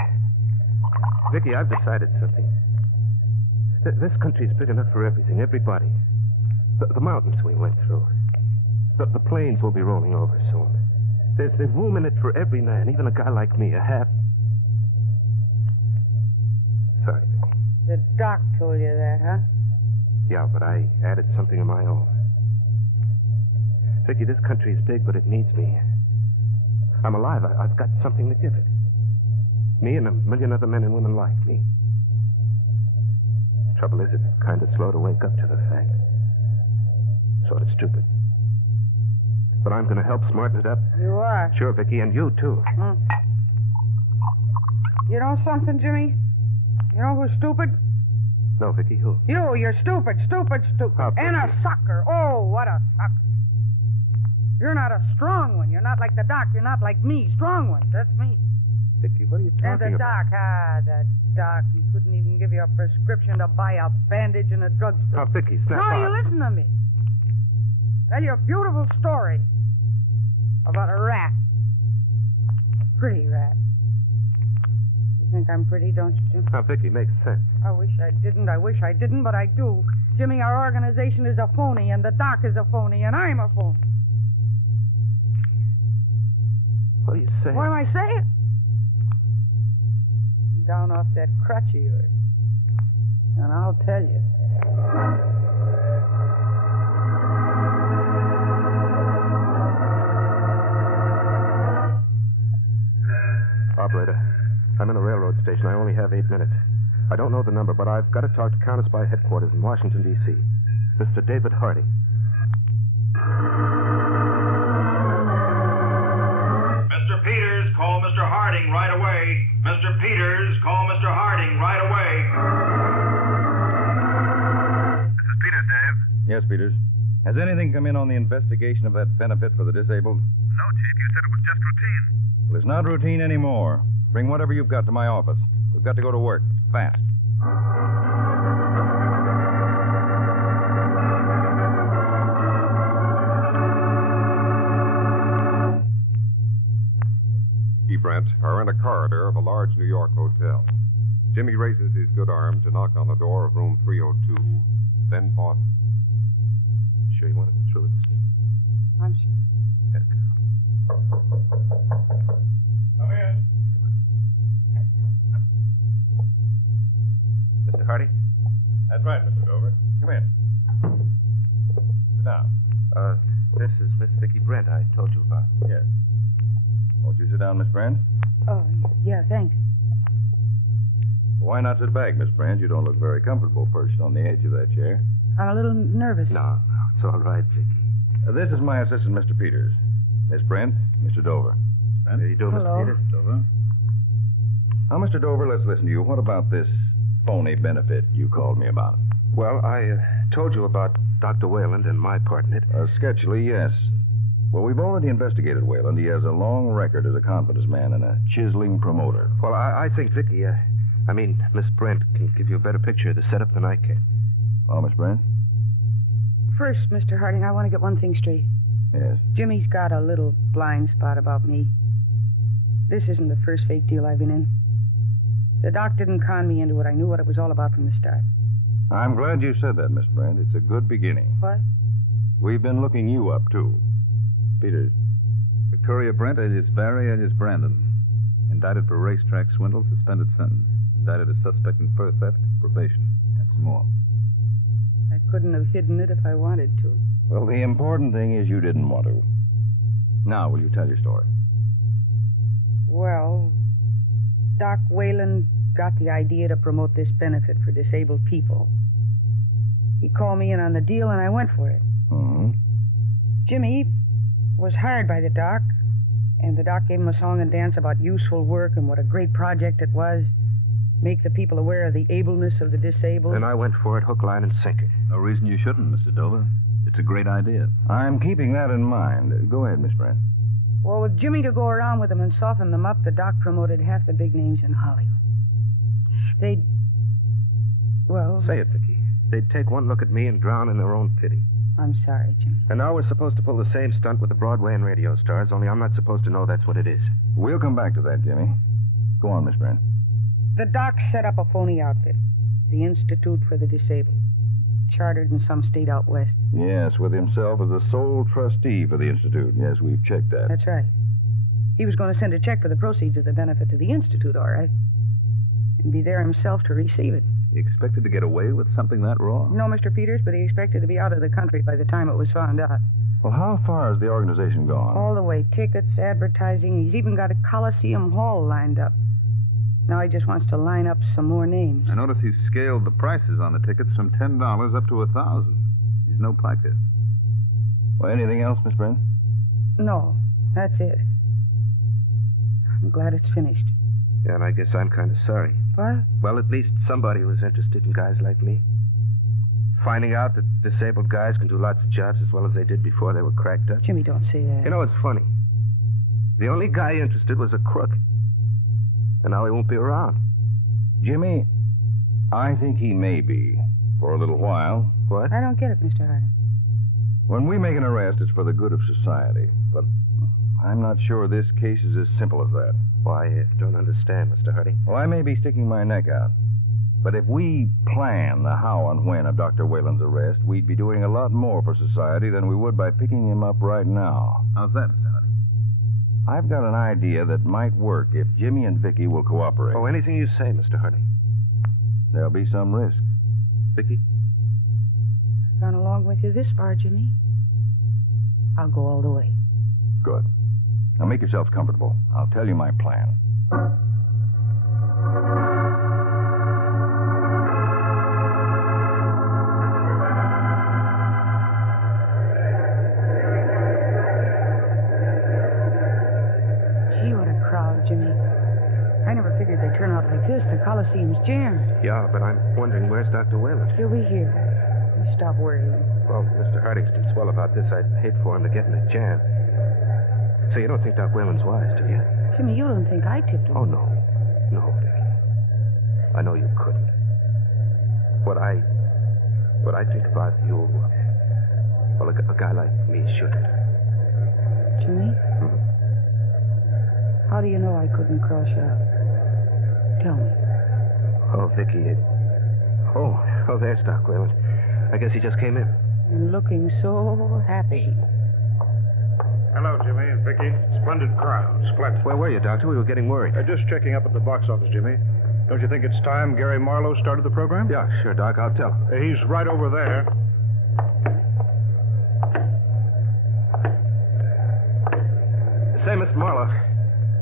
I've decided something. This country's big enough for everything, everybody. The mountains we went through. The plains we'll be rolling over soon. There's room in it for every man, even a guy like me, a half... Sorry, Vicky. The doc told you that, huh? Yeah, but I added something of my own. Vicky, this country's big, but it needs me. I'm alive. I've got something to give it. Me and a million other men and women like me. Trouble is, it's kind of slow to wake up to the fact. Sort of stupid. But I'm going to help smarten it up. You are? Sure, Vicky, and you, too. You know something, Jimmy? You know who's stupid? No, Vicky, who? You're stupid. And a sucker. Oh, what a sucker. You're not a strong one. You're not like the doc. You're not like me. Strong ones. That's me. Vicky, what are you talking And the about? doc. He couldn't even give you a prescription to buy a bandage in a drugstore. Now, Vicky, snap No, out. you listen to me. Tell you a beautiful story about a rat. A pretty rat. You think I'm pretty, don't you, Jim? Now, Vicky, makes sense. I wish I didn't, but I do. Jimmy, our organization is a phony, and the doc is a phony, and I'm a phony. What are you saying? What am I saying? I'm down off that crutch of yours. And I'll tell you. Operator, I'm in a railroad station. I only have 8 minutes. I don't know the number, but I've got to talk to Counterspy headquarters in Washington, D.C. Mr. David Hardy. Mr. Peters, call Mr. Harding right away. Mr. Peters, call Mr. Harding right away. This is Peters, Dave. Yes, Peters. Has anything come in on the investigation of that benefit for the disabled? No, Chief. You said it was just routine. Well, it's not routine anymore. Bring whatever you've got to my office. We've got to go to work. Fast. He, Brent, are in a corridor of a large New York hotel. Jimmy raises his good arm to knock on the door of room 302, then pauses. Sure you want to go through with this, Vicky? I'm sure. Let it go. Come in. Mr. Hardy? That's right, Mr. Dover. Come in. Sit down. This is Miss Vicky Brent I told you about. Yes. Won't you sit down, Miss Brand? Oh, yeah, thanks. Why not sit back, Miss Brand? You don't look very comfortable perched on the edge of that chair. I'm a little nervous. No, it's all right, Vicky. This is my assistant, Mr. Peters. Miss Brent, Mr. Dover. How do you do, Hello. Mr. Peters? Dover. Now, Mr. Dover, let's listen to you. What about this phony benefit you called me about? Well, I told you about Dr. Wayland and my part in it. Sketchily, yes. Well, we've already investigated Wayland. He has a long record as a confidence man and a chiseling promoter. Well, I think Vicky, Miss Brent can give you a better picture of the setup than I can. Well, Miss Brent? First, Mr. Harding, I want to get one thing straight. Yes. Jimmy's got a little blind spot about me. This isn't the first fake deal I've been in. The doc didn't con me into it. I knew what it was all about from the start. I'm glad you said that, Miss Brent. It's a good beginning. What? We've been looking you up, too. Peters. Victoria Brent, alias Barry, alias Brandon. Indicted for racetrack swindle, suspended sentence. Indicted as suspect in fur theft, probation, and some more. I couldn't have hidden it if I wanted to. Well, the important thing is you didn't want to. Now, will you tell your story? Well, Doc Wayland got the idea to promote this benefit for disabled people. He called me in on the deal, and I went for it. Mm-hmm. Jimmy was hired by the doc, and the doc gave him a song and dance about useful work and what a great project it was. Make the people aware of the ableness of the disabled. And I went for it, hook, line, and sinker. No reason you shouldn't, Mr. Dover. It's a great idea. I'm keeping that in mind. Go ahead, Miss Brent. Well, with Jimmy to go around with them and soften them up, the doc promoted half the big names in Hollywood. They'd... Well... Say it, Vicky. They'd take one look at me and drown in their own pity. I'm sorry, Jimmy. And now we're supposed to pull the same stunt with the Broadway and radio stars, only I'm not supposed to know that's what it is. We'll come back to that, Jimmy. Go on, Miss Brent. The doc set up a phony outfit, the Institute for the Disabled, chartered in some state out west. Yes, with himself as the sole trustee for the Institute. Yes, we've checked that. That's right. He was going to send a check for the proceeds of the benefit to the Institute, all right, and be there himself to receive it. He expected to get away with something that wrong? No, Mr. Peters, but he expected to be out of the country by the time it was found out. Well, how far has the organization gone? All the way. Tickets, advertising. He's even got a Coliseum Hall lined up. Now he just wants to line up some more names. I notice he's scaled the prices on the tickets from $10 up to $1,000. He's no piker. Well, anything else, Miss Brent? No, that's it. I'm glad it's finished. Yeah, and I guess I'm kind of sorry. What? Well, at least somebody was interested in guys like me. Finding out that disabled guys can do lots of jobs as well as they did before they were cracked up. Jimmy, don't say that. You know, it's funny. The only guy interested was a crook. And now he won't be around. Jimmy, I think he may be. For a little while. What? I don't get it, Mr. Harding. When we make an arrest, it's for the good of society. But I'm not sure this case is as simple as that. Why, I don't understand, Mr. Harding. Well, I may be sticking my neck out. But if we plan the how and when of Dr. Whalen's arrest, we'd be doing a lot more for society than we would by picking him up right now. How's that, Mr. Harding? I've got an idea that might work if Jimmy and Vicky will cooperate. Oh, anything you say, Mr. Harding. There'll be some risk. Vicky? I've gone along with you this far, Jimmy. I'll go all the way. Good. Now make yourselves comfortable. I'll tell you my plan. Gee, what a crowd, Jimmy. I never figured they'd turn out like this. The Coliseum's jammed. Yeah, but I'm wondering where's Dr. Whalen? He'll be here. You stop worrying. Well, Mr. Harding's too swell about this. I'd hate for him to get in a jam. So you don't think Doc Whalen's wise, do you? Jimmy, you don't think I tipped him? Oh, no. No, Vicky. I know you couldn't. What I think about you, well, a guy like me shouldn't. Jimmy? Hmm? How do you know I couldn't cross you out? Tell me. Oh, Vicky, Oh, there's Doc Whalen. I guess he just came in. And looking so happy. Hello, Jimmy and Vicky. Splendid crowd. Splendid. Where were you, Doctor? We were getting worried. Just checking up at the box office, Jimmy. Don't you think it's time Gary Marlowe started the program? Yeah, sure, Doc. I'll tell him. He's right over there. Say, Mr. Marlowe.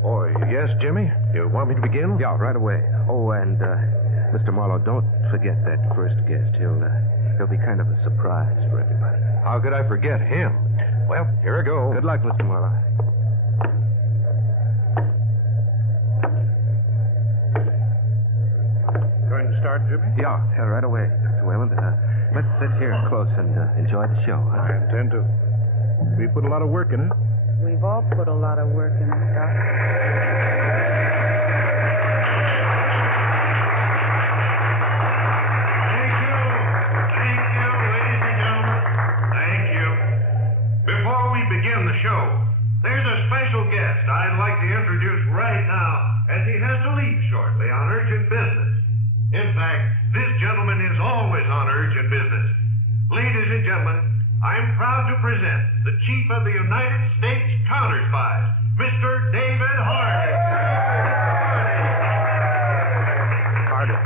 Oh, yes, Jimmy? You want me to begin? Yeah, right away. Oh, and, Mr. Marlowe, don't forget that first guest. He'll be kind of a surprise for everybody. How could I forget him? Well, here I go. Good luck, Mr. Marlowe. Going to start, Jimmy? Yeah, right away, Dr. Whalen. Let's sit here close and enjoy the show. Huh? I intend to. We put a lot of work in it. We've all put a lot of work in it, Doc. Thank you, ladies and gentlemen. Thank you. Before we begin the show, there's a special guest I'd like to introduce right now, as he has to leave shortly on urgent business. In fact, this gentleman is always on urgent business. Ladies and gentlemen, I'm proud to present the Chief of the United States Counterspies, Mr. David Harding. Harding.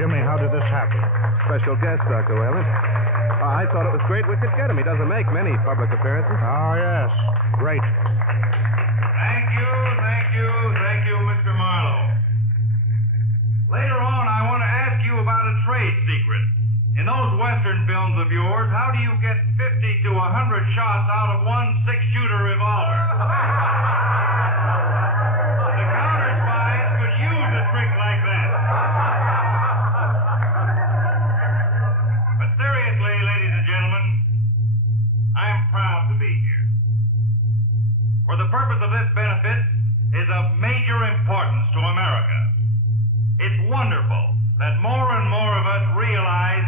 Jimmy, how did this happen? Special guest, Dr. Whalen. I thought it was great we could get him. He doesn't make many public appearances. Oh, yes. Great. Thank you, Mr. Marlowe. Later on, I want to ask you about a trade secret. In those Western films of yours, how do you get 50 to 100 shots out of one 6-shooter revolver? The counterspies could use a trick like that. But seriously, ladies and gentlemen, I am proud to be here. For the purpose of this benefit is of major importance to America. It's wonderful that more and more of us realize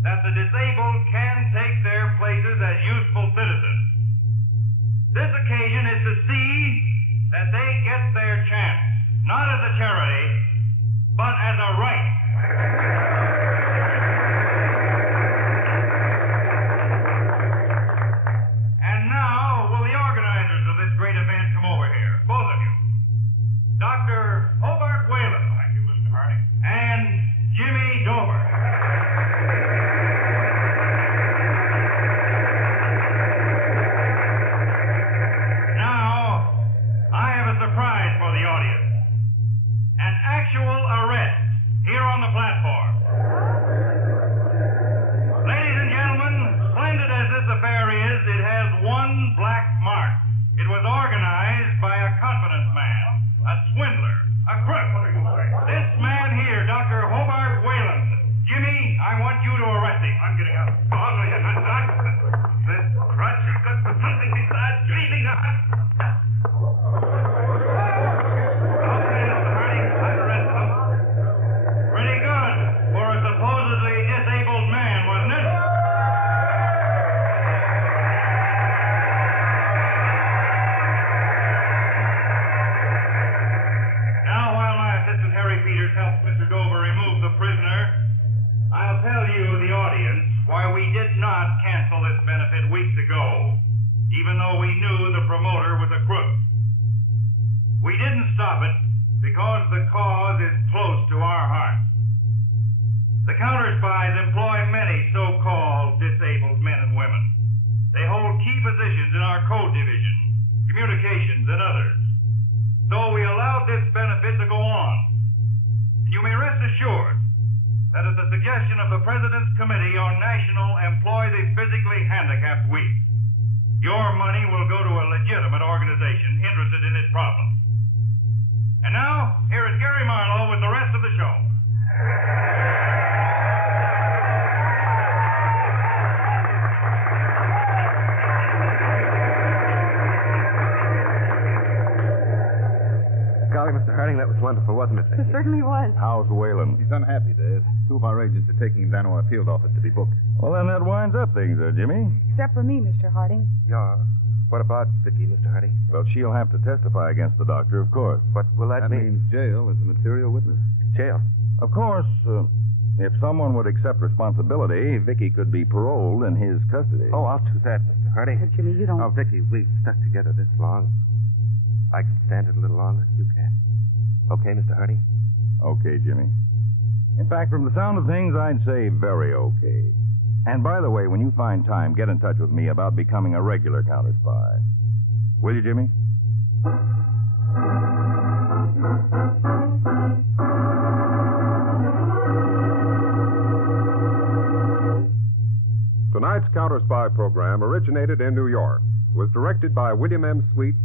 that the disabled can take their places as useful citizens. This occasion is to see that they get their chance, not as a charity, but as a right. And now, will the organizers of this great event come over here? Both of you. Dr. Hobart Whalen. Thank you, Mr. Harding. And Jimmy Dover. Now, I have a surprise for the audience. An actual arrest here on the platform. Ladies and gentlemen, splendid as this affair is, it has one black getting up. Oh, no, you're not, Doc. This crutch is good for something besides dreaming of it. Okay, Mr. Harding, I'm Restful. Pretty good for a supposedly disabled man, wasn't it? Now, while my assistant Harry Peters helps Mr. Dover remove the prisoner, I'll tell you, the audience, why we did not cancel this benefit weeks ago, even though we knew the promoter was a crook. We didn't stop it because the cause is close to our hearts. The counterspies employ many so-called disabled men and women. They hold key positions in our code division, communications, and others. So we allowed this benefit to go on. And you may rest assured that at the suggestion of the President's Committee on National Employ the Physically Handicapped Week, your money will go to a legitimate organization interested in this problem. And now, here is Gary Marlowe with the rest of the show. Golly, Mr. Harding, that was wonderful, wasn't it? It certainly was. How's Whalen? He's unhappy, Dave. Two of our agents are taking him down to our field office to be booked. Well, then that winds up things, Jimmy. Except for me, Mr. Harding. Yeah. What about Vicky, Mr. Harding? Well, she'll have to testify against the doctor, of course. What will that mean? Means jail as a material witness. Jail? Of course, if someone would accept responsibility, Vicky could be paroled in his custody. Oh, I'll do that, Mr. Harding. Jimmy, you don't... Oh, Vicky, we've stuck together this long. I can stand it a little longer. You can. Okay, Mr. Harding? Okay, Jimmy. In fact, from the sound of things, I'd say very okay. And by the way, when you find time, get in touch with me about becoming a regular counterspy. Will you, Jimmy? Tonight's Counterspy program originated in New York, was directed by William M. Sweet,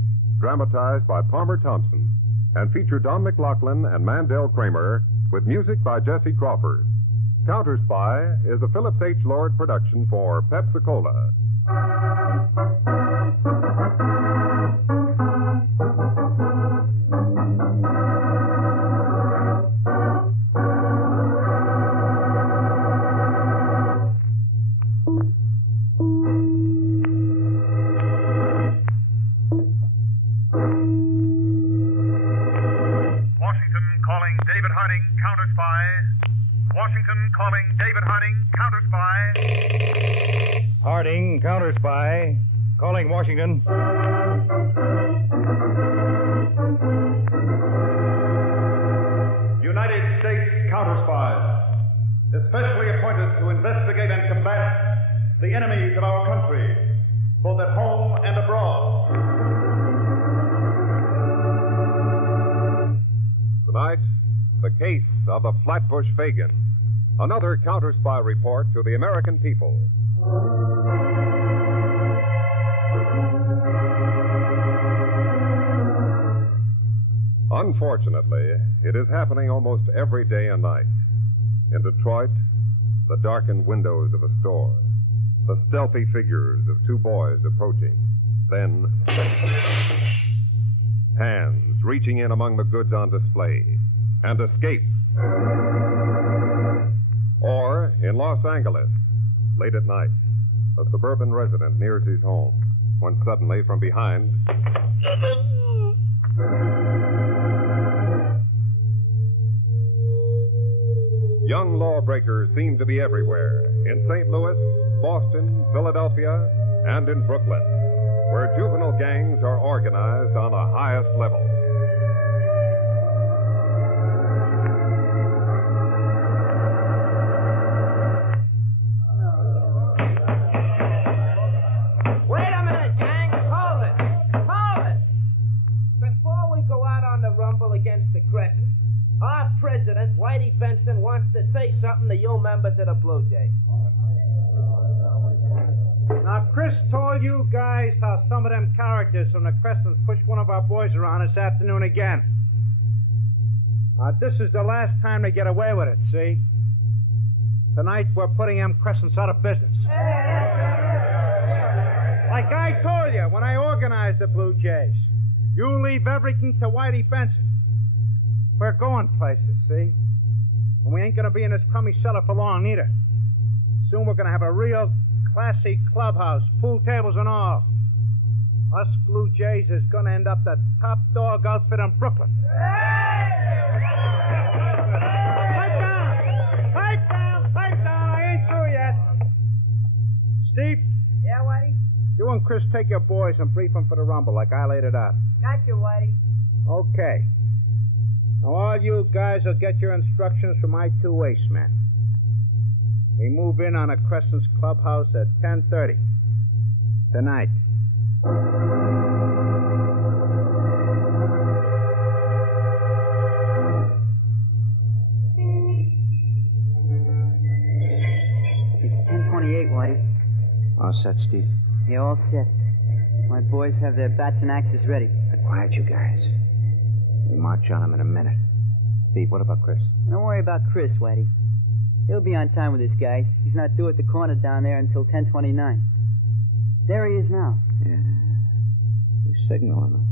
dramatized by Palmer Thompson, and featured Don McLaughlin and Mandel Kramer, with music by Jesse Crawford. Counterspy is a Phillips H. Lord production for Pepsi-Cola. Washington calling David Harding, Counterspy. Washington calling David Harding, Counterspy. Harding, Counterspy. Calling Washington. United States Counterspies, especially appointed to investigate and combat the enemies of our country, both at home and abroad. Tonight, the case of the Flatbush Fagin. Another counter-spy report to the American people. Unfortunately, it is happening almost every day and night. In Detroit, the darkened windows of a store, the stealthy figures of two boys approaching, then hands reaching in among the goods on display, and escape. Or in Los Angeles, late at night, a suburban resident nears his home when suddenly from behind... Young lawbreakers seem to be everywhere, in St. Louis, Boston, Philadelphia, and in Brooklyn, where juvenile gangs are organized on the highest level. Wait a minute, gang. Hold it. Hold it. Before we go out on the rumble against the Crescent, our president, Whitey Benson, wants to say something to you members of the Blue Jays. Now, Chris told you guys how some of them characters from the Crescents pushed one of our boys around this afternoon again. This is the last time they get away with it, see? Tonight, we're putting them Crescents out of business. Like I told you when I organized the Blue Jays, you leave everything to Whitey Benson. We're going places, see? And we ain't gonna be in this crummy cellar for long, either. Soon we're gonna have a real classy clubhouse, pool tables and all. Us Blue Jays is gonna end up the top dog outfit in Brooklyn. Pipe down, I ain't through yet. Steve? Yeah, Whitey? You and Chris take your boys and brief them for the rumble like I laid it out. Got you, Whitey. Okay. Now, all you guys will get your instructions from my two ace men. We move in on a Crescent's clubhouse at 10:30 tonight. It's 10:28, Whitey. All set, Steve? Yeah, all set. My boys have their bats and axes ready. Be quiet, you guys. We'll march on them in a minute. Steve, what about Chris? Don't worry about Chris, Whitey. He'll be on time with his guys. He's not due at the corner down there until 10:29. There he is now. Yeah. He's signaling us.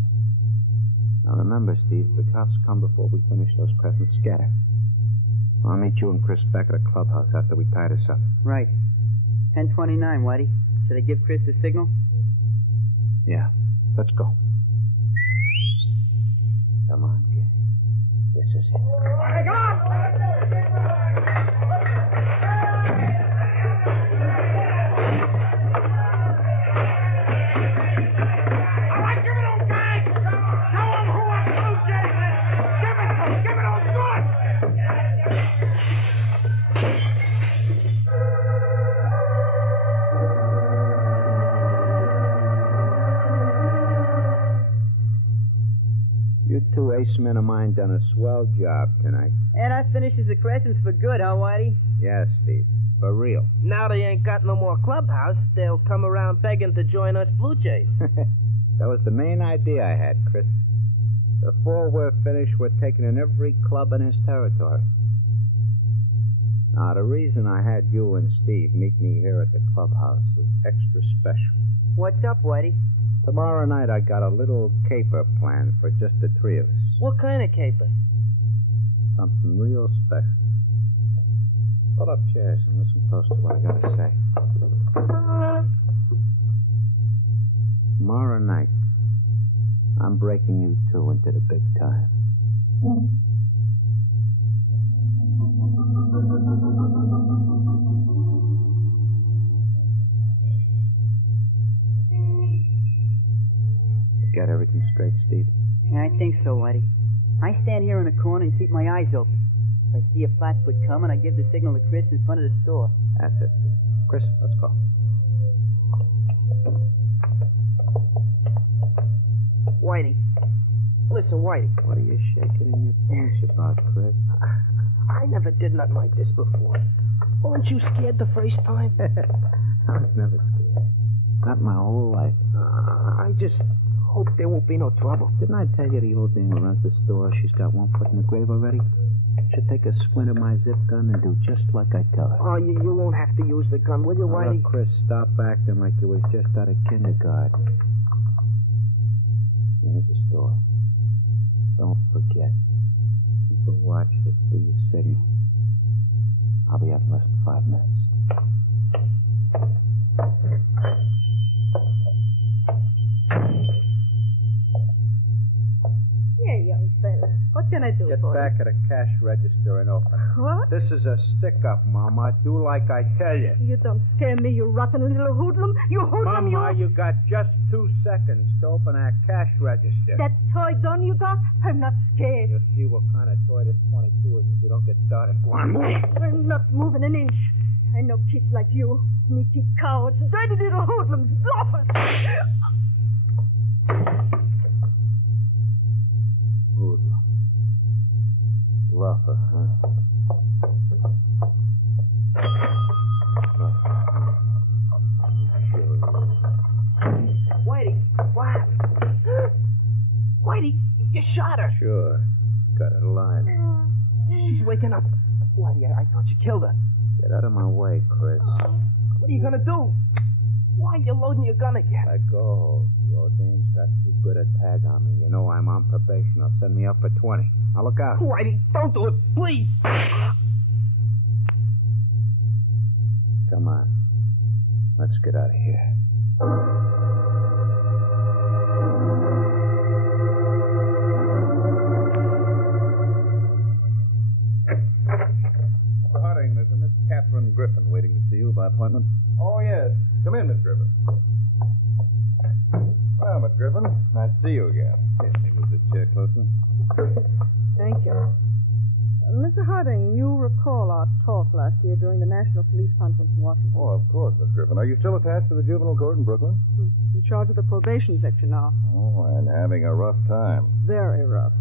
Now remember, Steve, the cops come before we finish those Crescents scatter. I'll meet you and Chris back at the clubhouse after we tie this up. Right. 10:29, Whitey. Should I give Chris the signal? Yeah. Let's go. Come on, gang. This is it. Hang on! All right, give it on, guys! Show them who our Blue Jays is! Give it to them! Give it on good! You two ace men of mine done a swell job tonight. And that finishes the Crescents for good, huh, Whitey? Yeah, Steve. For real. Now they ain't got no more clubhouse, they'll come around begging to join us Blue Jays. That was the main idea I had, Chris. Before we're finished, we're taking in every club in his territory. Now, the reason I had you and Steve meet me here at the clubhouse is extra special. What's up, Whitey? Tomorrow night, I got a little caper planned for just the three of us. What kind of caper? Something real special. Pull up chairs and listen close to what I got to say. Tomorrow night, I'm breaking you two into the big time. Got everything straight, Steve? Yeah, I think so, Whitey. I stand here in the corner and keep my eyes open. If I see a flatfoot coming, I give the signal to Chris in front of the store. That's it, Steve. Chris, let's go. Whitey. Listen, Whitey. What are you shaking in your pants about, Chris? I never did nothing like this before. Weren't you scared the first time? I was never scared. Not my whole life. I just hope there won't be no trouble. Didn't I tell you the old dame who runs the store, she's got one foot in the grave already? She'll take a squint of my zip gun and do just like I tell her. Oh, you won't have to use the gun, will you, Now, Whitey? look, Chris, stop acting like you was just out of kindergarten. Here's the store. Don't forget. Keep a watch for Steve's signal. I'll be out in less than 5 minutes. Here, young fella. What can I do Get for back at a cash register and open it. What? This is a stick-up, Mama. Do like I tell you. you? You don't scare me, you rotten little hoodlum. You hoodlum, Mama, you got just 2 seconds to open that cash register. That toy gun you got? I'm not scared. You'll see what kind of toy this 22 is if you don't get started. Go on, move. I'm not moving an inch. I know kids like you. Sneaky cowards, dirty little hoodlums, bluffers. Hoodlum. Bluffer, huh? Whitey, what happened? Whitey, you shot her. Sure. Got it alive. She's waking up. Whitey, I thought you killed her. Get out of my way, Chris. What are you gonna do? Why are you loading your gun again? Let go. Your game's got too good a tag on me. You know I'm on probation. They'll send me up for 20. Now look out. Whitey, don't do it, please. Come on. Let's get out of here. Harding, there's a Miss Catherine Griffin waiting to see you by appointment. Oh, yes. Come in, Miss Griffin. Well, Miss Griffin, nice to see you again. Here, let me move this chair closer. Thank you. Mr. Harding, you recall our talk last year during the National Police Conference in Washington. Oh, of course, Miss Griffin. Are you still attached to the juvenile court in Brooklyn? In charge of the probation section now. Oh, and having a rough time. Very rough.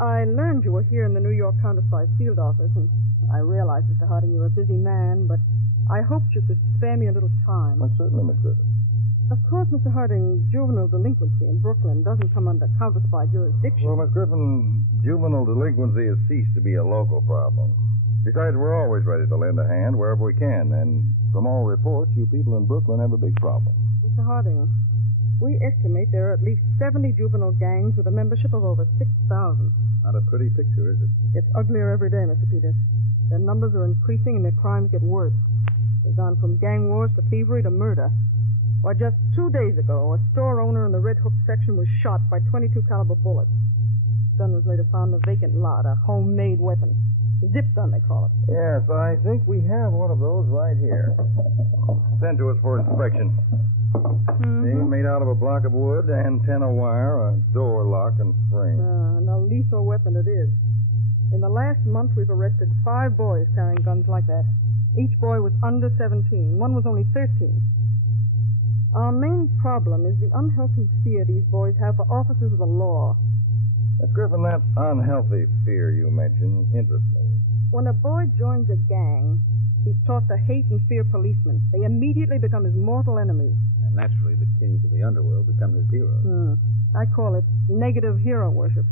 I learned you were here in the New York Counterspy field office, and I realize, Mr. Harding, you're a busy man, but I hoped you could spare me a little time. Well, certainly, Miss Griffin. Of course, Mr. Harding, juvenile delinquency in Brooklyn doesn't come under Counterspy jurisdiction. Well, Miss Griffin, juvenile delinquency has ceased to be a local problem. Besides, we're always ready to lend a hand wherever we can, and from all reports, you people in Brooklyn have a big problem. Mr. Harding, we estimate there are at least 70 juvenile gangs with a membership of over 6,000. Not a pretty picture, is it? It gets uglier every day, Mr. Peters. Their numbers are increasing and their crimes get worse. They've gone from gang wars to thievery to murder. Why, just 2 days ago, a store owner in the Red Hook section was shot by 22 caliber bullets. His gun was later found in a vacant lot, a homemade weapon. A zip gun, they call it. Yes, I think we have one of those right here. Sent to us for inspection. Being made out of a block of wood, antenna wire, a door lock, and spring. And a lethal weapon it is. In the last month, we've arrested 5 boys carrying guns like that. Each boy was under 17. One was only 13. Our main problem is the unhealthy fear these boys have for officers of the law. Miss Griffin, that unhealthy fear you mentioned interests me. When a boy joins a gang, he's taught to hate and fear policemen. They immediately become his mortal enemies. And naturally, the kings of the underworld become his heroes. I call it negative hero worship.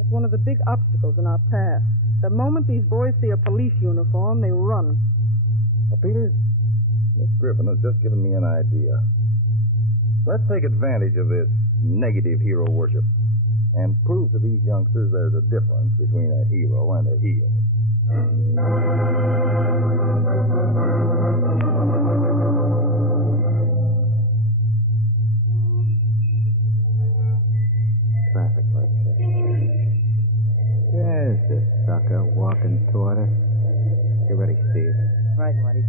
It's one of the big obstacles in our path. The moment these boys see a police uniform, they run. Well, Peters, Miss Griffin has just given me an idea. Let's take advantage of this negative hero worship and prove to these youngsters there's a difference between a hero and a heel. Traffic light check. There's the sucker walking toward us. Get ready, Steve. Right, Whitey.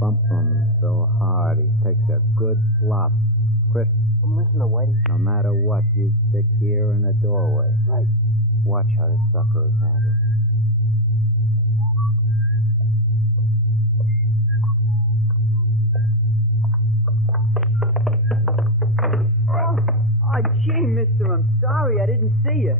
Bump him so hard he takes a good flop. Chris, I'm listening, Whitey. no matter what, you stick here in the doorway. Right. Watch how this sucker is handled. Oh, gee, mister, I'm sorry. I didn't see you.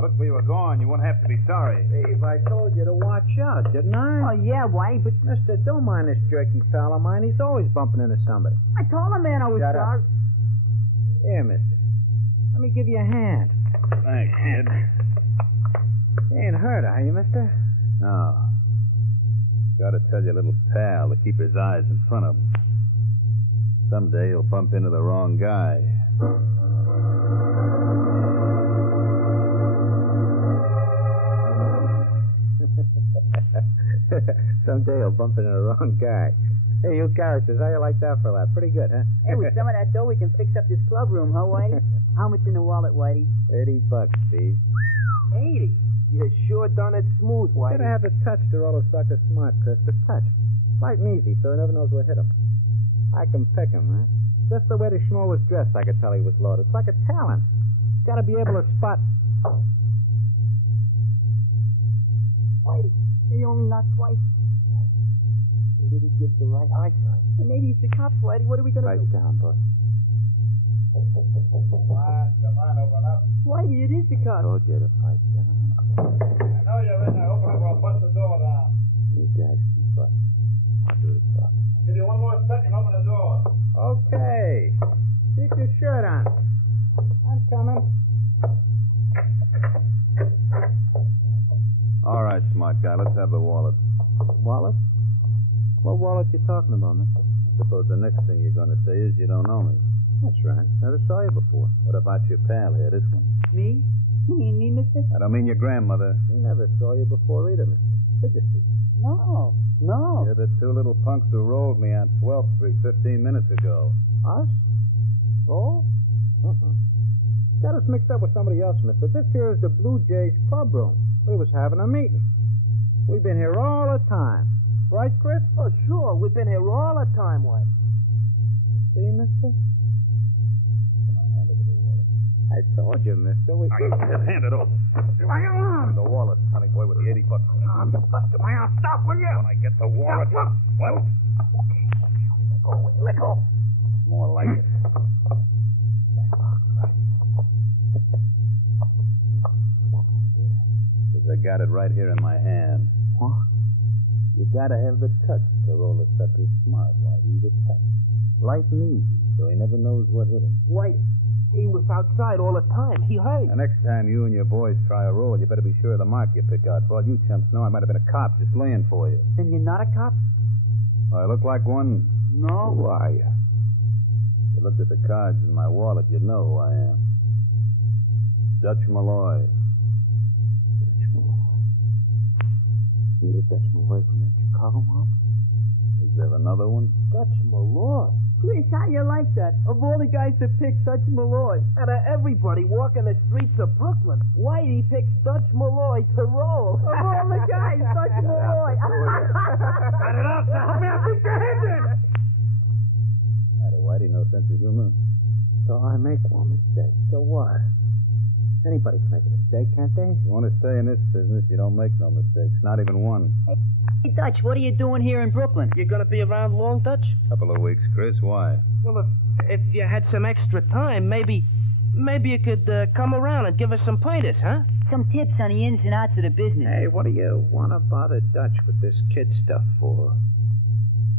Look, we were gone. You won't have to be sorry. Steve, I told you to watch out, didn't I? Oh, yeah, Whitey, but... Mister, don't mind this jerky pal of mine. He's always bumping into somebody. I told him, man, I was Shut up. sorry. Here, mister. Let me give you a hand. Thanks, kid. You ain't hurt, are you, mister? No. Got to tell your little pal to keep his eyes in front of him. Someday he'll bump into the wrong guy. Someday he'll bump into the wrong guy. Hey, you characters, how you like that for a laugh? Pretty good, huh? Hey, with some of that dough, we can fix up this club room, huh, Whitey? How much in the wallet, Whitey? $30, Steve. 80. You sure done it smooth, You Whitey. gotta have the touch to roll a sucker smart, Chris. The touch. Light and easy, so he never knows what hit him. I can pick him, huh? Just the way the schmo was dressed, I could tell he was loaded. It's like a talent. Gotta be able to spot. Whitey, you only knocked twice. He didn't give the right eyesight. Hey, maybe it's the cops, Whitey. What are we gonna Pipe do? down, boss. Come on, open up. Whitey, it is the cops. Told you to pipe down. I know you're in there. Open up or I'll bust the door down. You guys keep busting. I'll do the talk. Give you one more second. Open the door. Okay. Keep your shirt on. I'm coming. All right, smart guy. Let's have the wallet. Wallet? What wallet you talking about, mister? I suppose the next thing you're going to say is you don't know me. That's right. Never saw you before. What about your pal here, this one? Me? You mean me, mister? I don't mean your grandmother. Never saw you before either, mister. Did you see? No. You're the two little punks who rolled me on 12th Street 15 minutes ago. Us? Roll? Got us mixed up with somebody else, mister. This here is the Blue Jays club room. We was having a meeting. We've been here all the time. Right, Chris? Oh, sure. We've been here all the time, White. See, mister? Come on, hand over the wallet. I told you, mister. We... Hand it over. My arm! The wallet, honey boy, with the 80 bucks. I'm just busting my arm. Stop, will you? When I get the wallet... Stop. Well... Let go, will you? Let go. It's more like it. I got it right here in my hand. What? You gotta have the touch to roll a sucker smart, Whitey. The touch. Light and easy, so he never knows what hit him. White, he was outside all the time. He heard. The next time you and your boys try a roll, you better be sure of the mark you pick out. For all you chumps know, I might have been a cop just laying for you. Then you're not a cop? I look like one. No. Who are you? If you looked at the cards in my wallet, you'd know who I am. Dutch Malloy. You the Dutch Malloy from that Chicago mob? Is there another one? Dutch Malloy. Chris, how you like that? Of all the guys that picked Dutch Malloy. Out of everybody walking the streets of Brooklyn, Whitey picks Dutch Malloy to roll. Of all the guys, Dutch Malloy. Cut it out. Help me out. Put your hands in. Matter, Whitey, no sense of humor. So I make one mistake. So what? Anybody can make a mistake, can't they? You want to stay in this business, you don't make no mistakes. Not even one. Hey, Dutch, what are you doing here in Brooklyn? You gonna be around long, Dutch? Couple of weeks, Chris. Why? Well, if you had some extra time, maybe you could come around and give us some pointers, huh? Some tips on the ins and outs of the business. Hey, what do you want to bother Dutch with this kid stuff for?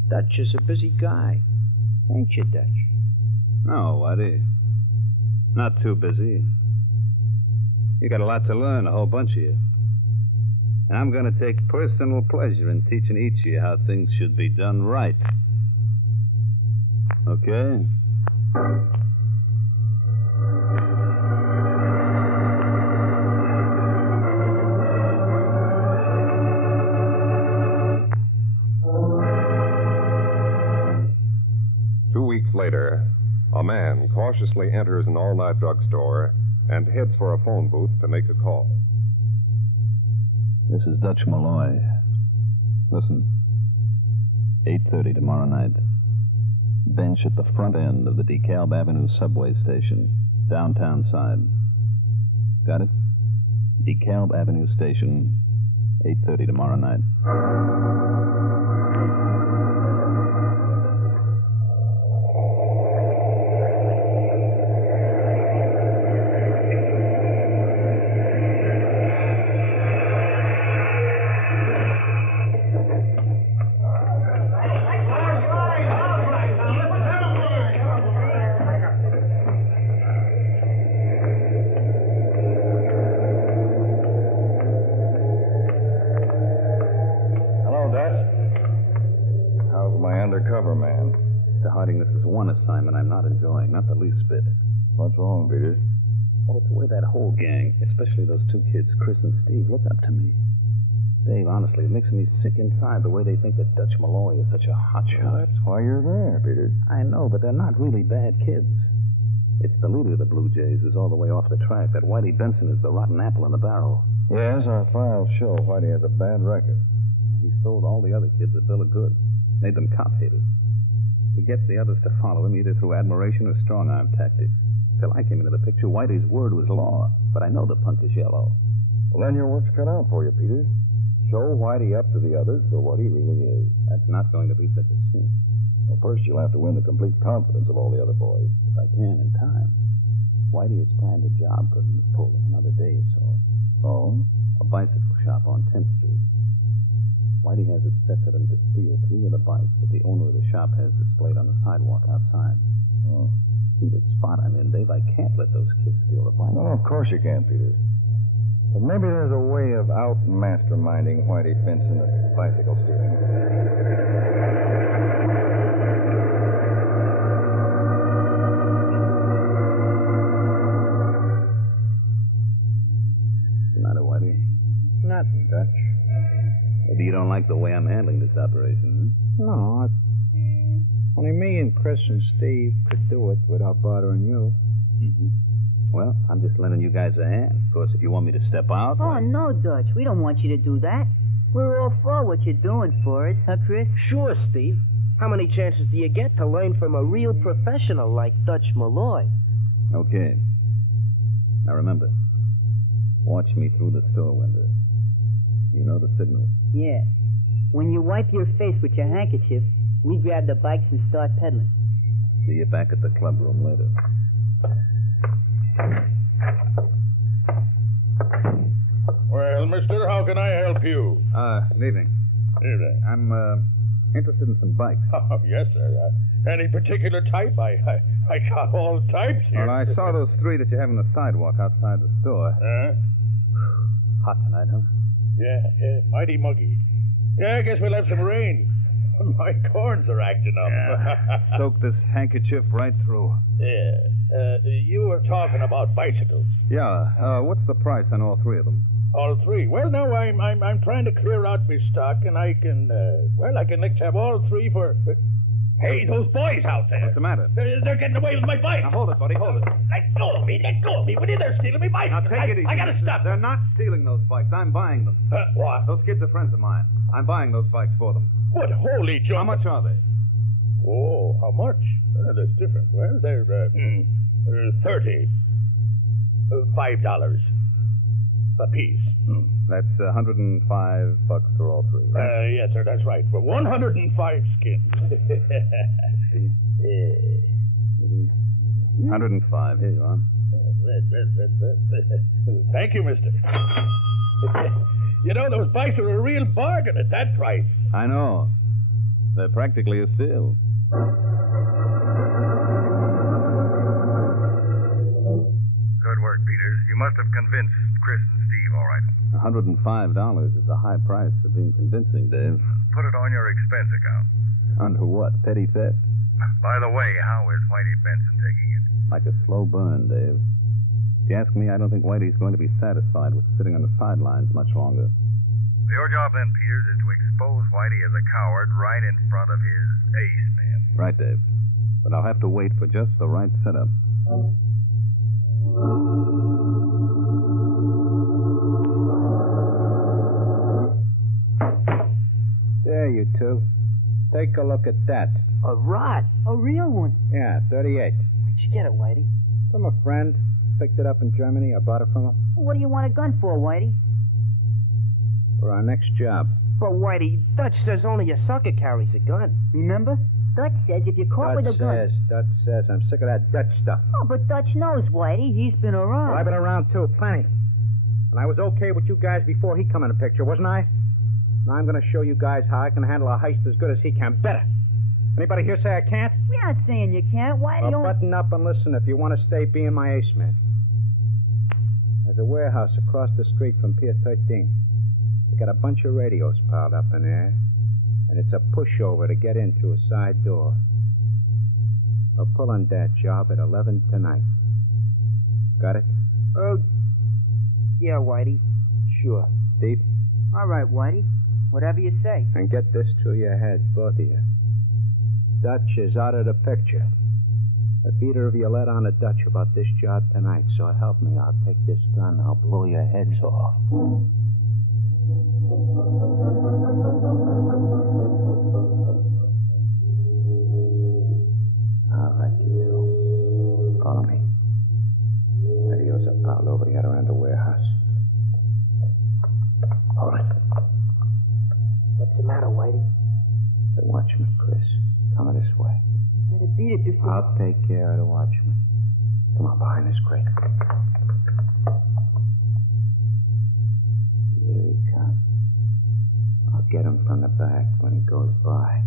Dutch is a busy guy. Ain't you, Dutch? No, Whitey. Not too busy. You got a lot to learn, a whole bunch of you. And I'm going to take personal pleasure in teaching each of you how things should be done right. Okay? 2 weeks later, a man cautiously enters an all-night drugstore and heads for a phone booth to make a call. This is Dutch Malloy. Listen, 8:30 tomorrow night. Bench at the front end of the DeKalb Avenue subway station, downtown side. Got it? DeKalb Avenue station, 8:30 tomorrow night. Undercover man. Mr. Harding, this is one assignment I'm not enjoying, not the least bit. What's wrong, Peters? Well, it's the way that whole gang, especially those two kids, Chris and Steve, look up to me. Dave, honestly, it makes me sick inside the way they think that Dutch Malloy is such a hotshot. Well, that's why you're there, Peters. I know, but they're not really bad kids. It's the leader of the Blue Jays who's all the way off the track. That Whitey Benson is the rotten apple in the barrel. Yes, our files show Whitey has a bad record. He sold all the other kids a bill of goods. Made them cop haters. He gets the others to follow him either through admiration or strong-arm tactics. Till I came into the picture, Whitey's word was law. But I know the punk is yellow. Well, then your work's cut out for you, Peters. Show Whitey up to the others for what he really is. That's not going to be such a cinch. Well, first you'll have to win the complete confidence of all the other boys. If I can, in time. Whitey has planned a job for them to pull in another day or so. Oh? A bicycle shop on 10th Street. Whitey has it set for them to steal 3 of the bikes that the owner of the shop has displayed on the sidewalk outside. Oh. See the spot I'm in, Dave? I can't let those kids steal the bikes. No, of course you can't, Peters. But maybe there's a way of out-masterminding Whitey Benson's bicycle steering. What's the matter, Whitey? Nothing, Dutch. Maybe you don't like the way I'm handling this operation, No, only me and Chris and Steve could do it without bothering you. Mm-hmm. Well, I'm just lending you guys a hand. Of course, if you want me to step out... Oh, no, Dutch. We don't want you to do that. We're all for what you're doing for us, huh, Chris? Sure, Steve. How many chances do you get to learn from a real professional like Dutch Malloy? Okay. Now remember, watch me through the store window. You know the signal. Yeah. When you wipe your face with your handkerchief, we grab the bikes and start peddling. See you back at the clubroom later. Well, mister, how can I help you? Good evening. Evening. I'm, interested in some bikes. Oh, yes, sir. Any particular type? I got all types here. Well, I saw those three that you have on the sidewalk outside the store. Hot tonight, huh? Yeah, mighty muggy. Yeah, I guess we'll have some rain. My corns are acting up. Yeah. Soak this handkerchief right through. Yeah. You were talking about bicycles. Yeah. What's the price on all three of them? All three? Well, now I'm trying to clear out my stock, and I can let's have all three for. Hey, those boys out there! What's the matter? They're getting away with my bike. Now hold it, buddy. Hold it. Let go of me! What are they're stealing me bike? Now take it easy. I gotta stop. They're not stealing those bikes. I'm buying them. What? Those kids are friends of mine. I'm buying those bikes for them. What holy junk? How much are they? Oh, how much? That's different. Well, they're 30. $5 a piece. That's $105 for all three, right? Yes, sir, that's right. For 105 skins. 105. Here you are. Thank you, mister. You know, those bikes are a real bargain at that price. I know. They're practically a steal. Good work, Peters. You must have convinced Chris and Steve all right. $105 is a high price for being convincing, Dave. Put it on your expense account. Under what? Petty theft? By the way, how is Whitey Benson taking it? Like a slow burn, Dave. If you ask me, I don't think Whitey's going to be satisfied with sitting on the sidelines much longer. Your job then, Peters, is to expose Whitey as a coward right in front of his ace man. Right, Dave. But I'll have to wait for just the right setup. There, you two. Take a look at that. A rod? A real one? Yeah, 38. Where'd you get it, Whitey? From a friend. Picked it up in Germany. I bought it from him. What do you want a gun for, Whitey? For our next job. But, Whitey, Dutch says only a sucker carries a gun. Remember? Dutch says if you're caught with a gun... Dutch says. I'm sick of that Dutch stuff. Oh, but Dutch knows, Whitey. He's been around. Well, I've been around, too. Plenty. And I was okay with you guys before he come in the picture, wasn't I? Now I'm going to show you guys how I can handle a heist as good as he can. Better. Anybody here say I can't? We're not saying you can't. Why do you... Well, button up and listen if you want to stay being my ace man. There's a warehouse across the street from Pier 13. They got a bunch of radios piled up in there, and it's a pushover to get in through a side door. We're pulling that job at 11 tonight. Got it? Yeah, Whitey. Sure. Steve? All right, Whitey. Whatever you say. And get this through your heads, both of you. Dutch is out of the picture. If either of you let on to Dutch about this job tonight, so help me, I'll take this gun, I'll blow your heads off. All right, you two. Follow me. Radios are piled over the other end of the warehouse. Hold it. What's the matter, Whitey? The watchman, Chris. Coming this way. You better beat it before... I'll take care of the watchman. Come on, behind this crate. Here he comes. I'll get him from the back when he goes by.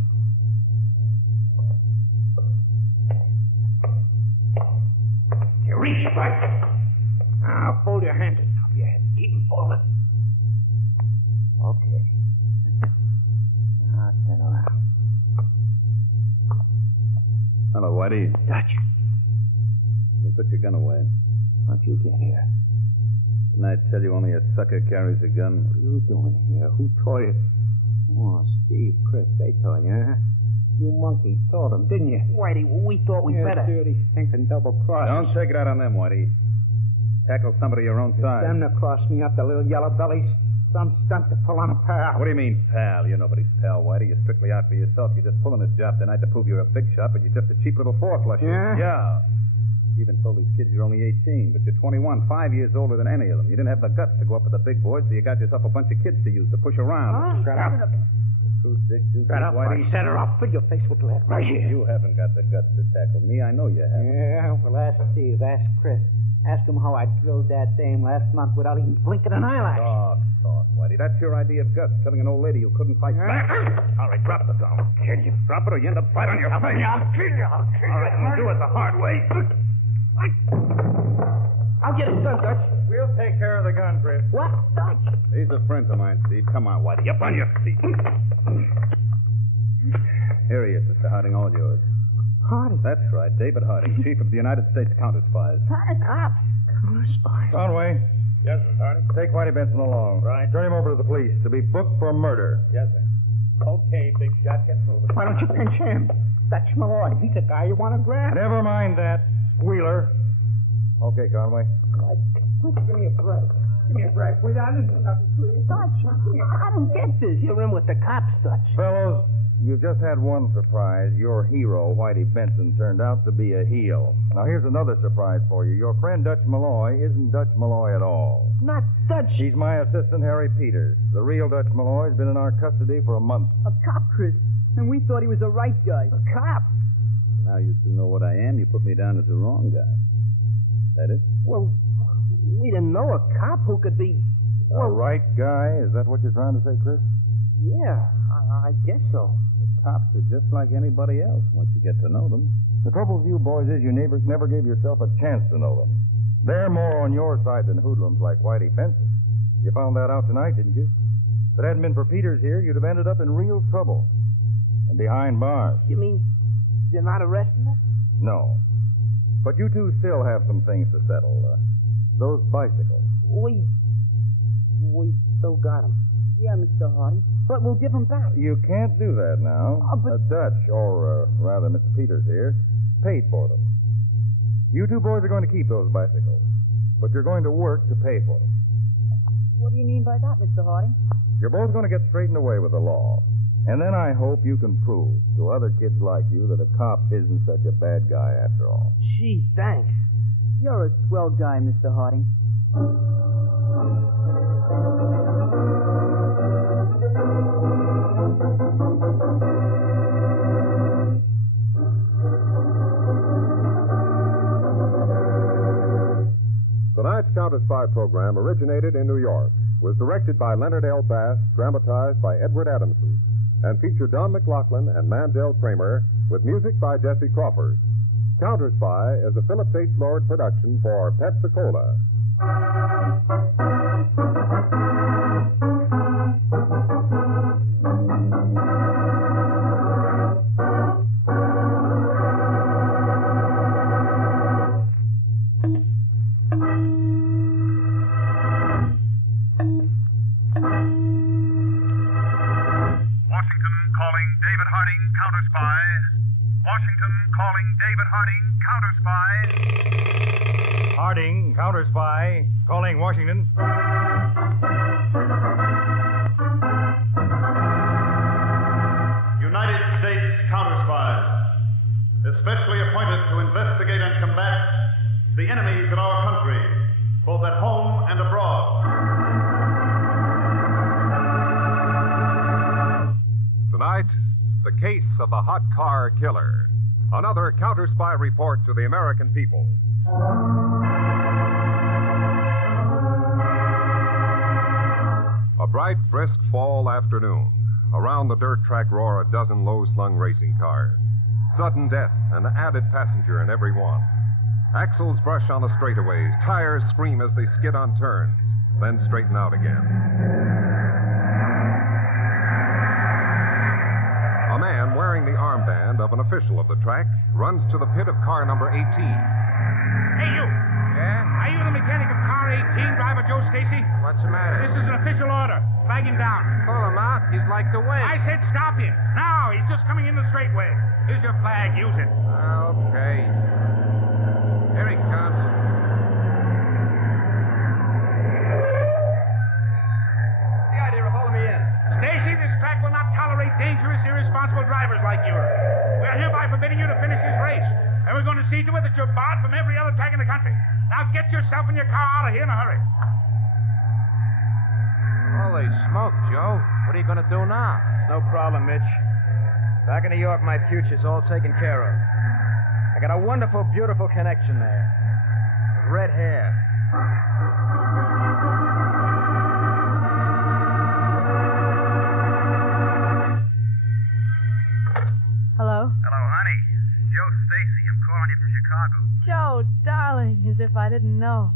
You reach, right? Now, fold your hands on top of your head. Keep them full. hold it. Okay. Now turn around. Hello, Whitey. Dutch. You put your gun away. How'd you get here? Didn't I tell you only a sucker carries a gun? What are you doing here? Who told you? Oh, Steve, Chris, they told you, huh? You monkey told them, didn't you? Whitey, we thought we'd better. Dirty, stinking double-cross. Don't take it out on them, Whitey. Tackle somebody your own size. Them to cross me up, the little yellow bellies. Some stunt to pull on a pal. What do you mean, pal? You're nobody's pal, Whitey. You're strictly out for yourself. You're just pulling this job tonight to prove you're a big shot, but you're just a cheap little four-flusher. Yeah? Yeah. You even told these kids you're only 18, but you're 21, 5 years older than any of them. You didn't have the guts to go up with the big boys, so you got yourself a bunch of kids to use to push around. Huh? Shut up. Too big, too Shut up, Whitey. I set her up. Fill your face with lead right here. You haven't got the guts to tackle me. I know you haven't. Yeah, well, ask Steve. Ask Chris. Ask him how I drilled that dame last month without even blinking an eyelash. Talk, Whitey. That's your idea of guts, killing an old lady who couldn't fight back. All right, drop the gun. I'll kill you. Drop it or you end up flat on your face. I'll kill you. I'll kill you. All right, we'll do it the hard way. I'll get it done, Dutch. We'll take care of the gun, Chris. What? Dutch? These are friends of mine, Steve. Come on, Whitey. Up on your feet. Here he is, Mr. Harding, all yours. Harding? That's right, David Harding, Chief of the United States Counterspies. Cops. Counterspies. Conway, Yes, Mr. Harding. take Whitey Benson along. Right. Turn him over to the police to be booked for murder. Yes, sir. Okay, big shot. Get moving. Why don't you pinch him? Dutch Malloy. He's the guy you want to grab. Never mind that, squealer. Okay, Conway. Give me a break. Give me a break. We didn't do nothing to you. Dutch, I don't get this. You're in with the cops, Dutch. Fellows, you've just had one surprise. Your hero, Whitey Benson, turned out to be a heel. Now, here's another surprise for you. Your friend Dutch Malloy isn't Dutch Malloy at all. Not Dutch. He's my assistant, Harry Peters. The real Dutch Malloy's been in our custody for a month. A cop, Chris. And we thought he was the right guy. A cop? Now you two know what I am. You put me down as the wrong guy. That it? Well, we didn't know a cop who could be... The right guy? Is that what you're trying to say, Chris? Yeah, I guess so. The cops are just like anybody else once you get to know them. The trouble with you boys is you never gave yourself a chance to know them. They're more on your side than hoodlums like Whitey Benson. You found that out tonight, didn't you? If it hadn't been for Peters here, you'd have ended up in real trouble. And behind bars. You mean you're not arresting us? No. But you two still have some things to settle. Those bicycles. We still got them. Yeah, Mr. Harding. But we'll give him back. You can't do that now. Dutch, or rather Mr. Peters here, paid for them. You two boys are going to keep those bicycles, but you're going to work to pay for them. What do you mean by that, Mr. Harding? You're both going to get straightened away with the law. And then I hope you can prove to other kids like you that a cop isn't such a bad guy after all. Gee, thanks. You're a swell guy, Mr. Harding. Tonight's Counterspy program originated in New York, was directed by Leonard L. Bass, dramatized by Edward Adamson, and featured Don McLaughlin and Mandel Kramer, with music by Jesse Crawford. Counterspy is a Philip H. Lord production for Pensacola. Harding, Counterspy, calling Washington. United States Counterspies, especially appointed to investigate and combat the enemies of our country, both at home and abroad. Tonight, the case of the hot car killer. Another Counterspy report to the American people. A bright, brisk fall afternoon. Around the dirt track roar a dozen low-slung racing cars. Sudden death, an added passenger in every one. Axles brush on the straightaways, tires scream as they skid on turns, then straighten out again. A man wearing the armband of an official of the track runs to the pit of car number 18. Hey, you! Yeah? Are you the mechanic of car 18, driver Joe Stacy? What's the matter? This is an official order. Flag him down. Pull him out. He's like the wind. I said stop him. Now, he's just coming in the straightway. Here's your flag. Use it. Okay. Here he comes. What's the idea of hauling me in? Stacy, this track will not tolerate dangerous, irresponsible drivers like you. We're hereby forbidding you to finish this race. And we're going to see to it that you're barred from every other track in the country. Now get yourself and your car out of here in a hurry. Holy smoke, Joe. What are you going to do now? It's no problem, Mitch. Back in New York, my future's all taken care of. I got a wonderful, beautiful connection there. With red hair. Hello? Hello, honey. Joe Stacy. I'm calling you from Chicago. Joe, darling, as if I didn't know.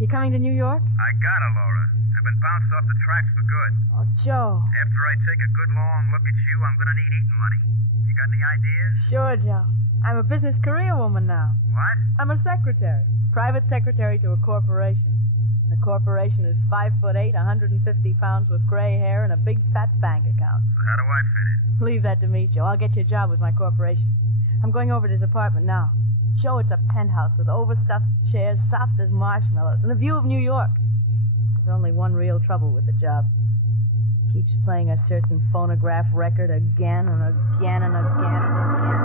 You coming to New York? I gotta, Laura. I've been bounced off the tracks for good. Oh, Joe. After I take a good long look at you, I'm gonna need eating money. You got any ideas? Sure, Joe. I'm a business career woman now. What? I'm a secretary. Private secretary to a corporation. The corporation is 5'8", 150 pounds with gray hair and a big fat bank account. So how do I fit in? Leave that to me, Joe. I'll get you a job with my corporation. I'm going over to his apartment now. Joe, it's a penthouse with overstuffed chairs, soft as marshmallows, and a view of New York. There's only one real trouble with the job. He keeps playing a certain phonograph record again and again and again and again.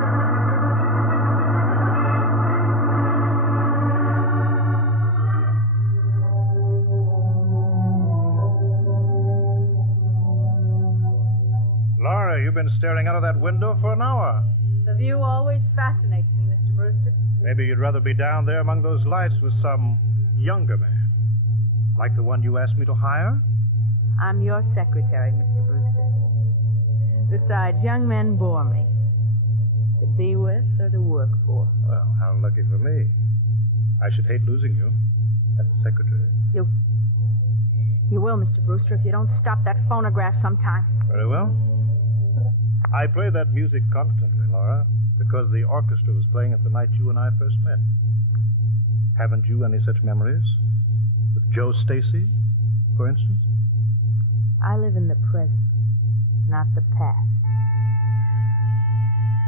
Laura, you've been staring out of that window for an hour. The view always fascinates me, Mr. Brewster. Maybe you'd rather be down there among those lights with some younger man. Like the one you asked me to hire? I'm your secretary, Mr. Brewster. Besides, young men bore me. To be with or to work for. Well, how lucky for me. I should hate losing you as a secretary. You will, Mr. Brewster, if you don't stop that phonograph sometime. Very well. I play that music constantly, Laura, because the orchestra was playing it the night you and I first met. Haven't you any such memories? With Joe Stacy, for instance? I live in the present, not the past.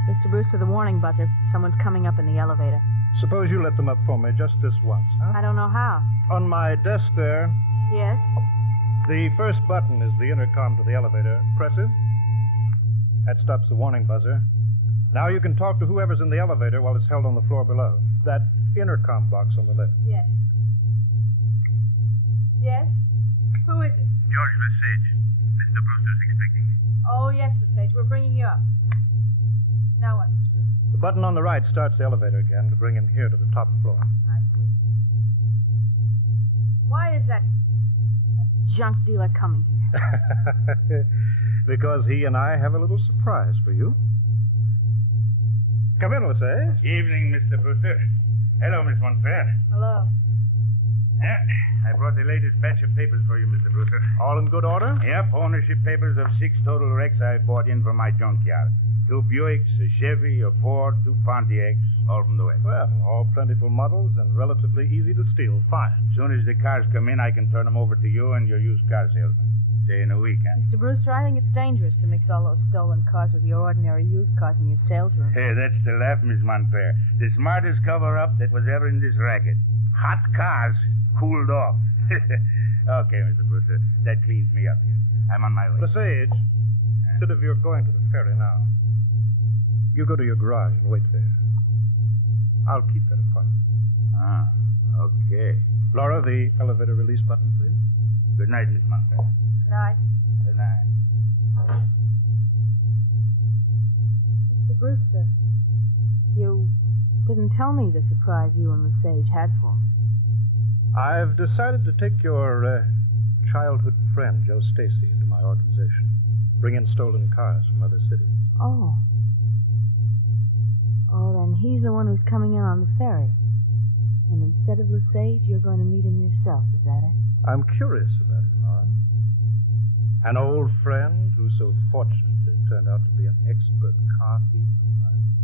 Mr. Brewster, the warning buzzer. Someone's coming up in the elevator. Suppose you let them up for me just this once, huh? I don't know how. On my desk there. Yes? The first button is the intercom to the elevator. Press it. That stops the warning buzzer. Now you can talk to whoever's in the elevator while it's held on the floor below. That intercom box on the left. Yes. Yes? Who is it? George Lesage. Mr. Brewster's expecting you. Oh, yes, Lesage. We're bringing you up. Now what, Mr. Brewster? The button on the right starts the elevator again to bring him here to the top floor. I see. Why is that junk dealer coming here? Because he and I have a little surprise for you. Come in, Lesage. Evening, Mr. Brewster. Hello, Miss Montfair. Hello. Yeah, I brought the latest batch of papers for you, Mr. Brewster. All in good order? Yep, ownership papers of 6 total wrecks I bought in from my junkyard. 2 Buicks, a Chevy, a Ford, 2 Pontiacs, all from the West. Well, all plentiful models and relatively easy to steal. Fine. As soon as the cars come in, I can turn them over to you and your used car salesman. Say in a week, huh? Mr. Brewster, I think it's dangerous to mix all those stolen cars with your ordinary used cars in your sales room. Hey, that's the laugh, Miss Montfair. The smartest cover-up that was ever in this racket. Hot cars cooled off. Okay, Mr. Brewster, that cleans me up here. I'm on my way. Lesage, instead of your going to the ferry now, you go to your garage and wait there. I'll keep that appointment. Ah, okay. Laura, the elevator release button, please. Good night, Miss Montfair. Good night. Good night. Mr. Brewster, you didn't tell me the surprise you and Lesage had for me. I've decided to take your childhood friend, Joe Stacy, into my organization. Bring in stolen cars from other cities. Oh. Oh, then he's the one who's coming in on the ferry. And instead of Lesage, you're going to meet him yourself, is that it? I'm curious about him, Laura. An old friend who so fortunately turned out to be an expert car thief and driver.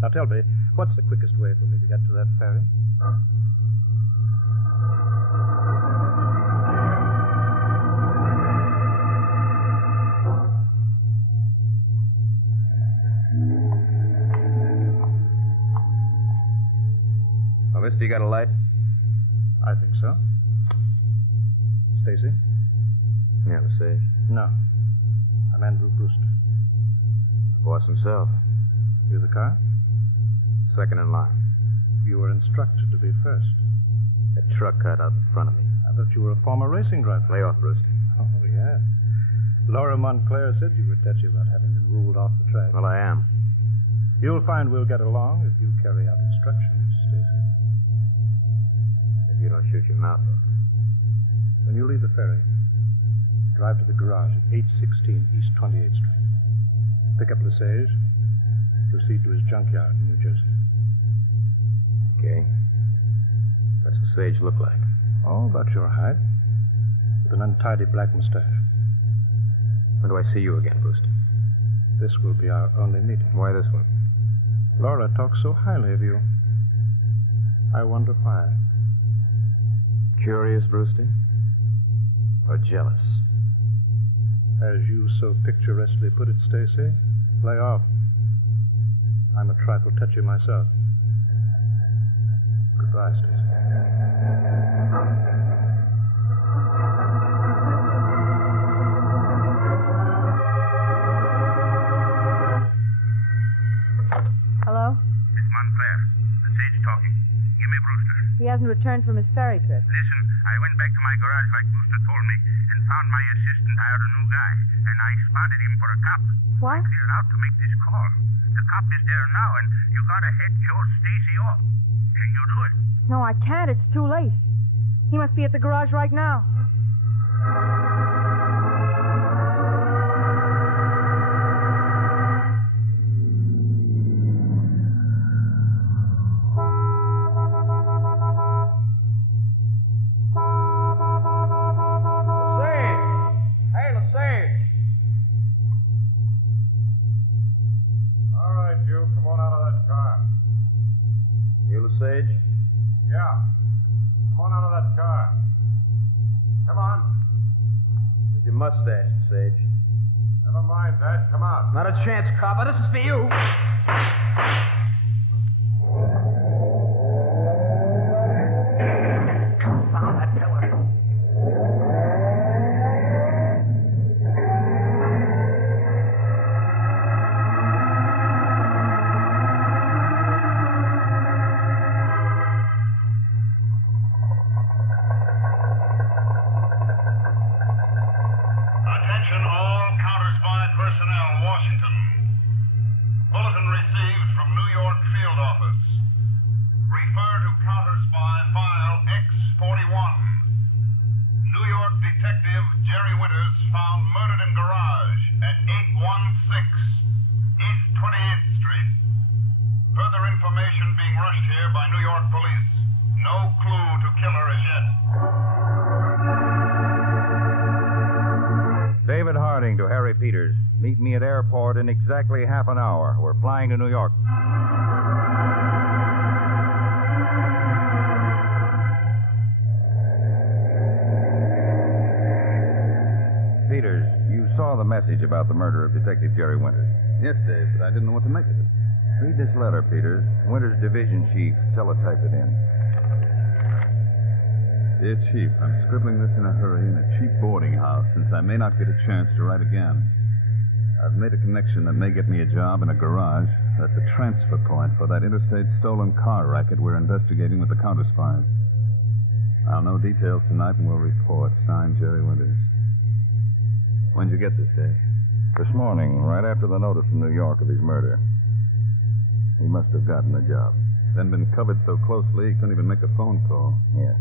Now tell me, what's the quickest way for me to get to that ferry? Oh, mister, you got a light? I think so. Stacy? Yeah, Lesage. No. I'm Andrew Brewster. The boss himself. You the car? Second in line. You were instructed to be first. A truck cut out in front of me. I thought you were a former racing driver. Lay off, Brewster. Oh, yeah. Laura Montclair said you were touchy about having been ruled off the track. Well, I am. You'll find we'll get along if you carry out instructions, Stacy. If you don't shoot your mouth off. When you leave the ferry, drive to the garage at 816 East 28th Street. Pick up Lesage. Proceed to his junkyard in New Jersey. Okay. What's Lesage look like? Oh, about your height. With an untidy black mustache. When do I see you again, Brewster? This will be our only meeting. Why this one? Laura talks so highly of you. I wonder why. Curious, Brewster? Or jealous? As you so picturesquely put it, Stacy, lay off. I'm a trifle touchy myself. Goodbye, Stacy. Hello? It's Montclair. The Sage talking. Give me Brewster. He hasn't returned from his ferry trip. Listen, I went back to my garage like Brewster told me and found my assistant hired a new guy. And I spotted him for a cop. What? I cleared out to make this call. The cop is there now, and you gotta head Joe Stacy off. Can you do it? No, I can't. It's too late. He must be at the garage right now. Sage? Yeah. Come on out of that car. Come on. There's your mustache, Sage. Never mind that. Come on. Not a chance, copper. This is for you. Confound that pillar. Attention all Counterspy personnel, Washington. Bulletin received from New York field office. Refer to Counterspy file X41. New York detective Jerry Winters found murdered in garage at 816 East 28th Street. Further information being rushed here by New York police. No clue to killer as yet. David Harding to Harry Peters. Meet me at airport in exactly half an hour. We're flying to New York. Peters, you saw the message about the murder of Detective Jerry Winters. Yes, Dave, but I didn't know what to make of it. Read this letter, Peters. Winters' division chief. Teletype it in. Dear Chief, I'm scribbling this in a hurry in a cheap boarding house since I may not get a chance to write again. I've made a connection that may get me a job in a garage. That's a transfer point for that interstate stolen car racket we're investigating with the Counterspies. I'll know details tonight and we'll report. Signed, Jerry Winters. When'd you get this, Dave? This morning, right after the notice from New York of his murder. He must have gotten the job. Then been covered so closely he couldn't even make a phone call. Yeah.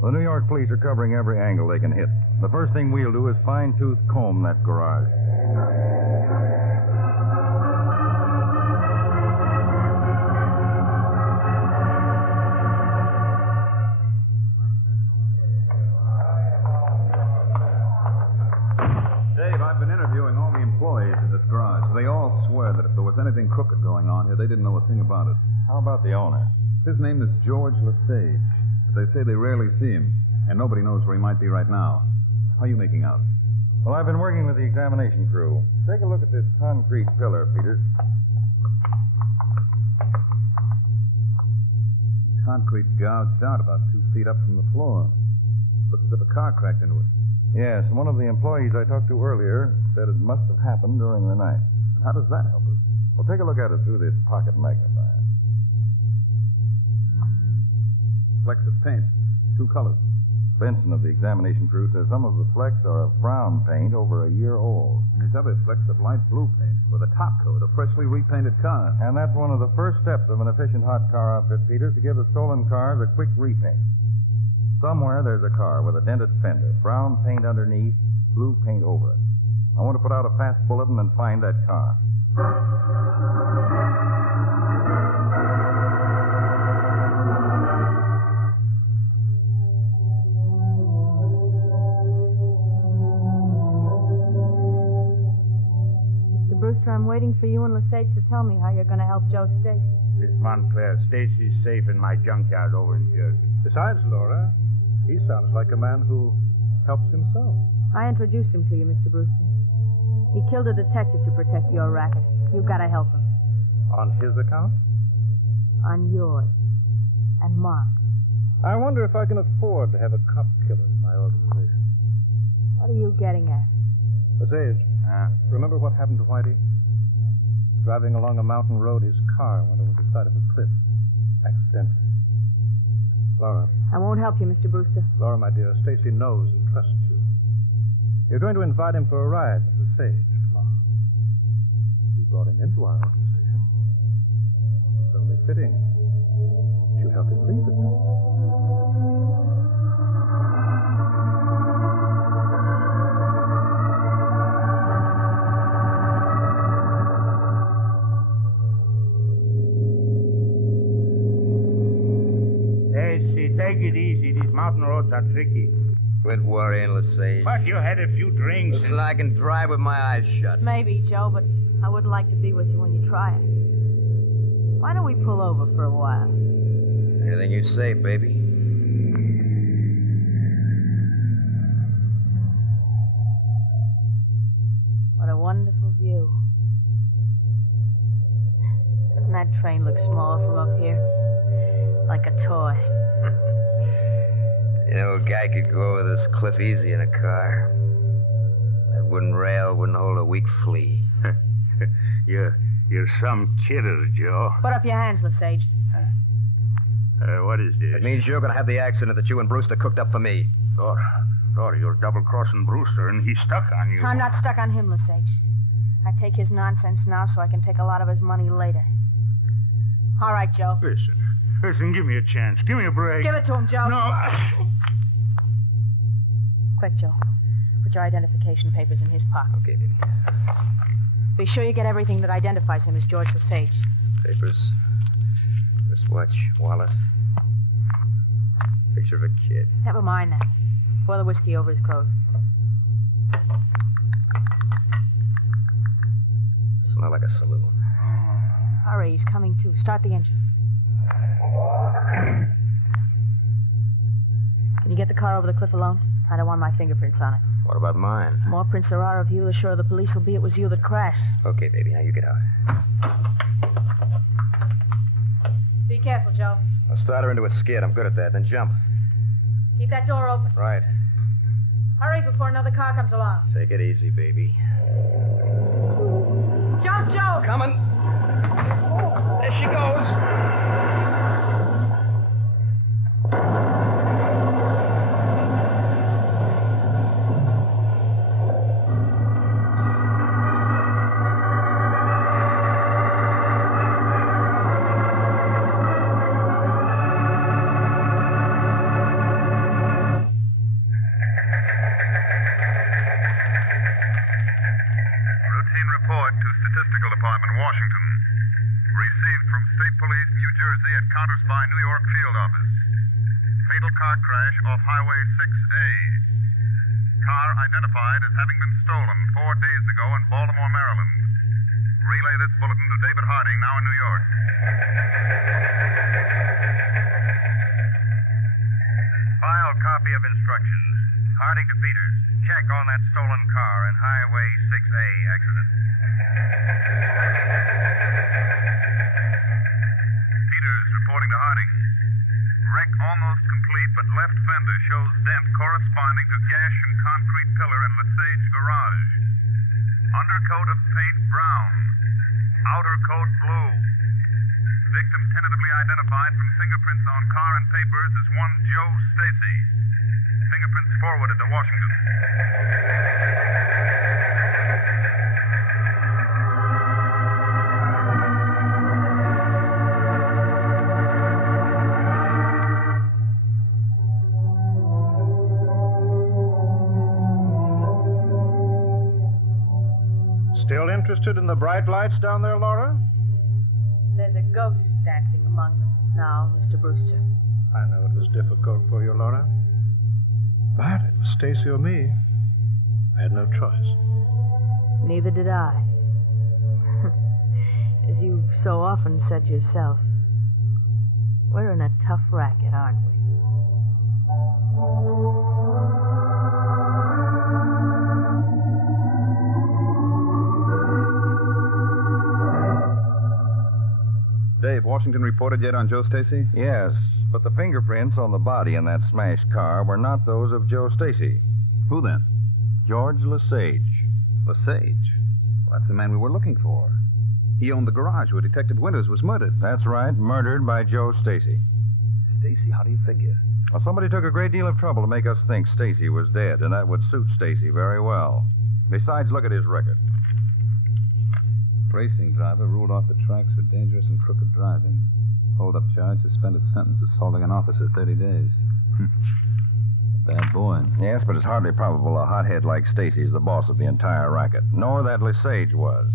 The New York police are covering every angle they can hit. The first thing we'll do is fine-tooth comb that garage. Dave, I've been interviewing all the employees in this garage. They all swear that if there was anything crooked going on here, they didn't know a thing about it. How about the owner? His name is George Lesage. But they say they rarely see him, and nobody knows where he might be right now. How are you making out? Well, I've been working with the examination crew. Take a look at this concrete pillar, Peters. Concrete gouged out about 2 feet up from the floor. Looks as if a car cracked into it. Yes, and one of the employees I talked to earlier said it must have happened during the night. And how does that help us? Well, take a look at it through this pocket magnifier. Flecks of paint. 2 colors. Benson of the examination crew says some of the flecks are of brown paint over a year old. And these other flecks of light blue paint with a top coat of freshly repainted car. And that's one of the first steps of an efficient hot car outfit, Peter, to give the stolen cars a quick repaint. Somewhere there's a car with a dented fender, brown paint underneath, blue paint over it. I want to put out a fast bulletin and find that car. Mr. Brewster, I'm waiting for you and Lesage to tell me how you're going to help Joe Stacy. Miss Montclair, Stacy's safe in my junkyard over in Jersey. Besides, Laura, he sounds like a man who helps himself. I introduced him to you, Mr. Brewster. He killed a detective to protect your racket. You've got to help him. On his account? On yours. And mine. I wonder if I can afford to have a cop killer in my organization. What are you getting at? Lesage, remember what happened to Whitey? Driving along a mountain road, his car went over the side of a cliff. Accidentally. Laura. I won't help you, Mr. Brewster. Laura, my dear, Stacy knows and trusts you. You're going to invite him for a ride with the Sage tomorrow. You brought him into our organization. It's only fitting that you help him leave it. Stacy, take it easy. These mountain roads are tricky. Quit worrying, Lesage. But you had a few drinks. Listen, I can drive with my eyes shut. Maybe, Joe, but I wouldn't like to be with you when you try it. Why don't we pull over for a while? Anything you say, baby. What a wonderful view. Doesn't that train look small from up here? Like a toy. You know, a guy could go over this cliff easy in a car. That wooden rail wouldn't hold a weak flea. You're some kidder, Joe. Put up your hands, Lesage. What is this? It means you're going to have the accident that you and Brewster cooked up for me. Laura, you're double-crossing Brewster, and he's stuck on you. I'm not stuck on him, Lesage. I take his nonsense now so I can take a lot of his money later. All right, Joe. Listen, give me a chance. Give me a break. Give it to him, Joe. No. Quick, Joe. Put your identification papers in his pocket. Okay, baby. Be sure you get everything that identifies him as George Lesage. Papers. Wristwatch, wallet. Picture of a kid. Never mind that. Pour the whiskey over his clothes. Smell like a saloon. Hurry, he's coming too. Start the engine. Can you get the car over the cliff alone? I don't want my fingerprints on it. What about mine? The more prints there are of you, the surer the police will be it was you that crashed. Okay, baby. Now you get out. Be careful, Joe. I'll start her into a skid. I'm good at that. Then jump. Keep that door open. Right. Hurry before another car comes along. Take it easy, baby. Jump, Joe! Coming. There she goes. Department, Washington. Received from State Police, New Jersey at Counterspy, New York Field Office. Fatal car crash off Highway 6A. Car identified as having been stolen 4 days ago in Baltimore, Maryland. Relay this bulletin to David Harding, now in New York. File copy of instructions. Harding to Peters. Check on that stolen car in Highway 6A accident. Peters reporting to Harding. Wreck almost complete, but left fender shows dent corresponding to gash and concrete pillar in Lesage garage. Undercoat of paint brown. Outer coat blue. Victim tentatively identified from fingerprints on car and papers as one Joe Stacy. Fingerprints forwarded to Washington. Still interested in the bright lights down there, Laura? There's a ghost dancing among them now, Mr. Brewster. I know it was difficult for you, Laura. But it was Stacy or me. I had no choice. Neither did I. As you so often said yourself, we're in a tough racket, aren't we? Dave, Washington reported yet on Joe Stacy? Yes, but the fingerprints on the body in that smashed car were not those of Joe Stacy. Who then? George Lesage. Lesage? Well, that's the man we were looking for. He owned the garage where Detective Winters was murdered. That's right, murdered by Joe Stacy. Stacy, how do you figure? Well, somebody took a great deal of trouble to make us think Stacy was dead, and that would suit Stacy very well. Besides, look at his record. Racing driver ruled off the tracks for dangerous and crooked driving. Hold-up charge, suspended sentence, assaulting an officer, 30 days. Bad boy. Yes, but it's hardly probable a hothead like Stacy is the boss of the entire racket, nor that Lesage was.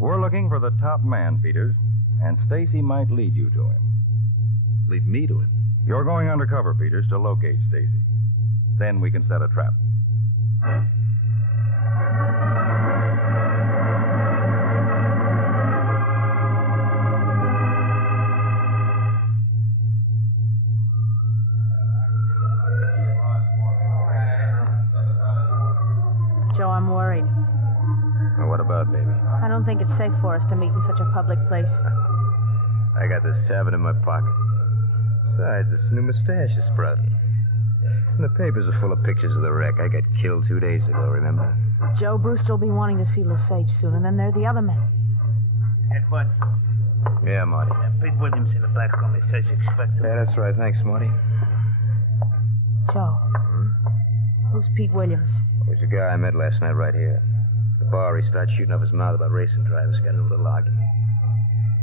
We're looking for the top man, Peters, and Stacy might lead you to him. Lead me to him? You're going undercover, Peters, to locate Stacy. Then we can set a trap. Joe, I'm worried. Well, what about, baby? I don't think it's safe for us to meet in such a public place. I got this tavern in my pocket. Besides, this new mustache is sprouting. And the papers are full of pictures of the wreck. I got killed 2 days ago, remember? Joe Brewster will be wanting to see Lesage soon, and then there are the other men. Hey, Bud. Yeah, Marty. Pete Williams in the back room. He says you expect him. Yeah, that's right. Thanks, Marty. Joe. Who's Pete Williams? He's a guy I met last night right here. At the bar, he started shooting off his mouth about racing drivers. Got in a little argument.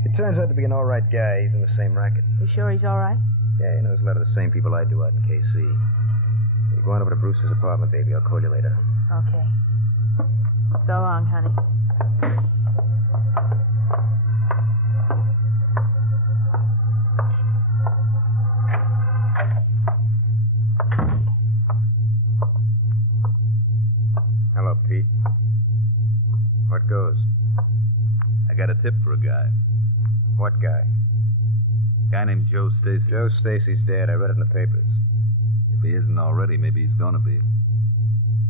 It turns out to be an all right guy. He's in the same racket. You sure he's all right? Yeah, he knows a lot of the same people I do out in KC. You're going over to Bruce's apartment, baby. I'll call you later. Okay. So long, honey. Hello, Pete. What goes? I got a tip for a guy. What guy? Guy named Joe Stacy. Joe Stacy's dead. I read it in the papers. If he isn't already, maybe he's gonna be.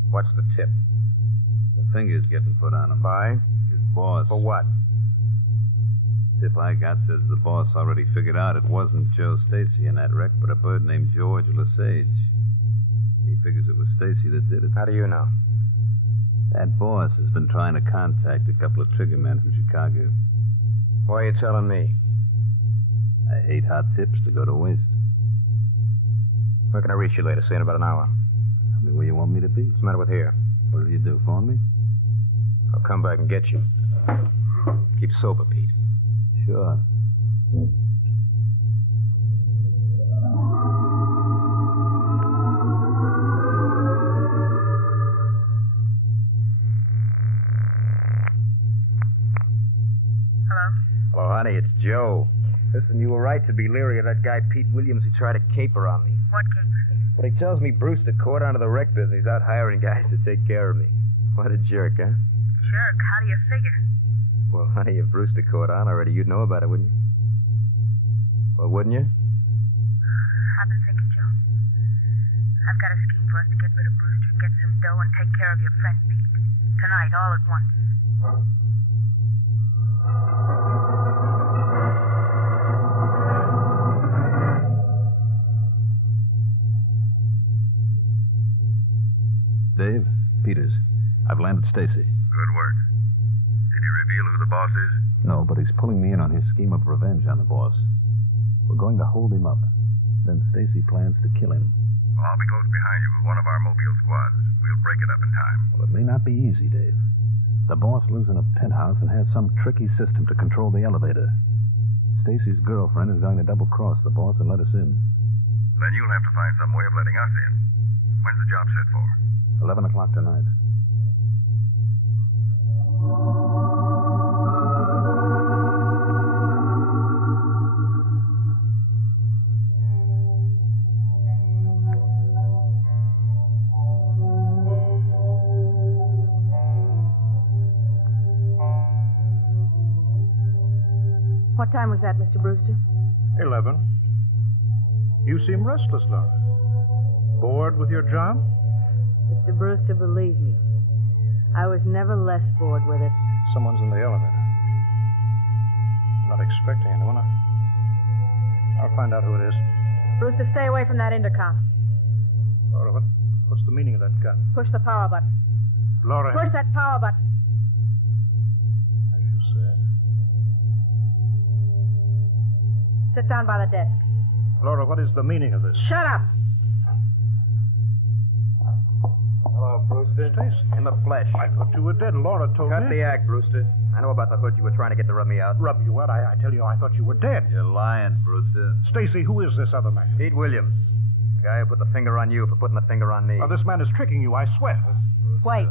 What's the tip? The finger's getting put on him. By? His boss. For what? The tip I got says the boss already figured out it wasn't Joe Stacy in that wreck, but a bird named George Lesage. He figures it was Stacy that did it. How do you know? That boss has been trying to contact a couple of trigger men from Chicago. Why are you telling me? I hate hot tips to go to waste. Where can I reach you later? See you in about an hour. Tell me where you want me to be. What's the matter with here? What'll you do, phone me? I'll come back and get you. Keep sober, Pete. Sure. Hello, honey, it's Joe. Listen, you were right to be leery of that guy Pete Williams who tried to caper on me. What caper? But he tells me Brewster caught onto the wreck business. He's out hiring guys to take care of me. What a jerk, huh? Jerk, how do you figure? Well, honey, if Brewster caught on already, you'd know about it, wouldn't you? Well, wouldn't you? I've been thinking, Joe. I've got a scheme for us to get rid of Brewster, get some dough, and take care of your friend Pete. Tonight, all at once. Dave, Peters. I've landed Stacy. Good work. Did he reveal who the boss is? No, but he's pulling me in on his scheme of revenge on the boss. We're going to hold him up. Then Stacy plans to kill him. Well, I'll be close behind you with one of our mobile squads. We'll break it up in time. Well, it may not be easy, Dave. The boss lives in a penthouse and has some tricky system to control the elevator. Stacy's girlfriend is going to double-cross the boss and let us in. Then you'll have to find some way of letting us in. When's the job set for? 11 o'clock tonight. What time was that, Mr. Brewster? 11. You seem restless, Laura. Bored with your job? Mr. Brewster, believe me, I was never less bored with it. Someone's in the elevator. I'm not expecting anyone. I'll find out who it is. Brewster, stay away from that intercom. Laura, what's the meaning of that gun? Push the power button. Laura. Push that power button. As you say. Sit down by the desk. Laura, what is the meaning of this? Shut up. Hello, Brewster. Stacy. In the flesh. I thought you were dead. Laura told me. Cut the act, Brewster. I know about the hood you were trying to get to rub me out. Rub you out? I tell you, I thought you were dead. You're lying, Brewster. Stacy, who is this other man? Pete Williams. The guy who put the finger on you for putting the finger on me. Oh, this man is tricking you, I swear. Wait.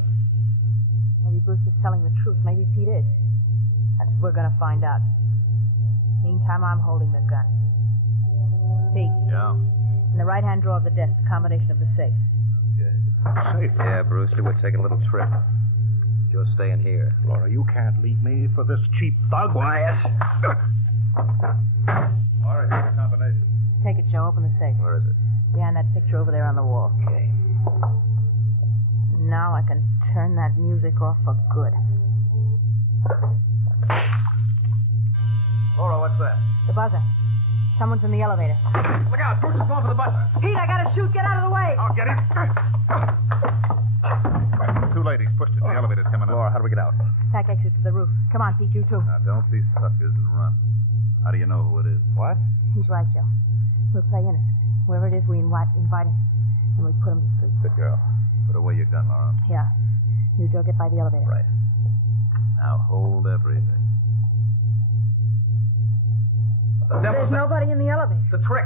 Maybe Brewster's telling the truth. Maybe Pete is. That's what we're going to find out. Meantime, I'm holding the gun. Pete. Yeah? In the right-hand drawer of the desk, the combination of the safe. Safe? Yeah, Brewster, we're taking a little trip. You're staying here. Laura, you can't leave me for this cheap thug. Quiet. All right, here's the combination. Take it, Joe. Open the safe. Where is it? Behind that picture over there on the wall. Okay. Now I can turn that music off for good. Laura, what's that? The buzzer. Someone's in the elevator. Look out! Brewster's going for the button. Pete, I gotta shoot. Get out of the way. I'll get him. Two ladies pushed it. The elevator's coming up. Laura, how do we get out? Back exit to the roof. Come on, Pete, you too. Now, don't be suckers and run. How do you know who it is? What? He's right, Joe. We'll play innocent. Whoever it is, we invite him, and we put him to sleep. Good girl. Put away your gun, Laura. Yeah. You, Joe, get by the elevator. Right. Now hold everything. There's nobody in the elevator. It's a trick.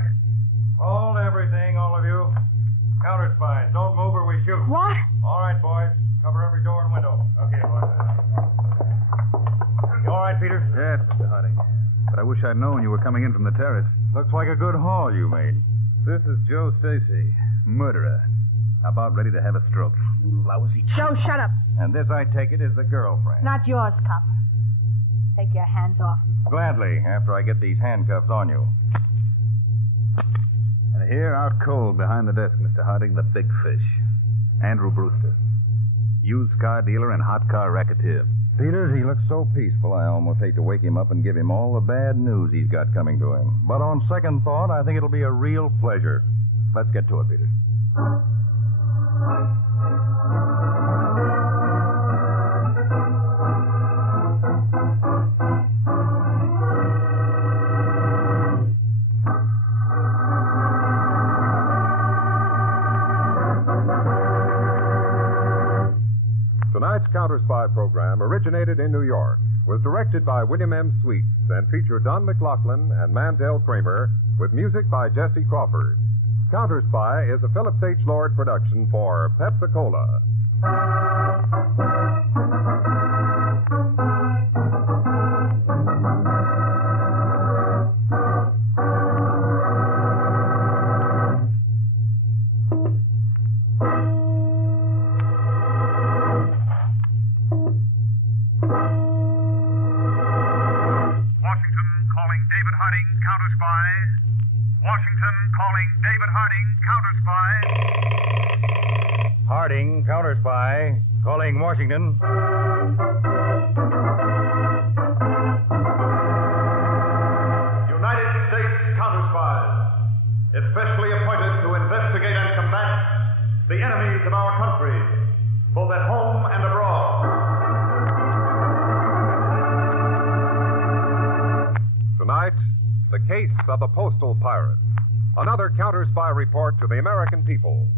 Hold everything, all of you. Counterspies. Don't move or we shoot. What? All right, boys. Cover every door and window. Okay, boys. You all right, Peter? Yes, Mr. Harding. But I wish I'd known you were coming in from the terrace. Looks like a good haul you made. This is Joe Stacy, murderer. About ready to have a stroke. You lousy... Joe, shut up. And this, I take it, is the girlfriend. Not yours, cop. Take your hands off me. Gladly, after I get these handcuffs on you. And here, out cold behind the desk, Mr. Harding, the big fish. Andrew Brewster. Used car dealer and hot car racketeer. Peters, he looks so peaceful, I almost hate to wake him up and give him all the bad news he's got coming to him. But on second thought, I think it'll be a real pleasure. Let's get to it, Peters. Tonight's Counterspy program originated in New York, was directed by William M. Sweets, and featured Don McLaughlin and Mandel Kramer, with music by Jesse Crawford. Counterspy is a Phillips H. Lord production for Pepsi-Cola. Harding, Counterspy. Washington calling David Harding, Counterspy. Harding, Counterspy, calling Washington. United States Counterspies, especially appointed to investigate and combat the enemies of our country, both at home and abroad. Tonight, the case of the Postal Pirates. Another counter-spy report to the American people.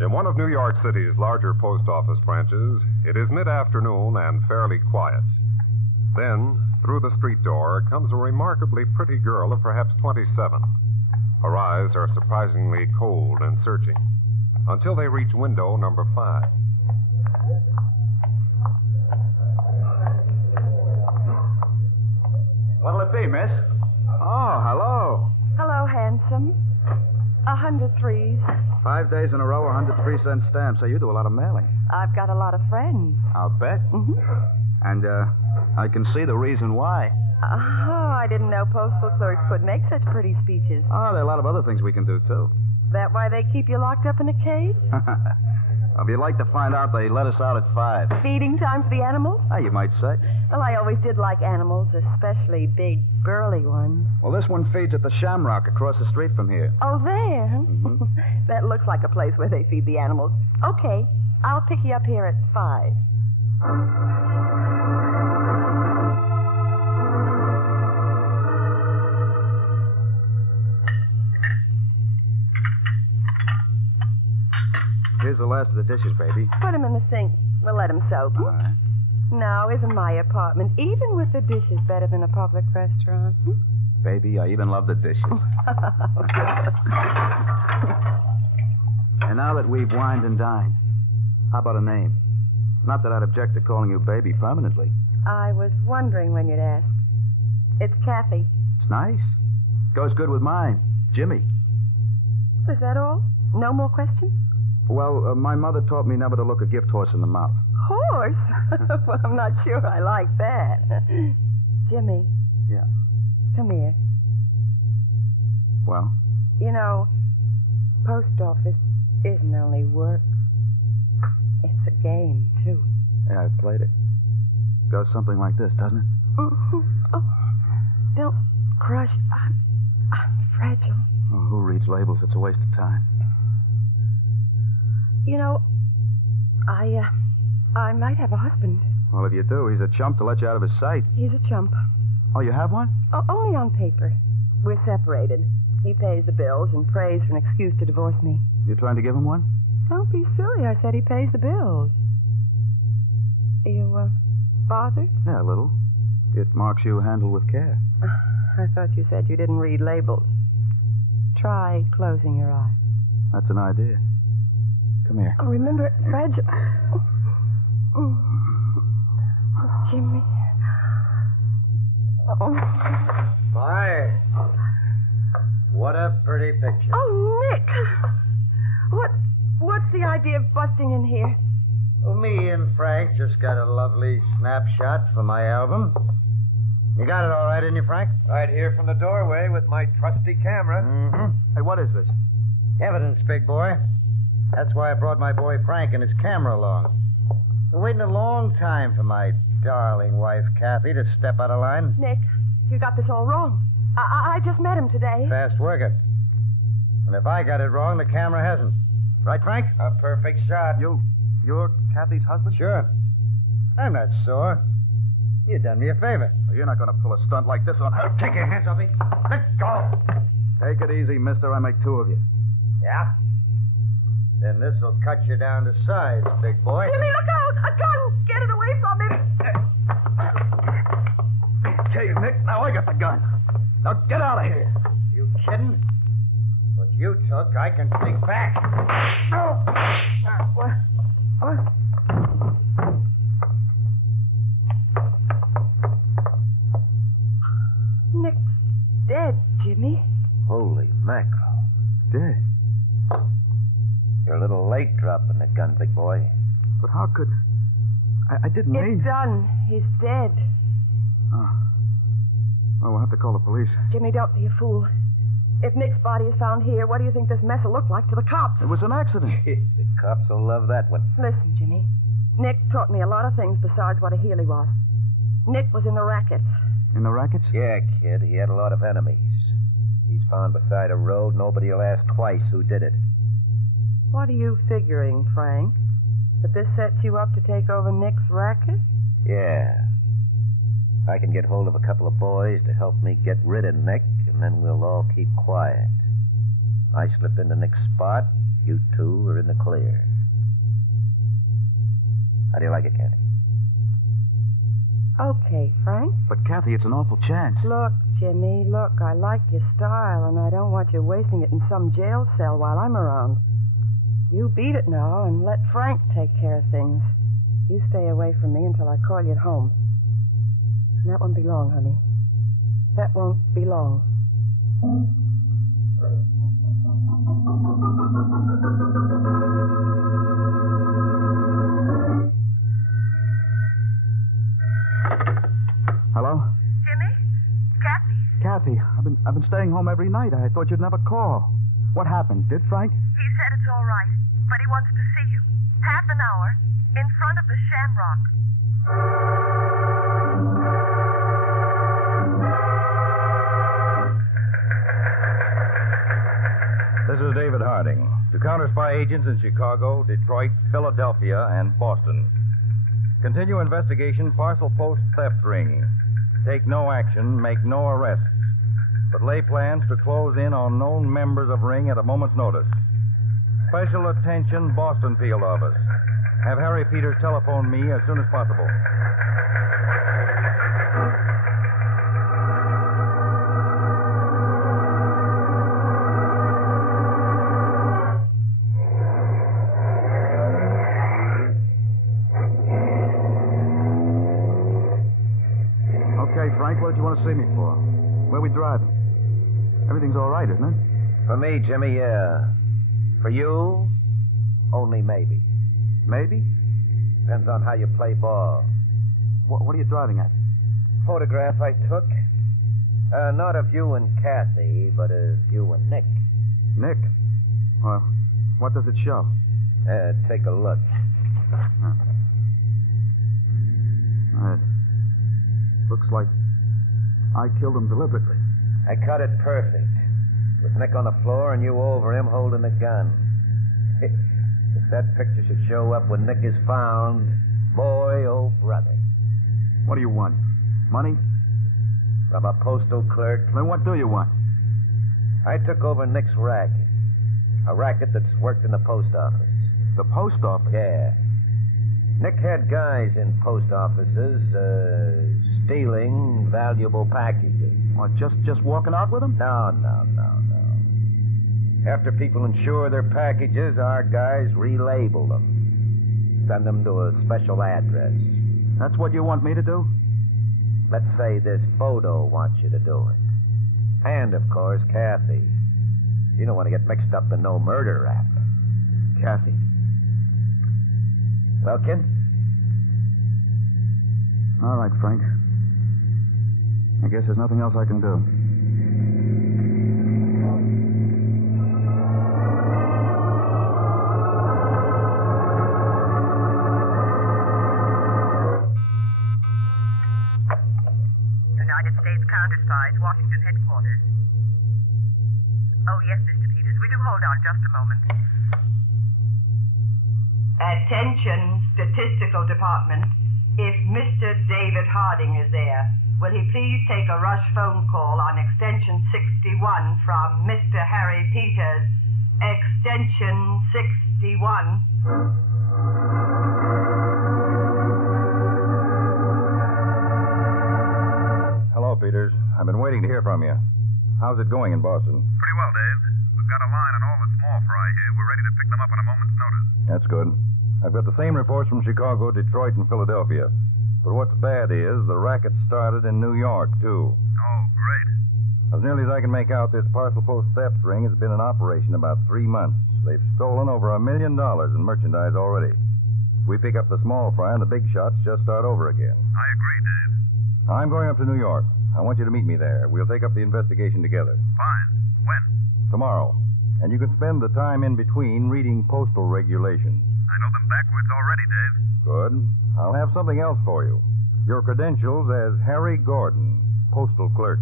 In one of New York City's larger post office branches, it is mid-afternoon and fairly quiet. Then, through the street door, comes a remarkably pretty girl of perhaps 27. Her eyes are surprisingly cold and searching, until they reach window number 5. What'll it be, miss? Oh, hello. Hello, handsome. 100 threes. 5 days in a row, 100 3-cent stamps. So you do a lot of mailing. I've got a lot of friends. I'll bet. Mm-hmm. And, I can see the reason why. Oh, I didn't know postal clerks could make such pretty speeches. Oh, there are a lot of other things we can do, too. That why they keep you locked up in a cage? If you'd like to find out, they let us out at 5. Feeding time for the animals? Ah, you might say. Well, I always did like animals, especially big, burly ones. Well, this one feeds at the Shamrock across the street from here. Oh, there? Mm-hmm. That looks like a place where they feed the animals. Okay, I'll pick you up here at 5. Here's the last of the dishes, baby. Put them in the sink. We'll let them soak. All right. Now, isn't my apartment, even with the dishes, better than a public restaurant? Baby, I even love the dishes. And now that we've wined and dined, how about a name? Not that I'd object to calling you baby permanently. I was wondering when you'd ask. It's Kathy. It's nice. Goes good with mine. Jimmy. Is that all? No more questions? Well, my mother taught me never to look a gift horse in the mouth. Horse? Well, I'm not sure I like that. Jimmy. Yeah. Come here. Well? You know, post office isn't only work. It's a game, too. Yeah, I've played it. Goes something like this, doesn't it? Mm-hmm. Oh, don't crush. I'm fragile. Oh, who reads labels? It's a waste of time. You know, I might have a husband. Well, if you do, he's a chump to let you out of his sight. He's a chump. Oh, you have one? Oh, only on paper. We're separated. He pays the bills and prays for an excuse to divorce me. You trying to give him one? Don't be silly. I said he pays the bills. You, bothered? Yeah, a little. It marks you handled with care. I thought you said you didn't read labels. Try closing your eyes. That's an idea. Come here. Oh, remember, fragile. Oh, Jimmy. Oh. My, what a pretty picture. Oh, Nick. What's the idea of busting in here? Well, me and Frank just got a lovely snapshot for my album. You got it all right, didn't you, Frank? Right here from the doorway with my trusty camera. Mm-hmm. Hey, what is this? Evidence, big boy. That's why I brought my boy Frank and his camera along. Been waiting a long time for my darling wife, Kathy, to step out of line. Nick, you got this all wrong. I just met him today. Fast worker. And if I got it wrong, the camera hasn't. Right, Frank? A perfect shot. You're Kathy's husband? Sure. I'm not sore. You done me a favor. Well, you're not going to pull a stunt like this on her. Take your hands off me. Let go. Take it easy, mister. I make 2 of you. Yeah? Then this'll cut you down to size, big boy. Jimmy, look out! A gun! Get it away from him! Okay, Nick. Now I got the gun. Now get out of here. You kidding? What you took, I can take back. No! What? Nick's dead, Jimmy. Holy mackerel. Dead? You're a little late dropping the gun, big boy. But how could... I didn't mean... It's done. He's dead. Oh. Well, we'll have to call the police. Jimmy, don't be a fool. If Nick's body is found here, what do you think this mess will look like to the cops? It was an accident. The cops will love that one. Listen, Jimmy. Nick taught me a lot of things besides what a heel he was. Nick was in the rackets. In the rackets? Yeah, kid. He had a lot of enemies. He's found beside a road. Nobody will ask twice who did it. What are you figuring, Frank? That this sets you up to take over Nick's racket? Yeah. I can get hold of a couple of boys to help me get rid of Nick, and then we'll all keep quiet. I slip into Nick's spot, you two are in the clear. How do you like it, Kathy? Okay, Frank. But, Kathy, it's an awful chance. Look, Jimmy, look, I like your style, and I don't want you wasting it in some jail cell while I'm around. You beat it now and let Frank take care of things. You stay away from me until I call you at home. And that won't be long, honey. That won't be long. Hello? Jimmy? Kathy? Kathy, I've been staying home every night. I thought you'd never call. What happened? Did Frank? He said it's all right, but he wants to see you. Half an hour in front of the Shamrock. This is David Harding. To Counterspy agents in Chicago, Detroit, Philadelphia, and Boston. Continue investigation parcel post theft ring. Take no action, make no arrests, but lay plans to close in on known members of ring at a moment's notice. Special attention, Boston field office. Have Harry Peters telephone me as soon as possible. Okay, Frank, what did you want to see me for? Where are we driving? Everything's all right, isn't it? For me, Jimmy, yeah. For you, only maybe. Maybe? Depends on how you play ball. What are you driving at? Photograph I took. Not of you and Kathy, but of you and Nick. Nick? Well, what does it show? Take a look. Looks like I killed him deliberately. I cut it perfect. With Nick on the floor and you over him holding the gun. If that picture should show up when Nick is found, boy, oh brother. What do you want? Money? From a postal clerk. Then what do you want? I took over Nick's racket. A racket that's worked in the post office. The post office? Yeah. Nick had guys in post offices, stealing valuable packages. What, just walking out with them? No. After people insure their packages, our guys relabel them. Send them to a special address. That's what you want me to do? Let's say this photo wants you to do it. And, of course, Kathy. You don't want to get mixed up in no murder rap. Kathy. Well, kid? All right, Frank. I guess there's nothing else I can do. United States Counterspy, Washington headquarters. Oh, yes, Mr. Peters. Will you hold on just a moment? Attention, Statistical Department. If Mr. David Harding is there, will he please take a rush phone call on extension 61 from Mr. Harry Peters, extension 61. Hello, Peters. I've been waiting to hear from you. How's it going in Boston? Pretty well, Dave. We've got a line on all the small fry here. We're ready to pick them up on a moment's notice. That's good. I've got the same reports from Chicago, Detroit, and Philadelphia. But what's bad is the racket started in New York, too. Oh, great. As nearly as I can make out, this parcel post theft ring has been in operation about 3 months. They've stolen over $1 million in merchandise already. If we pick up the small fry and the big shots just start over again. I agree, Dave. I'm going up to New York. I want you to meet me there. We'll take up the investigation together. Fine. When? Tomorrow. And you can spend the time in between reading postal regulations. I know them backwards already, Dave. Good. I'll have something else for you. Your credentials as Harry Gordon, postal clerk.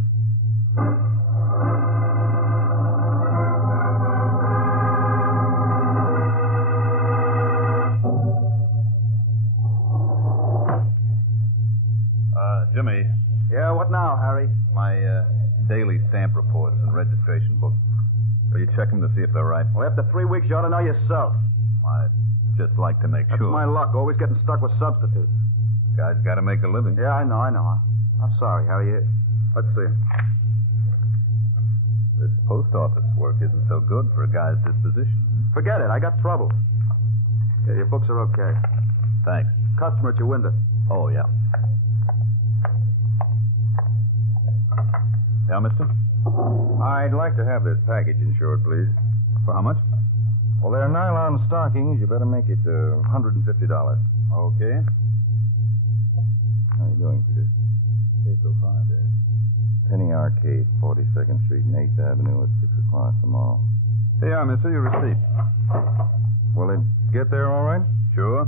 Jimmy. Yeah, what now, Harry? My daily stamp reports and registration book. Will you check them to see if they're right? Well, after 3 weeks, you ought to know yourself. I'd just like to make That's sure. my luck, always getting stuck with substitutes. Guy's got to make a living. Yeah, I know. I'm sorry, Harry. Let's see. This post office work isn't so good for a guy's disposition. Forget it. I got trouble. Yeah, your books are okay. Thanks. Customer at your window. Oh, yeah. Yeah, mister? I'd like to have this package insured, please. For how much? Well, they're nylon stockings. You better make it $150. Okay. How are you doing, Peter? Okay, so far, Dave. Penny Arcade, 42nd Street and 8th Avenue at 6 o'clock tomorrow. Here you are, mister. Your receipt. Will it get there all right? Sure.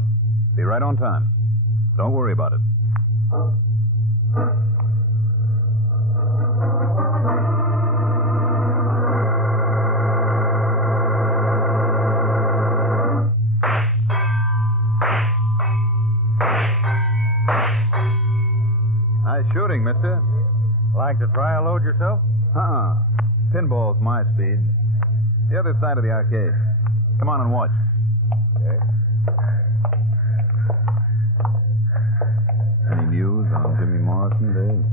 Be right on time. Don't worry about it. Nice shooting, mister. Like to try a load yourself? Pinball's my speed. The other side of the arcade. Come on and watch. Okay. Any news on Jimmy Morrison, Dave?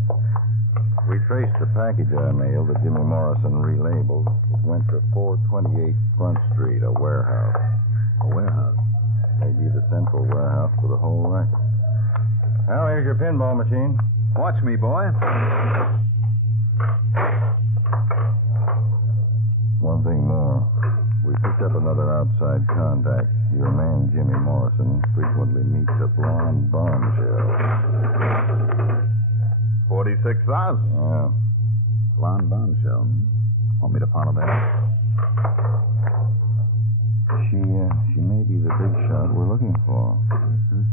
We traced the package I mailed that Jimmy Morrison relabeled. It went to 428 Front Street, a warehouse. A warehouse? Maybe the central warehouse for the whole racket. Now, here's your pinball machine. Watch me, boy. One thing more. We picked up another outside contact. Your man, Jimmy Morrison, frequently meets a blonde bombshell. 46,000. Yeah. Blonde bombshell. Want me to follow that? She may be the big shot we're looking for. Mm-hmm.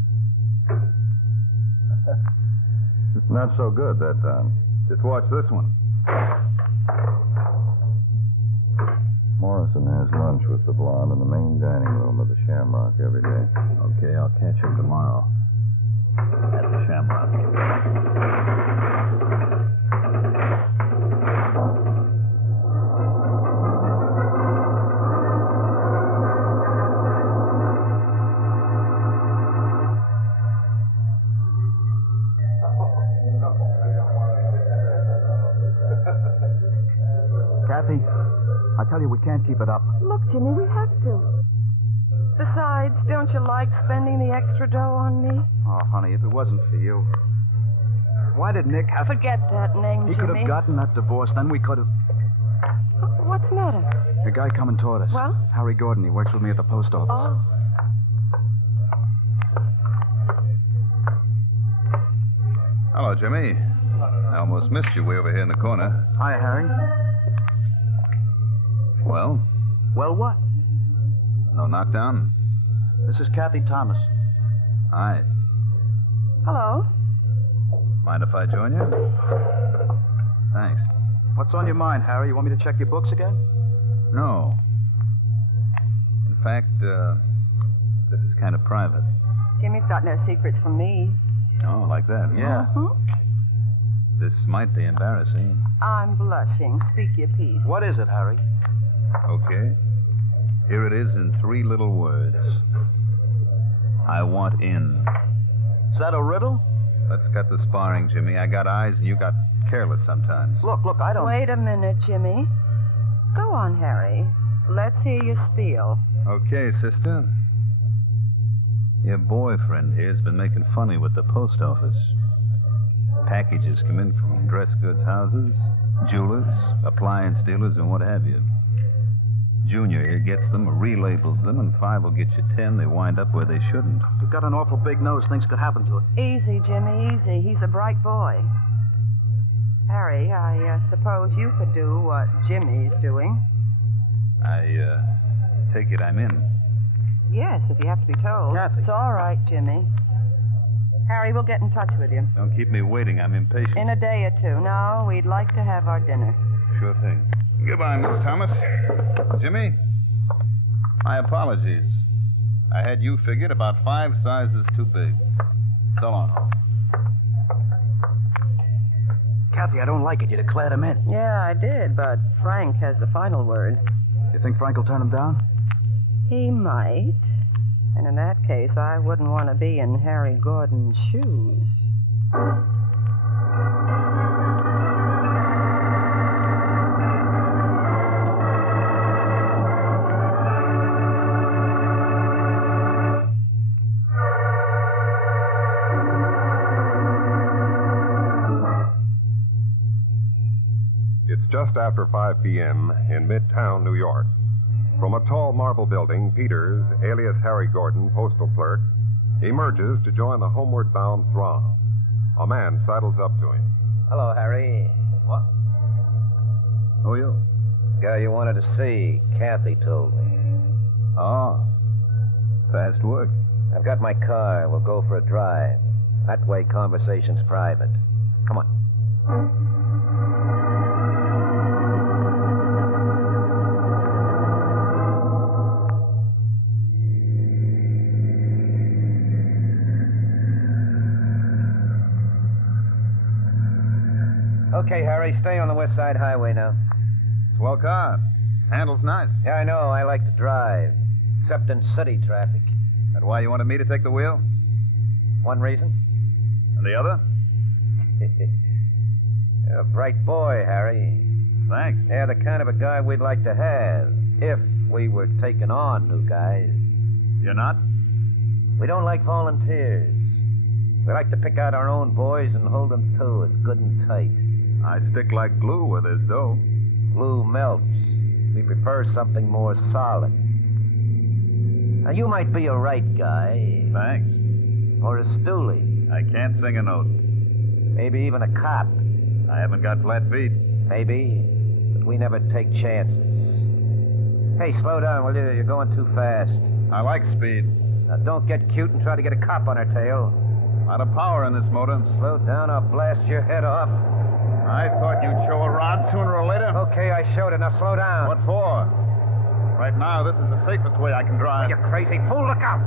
Not so good that time. Just watch this one. Morrison has lunch with the blonde in the main dining room of the Shamrock every day. Okay, I'll catch him tomorrow. At the Shamrock. Kathy, I tell you, we can't keep it up. Look, Jimmy, we have to. Besides, don't you like spending the extra dough on me? Oh, honey, if it wasn't for you. Why did Nick have... Forget that name, He Jimmy. could have gotten that divorce, then we could have... What's the matter? A guy coming toward us. Well? Harry Gordon. He works with me at the post office. Oh. Hello, Jimmy. I almost missed you way over here in the corner. Hi, Harry. Well? Well, what? No knockdown? This is Kathy Thomas. Hi. Hello. Mind if I join you? Thanks. What's on your mind, Harry? You want me to check your books again? No. In fact, this is kind of private. Jimmy's got no secrets from me. Oh, like that? Yeah. This might be embarrassing. I'm blushing. Speak your piece. What is it, Harry? Okay. Here it is in 3 little words. I want in. Is that a riddle? Let's cut the sparring, Jimmy. I got eyes and you got careless sometimes. Look, I don't... Wait a minute, Jimmy. Go on, Harry. Let's hear your spiel. Okay, sister. Your boyfriend here's been making funny with the post office. Packages come in from dress goods houses, Jewelers, appliance dealers, and what have you. Junior here gets them, relabels them, and 5 will get you 10. They wind up where they shouldn't. You've got an awful big nose. Things could happen to it. Easy, Jimmy, easy. He's a bright boy. Harry, I suppose you could do what Jimmy's doing. I take it I'm in. Yes, if you have to be told. Kathy. It's all right, Jimmy. Harry, we'll get in touch with you. Don't keep me waiting. I'm impatient. In a day or two. No, we'd like to have our dinner. Sure thing. Goodbye, Miss Thomas. Jimmy, my apologies. I had you figured about 5 sizes too big. So long. Kathy, I don't like it. You declared him in. Yeah, I did, but Frank has the final word. You think Frank will turn him down? He might. And in that case, I wouldn't want to be in Harry Gordon's shoes. It's just after 5 p.m. in Midtown, New York. From a tall marble building, Peters, alias Harry Gordon, postal clerk, emerges to join the homeward-bound throng. A man sidles up to him. Hello, Harry. What? Who are you? Guy you wanted to see. Kathy told me. Oh. Fast work. I've got my car. We'll go for a drive. That way, conversation's private. Come on. Okay, Harry, stay on the West Side Highway now. Swell car. Handles nice. Yeah, I know. I like to drive. Except in city traffic. That why you wanted me to take the wheel? One reason? And the other? You're a bright boy, Harry. Thanks. Yeah, the kind of a guy we'd like to have if we were taking on new guys. You're not? We don't like volunteers. We like to pick out our own boys and hold them to us good and tight. I stick like glue where there's dough. Glue melts. We prefer something more solid. Now, you might be a right guy. Thanks. Or a stoolie. I can't sing a note. Maybe even a cop. I haven't got flat feet. Maybe, but we never take chances. Hey, slow down, will you? You're going too fast. I like speed. Now, don't get cute and try to get a cop on our tail. A lot of power in this motor. Slow down, I'll blast your head off. I thought you'd show a rod sooner or later. Okay, I showed it. Now slow down. What for? Right now, this is the safest way I can drive. You crazy fool, look out!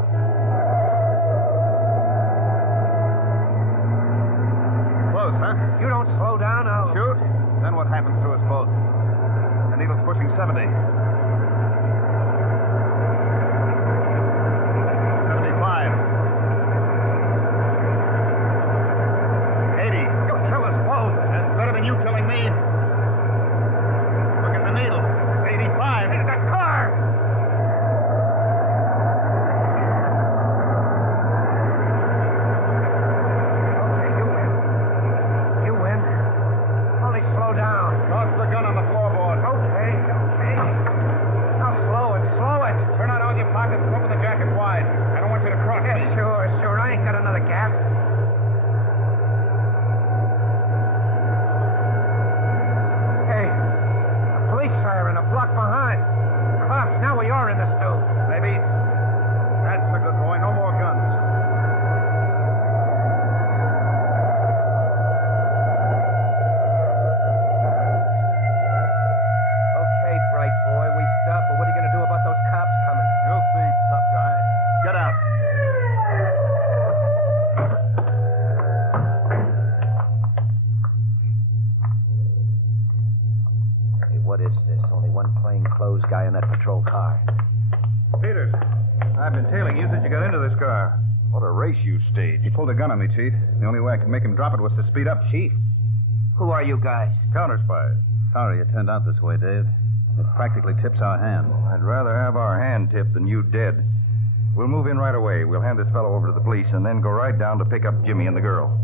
Close, huh? You don't slow down, I'll... Shoot? Then what happens to us both? The needle's pushing 70. 75. 80. You'll kill us both. That's better than you killing me. Look at the needle. 85. There's a car! Okay, you win. You win. Only slow down. Toss the gun on the floorboard. Okay. Now slow it. Turn out all your pockets and open the jacket wide. I don't want you to cross Yeah, me. sure. I ain't got another gap. Hey, a police siren a block behind. Cops, now we are in the stew. Maybe. That's a good boy. No more guns. Okay, bright boy, we stop, but what are you going to do about those cops coming? You'll see, tough guy. Get out. Hey, what is this? Only one plainclothes guy in that patrol car. Peters, I've been tailing you since you got into this car. What a race you staged. He pulled a gun on me, Chief. The only way I could make him drop it was to speed up. Chief, who are you guys? Counterspy. Sorry it turned out this way, Dave. It practically tips our hand. I'd rather have our hand tipped than you dead. We'll move in right away. We'll hand this fellow over to the police and then go right down to pick up Jimmy and the girl.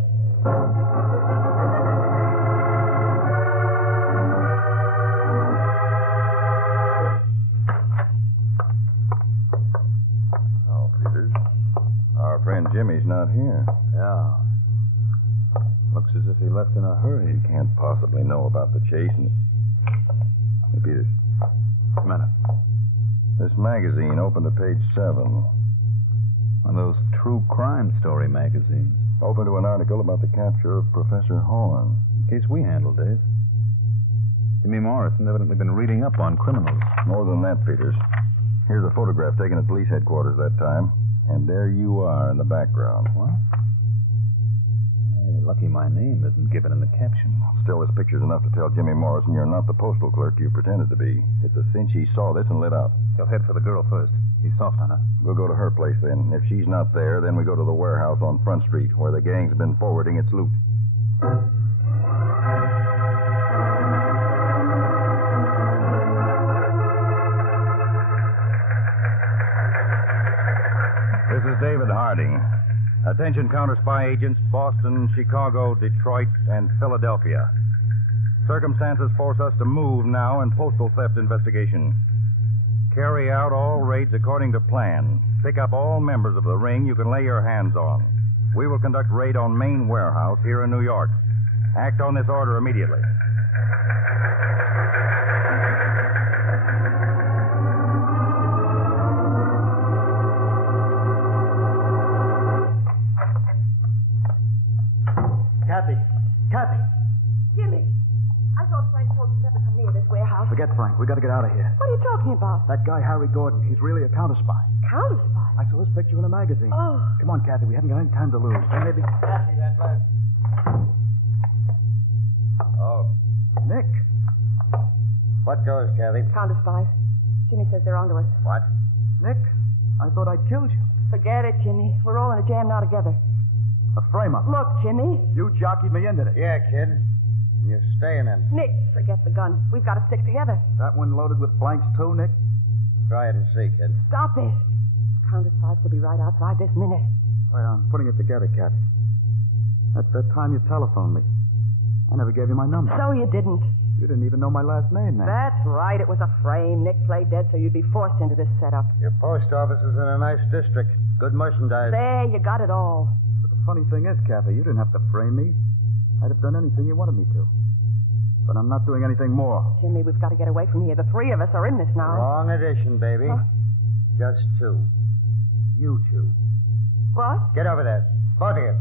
Jimmy's not here. Yeah. Looks as if he left in a hurry. He can't possibly know about the chase. Hey, Peters. Come on. This magazine opened to page 7. One of those true crime story magazines. Open to an article about the capture of Professor Horn. The case we handled, Dave. Jimmy Morrison evidently been reading up on criminals. More than that, Peters. Here's a photograph taken at police headquarters that time. And there you are in the background. What? Hey, lucky my name isn't given in the caption. Still, this picture's enough to tell Jimmy Morrison you're not the postal clerk you pretended to be. It's a cinch he saw this and lit out. He'll head for the girl first. He's soft on her. We'll go to her place then. If she's not there, then we go to the warehouse on Front Street, where the gang's been forwarding its loot. This is David Harding. Attention Counterspy agents, Boston, Chicago, Detroit, and Philadelphia. Circumstances force us to move now in postal theft investigation. Carry out all raids according to plan. Pick up all members of the ring you can lay your hands on. We will conduct raid on main warehouse here in New York. Act on this order immediately. Kathy! Jimmy, I thought Frank told you never come near this warehouse. Forget Frank. We got to get out of here. What are you talking about? That guy, Harry Gordon, he's really a counterspy. Counterspy? I saw his picture in a magazine. Oh. Come on, Kathy. We haven't got any time to lose. Maybe... Kathy, that last. Oh. Nick. What goes, Kathy? Counterspies. Jimmy says they're onto us. What? Nick, I thought I'd killed you. Forget it, Jimmy. We're all in a jam now together. A frame-up. Look, Jimmy. You jockeyed me into this. Yeah, kid. You're staying in. Nick, forget the gun. We've got to stick together. That one loaded with blanks, too, Nick? Try it and see, kid. Stop it. Counterspies could be right outside this minute. Well, I'm putting it together, Kathy. At that time you telephoned me, I never gave you my number. So you didn't. You didn't even know my last name then. That's right. It was a frame. Nick played dead, so you'd be forced into this setup. Your post office is in a nice district. Good merchandise. There, you got it all. But the funny thing is, Kathy, you didn't have to frame me. I'd have done anything you wanted me to. But I'm not doing anything more. Jimmy, we've got to get away from here. The three of us are in this now. Wrong edition, baby. Huh? Just two. You two. What? Get over there. Both of you.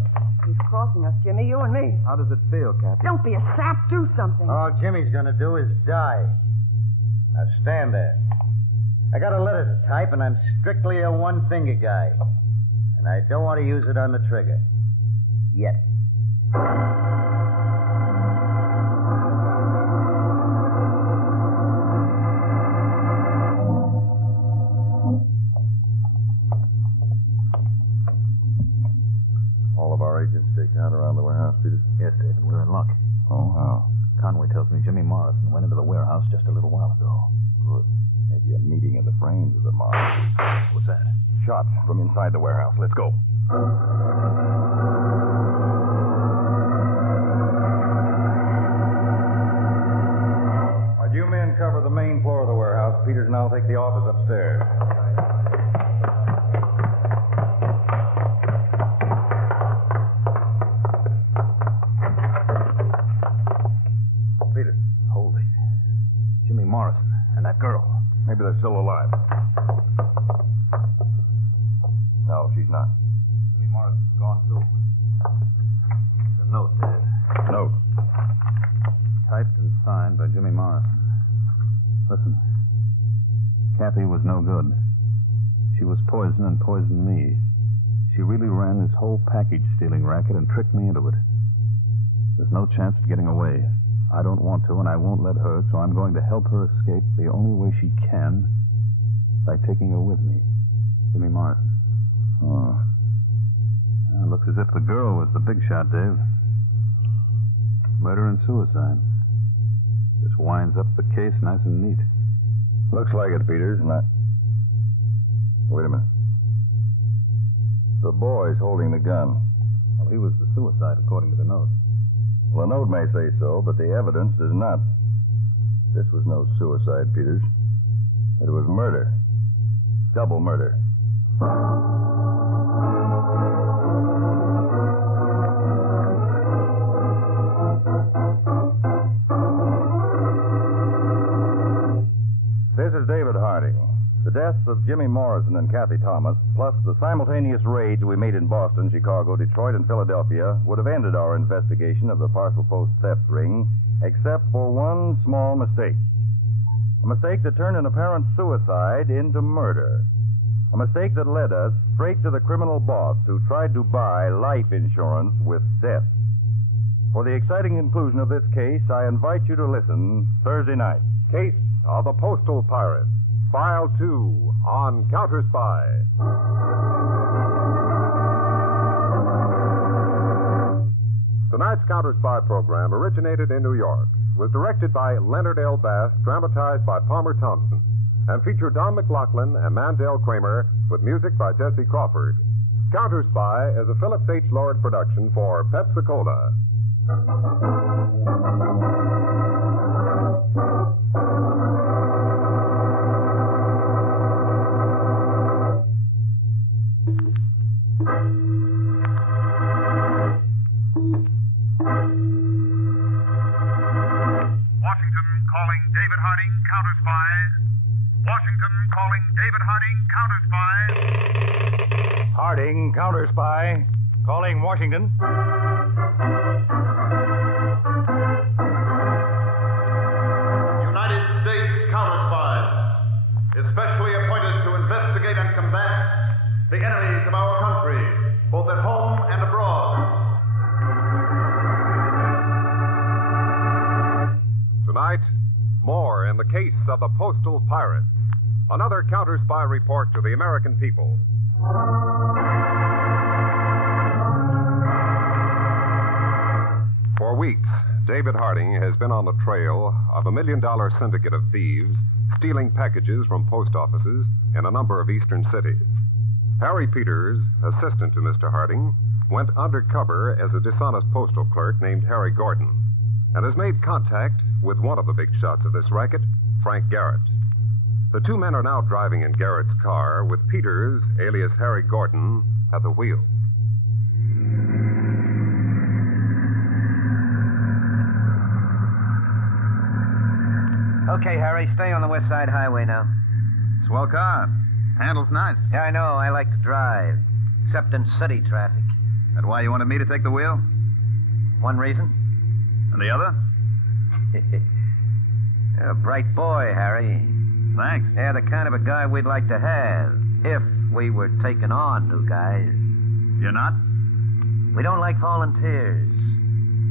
He's crossing us, Jimmy, you and me. How does it feel, Kathy? Don't be a sap. Do something. All Jimmy's gonna do is die. Now stand there. I got a letter to type, and I'm strictly a one-finger guy. And I don't want to use it on the trigger. Yet. All of our agents stake out around the warehouse, Peters? Yes, David. We're in luck. Oh, how? Conway tells me Jimmy Morrison went into the warehouse just a little while ago. Good. Maybe a meeting of the brains of the mob. What's that? Shots from inside the warehouse. Let's go. While you men cover the main floor of the warehouse, Peters and I'll take the office upstairs. Peters. Holy. Jimmy Morrison and that girl. Maybe they're still alive. No, she's not. Jimmy Morrison's gone, too. There's a note, Dad. Note. Typed and signed by Jimmy Morrison. Listen. Kathy was no good. She was poison and poisoned me. She really ran this whole package-stealing racket and tricked me into it. There's no chance of getting away. I don't want to, and I won't let her, so I'm going to help her escape the only way she can, by taking her with me. Jimmy Morrison. Oh. Well, looks as if the girl was the big shot, Dave. Murder and suicide. Just winds up the case nice and neat. Looks like it, Peters, and I... Wait a minute. The boy's holding the gun. Well, he was the suicide, according to the note. Well, the note may say so, but the evidence does not. This was no suicide, Peters. It was murder. Double murder. Kathy. The deaths of Jimmy Morrison and Kathy Thomas, plus the simultaneous raids we made in Boston, Chicago, Detroit, and Philadelphia, would have ended our investigation of the parcel post theft ring, except for one small mistake. A mistake that turned an apparent suicide into murder. A mistake that led us straight to the criminal boss who tried to buy life insurance with death. For the exciting conclusion of this case, I invite you to listen Thursday night. Case of the Postal Pirates. File 2 on Counterspy. Tonight's Counterspy program originated in New York, was directed by Leonard L. Bass, dramatized by Palmer Thompson, and featured Don McLaughlin and Mandel Kramer with music by Jesse Crawford. Counterspy is a Phillips H. Lord production for Pepsi-Cola. Washington calling David Harding, Counterspy. Washington calling David Harding, Counterspy. Harding, Counterspy. Calling Washington. United States Counterspies, especially appointed to investigate and combat the enemies of our country, both at home and abroad. Tonight, more in the case of the Postal Pirates. Another Counterspy report to the American people. For weeks, David Harding has been on the trail of $1 million syndicate of thieves stealing packages from post offices in a number of eastern cities. Harry Peters, assistant to Mr. Harding, went undercover as a dishonest postal clerk named Harry Gordon and has made contact with one of the big shots of this racket, Frank Garrett. The two men are now driving in Garrett's car with Peters, alias Harry Gordon, at the wheel. Okay, Harry, stay on the West Side Highway now. Swell car. Handles nice. Yeah, I know. I like to drive, except in city traffic. That why you wanted me to take the wheel? One reason? And the other? You're a bright boy, Harry. Thanks. Yeah, the kind of a guy we'd like to have if we were taking on new guys. You're not? We don't like volunteers.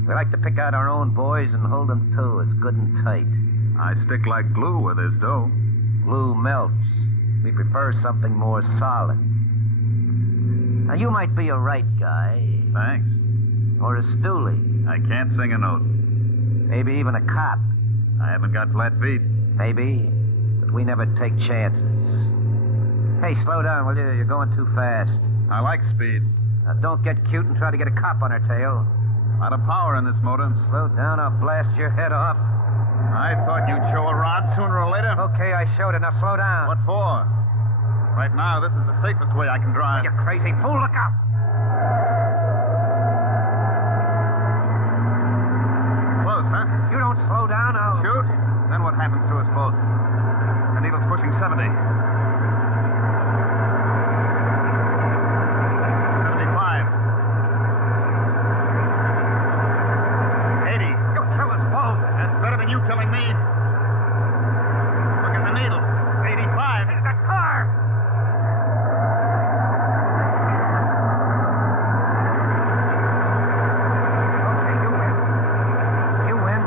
We like to pick out our own boys and hold them to us good and tight. I stick like glue where there's dough. Glue melts. We prefer something more solid. Now, you might be a right guy. Thanks. Or a stoolie. I can't sing a note. Maybe even a cop. I haven't got flat feet. Maybe, but we never take chances. Hey, slow down, will you? You're going too fast. I like speed. Now, don't get cute and try to get a cop on our tail. A lot of power in this motor. Slow down, I'll blast your head off. I thought you'd show a rod sooner or later. Okay, I showed it. Now slow down. What for? Right now, this is the safest way I can drive. You crazy fool, look out! Close, huh? You don't slow down, I'll... Shoot? Then what happens to us both? The needle's pushing 70. 75. Better than you telling me. Look at the needle. 85. It's a car! Okay, you win. You win.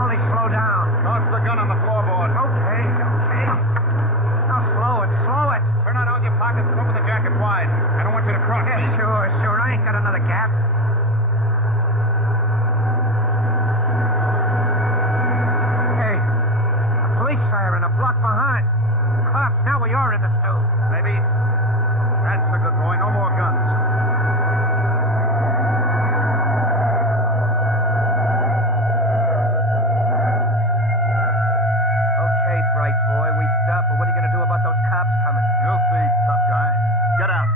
Only slow down. Toss the gun on the floorboard. Okay. Now slow it. Turn out all your pockets and open the jacket wide. I don't want you to cross me. Sure. I ain't got another gap. Siren, a block behind. Cops, now we are in the stew. Maybe. That's a good boy. No more guns. Okay, bright boy, we stop, but what are you going to do about those cops coming? You'll see, tough guy. Get out.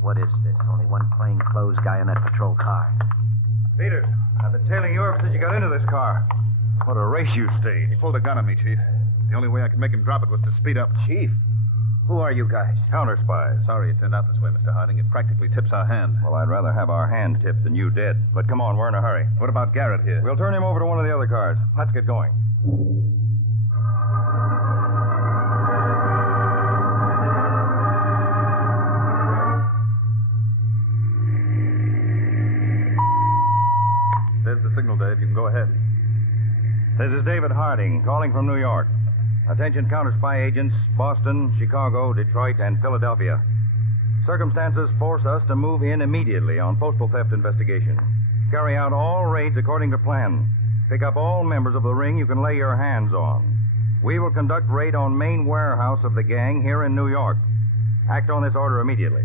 What is this? Only one plainclothes guy in that patrol car. car. Peters, I've been tailing you ever since you got into this car. What a race you stayed. He pulled a gun on me, Chief. The only way I could make him drop it was to speed up. Chief? Who are you guys? Counterspies. Sorry it turned out this way, Mr. Harding. It practically tips our hand. Well, I'd rather have our hand tipped than you dead. But come on, we're in a hurry. What about Garrett here? We'll turn him over to one of the other cars. Let's get going. There's the signal, Dave. You can go ahead. This is David Harding, calling from New York. Attention Counterspy agents, Boston, Chicago, Detroit, and Philadelphia. Circumstances force us to move in immediately on postal theft investigation. Carry out all raids according to plan. Pick up all members of the ring you can lay your hands on. We will conduct raid on main warehouse of the gang here in New York. Act on this order immediately.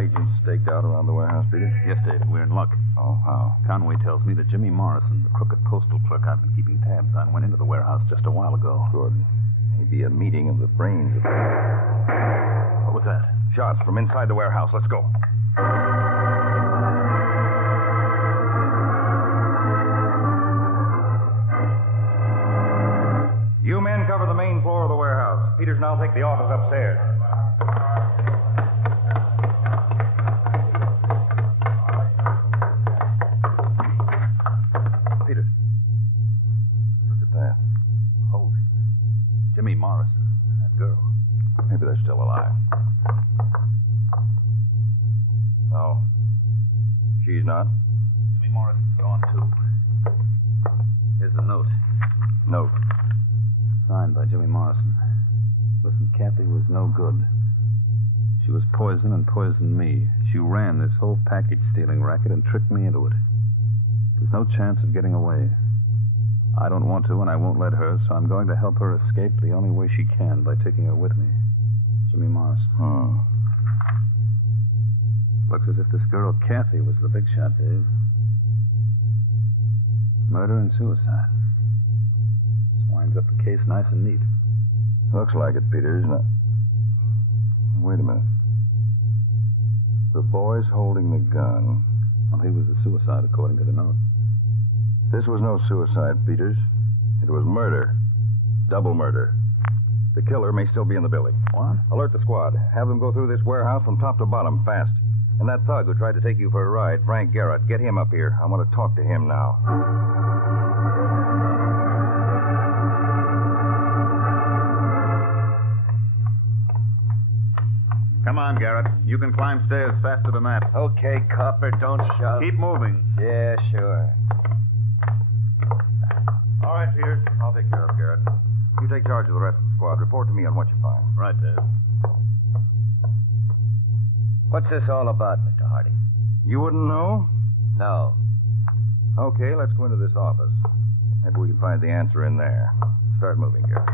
Agents staked out around the warehouse, Peter? Yes, David. We're in luck. Oh, how? Conway tells me that Jimmy Morrison, the crooked postal clerk I've been keeping tabs on, went into the warehouse just a while ago. Good. Maybe a meeting of the brains of... What was that? Shots from inside the warehouse. Let's go. You men cover the main floor of the warehouse. Peters and I'll take the office upstairs. Jimmy Morrison, that girl. Maybe they're still alive. No. She's not. Jimmy Morrison's gone, too. Here's a note. Note. Signed by Jimmy Morrison. Listen, Kathy was no good. She was poison and poisoned me. She ran this whole package-stealing racket and tricked me into it. There's no chance of getting away. I don't want to, and I won't let her, so I'm going to help her escape the only way she can, by taking her with me. Jimmy Morrison. Looks as if this girl, Kathy, was the big shot, Dave. Murder and suicide. This winds up the case nice and neat. Looks like it, Peters. Now, wait a minute. The boy's holding the gun. Well, he was the suicide, according to the note. This was no suicide, Peters. It was murder. Double murder. The killer may still be in the building. What? Alert the squad. Have them go through this warehouse from top to bottom, fast. And that thug who tried to take you for a ride, Frank Garrett, get him up here. I want to talk to him now. Come on, Garrett. You can climb stairs faster than that. Okay, copper, don't shove. Keep moving. Yeah, sure. All right, Peters. I'll take care of Garrett. You take charge of the rest of the squad. Report to me on what you find. Right, Dave. What's this all about, Mr. Harding? You wouldn't know? No. Okay, let's go into this office. Maybe we can find the answer in there. Start moving, Garrett.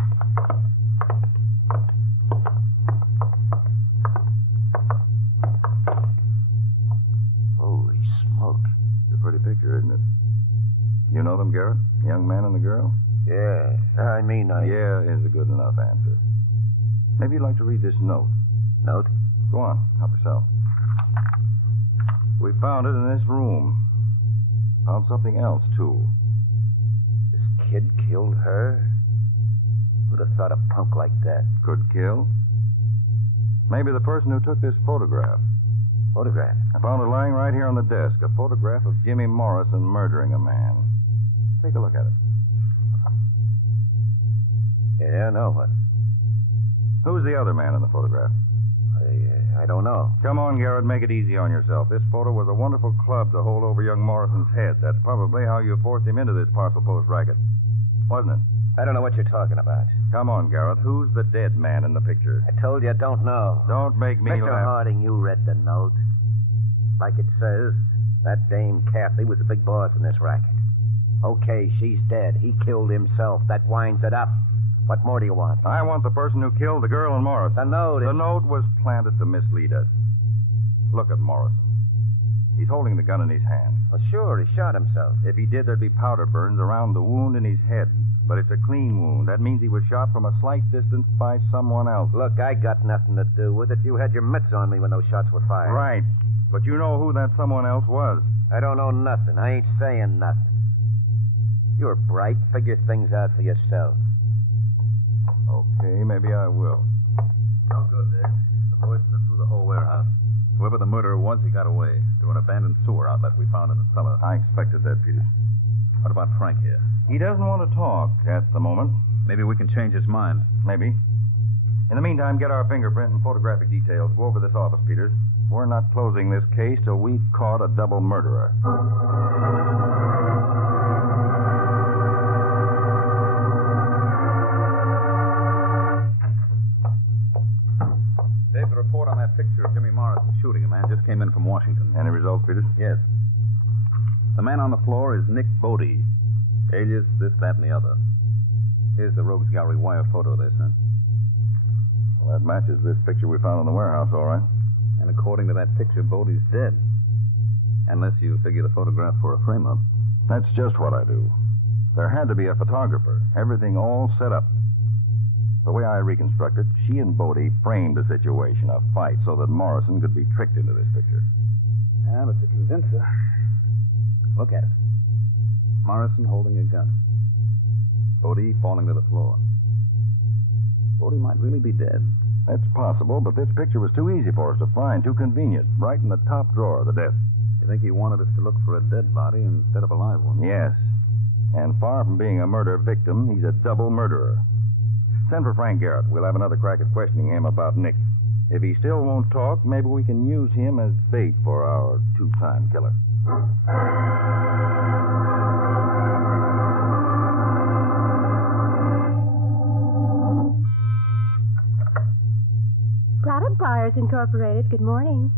Holy smoke. It's a pretty picture, isn't it? You know them, Garrett? The young man and the girl? Yeah. Yeah is a good enough answer. Maybe you'd like to read this note. Note? Go on. Help yourself. We found it in this room. Found something else, too. This kid killed her? Who'd have thought a punk like that? Could kill? Maybe the person who took this photograph. Photograph? I found it lying right here on the desk. A photograph of Jimmy Morrison murdering a man. Take a look at it. Yeah, no, what? Who's the other man in the photograph? I don't know. Come on, Garrett, make it easy on yourself. This photo was a wonderful club to hold over young Morrison's head. That's probably how you forced him into this parcel post racket. Wasn't it? I don't know what you're talking about. Come on, Garrett. Who's the dead man in the picture? I told you I don't know. Don't make me Mr. laugh. Harding, you read the note. Like it says, that dame Kathy was the big boss in this racket. Okay, she's dead. He killed himself. That winds it up. What more do you want? I want the person who killed the girl and Morrison. The note The note was planted to mislead us. Look at Morrison. He's holding the gun in his hand. Well, sure, he shot himself. If he did, there'd be powder burns around the wound in his head. But it's a clean wound. That means he was shot from a slight distance by someone else. Look, I got nothing to do with it. You had your mitts on me when those shots were fired. Right. But you know who that someone else was. I don't know nothing. I ain't saying nothing. You're bright. Figure things out for yourself. Okay, maybe I will. No good, Dave. The boys been through the whole warehouse. Whoever the murderer was, he got away through an abandoned sewer outlet we found in the cellar. I expected that, Peters. What about Frank here? He doesn't want to talk at the moment. Maybe we can change his mind. Maybe. In the meantime, get our fingerprint and photographic details. Go over this office, Peters. We're not closing this case till we've caught a double murderer. Dave, the report on that picture of Jimmy Morrison shooting a man just came in from Washington. Any results, Peters? Yes. The man on the floor is Nick Bodie, alias this, that, and the other. Here's the Rogues Gallery wire photo they sent. Well, that matches this picture we found in the warehouse, all right. And according to that picture, Bodie's dead. Unless you figure the photograph for a frame-up. That's just what I do. There had to be a photographer. Everything all set up. The way I reconstructed, she and Bodie framed a situation, a fight, so that Morrison could be tricked into this picture. Yeah, but to convince her. Look at it. Morrison holding a gun. Bodie falling to the floor. Bodie might really be dead. That's possible, but this picture was too easy for us to find, too convenient. Right in the top drawer of the desk. You think he wanted us to look for a dead body instead of a live one? Yes. And far from being a murder victim, he's a double murderer. Send for Frank Garrett. We'll have another crack at questioning him about Nick. If he still won't talk, maybe we can use him as bait for our two-time killer. Product Buyers Incorporated, good morning.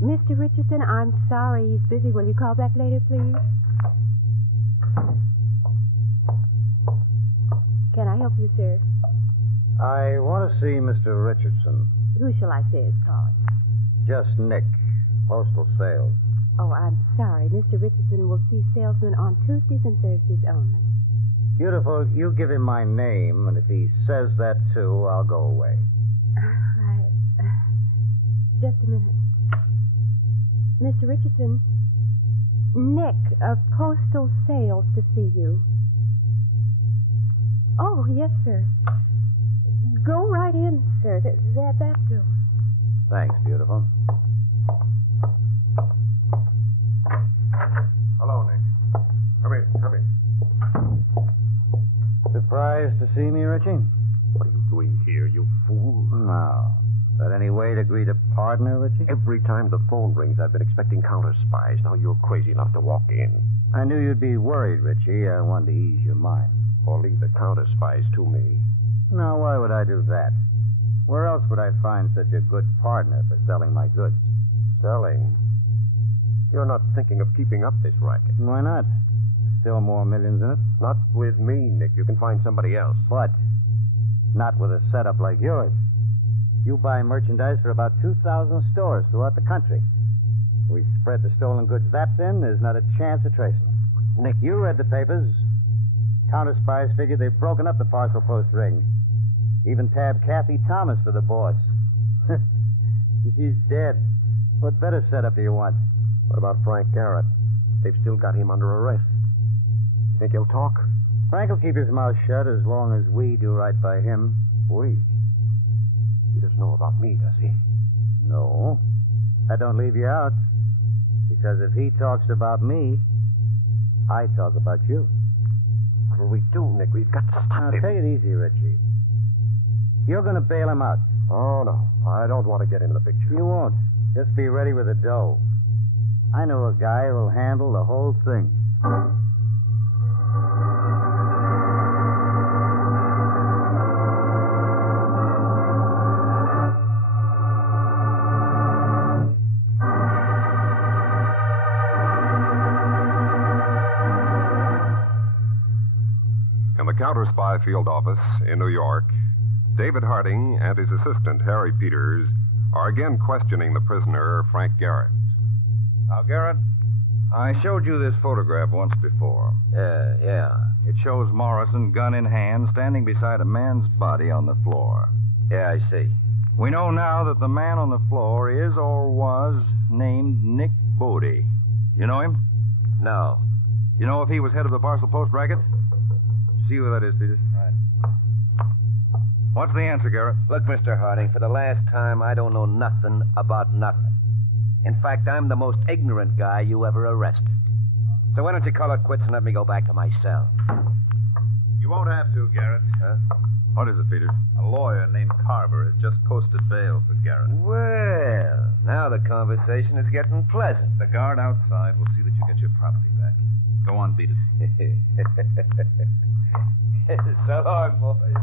Mr. Richardson, I'm sorry he's busy. Will you call back later, please? Can I help you, sir? I want to see Mr. Richardson. Who shall I say is calling? Just Nick. Postal sales. Oh, I'm sorry. Mr. Richardson will see salesmen on Tuesdays and Thursdays only. Beautiful. You give him my name, and if he says that too, I'll go away. Right. Just a minute. Mr. Richardson, Nick of Postal Sales to see you. Oh, yes, sir. Go right in, sir. That door. Thanks, beautiful. Hello, Nick. Come in. Surprised to see me, Richie? What are you doing here, you fool? No. Is that any way to greet a partner, Richie? Every time the phone rings, I've been expecting counterspies. Now you're crazy enough to walk in. I knew you'd be worried, Richie. I wanted to ease your mind. Or leave the counterspies to me. Now, why would I do that? Where else would I find such a good partner for selling my goods? Selling? You're not thinking of keeping up this racket. Why not? There's still more millions in it. Not with me, Nick. You can find somebody else. But not with a setup like yours. You buy merchandise for about 2,000 stores throughout the country. We spread the stolen goods that thin, there's not a chance of tracing them. Nick, you read the papers. Counterspies figure they've broken up the parcel post ring. Even tabbed Kathy Thomas for the boss. She's dead. What better setup do you want? What about Frank Garrett? They've still got him under arrest. You think he'll talk? Frank will keep his mouth shut as long as we do right by him. We? He doesn't know about me, does he? No. That don't leave you out. Because if he talks about me, I talk about you. What will we do, Nick? We've got to stop him. Now, take it easy, Richie. You're going to bail him out. Oh, no. I don't want to get into the picture. You won't. Just be ready with the dough. I know a guy who'll handle the whole thing. In the Counterspy field office in New York, David Harding and his assistant, Harry Peters, are again questioning the prisoner, Frank Garrett. Now, Garrett, I showed you this photograph once before. Yeah. It shows Morrison, gun in hand, standing beside a man's body on the floor. Yeah, I see. We know now that the man on the floor is or was named Nick Bodie. You know him? No. You know if he was head of the Parcel Post racket? See who that is, Peters? Right. What's the answer, Garrett? Look, Mr. Harding, for the last time, I don't know nothing about nothing. In fact, I'm the most ignorant guy you ever arrested. So why don't you call it quits and let me go back to my cell? You won't have to, Garrett. Huh? What is it, Peters? A lawyer named Carver has just posted bail for Garrett. Well, now the conversation is getting pleasant. The guard outside will see that you get your property back. Go on, beat it. So long, boys.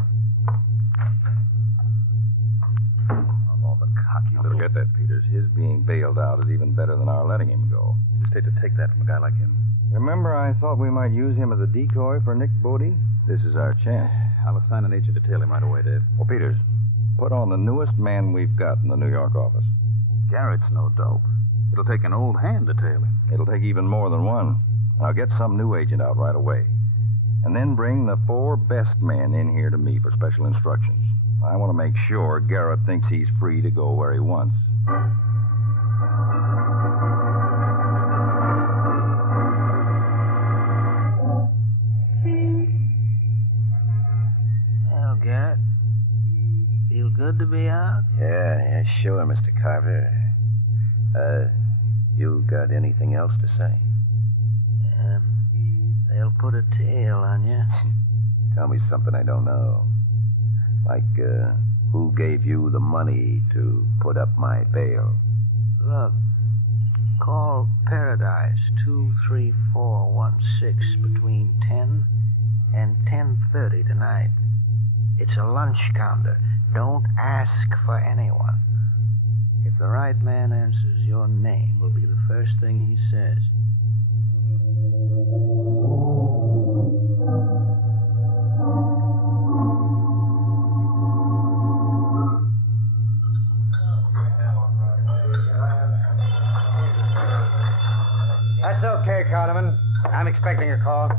Of all the cocky Don't forget that, Peters. His being bailed out is even better than our letting him go. You just hate to take that from a guy like him. Remember I thought we might use him as a decoy for Nick Bodie? This is our chance. I'll assign an agent to tail him right away, Dave. Well, Peters, put on the newest man we've got in the New York office. Garrett's no dope. It'll take an old hand to tail him. It'll take even more than one. I'll get some new agent out right away. And then bring the 4 best men in here to me for special instructions. I want to make sure Garrett thinks he's free to go where he wants. Well, Garrett, feel good to be out? Yeah, sure, Mr. Carver. You got anything else to say? They'll put a tail on you. Tell me something I don't know. Like, who gave you the money to put up my bail? Look, call Paradise 23416 between 10 and 10:30 tonight. It's a lunch counter. Don't ask for anyone. If the right man answers, your name will be the first thing he says. That's okay, Carterman. I'm expecting a call.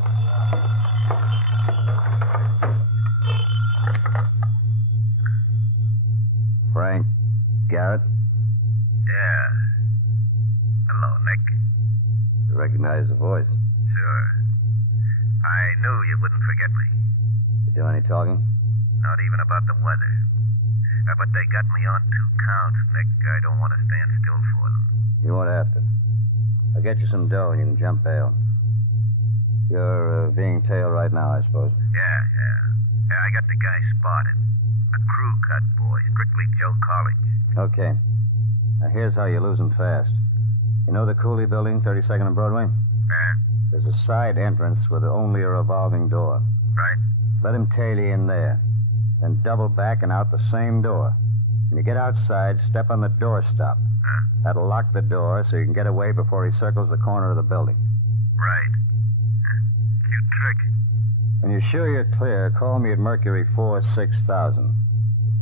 Frank Garrett? Yeah. Hello, Nick. You recognize the voice? Sure. I knew you wouldn't forget me. You do any talking? Not even about the weather. But they got me on 2 counts, Nick. I don't want to stand still for them. You won't have to. I'll get you some dough and you can jump bail. You're being tailed right now, I suppose. Yeah. I got the guy spotted. A crew cut boy, strictly Joe College. Okay. Now, here's how you lose him fast. You know the Cooley building, 32nd and Broadway? Yeah? There's a side entrance with only a revolving door. Right. Let him tail you in there. Then double back and out the same door. When you get outside, step on the doorstop. That'll lock the door so you can get away before he circles the corner of the building. Right. Cute trick. When you're sure you're clear, call me at Mercury 46000.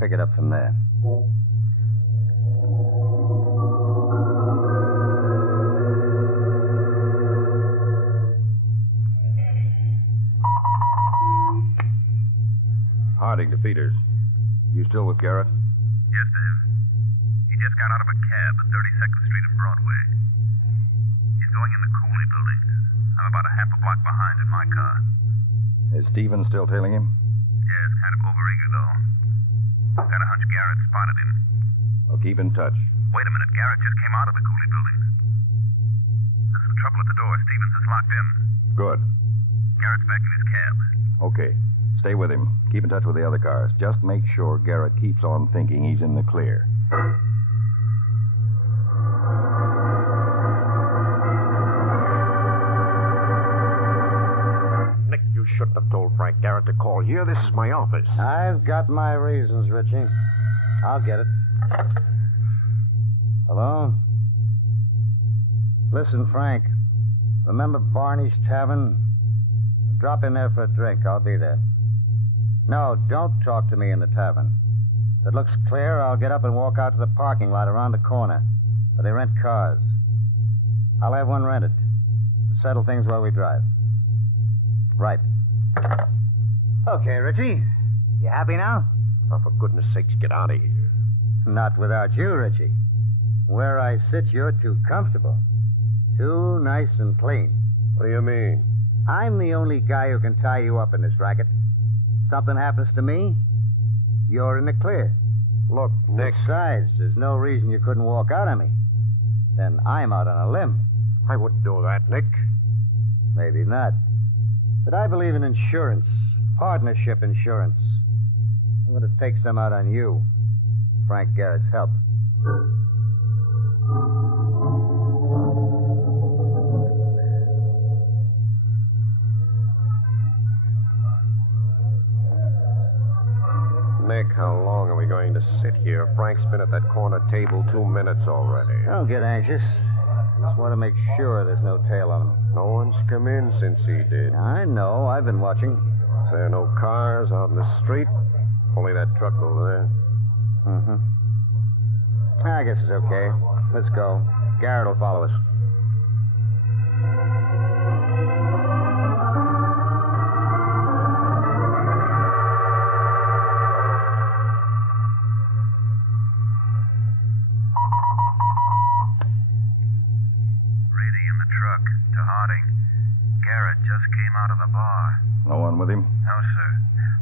Pick it up from there. Harding to Peters. You still with Garrett? Yes, Dave. He just got out of a cab at 32nd Street and Broadway. He's going in the Cooley building. I'm about a half a block behind in my car. Is Steven still tailing him? Yes, kind of overeager, though. Got a hunch Garrett spotted him. Well, keep in touch. Wait a minute. Garrett just came out of the Cooley building. There's some trouble at the door. Stevens is locked in. Good. Garrett's back in his cab. Okay. Stay with him. Keep in touch with the other cars. Just make sure Garrett keeps on thinking he's in the clear. Nick, you shouldn't have told Frank Garrett to call here. This is my office. I've got my reasons, Richie. I'll get it. Hello? Listen, Frank. Remember Barney's Tavern? Drop in there for a drink. I'll be there. No, don't talk to me in the tavern. If it looks clear, I'll get up and walk out to the parking lot around the corner, where they rent cars. I'll have one rented. Settle things while we drive. Right. Okay, Richie. You happy now? Oh, for goodness sakes, get out of here. Not without you, Richie. Where I sit, you're too comfortable. Too nice and clean. What do you mean? I'm the only guy who can tie you up in this racket. Something happens to me, you're in the clear. Look, Nick. Besides, there's no reason you couldn't walk out on me. Then I'm out on a limb. I wouldn't do that, Nick. Maybe not. But I believe in insurance. Partnership insurance. I'm going to take some out on you. Frank Garrett's help. Nick, how long are we going to sit here? Frank's been at that corner table 2 minutes already. Don't get anxious. Just want to make sure there's no tail on him. No one's come in since he did. I know. I've been watching. There are no cars out in the street. Only that truck over there. Mm-hmm. I guess it's okay. Let's go. Garrett will follow us. Brady in the truck to Harding. Garrett just came out of the bar. No one with him? No, sir.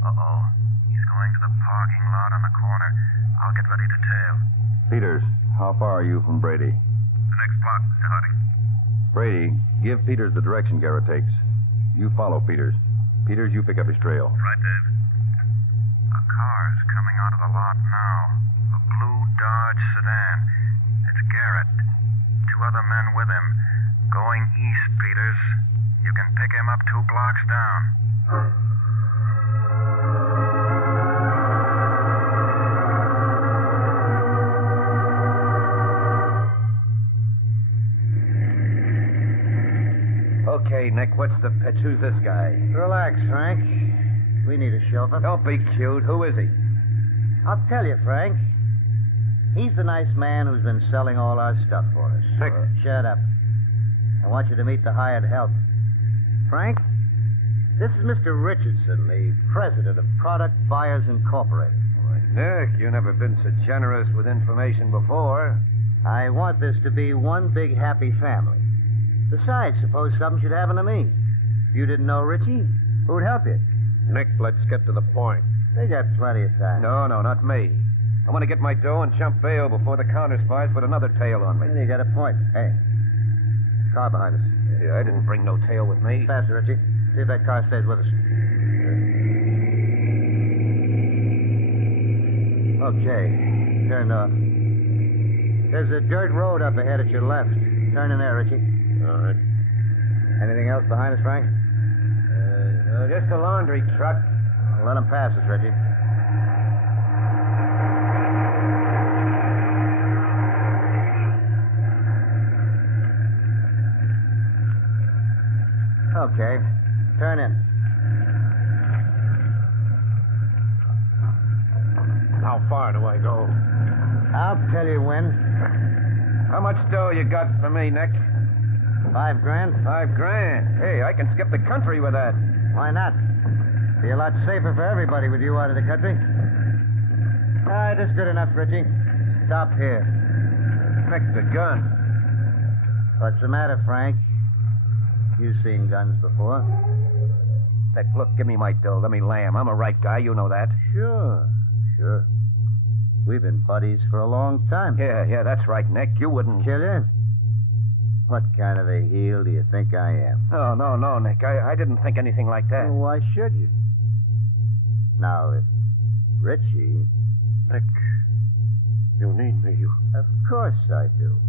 Uh-oh. He's going to the parking lot on the corner. I'll get ready to tail. Peters, how far are you from Brady? The next block, Mr. Harding. Brady, give Peters the direction Garrett takes. You follow Peters. Peters, you pick up his trail. Right, Dave. A car's coming out of the lot now. A blue Dodge sedan. It's Garrett. 2 other men with him. Going east, Peters. You can pick him up 2 blocks down. Okay, Nick, what's the pitch? Who's this guy? Relax, Frank. We need a chauffeur. Don't be cute. Who is he? I'll tell you, Frank. He's the nice man who's been selling all our stuff for us. Nick. Shut up. I want you to meet the hired help. Frank, this is Mr. Richardson, the president of Product Buyers Incorporated. Why, Nick, you've never been so generous with information before. I want this to be one big happy family. Besides, suppose something should happen to me. If you didn't know Richie, who'd help you? Nick, let's get to the point. They got plenty of time. No, not me. I want to get my dough and jump bail before the counterspies put another tail on me. Well, you got a point. Hey, car behind us. Yeah, I didn't bring no tail with me. Faster, Richie. See if that car stays with us. Okay, turned off. There's a dirt road up ahead at your left. Turn in there, Richie. All right. Anything else behind us, Frank? Just a laundry truck. Let him pass us, Richie. Okay, turn in. How far do I go? I'll tell you when. How much dough you got for me, Nick? $5 grand. $5 grand. Hey, I can skip the country with that. Why not? Be a lot safer for everybody with you out of the country. All right, that's good enough, Richie. Stop here. Nick, the gun. What's the matter, Frank? You've seen guns before. Nick, look, give me my dough. Let me lay 'em. I'm a right guy. You know that. Sure. We've been buddies for a long time. Yeah, that's right, Nick. You wouldn't... Kill you? What kind of a heel do you think I am? Oh, no, Nick. I didn't think anything like that. Well, why should you? Now, if Richie... Nick, you need me. Of course I do.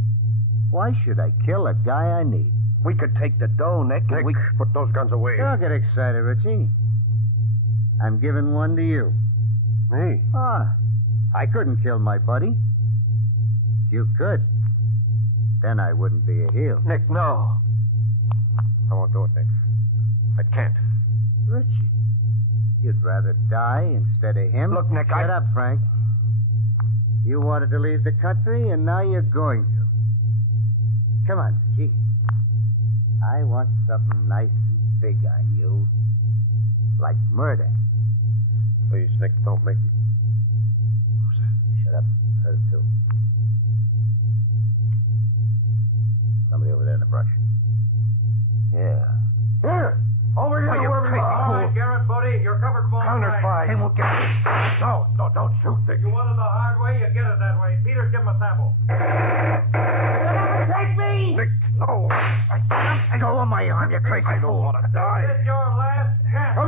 Why should I kill a guy I need? We could take the dough, Nick. Nick, put those guns away. Don't get excited, Richie. I'm giving one to you. Me? I couldn't kill my buddy. You could. Then I wouldn't be a heel. Nick, no. I won't do it, Nick. I can't. Richie, you'd rather die instead of him? Look, Nick, Shut up, Frank. You wanted to leave the country, and now you're going to. Come on, Richie. I want something nice and big on you. Like murder. Please, Nick, don't make me. Shut up. Her too. Somebody over there in the brush. Yeah. Here! Over here, whoever you are. All right, Garrett, Bodie, you're covered from all Counterspy. sides. They won't get it. No, don't shoot, Nick. You want it the hard way, you get it that way. Peters, give him a sample. Take me! Nick, no. Go on my arm, you crazy I don't want to die. This is your last chance.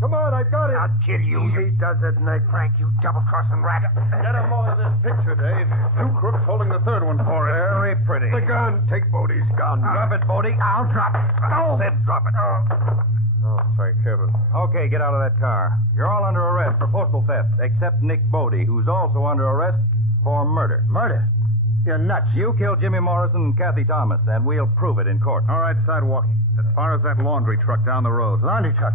Come on, I've got it. I'll kill you. Easy does it, Nick. Frank, you double-crossing rat. Get him more of this picture, Dave. Two crooks holding the third one for us. Very pretty. The gun. Take Bodie's gun. Drop it, Bodie. I'll drop it. I said drop it. Oh, thank heaven. Okay, get out of that car. You're all under arrest for postal theft, except Nick Bodie, who's also under arrest for murder. Murder? You're nuts. You killed Jimmy Morrison and Kathy Thomas, and we'll prove it in court. All right, sidewalking. As far as that laundry truck down the road. Laundry truck.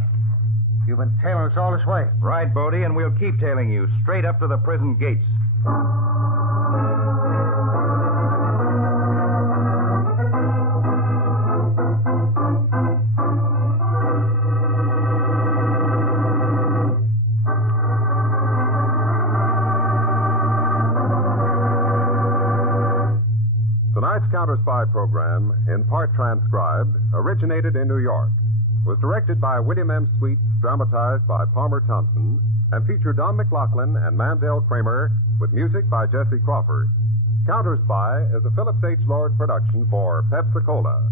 You've been tailing us all this way. Right, Bodie, and we'll keep tailing you straight up to the prison gates. Tonight's Counterspy program, in part transcribed, originated in New York, was directed by William M. Sweets, dramatized by Palmer Thompson, and featured Don McLaughlin and Mandel Kramer, with music by Jesse Crawford. Counterspy is a Phillips H. Lord production for Pepsi-Cola.